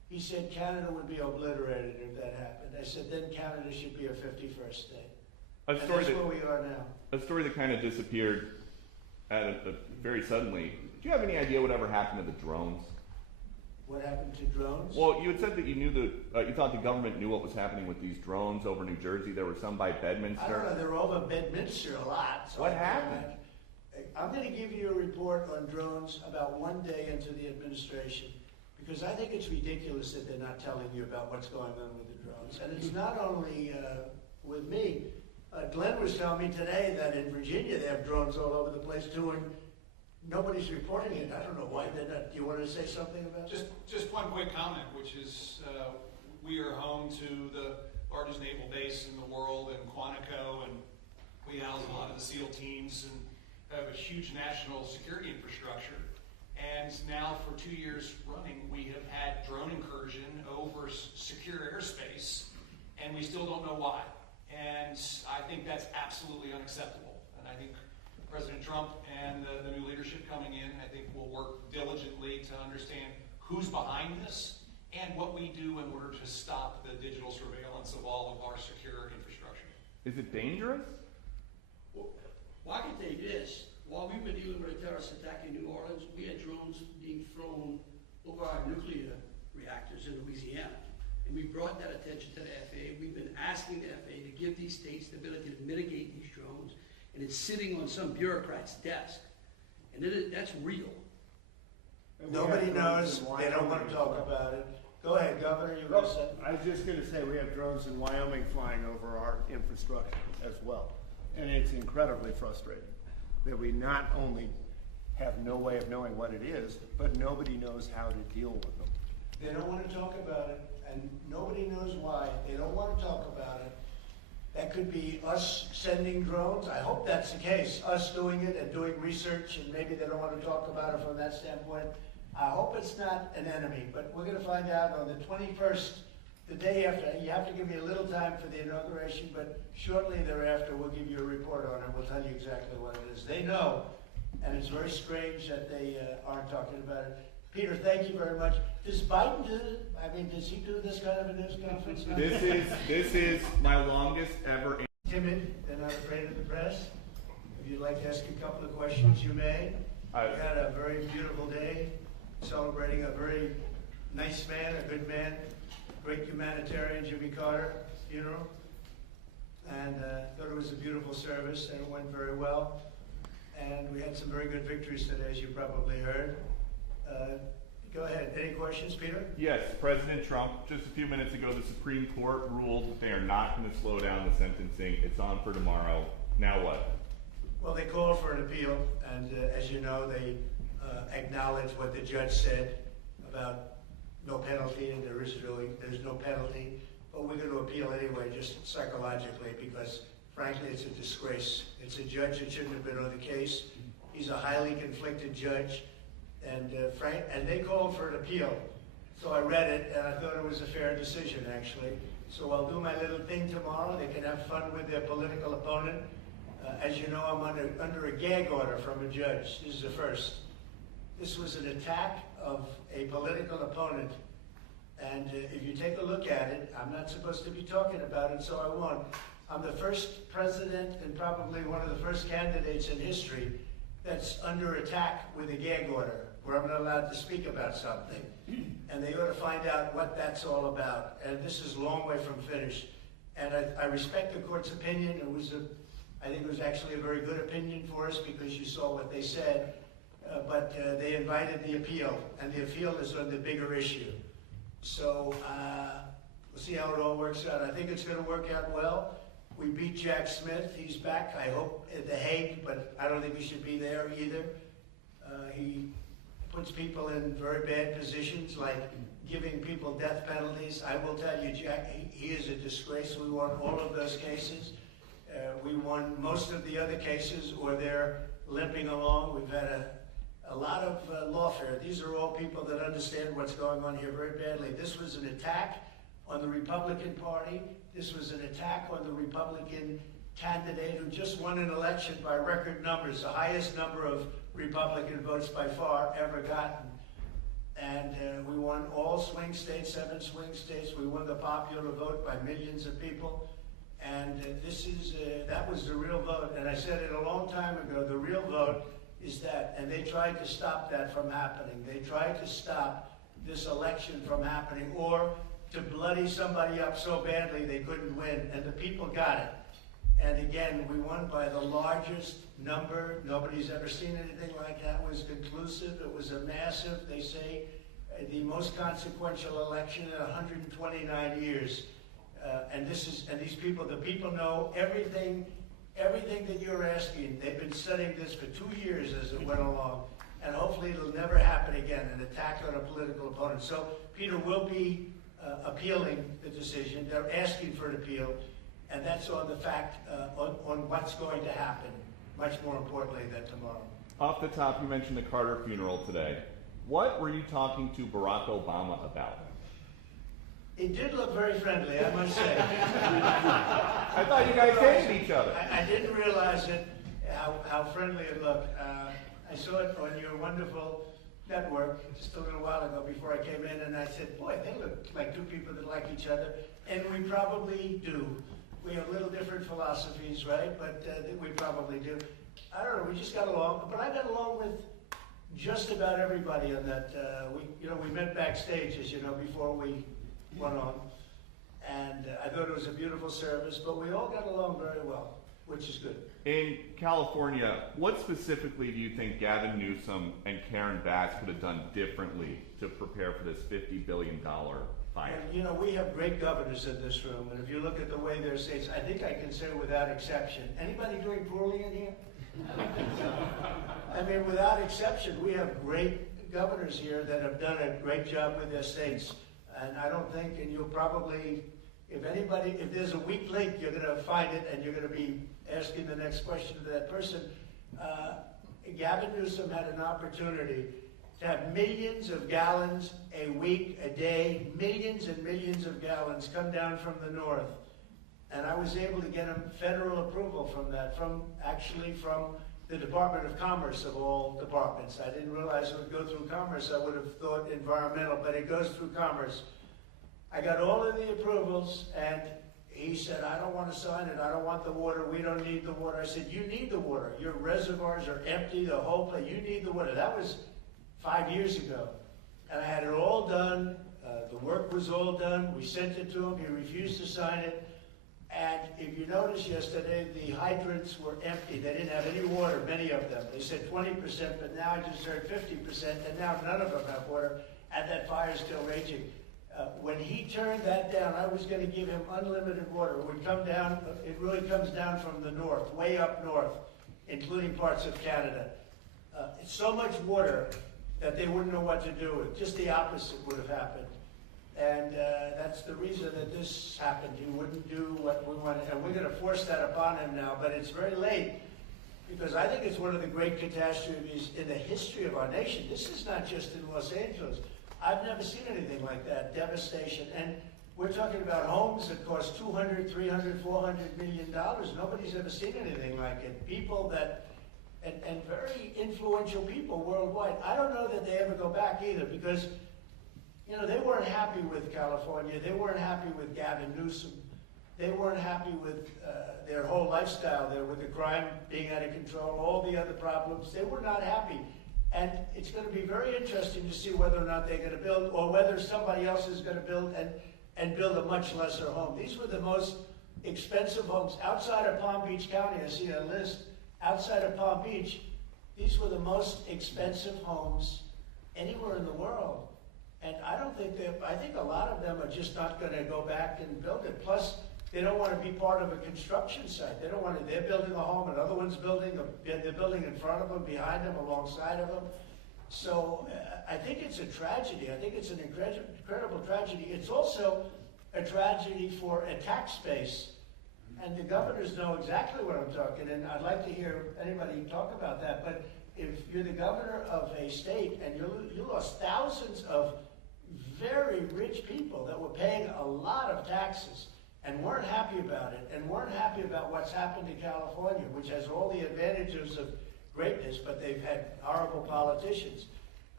he said Canada would be obliterated if that happened. I said, then Canada should be a 51st state. And that's where we are now. A story that kind of disappeared very suddenly. Do you have any idea whatever happened to the drones? What happened to drones? Well, you had said that you thought the government knew what was happening with these drones over New Jersey. There were some by Bedminster. I don't know, they're over Bedminster a lot. So What happened? I'm going to give you a report on drones about one day into the administration, because I think it's ridiculous that they're not telling you about what's going on with the drones. And it's not only with me. Glenn was telling me today that in Virginia they have drones all over the place too, and nobody's reporting it. I don't know why they're not. Do you want to say something about it? Just one quick comment, which is we are home to the largest naval base in the world in Quantico, and we house a lot of the SEAL teams and have a huge national security infrastructure. And now for 2 years running, we have had drone incursion over secure airspace, and we still don't know why. And I think that's absolutely unacceptable. And I think President Trump and the new leadership coming in, I think will work diligently to understand who's behind this and what we do in order to stop the digital surveillance of all of our secure infrastructure. Is it dangerous? Well, I can tell you this. While we were dealing with a terrorist attack in New Orleans, we had drones being flown over our nuclear reactors in Louisiana. And we brought that attention to the FAA. We've been asking the FAA to give these states the ability to mitigate these drones. And it's sitting on some bureaucrat's desk. And that's real. Nobody knows. They don't want to talk about it. Go ahead, Governor. You were going to say. I was just going to say we have drones in Wyoming flying over our infrastructure as well. And it's incredibly frustrating that we not only have no way of knowing what it is, but nobody knows how to deal with them. They don't want to talk about it, and nobody knows why. They don't want to talk about it. That could be us sending drones. I hope that's the case, us doing it and doing research, and maybe they don't want to talk about it from that standpoint. I hope it's not an enemy, but we're going to find out on the 21st, the day after. You have to give me a little time for the inauguration, but shortly thereafter we'll give you a report on it. We'll tell you exactly what it is. They know, and it's very strange that they aren't talking about it. Peter, thank you very much. Does Biden do it? I mean, does he do this kind of a news conference? This is my longest ever. Timid, they're not afraid of the press. If you'd like to ask a couple of questions, you may. We had a very beautiful day, celebrating a very nice man, a good man, great humanitarian, Jimmy Carter funeral. And thought it was a beautiful service, and it went very well. And we had some very good victories today, as you probably heard. Go ahead. Any questions, Peter? Yes, President Trump, just a few minutes ago, the Supreme Court ruled that they are not going to slow down the sentencing. It's on for tomorrow. Now what? Well, they called for an appeal, and as you know, they acknowledged what the judge said about no penalty, and there's no penalty. But we're going to appeal anyway, just psychologically, because frankly, it's a disgrace. It's a judge that shouldn't have been on the case. He's a highly conflicted judge. And they called for an appeal. So I read it, and I thought it was a fair decision, actually. So I'll do my little thing tomorrow. They can have fun with their political opponent. As you know, I'm under a gag order from a judge. This is the first. This was an attack of a political opponent. And if you take a look at it, I'm not supposed to be talking about it, so I won't. I'm the first president and probably one of the first candidates in history that's under attack with a gag order, where I'm not allowed to speak about something. And they ought to find out what that's all about. And this is a long way from finished. And I respect the court's opinion. I think it was actually a very good opinion for us, because you saw what they said. But they invited the appeal, and the appeal is on the bigger issue. So we'll see how it all works out. I think it's going to work out well. We beat Jack Smith. He's back, I hope, at The Hague, but I don't think he should be there either. He puts people in very bad positions, like giving people death penalties. I will tell you, Jack, he is a disgrace. We won all of those cases. We won most of the other cases, or they're limping along. We've had a lot of lawfare. These are all people that understand what's going on here very badly. This was an attack on the Republican Party. This was an attack on the Republican candidate who just won an election by record numbers, the highest number of Republican votes by far ever gotten. and we won all swing states, 7 swing states. We won the popular vote by millions of people. And that was the real vote. And I said it a long time ago, the real vote is that. And they tried to stop that from happening. They tried to stop this election from happening, or to bloody somebody up so badly they couldn't win. And the people got it. And again, we won by the largest number. Nobody's ever seen anything like that. It was conclusive. It was a massive, they say, the most consequential election in 129 years. And these people, the people know everything that you're asking. They've been studying this for 2 years as it went along. And hopefully it'll never happen again, an attack on a political opponent. So Peter will be appealing the decision. They're asking for an appeal. And that's on the fact, on what's going to happen, much more importantly than tomorrow. Off the top, you mentioned the Carter funeral today. What were you talking to Barack Obama about? It did look very friendly, I must say. I thought you guys hated each other. I didn't realize it, how friendly it looked. I saw it on your wonderful network just a little while ago before I came in, and I said, boy, they look like 2 people that like each other. And we probably do. We have little different philosophies, right? But we probably do. I don't know, we just got along. But I got along with just about everybody on that. We met backstage, as you know, before we went on. And I thought it was a beautiful service, but we all got along very well, which is good. In California, what specifically do you think Gavin Newsom and Karen Bass could have done differently to prepare for this $50 billion fire? And, we have great governors in this room, and if you look at the way their states, I think I can say without exception. Anybody doing poorly in here? I mean, without exception, we have great governors here that have done a great job with their states. And I don't think, and you'll probably, if there's a weak link, you're going to find it, and you're going to be asking the next question to that person. Gavin Newsom had an opportunity to have millions of gallons a week, a day, millions and millions of gallons come down from the north. And I was able to get federal approval from that, from the Department of Commerce of all departments. I didn't realize it would go through Commerce. I would have thought environmental, but it goes through Commerce. I got all of the approvals, and he said, I don't want to sign it. I don't want the water. We don't need the water. I said, you need the water. Your reservoirs are empty, the whole place. You need the water. That was 5 years ago. And I had it all done. The work was all done. We sent it to him. He refused to sign it. And if you noticed yesterday, the hydrants were empty. They didn't have any water, many of them. They said 20%, but now I just heard 50%, and now none of them have water, and that fire is still raging. When he turned that down, I was going to give him unlimited water. It would come down, it really comes down from the north, way up north, including parts of Canada. It's so much water that they wouldn't know what to do with. Just the opposite would have happened. And that's the reason that this happened. He wouldn't do what we wanted. And we're going to force that upon him now, but it's very late. Because I think it's one of the great catastrophes in the history of our nation. This is not just in Los Angeles. I've never seen anything like that, devastation. And we're talking about homes that cost $200, $300, $400 million. Nobody's ever seen anything like it. People that, and very influential people worldwide. I don't know that they ever go back either, because they weren't happy with California. They weren't happy with Gavin Newsom. They weren't happy with their whole lifestyle there, with the crime being out of control, all the other problems. They were not happy. And it's going to be very interesting to see whether or not they're going to build, or whether somebody else is going to build and build a much lesser home. These were the most expensive homes. Outside of Palm Beach County, I see a list. Outside of Palm Beach, these were the most expensive homes anywhere in the world. And I think a lot of them are just not going to go back and build it. Plus, they don't want to be part of a construction site. They don't want to, they're building a home, another one's building, they're building in front of them, behind them, alongside of them. So I think it's a tragedy. I think it's an incredible tragedy. It's also a tragedy for a tax base. And the governors know exactly what I'm talking, and I'd like to hear anybody talk about that. But if you're the governor of a state and you lost thousands of very rich people that were paying a lot of taxes and weren't happy about it, and weren't happy about what's happened to California, which has all the advantages of greatness, but they've had horrible politicians.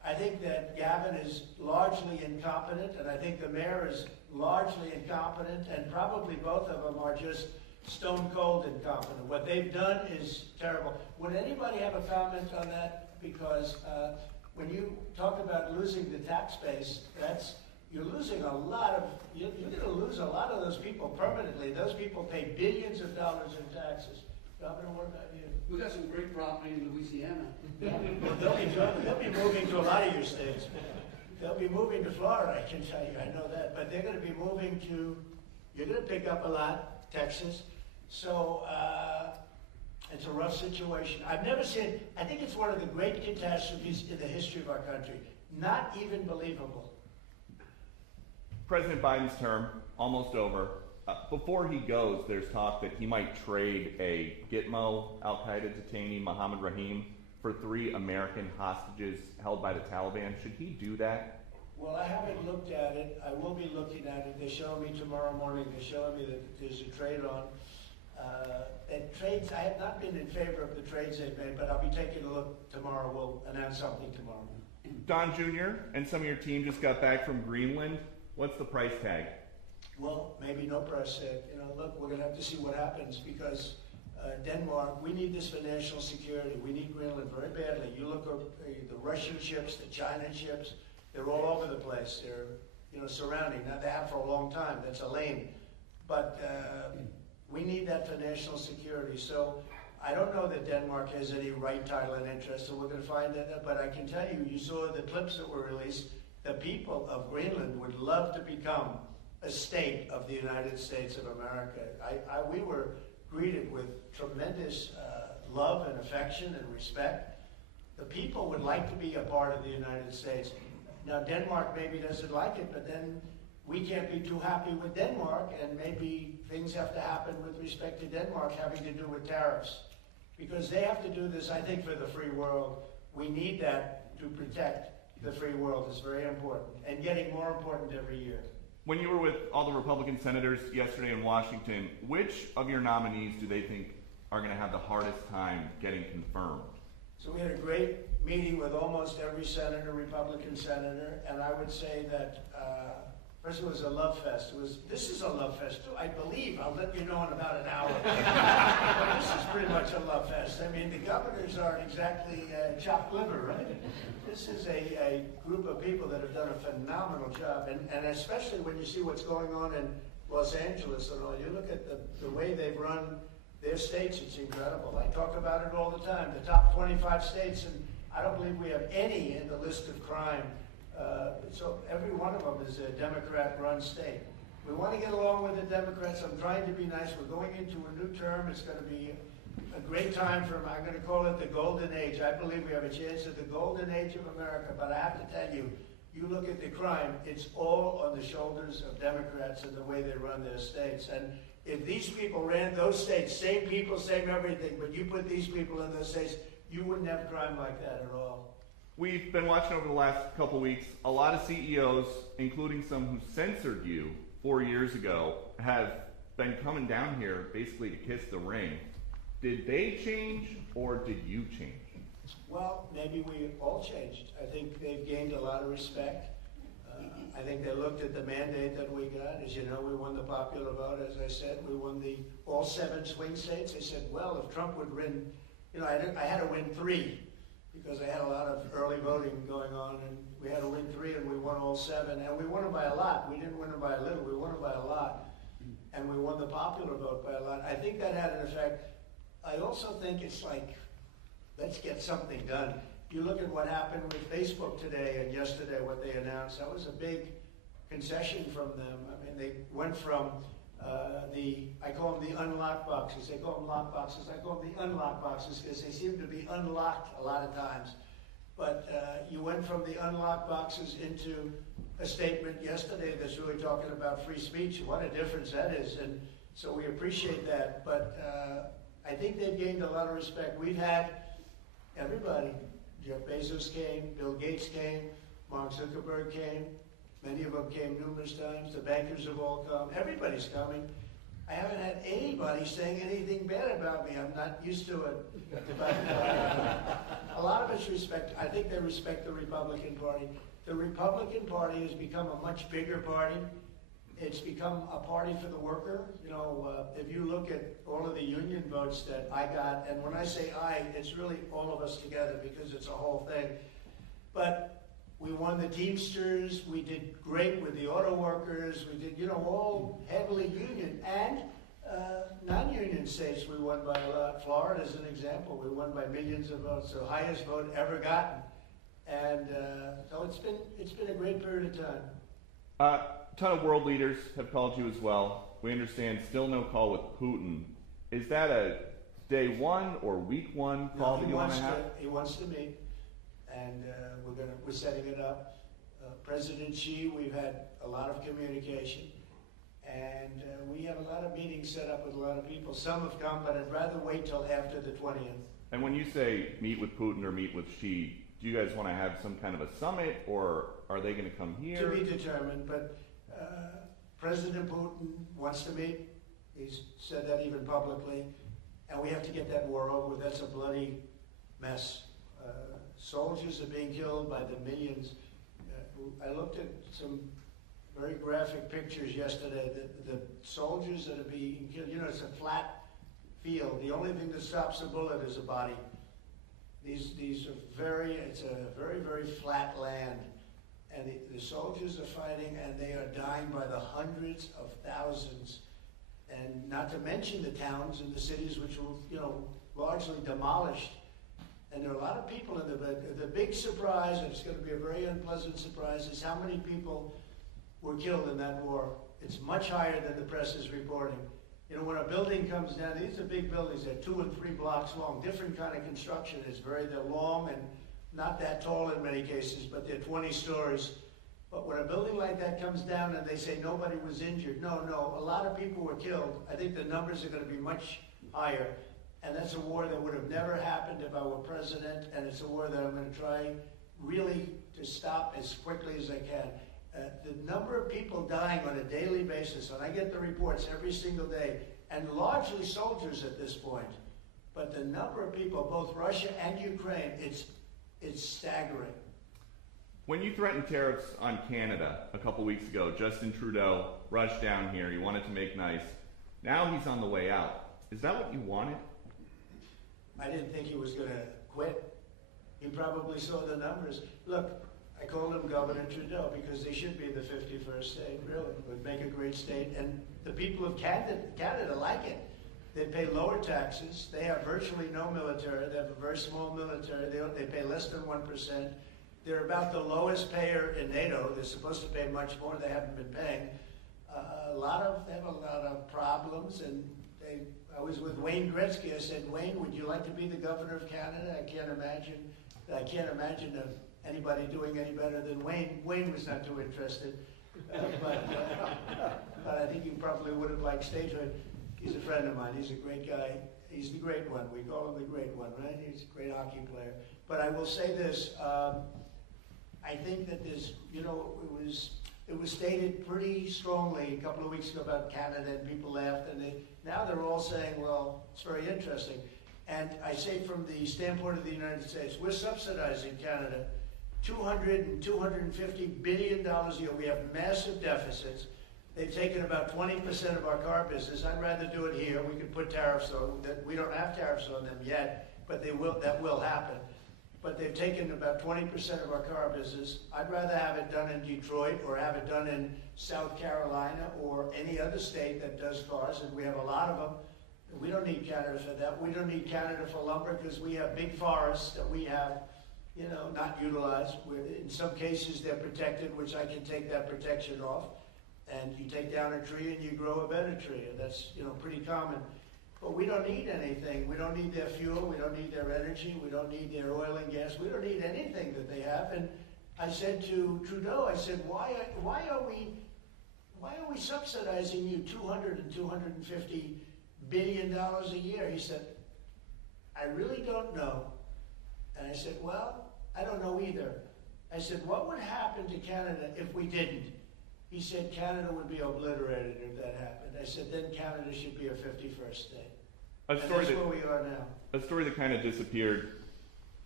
I think that Gavin is largely incompetent, and I think the mayor is largely incompetent, and probably both of them are just stone cold incompetent. What they've done is terrible. Would anybody have a comment on that? Because when you talk about losing the tax base, you're losing a lot of, you're going to lose a lot of those people permanently. Those people pay billions of dollars in taxes. Governor, what about you? We got some great property in Louisiana. They'll be moving to a lot of your states. They'll be moving to Florida, I can tell you, I know that. But they're going to be moving to, you're going to pick up a lot, Texas. So it's a rough situation. I've never seen, I think it's one of the great catastrophes in the history of our country. Not even believable. President Biden's term, almost over. Before he goes, there's talk that he might trade a Gitmo al-Qaeda detainee, Mohammed Rahim, for 3 American hostages held by the Taliban. Should he do that? Well, I haven't looked at it. I will be looking at it. They're showing me tomorrow morning. They're showing me that there's a trade on. And trades, I have not been in favor of the trades they've made, but I'll be taking a look tomorrow. We'll announce something tomorrow. Don Jr. and some of your team just got back from Greenland. What's the price tag? Well, maybe no price tag. You know, look, we're going to have to see what happens because Denmark, we need this for national security. We need Greenland very badly. You look at the Russian ships, the China ships, they're all over the place. They're, you know, surrounding. Now, they have for a long time. That's a lane. But we need that for national security. So I don't know that Denmark has any right, title, and interest, so we're going to find that. But I can tell you, you saw the clips that were released. The people of Greenland would love to become a state of the United States of America. We were greeted with tremendous love and affection and respect. The people would like to be a part of the United States. Now, Denmark maybe doesn't like it, but then we can't be too happy with Denmark, and maybe things have to happen with respect to Denmark having to do with tariffs. Because they have to do this, I think, for the free world. We need that to protect the free world. It's very important, and getting more important every year. When you were with all the Republican senators yesterday in Washington, which of your nominees do they think are going to have the hardest time getting confirmed? So we had a great meeting with almost every senator, Republican senator, and I would say that first it was a love fest. This is a love fest too, I believe. I'll let you know in about an hour. But this is pretty much a love fest. I mean, the governors aren't exactly chopped liver, right? This is a group of people that have done a phenomenal job, and especially when you see what's going on in Los Angeles and all. You look at the way they've run their states, it's incredible. I talk about it all the time. The top 25 states, and I don't believe we have any in the list of crime. So every one of them is a Democrat-run state. We want to get along with the Democrats. I'm trying to be nice. We're going into a new term. It's going to be a great time I'm going to call it the golden age. I believe we have a chance at the golden age of America, but I have to tell you, you look at the crime, it's all on the shoulders of Democrats and the way they run their states. And if these people ran those states, same people, same everything, but you put these people in those states, you wouldn't have crime like that at all. We've been watching over the last couple weeks, a lot of CEOs, including some who censored you 4 years ago, have been coming down here basically to kiss the ring. Did they change or did you change? Well, maybe we all changed. I think they've gained a lot of respect. I think they looked at the mandate that we got. As you know, we won the popular vote, as I said. We won all 7 swing states. They said, well, if Trump would win, you know, I had to win 3 because I had a lot of early voting going on, and we had to win 3, and we won all 7. And we won them by a lot. We didn't win them by a little. We won them by a lot. And we won the popular vote by a lot. I think that had an effect. I also think it's like, let's get something done. You look at what happened with Facebook today and yesterday, what they announced. That was a big concession from them. I mean, they went from I call them the unlock boxes. They call them lock boxes. I call them the unlock boxes because they seem to be unlocked a lot of times. But you went from the unlock boxes into a statement yesterday that's really talking about free speech. What a difference that is. And so we appreciate that. But I think they've gained a lot of respect. We've had everybody. Jeff Bezos came, Bill Gates came, Mark Zuckerberg came. Many of them came numerous times. The bankers have all come. Everybody's coming. I haven't had anybody saying anything bad about me. I'm not used to it. But a lot of us respect, I think they respect the Republican Party. The Republican Party has become a much bigger party. It's become a party for the worker. You know, if you look at all of the union votes that I got, and when I say I, it's really all of us together because it's a whole thing. But we won the Teamsters, we did great with the auto workers, we did, you know, all heavily union, and non-union states we won by a lot. Florida is an example, we won by millions of votes, the highest vote ever gotten. And so it's been a great period of time. A ton of world leaders have called you as well. We understand still no call with Putin. Is that a day one or week one call that you want to have? He wants to meet, and we're setting it up. President Xi, we've had a lot of communication, and we have a lot of meetings set up with a lot of people. Some have come, but I'd rather wait till after the 20th. And when you say meet with Putin or meet with Xi, do you guys want to have some kind of a summit, or are they going to come here? To be determined, but President Putin wants to meet. He's said that even publicly, and we have to get that war over with. That's a bloody mess. Soldiers are being killed by the millions. I looked at some very graphic pictures yesterday. The soldiers that are being killed, you know, it's a flat field. The only thing that stops a bullet is a body. These are it's a very, very flat land. And the soldiers are fighting, and they are dying by the hundreds of thousands. And not to mention the towns and the cities which were, you know, largely demolished. And there are a lot of people in the big surprise, and it's going to be a very unpleasant surprise, is how many people were killed in that war. It's much higher than the press is reporting. You know, when a building comes down, these are big buildings, they're 2 and 3 blocks long, different kind of construction. They're long and not that tall in many cases, but they're 20 stories. But when a building like that comes down and they say nobody was injured, no, a lot of people were killed. I think the numbers are going to be much higher. And that's a war that would have never happened if I were president, and it's a war that I'm going to try really to stop as quickly as I can. The number of people dying on a daily basis, and I get the reports every single day, and largely soldiers at this point, but the number of people, both Russia and Ukraine, it's staggering. When you threatened tariffs on Canada a couple weeks ago, Justin Trudeau rushed down here. He wanted to make nice. Now he's on the way out. Is that what you wanted? I didn't think he was going to quit. He probably saw the numbers. Look, I called him Governor Trudeau because they should be in the 51st state, really. It would make a great state. And the people of Canada like it. They pay lower taxes. They have virtually no military. They have a very small military. They pay less than 1%. They're about the lowest payer in NATO. They're supposed to pay much more. They haven't been paying. They have a lot of problems, and I was with Wayne Gretzky. I said, Wayne, would you like to be the governor of Canada? I can't imagine anybody doing any better than Wayne. Wayne was not too interested, but I think he probably would have liked statehood. He's a friend of mine. He's a great guy. He's the great one. We call him the great one, right? He's a great hockey player. But I will say this. I think that there's, you know, it was stated pretty strongly a couple of weeks ago about Canada, and people laughed, and now they're all saying, well, it's very interesting. And I say from the standpoint of the United States, we're subsidizing Canada $200 and $250 billion a year. We have massive deficits. They've taken about 20% of our car business. I'd rather do it here. We could put tariffs on that. We don't have tariffs on them yet, but that will happen. But they've taken about 20% of our car business. I'd rather have it done in Detroit or have it done in South Carolina or any other state that does cars, and we have a lot of them. We don't need Canada for that. We don't need Canada for lumber because we have big forests that we have, you know, not utilized. In some cases, they're protected, which I can take that protection off. And you take down a tree and you grow a better tree, and that's, you know, pretty common. But we don't need anything. We don't need their fuel. We don't need their energy. We don't need their oil and gas. We don't need anything that they have. And I said to Trudeau, I said, why are we subsidizing you $200 and $250 billion a year? He said, I really don't know. And I said, well, I don't know either. I said, what would happen to Canada if we didn't? He said Canada would be obliterated if that happened. I said then Canada should be a 51st state. And that's where we are now. A story that kind of disappeared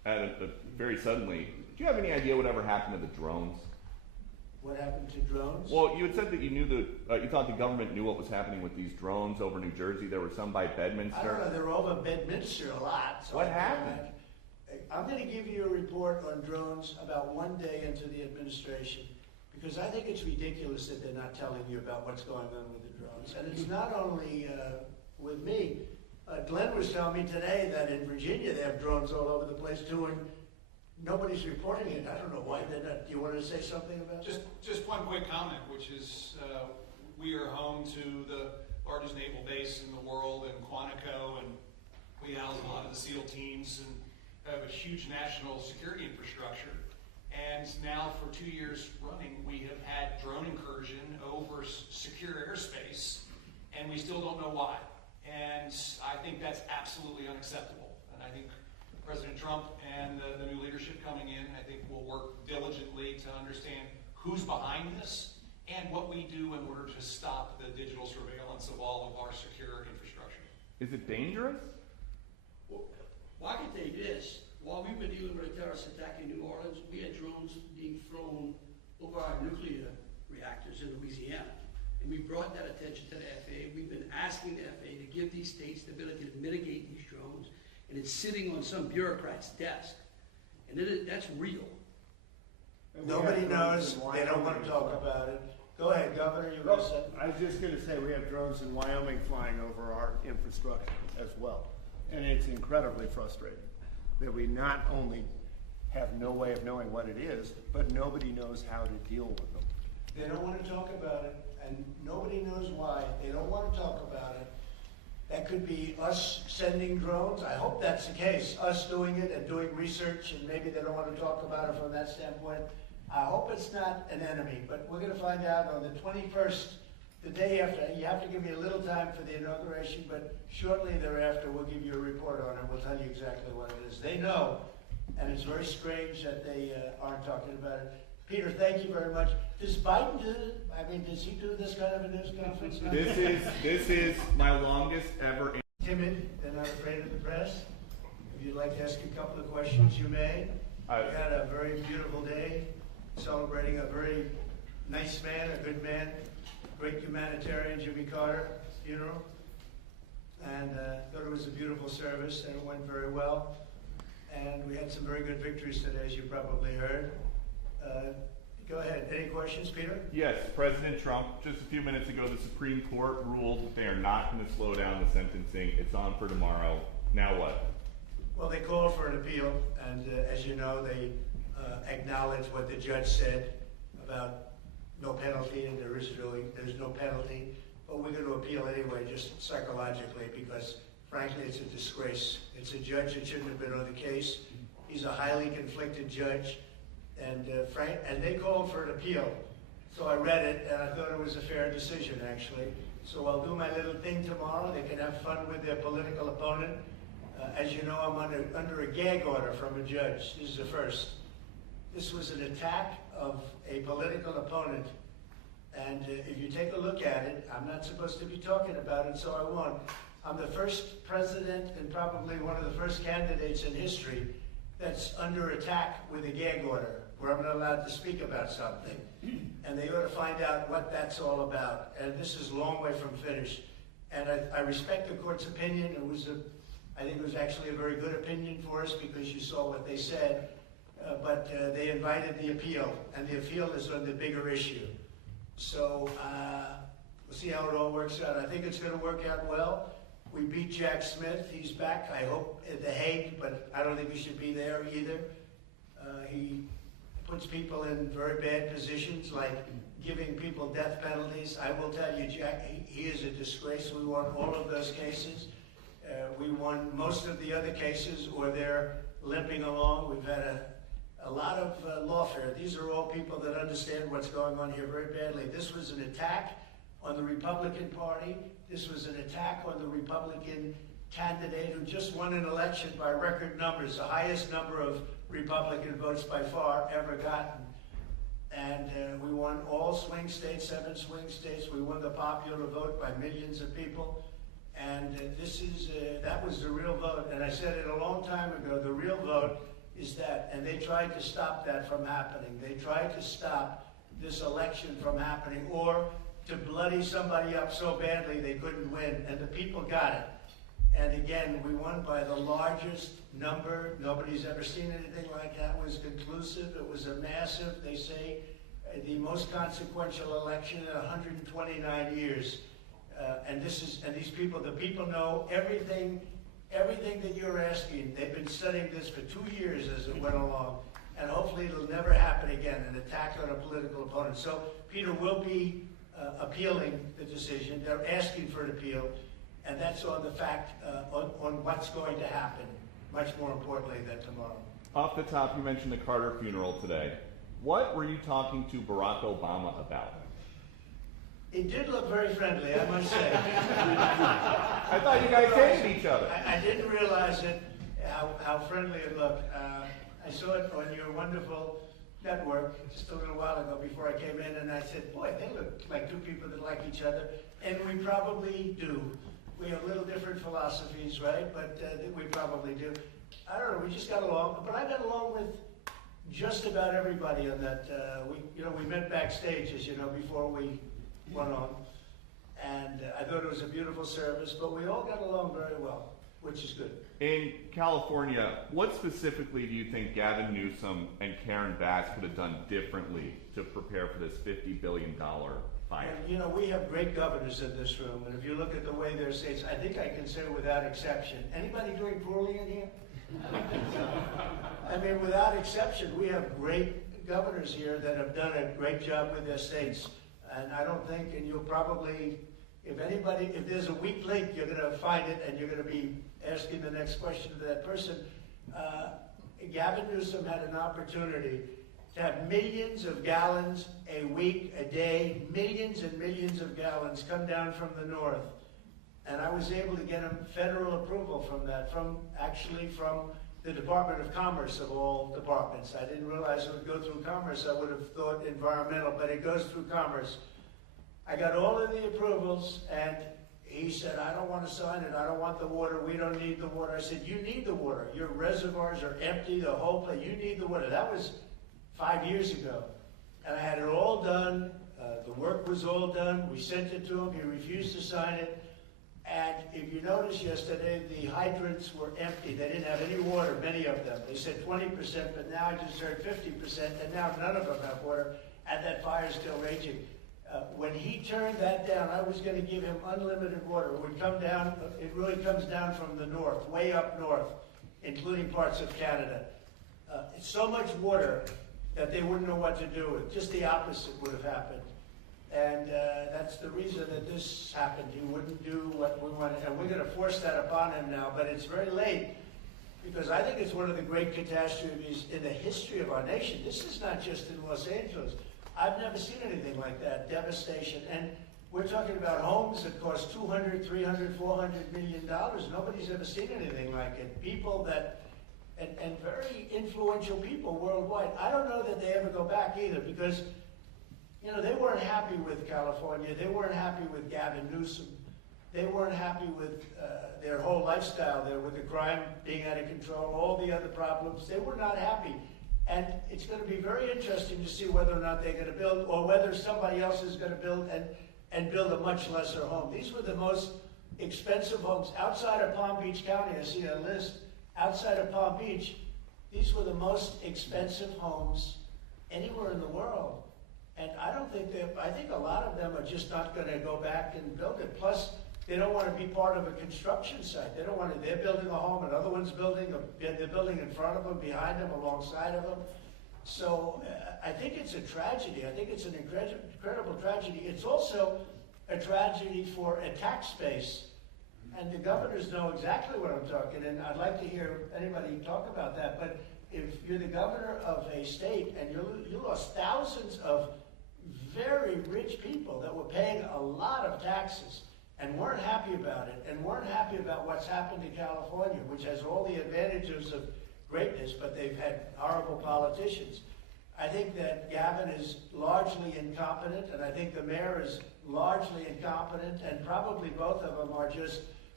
very suddenly. Do you have any idea whatever happened to the drones? What happened to drones? Well, you had said that you knew you thought the government knew what was happening with these drones over New Jersey. There were some by Bedminster. I don't know, they're over Bedminster a lot. So What happened? I'm gonna give you a report on drones about one day into the administration, because I think it's ridiculous that they're not telling you about what's going on with the drones. And it's not only with me. Glenn was telling me today that in Virginia they have drones all over the place too, and nobody's reporting it. I don't know why they're not. Do you want to say something about that? Just one quick comment, which is we are home to the largest naval base in the world in Quantico, and we house a lot of the SEAL teams and have a huge national security infrastructure. And now for 2 years running, we have had drone incursion over secure airspace, and we still don't know why. And I think that's absolutely unacceptable. And I think President Trump and the new leadership coming in, I think will work diligently to understand who's behind this and what we do in order to stop the digital surveillance of all of our secure infrastructure. Is it dangerous? Well, I can tell you this. While we were dealing with a terrorist attack in New Orleans, we had drones being flown over our nuclear reactors in Louisiana. And we brought that attention to the FAA. We've been asking the FAA to give these states the ability to mitigate these drones. And it's sitting on some bureaucrat's desk. And that's real. Nobody knows. They don't want to talk about it. Go ahead, Governor. You were going to say. I was just going to say we have drones in Wyoming flying over our infrastructure as well. And it's incredibly frustrating that we not only have no way of knowing what it is, but nobody knows how to deal with them. They don't want to talk about it, and nobody knows why. They don't want to talk about it. That could be us sending drones. I hope that's the case. Us doing it and doing research, and maybe they don't want to talk about it from that standpoint. I hope it's not an enemy, but we're going to find out on the 21st, the day after. You have to give me a little time for the inauguration, but shortly thereafter we'll give you a report on it. We'll tell you exactly what it is. They know, and it's very strange that they aren't talking about it. Peter, thank you very much. Does Biden do it? I mean, does he do this kind of a news conference? This is my longest ever. Timid, they're not afraid of the press. If you'd like to ask a couple of questions, you may. We had a very beautiful day, celebrating a very nice man, a good man, great humanitarian, Jimmy Carter funeral. And thought it was a beautiful service, and it went very well. And we had some very good victories today, as you probably heard. Go ahead. Any questions, Peter? Yes, President Trump, just a few minutes ago, the Supreme Court ruled that they are not going to slow down the sentencing. It's on for tomorrow. Now what? Well, they called for an appeal, and as you know, they acknowledged what the judge said about no penalty, and there's no penalty. But we're going to appeal anyway, just psychologically, because frankly, it's a disgrace. It's a judge that shouldn't have been on the case. He's a highly conflicted judge. And they called for an appeal. So I read it, and I thought it was a fair decision, actually. So I'll do my little thing tomorrow. They can have fun with their political opponent. As you know, I'm under a gag order from a judge. This is the first. This was an attack of a political opponent. And if you take a look at it, I'm not supposed to be talking about it, so I won't. I'm the first president and probably one of the first candidates in history that's under attack with a gag order, where I'm not allowed to speak about something. And they ought to find out what that's all about. And this is a long way from finished. And I respect the court's opinion. I think it was actually a very good opinion for us, because you saw what they said. But they invited the appeal, and the appeal is on the bigger issue. So we'll see how it all works out. I think it's going to work out well. We beat Jack Smith. He's back, I hope, at The Hague, but I don't think he should be there either. He puts people in very bad positions, like giving people death penalties. I will tell you, Jack, he is a disgrace. We won all of those cases. We won most of the other cases, or they're limping along. We've had a lot of lawfare. These are all people that understand what's going on here very badly. This was an attack on the Republican Party. This was an attack on the Republican candidate who just won an election by record numbers, the highest number of Republican votes by far ever gotten. And we won all swing states, 7 swing states. We won the popular vote by millions of people. And that was the real vote. And I said it a long time ago, the real vote is that, and they tried to stop that from happening. They tried to stop this election from happening, or to bloody somebody up so badly they couldn't win, and the people got it. And again, we won by the largest number. Nobody's ever seen anything like that. It was conclusive. It was a massive, they say, the most consequential election in 129 years. And these people, the people know everything that you're asking. They've been studying this for 2 years as it went along. And hopefully it'll never happen again, an attack on a political opponent. So Peter will be appealing the decision. They're asking for an appeal. And that's on the fact, on what's going to happen, much more importantly than tomorrow. Off the top, you mentioned the Carter funeral today. What were you talking to Barack Obama about? It did look very friendly, I must say. I thought you guys hated each other. I didn't realize it, how friendly it looked. I saw it on your wonderful network just a little while ago before I came in, and I said, boy, they look like two people that like each other. And we probably do. We have little different philosophies, right? But we probably do. I don't know, we just got along. But I got along with just about everybody on that. We met backstage, as you know, before we went on. And I thought it was a beautiful service, but we all got along very well, which is good. In California, what specifically do you think Gavin Newsom and Karen Bass could have done differently to prepare for this $50 billion fire? And, we have great governors in this room, and if you look at the way they're states, I think I can say without exception. Anybody doing poorly in here? I mean, without exception, we have great governors here that have done a great job with their states. And I don't think, and you'll probably, if there's a weak link, you're going to find it, and you're going to be asking the next question to that person. Gavin Newsom had an opportunity to have millions of gallons a week, a day, millions and millions of gallons come down from the north. And I was able to get him federal approval from that, from the Department of Commerce of all departments. I didn't realize it would go through Commerce. I would have thought environmental, but it goes through Commerce. I got all of the approvals, and he said, I don't want to sign it. I don't want the water. We don't need the water. I said, you need the water. Your reservoirs are empty, the whole place. You need the water. That was 5 years ago. And I had it all done. The work was all done. We sent it to him. He refused to sign it. And if you noticed yesterday, the hydrants were empty. They didn't have any water, many of them. They said 20%, but now I just heard 50%, and now none of them have water, and that fire's still raging. When he turned that down, I was going to give him unlimited water. It would come down, it really comes down from the north, way up north, including parts of Canada. It's so much water that they wouldn't know what to do with. Just the opposite would have happened. And that's the reason that this happened. He wouldn't do what we wanted. And we're going to force that upon him now, but it's very late. Because I think it's one of the great catastrophes in the history of our nation. This is not just in Los Angeles. I've never seen anything like that, devastation. And we're talking about homes that cost $200, $300, $400 million. Nobody's ever seen anything like it. People that, and very influential people worldwide. I don't know that they ever go back either, because they weren't happy with California. They weren't happy with Gavin Newsom. They weren't happy with their whole lifestyle there, with the crime being out of control, all the other problems. They were not happy. And it's going to be very interesting to see whether or not they're going to build, or whether somebody else is going to build and build a much lesser home. These were the most expensive homes. Outside of Palm Beach County, I see a list. Outside of Palm Beach, these were the most expensive homes anywhere in the world. And I think a lot of them are just not going to go back and build it. Plus, they don't want to be part of a construction site. They don't want to, they're building a home, another one's building, they're building in front of them, behind them, alongside of them. So I think it's a tragedy. I think it's an incredible tragedy. It's also a tragedy for a tax base. And the governors know exactly what I'm talking, and I'd like to hear anybody talk about that. But if you're the governor of a state and you lost thousands of very rich people that were paying a lot of taxes and weren't happy about it, and weren't happy about what's happened to California, which has all the advantages of greatness, but they've had horrible politicians. I think that Gavin is largely incompetent, and I think the mayor is largely incompetent, and probably both of them are just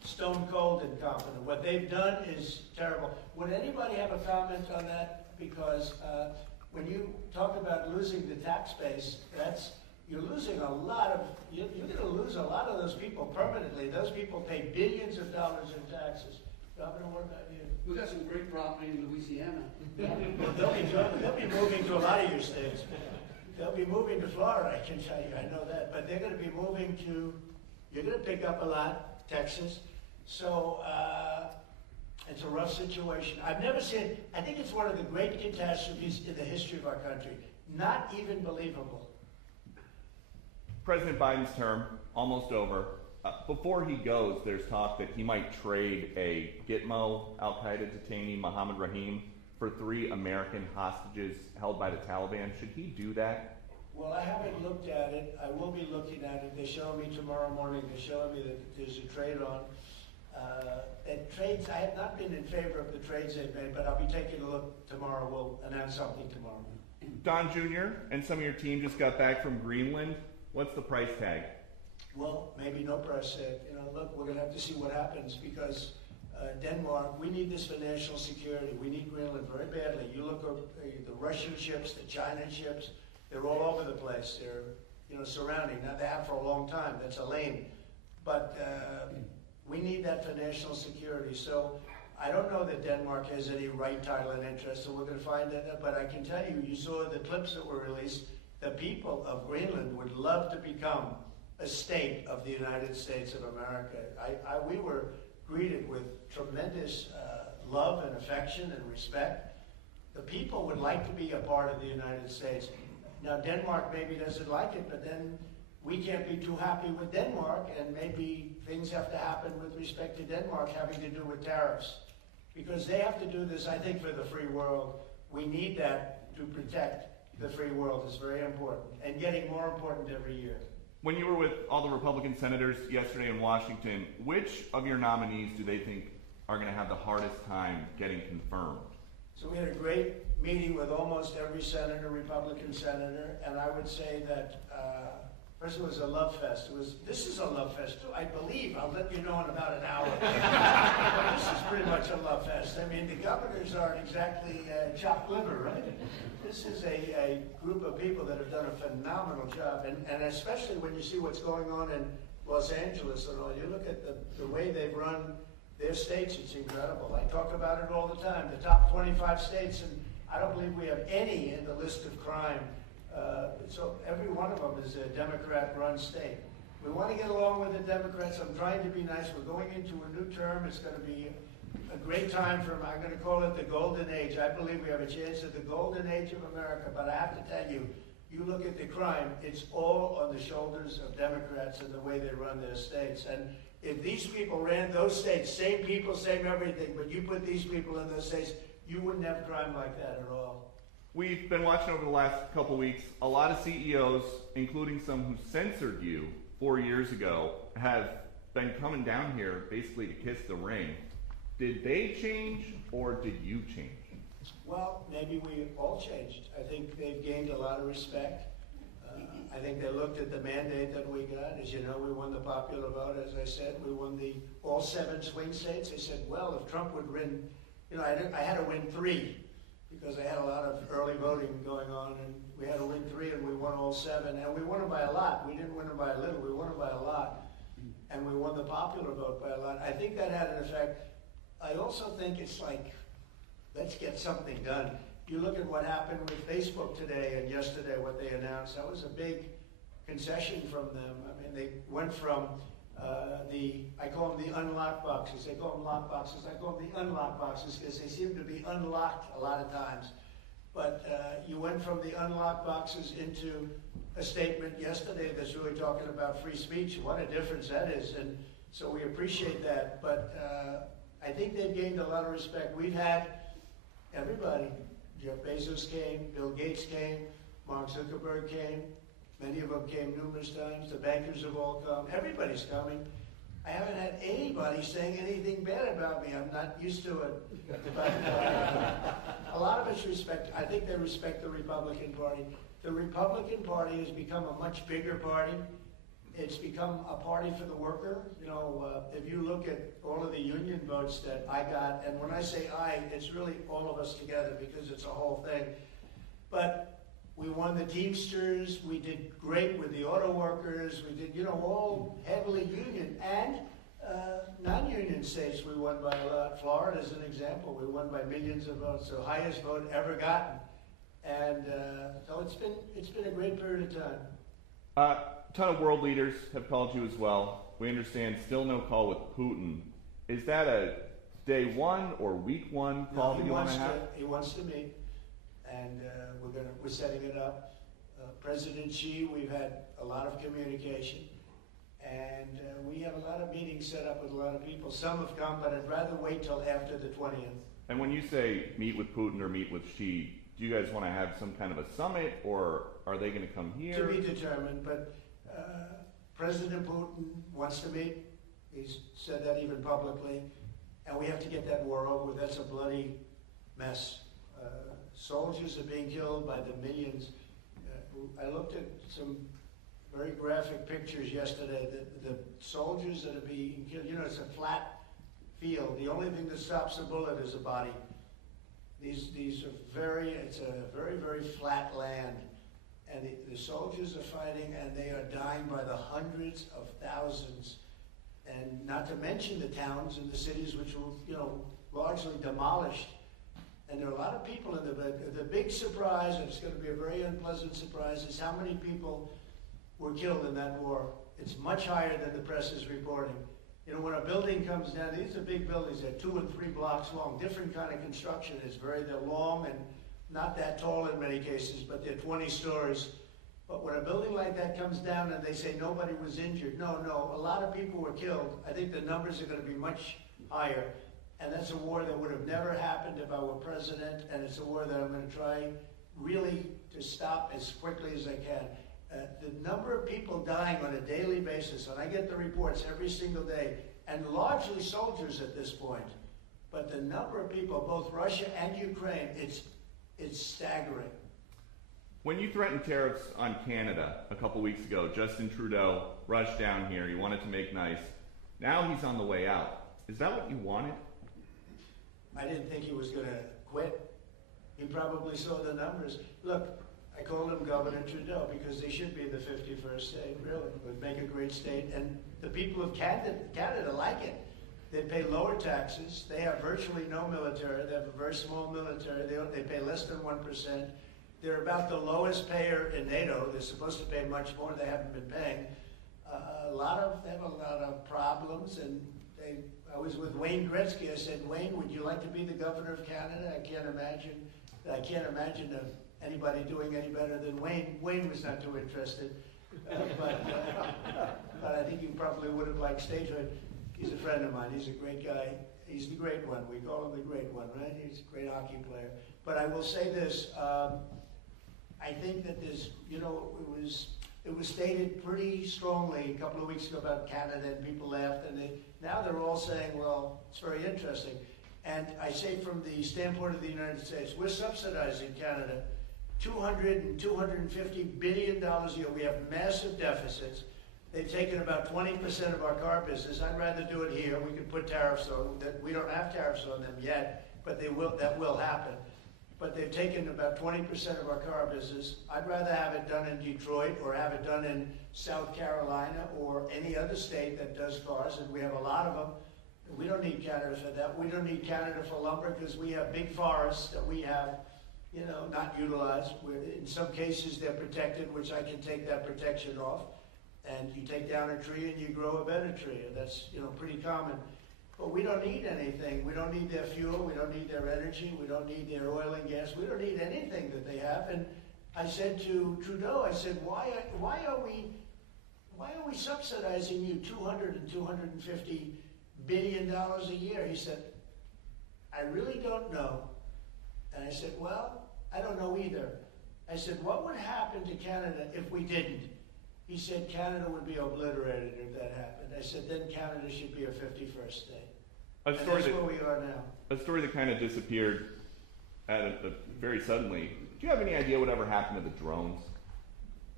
stone cold incompetent. What they've done is terrible. Would anybody have a comment on that? Because when you talk about losing the tax base, you're losing a lot of, you're going to lose a lot of those people permanently. Those people pay billions of dollars in taxes. Governor, what about you? We got some great property in Louisiana. They'll be moving to a lot of your states. They'll be moving to Florida, I can tell you, I know that. But they're going to be moving to, you're going to pick up a lot, Texas. So it's a rough situation. I've never seen, I think it's one of the great catastrophes in the history of our country. Not even believable. President Biden's term, almost over. Before he goes, there's talk that he might trade a Gitmo al-Qaeda detainee, Mohammed Rahim, for 3 American hostages held by the Taliban. Should he do that? Well, I haven't looked at it. I will be looking at it. They're showing me tomorrow morning. They're showing me that there's a trade on. And trades, I have not been in favor of the trades they've made, but I'll be taking a look tomorrow. We'll announce something tomorrow. Don Jr. and some of your team just got back from Greenland. What's the price tag? Well, maybe no price tag. You know, look, we're going to have to see what happens because Denmark, we need this for national security. We need Greenland very badly. You look at the Russian ships, the China ships, they're all over the place. They're, you know, surrounding. Now, they have for a long time. That's a lane. But we need that for national security. So I don't know that Denmark has any right, title, and interest, so we're going to find that out. But I can tell you, you saw the clips that were released. The people of Greenland would love to become a state of the United States of America. We were greeted with tremendous love and affection and respect. The people would like to be a part of the United States. Now, Denmark maybe doesn't like it, but then we can't be too happy with Denmark, and maybe things have to happen with respect to Denmark having to do with tariffs. Because they have to do this, I think, for the free world. We need that to protect the free world. It's very important, and getting more important every year. When you were with all the Republican senators yesterday in Washington, which of your nominees do they think are going to have the hardest time getting confirmed? So we had a great meeting with almost every senator, Republican senator, and I would say that first it was a love fest. This is a love fest too, I believe. I'll let you know in about an hour. But this is pretty much a love fest. I mean, the governors aren't exactly chopped liver, right? This is a group of people that have done a phenomenal job, and especially when you see what's going on in Los Angeles and all. You look at the way they've run their states, it's incredible. I talk about it all the time. The top 25 states, and I don't believe we have any in the list of crime. So every one of them is a Democrat-run state. We want to get along with the Democrats. I'm trying to be nice. We're going into a new term. It's going to be a great time I'm going to call it the golden age. I believe we have a chance at the golden age of America, but I have to tell you, you look at the crime, it's all on the shoulders of Democrats and the way they run their states. And if these people ran those states, same people, same everything, but you put these people in those states, you wouldn't have crime like that at all. We've been watching over the last couple weeks, a lot of CEOs, including some who censored you 4 years ago, have been coming down here basically to kiss the ring. Did they change or did you change? Well, maybe we all changed. I think they've gained a lot of respect. I think they looked at the mandate that we got. As you know, we won the popular vote, as I said. We won all 7 swing states. They said, well, if Trump would win, you know, I had to win 3 because I had a lot of early voting going on, and we had to win 3, and we won all 7. And we won them by a lot. We didn't win them by a little. We won them by a lot. And we won the popular vote by a lot. I think that had an effect. I also think it's like, let's get something done. You look at what happened with Facebook today and yesterday, what they announced. That was a big concession from them. I mean, they went from I call them the unlock boxes. They call them lock boxes. I call them the unlock boxes because they seem to be unlocked a lot of times. But you went from the unlock boxes into a statement yesterday that's really talking about free speech. What a difference that is. And so we appreciate that. But I think they've gained a lot of respect. We've had everybody. Jeff Bezos came, Bill Gates came, Mark Zuckerberg came. Many of them came numerous times. The bankers have all come. Everybody's coming. I haven't had anybody saying anything bad about me. I'm not used to it. But a lot of us respect, I think they respect the Republican Party. The Republican Party has become a much bigger party. it's become a party for the worker. You know, if you look at all of the union votes that I got, and when I say I, it's really all of us together because it's a whole thing. But we won the Teamsters, we did great with the auto workers, we did, you know, all heavily union, and non-union states we won by a lot. Florida is an example, we won by millions of votes, the highest vote ever gotten. And so it's been a great period of time. A ton of world leaders have called you as well. We understand still no call with Putin. Is that a day one or week one call that you want to have? He wants to meet, and we're setting it up. President Xi, we've had a lot of communication, and we have a lot of meetings set up with a lot of people. Some have come, but I'd rather wait till after the 20th. And when you say meet with Putin or meet with Xi, do you guys want to have some kind of a summit, or are they going to come here? To be determined, but President Putin wants to meet. He's said that even publicly, and we have to get that war over with. That's a bloody mess. Soldiers are being killed by the millions. I looked at some very graphic pictures yesterday. The soldiers that are being killed, you know, it's a flat field. The only thing that stops a bullet is a body. These are it's a very, very flat land. And the soldiers are fighting, and they are dying by the hundreds of thousands. And not to mention the towns and the cities which were, you know, largely demolished. And there are a lot of people in the big surprise, and it's going to be a very unpleasant surprise, is how many people were killed in that war. It's much higher than the press is reporting. You know, when a building comes down, these are big buildings, they're 2 and 3 blocks long, different kind of construction. They're long and not that tall in many cases, but they're 20 stories. But when a building like that comes down and they say nobody was injured, no, a lot of people were killed. I think the numbers are going to be much higher. And that's a war that would have never happened if I were president, and it's a war that I'm going to try really to stop as quickly as I can. The number of people dying on a daily basis, and I get the reports every single day, and largely soldiers at this point, but the number of people, both Russia and Ukraine, it's staggering. When you threatened tariffs on Canada a couple weeks ago, Justin Trudeau rushed down here. He wanted to make nice. Now he's on the way out. Is that what you wanted? I didn't think he was going to quit. He probably saw the numbers. Look, I call him Governor Trudeau because they should be the 51st state, really. It would make a great state. And the people of Canada like it. They pay lower taxes. They have virtually no military. They have a very small military. They pay less than 1%. They're about the lowest payer in NATO. They're supposed to pay much more. They haven't been paying. They have a lot of problems, and I was with Wayne Gretzky. I said, Wayne, would you like to be the governor of Canada? I can't imagine anybody doing any better than Wayne. Wayne was not too interested, but I think he probably would have liked statehood. He's a friend of mine. He's a great guy. He's the great one. We call him the great one, right? He's a great hockey player. But I will say this. I think that there's, you know, it was stated pretty strongly a couple of weeks ago about Canada, and people laughed, and now they're all saying, well, it's very interesting. And I say from the standpoint of the United States, we're subsidizing Canada $200 and $250 billion a year. We have massive deficits. They've taken about 20% of our car business. I'd rather do it here. We could put tariffs on that. We don't have tariffs on them yet, but that will happen. But they've taken about 20% of our car business. I'd rather have it done in Detroit or have it done in South Carolina or any other state that does cars, and we have a lot of them. We don't need Canada for that. We don't need Canada for lumber because we have big forests that we have, you know, not utilized. In some cases, they're protected, which I can take that protection off. And you take down a tree and you grow a better tree. And that's, you know, pretty common. But we don't need anything. We don't need their fuel. We don't need their energy. We don't need their oil and gas. We don't need anything that they have. And I said to Trudeau, I said, why are we subsidizing you $200 and $250 billion a year? He said, I really don't know. And I said, well, I don't know either. I said, what would happen to Canada if we didn't? He said, Canada would be obliterated if that happened. I said, then Canada should be a 51st state. And that's where we are now. A story that kind of disappeared very suddenly. Do you have any idea whatever happened to the drones?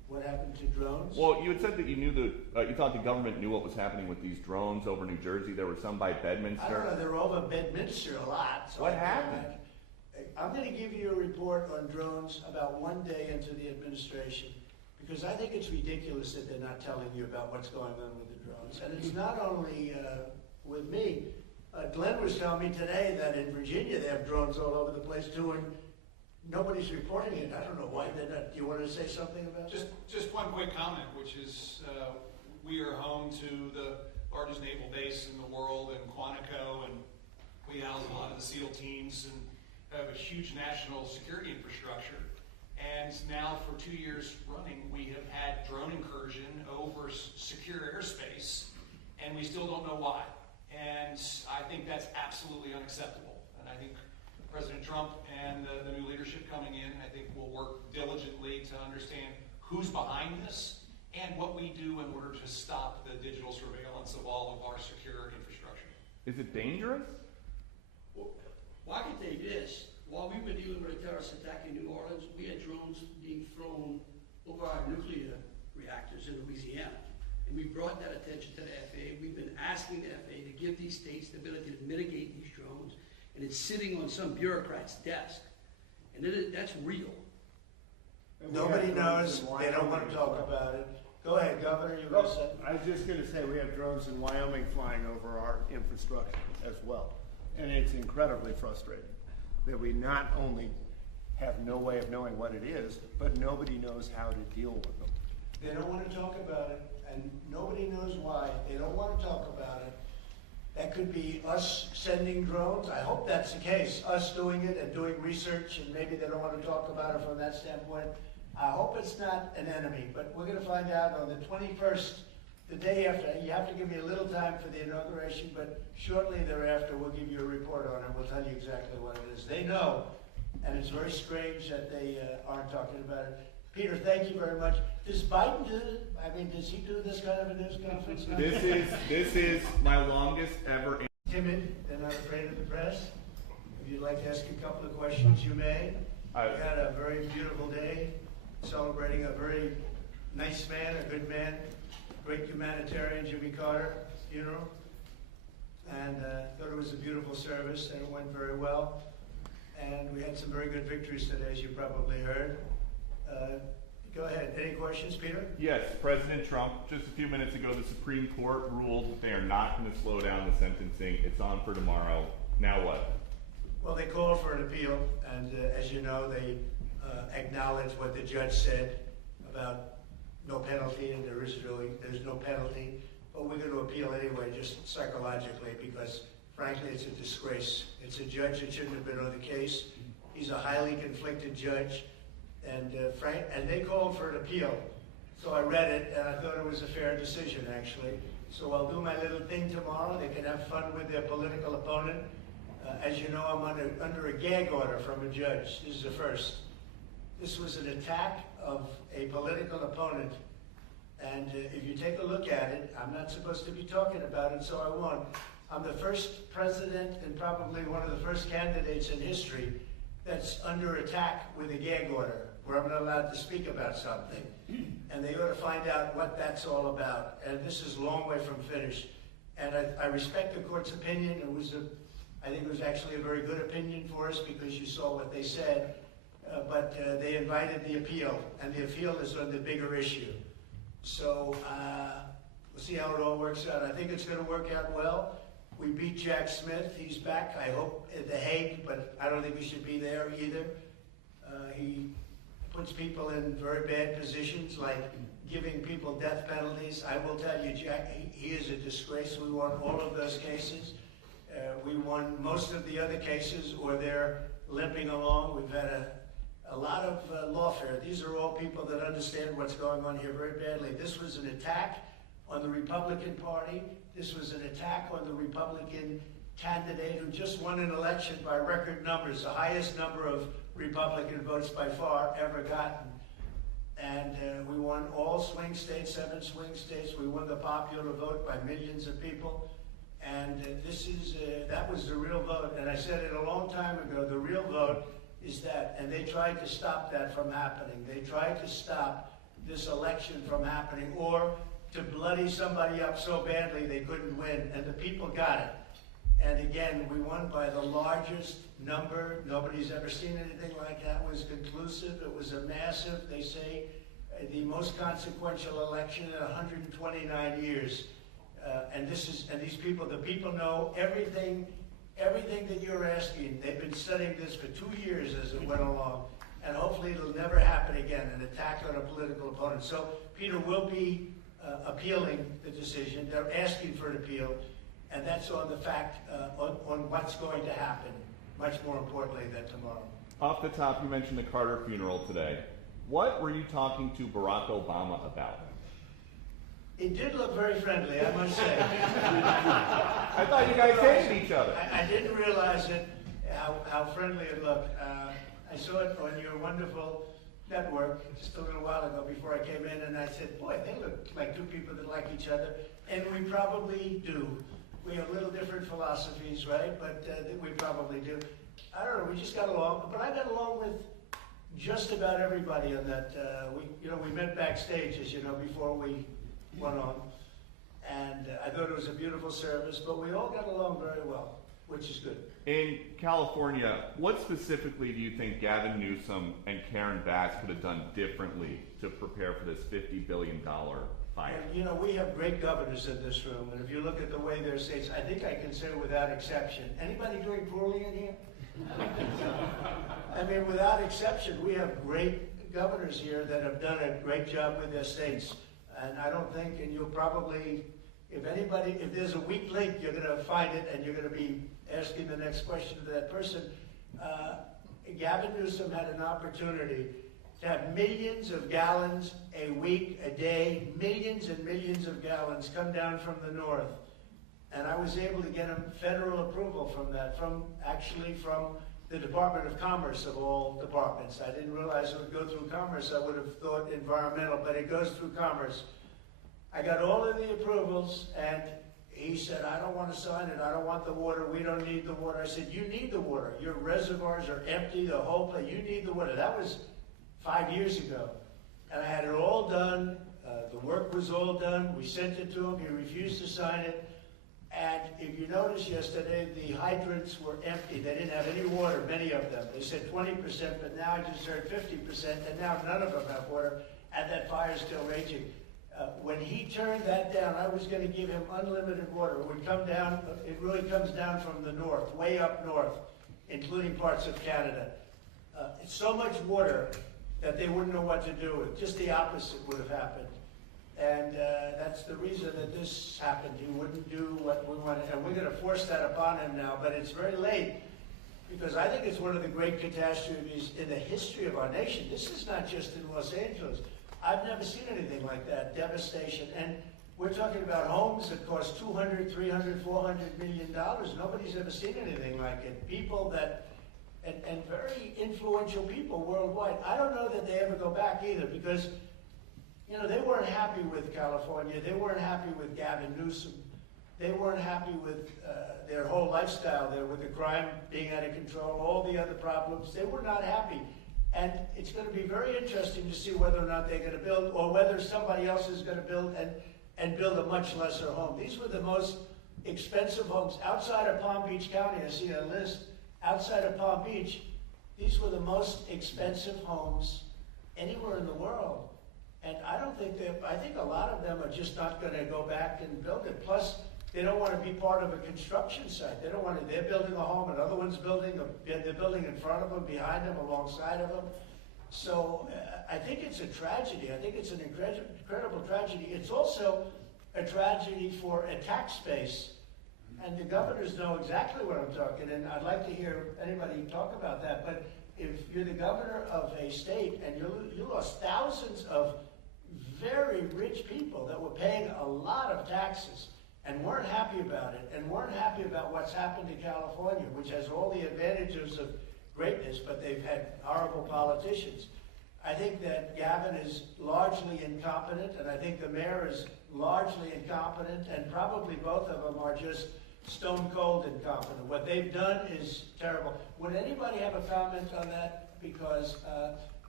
What happened to drones? Well, you had said that you knew you thought the government knew what was happening with these drones over New Jersey. There were some by Bedminster. I don't know, they're over Bedminster a lot. So What happened? I'm gonna give you a report on drones about one day into the administration, because I think it's ridiculous that they're not telling you about what's going on with the drones. And it's not only with me. Glenn was telling me today that in Virginia they have drones all over the place too, and nobody's reporting it. I don't know why they're not. Do you want to say something about that? Just one quick comment, which is we are home to the largest naval base in the world in Quantico, and we house a lot of the SEAL teams and have a huge national security infrastructure. And now for 2 years running, we have had drone incursion over secure airspace, and we still don't know why. And I think that's absolutely unacceptable. And I think President Trump and the new leadership coming in, I think will work diligently to understand who's behind this and what we do in order to stop the digital surveillance of all of our secure infrastructure. Is it dangerous? Well, I can tell you this. While we were dealing with a terrorist attack in New Orleans, we had drones being flown over our nuclear reactors in Louisiana. And we brought that attention to the FAA. We've been asking the FAA to give these states the ability to mitigate these drones. And it's sitting on some bureaucrat's desk. And that's real. Nobody knows. They don't want to talk about it. Go ahead, Governor. You were going to say? I was just going to say we have drones in Wyoming flying over our infrastructure as well. And it's incredibly frustrating that we not only have no way of knowing what it is, but nobody knows how to deal with them. They don't want to talk about it, and nobody knows why. They don't want to talk about it. That could be us sending drones. I hope that's the case, us doing it and doing research, and maybe they don't want to talk about it from that standpoint. I hope it's not an enemy, but we're going to find out on the 21st, the day after. You have to give me a little time for the inauguration, but shortly thereafter we'll give you a report on it. We'll tell you exactly what it is. They know, and it's very strange that they aren't talking about it. Peter, thank you very much. Does Biden do it? I mean, does he do this kind of a news conference? This is my longest ever. Timid and not afraid of the press. If you'd like to ask a couple of questions, you may. We had a very beautiful day, celebrating a very nice man, a good man, great humanitarian, Jimmy Carter funeral. And thought it was a beautiful service, and it went very well. And we had some very good victories today, as you probably heard. Go ahead. Any questions, Peter? Yes, President Trump, just a few minutes ago, the Supreme Court ruled that they are not going to slow down the sentencing. It's on for tomorrow. Now what? Well, they called for an appeal, and as you know, they acknowledged what the judge said about no penalty, and there's no penalty. But we're going to appeal anyway, just psychologically, because frankly, it's a disgrace. It's a judge that shouldn't have been on the case. He's a highly conflicted judge. And they called for an appeal. So I read it, and I thought it was a fair decision, actually. So I'll do my little thing tomorrow. They can have fun with their political opponent. As you know, I'm under a gag order from a judge. This is the first. This was an attack of a political opponent. And if you take a look at it, I'm not supposed to be talking about it, so I won't. I'm the first president and probably one of the first candidates in history that's under attack with a gag order, where I'm not allowed to speak about something. And they ought to find out what that's all about. And this is a long way from finished. And I respect the court's opinion. I think it was actually a very good opinion for us, because you saw what they said. But they invited the appeal, and the appeal is on the bigger issue. So we'll see how it all works out. I think it's going to work out well. We beat Jack Smith. He's back, I hope, at The Hague, but I don't think he should be there either. He puts people in very bad positions, like giving people death penalties. I will tell you, Jack, he is a disgrace. We won all of those cases. We won most of the other cases, or they're limping along. We've had a lot of lawfare. These are all people that understand what's going on here very badly. This was an attack on the Republican Party. This was an attack on the Republican candidate who just won an election by record numbers, the highest number of Republican votes by far ever gotten. And we won all swing states, 7 swing states. We won the popular vote by millions of people. And that was the real vote. And I said it a long time ago, the real vote is that. And they tried to stop that from happening. They tried to stop this election from happening, or to bloody somebody up so badly they couldn't win, and the people got it. And again, we won by the largest number. Nobody's ever seen anything like that. It was conclusive. It was a massive, they say, the most consequential election in 129 years. And these people, the people know everything that you're asking. They've been studying this for 2 years as it went along. And hopefully it'll never happen again, an attack on a political opponent. So Peter will be appealing the decision. They're asking for an appeal. And that's on the fact, on what's going to happen, much more importantly than tomorrow. Off the top, you mentioned the Carter funeral today. What were you talking to Barack Obama about? It did look very friendly, I must say. I thought you guys hated each other. I didn't realize it, how friendly it looked. I saw it on your wonderful network just a little while ago before I came in, and I said, boy, they look like two people that like each other. And we probably do. We have little different philosophies, right? But we probably do. I don't know, we just got along. But I got along with just about everybody on that. We met backstage, as you know, before we went on. And I thought it was a beautiful service, but we all got along very well, which is good. In California, what specifically do you think Gavin Newsom and Karen Bass could have done differently to prepare for this $50 billion fight? And, we have great governors in this room, and if you look at the way their states, I think I can say without exception, anybody doing poorly in here? I mean, without exception, we have great governors here that have done a great job with their states. And I don't think, and you'll probably, if there's a weak link, you're going to find it, and you're going to be asking the next question to that person. Gavin Newsom had an opportunity to have millions of gallons a week, a day, millions and millions of gallons come down from the north. And I was able to get him federal approval from that, from the Department of Commerce of all departments. I didn't realize it would go through Commerce. I would have thought environmental, but it goes through Commerce. I got all of the approvals, and he said, I don't want to sign it. I don't want the water. We don't need the water. I said, you need the water. Your reservoirs are empty, the whole place. You need the water. That was 5 years ago. And I had it all done. The work was all done. We sent it to him. He refused to sign it. And if you noticed yesterday, the hydrants were empty. They didn't have any water, many of them. They said 20%, but now I just heard 50%, and now none of them have water, and that fire's still raging. When he turned that down, I was going to give him unlimited water. It would come down, it really comes down from the north, way up north, including parts of Canada. It's so much water that they wouldn't know what to do with. Just the opposite would have happened. And that's the reason that this happened. He wouldn't do what we wanted. And we're going to force that upon him now, but it's very late. Because I think it's one of the great catastrophes in the history of our nation. This is not just in Los Angeles. I've never seen anything like that, devastation. And we're talking about homes that cost $200, $300, $400 million. Nobody's ever seen anything like it. People that, and very influential people worldwide. I don't know that they ever go back either, because they weren't happy with California. They weren't happy with Gavin Newsom. They weren't happy with their whole lifestyle there, with the crime being out of control, all the other problems. They were not happy. And it's going to be very interesting to see whether or not they're going to build, or whether somebody else is going to build and build a much lesser home. These were the most expensive homes. Outside of Palm Beach County, I see a list, outside of Palm Beach, these were the most expensive homes anywhere in the world. And I think a lot of them are just not going to go back and build it. Plus, they don't want to be part of a construction site. They don't want to, they're building a home, another one's building, they're building in front of them, behind them, alongside of them. So I think it's a tragedy. I think it's an incredible tragedy. It's also a tragedy for a tax base. And the governors know exactly what I'm talking, and I'd like to hear anybody talk about that. But if you're the governor of a state and you lost thousands of very rich people that were paying a lot of taxes and weren't happy about it, and weren't happy about what's happened to California, which has all the advantages of greatness, but they've had horrible politicians. I think that Gavin is largely incompetent, and I think the mayor is largely incompetent, and probably both of them are just stone cold incompetent. What they've done is terrible. Would anybody have a comment on that? Because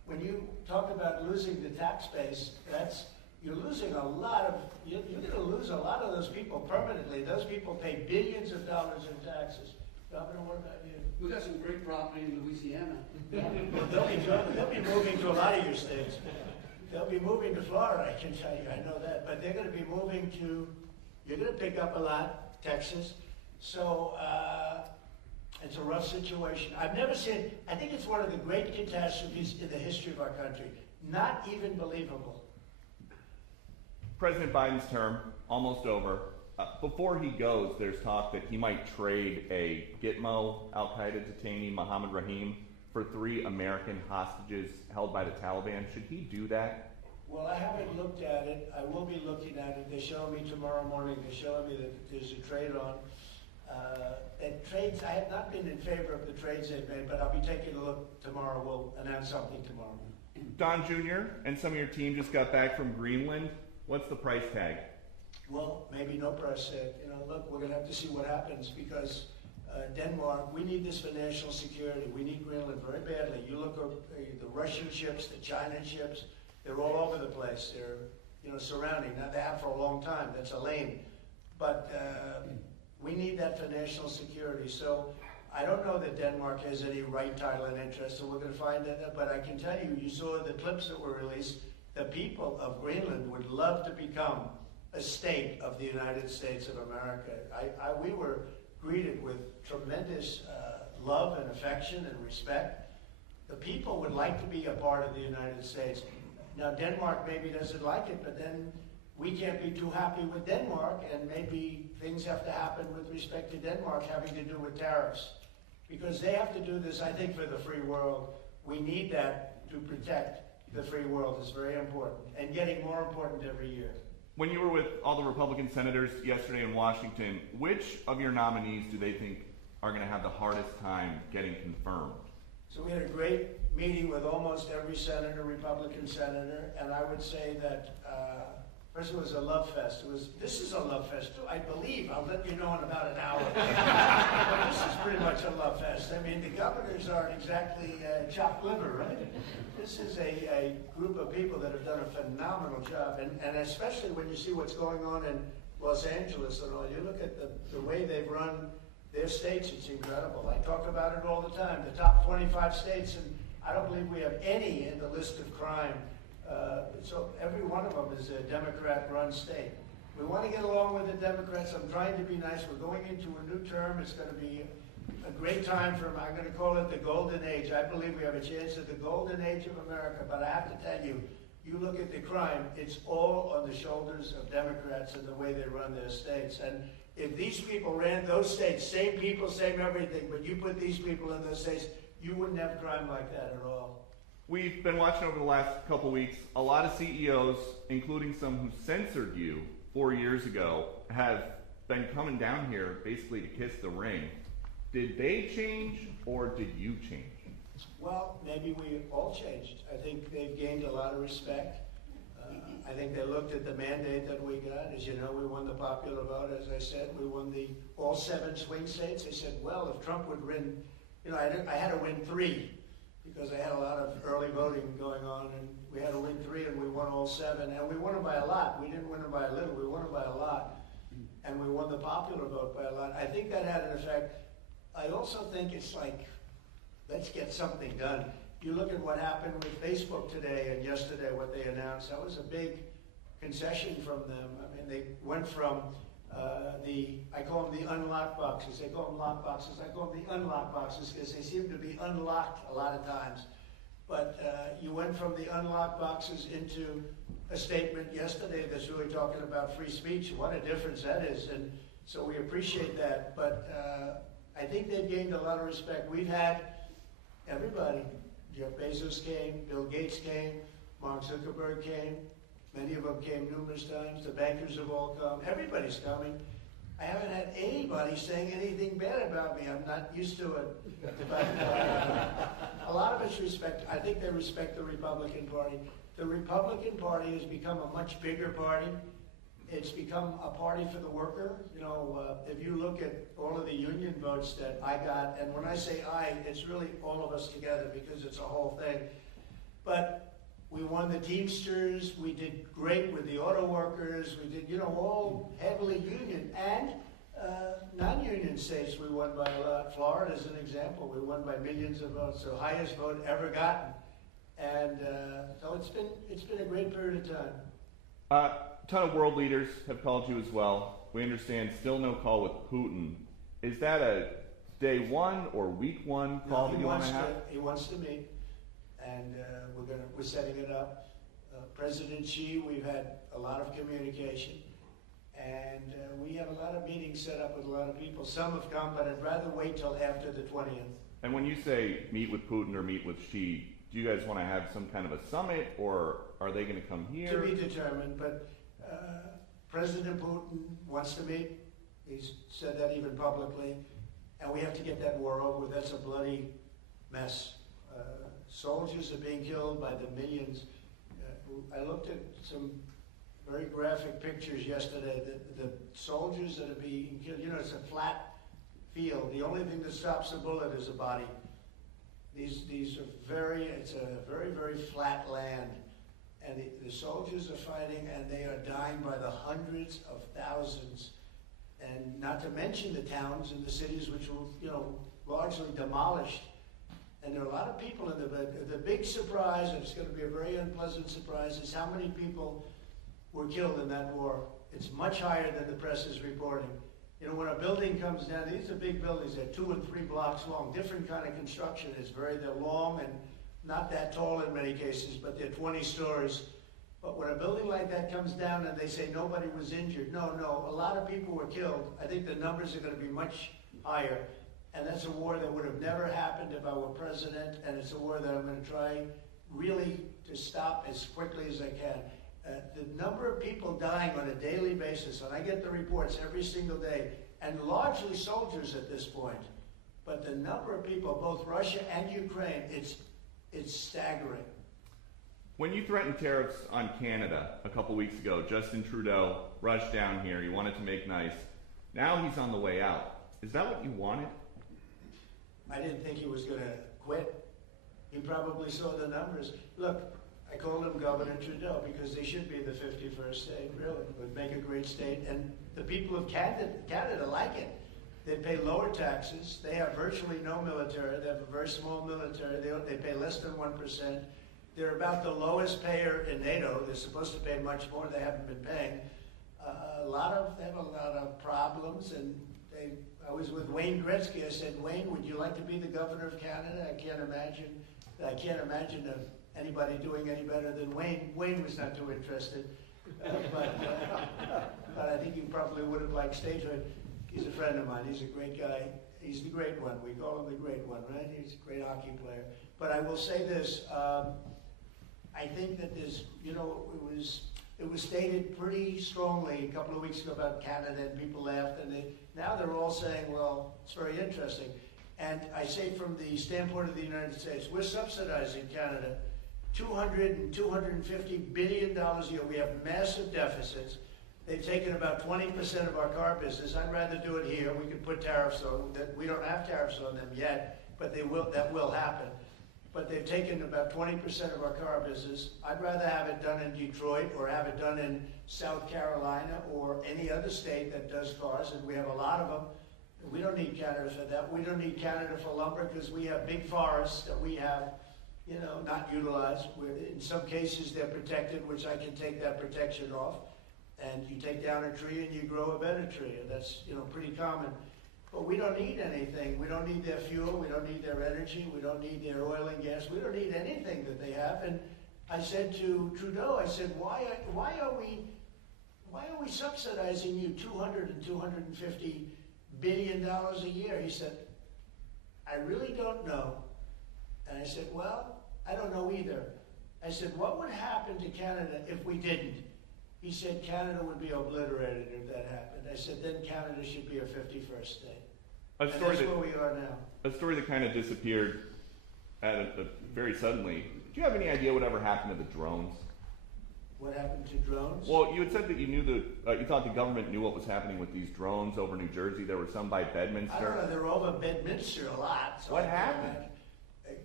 when you talk about losing the tax base, you're losing a lot of, you're gonna lose a lot of those people permanently. Those people pay billions of dollars in taxes. Governor, what about you? We got some great property in Louisiana. They'll be moving to a lot of your states. They'll be moving to Florida, I can tell you, I know that. But they're gonna be moving to, you're gonna pick up a lot, Texas. So, it's a rough situation. I've never seen, I think it's one of the great catastrophes in the history of our country. Not even believable. President Biden's term, almost over. Before he goes, there's talk that he might trade a Gitmo al-Qaeda detainee, Mohammed Rahim, for 3 American hostages held by the Taliban. Should he do that? Well, I haven't looked at it. I will be looking at it. They're showing me tomorrow morning, they're showing me that there's a trade on. And trades, I have not been in favor of the trades they've made, but I'll be taking a look tomorrow. We'll announce something tomorrow. Don Jr. and some of your team just got back from Greenland. What's the price tag? Well, maybe no price tag. You know, look, we're gonna have to see what happens because Denmark, we need this for national security. We need Greenland very badly. You look at the Russian ships, the China ships, they're all over the place. They're, you know, surrounding. Now they have for a long time. That's a lane. But we need that for national security. So I don't know that Denmark has any right, title, and interest, so we're going to find that. But I can tell you, you saw the clips that were released. The people of Greenland would love to become a state of the United States of America. We were greeted with tremendous love and affection and respect. The people would like to be a part of the United States. Now, Denmark maybe doesn't like it, but then we can't be too happy with Denmark, and maybe things have to happen with respect to Denmark having to do with tariffs. Because they have to do this, I think, for the free world. We need that to protect the free world. It's very important, and getting more important every year. When you were with all the Republican senators yesterday in Washington, which of your nominees do they think are going to have the hardest time getting confirmed? So we had a great meeting with almost every senator, Republican senator, and I would say that first it was a love fest. This is a love fest too, I believe. I'll let you know in about an hour. But this is pretty much a love fest. I mean, the governors aren't exactly chopped liver, right? This is a group of people that have done a phenomenal job, and especially when you see what's going on in Los Angeles and all. You look at the way they've run their states, it's incredible. I talk about it all the time. The top 25 states, and I don't believe we have any in the list of crime. So every one of them is a Democrat-run state. We want to get along with the Democrats. I'm trying to be nice. We're going into a new term. It's going to be a great time I'm going to call it the golden age. I believe we have a chance at the golden age of America, but I have to tell you, you look at the crime, it's all on the shoulders of Democrats and the way they run their states. And if these people ran those states, same people, same everything, but you put these people in those states, you wouldn't have crime like that at all. We've been watching over the last couple weeks, a lot of CEOs, including some who censored you 4 years ago, have been coming down here basically to kiss the ring. Did they change or did you change? Well, maybe we all changed. I think they've gained a lot of respect. I think they looked at the mandate that we got. As you know, we won the popular vote, as I said. We won all 7 swing states. They said, well, if Trump would win, you know, I had to win 3 because I had a lot of early voting going on, and we had to win 3, and we won all 7. And we won them by a lot. We didn't win them by a little. We won them by a lot. And we won the popular vote by a lot. I think that had an effect. I also think it's like, let's get something done. You look at what happened with Facebook today and yesterday, what they announced. That was a big concession from them. I mean, they went from I call them the unlock boxes. They call them lock boxes. I call them the unlock boxes because they seem to be unlocked a lot of times. But you went from the unlock boxes into a statement yesterday that's really talking about free speech. What a difference that is. And so we appreciate that. But I think they've gained a lot of respect. We've had everybody. Jeff Bezos came, Bill Gates came, Mark Zuckerberg came. Many of them came numerous times. The bankers have all come. Everybody's coming. I haven't had anybody saying anything bad about me. I'm not used to it. But a lot of it's respect. I think they respect the Republican Party. The Republican Party has become a much bigger party. It's become a party for the worker. You know, if you look at all of the union votes that I got, and when I say I, it's really all of us together because it's a whole thing. But we won the Teamsters, we did great with the auto workers, we did, all heavily union, and non-union states we won by a lot. Florida is an example, we won by millions of votes, the highest vote ever gotten. And so it's been a great period of time. A ton of world leaders have called you as well. We understand still no call with Putin. Is that a day one or week one call that you want to have? He wants to meet, and we're setting it up. President Xi, we've had a lot of communication, and we have a lot of meetings set up with a lot of people. Some have come, but I'd rather wait till after the 20th. And when you say meet with Putin or meet with Xi, do you guys want to have some kind of a summit, or are they going to come here? To be determined, but President Putin wants to meet. He's said that even publicly, and we have to get that war over with. That's a bloody mess. Soldiers are being killed by the millions. I looked at some very graphic pictures yesterday. The soldiers that are being killed, it's a flat field. The only thing that stops a bullet is a body. It's a very, very flat land. And the soldiers are fighting, and they are dying by the hundreds of thousands. And not to mention the towns and the cities which were, largely demolished. And there are a lot of people in the big surprise, and it's going to be a very unpleasant surprise, is how many people were killed in that war. It's much higher than the press is reporting. When a building comes down, these are big buildings, they're 2 and 3 blocks long, different kind of construction. They're long and not that tall in many cases, but they're 20 stories. But when a building like that comes down and they say nobody was injured, no, a lot of people were killed. I think the numbers are going to be much higher. And that's a war that would have never happened if I were president, and it's a war that I'm going to try really to stop as quickly as I can. The number of people dying on a daily basis, and I get the reports every single day, and largely soldiers at this point, but the number of people, both Russia and Ukraine, it's staggering. When you threatened tariffs on Canada a couple weeks ago, Justin Trudeau rushed down here. He wanted to make nice. Now he's on the way out. Is that what you wanted? I didn't think he was going to quit. He probably saw the numbers. Look, I called him Governor Trudeau because they should be the 51st state, really. It would make a great state. And the people of Canada like it. They pay lower taxes. They have virtually no military. They have a very small military. They pay less than 1%. They're about the lowest payer in NATO. They're supposed to pay much more. They haven't been paying. They have a lot of problems, and I was with Wayne Gretzky. I said, Wayne, would you like to be the governor of Canada? I can't imagine anybody doing any better than Wayne. Wayne was not too interested, but I think he probably would have liked statehood. He's a friend of mine. He's a great guy. He's the great one. We call him the great one, right? He's a great hockey player. But I will say this. I think that it was stated pretty strongly a couple of weeks ago about Canada, and people laughed, and now they're all saying, well, it's very interesting. And I say from the standpoint of the United States, we're subsidizing Canada $200 and $250 billion a year. We have massive deficits. They've taken about 20% of our car business. I'd rather do it here. We could put tariffs on that. We don't have tariffs on them yet, but that will happen. But they've taken about 20% of our car business. I'd rather have it done in Detroit or have it done in South Carolina or any other state that does cars, and we have a lot of them. We don't need Canada for that. We don't need Canada for lumber because we have big forests that we have, not utilized. In some cases, they're protected, which I can take that protection off. And you take down a tree and you grow a better tree, and that's pretty common. But we don't need anything. We don't need their fuel. We don't need their energy. We don't need their oil and gas. We don't need anything that they have. And I said to Trudeau, I said, why are we subsidizing you $200 and $250 billion a year? He said, I really don't know. And I said, well, I don't know either. I said, what would happen to Canada if we didn't? He said Canada would be obliterated if that happened. I said then Canada should be a 51st state. And that's where we are now. A story that kind of disappeared very suddenly. Do you have any idea whatever happened to the drones? What happened to drones? Well, you had said that you thought the government knew what was happening with these drones over New Jersey. There were some by Bedminster. I don't know. They were over Bedminster a lot. So what happened?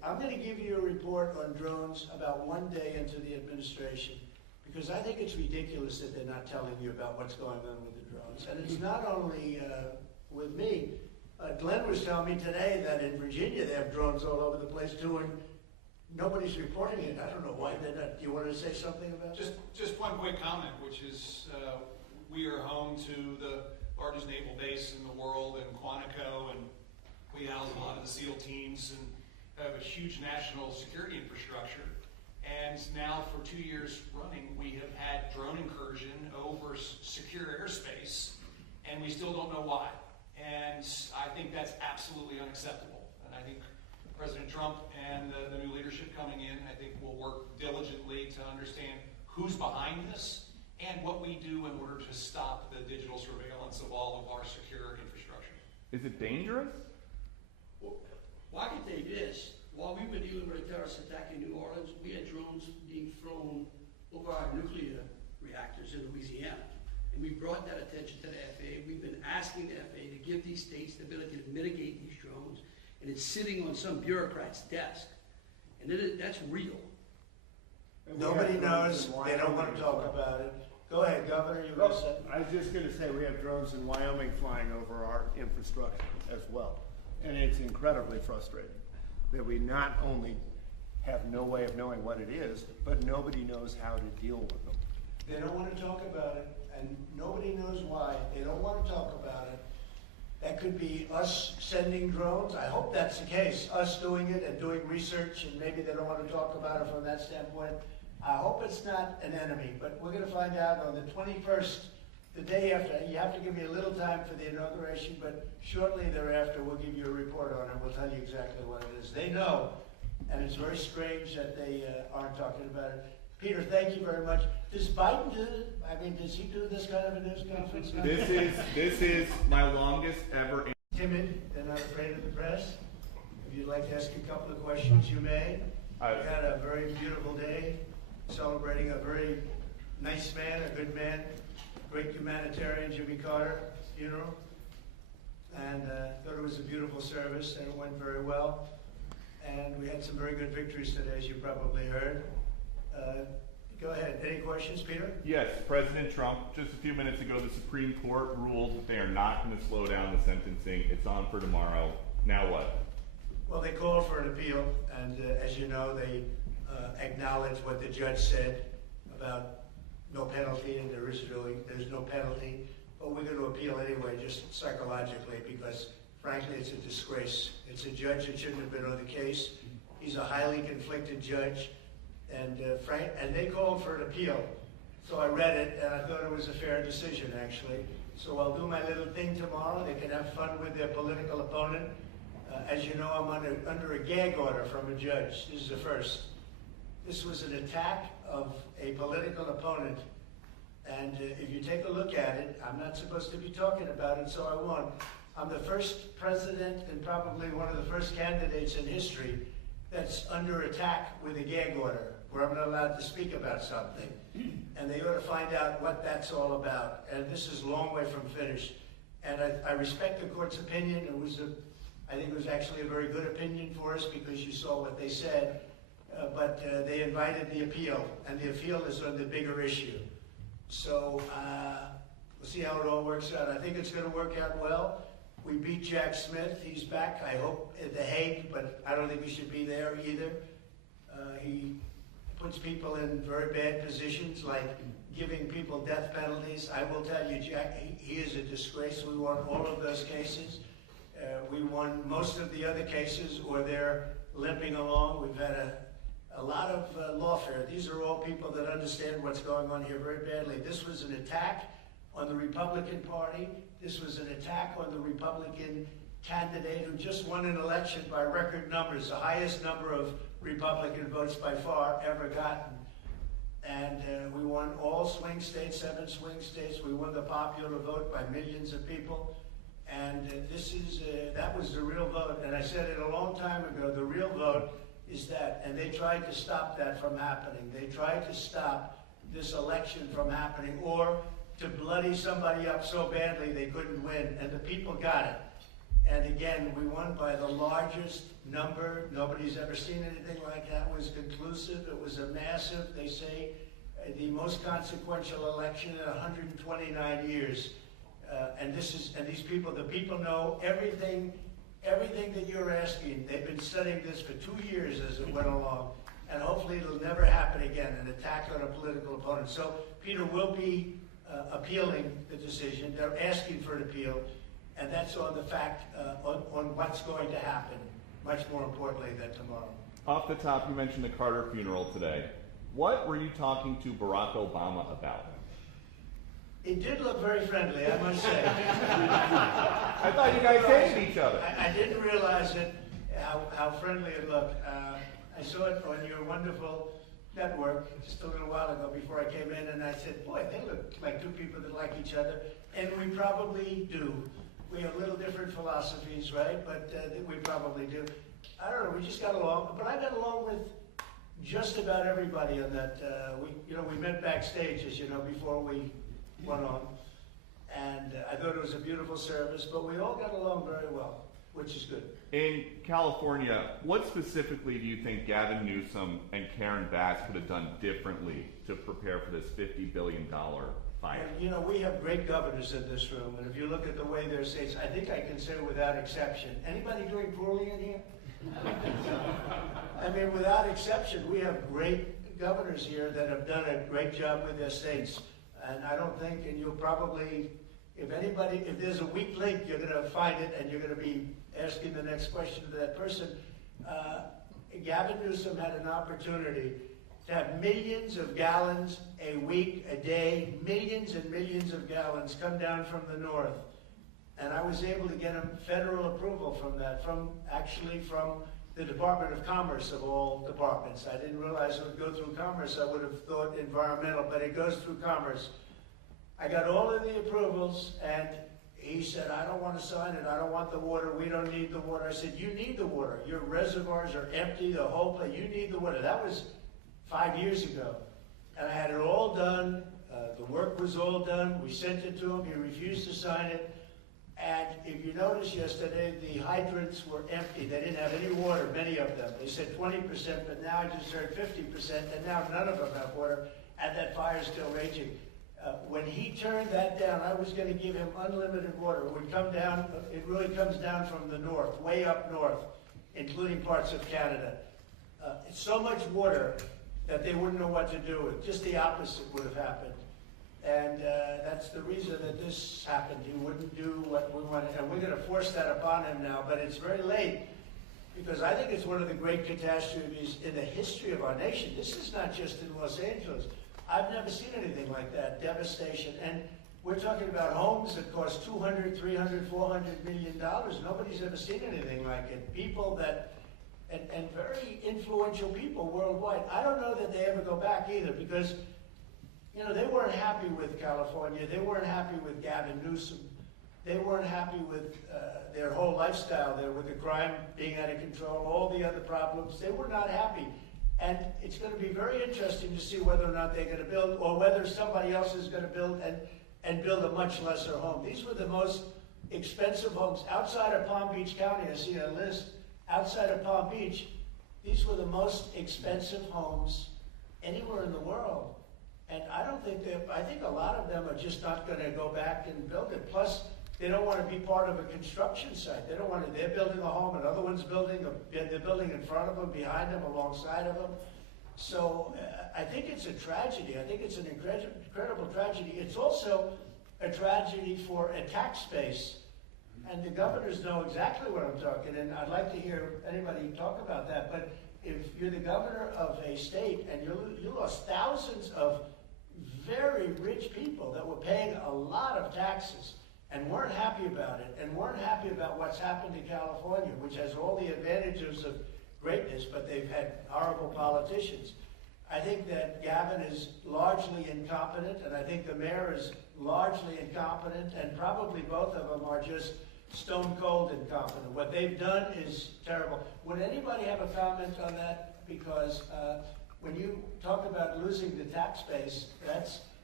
I'm gonna give you a report on drones about one day into the administration, because I think it's ridiculous that they're not telling you about what's going on with the drones. And it's not only with me. Glenn was telling me today that in Virginia they have drones all over the place too, and nobody's reporting it. I don't know why they're not. Do you want to say something about it? Just one quick comment, which is we are home to the largest naval base in the world in Quantico, and we house a lot of the SEAL teams and have a huge national security infrastructure. And now for 2 years running, we have had drone incursion over secure airspace, and we still don't know why. And I think that's absolutely unacceptable. And I think President Trump and the new leadership coming in, I think will work diligently to understand who's behind this and what we do in order to stop the digital surveillance of all of our secure infrastructure. Is it dangerous? Well, I can tell you this. While we were dealing with a terrorist attack in New Orleans, we had drones being flown over our nuclear reactors in Louisiana. And we brought that attention to the FAA. We've been asking the FAA to give these states the ability to mitigate these drones, and it's sitting on some bureaucrat's desk. And that's real. And we Nobody have drones knows. in They don't want to talk Wyoming. about it. Go ahead, Governor. You were going to say. I was just going to say we have drones in Wyoming flying over our infrastructure as well. And it's incredibly frustrating that we not only have no way of knowing what it is, but nobody knows how to deal with them. They don't want to talk about it, and nobody knows why. They don't want to talk about it. That could be us sending drones. I hope that's the case, us doing it and doing research, and maybe they don't want to talk about it from that standpoint. I hope it's not an enemy, but we're going to find out on the 21st, the day after. You have to give me a little time for the inauguration, but shortly thereafter we'll give you a report on it. We'll tell you exactly what it is. They know, and it's very strange that they aren't talking about it. Peter, thank you very much. Does Biden do it? I mean, does he do this kind of a news conference? This is my longest ever. Timid and not afraid of the press. If you'd like to ask a couple of questions, you may. We had a very beautiful day, celebrating a very nice man, a good man, great humanitarian, Jimmy Carter funeral. And thought it was a beautiful service, and it went very well. And we had some very good victories today, as you probably heard. Go ahead. Any questions, Peter? Yes, President Trump, just a few minutes ago, the Supreme Court ruled that they are not going to slow down the sentencing. It's on for tomorrow. Now what? Well, they called for an appeal, and as you know, they acknowledged what the judge said about no penalty, and there's no penalty. But we're going to appeal anyway, just psychologically, because frankly, it's a disgrace. It's a judge that shouldn't have been on the case. He's a highly conflicted judge. And they called for an appeal. So I read it, and I thought it was a fair decision, actually. So I'll do my little thing tomorrow. They can have fun with their political opponent. As you know, I'm under a gag order from a judge. This is the first. This was an attack of a political opponent. And if you take a look at it, I'm not supposed to be talking about it, so I won't. I'm the first president and probably one of the first candidates in history that's under attack with a gag order, where I'm not allowed to speak about something. And they ought to find out what that's all about. And this is a long way from finished. And I respect the court's opinion. I think it was actually a very good opinion for us, because you saw what they said. But they invited the appeal, and the appeal is on the bigger issue. So we'll see how it all works out. I think it's going to work out well. We beat Jack Smith. He's back, I hope, at The Hague, but I don't think he should be there either. He puts people in very bad positions, like giving people death penalties. I will tell you, Jack, he is a disgrace. We won all of those cases. We won most of the other cases, or they're limping along. We've had a lot of lawfare. These are all people that understand what's going on here very badly. This was an attack on the Republican Party. This was an attack on the Republican candidate who just won an election by record numbers, the highest number of Republican votes by far ever gotten. And we won all swing states, 7 swing states. We won the popular vote by millions of people. And that was the real vote. And I said it a long time ago, the real vote is that. And they tried to stop that from happening. They tried to stop this election from happening, or to bloody somebody up so badly they couldn't win, and the people got it. And again, we won by the largest number. Nobody's ever seen anything like that. It was conclusive. It was a massive, they say, the most consequential election in 129 years. And these people, the people know everything that you're asking. They've been studying this for 2 years as it went along. And hopefully it'll never happen again, an attack on a political opponent. So Peter will be appealing the decision. They're asking for an appeal. And that's on the fact, on what's going to happen, much more importantly than tomorrow. Off the top, you mentioned the Carter funeral today. What were you talking to Barack Obama about? It did look very friendly, I must say. I thought you guys hated each other. I didn't realize it, how friendly it looked. I saw it on your wonderful network just a little while ago before I came in, and I said, boy, they look like two people that like each other. And we probably do. We have little different philosophies, right? But we probably do. I don't know, we just got along. But I got along with just about everybody on that. We met backstage, as you know, before we went on. And I thought it was a beautiful service, but we all got along very well, which is good. In California, what specifically do you think Gavin Newsom and Karen Bass could have done differently to prepare for this $50 billion fight? And, we have great governors in this room, and if you look at the way they're states, I think I can say without exception. Anybody doing poorly in here? I mean, without exception, we have great governors here that have done a great job with their states. And I don't think, and you'll probably, if there's a weak link, you're going to find it, and you're going to be asking the next question to that person. Gavin Newsom had an opportunity to have millions of gallons a week, a day, millions and millions of gallons come down from the north. And I was able to get him federal approval from that, from the Department of Commerce of all departments. I didn't realize it would go through Commerce. I would have thought environmental, but it goes through Commerce. I got all of the approvals, and he said, I don't want to sign it. I don't want the water. We don't need the water. I said, you need the water. Your reservoirs are empty, the whole place. You need the water. That was 5 years ago. And I had it all done. The work was all done. We sent it to him. He refused to sign it. And if you noticed yesterday, the hydrants were empty. They didn't have any water, many of them. They said 20%, but now I just heard 50%, and now none of them have water, and that fire's still raging. When he turned that down, I was going to give him unlimited water. It would come down, it really comes down from the north, way up north, including parts of Canada. It's so much water that they wouldn't know what to do with. Just the opposite would have happened. And that's the reason that this happened. He wouldn't do what we wanted. And we're going to force that upon him now, but it's very late. Because I think it's one of the great catastrophes in the history of our nation. This is not just in Los Angeles. I've never seen anything like that, devastation. And we're talking about homes that cost $200, $300, $400 million. Nobody's ever seen anything like it. People that, and very influential people worldwide. I don't know that they ever go back either, because they weren't happy with California. They weren't happy with Gavin Newsom. They weren't happy with their whole lifestyle there, with the crime being out of control, all the other problems. They were not happy. And it's going to be very interesting to see whether or not they're going to build, or whether somebody else is going to build and build a much lesser home. These were the most expensive homes. Outside of Palm Beach County, I see a list, outside of Palm Beach, these were the most expensive homes anywhere in the world. And I think a lot of them are just not going to go back and build it. Plus, they don't want to be part of a construction site. They don't want to, they're building a home, another one's building, they're building in front of them, behind them, alongside of them. So I think it's a tragedy. I think it's an incredible tragedy. It's also a tragedy for a tax base. And the governors know exactly what I'm talking, and I'd like to hear anybody talk about that. But if you're the governor of a state and you lost thousands of very rich people that were paying a lot of taxes and weren't happy about it, and weren't happy about what's happened to California, which has all the advantages of greatness, but they've had horrible politicians. I think that Gavin is largely incompetent, and I think the mayor is largely incompetent, and probably both of them are just stone cold incompetent. What they've done is terrible. Would anybody have a comment on that? Because when you talk about losing the tax base,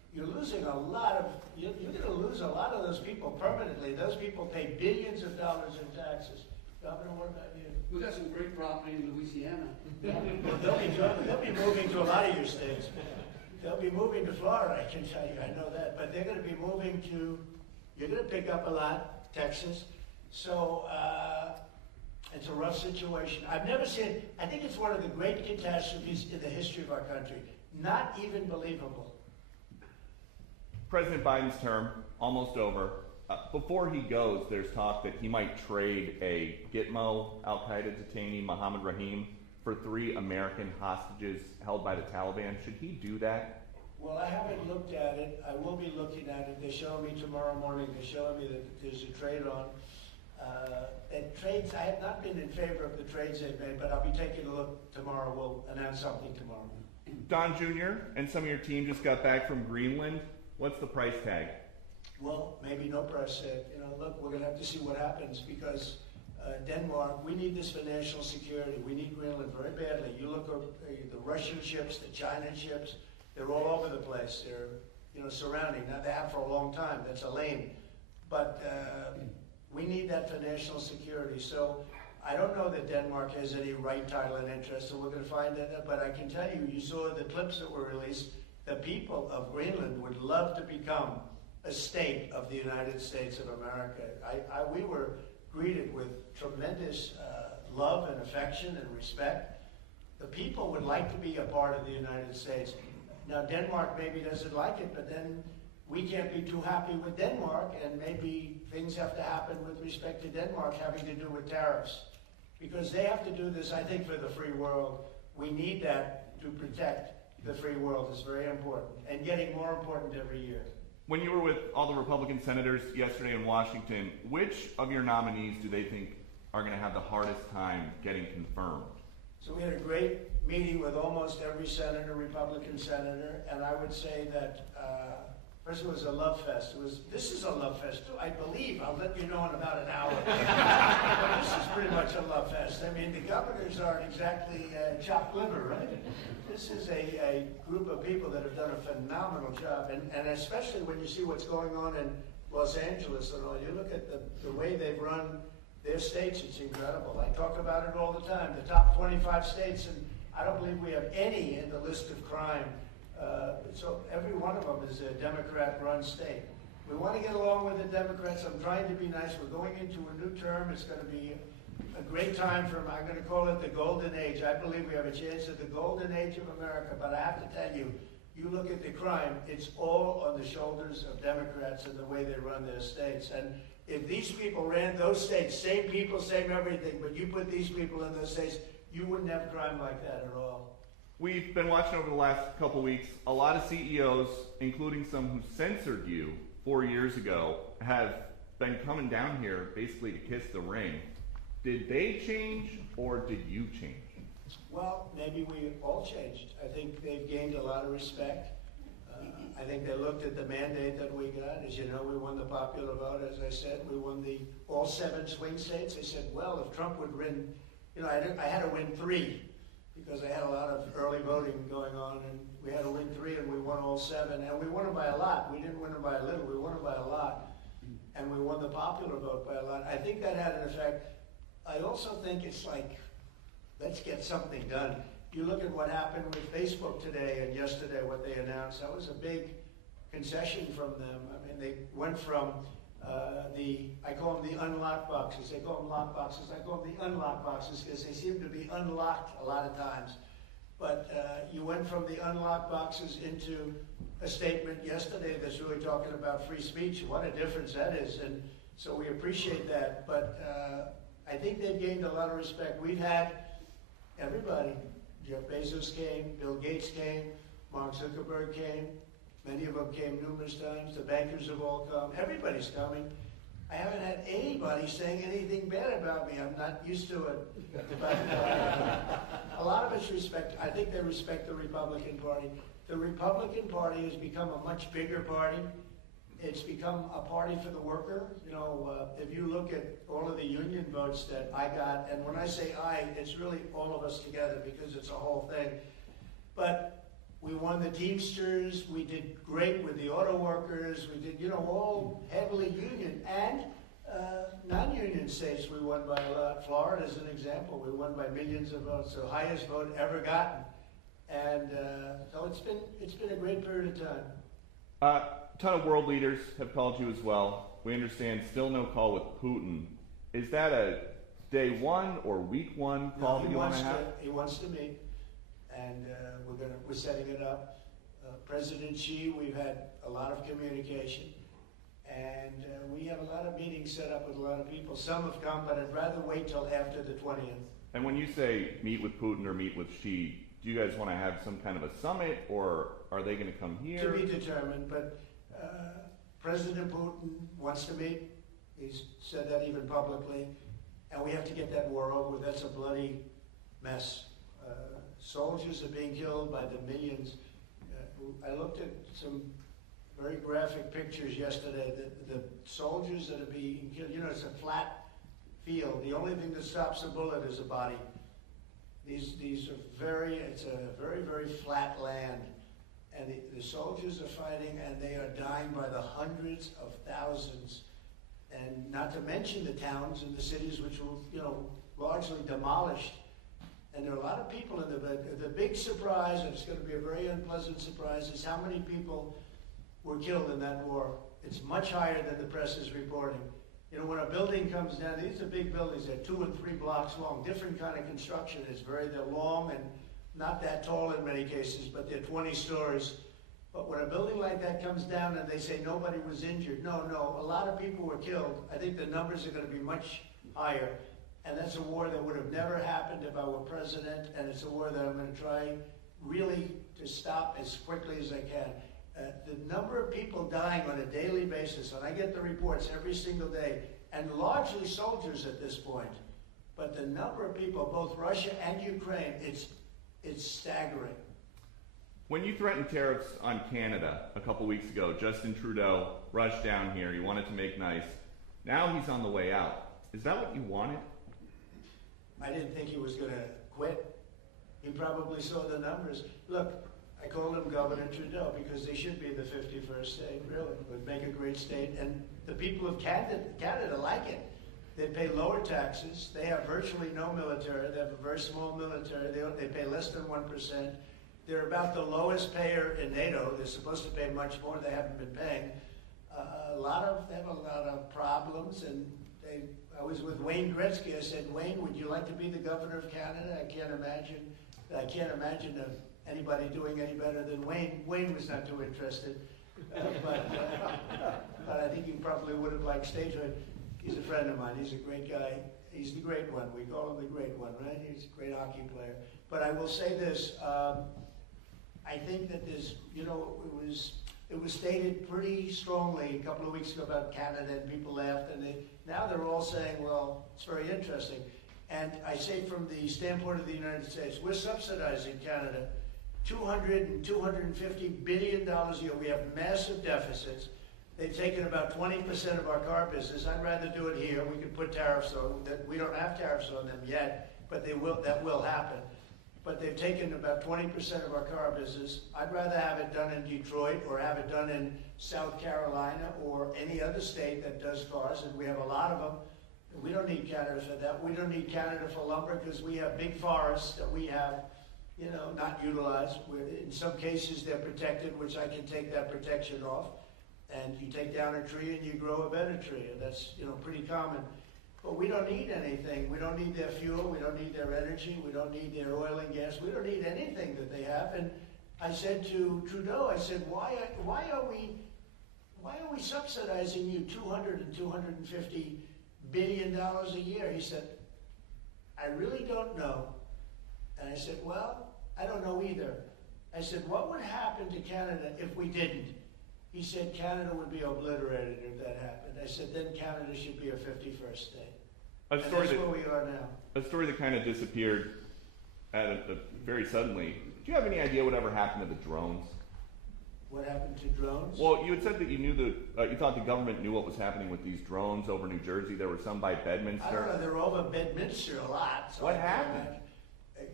you're losing a lot of, you're gonna lose a lot of those people permanently. Those people pay billions of dollars in taxes. Governor, what about you? We got some great property in Louisiana. They'll be moving to a lot of your states. They'll be moving to Florida, I can tell you, I know that. But they're gonna be moving to, you're gonna pick up a lot, Texas. So, it's a rough situation. I've never seen, I think it's one of the great catastrophes in the history of our country. Not even believable. President Biden's term, almost over. Before he goes, there's talk that he might trade a Gitmo al-Qaeda detainee, Mohammed Rahim, for 3 American hostages held by the Taliban. Should he do that? Well, I haven't looked at it. I will be looking at it. They're showing me tomorrow morning. They're showing me that there's a trade on. And trades, I have not been in favor of the trades they've made, but I'll be taking a look tomorrow. We'll announce something tomorrow. Don Jr. and some of your team just got back from Greenland. What's the price tag? Well, maybe no price tag. You know, look, we're going to have to see what happens because Denmark, we need this for national security. We need Greenland very badly. You look at the Russian ships, the China ships, they're all over the place. They're, you know, surrounding. Now, they have for a long time. That's a lane. But we need that for national security. So I don't know that Denmark has any right, title, and interest, so we're going to find that. But I can tell you, you saw the clips that were released. The people of Greenland would love to become a state of the United States of America. We were greeted with tremendous love and affection and respect. The people would like to be a part of the United States. Now, Denmark maybe doesn't like it, but then we can't be too happy with Denmark, and maybe things have to happen with respect to Denmark having to do with tariffs. Because they have to do this, I think, for the free world. We need that to protect the free world. It's very important, and getting more important every year. When you were with all the Republican senators yesterday in Washington, which of your nominees do they think are going to have the hardest time getting confirmed? So we had a great meeting with almost every senator, Republican senator, and I would say that first it was a love fest. This is a love fest too, I believe. I'll let you know in about an hour. But this is pretty much a love fest. I mean, the governors aren't exactly chopped liver, right? This is a group of people that have done a phenomenal job, and especially when you see what's going on in Los Angeles and all. You look at the way they've run their states, it's incredible. I talk about it all the time. The top 25 states, and I don't believe we have any in the list of crime. So every one of them is a Democrat-run state. We want to get along with the Democrats. I'm trying to be nice. We're going into a new term. It's going to be a great time I'm going to call it the golden age. I believe we have a chance at the golden age of America, but I have to tell you, you look at the crime, it's all on the shoulders of Democrats and the way they run their states. And if these people ran those states, same people, same everything, but you put these people in those states, you wouldn't have crime like that at all. We've been watching over the last couple weeks, a lot of CEOs, including some who censored you 4 years ago, have been coming down here basically to kiss the ring. Did they change or did you change? Well, maybe we all changed. I think they've gained a lot of respect. I think they looked at the mandate that we got. As you know, we won the popular vote, as I said. We won all 7 swing states. They said, well, if Trump would win, you know, I had to win 3 because I had a lot of early voting going on, and we had to win 3, and we won all 7. And we won them by a lot. We didn't win them by a little. We won them by a lot. And we won the popular vote by a lot. I think that had an effect. I also think it's like, let's get something done. You look at what happened with Facebook today and yesterday, what they announced. That was a big concession from them. I mean, they went from I call them the unlocked boxes. They call them lock boxes. I call them the unlocked boxes because they seem to be unlocked a lot of times. But you went from the unlocked boxes into a statement yesterday that's really talking about free speech. What a difference that is. And so we appreciate that. But I think they've gained a lot of respect. We've had everybody. Jeff Bezos came, Bill Gates came, Mark Zuckerberg came. Many of them came numerous times. The bankers have all come. Everybody's coming. I haven't had anybody saying anything bad about me. I'm not used to it. But a lot of it's respect. I think they respect the Republican Party. The Republican Party has become a much bigger party. It's become a party for the worker. You know, if you look at all of the union votes that I got, and when I say I, it's really all of us together because it's a whole thing. But we won the Teamsters, we did great with the auto workers, we did, all heavily union, and non-union states we won by a lot. Florida is an example, we won by millions of votes, the highest vote ever gotten. And so it's been a great period of time. A ton of world leaders have called you as well. We understand still no call with Putin. Is that a day one or week one call that you want to have? He wants to meet, and we're setting it up. President Xi, we've had a lot of communication, and we have a lot of meetings set up with a lot of people. Some have come, but I'd rather wait till after the 20th. And when you say meet with Putin or meet with Xi, do you guys want to have some kind of a summit, or are they going to come here? To be determined, but President Putin wants to meet. He's said that even publicly. And we have to get that war over with. That's a bloody mess. Soldiers are being killed by the millions. I looked at some very graphic pictures yesterday. The soldiers that are being killed, it's a flat field. The only thing that stops a bullet is a body. It's a very, very flat land. And the soldiers are fighting, and they are dying by the hundreds of thousands. And not to mention the towns and the cities which were, largely demolished. And there are a lot of people in the big surprise, and it's going to be a very unpleasant surprise, is how many people were killed in that war. It's much higher than the press is reporting. When a building comes down, these are big buildings, they're 2 and 3 blocks long, different kind of construction. They're long and not that tall in many cases, but they're 20 stories. But when a building like that comes down and they say nobody was injured, no, a lot of people were killed. I think the numbers are going to be much higher. And that's a war that would have never happened if I were president, and it's a war that I'm going to try really to stop as quickly as I can. The number of people dying on a daily basis, and I get the reports every single day, and largely soldiers at this point, but the number of people, both Russia and Ukraine, it's staggering. When you threatened tariffs on Canada a couple weeks ago, Justin Trudeau rushed down here. He wanted to make nice. Now he's on the way out. Is that what you wanted? I didn't think he was going to quit. He probably saw the numbers. Look, I call him Governor Trudeau because they should be the 51st state, really. It would make a great state. And the people of Canada like it. They pay lower taxes. They have virtually no military. They have a very small military. They pay less than 1%. They're about the lowest payer in NATO. They're supposed to pay much more. They haven't been paying. They have a lot of problems. And I was with Wayne Gretzky. I said, Wayne, would you like to be the governor of Canada? I can't imagine anybody doing any better than Wayne. Wayne was not too interested. But I think he probably would have liked statehood. He's a friend of mine. He's a great guy. He's the great one. We call him the great one, right? He's a great hockey player. But I will say this. I think that there's, it was stated pretty strongly a couple of weeks ago about Canada, and people laughed, and now they're all saying, well, it's very interesting. And I say from the standpoint of the United States, we're subsidizing Canada $200 and $250 billion a year. We have massive deficits. They've taken about 20% of our car business. I'd rather do it here. We could put tariffs on that. We don't have tariffs on them yet, but that will happen. But they've taken about 20% of our car business. I'd rather have it done in Detroit or have it done in South Carolina or any other state that does cars, and we have a lot of them. We don't need Canada for that. We don't need Canada for lumber because we have big forests that we have, not utilized. In some cases, they're protected, which I can take that protection off. And you take down a tree and you grow a better tree, and that's pretty common. But we don't need anything. We don't need their fuel. We don't need their energy. We don't need their oil and gas. We don't need anything that they have. And I said to Trudeau, I said, why are we subsidizing you $200 and $250 billion a year? He said, I really don't know. And I said, well, I don't know either. I said, what would happen to Canada if we didn't? He said Canada would be obliterated if that happened. I said then Canada should be a 51st state. And that's where we are now. A story that kind of disappeared very suddenly. Do you have any idea whatever happened to the drones? What happened to drones? Well, you had said that you thought the government knew what was happening with these drones over New Jersey. There were some by Bedminster. I don't know. They were over Bedminster a lot. So what happened?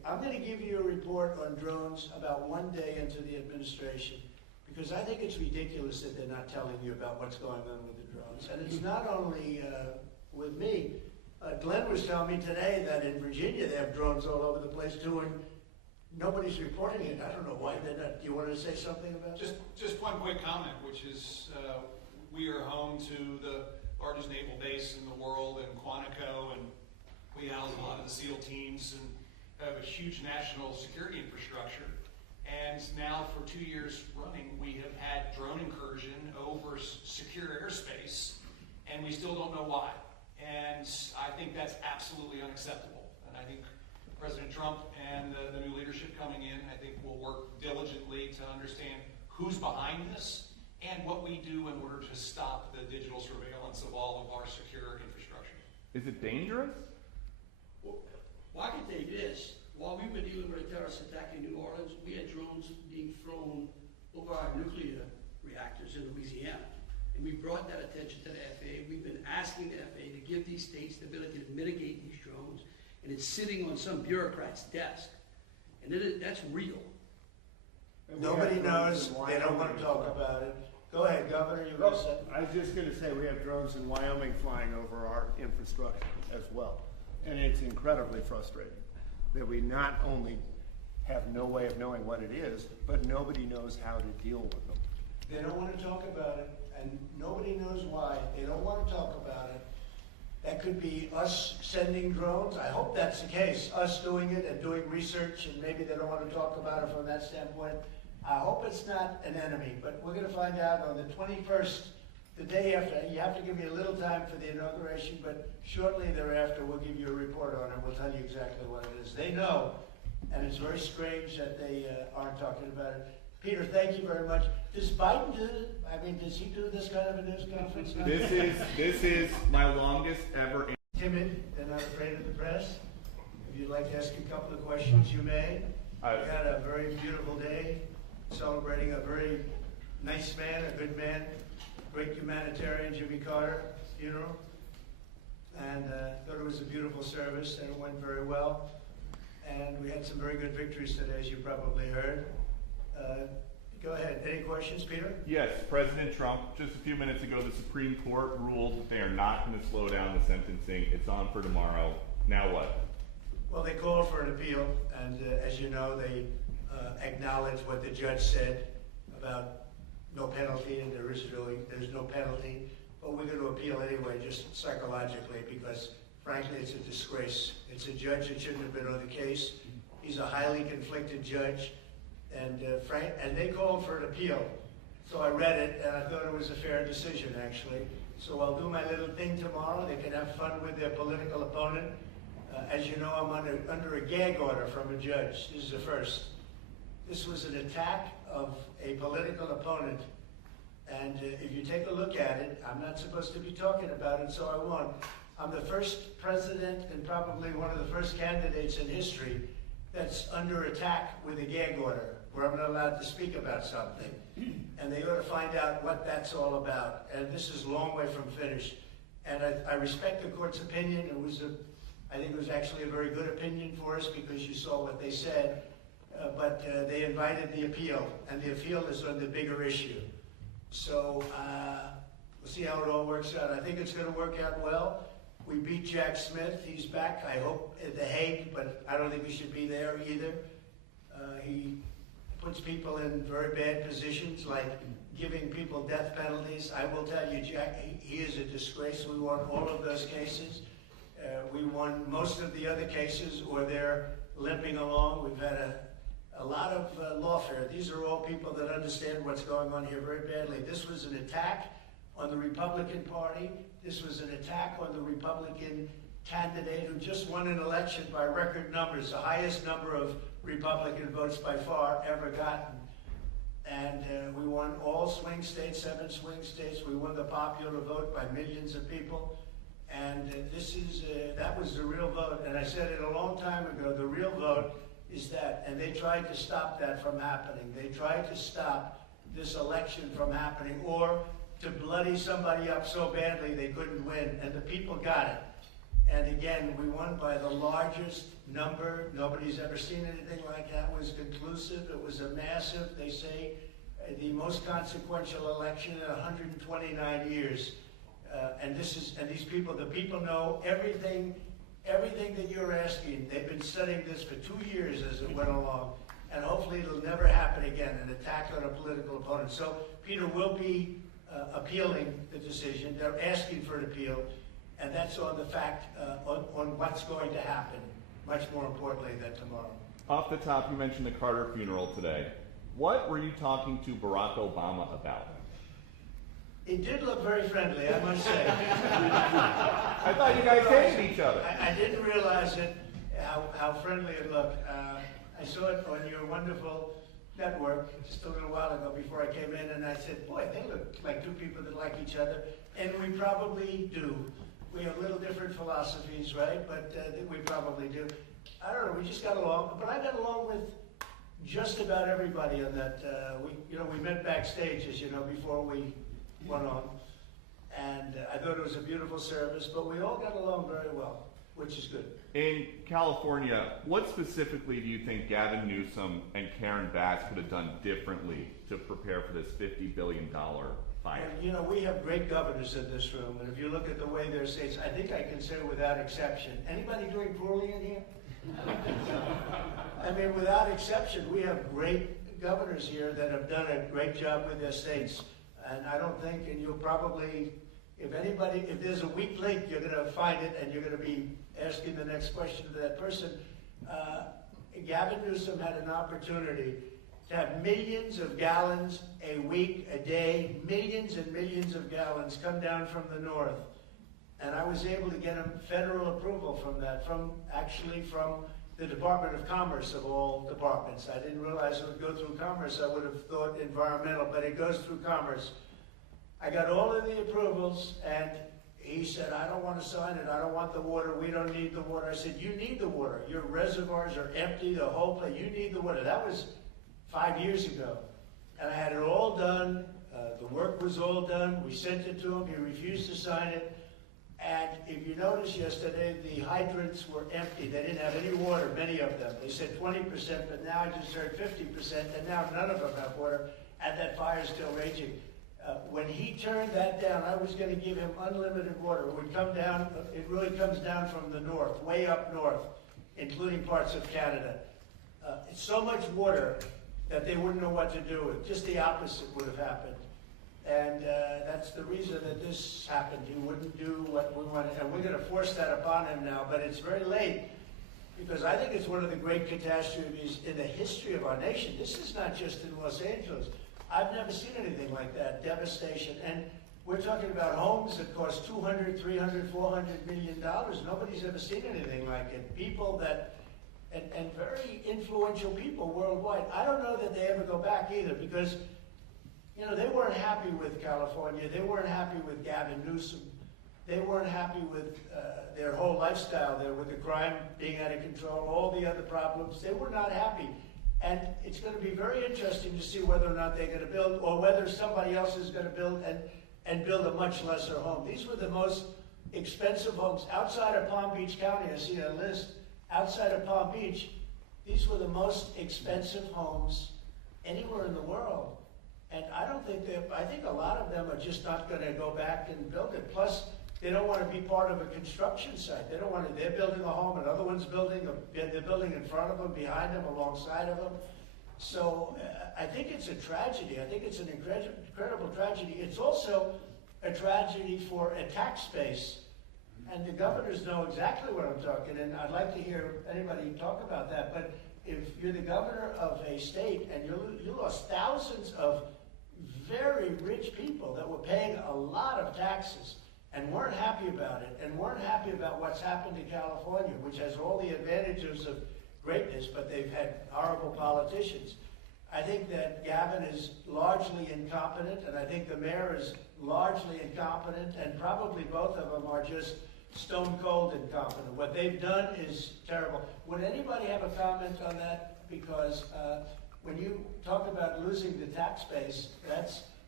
I'm gonna give you a report on drones about one day into the administration, because I think it's ridiculous that they're not telling you about what's going on with the drones. And it's not only with me. Glenn was telling me today that in Virginia they have drones all over the place too, and nobody's reporting it. I don't know why they're not. Do you want to say something about that? Just one quick comment, which is we are home to the largest naval base in the world in Quantico, and we house a lot of the SEAL teams and have a huge national security infrastructure. And now for 2 years running, we have had drone incursion over secure airspace, and we still don't know why. And I think that's absolutely unacceptable. And I think President Trump and the new leadership coming in, I think will work diligently to understand who's behind this and what we do in order to stop the digital surveillance of all of our secure infrastructure. Is it dangerous? Well, I can tell you this. While we were dealing with a terrorist attack in New Orleans, we had drones being flown over our nuclear reactors in Louisiana. And we brought that attention to the FAA. We've been asking the FAA to give these states the ability to mitigate these drones. And it's sitting on some bureaucrat's desk. And that's real. And we Nobody have knows. drones in They don't Wyoming want to as talk well. about it. Go ahead, Governor. You were going to say. I was just going to say we have drones in Wyoming flying over our infrastructure as well. And it's incredibly frustrating that we not only have no way of knowing what it is, but nobody knows how to deal with them. They don't want to talk about it, and nobody knows why. They don't want to talk about it. That could be us sending drones. I hope that's the case, us doing it and doing research, and maybe they don't want to talk about it from that standpoint. I hope it's not an enemy, but we're going to find out on the 21st, the day after. You have to give me a little time for the inauguration, but shortly thereafter we'll give you a report on it. We'll tell you exactly what it is. They know, and it's very strange that they aren't talking about it. Peter, thank you very much. Does Biden do it? I mean, does he do this kind of a news conference? This is my longest ever. Timid and not afraid of the press. If you'd like to ask a couple of questions, you may. We had a very beautiful day, celebrating a very nice man, a good man, great humanitarian, Jimmy Carter funeral. And thought it was a beautiful service, and it went very well. And we had some very good victories today, as you probably heard. Go ahead. Any questions, Peter? Yes, President Trump, just a few minutes ago, the Supreme Court ruled that they are not going to slow down the sentencing. It's on for tomorrow. Now what? Well, they called for an appeal, and as you know, they acknowledged what the judge said about no penalty, and there's no penalty. But we're going to appeal anyway, just psychologically, because frankly, it's a disgrace. It's a judge that shouldn't have been on the case. He's a highly conflicted judge. And they called for an appeal. So I read it, and I thought it was a fair decision, actually. So I'll do my little thing tomorrow. They can have fun with their political opponent. As you know, I'm under a gag order from a judge. This is the first. This was an attack of a political opponent. And if you take a look at it, I'm not supposed to be talking about it, so I won't. I'm the first president and probably one of the first candidates in history that's under attack with a gag order, where I'm not allowed to speak about something. And they ought to find out what that's all about. And this is a long way from finished. And I respect the court's opinion. I think it was actually a very good opinion for us, because you saw what they said. But they invited the appeal, and the appeal is on the bigger issue. So we'll see how it all works out. I think it's going to work out well. We beat Jack Smith. He's back, I hope, at The Hague, but I don't think he should be there either. He puts people in very bad positions, like giving people death penalties. I will tell you, Jack, he is a disgrace. We won all of those cases. We won most of the other cases, or they're limping along. We've had a lot of lawfare. These are all people that understand what's going on here very badly. This was an attack on the Republican Party. This was an attack on the Republican candidate who just won an election by record numbers, the highest number of Republican votes by far ever gotten. And we won all swing states, 7 swing states. We won the popular vote by millions of people. And that was the real vote. And I said it a long time ago, the real vote is that. And they tried to stop that from happening. They tried to stop this election from happening, or to bloody somebody up so badly they couldn't win, and the people got it. And again, we won by the largest number. Nobody's ever seen anything like that. It was conclusive. It was a massive, they say, the most consequential election in 129 years. And these people, the people know everything that you're asking. They've been studying this for 2 years as it went along. And hopefully it'll never happen again, an attack on a political opponent. So Peter will be appealing the decision. They're asking for an appeal. And that's on the fact, on what's going to happen, much more importantly than tomorrow. Off the top, you mentioned the Carter funeral today. What were you talking to Barack Obama about? It did look very friendly, I must say. I thought you guys hated each other. I didn't realize it, how friendly it looked. I saw it on your wonderful network just a little while ago before I came in, and I said, boy, they look like two people that like each other. And we probably do. We have little different philosophies, right? But we probably do. I don't know, we just got along. But I got along with just about everybody on that. We met backstage, as you know, before we went on. And I thought it was a beautiful service, but we all got along very well, which is good. In California, what specifically do you think Gavin Newsom and Karen Bass could have done differently to prepare for this $50 billion fire? And, we have great governors in this room, and if you look at the way their states, I think I can say without exception, anybody doing poorly in here? I mean, without exception, we have great governors here that have done a great job with their states. And I don't think, and you'll probably, if there's a weak link, you're going to find it, and you're going to be asking the next question to that person. Gavin Newsom had an opportunity to have millions of gallons a week, a day, millions and millions of gallons come down from the north. And I was able to get him federal approval from that, from the Department of Commerce of all departments. I didn't realize it would go through Commerce. I would have thought environmental, but it goes through Commerce. I got all of the approvals, and he said, I don't want to sign it. I don't want the water. We don't need the water. I said, you need the water. Your reservoirs are empty, the whole place. You need the water. That was 5 years ago. And I had it all done. The work was all done. We sent it to him. He refused to sign it. And if you noticed yesterday, the hydrants were empty. They didn't have any water, many of them. They said 20%, but now I just heard 50%, and now none of them have water, and that fire's still raging. When he turned that down, I was going to give him unlimited water. It would come down, it really comes down from the north, way up north, including parts of Canada. It's so much water that they wouldn't know what to do with. Just the opposite would have happened. And that's the reason that this happened. He wouldn't do what we wanted. And we're going to force that upon him now, but it's very late. Because I think it's one of the great catastrophes in the history of our nation. This is not just in Los Angeles. I've never seen anything like that, devastation. And we're talking about homes that cost $200, $300, $400 million. Nobody's ever seen anything like it. People that, and very influential people worldwide. I don't know that they ever go back either, because they weren't happy with California. They weren't happy with Gavin Newsom. They weren't happy with their whole lifestyle there, with the crime being out of control, all the other problems. They were not happy. And it's going to be very interesting to see whether or not they're going to build, or whether somebody else is going to build and build a much lesser home. These were the most expensive homes. Outside of Palm Beach County, I see a list. Outside of Palm Beach, these were the most expensive homes anywhere in the world. And I think a lot of them are just not going to go back and build it. Plus, they don't want to be part of a construction site. They don't want to, they're building a home, another one's building, they're building in front of them, behind them, alongside of them. So I think it's a tragedy. I think it's an incredible tragedy. It's also a tragedy for a tax base. And the governors know exactly what I'm talking, and I'd like to hear anybody talk about that. But if you're the governor of a state and you lost thousands of very rich people that were paying a lot of taxes and weren't happy about it, and weren't happy about what's happened to California, which has all the advantages of greatness, but they've had horrible politicians. I think that Gavin is largely incompetent, and I think the mayor is largely incompetent, and probably both of them are just stone cold incompetent. What they've done is terrible. Would anybody have a comment on that? Because when you talk about losing the tax base,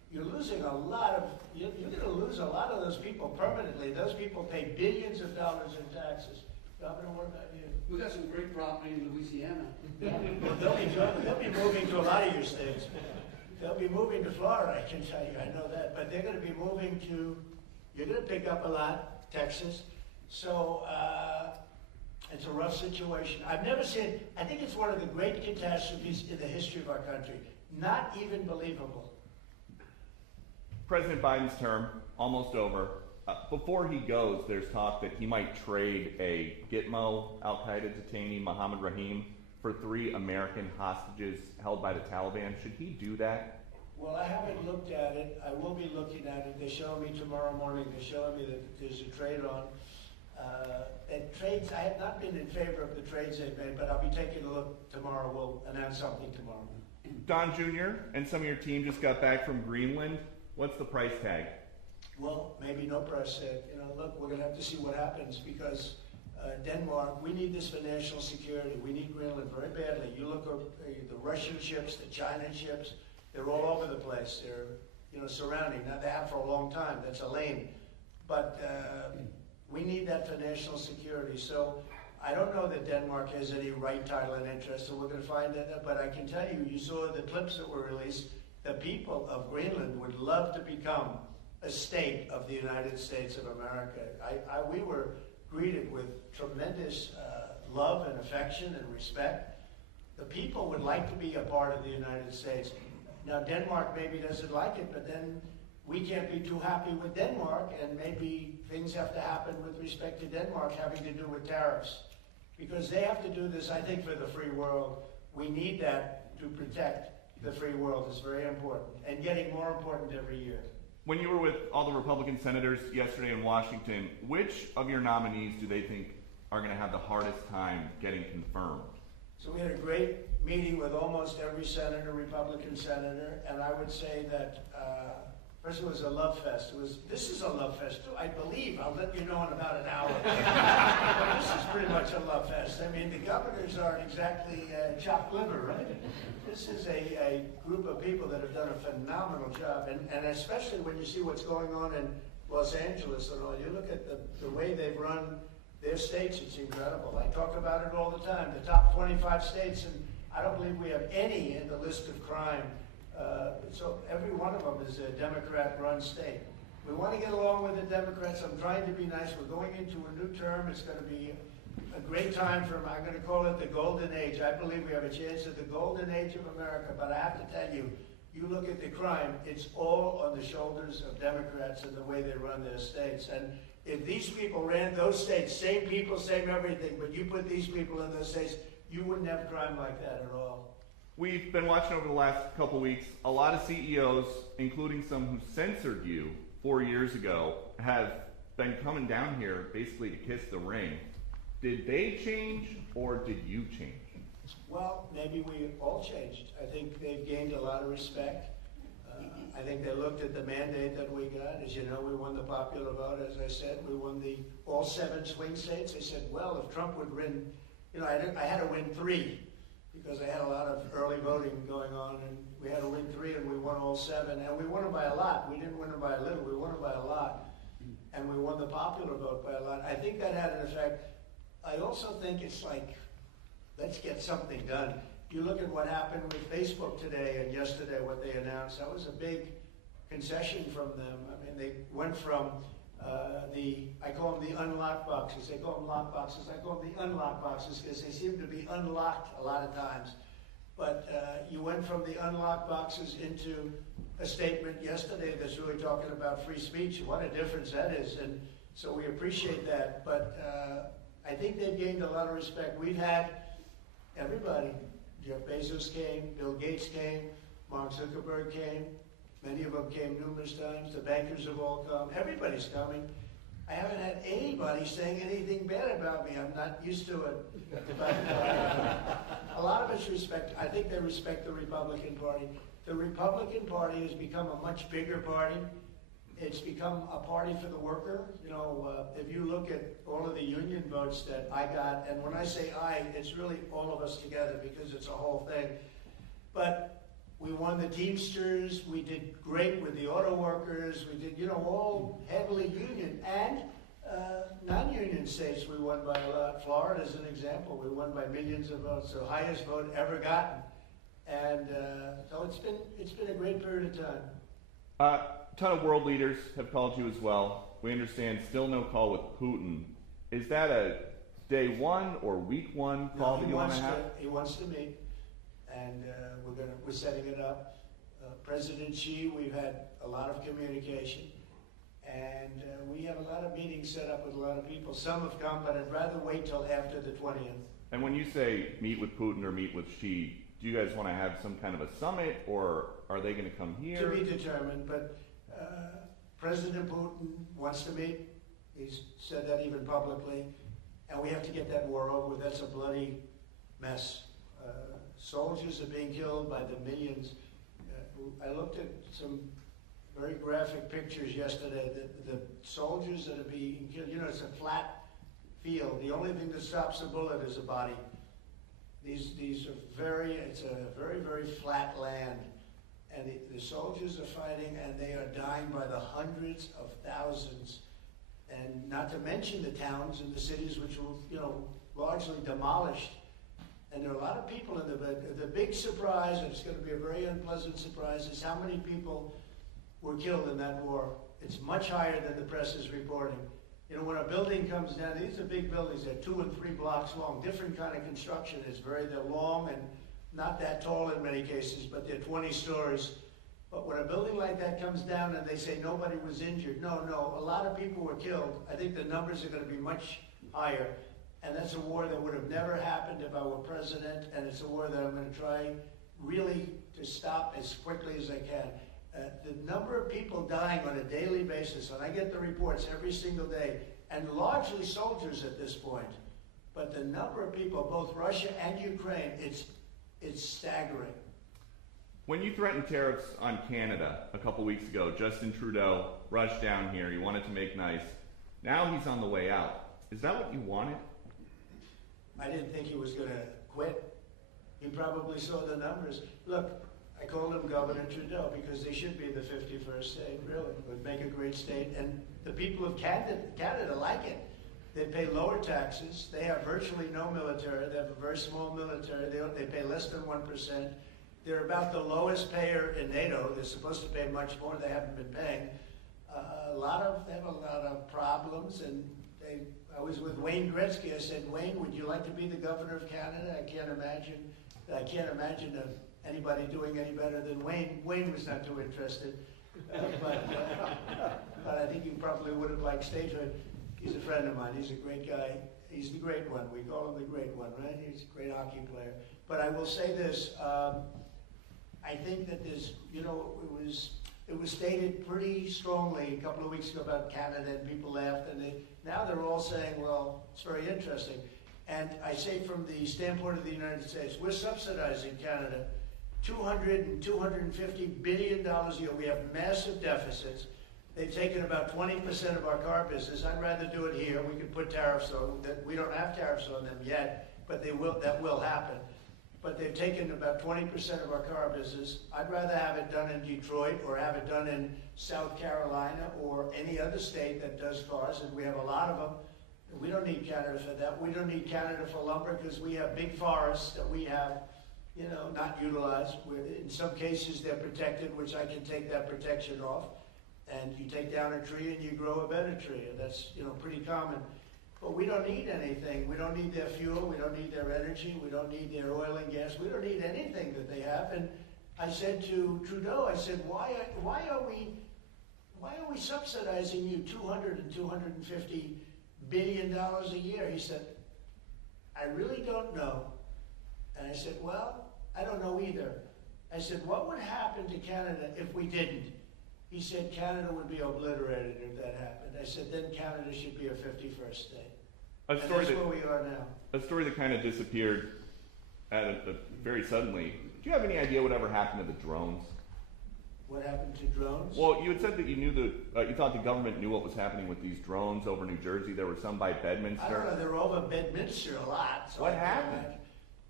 you're losing a lot of, you're gonna lose a lot of those people permanently. Those people pay billions of dollars in taxes. Governor, what about you? We got some great property in Louisiana. They'll be moving to a lot of your states. They'll be moving to Florida, I can tell you, I know that. But they're gonna be moving to, you're gonna pick up a lot, Texas. So, it's a rough situation. I've never seen, I think it's one of the great catastrophes in the history of our country. Not even believable. President Biden's term, almost over. Before he goes, there's talk that he might trade a Gitmo al-Qaeda detainee, Mohammed Rahim, for 3 American hostages held by the Taliban. Should he do that? Well, I haven't looked at it. I will be looking at it. They're showing me tomorrow morning, they're showing me that there's a trade on. And trades, I have not been in favor of the trades they've made, but I'll be taking a look tomorrow. We'll announce something tomorrow. Don Jr. and some of your team just got back from Greenland. What's the price tag? Well, maybe no price tag. You know, look, we're gonna have to see what happens because Denmark, we need this for national security. We need Greenland very badly. You look at the Russian ships, the China ships, they're all over the place. They're, you know, surrounding. Now they have for a long time. That's a lane. But we need that for national security. So I don't know that Denmark has any right, title, and interest, so we're going to find that out. But I can tell you, you saw the clips that were released. The people of Greenland would love to become a state of the United States of America. We were greeted with tremendous love and affection and respect. The people would like to be a part of the United States. Now, Denmark maybe doesn't like it, but then we can't be too happy with Denmark, and maybe things have to happen with respect to Denmark having to do with tariffs. Because they have to do this, I think, for the free world. We need that to protect the free world. It's very important, and getting more important every year. When you were with all the Republican senators yesterday in Washington, which of your nominees do they think are going to have the hardest time getting confirmed? So we had a great meeting with almost every senator, Republican senator, and I would say that first it was a love fest. This is a love fest too, I believe. I'll let you know in about an hour. But this is pretty much a love fest. I mean, the governors aren't exactly chopped liver, right? This is a group of people that have done a phenomenal job, and especially when you see what's going on in Los Angeles and all. You look at the way they've run their states, it's incredible. I talk about it all the time. The top 25 states, and I don't believe we have any in the list of crime. So every one of them is a Democrat-run state. We want to get along with the Democrats. I'm trying to be nice. We're going into a new term. It's going to be a great time I'm going to call it the golden age. I believe we have a chance at the golden age of America, but I have to tell you, you look at the crime, it's all on the shoulders of Democrats and the way they run their states. And if these people ran those states, same people, same everything, but you put these people in those states, you wouldn't have crime like that at all. We've been watching over the last couple weeks, a lot of CEOs, including some who censored you 4 years ago, have been coming down here basically to kiss the ring. Did they change or did you change? Well, maybe we all changed. I think they've gained a lot of respect. I think they looked at the mandate that we got. As you know, we won the popular vote, as I said. We won all 7 swing states. They said, well, if Trump would win, you know, I had to win 3 because I had a lot of early voting going on, and we had to win 3, and we won all 7. And we won them by a lot. We didn't win them by a little. We won them by a lot. And we won the popular vote by a lot. I think that had an effect. I also think it's like, let's get something done. You look at what happened with Facebook today and yesterday, what they announced. That was a big concession from them. I mean, they went from I call them the unlocked boxes. They call them lock boxes. I call them the unlocked boxes because they seem to be unlocked a lot of times. But you went from the unlocked boxes into a statement yesterday that's really talking about free speech. What a difference that is. And so we appreciate that. But I think they've gained a lot of respect. We've had everybody. Jeff Bezos came, Bill Gates came, Mark Zuckerberg came. Many of them came numerous times. The bankers have all come. Everybody's coming. I haven't had anybody saying anything bad about me. I'm not used to it. But a lot of us respect, I think they respect the Republican Party. The Republican Party has become a much bigger party. It's become a party for the worker. You know, if you look at all of the union votes that I got, and when I say I, it's really all of us together because it's a whole thing. But We won the Teamsters. We did great with the auto workers. We did, all heavily union and non-union states. We won by a lot. Florida is an example. We won by millions of votes, the highest vote ever gotten. And so it's been a great period of time. A ton of world leaders have called you as well. We understand still no call with Putin. Is that a day one or week one call that you want to have? He wants to meet, and we're setting it up. President Xi, we've had a lot of communication, and we have a lot of meetings set up with a lot of people. Some have come, but I'd rather wait till after the 20th. And when you say meet with Putin or meet with Xi, do you guys want to have some kind of a summit, or are they going to come here? To be determined, but President Putin wants to meet. He's said that even publicly. And we have to get that war over with. That's a bloody mess. Soldiers are being killed by the millions. I looked at some very graphic pictures yesterday. The soldiers that are being killed, it's a flat field. The only thing that stops a bullet is a body. It's a very, very flat land. And the soldiers are fighting, and they are dying by the hundreds of thousands. And not to mention the towns and the cities which were, largely demolished. And there are a lot of people in the big surprise, and it's going to be a very unpleasant surprise, is how many people were killed in that war. It's much higher than the press is reporting. When a building comes down, these are big buildings, they're 2 and 3 blocks long, different kind of construction. They're long and not that tall in many cases, but they're 20 stories. But when a building like that comes down and they say nobody was injured, no, a lot of people were killed. I think the numbers are going to be much higher. And that's a war that would have never happened if I were president, and it's a war that I'm going to try really to stop as quickly as I can. The number of people dying on a daily basis, and I get the reports every single day, and largely soldiers at this point, but the number of people, both Russia and Ukraine, it's staggering. When you threatened tariffs on Canada a couple weeks ago, Justin Trudeau rushed down here. He wanted to make nice. Now he's on the way out. Is that what you wanted? I didn't think he was going to quit. He probably saw the numbers. Look, I called him Governor Trudeau because they should be the 51st state, really. It would make a great state. And the people of Canada like it. They pay lower taxes. They have virtually no military. They have a very small military. They pay less than 1%. They're about the lowest payer in NATO. They're supposed to pay much more. They haven't been paying. They have a lot of problems. And I was with Wayne Gretzky. I said, Wayne, would you like to be the governor of Canada? I can't imagine anybody doing any better than Wayne. Wayne was not too interested. But I think he probably would have liked statehood. He's a friend of mine. He's a great guy. He's the great one. We call him the great one, right? He's a great hockey player. But I will say this. I think that there's, it was stated pretty strongly a couple of weeks ago about Canada, and people laughed, and now they're all saying, well, it's very interesting. And I say from the standpoint of the United States, we're subsidizing Canada $200 and $250 billion a year. We have massive deficits. They've taken about 20% of our car business. I'd rather do it here. We could put tariffs on that. We don't have tariffs on them yet, but that will happen. But they've taken about 20% of our car business. I'd rather have it done in Detroit or have it done in South Carolina or any other state that does cars, and we have a lot of them. We don't need Canada for that. We don't need Canada for lumber because we have big forests that we have, not utilized. In some cases, they're protected, which I can take that protection off. And you take down a tree and you grow a better tree, and that's pretty common. But we don't need anything. We don't need their fuel. We don't need their energy. We don't need their oil and gas. We don't need anything that they have. And I said to Trudeau, I said, why are we subsidizing you $200 and $250 billion a year? He said, I really don't know. And I said, well, I don't know either. I said, what would happen to Canada if we didn't? He said Canada would be obliterated if that happened. I said then Canada should be a 51st state. And that's where we are now. A story that kind of disappeared very suddenly. Do you have any idea whatever happened to the drones? What happened to drones? Well, you had said that you thought the government knew what was happening with these drones over New Jersey. There were some by Bedminster. I don't know. They were over Bedminster a lot. So what happened?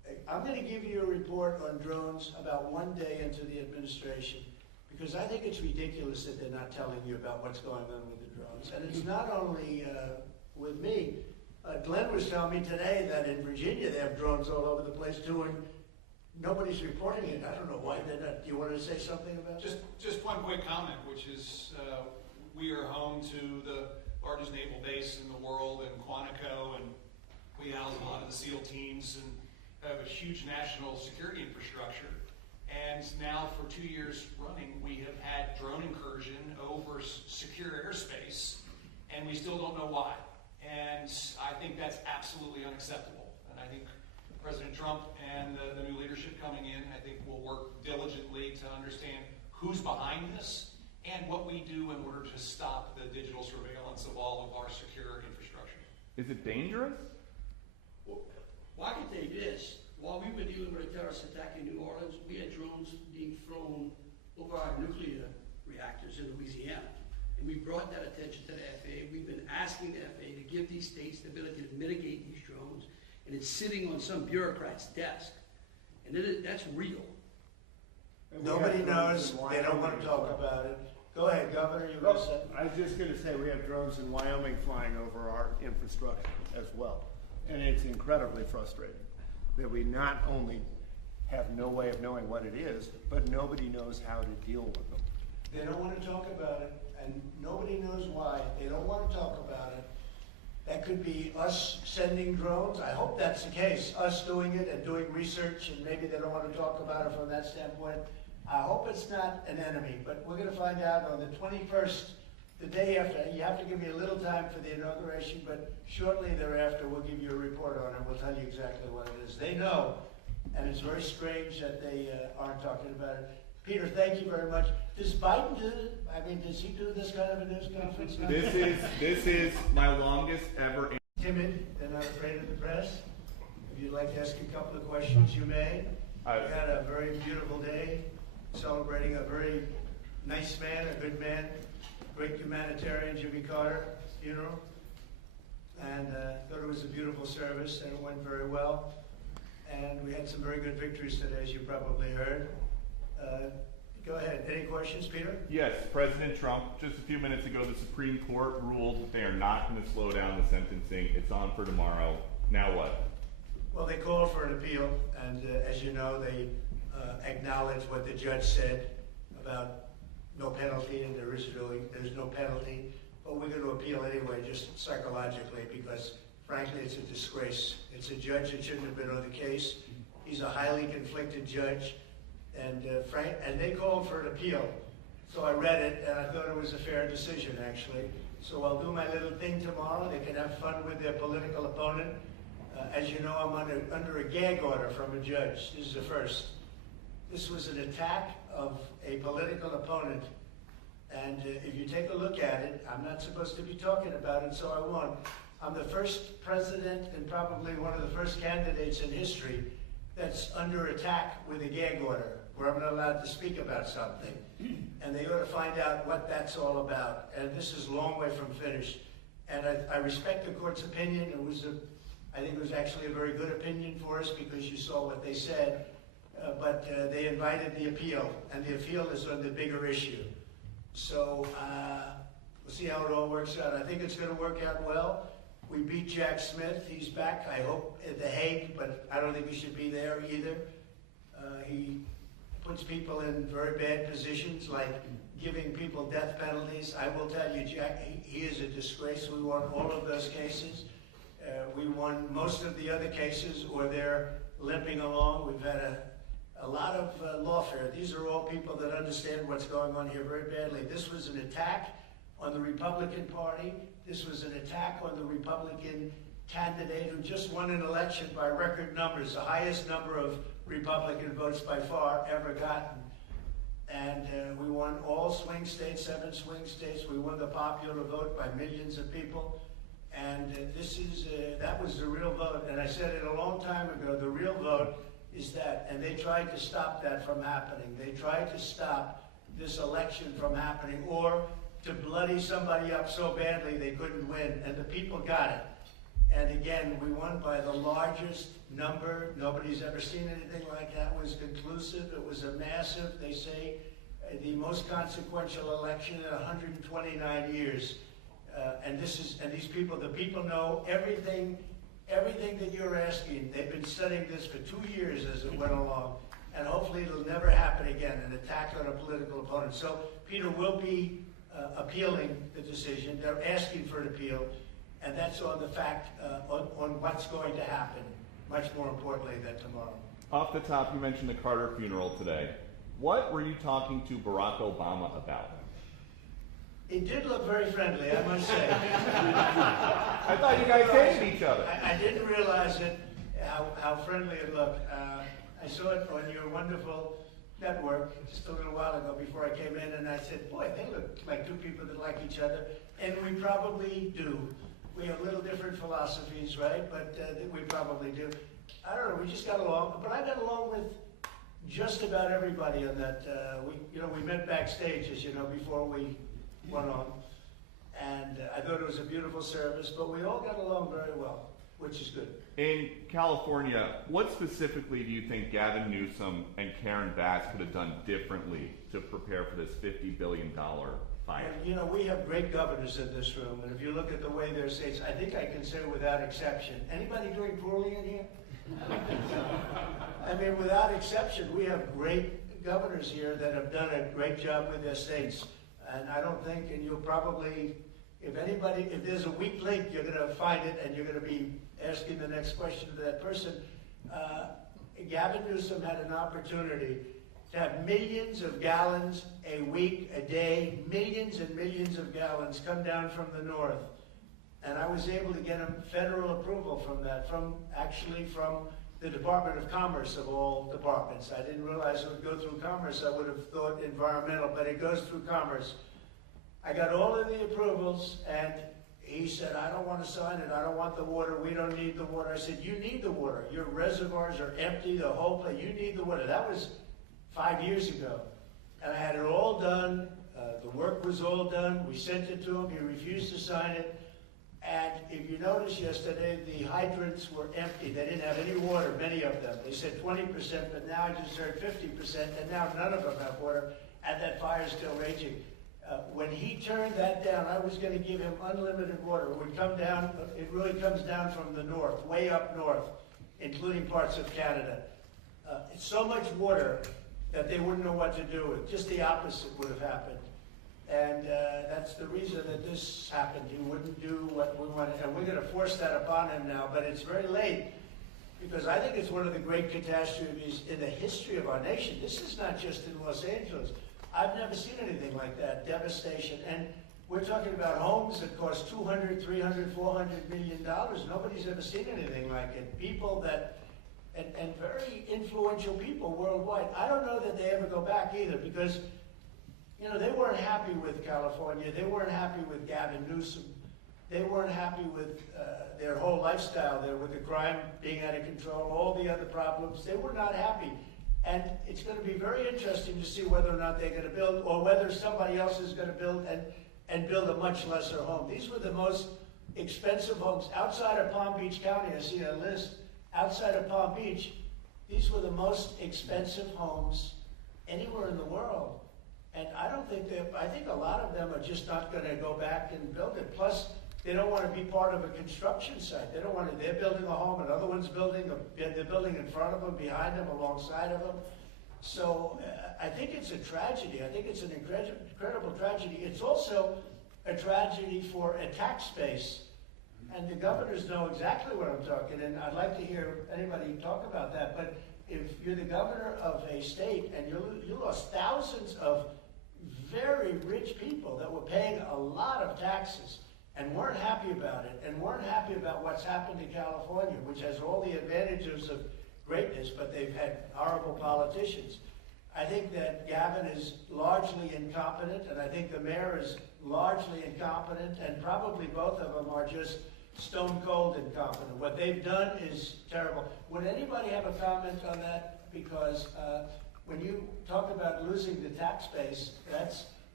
I'm gonna give you a report on drones about one day into the administration, because I think it's ridiculous that they're not telling you about what's going on with the drones. And it's not only with me. Glenn was telling me today that in Virginia they have drones all over the place too, and nobody's reporting it. I don't know why they're not. Do you want to say something about that? Just one quick comment, which is we are home to the largest naval base in the world in Quantico, and we house a lot of the SEAL teams and have a huge national security infrastructure. And now for 2 years running, we have had drone incursion over secure airspace, and we still don't know why. And I think that's absolutely unacceptable. And I think President Trump and the new leadership coming in, I think will work diligently to understand who's behind this and what we do in order to stop the digital surveillance of all of our secure infrastructure. Is it dangerous? Well, I can tell you this. While we were dealing with a terrorist attack in New Orleans, we had drones being flown over our nuclear reactors in Louisiana. And we brought that attention to the FAA. We've been asking the FAA to give these states the ability to mitigate these drones. And it's sitting on some bureaucrat's desk. And that's real. Nobody knows. They don't want to talk about it. Go ahead, Governor. You were going to say? I was just going to say we have drones in Wyoming flying over our infrastructure as well. And it's incredibly frustrating that we not only have no way of knowing what it is, but nobody knows how to deal with them. They don't want to talk about it, and nobody knows why. They don't want to talk about it. That could be us sending drones. I hope that's the case, us doing it and doing research, and maybe they don't want to talk about it from that standpoint. I hope it's not an enemy, but we're going to find out on the 21st, the day after. You have to give me a little time for the inauguration, but shortly thereafter we'll give you a report on it. We'll tell you exactly what it is. They know, and it's very strange that they aren't talking about it. Peter, thank you very much. Does Biden do it? I mean, does he do this kind of a news conference? This is my longest ever. Timid, they're not afraid of the press. If you'd like to ask a couple of questions, you may. We had a very beautiful day, celebrating a very nice man, a good man, great humanitarian, Jimmy Carter funeral. And thought it was a beautiful service, and it went very well. And we had some very good victories today, as you probably heard. Go ahead. Any questions, Peter? Yes, President Trump, just a few minutes ago, the Supreme Court ruled that they are not going to slow down the sentencing. It's on for tomorrow. Now what? Well, they called for an appeal, and as you know, they acknowledged what the judge said about no penalty, and there's no penalty. But we're going to appeal anyway, just psychologically, because frankly, it's a disgrace. It's a judge that shouldn't have been on the case. He's a highly conflicted judge. And they called for an appeal. So I read it, and I thought it was a fair decision, actually. So I'll do my little thing tomorrow. They can have fun with their political opponent. As you know, I'm under a gag order from a judge. This is the first. This was an attack of a political opponent. And if you take a look at it, I'm not supposed to be talking about it, so I won't. I'm the first president and probably one of the first candidates in history that's under attack with a gag order, where I'm not allowed to speak about something. And they ought to find out what that's all about. And this is a long way from finished. And I respect the court's opinion. I think it was actually a very good opinion for us, because you saw what they said. But they invited the appeal, and the appeal is on the bigger issue. So we'll see how it all works out. I think it's going to work out well. We beat Jack Smith. He's back, I hope, at The Hague, but I don't think he should be there either. He puts people in very bad positions, like giving people death penalties. I will tell you, Jack, he is a disgrace. We won all of those cases. We won most of the other cases, or they're limping along. We've had a lot of lawfare. These are all people that understand what's going on here very badly. This was an attack on the Republican Party. This was an attack on the Republican candidate who just won an election by record numbers, the highest number of Republican votes by far ever gotten. And we won all swing states, 7 swing states. We won the popular vote by millions of people. And that was the real vote. And I said it a long time ago, the real vote is that. And they tried to stop that from happening. They tried to stop this election from happening, or to bloody somebody up so badly they couldn't win, and the people got it. And again, we won by the largest number. Nobody's ever seen anything like that. It was conclusive. It was a massive, they say, the most consequential election in 129 years. And these people, the people know everything that you're asking. They've been studying this for 2 years as it went along. And hopefully it'll never happen again, an attack on a political opponent. So Peter will be appealing the decision. They're asking for an appeal. And that's on the fact, on what's going to happen, much more importantly than tomorrow. Off the top, you mentioned the Carter funeral today. What were you talking to Barack Obama about? It did look very friendly, I must say. I thought you guys hated each other. I didn't realize it, how friendly it looked. I saw it on your wonderful network just a little while ago before I came in, and I said, boy, they look like two people that like each other. And we probably do. We have little different philosophies, right? But we probably do. I don't know, we just got along. But I got along with just about everybody on that. We met backstage, as you know, before we went on. And I thought it was a beautiful service, but we all got along very well, which is good. In California, what specifically do you think Gavin Newsom and Karen Bass could have done differently to prepare for this $50 billion fight? And, we have great governors in this room, and if you look at the way their states, I think I can say without exception. Anybody doing poorly in here? I mean, without exception, we have great governors here that have done a great job with their states. And I don't think, and you'll probably, if there's a weak link, you're going to find it, and you're going to be asking the next question to that person. Gavin Newsom had an opportunity to have millions of gallons a week, a day, millions and millions of gallons come down from the north. And I was able to get federal approval from that, from the Department of Commerce of all departments. I didn't realize it would go through Commerce. I would have thought environmental, but it goes through Commerce. I got all of the approvals, and he said, I don't want to sign it. I don't want the water. We don't need the water. I said, you need the water. Your reservoirs are empty, the whole place. You need the water. That was 5 years ago. And I had it all done. The work was all done. We sent it to him. He refused to sign it. And if you noticed yesterday, the hydrants were empty. They didn't have any water, many of them. They said 20%, but now I just heard 50%, and now none of them have water, and that fire's still raging. When he turned that down, I was going to give him unlimited water. It would come down, it really comes down from the north, way up north, including parts of Canada. It's so much water that they wouldn't know what to do with. Just the opposite would have happened. And that's the reason that this happened. He wouldn't do what we wanted. And we're going to force that upon him now, but it's very late. Because I think it's one of the great catastrophes in the history of our nation. This is not just in Los Angeles. I've never seen anything like that, devastation. And we're talking about homes that cost $200, $300, $400 million. Nobody's ever seen anything like it. People that, and very influential people worldwide. I don't know that they ever go back either, because they weren't happy with California. They weren't happy with Gavin Newsom. They weren't happy with their whole lifestyle there, with the crime being out of control, all the other problems. They were not happy. And it's going to be very interesting to see whether or not they're going to build, or whether somebody else is going to build and build a much lesser home. These were the most expensive homes. Outside of Palm Beach County, I see a list. Outside of Palm Beach, these were the most expensive homes anywhere in the world. And I think a lot of them are just not going to go back and build it. Plus, they don't want to be part of a construction site. They don't want to, they're building a home, another one's building, they're building in front of them, behind them, alongside of them. So I think it's a tragedy. I think it's an incredible tragedy. It's also a tragedy for a tax base. And the governors know exactly what I'm talking, and I'd like to hear anybody talk about that. But if you're the governor of a state and you lost thousands of very rich people that were paying a lot of taxes and weren't happy about it, and weren't happy about what's happened to California, which has all the advantages of greatness, but they've had horrible politicians. I think that Gavin is largely incompetent, and I think the mayor is largely incompetent, and probably both of them are just stone cold incompetent. What they've done is terrible. Would anybody have a comment on that? Because when you talk about losing the tax base,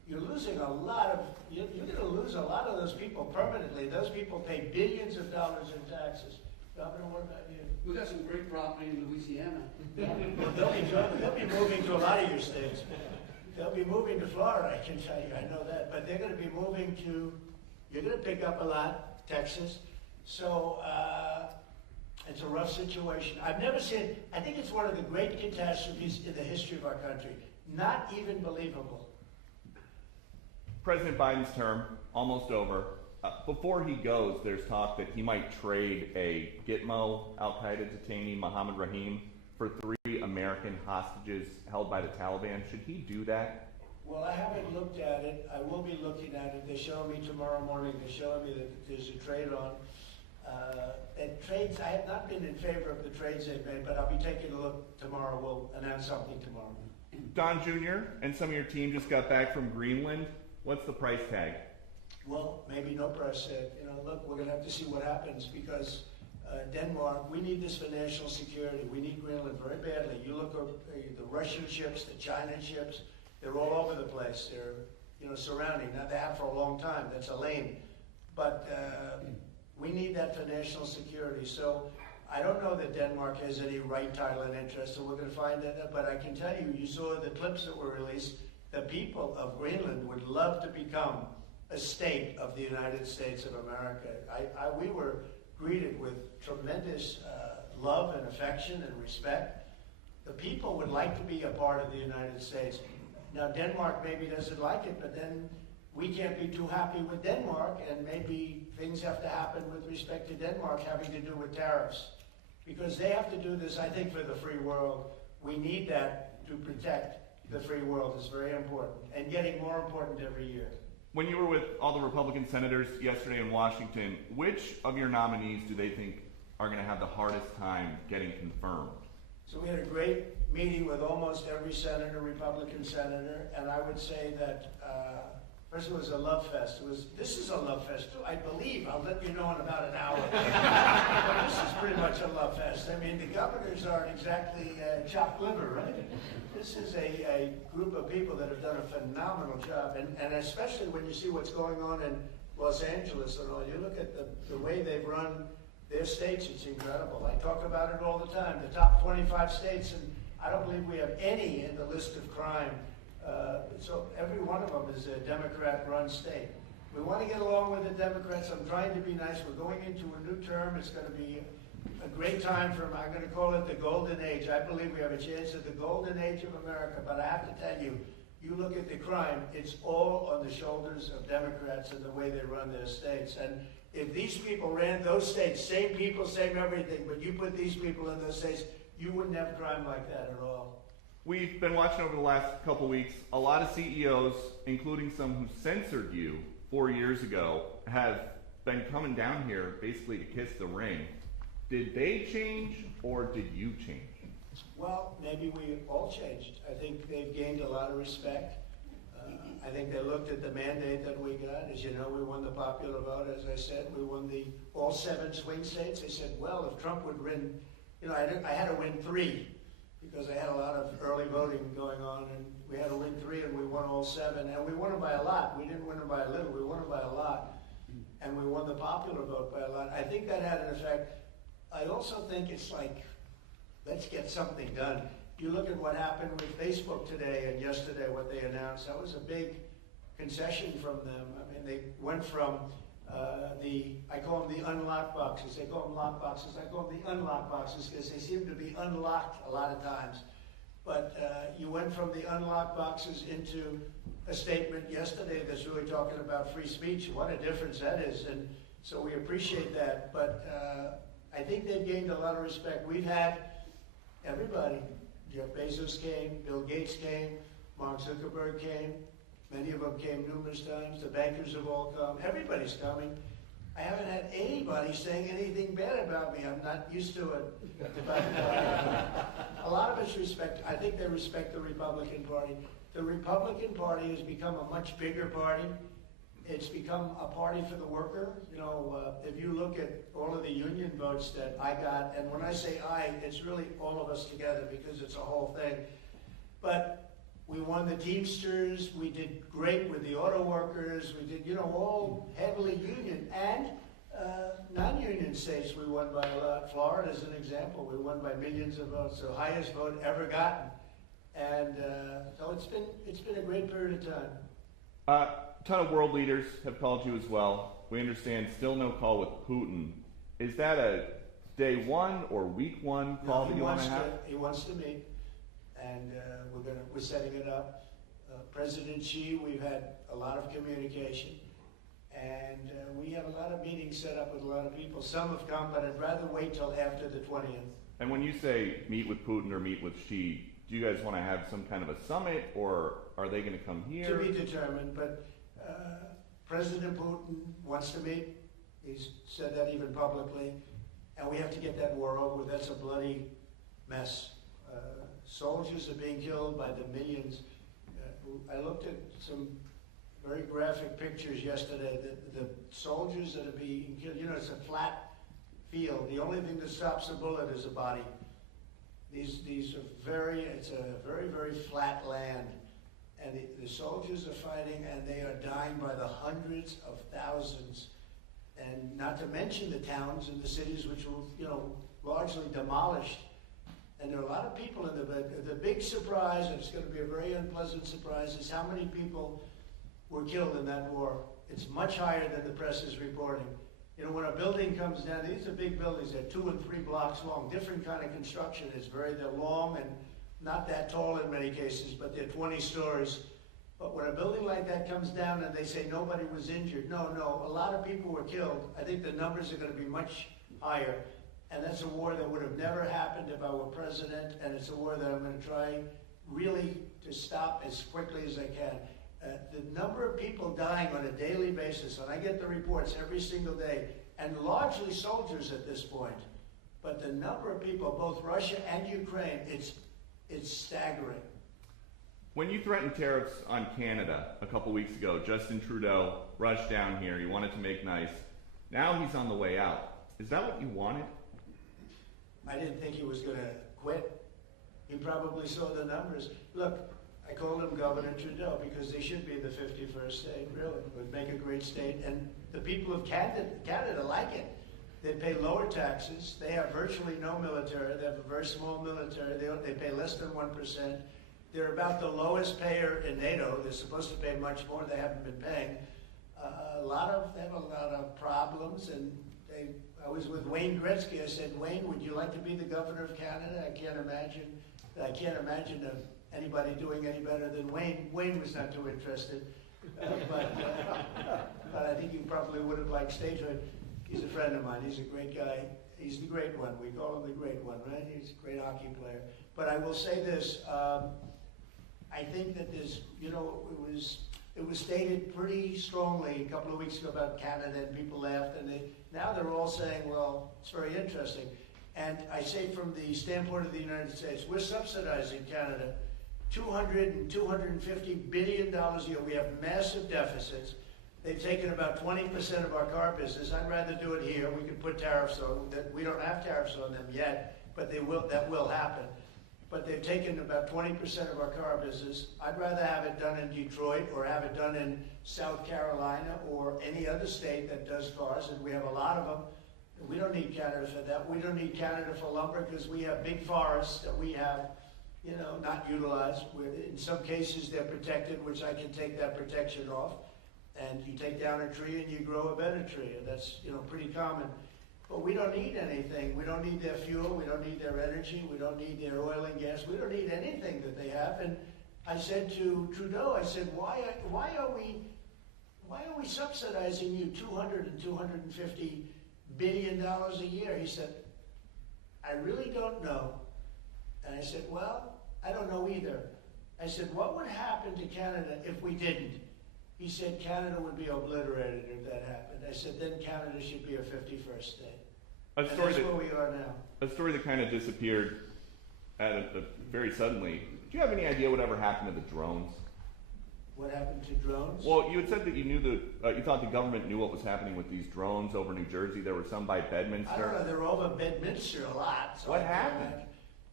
you're losing a lot of, you're gonna lose a lot of those people permanently. Those people pay billions of dollars in taxes. Governor, what about you? We got some great property in Louisiana. They'll be moving to a lot of your states. They'll be moving to Florida, I can tell you, I know that. But they're gonna be moving to, you're gonna pick up a lot, Texas. So, it's a rough situation. I've never seen, I think it's one of the great catastrophes in the history of our country. Not even believable. President Biden's term, almost over. Before he goes, there's talk that he might trade a Gitmo al-Qaeda detainee, Mohammed Rahim, for 3 American hostages held by the Taliban. Should he do that? Well, I haven't looked at it. I will be looking at it. They're showing me tomorrow morning, they're showing me that there's a trade on. And trades, I have not been in favor of the trades they've made, but I'll be taking a look tomorrow. We'll announce something tomorrow. Don Jr. and some of your team just got back from Greenland. What's the price tag? Well, maybe no price tag. You know, look, we're going to have to see what happens because Denmark, we need this for national security. We need Greenland very badly. You look at the Russian ships, the China ships, they're all over the place. They're, you know, surrounding. Now, they have for a long time. That's a lane. But we need that for national security. So I don't know that Denmark has any right, title, and interest, so we're going to find that. But I can tell you, you saw the clips that were released. The people of Greenland would love to become a state of the United States of America. We were greeted with tremendous love and affection and respect. The people would like to be a part of the United States. Now, Denmark maybe doesn't like it, but then we can't be too happy with Denmark, and maybe things have to happen with respect to Denmark having to do with tariffs. Because they have to do this, I think, for the free world. We need that to protect the free world. It's very important, and getting more important every year. When you were with all the Republican senators yesterday in Washington, which of your nominees do they think are going to have the hardest time getting confirmed? So we had a great meeting with almost every senator, Republican senator, and I would say that first it was a love fest. This is a love fest too, I believe. I'll let you know in about an hour. But this is pretty much a love fest. I mean, the governors aren't exactly chopped liver, right? This is a group of people that have done a phenomenal job, and especially when you see what's going on in Los Angeles and all. You look at the way they've run their states, it's incredible. I talk about it all the time. The top 25 states, and I don't believe we have any in the list of crime. So every one of them is a Democrat-run state. We want to get along with the Democrats. I'm trying to be nice. We're going into a new term. It's going to be a great time I'm going to call it the golden age. I believe we have a chance at the golden age of America, but I have to tell you, you look at the crime, it's all on the shoulders of Democrats and the way they run their states. And if these people ran those states, same people, same everything, but you put these people in those states, you wouldn't have crime like that at all. We've been watching over the last couple weeks, a lot of CEOs, including some who censored you 4 years ago, have been coming down here basically to kiss the ring. Did they change or did you change? Well, maybe we all changed. I think they've gained a lot of respect. I think they looked at the mandate that we got. As you know, we won the popular vote, as I said. We won all 7 swing states. They said, well, if Trump would win, you know, I had to win 3 because I had a lot of early voting going on, and we had to win 3, and we won all 7. And we won them by a lot. We didn't win them by a little. We won them by a lot. And we won the popular vote by a lot. I think that had an effect. I also think it's like, let's get something done. You look at what happened with Facebook today and yesterday, what they announced. That was a big concession from them. I mean, they went from I call them the unlock boxes. They call them lock boxes. I call them the unlock boxes because they seem to be unlocked a lot of times. But you went from the unlock boxes into a statement yesterday that's really talking about free speech. What a difference that is. And so we appreciate that. But I think they've gained a lot of respect. We've had everybody. Jeff Bezos came, Bill Gates came, Mark Zuckerberg came. Many of them came numerous times. The bankers have all come. Everybody's coming. I haven't had anybody saying anything bad about me. I'm not used to it. But a lot of us respect, I think they respect the Republican Party. The Republican Party has become a much bigger party. It's become a party for the worker. You know, if you look at all of the union votes that I got, and when I say I, it's really all of us together because it's a whole thing. But We won the Teamsters, we did great with the auto workers, we did, all heavily union, and non-union states we won by a lot. Florida is an example, we won by millions of votes, the highest vote ever gotten. And so it's been a great period of time. A ton of world leaders have called you as well. We understand still no call with Putin. Is that a day one or week one call that you want to have? He wants to meet, and we're setting it up. President Xi, we've had a lot of communication, and we have a lot of meetings set up with a lot of people. Some have come, but I'd rather wait till after the 20th. And when you say meet with Putin or meet with Xi, do you guys want to have some kind of a summit, or are they going to come here? To be determined, but President Putin wants to meet. He's said that even publicly, and we have to get that war over with. That's a bloody mess. Soldiers are being killed by the millions. I looked at some very graphic pictures yesterday. The soldiers that are being killed, it's a flat field. The only thing that stops a bullet is a body. These are it's a very, very flat land. And the soldiers are fighting, and they are dying by the hundreds of thousands. And not to mention the towns and the cities which were, largely demolished. And there are a lot of people in the big surprise, and it's going to be a very unpleasant surprise, is how many people were killed in that war. It's much higher than the press is reporting. When a building comes down, these are big buildings, they're 2 and 3 blocks long, different kind of construction. They're long and not that tall in many cases, but they're 20 stories. But when a building like that comes down and they say nobody was injured, no, a lot of people were killed. I think the numbers are going to be much higher. And that's a war that would have never happened if I were president, and it's a war that I'm going to try really to stop as quickly as I can. The number of people dying on a daily basis, and I get the reports every single day, and largely soldiers at this point, but the number of people, both Russia and Ukraine, it's staggering. When you threatened tariffs on Canada a couple weeks ago, Justin Trudeau rushed down here. He wanted to make nice. Now he's on the way out. Is that what you wanted? I didn't think he was going to quit. He probably saw the numbers. Look, I call him Governor Trudeau because they should be the 51st state, really. It would make a great state. And the people of Canada like it. They pay lower taxes. They have virtually no military. They have a very small military. They pay less than 1%. They're about the lowest payer in NATO. They're supposed to pay much more. They haven't been paying. They have a lot of problems. And I was with Wayne Gretzky. I said, Wayne, would you like to be the governor of Canada? I can't imagine anybody doing any better than Wayne. Wayne was not too interested, but I think he probably would have liked statehood. He's a friend of mine. He's a great guy. He's the great one. We call him the great one, right? He's a great hockey player. But I will say this: I think that there's, it was stated pretty strongly a couple of weeks ago about Canada, and people laughed, and now they're all saying, well, it's very interesting. And I say from the standpoint of the United States, we're subsidizing Canada $200 and $250 billion a year. We have massive deficits. They've taken about 20% of our car business. I'd rather do it here. We could put tariffs on that. We don't have tariffs on them yet, but that will happen. But they've taken about 20% of our car business. I'd rather have it done in Detroit or have it done in South Carolina or any other state that does cars, and we have a lot of them. We don't need Canada for that. We don't need Canada for lumber because we have big forests that we have, not utilized. In some cases, they're protected, which I can take that protection off. And you take down a tree and you grow a better tree, and that's, pretty common. But we don't need anything. We don't need their fuel. We don't need their energy. We don't need their oil and gas. We don't need anything that they have. And I said to Trudeau, I said, why are we subsidizing you $200 and $250 billion a year? He said, I really don't know. And I said, well, I don't know either. I said, what would happen to Canada if we didn't? He said, Canada would be obliterated if that happened. I said, then Canada should be a 51st state. And that's where we are now. A story that kind of disappeared very suddenly. Do you have any idea whatever happened to the drones? What happened to drones? Well, you had said that you thought the government knew what was happening with these drones over New Jersey. There were some by Bedminster. I don't know. They were over Bedminster a lot. So what happened?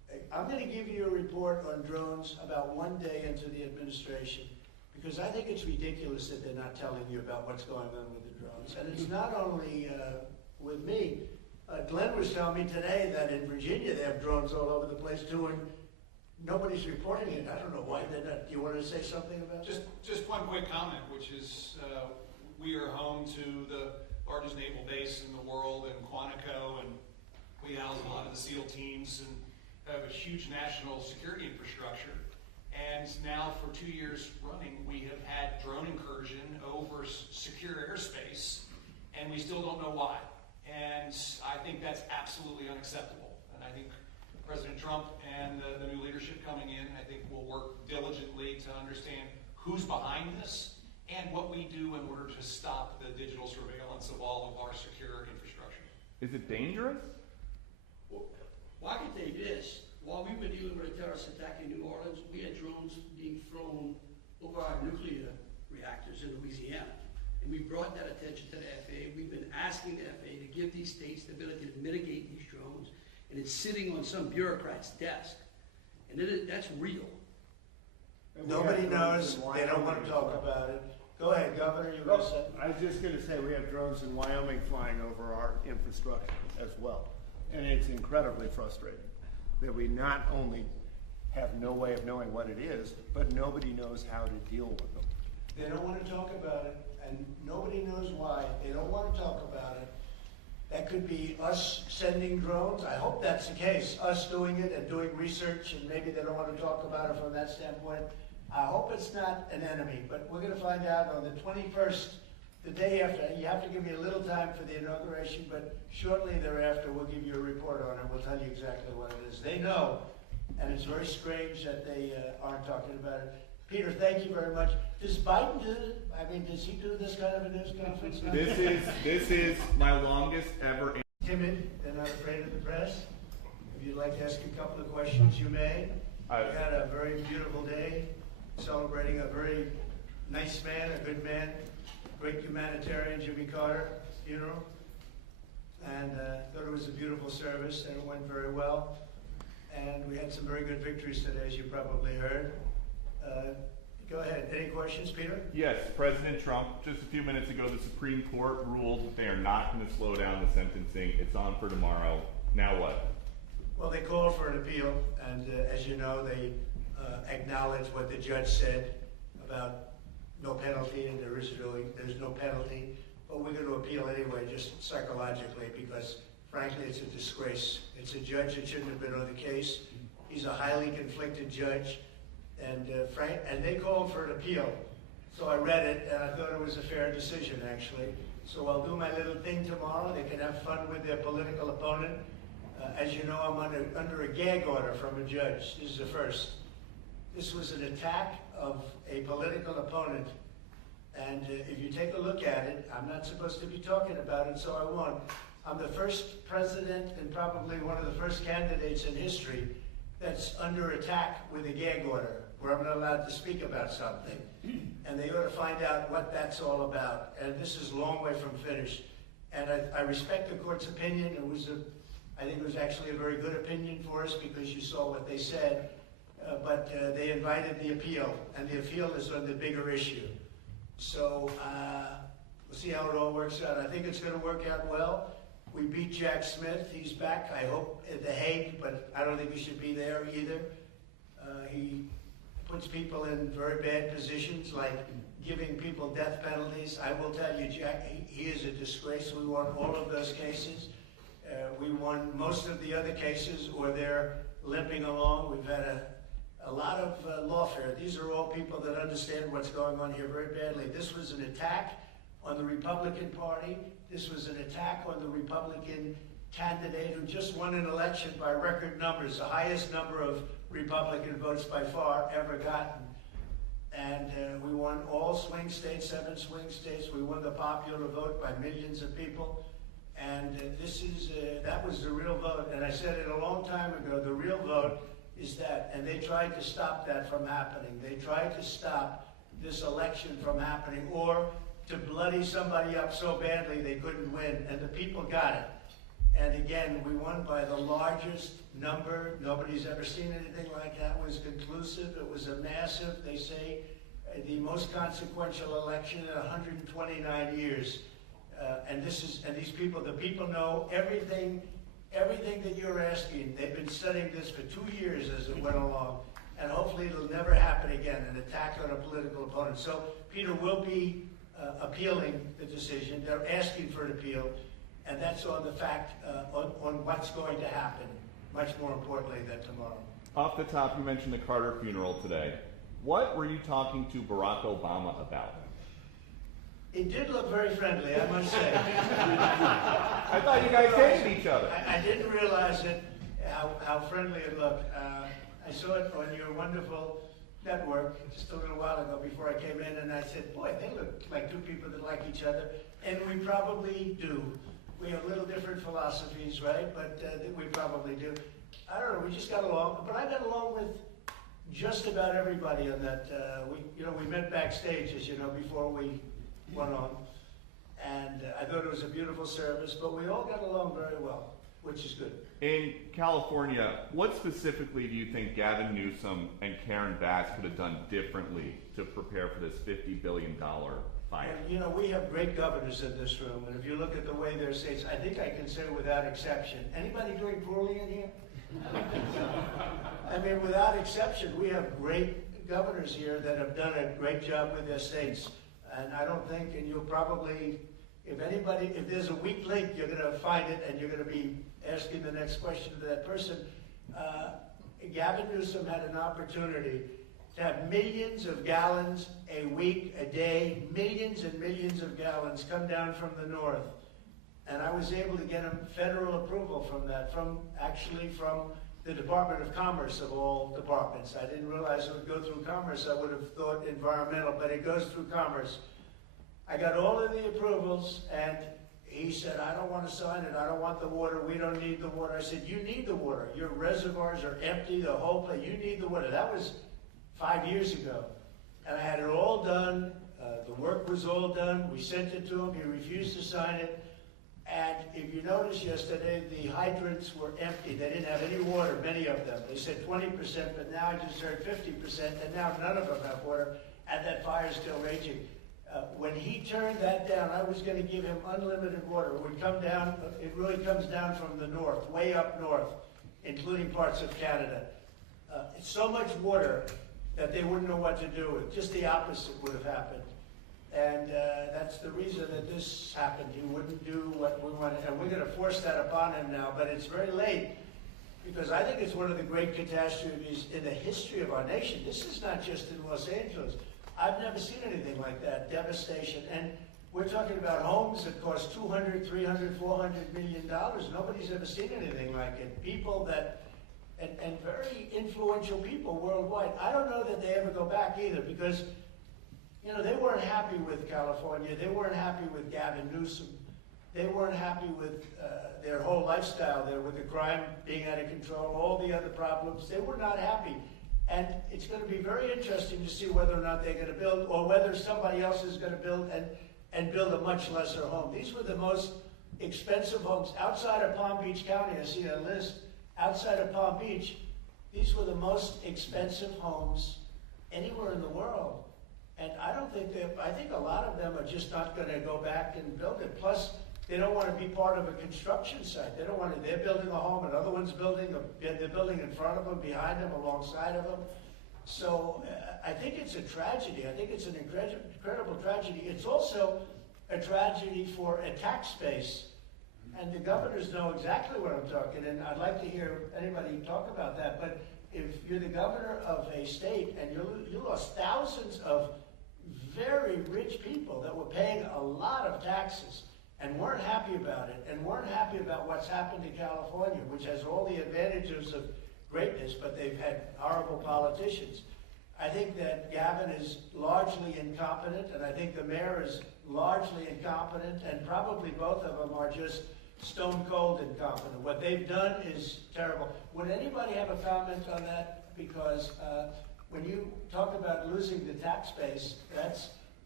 I'm gonna give you a report on drones about one day into the administration, because I think it's ridiculous that they're not telling you about what's going on with the drones. And it's not only with me. Glenn was telling me today that in Virginia they have drones all over the place too, and nobody's reporting it. I don't know why they're not. Do you want to say something about that? Just one quick comment, which is we are home to the largest naval base in the world in Quantico, and we house a lot of the SEAL teams and have a huge national security infrastructure. And now for 2 years running, we have had drone incursion over secure airspace, and we still don't know why. And I think that's absolutely unacceptable. And I think President Trump and the new leadership coming in, I think will work diligently to understand who's behind this and what we do in order to stop the digital surveillance of all of our secure infrastructure. Is it dangerous? Well, I can tell you this. While we were dealing with a terrorist attack in New Orleans, we had drones being flown over our nuclear reactors in Louisiana. And we brought that attention to the FAA. We've been asking the FAA to give these states the ability to mitigate these drones. And it's sitting on some bureaucrat's desk. And that's real. Nobody knows. They don't want to talk about it. Go ahead, Governor. You were going to say? I was just going to say we have drones in Wyoming flying over our infrastructure as well. And it's incredibly frustrating that we not only have no way of knowing what it is, but nobody knows how to deal with them. They don't want to talk about it, and nobody knows why. They don't want to talk about it. That could be us sending drones. I hope that's the case, us doing it and doing research, and maybe they don't want to talk about it from that standpoint. I hope it's not an enemy, but we're going to find out on the 21st, the day after. You have to give me a little time for the inauguration, but shortly thereafter we'll give you a report on it. We'll tell you exactly what it is. They know, and it's very strange that they aren't talking about it. Peter, thank you very much. Does Biden do it? I mean, does he do this kind of a news conference? This is my longest ever. Timid, they're not afraid of the press. If you'd like to ask a couple of questions, you may. We had a very beautiful day, celebrating a very nice man, a good man, great humanitarian, Jimmy Carter funeral. And thought it was a beautiful service, and it went very well. And we had some very good victories today, as you probably heard. Go ahead. Any questions, Peter? Yes, President Trump, just a few minutes ago, the Supreme Court ruled that they are not going to slow down the sentencing. It's on for tomorrow. Now what? Well, they called for an appeal, and as you know, they acknowledged what the judge said about no penalty, and there's no penalty. But we're going to appeal anyway, just psychologically, because frankly, it's a disgrace. It's a judge that shouldn't have been on the case. He's a highly conflicted judge. And they called for an appeal. So I read it, and I thought it was a fair decision, actually. So I'll do my little thing tomorrow. They can have fun with their political opponent. As you know, I'm under a gag order from a judge. This is the first. This was an attack of a political opponent. And if you take a look at it, I'm not supposed to be talking about it, so I won't. I'm the first president and probably one of the first candidates in history that's under attack with a gag order, where I'm not allowed to speak about something. And they ought to find out what that's all about. And this is a long way from finished. And I respect the court's opinion. I think it was actually a very good opinion for us, because you saw what they said. But they invited the appeal, and the appeal is on the bigger issue. So we'll see how it all works out. I think it's going to work out well. We beat Jack Smith. He's back, I hope, at The Hague, but I don't think he should be there either. He puts people in very bad positions, like giving people death penalties. I will tell you, Jack, he is a disgrace. We won all of those cases. We won most of the other cases, or they're limping along. We've had a lot of lawfare. These are all people that understand what's going on here very badly. This was an attack on the Republican Party. This was an attack on the Republican candidate who just won an election by record numbers, the highest number of Republican votes by far ever gotten. And we won all swing states, 7 swing states. We won the popular vote by millions of people. And that was the real vote. And I said it a long time ago, the real vote is that. And they tried to stop that from happening. They tried to stop this election from happening, or to bloody somebody up so badly they couldn't win, and the people got it. And again, we won by the largest number. Nobody's ever seen anything like that. It was conclusive. It was a massive, they say, the most consequential election in 129 years. And these people, the people know everything that you're asking. They've been studying this for 2 years as it went along. And hopefully it'll never happen again, an attack on a political opponent. So Peter will be appealing the decision. They're asking for an appeal. And that's on the fact, on what's going to happen, much more importantly than tomorrow. Off the top, you mentioned the Carter funeral today. What were you talking to Barack Obama about? It did look very friendly, I must say. I thought you guys hated each other. I didn't realize it, how friendly it looked. I saw it on your wonderful network just a little while ago before I came in, and I said, boy, they look like two people that like each other. And we probably do. We have little different philosophies, right? But we probably do. I don't know, we just got along. But I got along with just about everybody on that. We met backstage, as you know, before we went on. And I thought it was a beautiful service, but we all got along very well, which is good. In California, what specifically do you think Gavin Newsom and Karen Bass could have done differently to prepare for this $50 billion fight? And, we have great governors in this room, and if you look at the way their states, I think I can say without exception. Anybody doing poorly in here? I mean, without exception, we have great governors here that have done a great job with their states. And I don't think, and you'll probably, if there's a weak link, you're going to find it, and you're going to be asking the next question to that person. Gavin Newsom had an opportunity to have millions of gallons a week, a day, millions and millions of gallons come down from the north. And I was able to get him federal approval from that, from the Department of Commerce of all departments. I didn't realize it would go through Commerce. I would have thought environmental, but it goes through Commerce. I got all of the approvals, and he said, I don't want to sign it. I don't want the water. We don't need the water. I said, you need the water. Your reservoirs are empty, the whole place. You need the water. That was 5 years ago. And I had it all done. The work was all done. We sent it to him. He refused to sign it. And if you noticed yesterday, the hydrants were empty. They didn't have any water, many of them. They said 20%, but now I just heard 50%, and now none of them have water, and that fire's still raging. When he turned that down, I was going to give him unlimited water. It would come down, it really comes down from the north, way up north, including parts of Canada. It's so much water that they wouldn't know what to do with. Just the opposite would have happened. And that's the reason that this happened. He wouldn't do what we wanted. And we're going to force that upon him now. But it's very late, because I think it's one of the great catastrophes in the history of our nation. This is not just in Los Angeles. I've never seen anything like that, devastation. And we're talking about homes that cost $200, $300, $400 million. Nobody's ever seen anything like it. People that, and very influential people worldwide. I don't know that they ever go back either, because they weren't happy with California. They weren't happy with Gavin Newsom. They weren't happy with their whole lifestyle there, with the crime being out of control, all the other problems. They were not happy. And it's going to be very interesting to see whether or not they're going to build, or whether somebody else is going to build and build a much lesser home. These were the most expensive homes. Outside of Palm Beach County, I see a list. Outside of Palm Beach, these were the most expensive homes anywhere in the world. And I think a lot of them are just not going to go back and build it. Plus, they don't want to be part of a construction site. They don't want to, they're building a home, another one's building, they're building in front of them, behind them, alongside of them. So I think it's a tragedy. I think it's an incredible tragedy. It's also a tragedy for a tax base. And the governors know exactly what I'm talking, and I'd like to hear anybody talk about that. But if you're the governor of a state and you lost thousands of very rich people that were paying a lot of taxes and weren't happy about it, and weren't happy about what's happened to California, which has all the advantages of greatness, but they've had horrible politicians. I think that Gavin is largely incompetent, and I think the mayor is largely incompetent, and probably both of them are just stone cold incompetent. What they've done is terrible. Would anybody have a comment on that? Because when you talk about losing the tax base,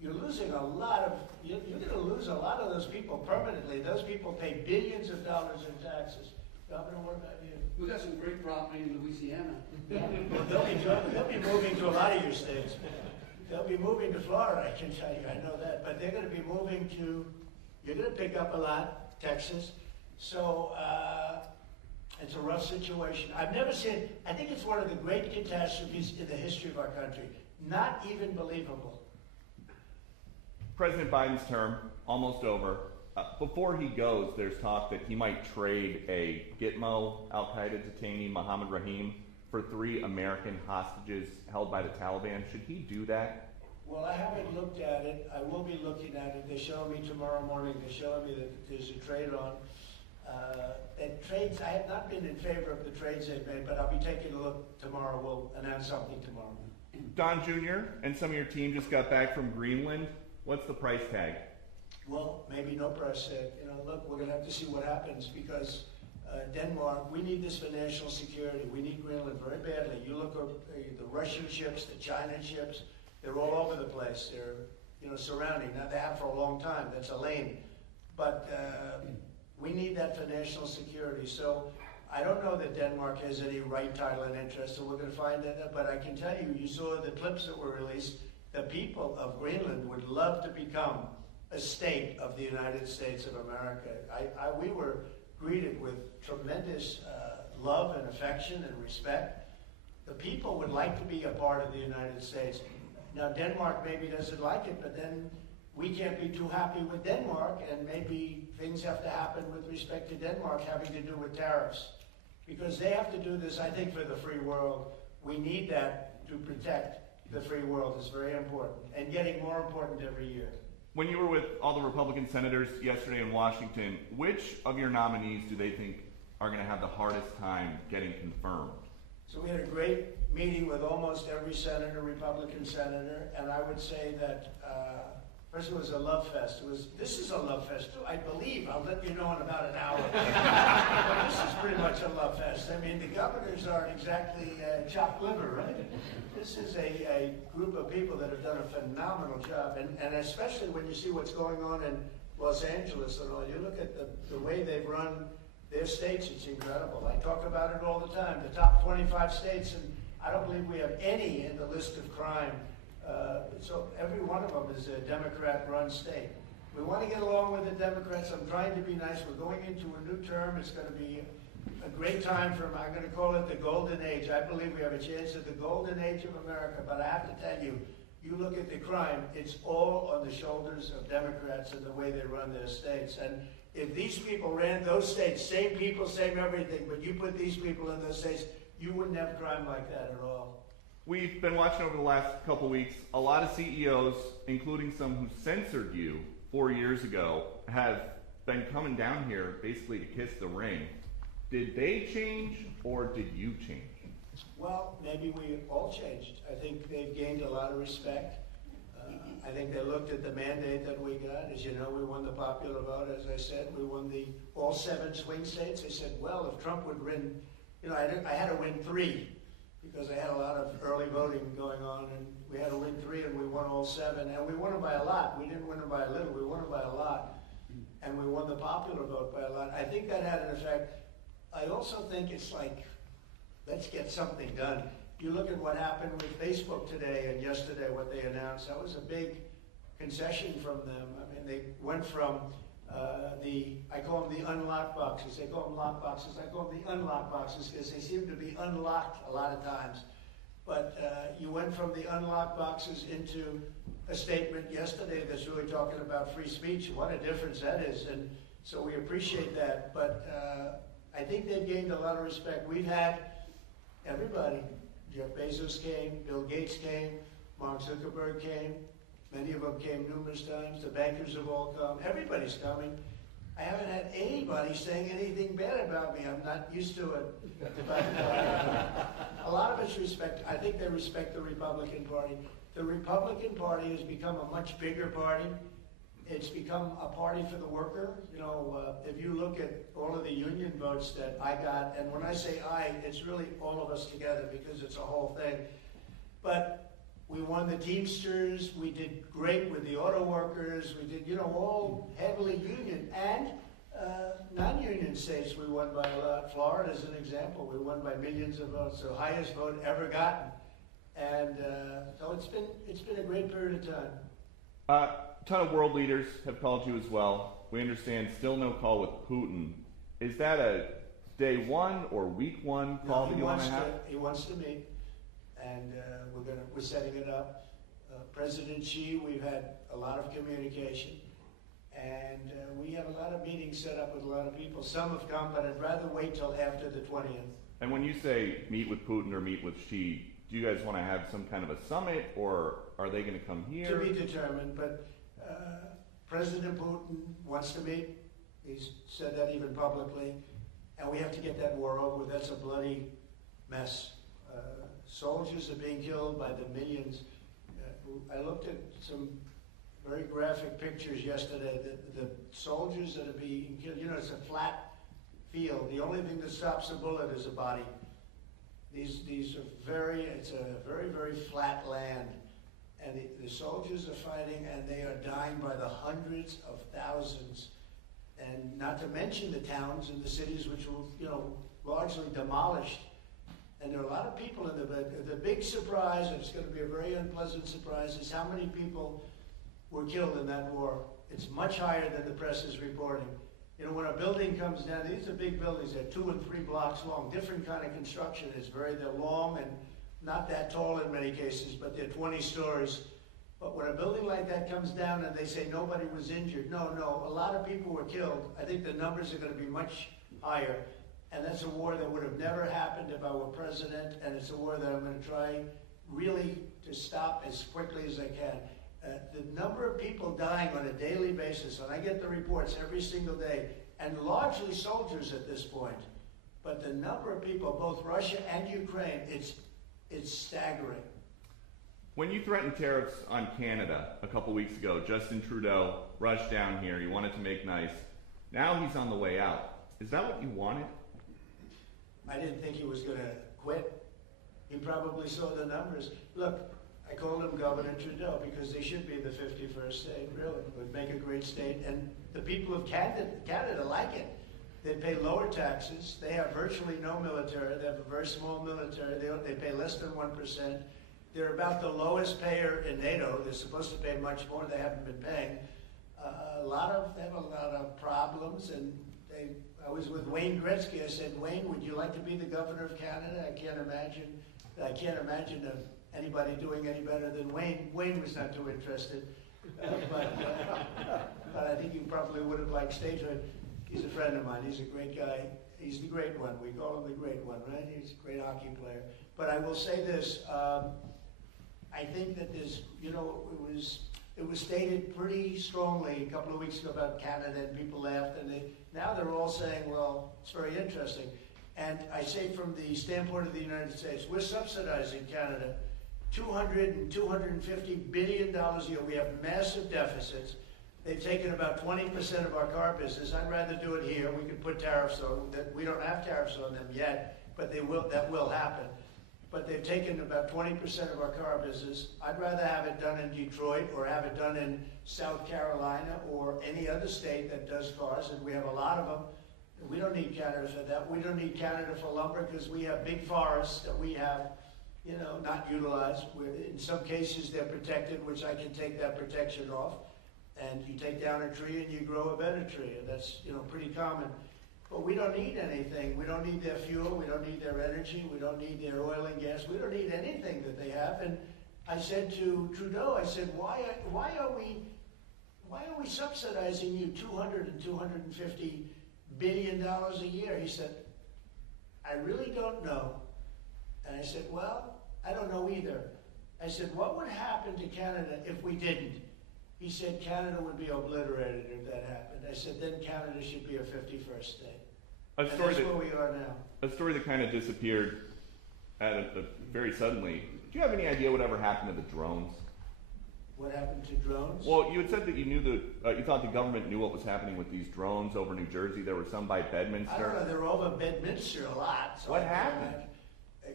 you're losing a lot of, you're gonna lose a lot of those people permanently. Those people pay billions of dollars in taxes. Governor, what about you? We got some great property in Louisiana. Well, they'll be moving to a lot of your states. They'll be moving to Florida, I can tell you, I know that. But they're gonna be moving to, you're gonna pick up a lot, Texas. So, it's a rough situation. I've never seen, I think it's one of the great catastrophes in the history of our country. Not even believable. President Biden's term, almost over. Before he goes, there's talk that he might trade a Gitmo al-Qaeda detainee, Mohammed Rahim, for 3 American hostages held by the Taliban. Should he do that? Well, I haven't looked at it. I will be looking at it. They're showing me tomorrow morning, they're showing me that there's a trade on. And trades, I have not been in favor of the trades they've made, but I'll be taking a look tomorrow. We'll announce something tomorrow. Don Jr. and some of your team just got back from Greenland. What's the price tag? Well, maybe no price tag. You know, look, we're gonna have to see what happens because Denmark, we need this for national security. We need Greenland very badly. You look at the Russian ships, the China ships, they're all over the place. They're, you know, surrounding. Now they have for a long time. That's a lane. But we need that for national security. So I don't know that Denmark has any right, title, and interest, so we're going to find that. But I can tell you, you saw the clips that were released. The people of Greenland would love to become a state of the United States of America. We were greeted with tremendous love and affection and respect. The people would like to be a part of the United States. Now, Denmark maybe doesn't like it, but then we can't be too happy with Denmark, and maybe things have to happen with respect to Denmark having to do with tariffs. Because they have to do this, I think, for the free world. We need that to protect the free world. It's very important, and getting more important every year. When you were with all the Republican senators yesterday in Washington, which of your nominees do they think are going to have the hardest time getting confirmed? So we had a great meeting with almost every senator, Republican senator, and I would say that first it was a love fest. This is a love fest too, I believe. I'll let you know in about an hour. But this is pretty much a love fest. I mean, the governors aren't exactly chopped liver, right? This is a group of people that have done a phenomenal job, and especially when you see what's going on in Los Angeles and all. You look at the way they've run their states, it's incredible. I talk about it all the time. The top 25 states, and I don't believe we have any in the list of crime. So every one of them is a Democrat-run state. We want to get along with the Democrats. I'm trying to be nice. We're going into a new term. It's going to be a great time I'm going to call it the golden age. I believe we have a chance at the golden age of America, but I have to tell you, you look at the crime, it's all on the shoulders of Democrats and the way they run their states. And if these people ran those states, same people, same everything, but you put these people in those states, you wouldn't have crime like that at all. We've been watching over the last couple weeks, a lot of CEOs, including some who censored you 4 years ago, have been coming down here basically to kiss the ring. Did they change or did you change? Well, maybe we all changed. I think they've gained a lot of respect. I think they looked at the mandate that we got. As you know, we won the popular vote, as I said. We won all 7 swing states. They said, well, if Trump would win, you know, I had to win 3. Because I had a lot of early voting going on, and we had to win 3, and we won all 7, and we won it by a lot. We didn't win it by a little, we won it by a lot, and we won the popular vote by a lot. I think that had an effect. I also think it's like, let's get something done. You look at what happened with Facebook today and yesterday, what they announced, that was a big concession from them. I mean, they went from I call them the unlocked boxes. They call them lock boxes. I call them the unlocked boxes because they seem to be unlocked a lot of times. But you went from the unlocked boxes into a statement yesterday that's really talking about free speech. What a difference that is. And so we appreciate that. But I think they've gained a lot of respect. We've had everybody. Jeff Bezos came, Bill Gates came, Mark Zuckerberg came. Many of them came numerous times. The bankers have all come. Everybody's coming. I haven't had anybody saying anything bad about me. I'm not used to it. But a lot of it's respect. I think they respect the Republican Party. The Republican Party has become a much bigger party. It's become a party for the worker. You know, if you look at all of the union votes that I got, and when I say I, it's really all of us together because it's a whole thing. But We won the Teamsters, we did great with the auto workers, we did, all heavily union, and non-union states we won by a lot. Florida is an example, we won by millions of votes, so highest vote ever gotten. And so it's been a great period of time. A ton of world leaders have called you as well. We understand still no call with Putin. Is that a day one or week one call that you want to have? He wants to meet, and we're setting it up. President Xi, we've had a lot of communication, and we have a lot of meetings set up with a lot of people. Some have come, but I'd rather wait till after the 20th. And when you say meet with Putin or meet with Xi, do you guys want to have some kind of a summit, or are they going to come here? To be determined, but President Putin wants to meet. He's said that even publicly, and we have to get that war over with. That's a bloody mess. Soldiers are being killed by the millions. I looked at some very graphic pictures yesterday. The soldiers that are being killed, it's a flat field. The only thing that stops a bullet is a body. These are it's a very, very flat land. And the soldiers are fighting, and they are dying by the hundreds of thousands. And not to mention the towns and the cities which were, largely demolished. And there are a lot of people in the big surprise, and it's going to be a very unpleasant surprise, is how many people were killed in that war. It's much higher than the press is reporting. When a building comes down, these are big buildings, they're 2 and 3 blocks long, different kind of construction. They're long and not that tall in many cases, but they're 20 stories. But when a building like that comes down and they say nobody was injured, no, a lot of people were killed. I think the numbers are going to be much higher. And that's a war that would have never happened if I were president, and it's a war that I'm going to try really to stop as quickly as I can. The number of people dying on a daily basis, and I get the reports every single day, and largely soldiers at this point, but the number of people, both Russia and Ukraine, it's staggering. When you threatened tariffs on Canada a couple weeks ago, Justin Trudeau rushed down here. He wanted to make nice. Now he's on the way out. Is that what you wanted? I didn't think he was going to quit. He probably saw the numbers. Look, I called him Governor Trudeau because they should be the 51st state, really. It would make a great state. And the people of Canada like it. They pay lower taxes. They have virtually no military. They have a very small military. They pay less than 1%. They're about the lowest payer in NATO. They're supposed to pay much more. They haven't been paying. They have a lot of problems. And I was with Wayne Gretzky. I said, Wayne, would you like to be the governor of Canada? I can't imagine anybody doing any better than Wayne. Wayne was not too interested. But I think he probably would have liked statehood. He's a friend of mine. He's a great guy. He's the great one. We call him the great one, right? He's a great hockey player. But I will say this. I think that there's, it was stated pretty strongly a couple of weeks ago about Canada, and people laughed, and now they're all saying, well, it's very interesting. And I say from the standpoint of the United States, we're subsidizing Canada $200 and $250 billion a year. We have massive deficits. They've taken about 20% of our car business. I'd rather do it here. We could put tariffs on that. We don't have tariffs on them yet, but that will happen. But they've taken about 20% of our car business. I'd rather have it done in Detroit or have it done in South Carolina or any other state that does cars, and we have a lot of them. We don't need Canada for that. We don't need Canada for lumber because we have big forests that we have, not utilized. In some cases, they're protected, which I can take that protection off. And you take down a tree and you grow a better tree, and that's, pretty common. But we don't need anything. We don't need their fuel. We don't need their energy. We don't need their oil and gas. We don't need anything that they have. And I said to Trudeau, I said, why are we subsidizing you $200 and $250 billion a year? He said, I really don't know. And I said, well, I don't know either. I said, what would happen to Canada if we didn't? He said Canada would be obliterated if that happened. I said then Canada should be a 51st state. And that's where we are now. A story that kind of disappeared very suddenly. Do you have any idea whatever happened to the drones? What happened to drones? Well, you had said that you thought the government knew what was happening with these drones over New Jersey. There were some by Bedminster. I don't know. They were over Bedminster a lot. So what happened?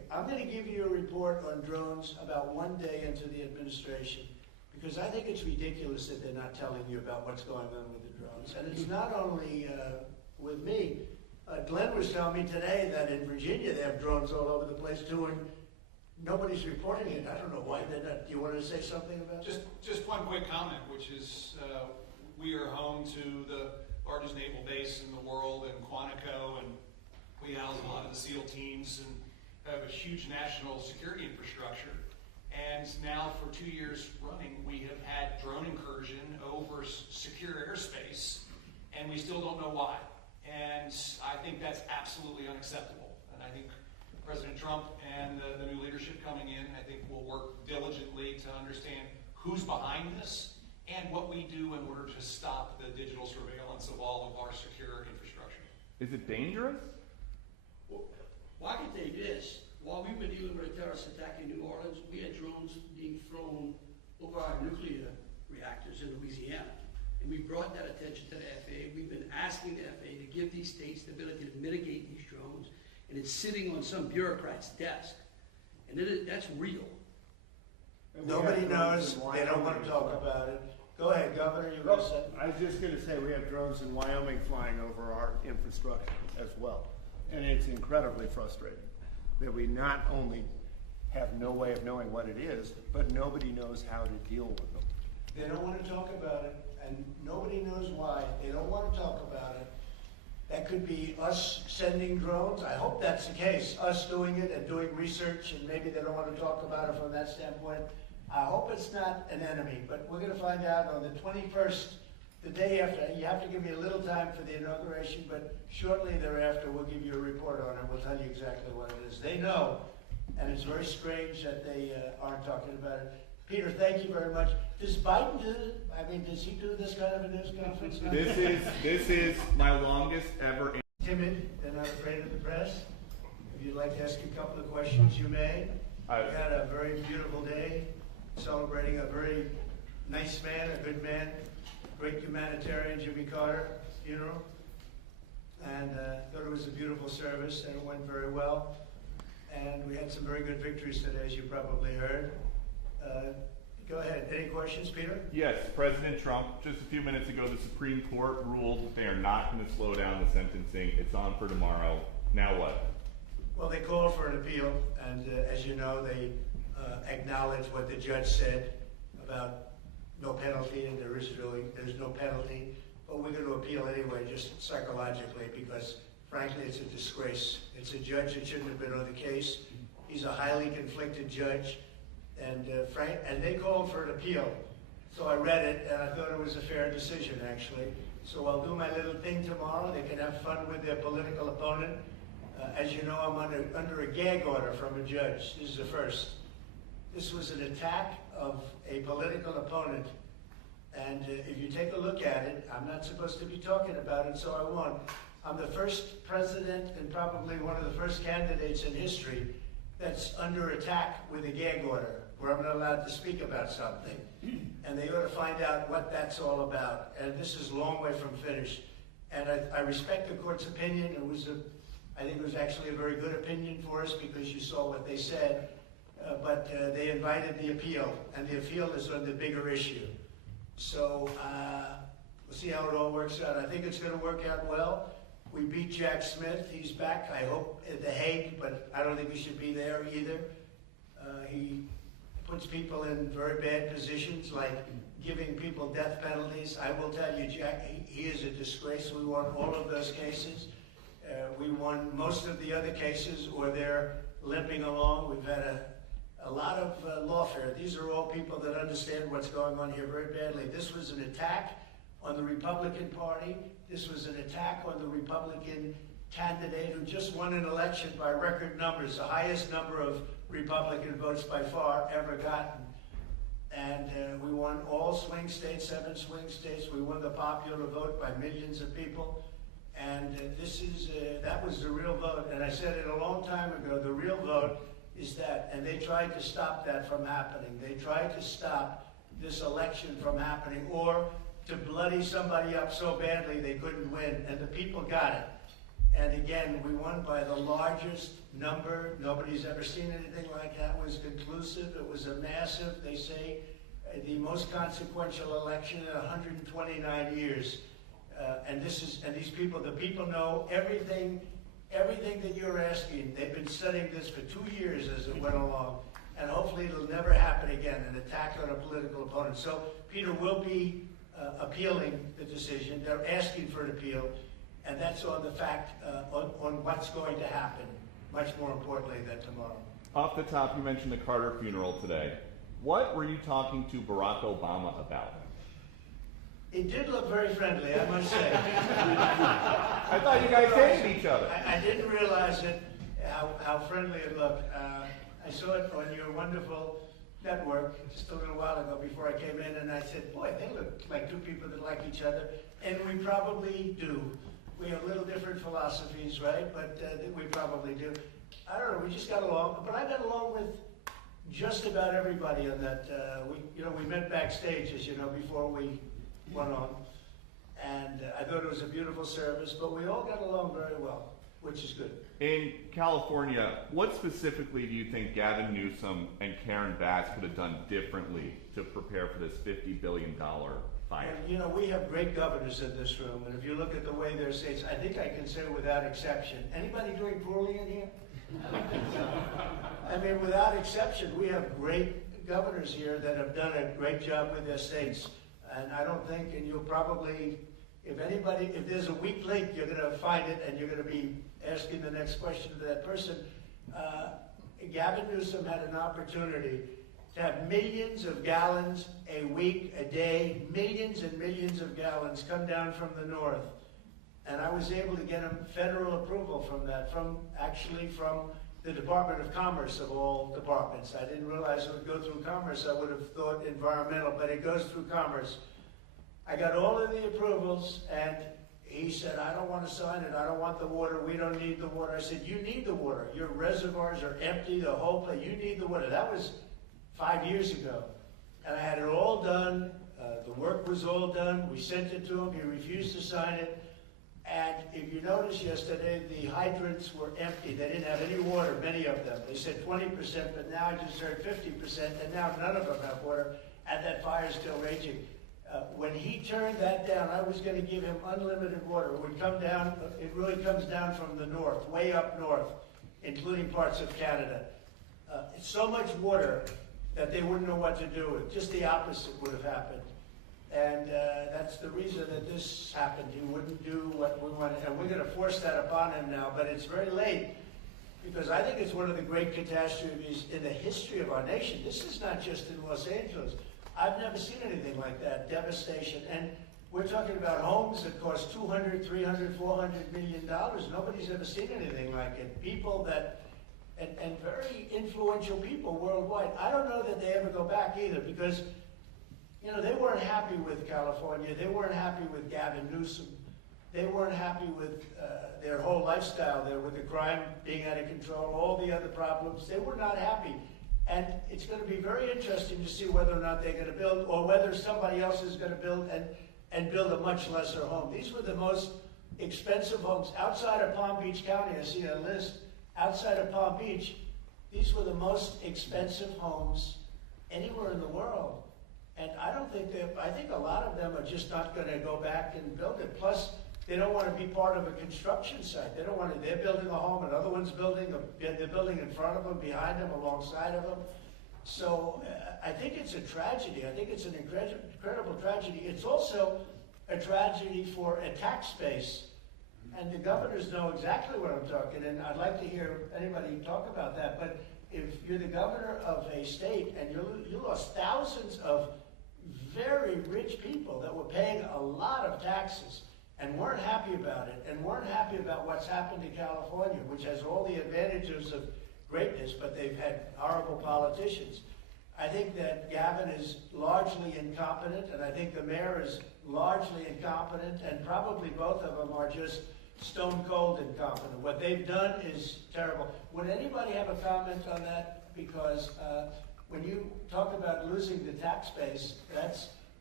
I'm gonna give you a report on drones about one day into the administration, because I think it's ridiculous that they're not telling you about what's going on with the drones. And it's not only with me. Glenn was telling me today that in Virginia they have drones all over the place too, and nobody's reporting it. I don't know why they're not. Do you want to say something about that? Just one quick comment, which is we are home to the largest naval base in the world in Quantico, and we house a lot of the SEAL teams and have a huge national security infrastructure. And now for 2 years running, we have had drone incursion over secure airspace, and we still don't know why. And I think that's absolutely unacceptable. And I think President Trump and the new leadership coming in, I think will work diligently to understand who's behind this and what we do in order to stop the digital surveillance of all of our secure infrastructure. Is it dangerous? Well, I can tell you this. While we were dealing with a terrorist attack in New Orleans, we had drones being flown over our nuclear reactors in Louisiana. And we brought that attention to the FAA. We've been asking the FAA to give these states the ability to mitigate these drones, and it's sitting on some bureaucrat's desk. And that's real. Nobody knows. They don't want to talk about it. Go ahead, Governor. You were going to say? I was just going to say we have drones in Wyoming flying over our infrastructure as well. And it's incredibly frustrating that we not only have no way of knowing what it is, but nobody knows how to deal with them. They don't want to talk about it, and nobody knows why. They don't want to talk about it. That could be us sending drones. I hope that's the case, us doing it and doing research, and maybe they don't want to talk about it from that standpoint. I hope it's not an enemy, but we're going to find out on the 21st, the day after. You have to give me a little time for the inauguration, but shortly thereafter we'll give you a report on it. We'll tell you exactly what it is. They know, and it's very strange that they aren't talking about it. Peter, thank you very much. Does Biden do it? I mean, does he do this kind of a news conference? This is my longest ever. Timid and not afraid of the press. If you'd like to ask a couple of questions, you may. We had a very beautiful day, celebrating a very nice man, a good man, great humanitarian, Jimmy Carter funeral. And thought it was a beautiful service, and it went very well. And we had some very good victories today, as you probably heard. Go ahead. Any questions, Peter? Yes, President Trump, just a few minutes ago, the Supreme Court ruled that they are not going to slow down the sentencing. It's on for tomorrow. Now what? Well, they called for an appeal, and as you know, they acknowledged what the judge said about no penalty, and there's no penalty. But we're going to appeal anyway, just psychologically, because frankly, it's a disgrace. It's a judge that shouldn't have been on the case. He's a highly conflicted judge. And they called for an appeal. So I read it, and I thought it was a fair decision, actually. So I'll do my little thing tomorrow. They can have fun with their political opponent. As you know, I'm under a gag order from a judge. This is the first. This was an attack of a political opponent. And if you take a look at it, I'm not supposed to be talking about it, so I won't. I'm the first president and probably one of the first candidates in history that's under attack with a gag order, where I'm not allowed to speak about something. And they ought to find out what that's all about. And this is a long way from finished. And I respect the court's opinion. I think it was actually a very good opinion for us, because you saw what they said. But they invited the appeal, and the appeal is on the bigger issue. So we'll see how it all works out. I think it's going to work out well. We beat Jack Smith. He's back, I hope, at The Hague, but I don't think he should be there either. He puts people in very bad positions, like giving people death penalties. I will tell you, Jack, he is a disgrace. We won all of those cases. We won most of the other cases, or they're limping along. We've had a lot of lawfare. These are all people that understand what's going on here very badly. This was an attack on the Republican Party. This was an attack on the Republican candidate who just won an election by record numbers, the highest number of Republican votes by far ever gotten. And we won all swing states, 7 swing states. We won the popular vote by millions of people. And that was the real vote. And I said it a long time ago, the real vote is that. And they tried to stop that from happening. They tried to stop this election from happening, or to bloody somebody up so badly they couldn't win, and the people got it. And again, we won by the largest number. Nobody's ever seen anything like that. It was conclusive. It was a massive, they say, the most consequential election in 129 years. And these people, the people know everything that you're asking. They've been studying this for 2 years as it went along. And hopefully it'll never happen again, an attack on a political opponent. So Peter will be appealing the decision. They're asking for an appeal. And that's on the fact, on what's going to happen, much more importantly than tomorrow. Off the top, you mentioned the Carter funeral today. What were you talking to Barack Obama about? It did look very friendly, I must say. I thought you guys hated each other. I didn't realize it, how friendly it looked. I saw it on your wonderful network just a little while ago before I came in, and I said, boy, they look like two people that like each other. And we probably do. We have little different philosophies, right? But we probably do. I don't know, we just got along. But I got along with just about everybody on that. We met backstage, as you know, before we went on. And I thought it was a beautiful service, but we all got along very well, which is good. In California, what specifically do you think Gavin Newsom and Karen Bass could have done differently to prepare for this $50 billion fight? And, we have great governors in this room, and if you look at the way they're states, I think I can say without exception. Anybody doing poorly in here? I mean, without exception, we have great governors here that have done a great job with their states. And I don't think, and you'll probably, if there's a weak link, you're going to find it, and you're going to be asking the next question to that person. Gavin Newsom had an opportunity to have millions of gallons a week, a day, millions and millions of gallons come down from the north. And I was able to get him federal approval from that, from the Department of Commerce of all departments. I didn't realize it would go through Commerce. I would have thought environmental, but it goes through Commerce. I got all of the approvals, and he said, I don't want to sign it. I don't want the water. We don't need the water. I said, you need the water. Your reservoirs are empty, the whole place. You need the water. That was 5 years ago. And I had it all done. The work was all done. We sent it to him. He refused to sign it. And if you noticed yesterday, the hydrants were empty. They didn't have any water, many of them. They said 20%, but now I just heard 50%, and now none of them have water, and that fire's still raging. When he turned that down, I was going to give him unlimited water. It would come down, it really comes down from the north, way up north, including parts of Canada. It's so much water that they wouldn't know what to do with. Just the opposite would have happened. And that's the reason that this happened. He wouldn't do what we wanted. And we're going to force that upon him now. But it's very late, because I think it's one of the great catastrophes in the history of our nation. This is not just in Los Angeles. I've never seen anything like that, devastation. And we're talking about homes that cost $200, $300, $400 million. Nobody's ever seen anything like it. People that, and very influential people worldwide. I don't know that they ever go back either, because they weren't happy with California. They weren't happy with Gavin Newsom. They weren't happy with their whole lifestyle there, with the crime being out of control, all the other problems. They were not happy. And it's going to be very interesting to see whether or not they're going to build, or whether somebody else is going to build and build a much lesser home. These were the most expensive homes. Outside of Palm Beach County, I see a list. Outside of Palm Beach, these were the most expensive homes anywhere in the world. And I think a lot of them are just not going to go back and build it. Plus, they don't want to be part of a construction site. They don't want to, they're building a home, another one's building, they're building in front of them, behind them, alongside of them. So I think it's a tragedy. I think it's an incredible tragedy. It's also a tragedy for a tax base. And the governors know exactly what I'm talking, and I'd like to hear anybody talk about that. But if you're the governor of a state and you lost thousands of very rich people that were paying a lot of taxes and weren't happy about it, and weren't happy about what's happened to California, which has all the advantages of greatness, but they've had horrible politicians. I think that Gavin is largely incompetent, and I think the mayor is largely incompetent, and probably both of them are just stone cold incompetent. What they've done is terrible. Would anybody have a comment on that? Because when you talk about losing the tax base,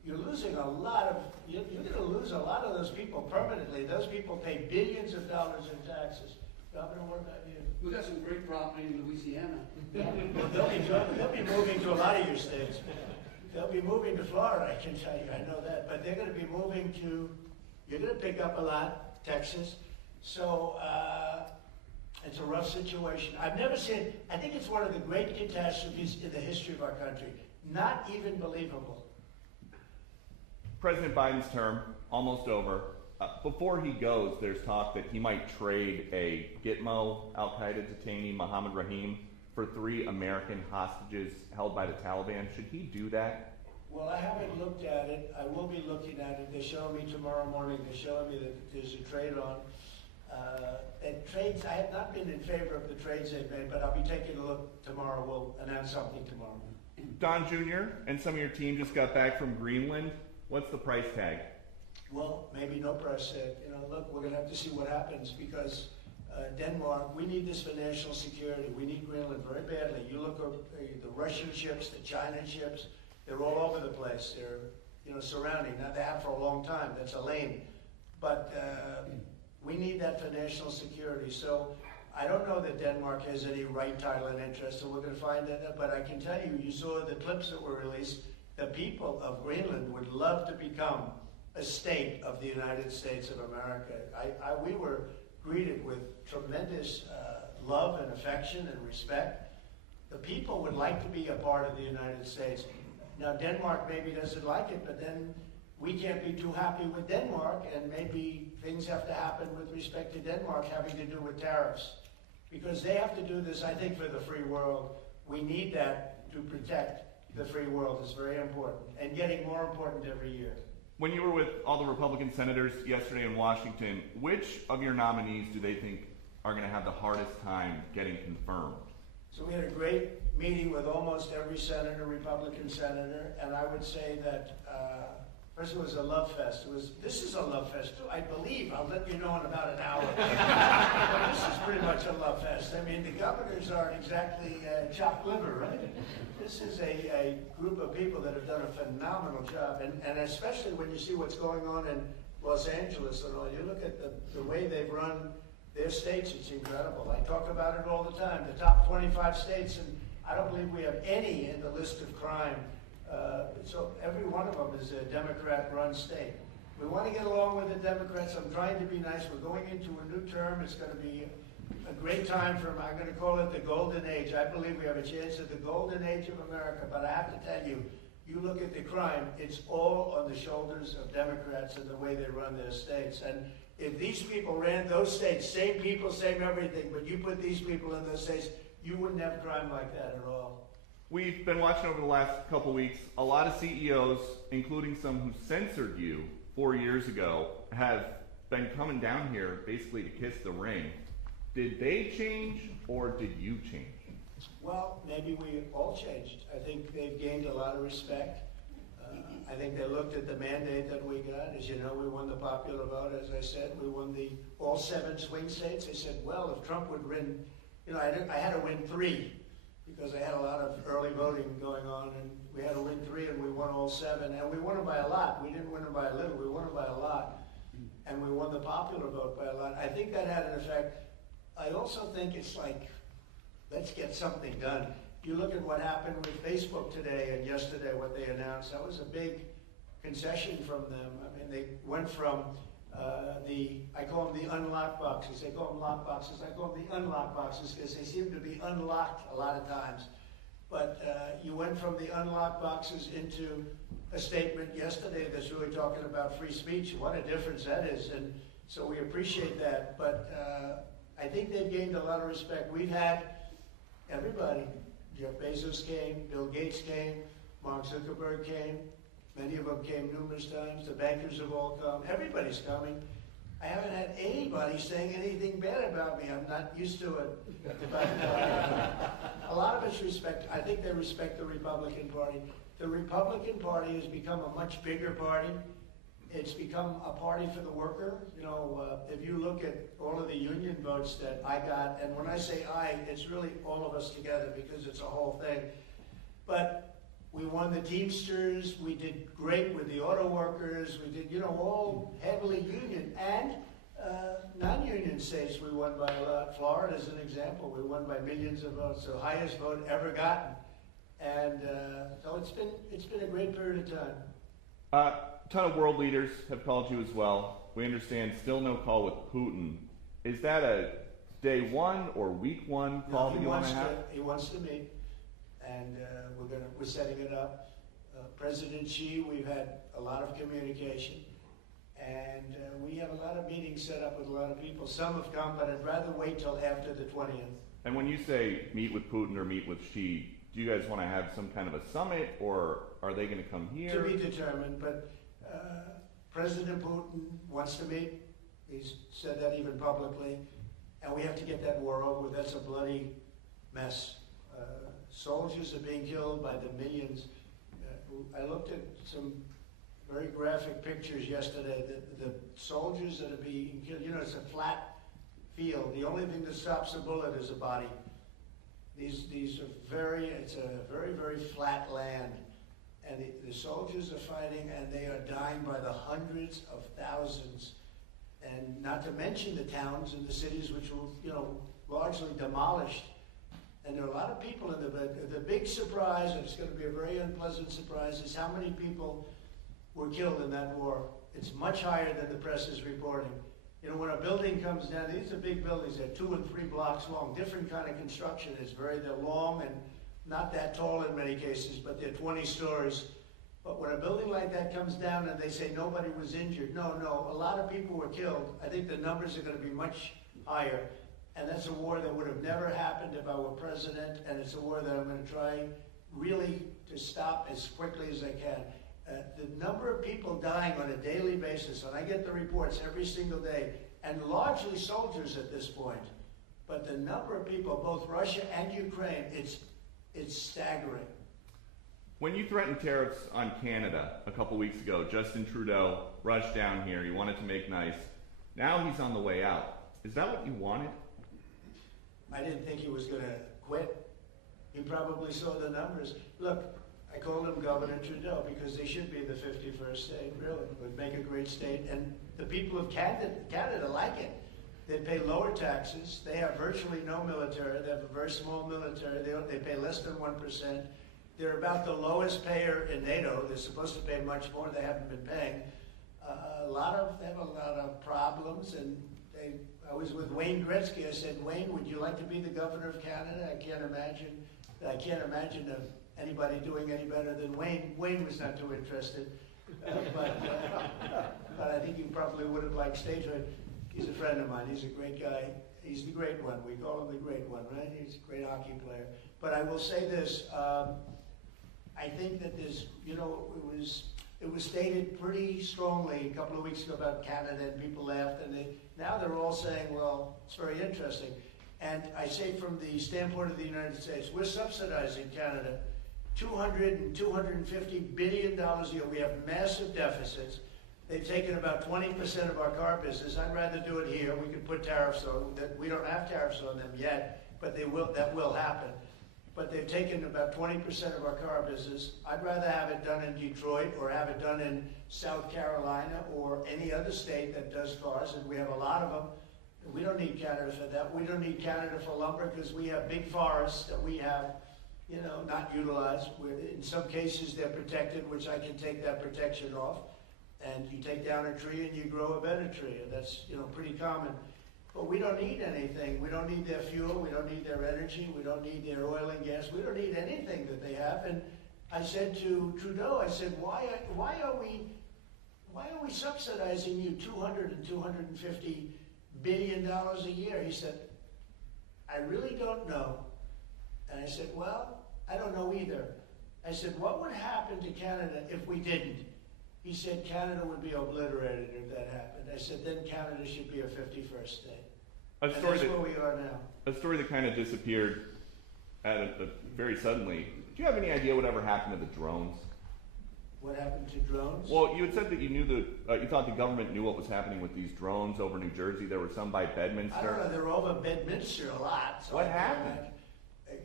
you're losing a lot of, you're gonna lose a lot of those people permanently. Those people pay billions of dollars in taxes. Governor, what about you? We got some great property in Louisiana. Well, they'll be moving to a lot of your states. They'll be moving to Florida, I can tell you, I know that. But they're gonna be moving to, you're gonna pick up a lot, Texas. So, it's a rough situation. I've never seen, I think it's one of the great catastrophes in the history of our country. Not even believable. President Biden's term, almost over. Before he goes, there's talk that he might trade a Gitmo al-Qaeda detainee, Mohammed Rahim, for 3 American hostages held by the Taliban. Should he do that? Well, I haven't looked at it. I will be looking at it. They're showing me tomorrow morning. They're showing me that there's a trade on. And trades, I have not been in favor of the trades they've made, but I'll be taking a look tomorrow. We'll announce something tomorrow. Don Jr. and some of your team just got back from Greenland. What's the price tag? Well, maybe no price tag. You know, look, we're going to have to see what happens because Denmark, we need this for national security. We need Greenland very badly. You look at the Russian ships, the China ships, they're all over the place. They're, you know, surrounding. Now, they have for a long time. That's a lane. But we need that for national security. So I don't know that Denmark has any right, title, and interest, so we're going to find that. But I can tell you, you saw the clips that were released. The people of Greenland would love to become a state of the United States of America. We were greeted with tremendous love and affection and respect. The people would like to be a part of the United States. Now, Denmark maybe doesn't like it, but then we can't be too happy with Denmark, and maybe things have to happen with respect to Denmark having to do with tariffs. Because they have to do this, I think, for the free world. We need that to protect the free world. It's very important, and getting more important every year. When you were with all the Republican senators yesterday in Washington, which of your nominees do they think are going to have the hardest time getting confirmed? So we had a great meeting with almost every senator, Republican senator, and I would say that first it was a love fest. This is a love fest too, I believe. I'll let you know in about an hour. But this is pretty much a love fest. I mean, the governors aren't exactly chopped liver, right? This is a group of people that have done a phenomenal job, and especially when you see what's going on in Los Angeles and all. You look at the way they've run their states, it's incredible. I talk about it all the time. The top 25 states, and I don't believe we have any in the list of crime. So every one of them is a Democrat-run state. We want to get along with the Democrats. I'm trying to be nice. We're going into a new term. It's going to be a great time I'm going to call it the golden age. I believe we have a chance at the golden age of America, but I have to tell you, you look at the crime, it's all on the shoulders of Democrats and the way they run their states. And if these people ran those states, same people, same everything, but you put these people in those states, you wouldn't have crime like that at all. We've been watching over the last couple weeks, a lot of CEOs, including some who censored you 4 years ago, have been coming down here basically to kiss the ring. Did they change or did you change? Well, maybe we all changed. I think they've gained a lot of respect. I think they looked at the mandate that we got. As you know, we won the popular vote, as I said. We won all 7 swing states. They said, well, if Trump would win, you know, I had to win 3 because I had a lot of early voting going on, and we had to win 3, and we won all 7. And we won it by a lot. We didn't win it by a little. We won it by a lot. And we won the popular vote by a lot. I think that had an effect. I also think it's like, let's get something done. You look at what happened with Facebook today and yesterday, what they announced, that was a big concession from them. I mean, they went from I call them the unlock boxes. They call them lock boxes. I call them the unlock boxes because they seem to be unlocked a lot of times. But you went from the unlock boxes into a statement yesterday that's really talking about free speech. What a difference that is. And so we appreciate that. But I think they've gained a lot of respect. We've had everybody. Jeff Bezos came, Bill Gates came, Mark Zuckerberg came. Many of them came numerous times. The bankers have all come. Everybody's coming. I haven't had anybody saying anything bad about me. I'm not used to it. But a lot of it's respect. I think they respect the Republican Party. The Republican Party has become a much bigger party. It's become a party for the worker. You know, if you look at all of the union votes that I got, and when I say I, it's really all of us together because it's a whole thing. But We won the Teamsters, we did great with the auto workers, we did, all heavily union, and non-union states we won by a lot. Florida is an example, we won by millions of votes, the highest vote ever gotten. And so it's been a great period of time. A ton of world leaders have called you as well. We understand still no call with Putin. Is that a day one or week one call that you want to have? He wants to meet, and we're setting it up. President Xi, we've had a lot of communication, and we have a lot of meetings set up with a lot of people. Some have come, but I'd rather wait till after the 20th. And when you say meet with Putin or meet with Xi, do you guys want to have some kind of a summit, or are they going to come here? To be determined, but President Putin wants to meet. He's said that even publicly, and we have to get that war over with. That's a bloody mess. Soldiers are being killed by the millions. I looked at some very graphic pictures yesterday. The soldiers that are being killed, it's a flat field. The only thing that stops a bullet is a body. These are it's a very, very flat land. And the soldiers are fighting, and they are dying by the hundreds of thousands. And not to mention the towns and the cities which were, largely demolished. And there are a lot of people in the big surprise, and it's going to be a very unpleasant surprise, is how many people were killed in that war. It's much higher than the press is reporting. When a building comes down, these are big buildings, they're 2 and 3 blocks long, different kind of construction. They're long and not that tall in many cases, but they're 20 stories. But when a building like that comes down and they say nobody was injured, no, a lot of people were killed. I think the numbers are going to be much higher. And that's a war that would have never happened if I were president, and it's a war that I'm going to try really to stop as quickly as I can. The number of people dying on a daily basis, and I get the reports every single day, and largely soldiers at this point, but the number of people, both Russia and Ukraine, it's staggering. When you threatened tariffs on Canada a couple weeks ago, Justin Trudeau rushed down here. He wanted to make nice. Now he's on the way out. Is that what you wanted? I didn't think he was going to quit. He probably saw the numbers. Look, I called him Governor Trudeau because they should be the 51st state, really. It would make a great state. And the people of Canada like it. They pay lower taxes. They have virtually no military. They have a very small military. They pay less than 1%. They're about the lowest payer in NATO. They're supposed to pay much more. They haven't been paying. They have a lot of problems. And I was with Wayne Gretzky. I said, Wayne, would you like to be the governor of Canada? I can't imagine anybody doing any better than Wayne. Wayne was not too interested, but I think he probably would have liked statehood. He's a friend of mine. He's a great guy. He's the great one. We call him the great one, right? He's a great hockey player. But I will say this: I think that it was stated pretty strongly a couple of weeks ago about Canada, and people laughed, and now they're all saying, well, it's very interesting. And I say from the standpoint of the United States, we're subsidizing Canada $200 and $250 billion a year. We have massive deficits. They've taken about 20% of our car business. I'd rather do it here. We could put tariffs on that. We don't have tariffs on them yet, but that will happen. But they've taken about 20% of our car business. I'd rather have it done in Detroit or have it done in South Carolina or any other state that does cars, and we have a lot of them. We don't need Canada for that. We don't need Canada for lumber because we have big forests that we have, not utilized. In some cases, they're protected, which I can take that protection off. And you take down a tree and you grow a better tree, and that's, pretty common. But we don't need anything. We don't need their fuel. We don't need their energy. We don't need their oil and gas. We don't need anything that they have. And I said to Trudeau, I said, why are we subsidizing you $200 and $250 billion a year? He said, I really don't know. And I said, well, I don't know either. I said, what would happen to Canada if we didn't? He said, Canada would be obliterated if that happened. I said, then Canada should be a 51st state. And that's where we are now. A story that kind of disappeared very suddenly. Do you have any idea whatever happened to the drones? What happened to drones? Well, you had said that you thought the government knew what was happening with these drones over New Jersey. There were some by Bedminster. I don't know. They're over Bedminster a lot. So what happened?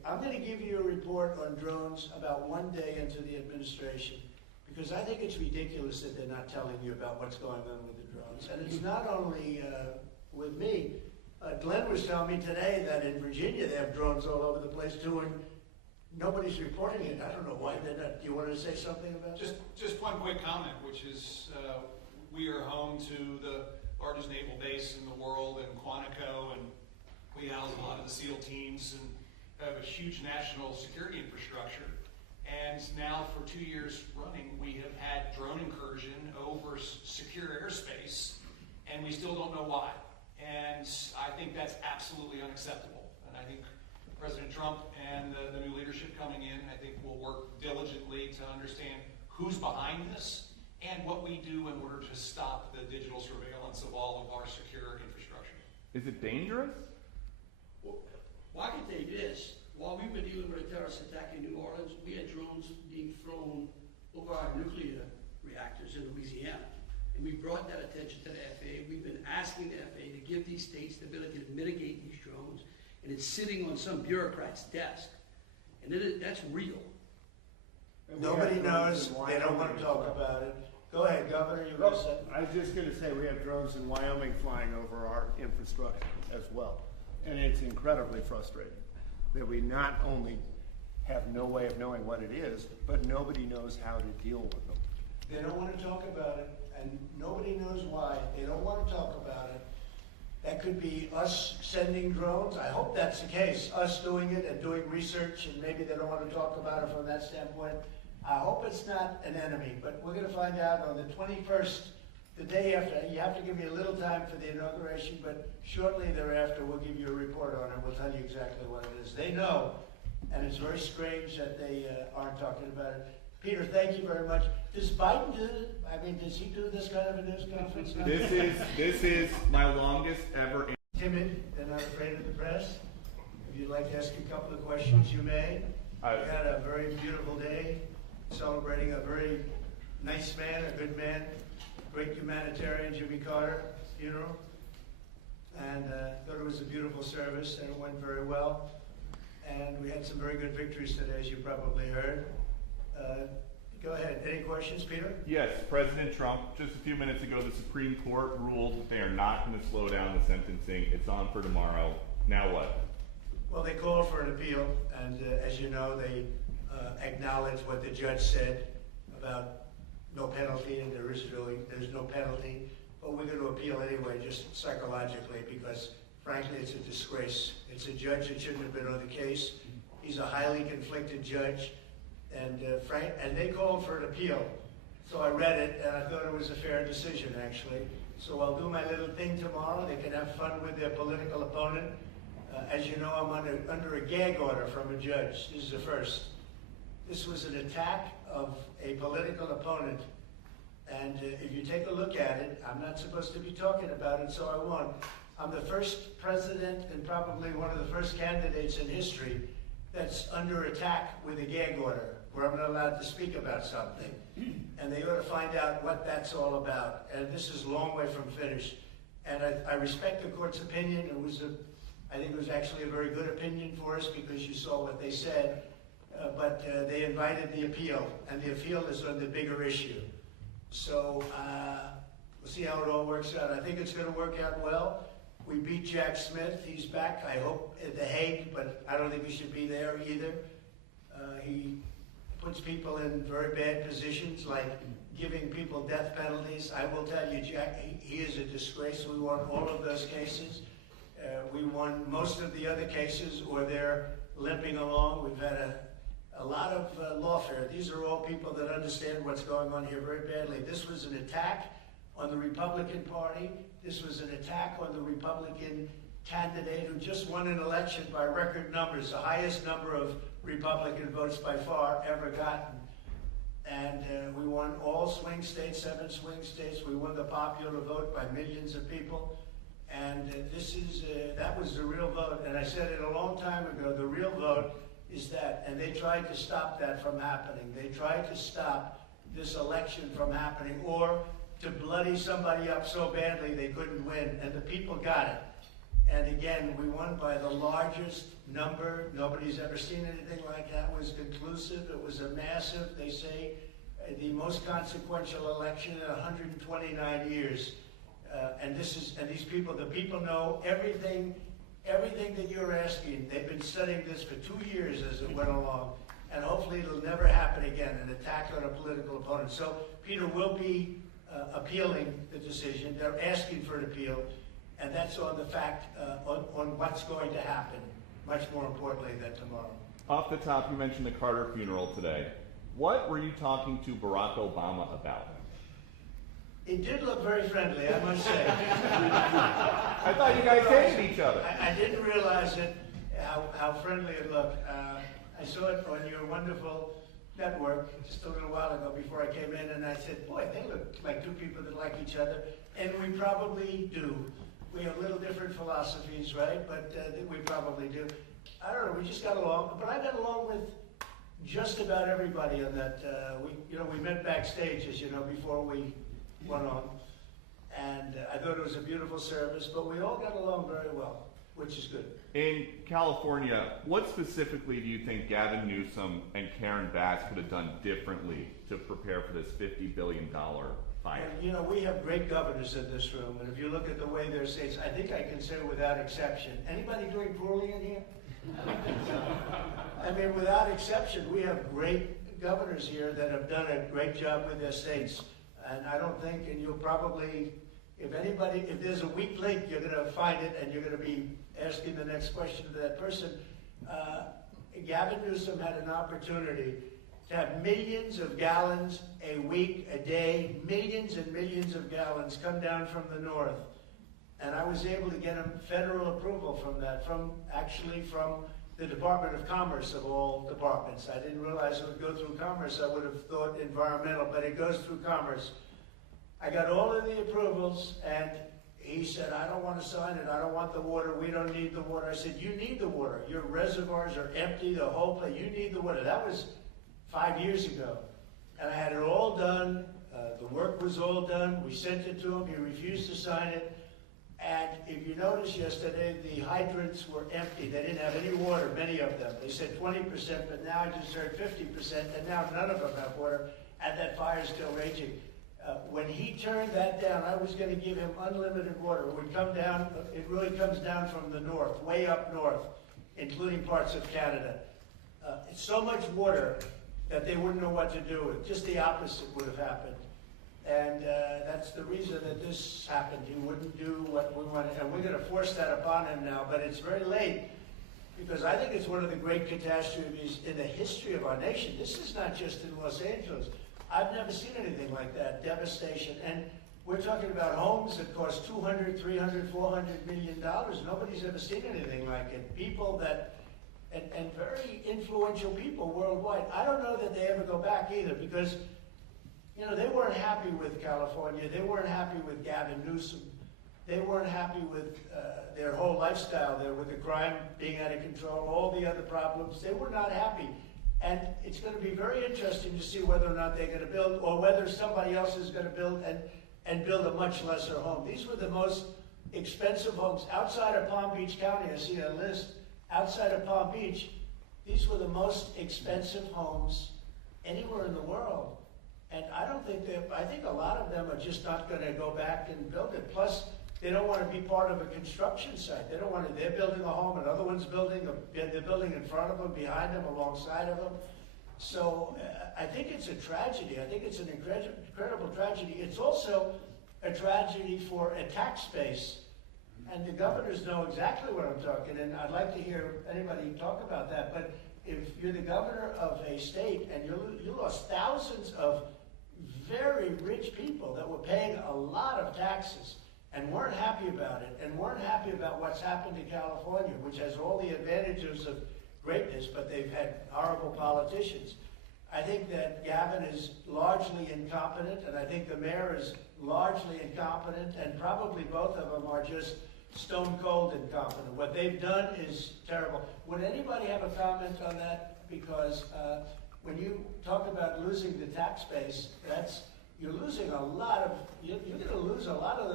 I'm gonna give you a report on drones about one day into the administration, because I think it's ridiculous that they're not telling you about what's going on with the drones. And it's not only with me. Glenn was telling me today that in Virginia they have drones all over the place too, and nobody's reporting it. I don't know why they're not. Do you want to say something about that? Just one quick comment, which is we are home to the largest naval base in the world in Quantico, and we house a lot of the SEAL teams and have a huge national security infrastructure. And now for 2 years running, we have had drone incursion over secure airspace, and we still don't know why. And I think that's absolutely unacceptable. And I think President Trump and the new leadership coming in, I think will work diligently to understand who's behind this and what we do in order to stop the digital surveillance of all of our secure infrastructure. Is it dangerous? Well, I can tell you this. While we were dealing with a terrorist attack in New Orleans, we had drones being flown over our nuclear reactors in Louisiana. And we brought that attention to the FAA. We've been asking the FAA to give these states the ability to mitigate these drones. And it's sitting on some bureaucrat's desk. And that's real. Nobody knows. They don't want to talk about it. Go ahead, Governor. You were going to say? I was just going to say we have drones in Wyoming flying over our infrastructure as well. And it's incredibly frustrating that we not only have no way of knowing what it is, but nobody knows how to deal with them. They don't want to talk about it, and nobody knows why. They don't want to talk about it. That could be us sending drones. I hope that's the case, us doing it and doing research, and maybe they don't want to talk about it from that standpoint. I hope it's not an enemy, but we're going to find out on the 21st, the day after. You have to give me a little time for the inauguration, but shortly thereafter we'll give you a report on it. We'll tell you exactly what it is. They know, and it's very strange that they aren't talking about it. Peter, thank you very much. Does Biden do it? I mean, does he do this kind of a news conference? This is my longest ever. Timid, they're not afraid of the press. If you'd like to ask a couple of questions, you may. We had a very beautiful day, celebrating a very nice man, a good man, great humanitarian, Jimmy Carter funeral. And thought it was a beautiful service, and it went very well. And we had some very good victories today, as you probably heard. Go ahead. Any questions, Peter? Yes, President Trump, just a few minutes ago, the Supreme Court ruled that they are not going to slow down the sentencing. It's on for tomorrow. Now what? Well, they called for an appeal, and as you know, they acknowledged what the judge said about no penalty, and there's no penalty. But we're going to appeal anyway, just psychologically, because frankly, it's a disgrace. It's a judge that shouldn't have been on the case. He's a highly conflicted judge. And they called for an appeal. So I read it, and I thought it was a fair decision, actually. So I'll do my little thing tomorrow. They can have fun with their political opponent. As you know, I'm under a gag order from a judge. This is the first. This was an attack of a political opponent. And if you take a look at it, I'm not supposed to be talking about it, so I won't. I'm the first president and probably one of the first candidates in history that's under attack with a gag order, where I'm not allowed to speak about something. And they ought to find out what that's all about. And this is a long way from finished. And I respect the court's opinion. I think it was actually a very good opinion for us, because you saw what they said. But they invited the appeal, and the appeal is on the bigger issue. So we'll see how it all works out. I think it's going to work out well. We beat Jack Smith. He's back, I hope, at The Hague, but I don't think he should be there either. He puts people in very bad positions, like giving people death penalties. I will tell you, Jack, he is a disgrace. We won all of those cases. We won most of the other cases, or they're limping along. We've had a lot of lawfare. These are all people that understand what's going on here very badly. This was an attack on the Republican Party. This was an attack on the Republican candidate who just won an election by record numbers, the highest number of Republican votes by far ever gotten. And we won all swing states, 7 swing states. We won the popular vote by millions of people. And that was the real vote. And I said it a long time ago, the real vote is that. And they tried to stop that from happening. They tried to stop this election from happening, or to bloody somebody up so badly they couldn't win, and the people got it. And again, we won by the largest number. Nobody's ever seen anything like that. It was conclusive. It was a massive, they say, the most consequential election in 129 years. And these people, the people know everything that you're asking. They've been studying this for 2 years as it went along. And hopefully it'll never happen again, an attack on a political opponent. So Peter will be appealing the decision. They're asking for an appeal. And that's on the fact, on what's going to happen, much more importantly than tomorrow. Off the top, you mentioned the Carter funeral today. What were you talking to Barack Obama about? It did look very friendly, I must say. I thought you guys hated each other. I didn't realize it, how friendly it looked. I saw it on your wonderful network just a little while ago before I came in, and I said, boy, they look like two people that like each other. And we probably do. We have little different philosophies, right? But we probably do. I don't know, we just got along. But I got along with just about everybody on that. We met backstage, as you know, before we went on. And I thought it was a beautiful service, but we all got along very well, which is good. In California, what specifically do you think Gavin Newsom and Karen Bass could have done differently to prepare for this $50 billion fire? And, we have great governors in this room, and if you look at the way they're states, I think I can say without exception. Anybody doing poorly in here? I mean, without exception, we have great governors here that have done a great job with their states. And I don't think, and you'll probably, if there's a weak link, you're going to find it, and you're going to be asking the next question to that person. Gavin Newsom had an opportunity to have millions of gallons a week, a day, millions and millions of gallons come down from the north. And I was able to get him federal approval from that, from the Department of Commerce of all departments. I didn't realize it would go through Commerce. I would have thought environmental, but it goes through Commerce. I got all of the approvals, and he said, I don't want to sign it. I don't want the water. We don't need the water. I said, you need the water. Your reservoirs are empty, the whole place. You need the water. That was 5 years ago. And I had it all done. The work was all done. We sent it to him. He refused to sign it. And if you noticed yesterday, the hydrants were empty. They didn't have any water, many of them. They said 20%, but now I just heard 50%, and now none of them have water, and that fire's still raging. When he turned that down, I was going to give him unlimited water. It would come down, it really comes down from the north, way up north, including parts of Canada. It's so much water that they wouldn't know what to do with. Just the opposite would have happened. And that's the reason that this happened. He wouldn't do what we wanted. And we're going to force that upon him now. But it's very late, because I think it's one of the great catastrophes in the history of our nation. This is not just in Los Angeles. I've never seen anything like that, devastation. And we're talking about homes that cost $200, $300, $400 million. Nobody's ever seen anything like it. People that, and very influential people worldwide. I don't know that they ever go back either, because they weren't happy with California. They weren't happy with Gavin Newsom. They weren't happy with their whole lifestyle there, with the crime being out of control, all the other problems. They were not happy. And it's going to be very interesting to see whether or not they're going to build, or whether somebody else is going to build and build a much lesser home. These were the most expensive homes. Outside of Palm Beach County, I see a list. Outside of Palm Beach, these were the most expensive homes anywhere in the world. And I think a lot of them are just not going to go back and build it. Plus, they don't want to be part of a construction site. They don't want to, they're building a home, another one's building, they're building in front of them, behind them, alongside of them. So I think it's a tragedy. I think it's an incredible tragedy. It's also a tragedy for a tax base. And the governors know exactly what I'm talking, and I'd like to hear anybody talk about that. But if you're the governor of a state and you lost thousands of very rich people that were paying a lot of taxes and weren't happy about it, and weren't happy about what's happened to California, which has all the advantages of greatness, but they've had horrible politicians. I think that Gavin is largely incompetent, and I think the mayor is largely incompetent, and probably both of them are just stone cold incompetent. What they've done is terrible. Would anybody have a comment on that? Because when you talk about losing the tax base, you're losing a lot of, you're going to lose a lot of those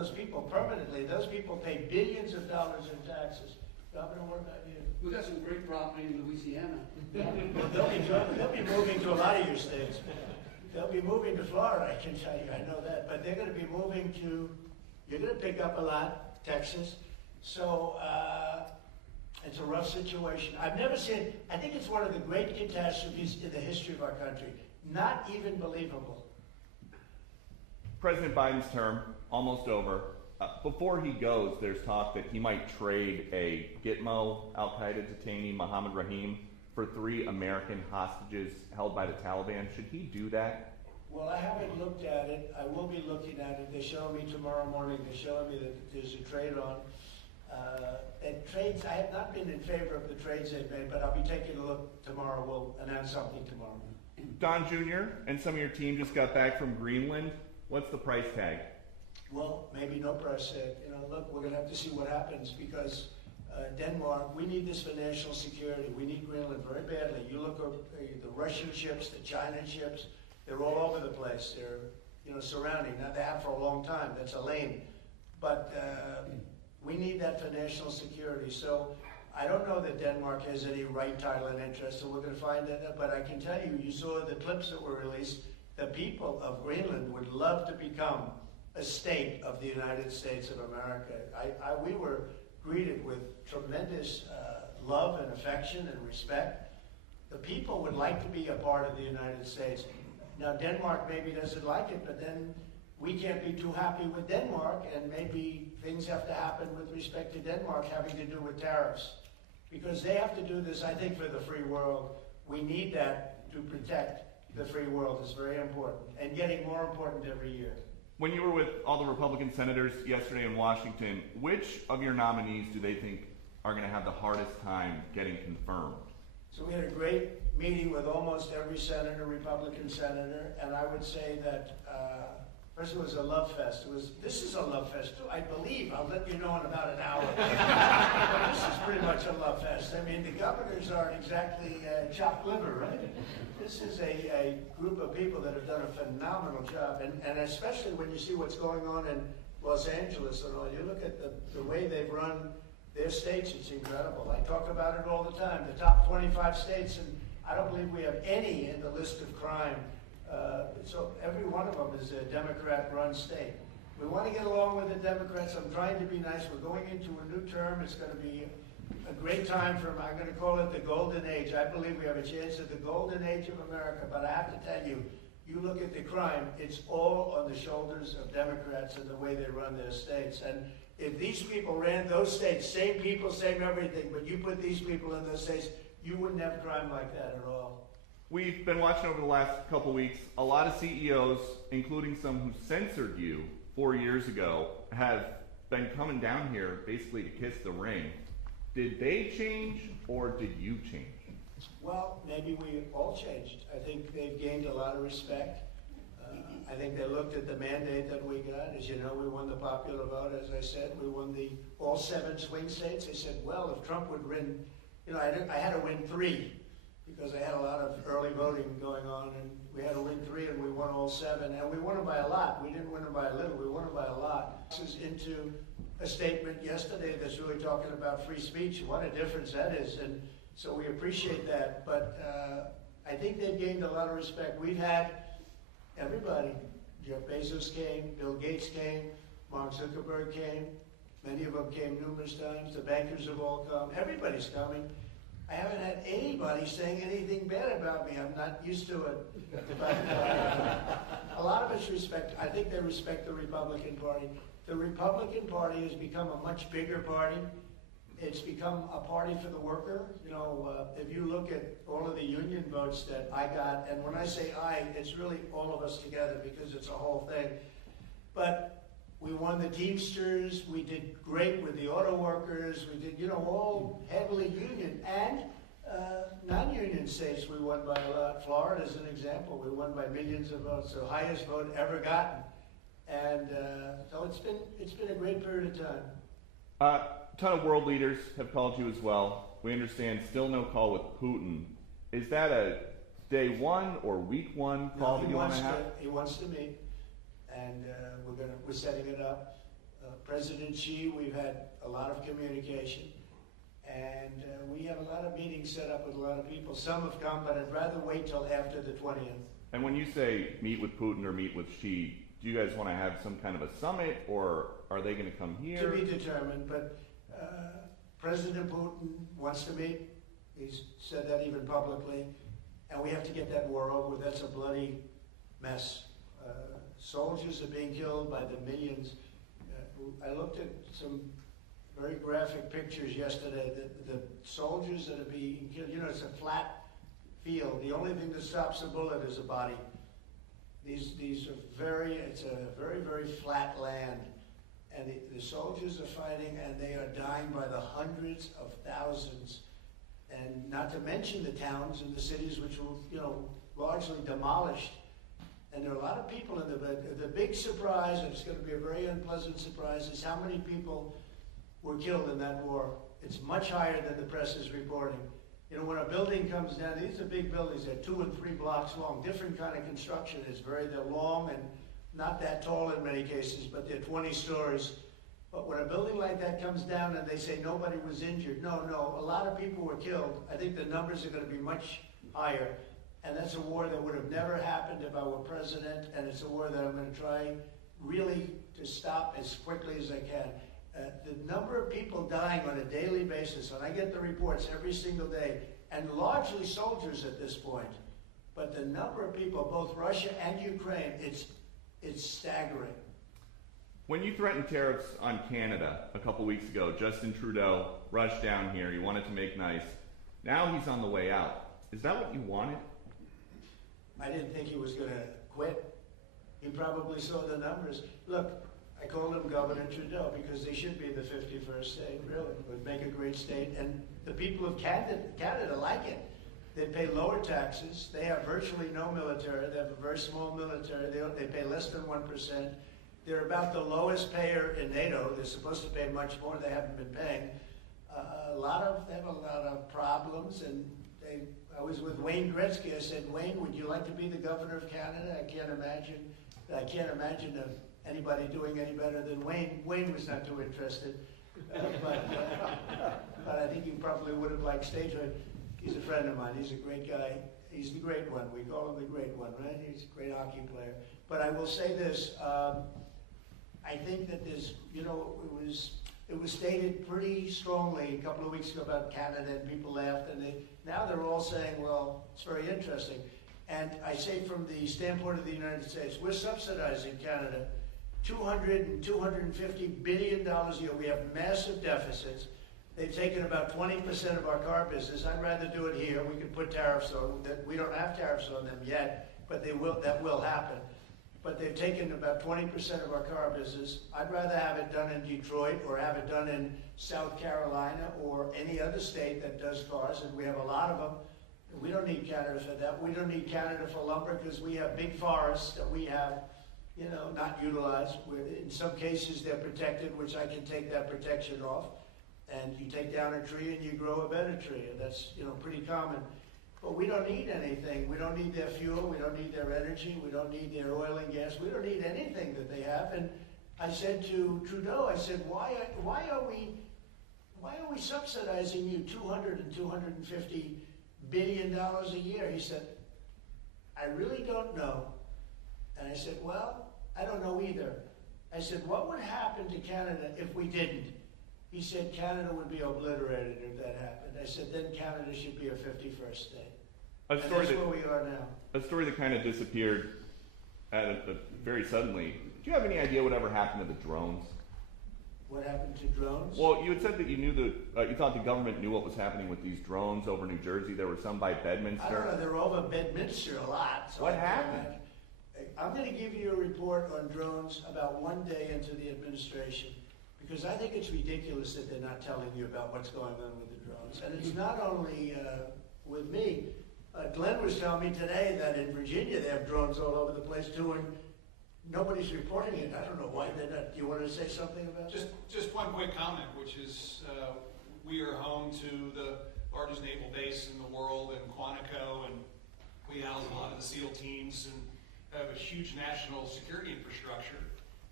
those people permanently. Those people pay billions of dollars in taxes. Governor, what about you? We got some great property in Louisiana. Well, they'll be moving to a lot of your states. They'll be moving to Florida, I can tell you, I know that. But they're gonna be moving to, you're gonna pick up a lot, Texas. So, it's a rough situation. I've never seen, I think it's one of the great catastrophes in the history of our country. Not even believable. President Biden's term, almost over. Before he goes, there's talk that he might trade a Gitmo al-Qaeda detainee, Mohammed Rahim, for 3 American hostages held by the Taliban. Should he do that? Well, I haven't looked at it. I will be looking at it. They're showing me tomorrow morning. They're showing me that there's a trade on. And trades, I have not been in favor of the trades they've made, but I'll be taking a look tomorrow. We'll announce something tomorrow. Don Jr. and some of your team just got back from Greenland. What's the price tag? Well, maybe no price tag. You know, look, we're going to have to see what happens because Denmark, we need this for national security. We need Greenland very badly. You look at the Russian ships, the China ships, they're all over the place. They're, you know, surrounding. Now, they have for a long time. That's a lane. But we need that for national security. So I don't know that Denmark has any right, title, and interest, so we're going to find that. But I can tell you, you saw the clips that were released. The people of Greenland would love to become a state of the United States of America. We were greeted with tremendous love and affection and respect. The people would like to be a part of the United States. Now, Denmark maybe doesn't like it, but then we can't be too happy with Denmark, and maybe things have to happen with respect to Denmark having to do with tariffs. Because they have to do this, I think, for the free world. We need that to protect the free world. It's very important, and getting more important every year. When you were with all the Republican senators yesterday in Washington, which of your nominees do they think are going to have the hardest time getting confirmed? So we had a great meeting with almost every senator, Republican senator, and I would say that first it was a love fest. This is a love fest too, I believe. I'll let you know in about an hour. But this is pretty much a love fest. I mean, the governors aren't exactly chopped liver, right? This is a group of people that have done a phenomenal job, and especially when you see what's going on in Los Angeles and all. You look at the way they've run their states, it's incredible. I talk about it all the time. The top 25 states, and I don't believe we have any in the list of crime. So every one of them is a Democrat-run state. We want to get along with the Democrats. I'm trying to be nice. We're going into a new term. It's going to be a great time I'm going to call it the golden age. I believe we have a chance at the golden age of America, but I have to tell you, you look at the crime, it's all on the shoulders of Democrats and the way they run their states. And if these people ran those states, same people, same everything, but you put these people in those states, you wouldn't have crime like that at all. We've been watching over the last couple weeks, a lot of CEOs, including some who censored you 4 years ago, have been coming down here basically to kiss the ring. Did they change or did you change? Well, maybe we all changed. I think they've gained a lot of respect. I think they looked at the mandate that we got. As you know, we won the popular vote, as I said. We won all 7 swing states. They said, well, if Trump would win, you know, I had to win 3. Because I had a lot of early voting going on, and we had to win 3, and we won all 7, and we won them by a lot. We didn't win them by a little, we won them by a lot. This is into a statement yesterday that's really talking about free speech. What a difference that is, and so we appreciate that. But I think they've gained a lot of respect. We've had everybody. Jeff Bezos came, Bill Gates came, Mark Zuckerberg came. Many of them came numerous times. The bankers have all come. Everybody's coming. I haven't had anybody saying anything bad about me. I'm not used to it. But, a lot of us respect, I think they respect the Republican Party. The Republican Party has become a much bigger party. It's become a party for the worker. You know, if you look at all of the union votes that I got, and when I say I, it's really all of us together because it's a whole thing. But we won the Teamsters, we did great with the auto workers, we did, you know, all heavily union, and non-union states we won by a lot. Florida is an example, we won by millions of votes, the highest vote ever gotten. And so it's been a great period of time. A ton of world leaders have called you as well. We understand still no call with Putin. Is that a day 1 or week 1 call that you want to have? He wants to meet. And we're setting it up. President Xi, we've had a lot of communication, and we have a lot of meetings set up with a lot of people. Some have come, but I'd rather wait till after the 20th. And when you say meet with Putin or meet with Xi, do you guys want to have some kind of a summit, or are they going to come here? To be determined, but President Putin wants to meet. He's said that even publicly, and we have to get that war over with. That's a bloody mess. Soldiers are being killed by the millions. I looked at some very graphic pictures yesterday. The soldiers that are being killed, you know, it's a flat field. The only thing that stops a bullet is a body. These are it's a very, very flat land. And the soldiers are fighting, and they are dying by the hundreds of thousands. And not to mention the towns and the cities which were, you know, largely demolished. And there are a lot of people in the big surprise, and it's going to be a very unpleasant surprise, is how many people were killed in that war. It's much higher than the press is reporting. You know, when a building comes down, these are big buildings, they're 2 and 3 blocks long, different kind of construction. They're long and not that tall in many cases, but they're 20 stories. But when a building like that comes down and they say nobody was injured, no, a lot of people were killed. I think the numbers are going to be much higher. And that's a war that would have never happened if I were president, and it's a war that I'm going to try really to stop as quickly as I can. The number of people dying on a daily basis, and I get the reports every single day, and largely soldiers at this point, but the number of people, both Russia and Ukraine, it's staggering. When you threatened tariffs on Canada a couple weeks ago, Justin Trudeau rushed down here. He wanted to make nice. Now he's on the way out. Is that what you wanted? I didn't think he was going to quit. He probably saw the numbers. Look, I call him Governor Trudeau because they should be the 51st state, really. It would make a great state. And the people of Canada like it. They pay lower taxes. They have virtually no military. They have a very small military. They pay less than 1%. They're about the lowest payer in NATO. They're supposed to pay much more. They haven't been paying. They have a lot of problems, and I was with Wayne Gretzky. I said, Wayne, would you like to be the governor of Canada? I can't imagine anybody doing any better than Wayne. Wayne was not too interested, but I think he probably would have liked statehood. He's a friend of mine. He's a great guy. He's the great one. We call him the great one, right? He's a great hockey player. But I will say this. I think that there's, you know, it was stated pretty strongly a couple of weeks ago about Canada, and people laughed, and now they're all saying, well, it's very interesting. And I say from the standpoint of the United States, we're subsidizing Canada $200 and $250 billion a year. We have massive deficits. They've taken about 20% of our car business. I'd rather do it here. We could put tariffs on that. We don't have tariffs on them yet, but that will happen. But they've taken about 20% of our car business. I'd rather have it done in Detroit or have it done in South Carolina or any other state that does cars, and we have a lot of them. We don't need Canada for that. We don't need Canada for lumber because we have big forests that we have, you know, not utilized. In some cases, they're protected, which I can take that protection off. And you take down a tree and you grow a better tree, and that's, you know, pretty common. But we don't need anything. We don't need their fuel. We don't need their energy. We don't need their oil and gas. We don't need anything that they have. And I said to Trudeau, I said, why are we subsidizing you $200 and $250 billion a year? He said, I really don't know. And I said, well, I don't know either. I said, what would happen to Canada if we didn't? He said Canada would be obliterated if that happened. I said then Canada should be a 51st state. And that's where we are now. A story that kind of disappeared very suddenly. Do you have any idea whatever happened to the drones? What happened to drones? Well, you had said that you knew you thought the government knew what was happening with these drones over New Jersey. There were some by Bedminster. I don't know. They're over Bedminster a lot. So what happened? I'm going to give you a report on drones about one day into the administration, because I think it's ridiculous that they're not telling you about what's going on with the drones. And it's not only with me. Glenn was telling me today that in Virginia they have drones all over the place too, and nobody's reporting it. I don't know why they're not. Do you want to say something about that? Just one quick comment, which is we are home to the largest naval base in the world in Quantico, and we house a lot of the SEAL teams and have a huge national security infrastructure.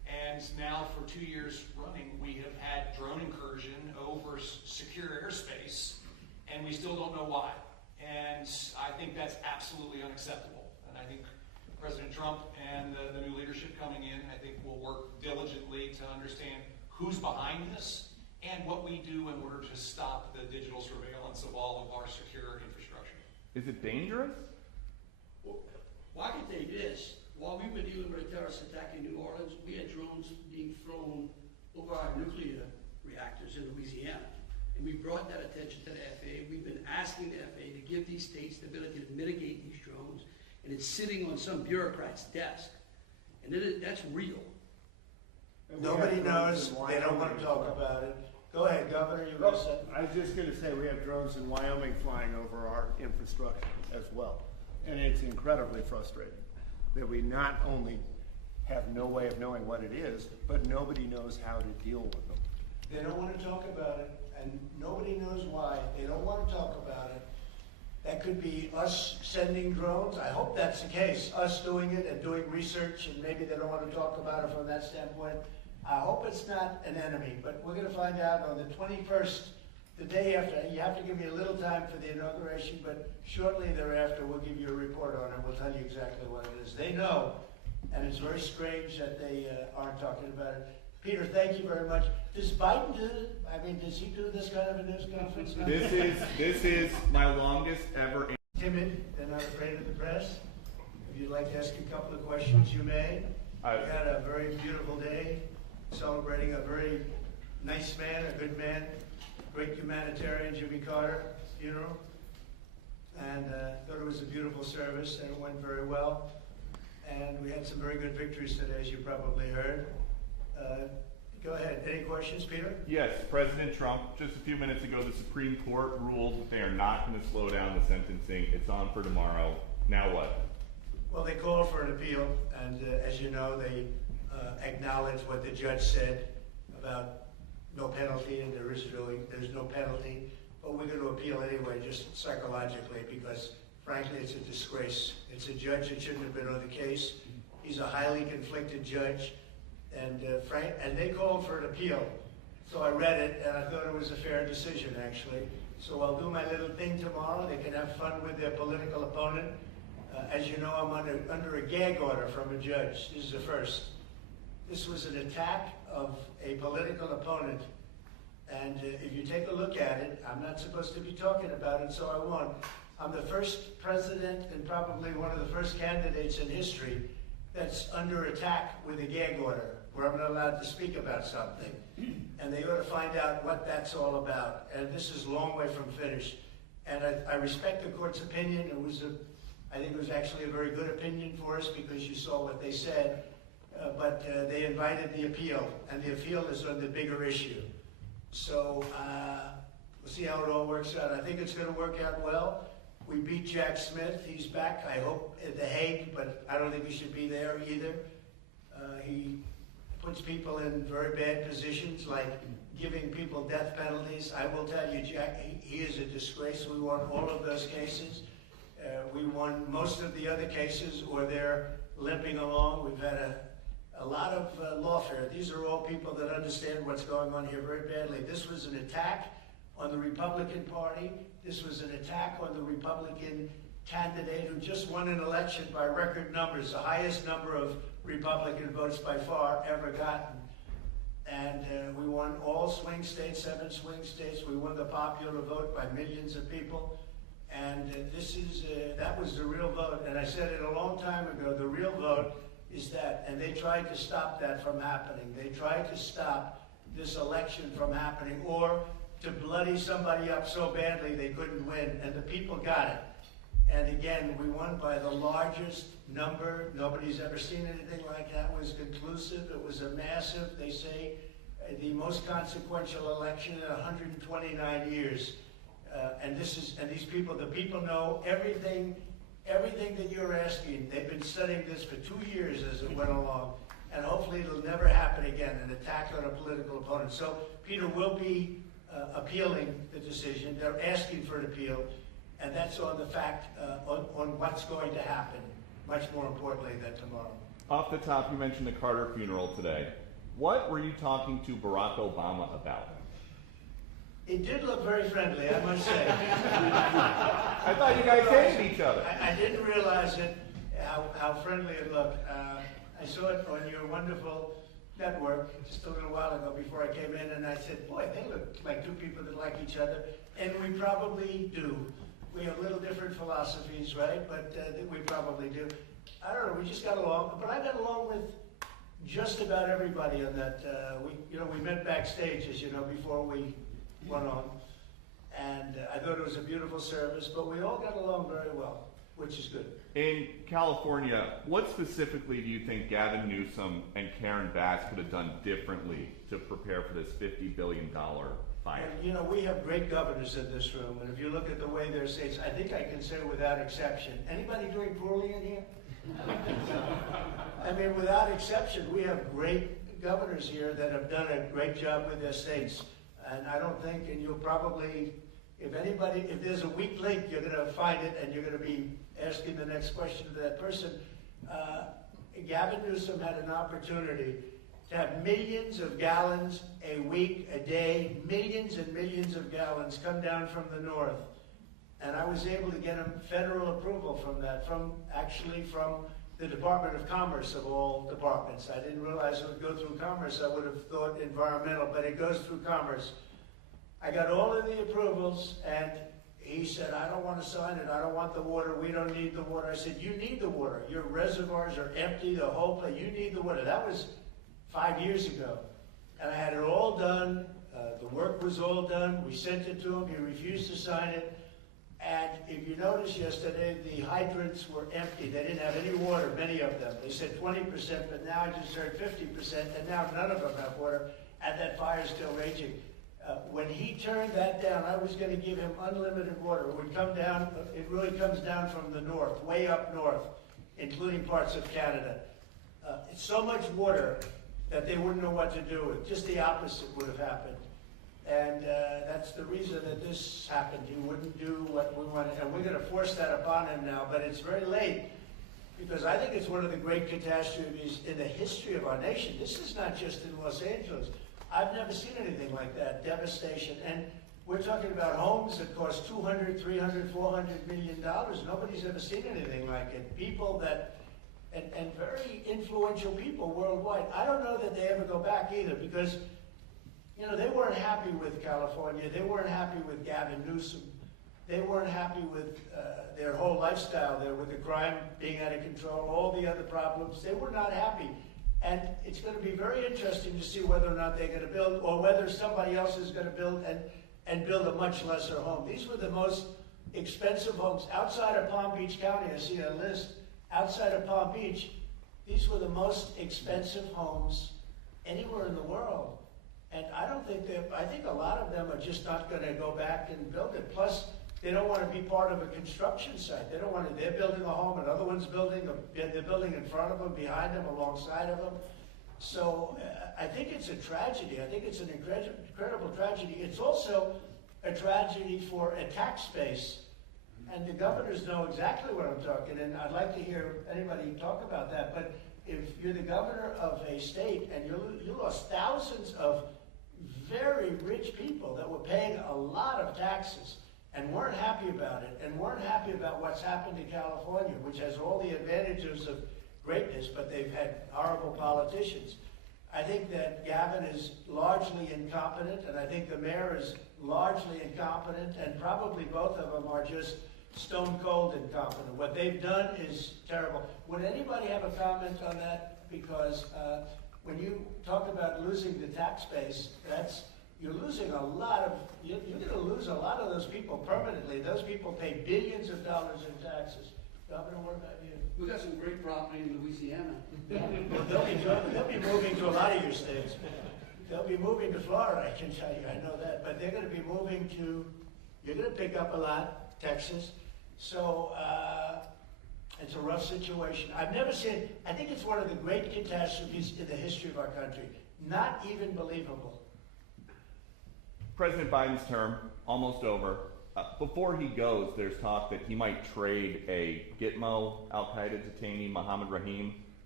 And now for 2 years running, we have had drone incursion over secure airspace, and we still don't know why. And I think that's absolutely unacceptable. And I think President Trump and the new leadership coming in, I think will work diligently to understand who's behind this and what we do in order to stop the digital surveillance of all of our secure infrastructure. Is it dangerous? Well, I can tell you this. While we were dealing with a terrorist attack in New Orleans, we had drones being flown over our nuclear reactors in Louisiana. And we brought that attention to the FAA. We've been asking the FAA to give these states the ability to mitigate these drones. And it's sitting on some bureaucrat's desk. And that's real. And we Nobody have drones knows, in they don't want to talk Wyoming. about it. Go ahead, Governor, you were going to say. I was just going to say we have drones in Wyoming flying over our infrastructure as well. And it's incredibly frustrating that we not only have no way of knowing what it is, but nobody knows how to deal with them. They don't want to talk about it, and nobody knows why. They don't want to talk about it. That could be us sending drones. I hope that's the case, us doing it and doing research, and maybe they don't want to talk about it from that standpoint. I hope it's not an enemy, but we're going to find out on the 21st, the day after. You have to give me a little time for the inauguration, but shortly thereafter we'll give you a report on it. We'll tell you exactly what it is. They know, and it's very strange that they aren't talking about it. Peter, thank you very much. Does Biden do it? I mean, does he do this kind of a news conference? This is my longest ever. Timid, they're not afraid of the press. If you'd like to ask a couple of questions, you may. We had a very beautiful day, celebrating a very nice man, a good man, great humanitarian, Jimmy Carter funeral. And thought it was a beautiful service, and it went very well. And we had some very good victories today, as you probably heard. Go ahead. Any questions, Peter? Yes, President Trump, just a few minutes ago, the Supreme Court ruled that they are not going to slow down the sentencing. It's on for tomorrow. Now what? Well, they called for an appeal, and as you know, they acknowledged what the judge said about no penalty, and there's no penalty. But we're going to appeal anyway, just psychologically, because frankly, it's a disgrace. It's a judge that shouldn't have been on the case. He's a highly conflicted judge, and they called for an appeal. So I read it, and I thought it was a fair decision, actually. So I'll do my little thing tomorrow. They can have fun with their political opponent. As you know, I'm under a gag order from a judge. This is the first. This was an attack of a political opponent. And if you take a look at it, I'm not supposed to be talking about it, so I won't. I'm the first president and probably one of the first candidates in history that's under attack with a gag order, where I'm not allowed to speak about something. And they ought to find out what that's all about. And this is a long way from finished. And I respect the court's opinion. I think it was actually a very good opinion for us because you saw what they said. But they invited the appeal, and the appeal is on the bigger issue. So we'll see how it all works out. I think it's going to work out well. We beat Jack Smith. He's back, I hope, at The Hague, but I don't think he should be there either. He puts people in very bad positions, like giving people death penalties. I will tell you, Jack, he is a disgrace. We won all of those cases. We won most of the other cases, or they're limping along. We've had a lot of lawfare. These are all people that understand what's going on here very badly. This was an attack on the Republican Party. This was an attack on the Republican candidate who just won an election by record numbers, the highest number of Republican votes by far ever gotten. And we won all swing states, 7 swing states. We won the popular vote by millions of people. And that was the real vote. And I said it a long time ago, the real vote is that, and they tried to stop that from happening. They tried to stop this election from happening, or to bloody somebody up so badly they couldn't win, and the people got it. And again, we won by the largest number. Nobody's ever seen anything like that. It was conclusive. It was a massive, they say, the most consequential election in 129 years. And these people, the people know everything that you're asking. They've been studying this for 2 years as it went along, and hopefully it'll never happen again, an attack on a political opponent. So Peter will be appealing the decision. They're asking for an appeal, and that's on the fact, on what's going to happen, much more importantly than tomorrow. Off the top, you mentioned the Carter funeral today. What were you talking to Barack Obama about? It did look very friendly, I must say. I thought you guys hated each other. I didn't realize it, how friendly it looked. I saw it on your wonderful network just a little while ago before I came in, and I said, boy, they look like two people that like each other. And we probably do. We have little different philosophies, right? But we probably do. I don't know, we just got along. But I got along with just about everybody on that. We met backstage, as you know, before we went on. And I thought it was a beautiful service, but we all got along very well, which is good. In California, what specifically do you think Gavin Newsom and Karen Bass could have done differently to prepare for this $50 billion fire? And, we have great governors in this room, and if you look at the way they're states, I think I can say without exception. Anybody doing poorly in here? I mean, without exception, we have great governors here that have done a great job with their states. And I don't think, and you'll probably, if there's a weak link, you're going to find it, and you're going to be asking the next question to that person. Gavin Newsom had an opportunity to have millions of gallons a week, a day, millions and millions of gallons come down from the north. And I was able to get him federal approval from that, from the Department of Commerce of all departments. I didn't realize it would go through Commerce. I would have thought environmental, but it goes through Commerce. I got all of the approvals, and he said, I don't want to sign it. I don't want the water. We don't need the water. I said, you need the water. Your reservoirs are empty, the whole place. You need the water. That was 5 years ago. And I had it all done. The work was all done. We sent it to him. He refused to sign it. And if you noticed yesterday, the hydrants were empty. They didn't have any water, many of them. They said 20%, but now I just heard 50%, and now none of them have water, and that fire's still raging. When he turned that down, I was going to give him unlimited water. It would come down, it really comes down from the north, way up north, including parts of Canada. It's so much water that they wouldn't know what to do with. Just the opposite would have happened. And that's the reason that this happened. He wouldn't do what we wanted. And we're going to force that upon him now, but it's very late. Because I think it's one of the great catastrophes in the history of our nation. This is not just in Los Angeles. I've never seen anything like that, devastation. And we're talking about homes that cost $200, $300, $400 million. Nobody's ever seen anything like it. People that, and very influential people worldwide. I don't know that they ever go back either, because they weren't happy with California. They weren't happy with Gavin Newsom. They weren't happy with their whole lifestyle there, with the crime being out of control, all the other problems. They were not happy. And it's going to be very interesting to see whether or not they're going to build, or whether somebody else is going to build and build a much lesser home. These were the most expensive homes. Outside of Palm Beach County, I see a list. Outside of Palm Beach, these were the most expensive homes anywhere in the world. And I think a lot of them are just not going to go back and build it. Plus, they don't want to be part of a construction site. They don't want to, they're building a home, another one's building, they're building in front of them, behind them, alongside of them. So I think it's a tragedy. I think it's an incredible tragedy. It's also a tragedy for a tax base. And the governors know exactly what I'm talking, and I'd like to hear anybody talk about that. But if you're the governor of a state and you lost thousands of very rich people that were paying a lot of taxes and weren't happy about it, and weren't happy about what's happened to California, which has all the advantages of greatness, but they've had horrible politicians. I think that Gavin is largely incompetent, and I think the mayor is largely incompetent, and probably both of them are just stone cold incompetent. What they've done is terrible. Would anybody have a comment on that? Because when you talk about losing the tax base, you're losing a lot of, you're going to lose a lot of those people permanently. Those people pay billions of dollars in taxes. Governor, what about you? We got some great property in Louisiana. They'll be moving to a lot of your states. They'll be moving to Florida, I can tell you, I know that. But they're going to be moving to, you're going to pick up a lot, Texas. So it's a rough situation. I've never seen, I think it's one of the great catastrophes in the history of our country. Not even believable. President Biden's term, almost over. Before he goes, there's talk that he might trade a Gitmo al-Qaeda detainee, Mohammed Rahim,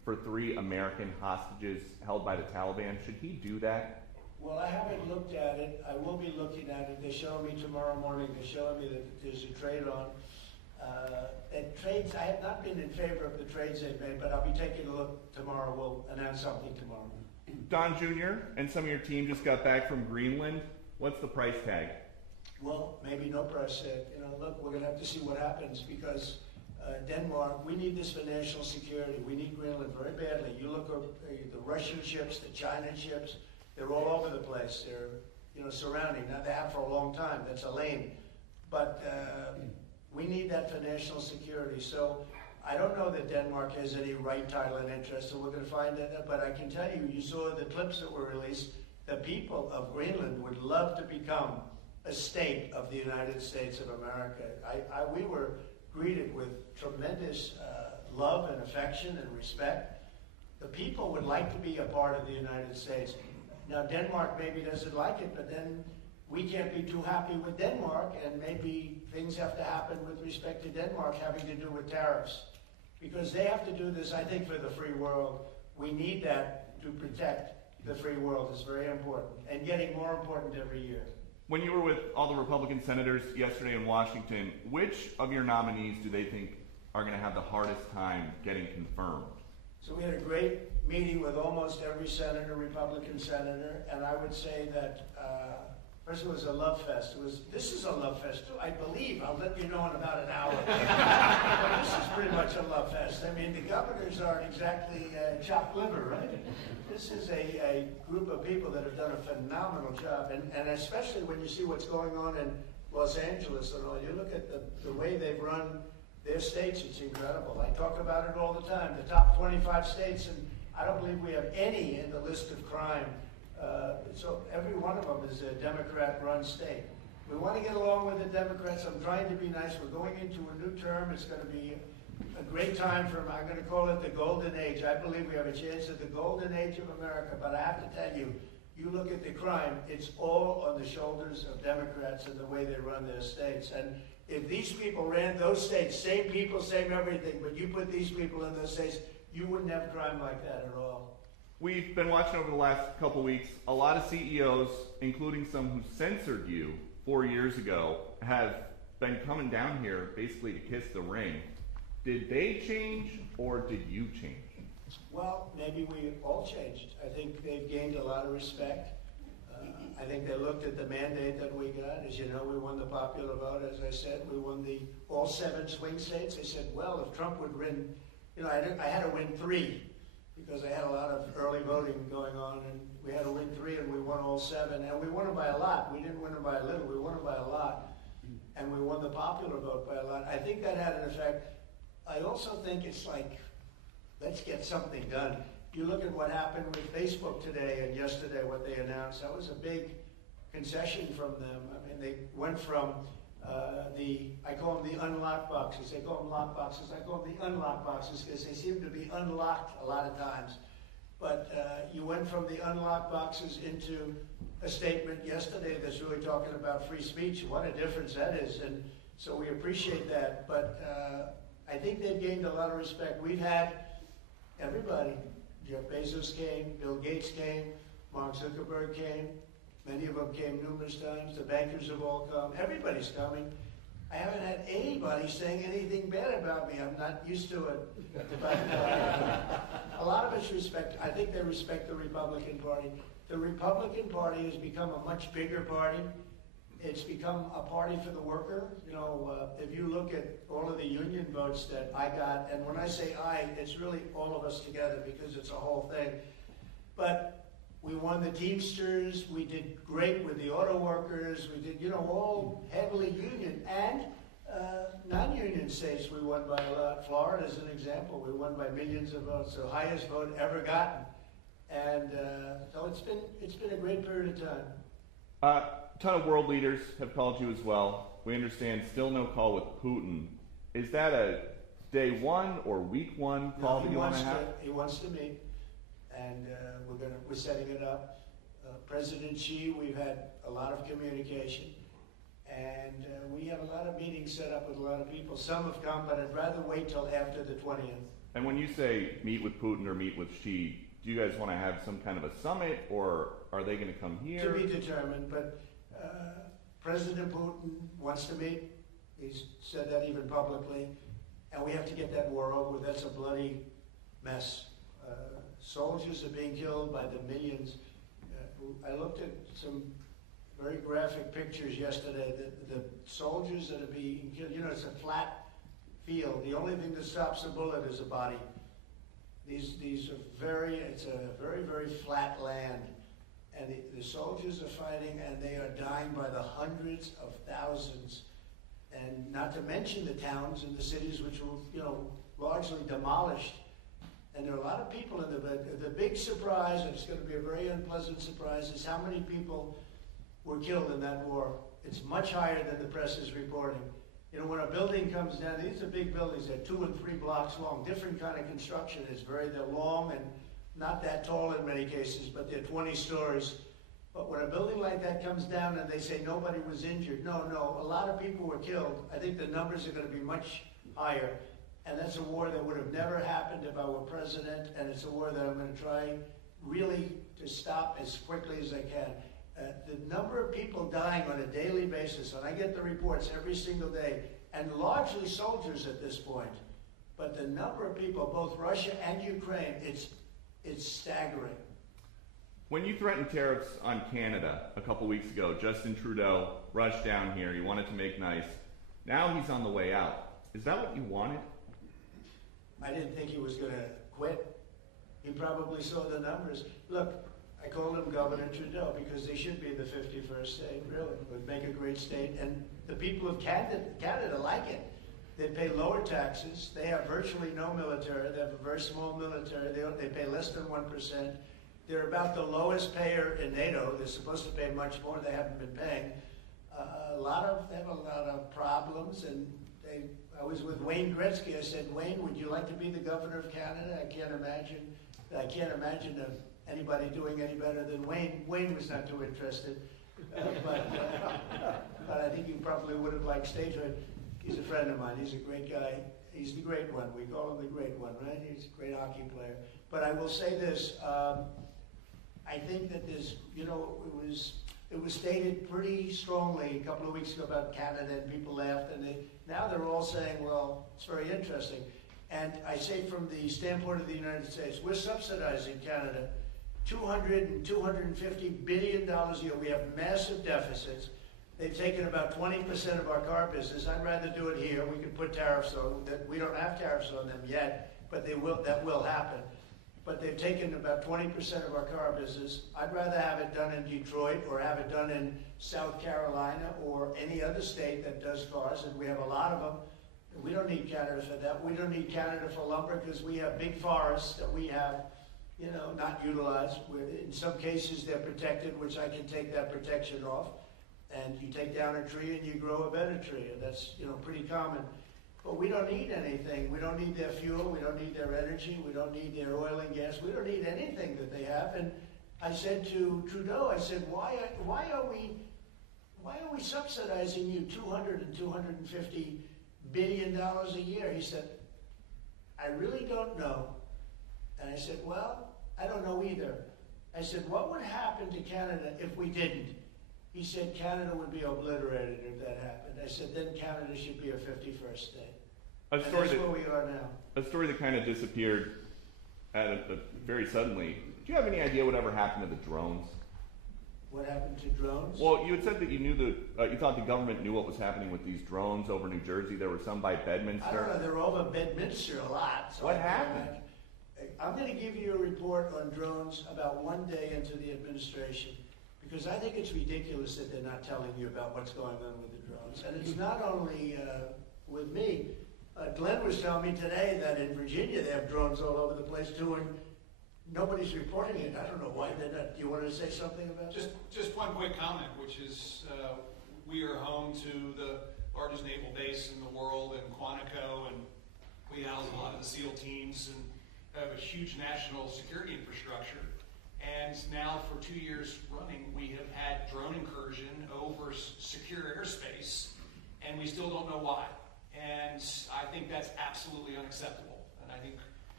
for 3 American hostages held by the Taliban. Should he do that? Well, I haven't looked at it. I will be looking at it. They're showing me tomorrow morning. They're showing me that there's a trade on. And trades, I have not been in favor of the trades they've made, but I'll be taking a look tomorrow. We'll announce something tomorrow. Don Jr. and some of your team just got back from Greenland. What's the price tag? Well, maybe no price tag. You know, look, we're going to have to see what happens because Denmark, we need this for national security. We need Greenland very badly. You look at the Russian ships, the China ships, they're all over the place. They're, surrounding. Now, they have for a long time. That's a lane. But we need that for national security. So I don't know that Denmark has any right, title, and interest, so we're going to find that. But I can tell you, you saw the clips that were released. The people of Greenland would love to become a state of the United States of America. We were greeted with tremendous love and affection and respect. The people would like to be a part of the United States. Now, Denmark maybe doesn't like it, but then we can't be too happy with Denmark, and maybe things have to happen with respect to Denmark having to do with tariffs. Because they have to do this, I think, for the free world. We need that to protect the free world. It's very important, and getting more important every year. When you were with all the Republican senators yesterday in Washington, which of your nominees do they think are going to have the hardest time getting confirmed? So we had a great meeting with almost every senator, Republican senator, and I would say that first it was a love fest. This is a love fest too, I believe. I'll let you know in about an hour. But this is pretty much a love fest. I mean, the governors aren't exactly chopped liver, right? This is a group of people that have done a phenomenal job, and especially when you see what's going on in Los Angeles and all. You look at the way they've run their states, it's incredible. I talk about it all the time. The top 25 states, and I don't believe we have any in the list of crime. So every one of them is a Democrat-run state. We want to get along with the Democrats. I'm trying to be nice. We're going into a new term. It's going to be a great time I'm going to call it the golden age. I believe we have a chance at the golden age of America, but I have to tell you, you look at the crime, it's all on the shoulders of Democrats and the way they run their states. And if these people ran those states, same people, same everything, but you put these people in those states, you wouldn't have crime like that at all. We've been watching over the last couple weeks, a lot of CEOs, including some who censored you 4 years ago, have been coming down here basically to kiss the ring. Did they change or did you change? Well, maybe we all changed. I think they've gained a lot of respect. I think they looked at the mandate that we got. As you know, we won the popular vote, as I said. We won all 7 swing states. They said, well, if Trump would win, I had to win 3 because I had a lot of early voting going on, and we had to win 3, and we won all 7. And we won them by a lot. We didn't win them by a little. We won them by a lot. And we won the popular vote by a lot. I think that had an effect. I also think it's like, let's get something done. You look at what happened with Facebook today and yesterday, what they announced. That was a big concession from them. I mean, they went from I call them the unlocked boxes. They call them lock boxes. I call them the unlocked boxes because they seem to be unlocked a lot of times. But you went from the unlocked boxes into a statement yesterday that's really talking about free speech. What a difference that is. And so we appreciate that. But I think they've gained a lot of respect. We've had everybody. Jeff Bezos came, Bill Gates came, Mark Zuckerberg came. Many of them came numerous times. The bankers have all come. Everybody's coming. I haven't had anybody saying anything bad about me. I'm not used to it. But a lot of us respect. I think they respect the Republican Party. The Republican Party has become a much bigger party. It's become a party for the worker. If you look at all of the union votes that I got, and when I say I, it's really all of us together because it's a whole thing. But we won the Teamsters. We did great with the auto workers. We did, all heavily union and non-union states. We won by a lot. Florida is an example. We won by millions of votes, the highest vote ever gotten. And so it's been a great period of time. A ton of world leaders have called you as well. We understand still no call with Putin. Is that a day 1 or week 1 call that you want to have? He wants to meet, and we're setting it up. President Xi, we've had a lot of communication, and we have a lot of meetings set up with a lot of people. Some have come, but I'd rather wait till after the 20th. And when you say meet with Putin or meet with Xi, do you guys want to have some kind of a summit, or are they going to come here? To be determined, but President Putin wants to meet. He's said that even publicly, and we have to get that war over with. That's a bloody mess. Soldiers are being killed by the millions. I looked at some very graphic pictures yesterday. The soldiers that are being killed, you know, it's a flat field. The only thing that stops a bullet is a body. These are it's a very, very flat land. And the soldiers are fighting, and they are dying by the hundreds of thousands. And not to mention the towns and the cities which were, you know, largely demolished. And there are a lot of people in the big surprise, and it's going to be a very unpleasant surprise, is how many people were killed in that war. It's much higher than the press is reporting. You know, when a building comes down, these are big buildings, they're 2 and 3 blocks long, different kind of construction. They're long and not that tall in many cases, but they're 20 stories. But when a building like that comes down and they say nobody was injured, no, a lot of people were killed. I think the numbers are going to be much higher. And that's a war that would have never happened if I were president, and it's a war that I'm going to try really to stop as quickly as I can. The number of people dying on a daily basis, and I get the reports every single day, and largely soldiers at this point, but the number of people, both Russia and Ukraine, it's staggering. When you threatened tariffs on Canada a couple weeks ago, Justin Trudeau rushed down here. He wanted to make nice. Now he's on the way out. Is that what you wanted? I didn't think he was going to quit. He probably saw the numbers. Look, I call him Governor Trudeau because they should be the 51st state, really. It would make a great state. And the people of Canada like it. They pay lower taxes. They have virtually no military. They have a very small military. They pay less than 1%. They're about the lowest payer in NATO. They're supposed to pay much more. They haven't been paying. They have a lot of problems, and I was with Wayne Gretzky. I said, Wayne, would you like to be the governor of Canada? I can't imagine anybody doing any better than Wayne. Wayne was not too interested, but I think he probably would have liked statehood. He's a friend of mine. He's a great guy. He's the great one. We call him the great one, right? He's a great hockey player. But I will say this. I think that there's, you know, it was stated pretty strongly a couple of weeks ago about Canada, and people laughed, and now they're all saying, well, it's very interesting. And I say from the standpoint of the United States, we're subsidizing Canada $200 and $250 billion a year. We have massive deficits. They've taken about 20% of our car business. I'd rather do it here. We could put tariffs on that. We don't have tariffs on them yet, but that will happen. But they've taken about 20% of our car business. I'd rather have it done in Detroit or have it done in South Carolina or any other state that does cars, and we have a lot of them. We don't need Canada for that. We don't need Canada for lumber because we have big forests that we have, you know, not utilized. In some cases, they're protected, which I can take that protection off. And you take down a tree and you grow a better tree, and that's, you know, pretty common. But we don't need anything. We don't need their fuel. We don't need their energy. We don't need their oil and gas. We don't need anything that they have. And I said to Trudeau, I said, why are we subsidizing you $200 and $250 billion a year? He said, I really don't know. And I said, well, I don't know either. I said, what would happen to Canada if we didn't? He said Canada would be obliterated if that happened. I said then Canada should be a 51st state. And that's where we are now. A story that kind of disappeared very suddenly. Do you have any idea whatever happened to the drones? What happened to drones? Well, you had said that you thought the government knew what was happening with these drones over New Jersey. There were some by Bedminster. I don't know. They're over Bedminster a lot. So what happened? I'm going to give you a report on drones about one day into the administration. Because I think it's ridiculous that they're not telling you about what's going on with the drones. And it's not only with me. Glenn was telling me today that in Virginia they have drones all over the place too, and nobody's reporting it. I don't know why they're not. Do you want to say something about that? Just one quick comment, which is we are home to the largest naval base in the world in Quantico, and we house a lot of the SEAL teams and have a huge national security infrastructure. And now for 2 years running, we have had drone incursion over secure airspace, and we still don't know why. And I think that's absolutely unacceptable. And I think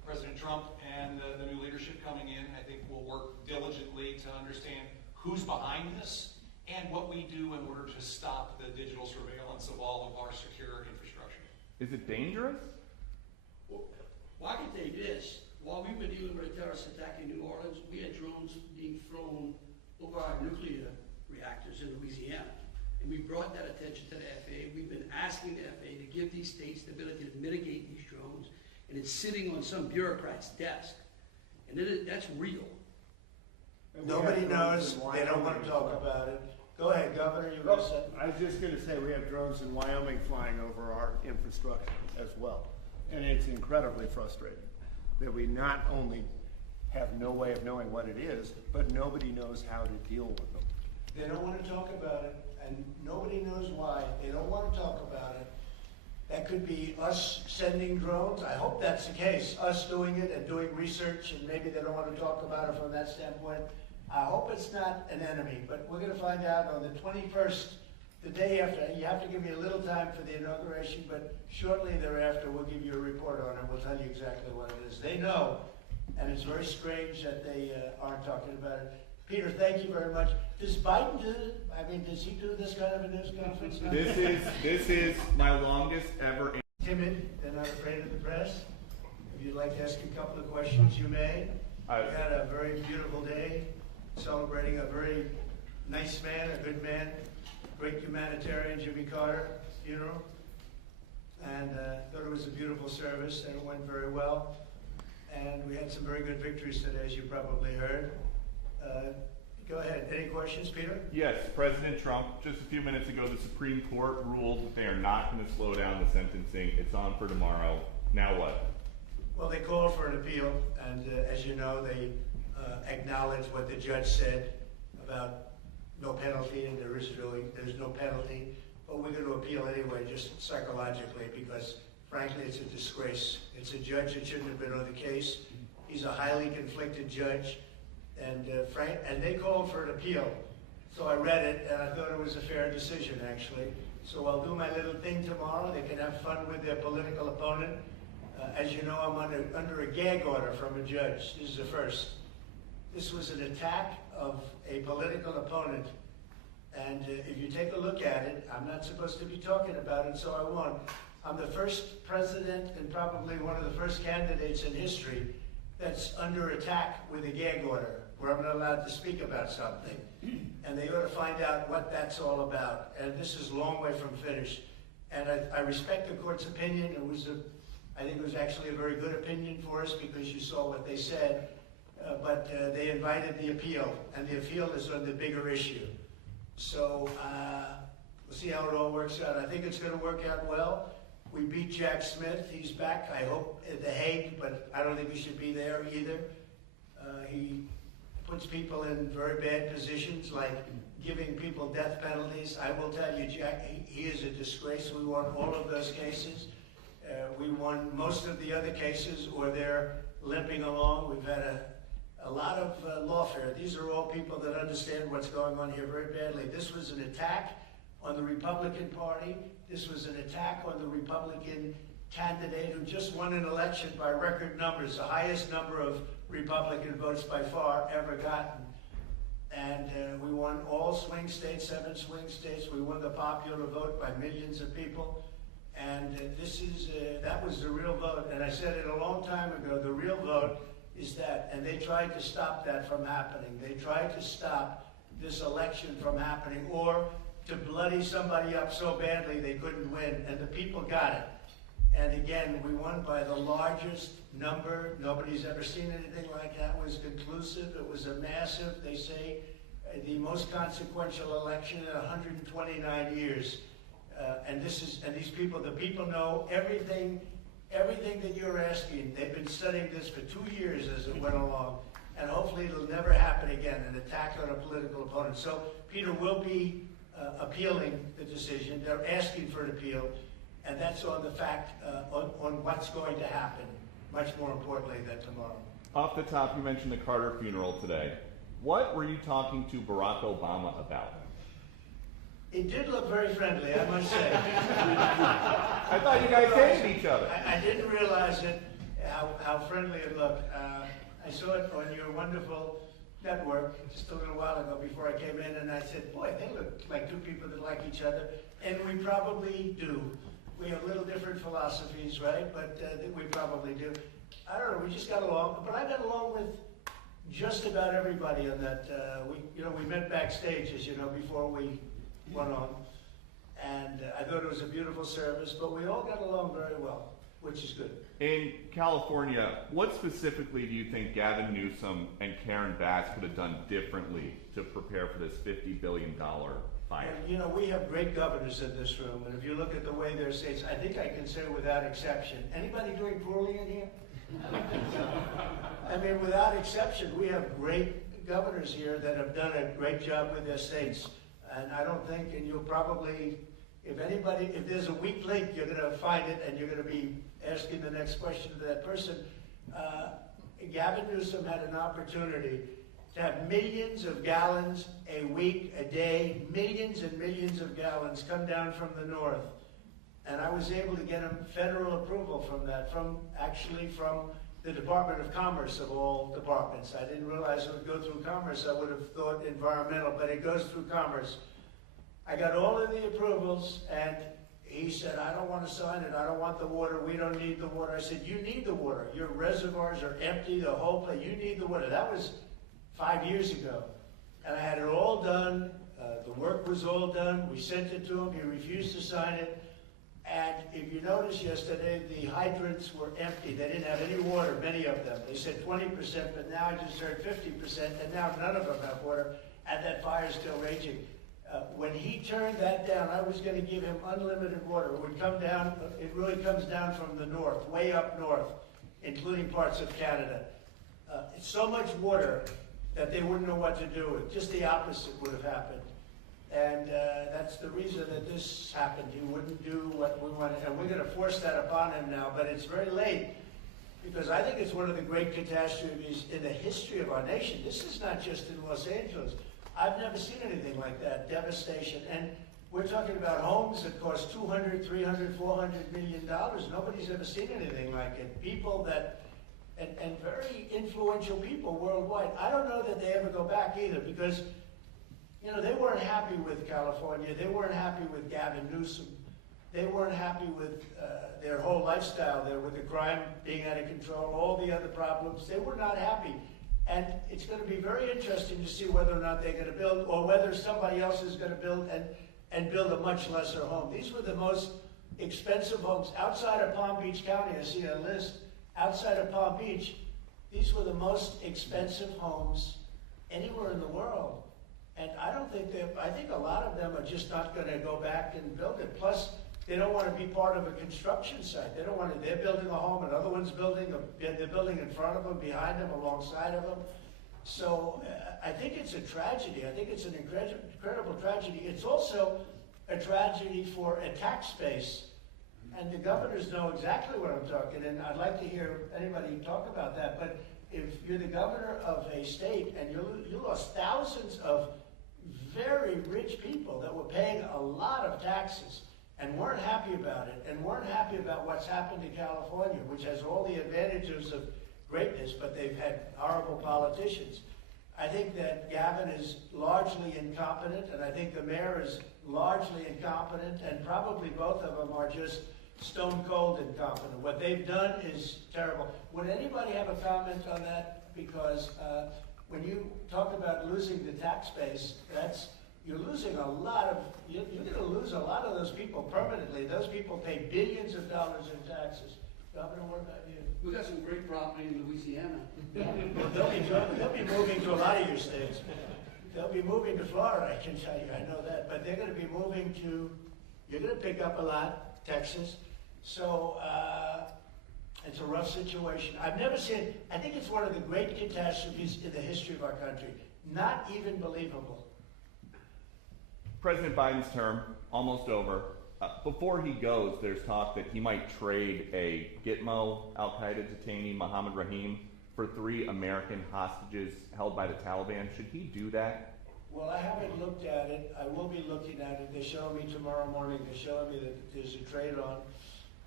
President Trump and the new leadership coming in, I think will work diligently to understand who's behind this and what we do in order to stop the digital surveillance of all of our secure infrastructure. Is it dangerous? Well, I can tell you this, while we were dealing with a terrorist attack in New Orleans, we had drones being flown over our nuclear reactors in Louisiana. And we brought that attention to the FAA. We've been asking the FAA to give these states the ability to mitigate these drones, and it's sitting on some bureaucrat's desk. And that's real. And we Nobody have drones knows, in they don't want Wyoming to as talk well. about it. Go ahead, Governor, you were going to say. I was just gonna say, we have drones in Wyoming flying over our infrastructure as well. And it's incredibly frustrating that we not only have no way of knowing what it is, but nobody knows how to deal with them. They don't want to talk about it, and nobody knows why. They don't want to talk about it. That could be us sending drones. I hope that's the case, us doing it and doing research, and maybe they don't want to talk about it from that standpoint. I hope it's not an enemy, but we're going to find out on the 21st, the day after. You have to give me a little time for the inauguration, but shortly thereafter, we'll give you a report on it. We'll tell you exactly what it is. They know, and it's very strange that they aren't talking about it. Peter, thank you very much. Does Biden do it? I mean, does he do this kind of a news conference now? This is my longest ever. Timid, they're not afraid of the press. If you'd like to ask a couple of questions, you may. We had a very beautiful day, celebrating a very nice man, a good man, great humanitarian, Jimmy Carter funeral. And thought it was a beautiful service, and it went very well. And we had some very good victories today, as you probably heard. Go ahead. Any questions, Peter? Yes, President Trump, just a few minutes ago, the Supreme Court ruled that they are not going to slow down the sentencing. It's on for tomorrow. Now what? Well, they called for an appeal, and as you know, they acknowledged what the judge said about no penalty, and there's no penalty. But we're going to appeal anyway, just psychologically, because frankly, it's a disgrace. It's a judge that shouldn't have been on the case. He's a highly conflicted judge, and they called for an appeal. So I read it, and I thought it was a fair decision, actually. So I'll do my little thing tomorrow. They can have fun with their political opponent. As you know, I'm under a gag order from a judge. This is the first. This was an attack of a political opponent. And if you take a look at it, I'm not supposed to be talking about it, so I won't. I'm the first president and probably one of the first candidates in history that's under attack with a gag order, where I'm not allowed to speak about something. And they ought to find out what that's all about. And this is a long way from finished. And I respect the court's opinion. I think it was actually a very good opinion for us, because you saw what they said. But they invited the appeal, and the appeal is on the bigger issue. So we'll see how it all works out. I think it's going to work out well. We beat Jack Smith. He's back, I hope, at The Hague, but I don't think he should be there either. He puts people in very bad positions, like giving people death penalties. I will tell you, Jack, he is a disgrace. We won all of those cases. We won most of the other cases, or they're limping along. We've had a lot of lawfare. These are all people that understand what's going on here very badly. This was an attack on the Republican Party. This was an attack on the Republican candidate who just won an election by record numbers, the highest number of Republican votes by far ever gotten. And we won all swing states, 7 swing states. We won the popular vote by millions of people. And that was the real vote. And I said it a long time ago, the real vote is that. And they tried to stop that from happening. They tried to stop this election from happening, or to bloody somebody up so badly they couldn't win. And the people got it. And again, we won by the largest number. Nobody's ever seen anything like that. It was conclusive. It was a massive, they say, the most consequential election in 129 years. And these people, the people know everything that you're asking. They've been studying this for 2 years as it went along. And hopefully it'll never happen again, an attack on a political opponent. So Peter will be appealing the decision. They're asking for an appeal. And that's on the fact, on what's going to happen, much more importantly than tomorrow. Off the top, you mentioned the Carter funeral today. What were you talking to Barack Obama about? It did look very friendly, I must say. I thought you guys hated each other. I didn't realize it, how friendly it looked. I saw it on your wonderful network just a little while ago before I came in, and I said, boy, they look like two people that like each other, and we probably do. We have little different philosophies, right? But we probably do. I don't know, we just got along, but I got along with just about everybody on that. We met backstage, as you know, before we went on, and I thought it was a beautiful service, but we all got along very well, which is good. In California, what specifically do you think Gavin Newsom and Karen Bass could have done differently to prepare for this $50 billion fire? And, we have great governors in this room, and if you look at the way their states, I think I can say without exception, anybody doing poorly in here? I mean, without exception, we have great governors here that have done a great job with their states. And I don't think, and you'll probably, if there's a weak link, you're going to find it, and you're going to be asking the next question to that person. Gavin Newsom had an opportunity to have millions of gallons a week, a day, millions and millions of gallons come down from the north. And I was able to get him federal approval from that, from the Department of Commerce of all departments. I didn't realize it would go through Commerce. I would have thought environmental, but it goes through Commerce. I got all of the approvals, and he said, I don't want to sign it. I don't want the water. We don't need the water. I said, you need the water. Your reservoirs are empty, the whole place. You need the water. That was 5 years ago. And I had it all done. The work was all done. We sent it to him. He refused to sign it. And if you noticed yesterday, the hydrants were empty. They didn't have any water, many of them. They said 20%, but now I just heard 50%, and now none of them have water, and that fire's still raging. When he turned that down, I was going to give him unlimited water. It would come down, it really comes down from the north, way up north, including parts of Canada. It's so much water that they wouldn't know what to do with. Just the opposite would have happened. And that's the reason that this happened. He wouldn't do what we wanted. And we're going to force that upon him now, but it's very late. Because I think it's one of the great catastrophes in the history of our nation. This is not just in Los Angeles. I've never seen anything like that, devastation. And we're talking about homes that cost $200, $300, $400 million. Nobody's ever seen anything like it. People that, and very influential people worldwide. I don't know that they ever go back either, because they weren't happy with California. They weren't happy with Gavin Newsom. They weren't happy with their whole lifestyle there, with the crime being out of control, all the other problems. They were not happy. And it's going to be very interesting to see whether or not they're going to build, or whether somebody else is going to build and build a much lesser home. These were the most expensive homes. Outside of Palm Beach County, I see a list. Outside of Palm Beach, these were the most expensive homes anywhere in the world. And I think a lot of them are just not going to go back and build it. Plus, they don't want to be part of a construction site. They don't want to, they're building a home, another one's building, they're building in front of them, behind them, alongside of them. So I think it's a tragedy. I think it's an incredible tragedy. It's also a tragedy for a tax base. And the governors know exactly what I'm talking, and I'd like to hear anybody talk about that. But if you're the governor of a state and you lost thousands of very rich people that were paying a lot of taxes and weren't happy about it, and weren't happy about what's happened to California, which has all the advantages of greatness, but they've had horrible politicians. I think that Gavin is largely incompetent, and I think the mayor is largely incompetent, and probably both of them are just stone cold incompetent. What they've done is terrible. Would anybody have a comment on that? Because when you talk about losing the tax base, you're losing a lot of, you're going to lose a lot of those people permanently. Those people pay billions of dollars in taxes. Governor, what about you? We got some great property in Louisiana. They'll be moving to a lot of your states. They'll be moving to Florida, I can tell you, I know that. But they're going to be moving to, you're going to pick up a lot, Texas. So it's a rough situation. I've never seen, I think it's one of the great catastrophes in the history of our country. Not even believable. President Biden's term, almost over. Before he goes, there's talk that he might trade a Gitmo al-Qaeda detainee, Mohammed Rahim, for 3 American hostages held by the Taliban. Should he do that? Well, I haven't looked at it. I will be looking at it. They're showing me tomorrow morning. They're showing me that there's a trade on.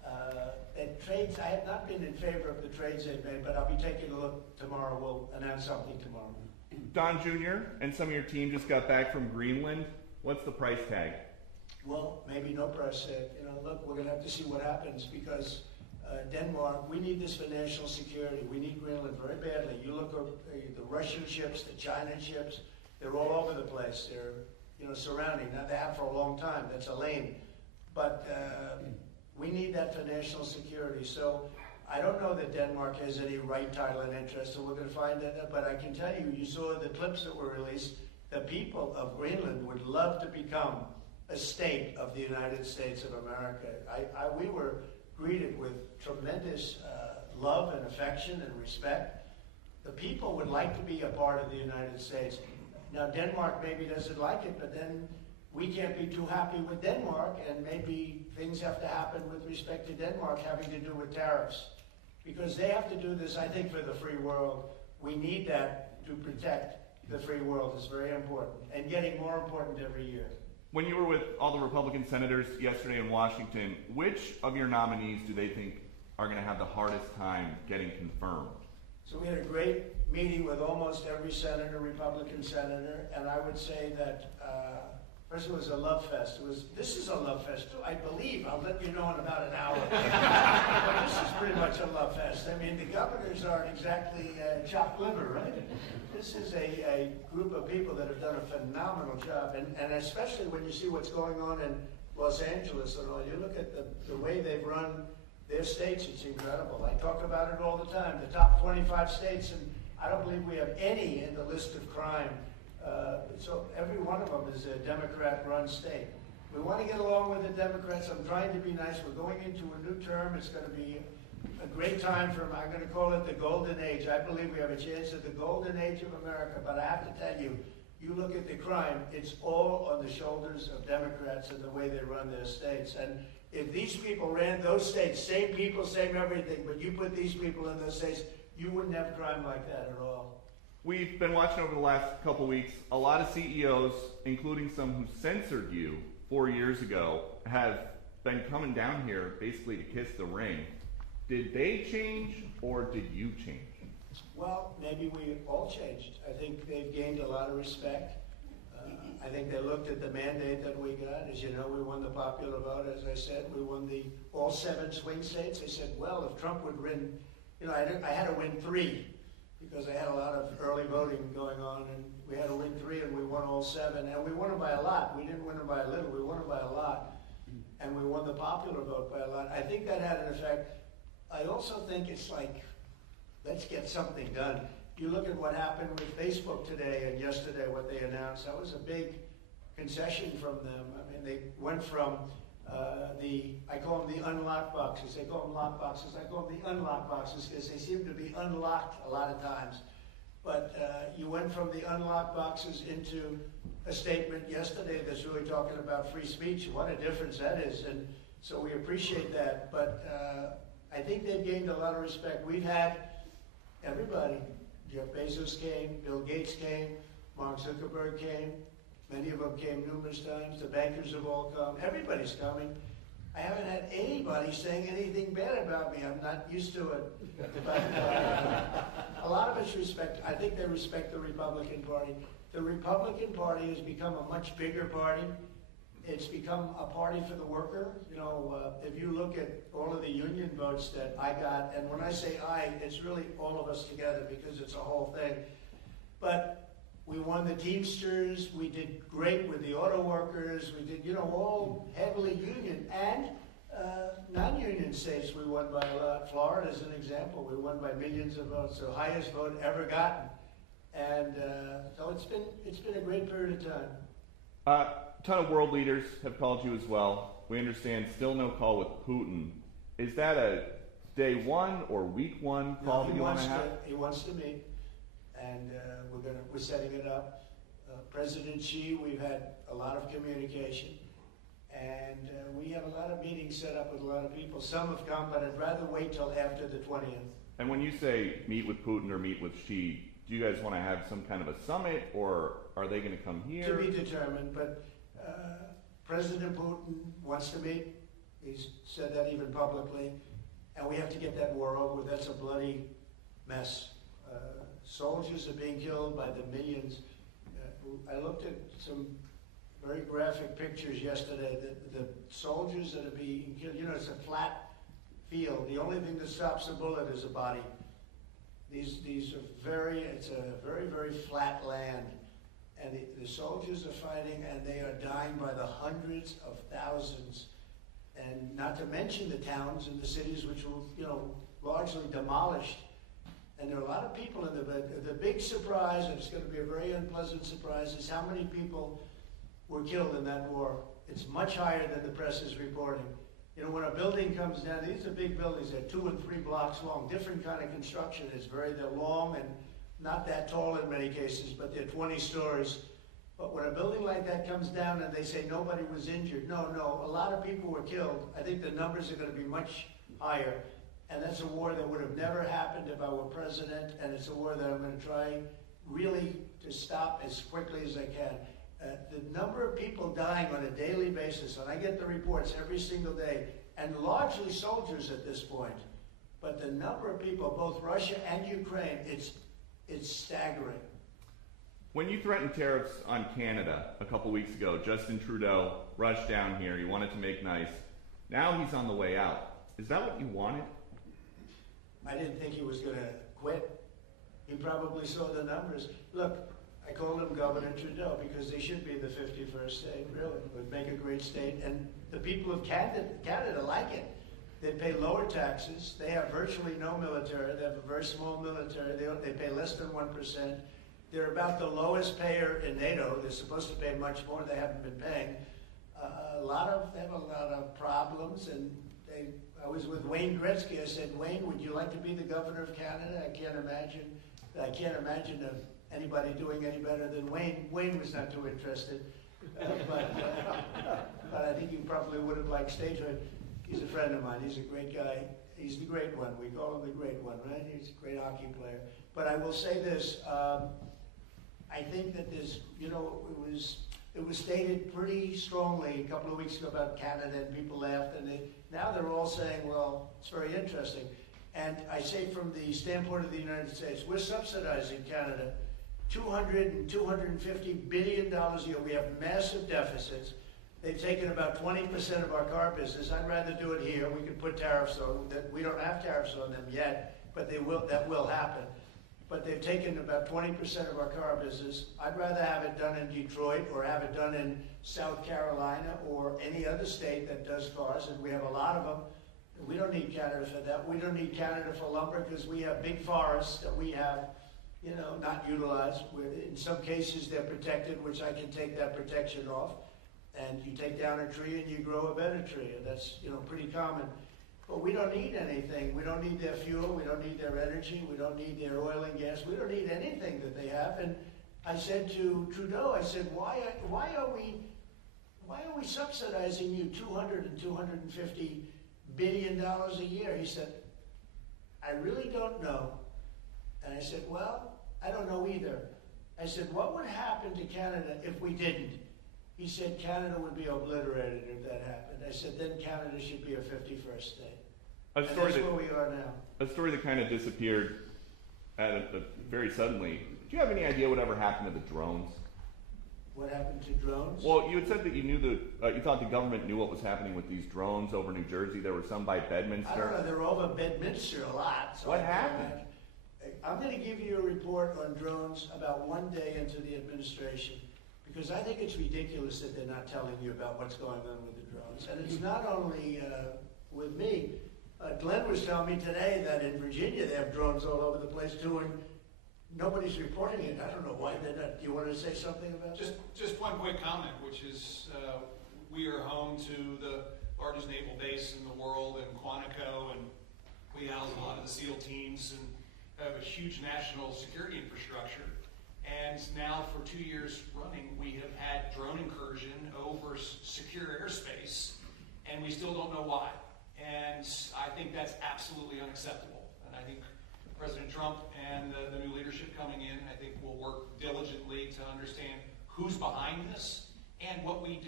And trades, I have not been in favor of the trades they've made, but I'll be taking a look tomorrow. We'll announce something tomorrow. Don Jr. and some of your team just got back from Greenland. What's the price tag? Well, maybe no price tag. Look, we're going to have to see what happens because Denmark, we need this for national security. We need Greenland very badly. You look at the Russian ships, the China ships, they're all over the place. They're, surrounding. Now, they have for a long time. That's a lane. But we need that for national security. So I don't know that Denmark has any right, title, and interest, so we're going to find that out. But I can tell you, you saw the clips that were released. The people of Greenland would love to become a state of the United States of America. We were greeted with tremendous love and affection and respect. The people would like to be a part of the United States. Now, Denmark maybe doesn't like it, but then we can't be too happy with Denmark, and maybe things have to happen with respect to Denmark having to do with tariffs. Because they have to do this, I think, for the free world. We need that to protect the free world. It's very important, and getting more important every year. When you were with all the Republican senators yesterday in Washington, which of your nominees do they think are going to have the hardest time getting confirmed? So we had a great meeting with almost every senator, Republican senator, and I would say that first it was a love fest. This is a love fest too, I believe. I'll let you know in about an hour. But this is pretty much a love fest. I mean, the governors aren't exactly chopped liver, right? This is a group of people that have done a phenomenal job, and especially when you see what's going on in Los Angeles and all. You look at the way they've run their states, it's incredible. I talk about it all the time. The top 25 states, and I don't believe we have any in the list of crime. So every one of them is a Democrat-run state. We want to get along with the Democrats. I'm trying to be nice. We're going into a new term. It's going to be a great time I'm going to call it the golden age. I believe we have a chance at the golden age of America, but I have to tell you, you look at the crime, it's all on the shoulders of Democrats and the way they run their states. And if these people ran those states, same people, same everything, but you put these people in those states, you wouldn't have crime like that at all. We've been watching over the last couple weeks, a lot of CEOs, including some who censored you 4 years ago, have been coming down here basically to kiss the ring. Did they change or did you change? Well, maybe we all changed. I think they've gained a lot of respect. I think they looked at the mandate that we got. As you know, we won the popular vote, as I said. We won all 7 swing states. They said, well, if Trump would win, I had to win 3 because I had a lot of early voting going on, and we had to win 3, and we won all 7. And we won them by a lot. We didn't win them by a little. We won them by a lot. And we won the popular vote by a lot. I think that had an effect. I also think it's like, let's get something done. You look at what happened with Facebook today and yesterday, what they announced. That was a big concession from them. I mean, they went from I call them the unlocked boxes. They call them lock boxes. I call them the unlocked boxes because they seem to be unlocked a lot of times. But you went from the unlocked boxes into a statement yesterday that's really talking about free speech. What a difference that is. And so we appreciate that. But I think they've gained a lot of respect. We've had everybody. Jeff Bezos came, Bill Gates came, Mark Zuckerberg came. Many of them came numerous times. The bankers have all come. Everybody's coming. I haven't had anybody saying anything bad about me. I'm not used to it. But a lot of us respect, I think they respect the Republican Party. The Republican Party has become a much bigger party. It's become a party for the worker. If you look at all of the union votes that I got, and when I say I, it's really all of us together because it's a whole thing. But we won the Teamsters. We did great with the auto workers. We did, all heavily union and non-union states. We won by a lot. Florida is an example. We won by millions of votes, the highest vote ever gotten. And so it's been a great period of time. A ton of world leaders have called you as well. We understand still no call with Putin. Is that a day 1 or week 1 call that you want to have? He wants to meet, and we're setting it up. President Xi, we've had a lot of communication, and we have a lot of meetings set up with a lot of people. Some have come, but I'd rather wait till after the 20th. And when you say meet with Putin or meet with Xi, do you guys want to have some kind of a summit, or are they going to come here? To be determined, but President Putin wants to meet. He's said that even publicly. And we have to get that war over with. That's a bloody mess. Soldiers are being killed by the millions. I looked at some very graphic pictures yesterday. The soldiers that are being killed, you know, it's a flat field. The only thing that stops a bullet is a body. It's a very, very flat land. And the soldiers are fighting, and they are dying by the hundreds of thousands. And not to mention the towns and the cities which were, you know, largely demolished. And there are a lot of people in the big surprise, and it's going to be a very unpleasant surprise, is how many people were killed in that war. It's much higher than the press is reporting. You know, when a building comes down, these are big buildings, they're 2 and 3 blocks long, different kind of construction. They're long and not that tall in many cases, but they're 20 stories. But when a building like that comes down and they say nobody was injured, no, a lot of people were killed. I think the numbers are going to be much higher. And that's a war that would have never happened if I were president, and it's a war that I'm going to try really to stop as quickly as I can. The number of people dying on a daily basis, and I get the reports every single day, and largely soldiers at this point, but the number of people, both Russia and Ukraine, it's staggering. When you threatened tariffs on Canada a couple weeks ago, Justin Trudeau rushed down here. He wanted to make nice. Now he's on the way out. Is that what you wanted? I didn't think he was going to quit. He probably saw the numbers. Look, I call him Governor Trudeau because they should be the 51st state, really. It would make a great state. And the people of Canada like it. They pay lower taxes. They have virtually no military. They have a very small military. They pay less than 1%. They're about the lowest payer in NATO. They're supposed to pay much more. They haven't been paying. They have a lot of problems. And I was with Wayne Gretzky. I said, Wayne, would you like to be the governor of Canada? I can't imagine anybody doing any better than Wayne. Wayne was not too interested, but I think he probably would have liked statehood. He's a friend of mine. He's a great guy. He's the great one. We call him the great one, right? He's a great hockey player. But I will say this: I think that there's, you know, it was stated pretty strongly a couple of weeks ago about Canada, and people laughed, and now they're all saying, well, it's very interesting. And I say from the standpoint of the United States, we're subsidizing Canada $200 and $250 billion a year. We have massive deficits. They've taken about 20% of our car business. I'd rather do it here. We could put tariffs on that. We don't have tariffs on them yet, but that will happen. But they've taken about 20% of our car business. I'd rather have it done in Detroit or have it done in South Carolina or any other state that does cars, and we have a lot of them. We don't need Canada for that. We don't need Canada for lumber because we have big forests that we have, you know, not utilized. In some cases, they're protected, which I can take that protection off. And you take down a tree and you grow a better tree, and that's, you know, pretty common. But we don't need anything. We don't need their fuel. We don't need their energy. We don't need their oil and gas. We don't need anything that they have. And I said to Trudeau, I said, why are we subsidizing you $200 and $250 billion a year? He said, I really don't know. And I said, well, I don't know either. I said, what would happen to Canada if we didn't? He said, Canada would be obliterated if that happened. I said, then Canada should be a 51st state. And that's where we are now. A story that kind of disappeared very suddenly. Do you have any idea whatever happened to the drones? What happened to drones? Well, you had said that you knew you thought the government knew what was happening with these drones over New Jersey. There were some by Bedminster. I don't know. They're over Bedminster a lot. So what happened? I'm going to give you a report on drones about one day into the administration, because I think it's ridiculous that they're not telling you about what's going on with the drones. And it's not only with me. Glenn was telling me today that in Virginia they have drones all over the place too, and nobody's reporting it. I don't know why they're not. Do you want to say something about that? Just one quick comment, which is we are home to the largest naval base in the world in Quantico, and we house a lot of the SEAL teams and have a huge national security infrastructure. And now for 2 years running, we have had drone incursion over secure airspace, and we still don't know why. And I think that's absolutely unacceptable. And I think President Trump and the new leadership coming in, I think will work diligently to understand who's behind this and what we do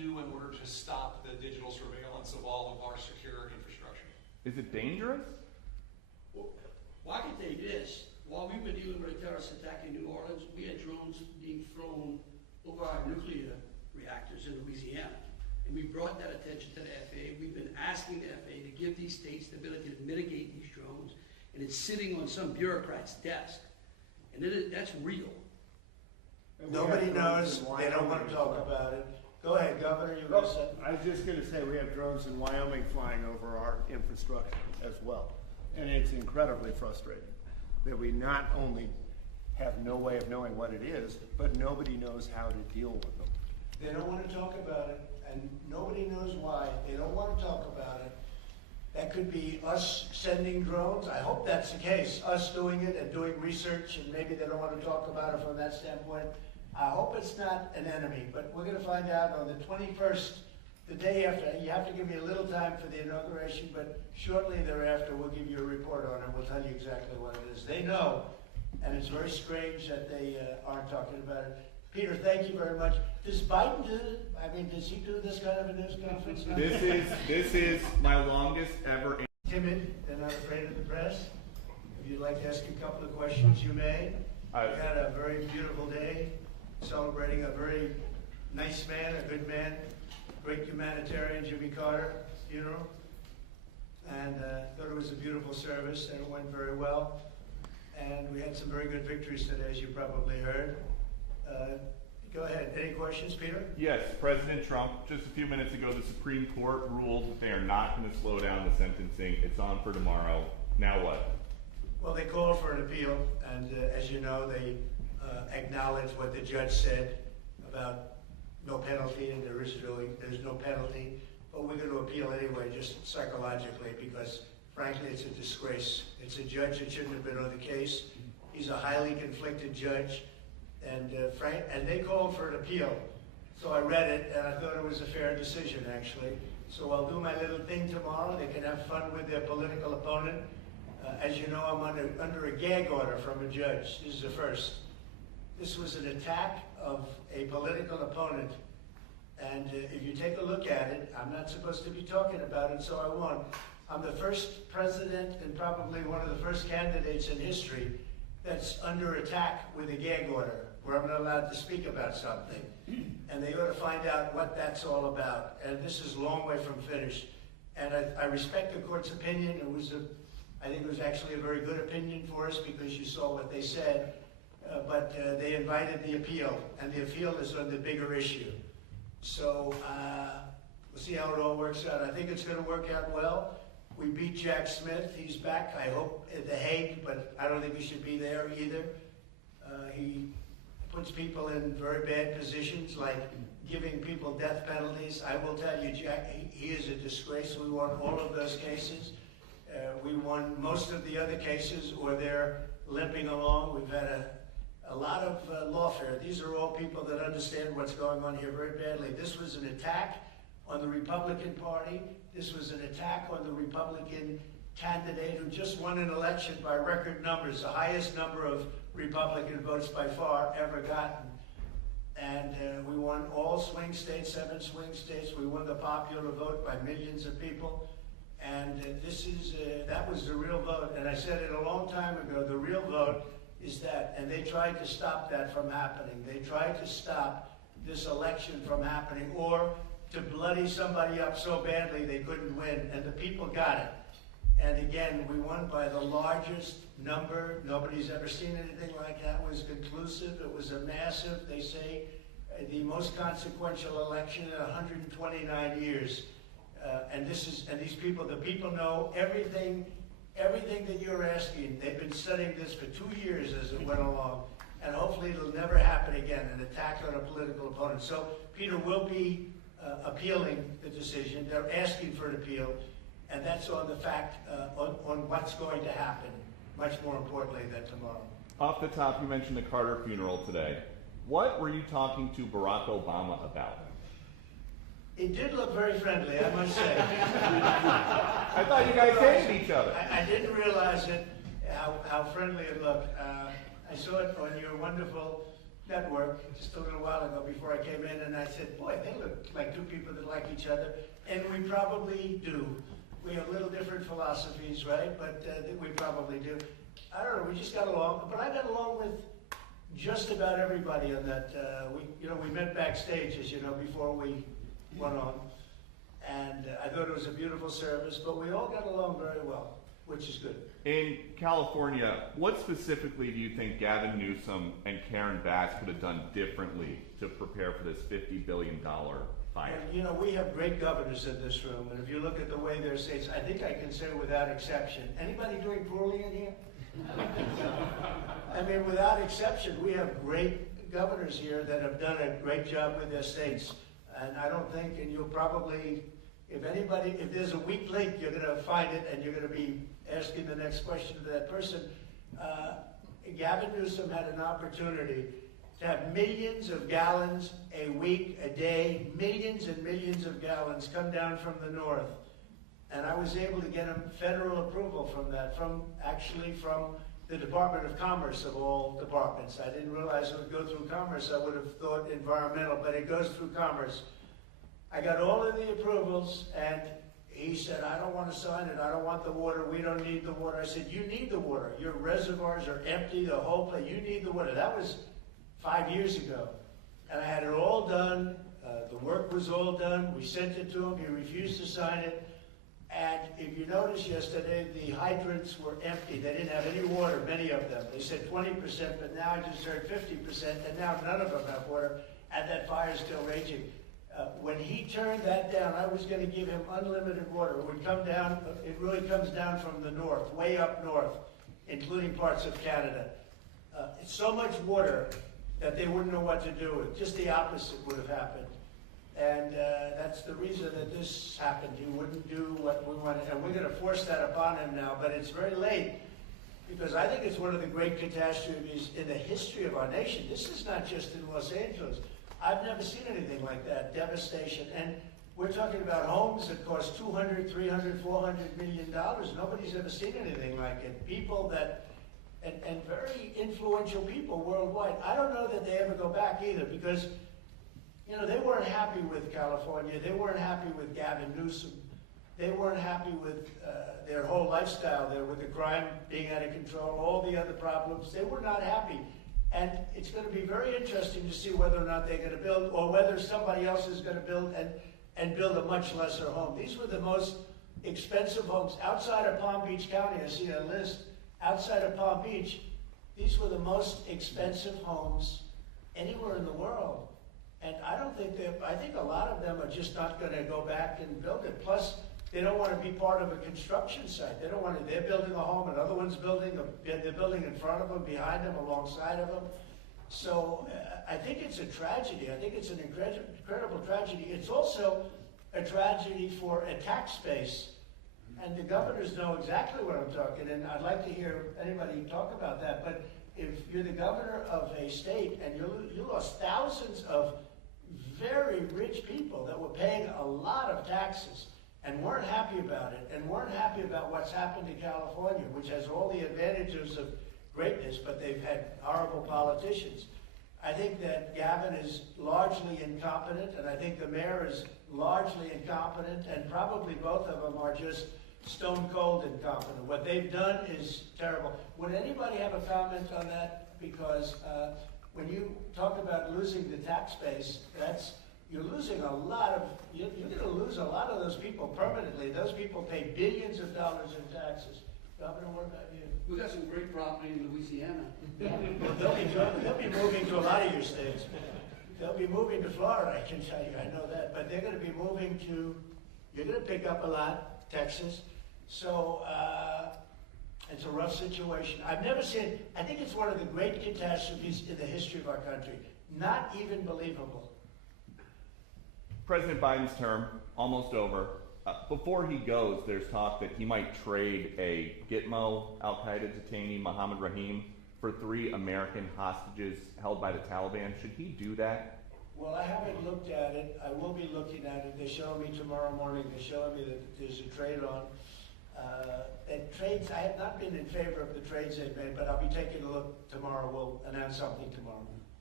do in order to stop the digital surveillance of all of our secure infrastructure? Is it dangerous? Well, I can tell you this, while we were dealing with a terrorist attack in New Orleans, we had drones being flown over our nuclear reactors in Louisiana. And we brought that attention to the FAA. We've been asking the FAA to give these states the ability to mitigate these drones, and it's sitting on some bureaucrat's desk. And that's real. And we Nobody have drones knows, in they don't want Wyoming to as talk well. about it. Go ahead, Governor, you were going to say. I was just gonna say, we have drones in Wyoming flying over our infrastructure as well. And it's incredibly frustrating that we not only have no way of knowing what it is, but nobody knows how to deal with them. They don't want to talk about it, and nobody knows why. They don't want to talk about it. That could be us sending drones. I hope that's the case, us doing it and doing research, and maybe they don't want to talk about it from that standpoint. I hope it's not an enemy, but we're going to find out on the 21st, the day after. You have to give me a little time for the inauguration, but shortly thereafter, we'll give you a report on it. We'll tell you exactly what it is. They know, and it's very strange that they aren't talking about it. Peter, thank you very much. Does Biden do it? I mean, does he do this kind of a news conference? This is my longest ever. Timid and not afraid of the press. If you'd like to ask a couple of questions, you may. We had a very beautiful day, celebrating a very nice man, a good man, great humanitarian, Jimmy Carter funeral. And thought it was a beautiful service, and it went very well. And we had some very good victories today, as you probably heard. Go ahead. Any questions, Peter? Yes, President Trump, just a few minutes ago, the Supreme Court ruled that they are not going to slow down the sentencing. It's on for tomorrow. Now what? Well, they called for an appeal, and as you know, they acknowledged what the judge said about no penalty, and there's no penalty. But we're going to appeal anyway, just psychologically, because frankly, it's a disgrace. It's a judge that shouldn't have been on the case. He's a highly conflicted judge, and they called for an appeal. So I read it, and I thought it was a fair decision, actually. So I'll do my little thing tomorrow. They can have fun with their political opponent. As you know, I'm under a gag order from a judge. This is the first. This was an attack of a political opponent. And if you take a look at it, I'm not supposed to be talking about it, so I won't. I'm the first president and probably one of the first candidates in history that's under attack with a gag order, where I'm not allowed to speak about something. And they ought to find out what that's all about. And this is a long way from finished. And I respect the court's opinion. I think it was actually a very good opinion for us, because you saw what they said. But they invited the appeal, and the appeal is on the bigger issue. So we'll see how it all works out. I think it's going to work out well. We beat Jack Smith. He's back, I hope, at The Hague, but I don't think he should be there either. He puts people in very bad positions, like giving people death penalties. I will tell you, Jack, he is a disgrace. We won all of those cases. We won most of the other cases, or they're limping along. We've had a lot of lawfare. These are all people that understand what's going on here very badly. This was an attack on the Republican Party. This was an attack on the Republican candidate who just won an election by record numbers, the highest number of Republican votes by far ever gotten. And we won all swing states, 7 swing states. We won the popular vote by millions of people. And that was the real vote. And I said it a long time ago, the real vote is that, and they tried to stop that from happening. They tried to stop this election from happening, or to bloody somebody up so badly they couldn't win, and the people got it. And again, we won by the largest number. Nobody's ever seen anything like that. It was conclusive. It was a massive, they say, the most consequential election in 129 years. And these people, the people know everything that you're asking. They've been studying this for 2 years as it went along, and hopefully it'll never happen again, an attack on a political opponent. So Peter will be appealing the decision. They're asking for an appeal, and that's on the fact, on what's going to happen, much more importantly than tomorrow. Off the top, you mentioned the Carter funeral today. What were you talking to Barack Obama about? It did look very friendly, I must say. I thought you guys hated each other. I didn't realize it, how friendly it looked. I saw it on your wonderful network just a little while ago before I came in, and I said, boy, they look like two people that like each other, and we probably do. We have little different philosophies, right? But we probably do. I don't know, we just got along, but I got along with just about everybody on that. We met backstage, as you know, before we went on, and I thought it was a beautiful service, but we all got along very well, which is good. In California, what specifically do you think Gavin Newsom and Karen Bass could have done differently to prepare for this $50 billion fight? And, we have great governors in this room, and if you look at the way their states, I think I can say without exception, anybody doing poorly in here? I mean, without exception, we have great governors here that have done a great job with their states. And I don't think, and you'll probably, if there's a weak link, you're going to find it, and you're going to be asking the next question to that person. Gavin Newsom had an opportunity to have millions of gallons a week, a day, millions and millions of gallons come down from the north. And I was able to get him federal approval from that, from the Department of Commerce of all departments. I didn't realize it would go through Commerce. I would have thought environmental, but it goes through Commerce. I got all of the approvals, and he said, I don't want to sign it. I don't want the water. We don't need the water. I said, you need the water. Your reservoirs are empty, the whole place. You need the water. That was 5 years ago. And I had it all done. The work was all done. We sent it to him. He refused to sign it. And if you noticed yesterday, the hydrants were empty. They didn't have any water, many of them. They said 20%, but now I just heard 50%, and now none of them have water, and that fire is still raging. When he turned that down, I was going to give him unlimited water. It would come down, it really comes down from the north, way up north, including parts of Canada. It's so much water that they wouldn't know what to do with. Just the opposite would have happened. And that's the reason that this happened. He wouldn't do what we wanted. And we're going to force that upon him now, but it's very late. Because I think it's one of the great catastrophes in the history of our nation. This is not just in Los Angeles. I've never seen anything like that, devastation. And we're talking about homes that cost $200, $300, $400 million. Nobody's ever seen anything like it. People that, and very influential people worldwide. I don't know that they ever go back either, because they weren't happy with California. They weren't happy with Gavin Newsom. They weren't happy with their whole lifestyle there, with the crime being out of control, all the other problems. They were not happy. And it's going to be very interesting to see whether or not they're going to build, or whether somebody else is going to build and build a much lesser home. These were the most expensive homes outside of Palm Beach County. I see a list. Outside of Palm Beach, these were the most expensive homes anywhere in the world. And I think a lot of them are just not going to go back and build it. Plus, they don't want to be part of a construction site. They don't want to, they're building a home, another one's building, they're building in front of them, behind them, alongside of them. So I think it's a tragedy. I think it's an incredible tragedy. It's also a tragedy for a tax base. And the governors know exactly what I'm talking, and I'd like to hear anybody talk about that. But if you're the governor of a state and you lost thousands of very rich people that were paying a lot of taxes and weren't happy about it, and weren't happy about what's happened to California, which has all the advantages of greatness, but they've had horrible politicians. I think that Gavin is largely incompetent, and I think the mayor is largely incompetent, and probably both of them are just stone cold incompetent. What they've done is terrible. Would anybody have a comment on that? Because when you talk about losing the tax base, you're losing a lot of, you're going to lose a lot of those people permanently. Those people pay billions of dollars in taxes. Governor, what about you? We got some great property in Louisiana. Well, they'll be moving to a lot of your states. They'll be moving to Florida, I can tell you, I know that. But they're going to be moving to, you're going to pick up a lot, Texas. So it's a rough situation. I've never seen, I think it's one of the great catastrophes in the history of our country. Not even believable. President Biden's term, almost over. Before he goes, there's talk that he might trade a Gitmo al-Qaeda detainee, Mohammed Rahim, for 3 American hostages held by the Taliban. Should he do that? Well, I haven't looked at it. I will be looking at it. They're showing me tomorrow morning. They're showing me that there's a trade on. And trades, I have not been in favor of the trades they've made, but I'll be taking a look tomorrow. We'll announce something tomorrow.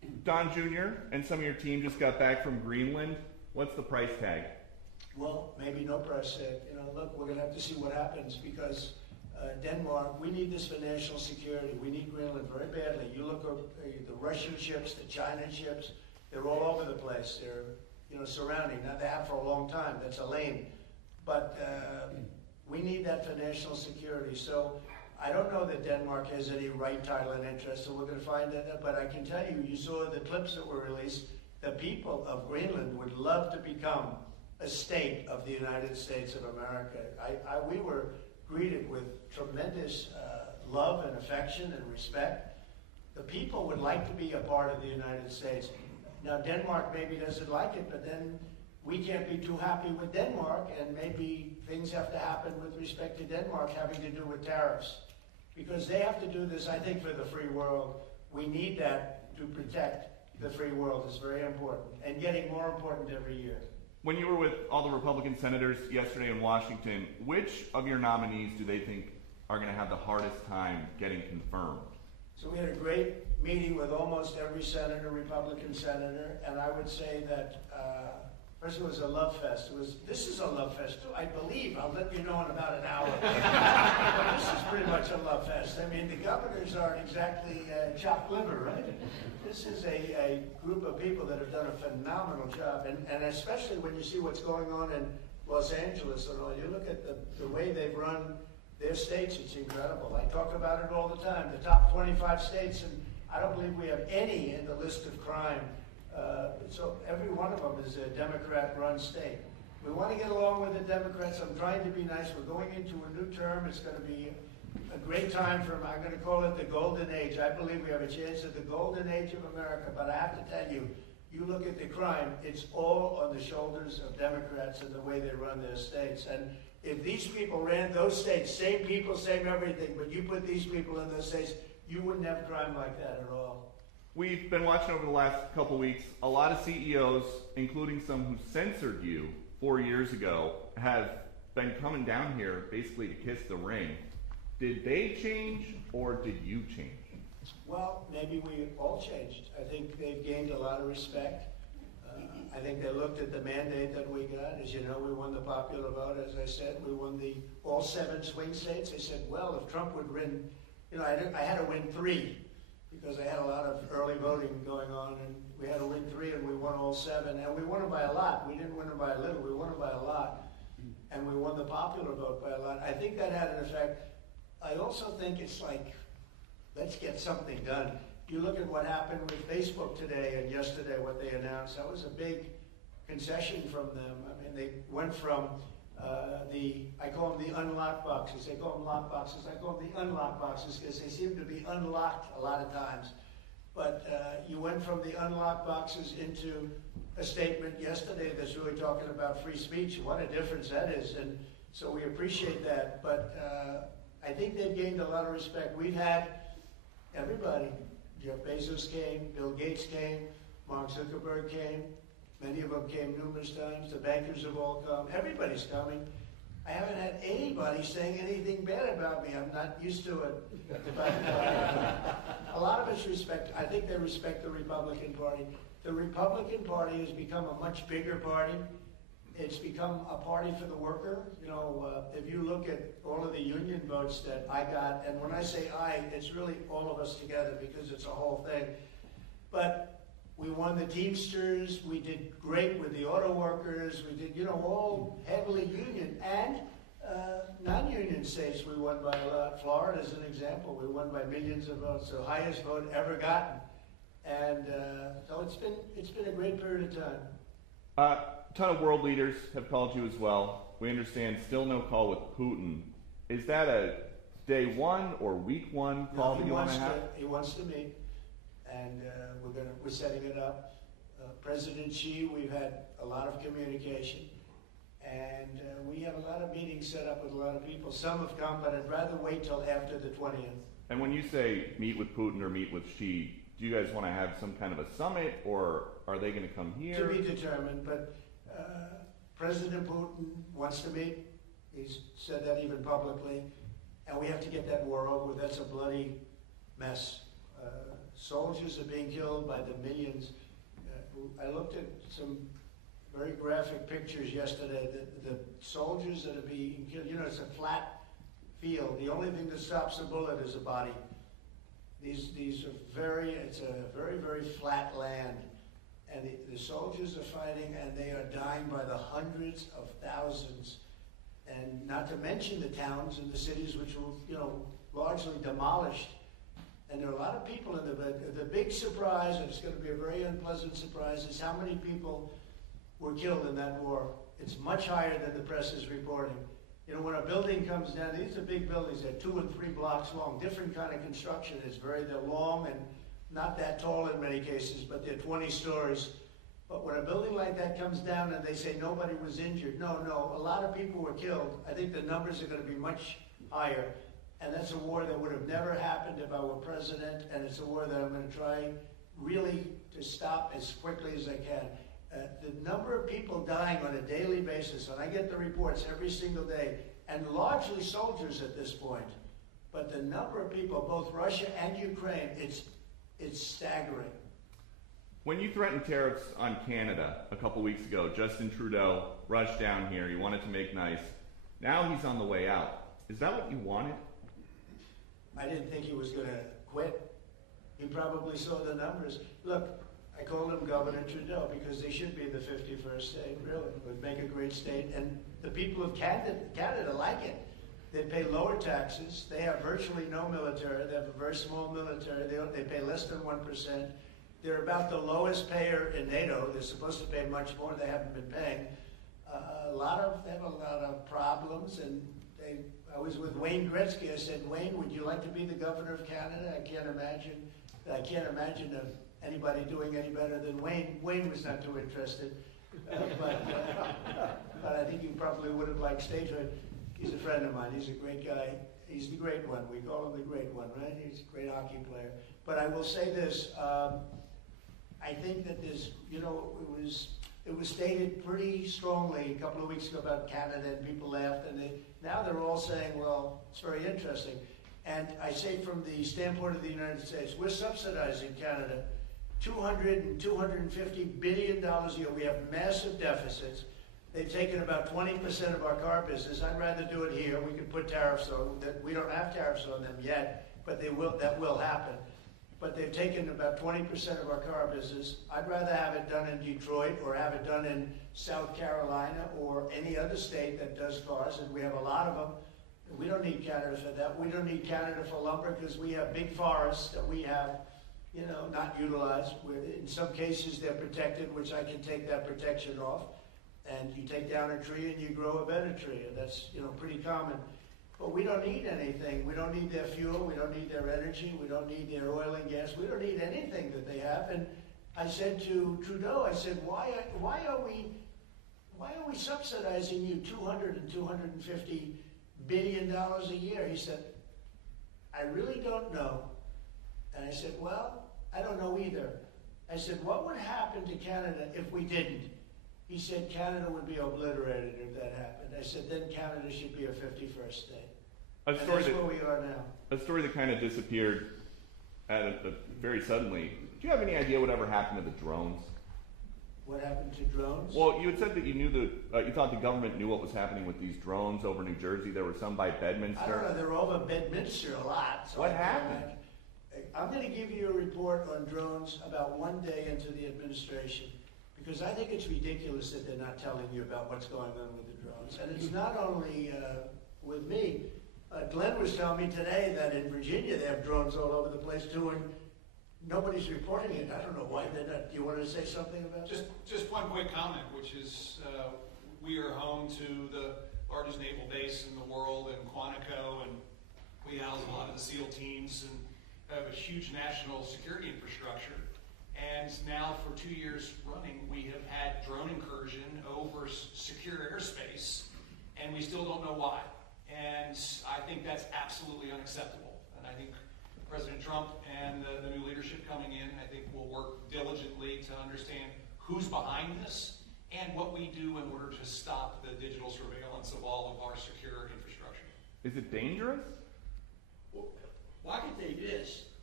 Don Jr. and some of your team just got back from Greenland. What's the price tag? Well, maybe no price tag. You know, look, we're gonna have to see what happens because Denmark, we need this for national security. We need Greenland very badly. You look at the Russian ships, the China ships, they're all over the place. They're, you know, surrounding. Now they have for a long time. That's a lane. But we need that for national security. So I don't know that Denmark has any right, title, and interest, so we're going to find that out. But I can tell you, you saw the clips that were released. The people of Greenland would love to become a state of the United States of America. We were greeted with tremendous love and affection and respect. The people would like to be a part of the United States. Now, Denmark maybe doesn't like it, but then we can't be too happy with Denmark, and maybe things have to happen with respect to Denmark having to do with tariffs. Because they have to do this, I think, for the free world. We need that to protect the free world. It's very important, and getting more important every year. When you were with all the Republican senators yesterday in Washington, which of your nominees do they think are going to have the hardest time getting confirmed? So we had a great meeting with almost every senator, Republican senator, and I would say that first it was a love fest. This is a love fest too, I believe. I'll let you know in about an hour. But this is pretty much a love fest. I mean, the governors aren't exactly chopped liver, right? This is a group of people that have done a phenomenal job, and especially when you see what's going on in Los Angeles and all. You look at the way they've run their states, it's incredible. I talk about it all the time. The top 25 states, and I don't believe we have any in the list of crime. So every one of them is a Democrat-run state. We want to get along with the Democrats. I'm trying to be nice. We're going into a new term. It's going to be a great time I'm going to call it the golden age. I believe we have a chance at the golden age of America, but I have to tell you, you look at the crime, it's all on the shoulders of Democrats and the way they run their states. And if these people ran those states, same people, same everything, but you put these people in those states, you wouldn't have crime like that at all. We've been watching over the last couple weeks, a lot of CEOs, including some who censored you 4 years ago, have been coming down here basically to kiss the ring. Did they change or did you change? Well, maybe we all changed. I think they've gained a lot of respect. I think they looked at the mandate that we got. As you know, we won the popular vote, as I said. We won all 7 swing states. They said, well, if Trump would win, you know, I had to win 3 because I had a lot of early voting going on, and we had to win 3, and we won all 7. And we won them by a lot. We didn't win them by a little. We won them by a lot. And we won the popular vote by a lot. I think that had an effect. I also think it's like, let's get something done. You look at what happened with Facebook today and yesterday, what they announced. That was a big concession from them. I mean, they went from I call them the unlocked boxes. They call them lock boxes. I call them the unlocked boxes because they seem to be unlocked a lot of times. But you went from the unlocked boxes into a statement yesterday that's really talking about free speech. What a difference that is. And so we appreciate that. But I think they've gained a lot of respect. We've had everybody. Jeff Bezos came, Bill Gates came, Mark Zuckerberg came. Many of them came numerous times. The bankers have all come. Everybody's coming. I haven't had anybody saying anything bad about me. I'm not used to it. But a lot of us respect, I think they respect the Republican Party. The Republican Party has become a much bigger party. It's become a party for the worker. You know, if you look at all of the union votes that I got, and when I say I, it's really all of us together because it's a whole thing. But we won the Teamsters. We did great with the auto workers. We did, you know, all heavily union and non-union states. We won by a lot. Florida is an example. We won by millions of votes, the highest vote ever gotten. And so it's been a great period of time. A ton of world leaders have called you as well. We understand still no call with Putin. Is that a day 1 or week 1 call that you want to have? He wants to meet, and we're setting it up. President Xi, we've had a lot of communication, and we have a lot of meetings set up with a lot of people. Some have come, but I'd rather wait till after the 20th. And when you say meet with Putin or meet with Xi, do you guys want to have some kind of a summit, or are they going to come here? To be determined, but President Putin wants to meet. He's said that even publicly, and we have to get that war over with. That's a bloody mess. Soldiers are being killed by the millions. I looked at some very graphic pictures yesterday. The soldiers that are being killed, you know, it's a flat field. The only thing that stops a bullet is a body. These are it's a very, very flat land. And the soldiers are fighting, and they are dying by the hundreds of thousands. And not to mention the towns and the cities which were, you know, largely demolished. And there are a lot of people in the big surprise, and it's going to be a very unpleasant surprise, is how many people were killed in that war. It's much higher than the press is reporting. You know, when a building comes down, these are big buildings, they're 2 and 3 blocks long, different kind of construction. They're long and not that tall in many cases, but they're 20 stories. But when a building like that comes down and they say nobody was injured, no, a lot of people were killed. I think the numbers are going to be much higher. And that's a war that would have never happened if I were president, and it's a war that I'm going to try really to stop as quickly as I can. The number of people dying on a daily basis, and I get the reports every single day, and largely soldiers at this point, but the number of people, both Russia and Ukraine, it's staggering. When you threatened tariffs on Canada a couple weeks ago, Justin Trudeau rushed down here. He wanted to make nice. Now he's on the way out. Is that what you wanted? I didn't think he was going to quit. He probably saw the numbers. Look, I called him Governor Trudeau because they should be the 51st state, really. It would make a great state. And the people of Canada like it. They pay lower taxes. They have virtually no military. They have a very small military. They pay less than 1%. They're about the lowest payer in NATO. They're supposed to pay much more. They haven't been paying. They have a lot of problems. And I was with Wayne Gretzky. I said, Wayne, would you like to be the governor of Canada? I can't imagine anybody doing any better than Wayne. Wayne was not too interested, but I think he probably would have liked statehood. He's a friend of mine. He's a great guy. He's the great one. We call him the great one, right? He's a great hockey player. But I will say this: I think that there's, you know, it was stated pretty strongly a couple of weeks ago about Canada, and people laughed, and now they're all saying, well, it's very interesting. And I say from the standpoint of the United States, we're subsidizing Canada $200 and $250 billion a year. We have massive deficits. They've taken about 20% of our car business. I'd rather do it here. We could put tariffs on that. We don't have tariffs on them yet, but that will happen. But they've taken about 20% of our car business. I'd rather have it done in Detroit or have it done in South Carolina or any other state that does cars, and we have a lot of them. We don't need Canada for that. We don't need Canada for lumber because we have big forests that we have, you know, not utilized. In some cases they're protected, which I can take that protection off. And you take down a tree and you grow a better tree, and that's, you know, pretty common. But we don't need anything. We don't need their fuel. We don't need their energy. We don't need their oil and gas. We don't need anything that they have. And I said to Trudeau, I said, why are we subsidizing you $200 and $250 billion a year? He said, I really don't know. And I said, well, I don't know either. I said, what would happen to Canada if we didn't? He said, Canada would be obliterated if that happened. I said, then Canada should be a 51st state. And that's where we are now. A story that kind of disappeared very suddenly. Do you have any idea whatever happened to the drones? What happened to drones? Well, you had said that you knew you thought the government knew what was happening with these drones over New Jersey. There were some by Bedminster. I don't know. They're over Bedminster a lot. So what happened? I'm going to give you a report on drones about one day into the administration, because I think it's ridiculous that they're not telling you about what's going on with the drones. And it's not only with me. Glenn was telling me today that in Virginia they have drones all over the place too, and nobody's reporting it. I don't know why they're not. Do you want to say something about that? Just one quick comment, which is we are home to the largest naval base in the world in Quantico, and we house a lot of the SEAL teams and have a huge national security infrastructure. And now for 2 years running, we have had drone incursion over secure airspace, and we still don't know why. And I think that's absolutely unacceptable. And I think President Trump and the new leadership coming in, I think will work diligently to understand who's behind this and what we do in order to stop the digital surveillance of all of our secure infrastructure. Is it dangerous? Well, I can tell you this.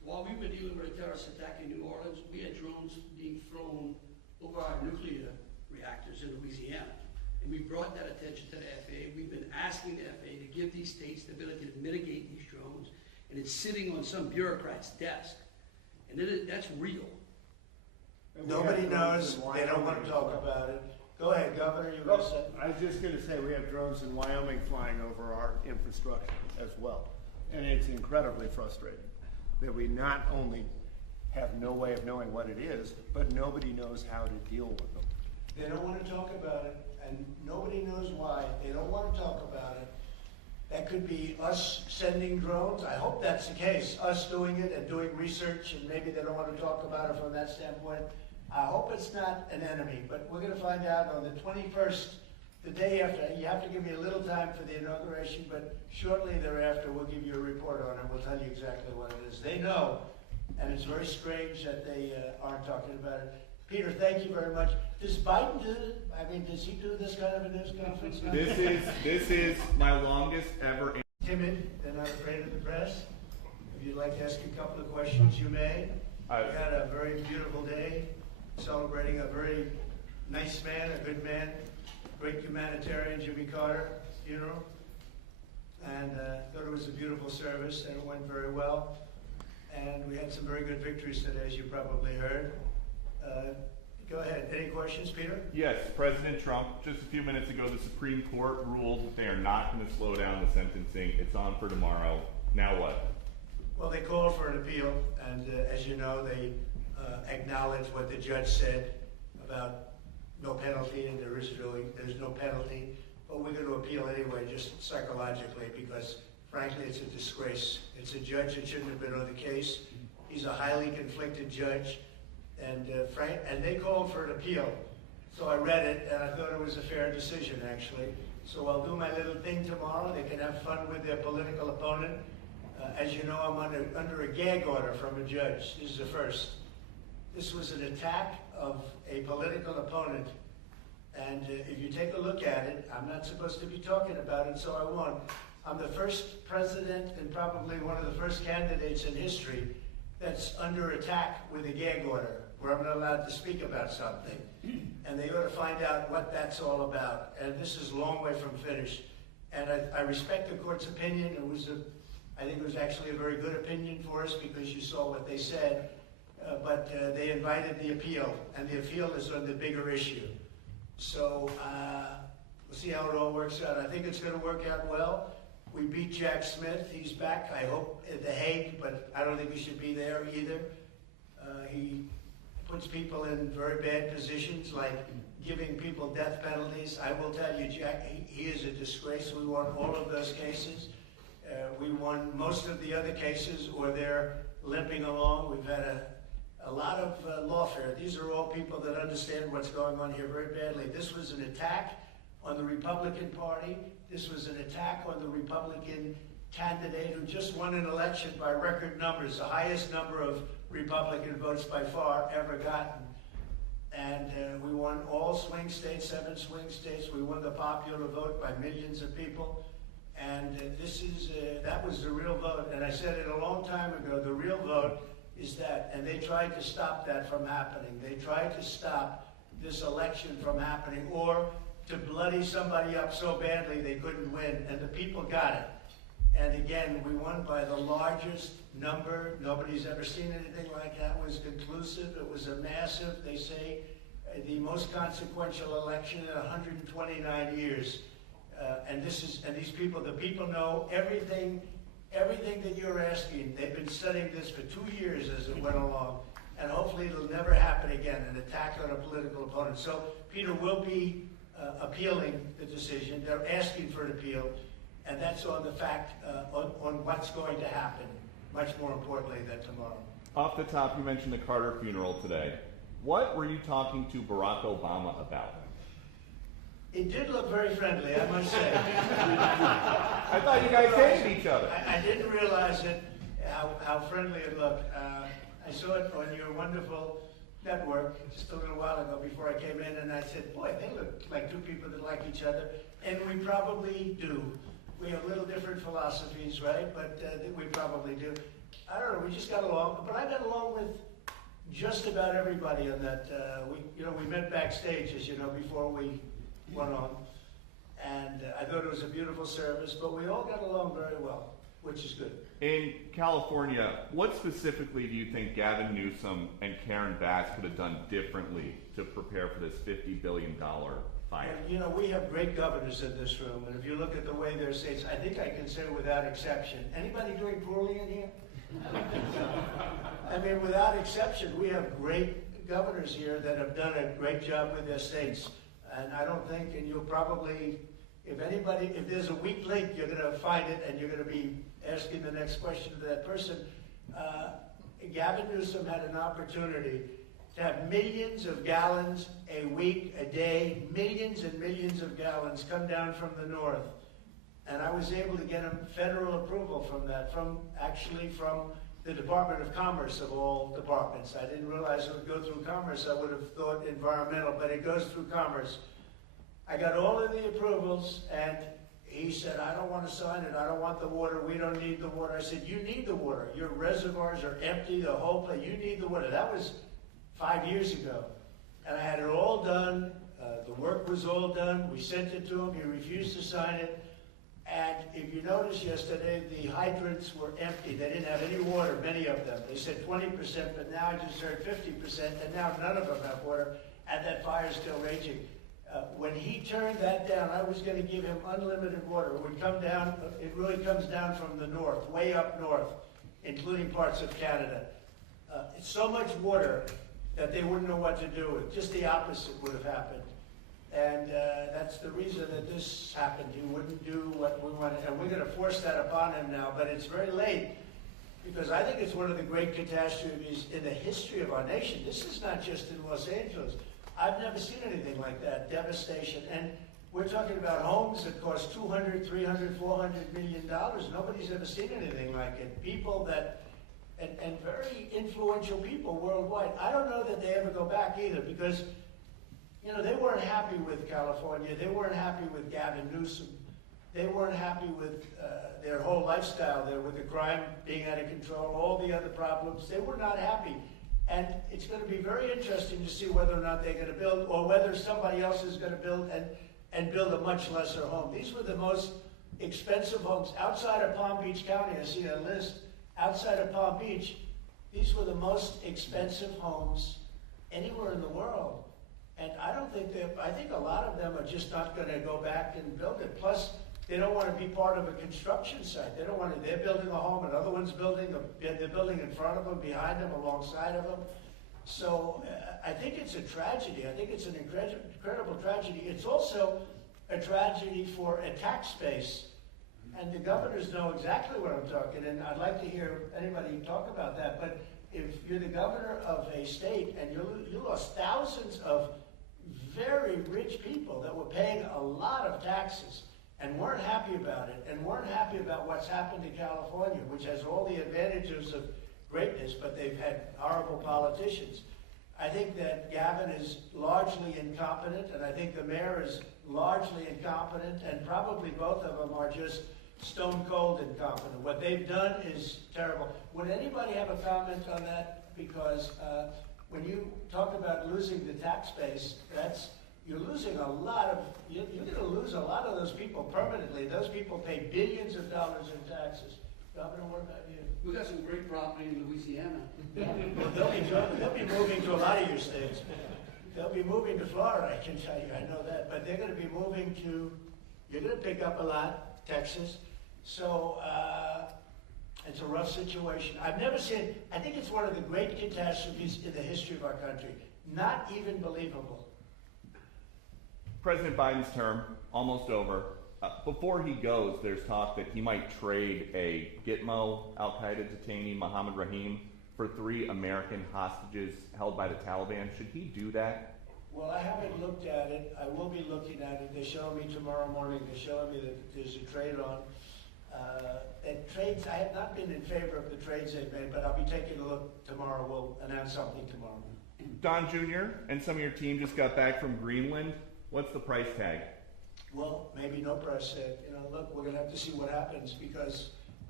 while we were dealing with a terrorist attack in New Orleans, we had drones being flown over our nuclear reactors in Louisiana. And we brought that attention to the FAA. We've been asking the FAA to give these states the ability to mitigate these drones, and it's sitting on some bureaucrat's desk. And that's real. And we Nobody have drones knows, in they don't want Wyoming to talk as well. about it. Go ahead, Governor, you were gonna say? I was just gonna say, we have drones in Wyoming flying over our infrastructure as well. And it's incredibly frustrating that we not only have no way of knowing what it is, but nobody knows how to deal with them. They don't want to talk about it, and nobody knows why. They don't want to talk about it. That could be us sending drones. I hope that's the case, us doing it and doing research, and maybe they don't want to talk about it from that standpoint. I hope it's not an enemy, but we're going to find out on the 21st, the day after. You have to give me a little time for the inauguration, but shortly thereafter, we'll give you a report on it. We'll tell you exactly what it is. They know, and it's very strange that they aren't talking about it. Peter, thank you very much. Does Biden do it? I mean, does he do this kind of a news conference? This is my longest ever. Timid, they're not afraid of the press. If you'd like to ask a couple of questions, you may. We had a very beautiful day, celebrating a very nice man, a good man, great humanitarian, Jimmy Carter funeral. And thought it was a beautiful service, and it went very well. And we had some very good victories today, as you probably heard. Go ahead. Any questions, Peter? Yes, President Trump, just a few minutes ago, the Supreme Court ruled that they are not going to slow down the sentencing. It's on for tomorrow. Now what? Well, they called for an appeal, and as you know, they acknowledged what the judge said about no penalty, and there's no penalty. But we're going to appeal anyway, just psychologically, because frankly, it's a disgrace. It's a judge that shouldn't have been on the case. He's a highly conflicted judge, and they called for an appeal. So I read it, and I thought it was a fair decision, actually. So I'll do my little thing tomorrow. They can have fun with their political opponent. As you know, I'm under a gag order from a judge. This is the first. This was an attack of a political opponent. And if you take a look at it, I'm not supposed to be talking about it, so I won't. I'm the first president and probably one of the first candidates in history that's under attack with a gag order, where I'm not allowed to speak about something. And they ought to find out what that's all about. And this is a long way from finished. And I respect the court's opinion. I think it was actually a very good opinion for us, because you saw what they said. But they invited the appeal, and the appeal is on the bigger issue. So we'll see how it all works out. I think it's going to work out well. We beat Jack Smith. He's back, I hope, at The Hague, but I don't think he should be there either. He puts people in very bad positions, like giving people death penalties. I will tell you, Jack, he is a disgrace. We won all of those cases. We won most of the other cases, or they're limping along. We've had a lot of lawfare. These are all people that understand what's going on here very badly. This was an attack on the Republican Party. This was an attack on the Republican candidate who just won an election by record numbers, the highest number of Republican votes by far ever gotten. And we won all swing states, 7 swing states. We won the popular vote by millions of people. And that was the real vote. And I said it a long time ago, the real vote is that. And they tried to stop that from happening. They tried to stop this election from happening, or to bloody somebody up so badly they couldn't win. And the people got it. And again, we won by the largest number. Nobody's ever seen anything like that. It was conclusive. It was a massive, they say, the most consequential election in 129 years. And these people, the people know everything that you're asking. They've been studying this for 2 years as it went along. And hopefully it'll never happen again, an attack on a political opponent. So Peter will be appealing the decision. They're asking for an appeal. And that's on the fact, on what's going to happen, much more importantly than tomorrow. Off the top, you mentioned the Carter funeral today. What were you talking to Barack Obama about? It did look very friendly, I must say. I thought you guys hated each other. I didn't realize it, how friendly it looked. I saw it on your wonderful network just a little while ago before I came in, and I said, boy, they look like two people that like each other. And we probably do. We have little different philosophies, right? But we probably do. I don't know, we just got along, but I got along with just about everybody on that. We met backstage, as you know, before we went on. And I thought it was a beautiful service, but we all got along very well, which is good. In California, what specifically do you think Gavin Newsom and Karen Bass could have done differently to prepare for this $50 billion fight? And, we have great governors in this room, and if you look at the way their states, I think I can say without exception, anybody doing poorly in here? I mean, without exception, we have great governors here that have done a great job with their states. And I don't think, and you'll probably, if there's a weak link, you're gonna find it, and you're gonna be asking the next question to that person. Gavin Newsom had an opportunity to have millions of gallons a week, a day, millions and millions of gallons come down from the north. And I was able to get him federal approval from that, from the Department of Commerce of all departments. I didn't realize it would go through Commerce. I would have thought environmental, but it goes through Commerce. I got all of the approvals, and he said, I don't want to sign it. I don't want the water. We don't need the water. I said, you need the water. Your reservoirs are empty, the whole place. You need the water. That was 5 years ago. And I had it all done. The work was all done. We sent it to him. He refused to sign it. And if you noticed yesterday, the hydrants were empty. They didn't have any water, many of them. They said 20%, but now I just heard 50%, and now none of them have water, and that fire's still raging. When he turned that down, I was going to give him unlimited water. It would come down, it really comes down from the north, way up north, including parts of Canada. It's so much water that they wouldn't know what to do with. Just the opposite would have happened. And that's the reason that this happened. He wouldn't do what we wanted. And we're going to force that upon him now. But it's very late, because I think it's one of the great catastrophes in the history of our nation. This is not just in Los Angeles. I've never seen anything like that, devastation. And we're talking about homes that cost $200, $300, $400 million. Nobody's ever seen anything like it. People that, and very influential people worldwide. I don't know that they ever go back either, because they weren't happy with California. They weren't happy with Gavin Newsom. They weren't happy with their whole lifestyle there, with the crime being out of control, all the other problems. They were not happy. And it's going to be very interesting to see whether or not they're going to build, or whether somebody else is going to build and build a much lesser home. These were the most expensive homes. Outside of Palm Beach County, I see a list, outside of Palm Beach, these were the most expensive homes anywhere in the world. And I think a lot of them are just not going to go back and build it. Plus, they don't want to be part of a construction site. They don't want to, they're building a home, another one's they're building in front of them, behind them, alongside of them. So I think it's a tragedy. I think it's an incredible tragedy. It's also a tragedy for a tax base. And the governors know exactly what I'm talking, and I'd like to hear anybody talk about that. But if you're the governor of a state and you lost thousands of very rich people that were paying a lot of taxes and weren't happy about it, and weren't happy about what's happened to California, which has all the advantages of greatness, but they've had horrible politicians. I think that Gavin is largely incompetent, and I think the mayor is largely incompetent, and probably both of them are just stone cold incompetent. What they've done is terrible. Would anybody have a comment on that? Because when you talk about losing the tax base, you're losing a lot of, you're going to lose a lot of those people permanently. Those people pay billions of dollars in taxes. Governor, what about you? We got some great property in Louisiana. They'll be moving to a lot of your states. They'll be moving to Florida, I can tell you, I know that. But they're going to be moving to, you're going to pick up a lot, Texas. So it's a rough situation. I've never seen, I think it's one of the great catastrophes in the history of our country. Not even believable. President Biden's term, almost over. Before he goes, there's talk that he might trade a Gitmo al-Qaeda detainee, Mohammed Rahim, for 3 American hostages held by the Taliban. Should he do that? Well, I haven't looked at it. I will be looking at it. They're showing me tomorrow morning. They're showing me that there's a trade on. And trades, I have not been in favor of the trades they've made, but I'll be taking a look tomorrow. We'll announce something tomorrow. Don Jr. and some of your team just got back from Greenland. What's the price tag? Well, maybe no price tag. Look, we're going to have to see what happens, because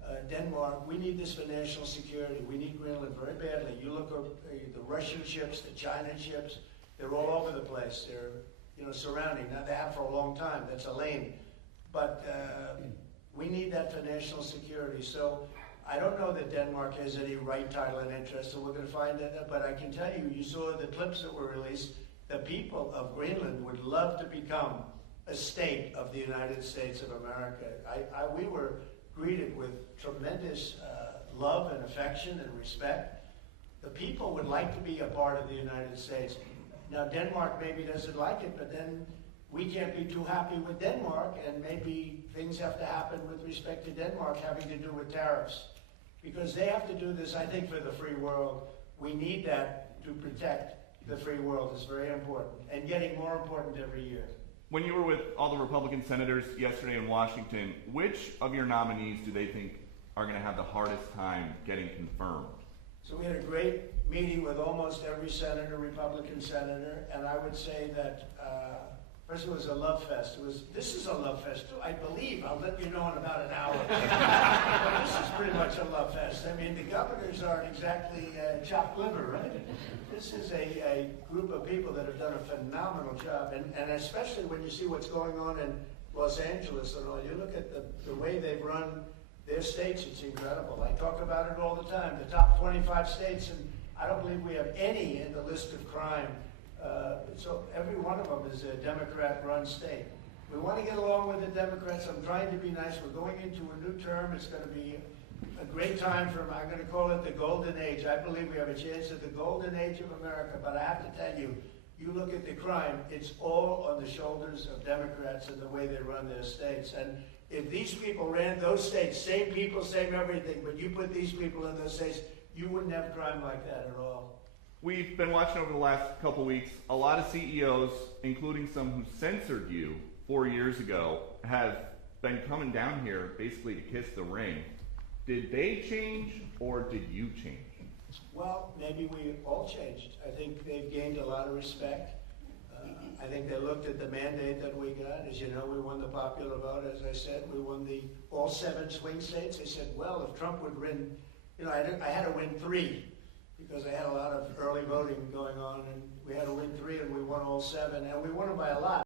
Denmark, we need this for national security. We need Greenland very badly. You look at the Russian ships, the China ships, they're all over the place. They're, surrounding. Now they have for a long time. That's a lane. But we need that for national security. So I don't know that Denmark has any right, title, and interest, so we're going to find that. But I can tell you, you saw the clips that were released. The people of Greenland would love to become a state of the United States of America. We were greeted with tremendous love and affection and respect. The people would like to be a part of the United States. Now, Denmark maybe doesn't like it, but then we can't be too happy with Denmark, and maybe things have to happen with respect to Denmark having to do with tariffs. Because they have to do this, I think, for the free world. We need that to protect the free world. It's very important, and getting more important every year. When you were with all the Republican senators yesterday in Washington, which of your nominees do they think are going to have the hardest time getting confirmed? So we had a great meeting with almost every senator, Republican senator, and I would say that first it was a love fest. This is a love fest too, I believe. I'll let you know in about an hour. But this is pretty much a love fest. I mean, the governors aren't exactly chopped liver, right? This is a group of people that have done a phenomenal job, and especially when you see what's going on in Los Angeles and all. You look at the way they've run their states, it's incredible. I talk about it all the time. The top 25 states, and I don't believe we have any in the list of crime. So every one of them is a Democrat-run state. We want to get along with the Democrats. I'm trying to be nice. We're going into a new term. It's going to be a great time I'm going to call it the golden age. I believe we have a chance at the golden age of America. But I have to tell you, you look at the crime, it's all on the shoulders of Democrats and the way they run their states. And if these people ran those states, same people, same everything, but you put these people in those states, you wouldn't have crime like that at all. We've been watching over the last couple weeks, a lot of CEOs, including some who censored you 4 years ago, have been coming down here basically to kiss the ring. Did they change, or did you change? Well, maybe we all changed. I think they've gained a lot of respect. I think they looked at the mandate that we got. As you know, we won the popular vote, as I said. We won all 7 swing states. They said, well, if Trump would win, I had to win 3 because I had a lot of early voting going on, and we had to win 3, and we won all 7, and we won them by a lot.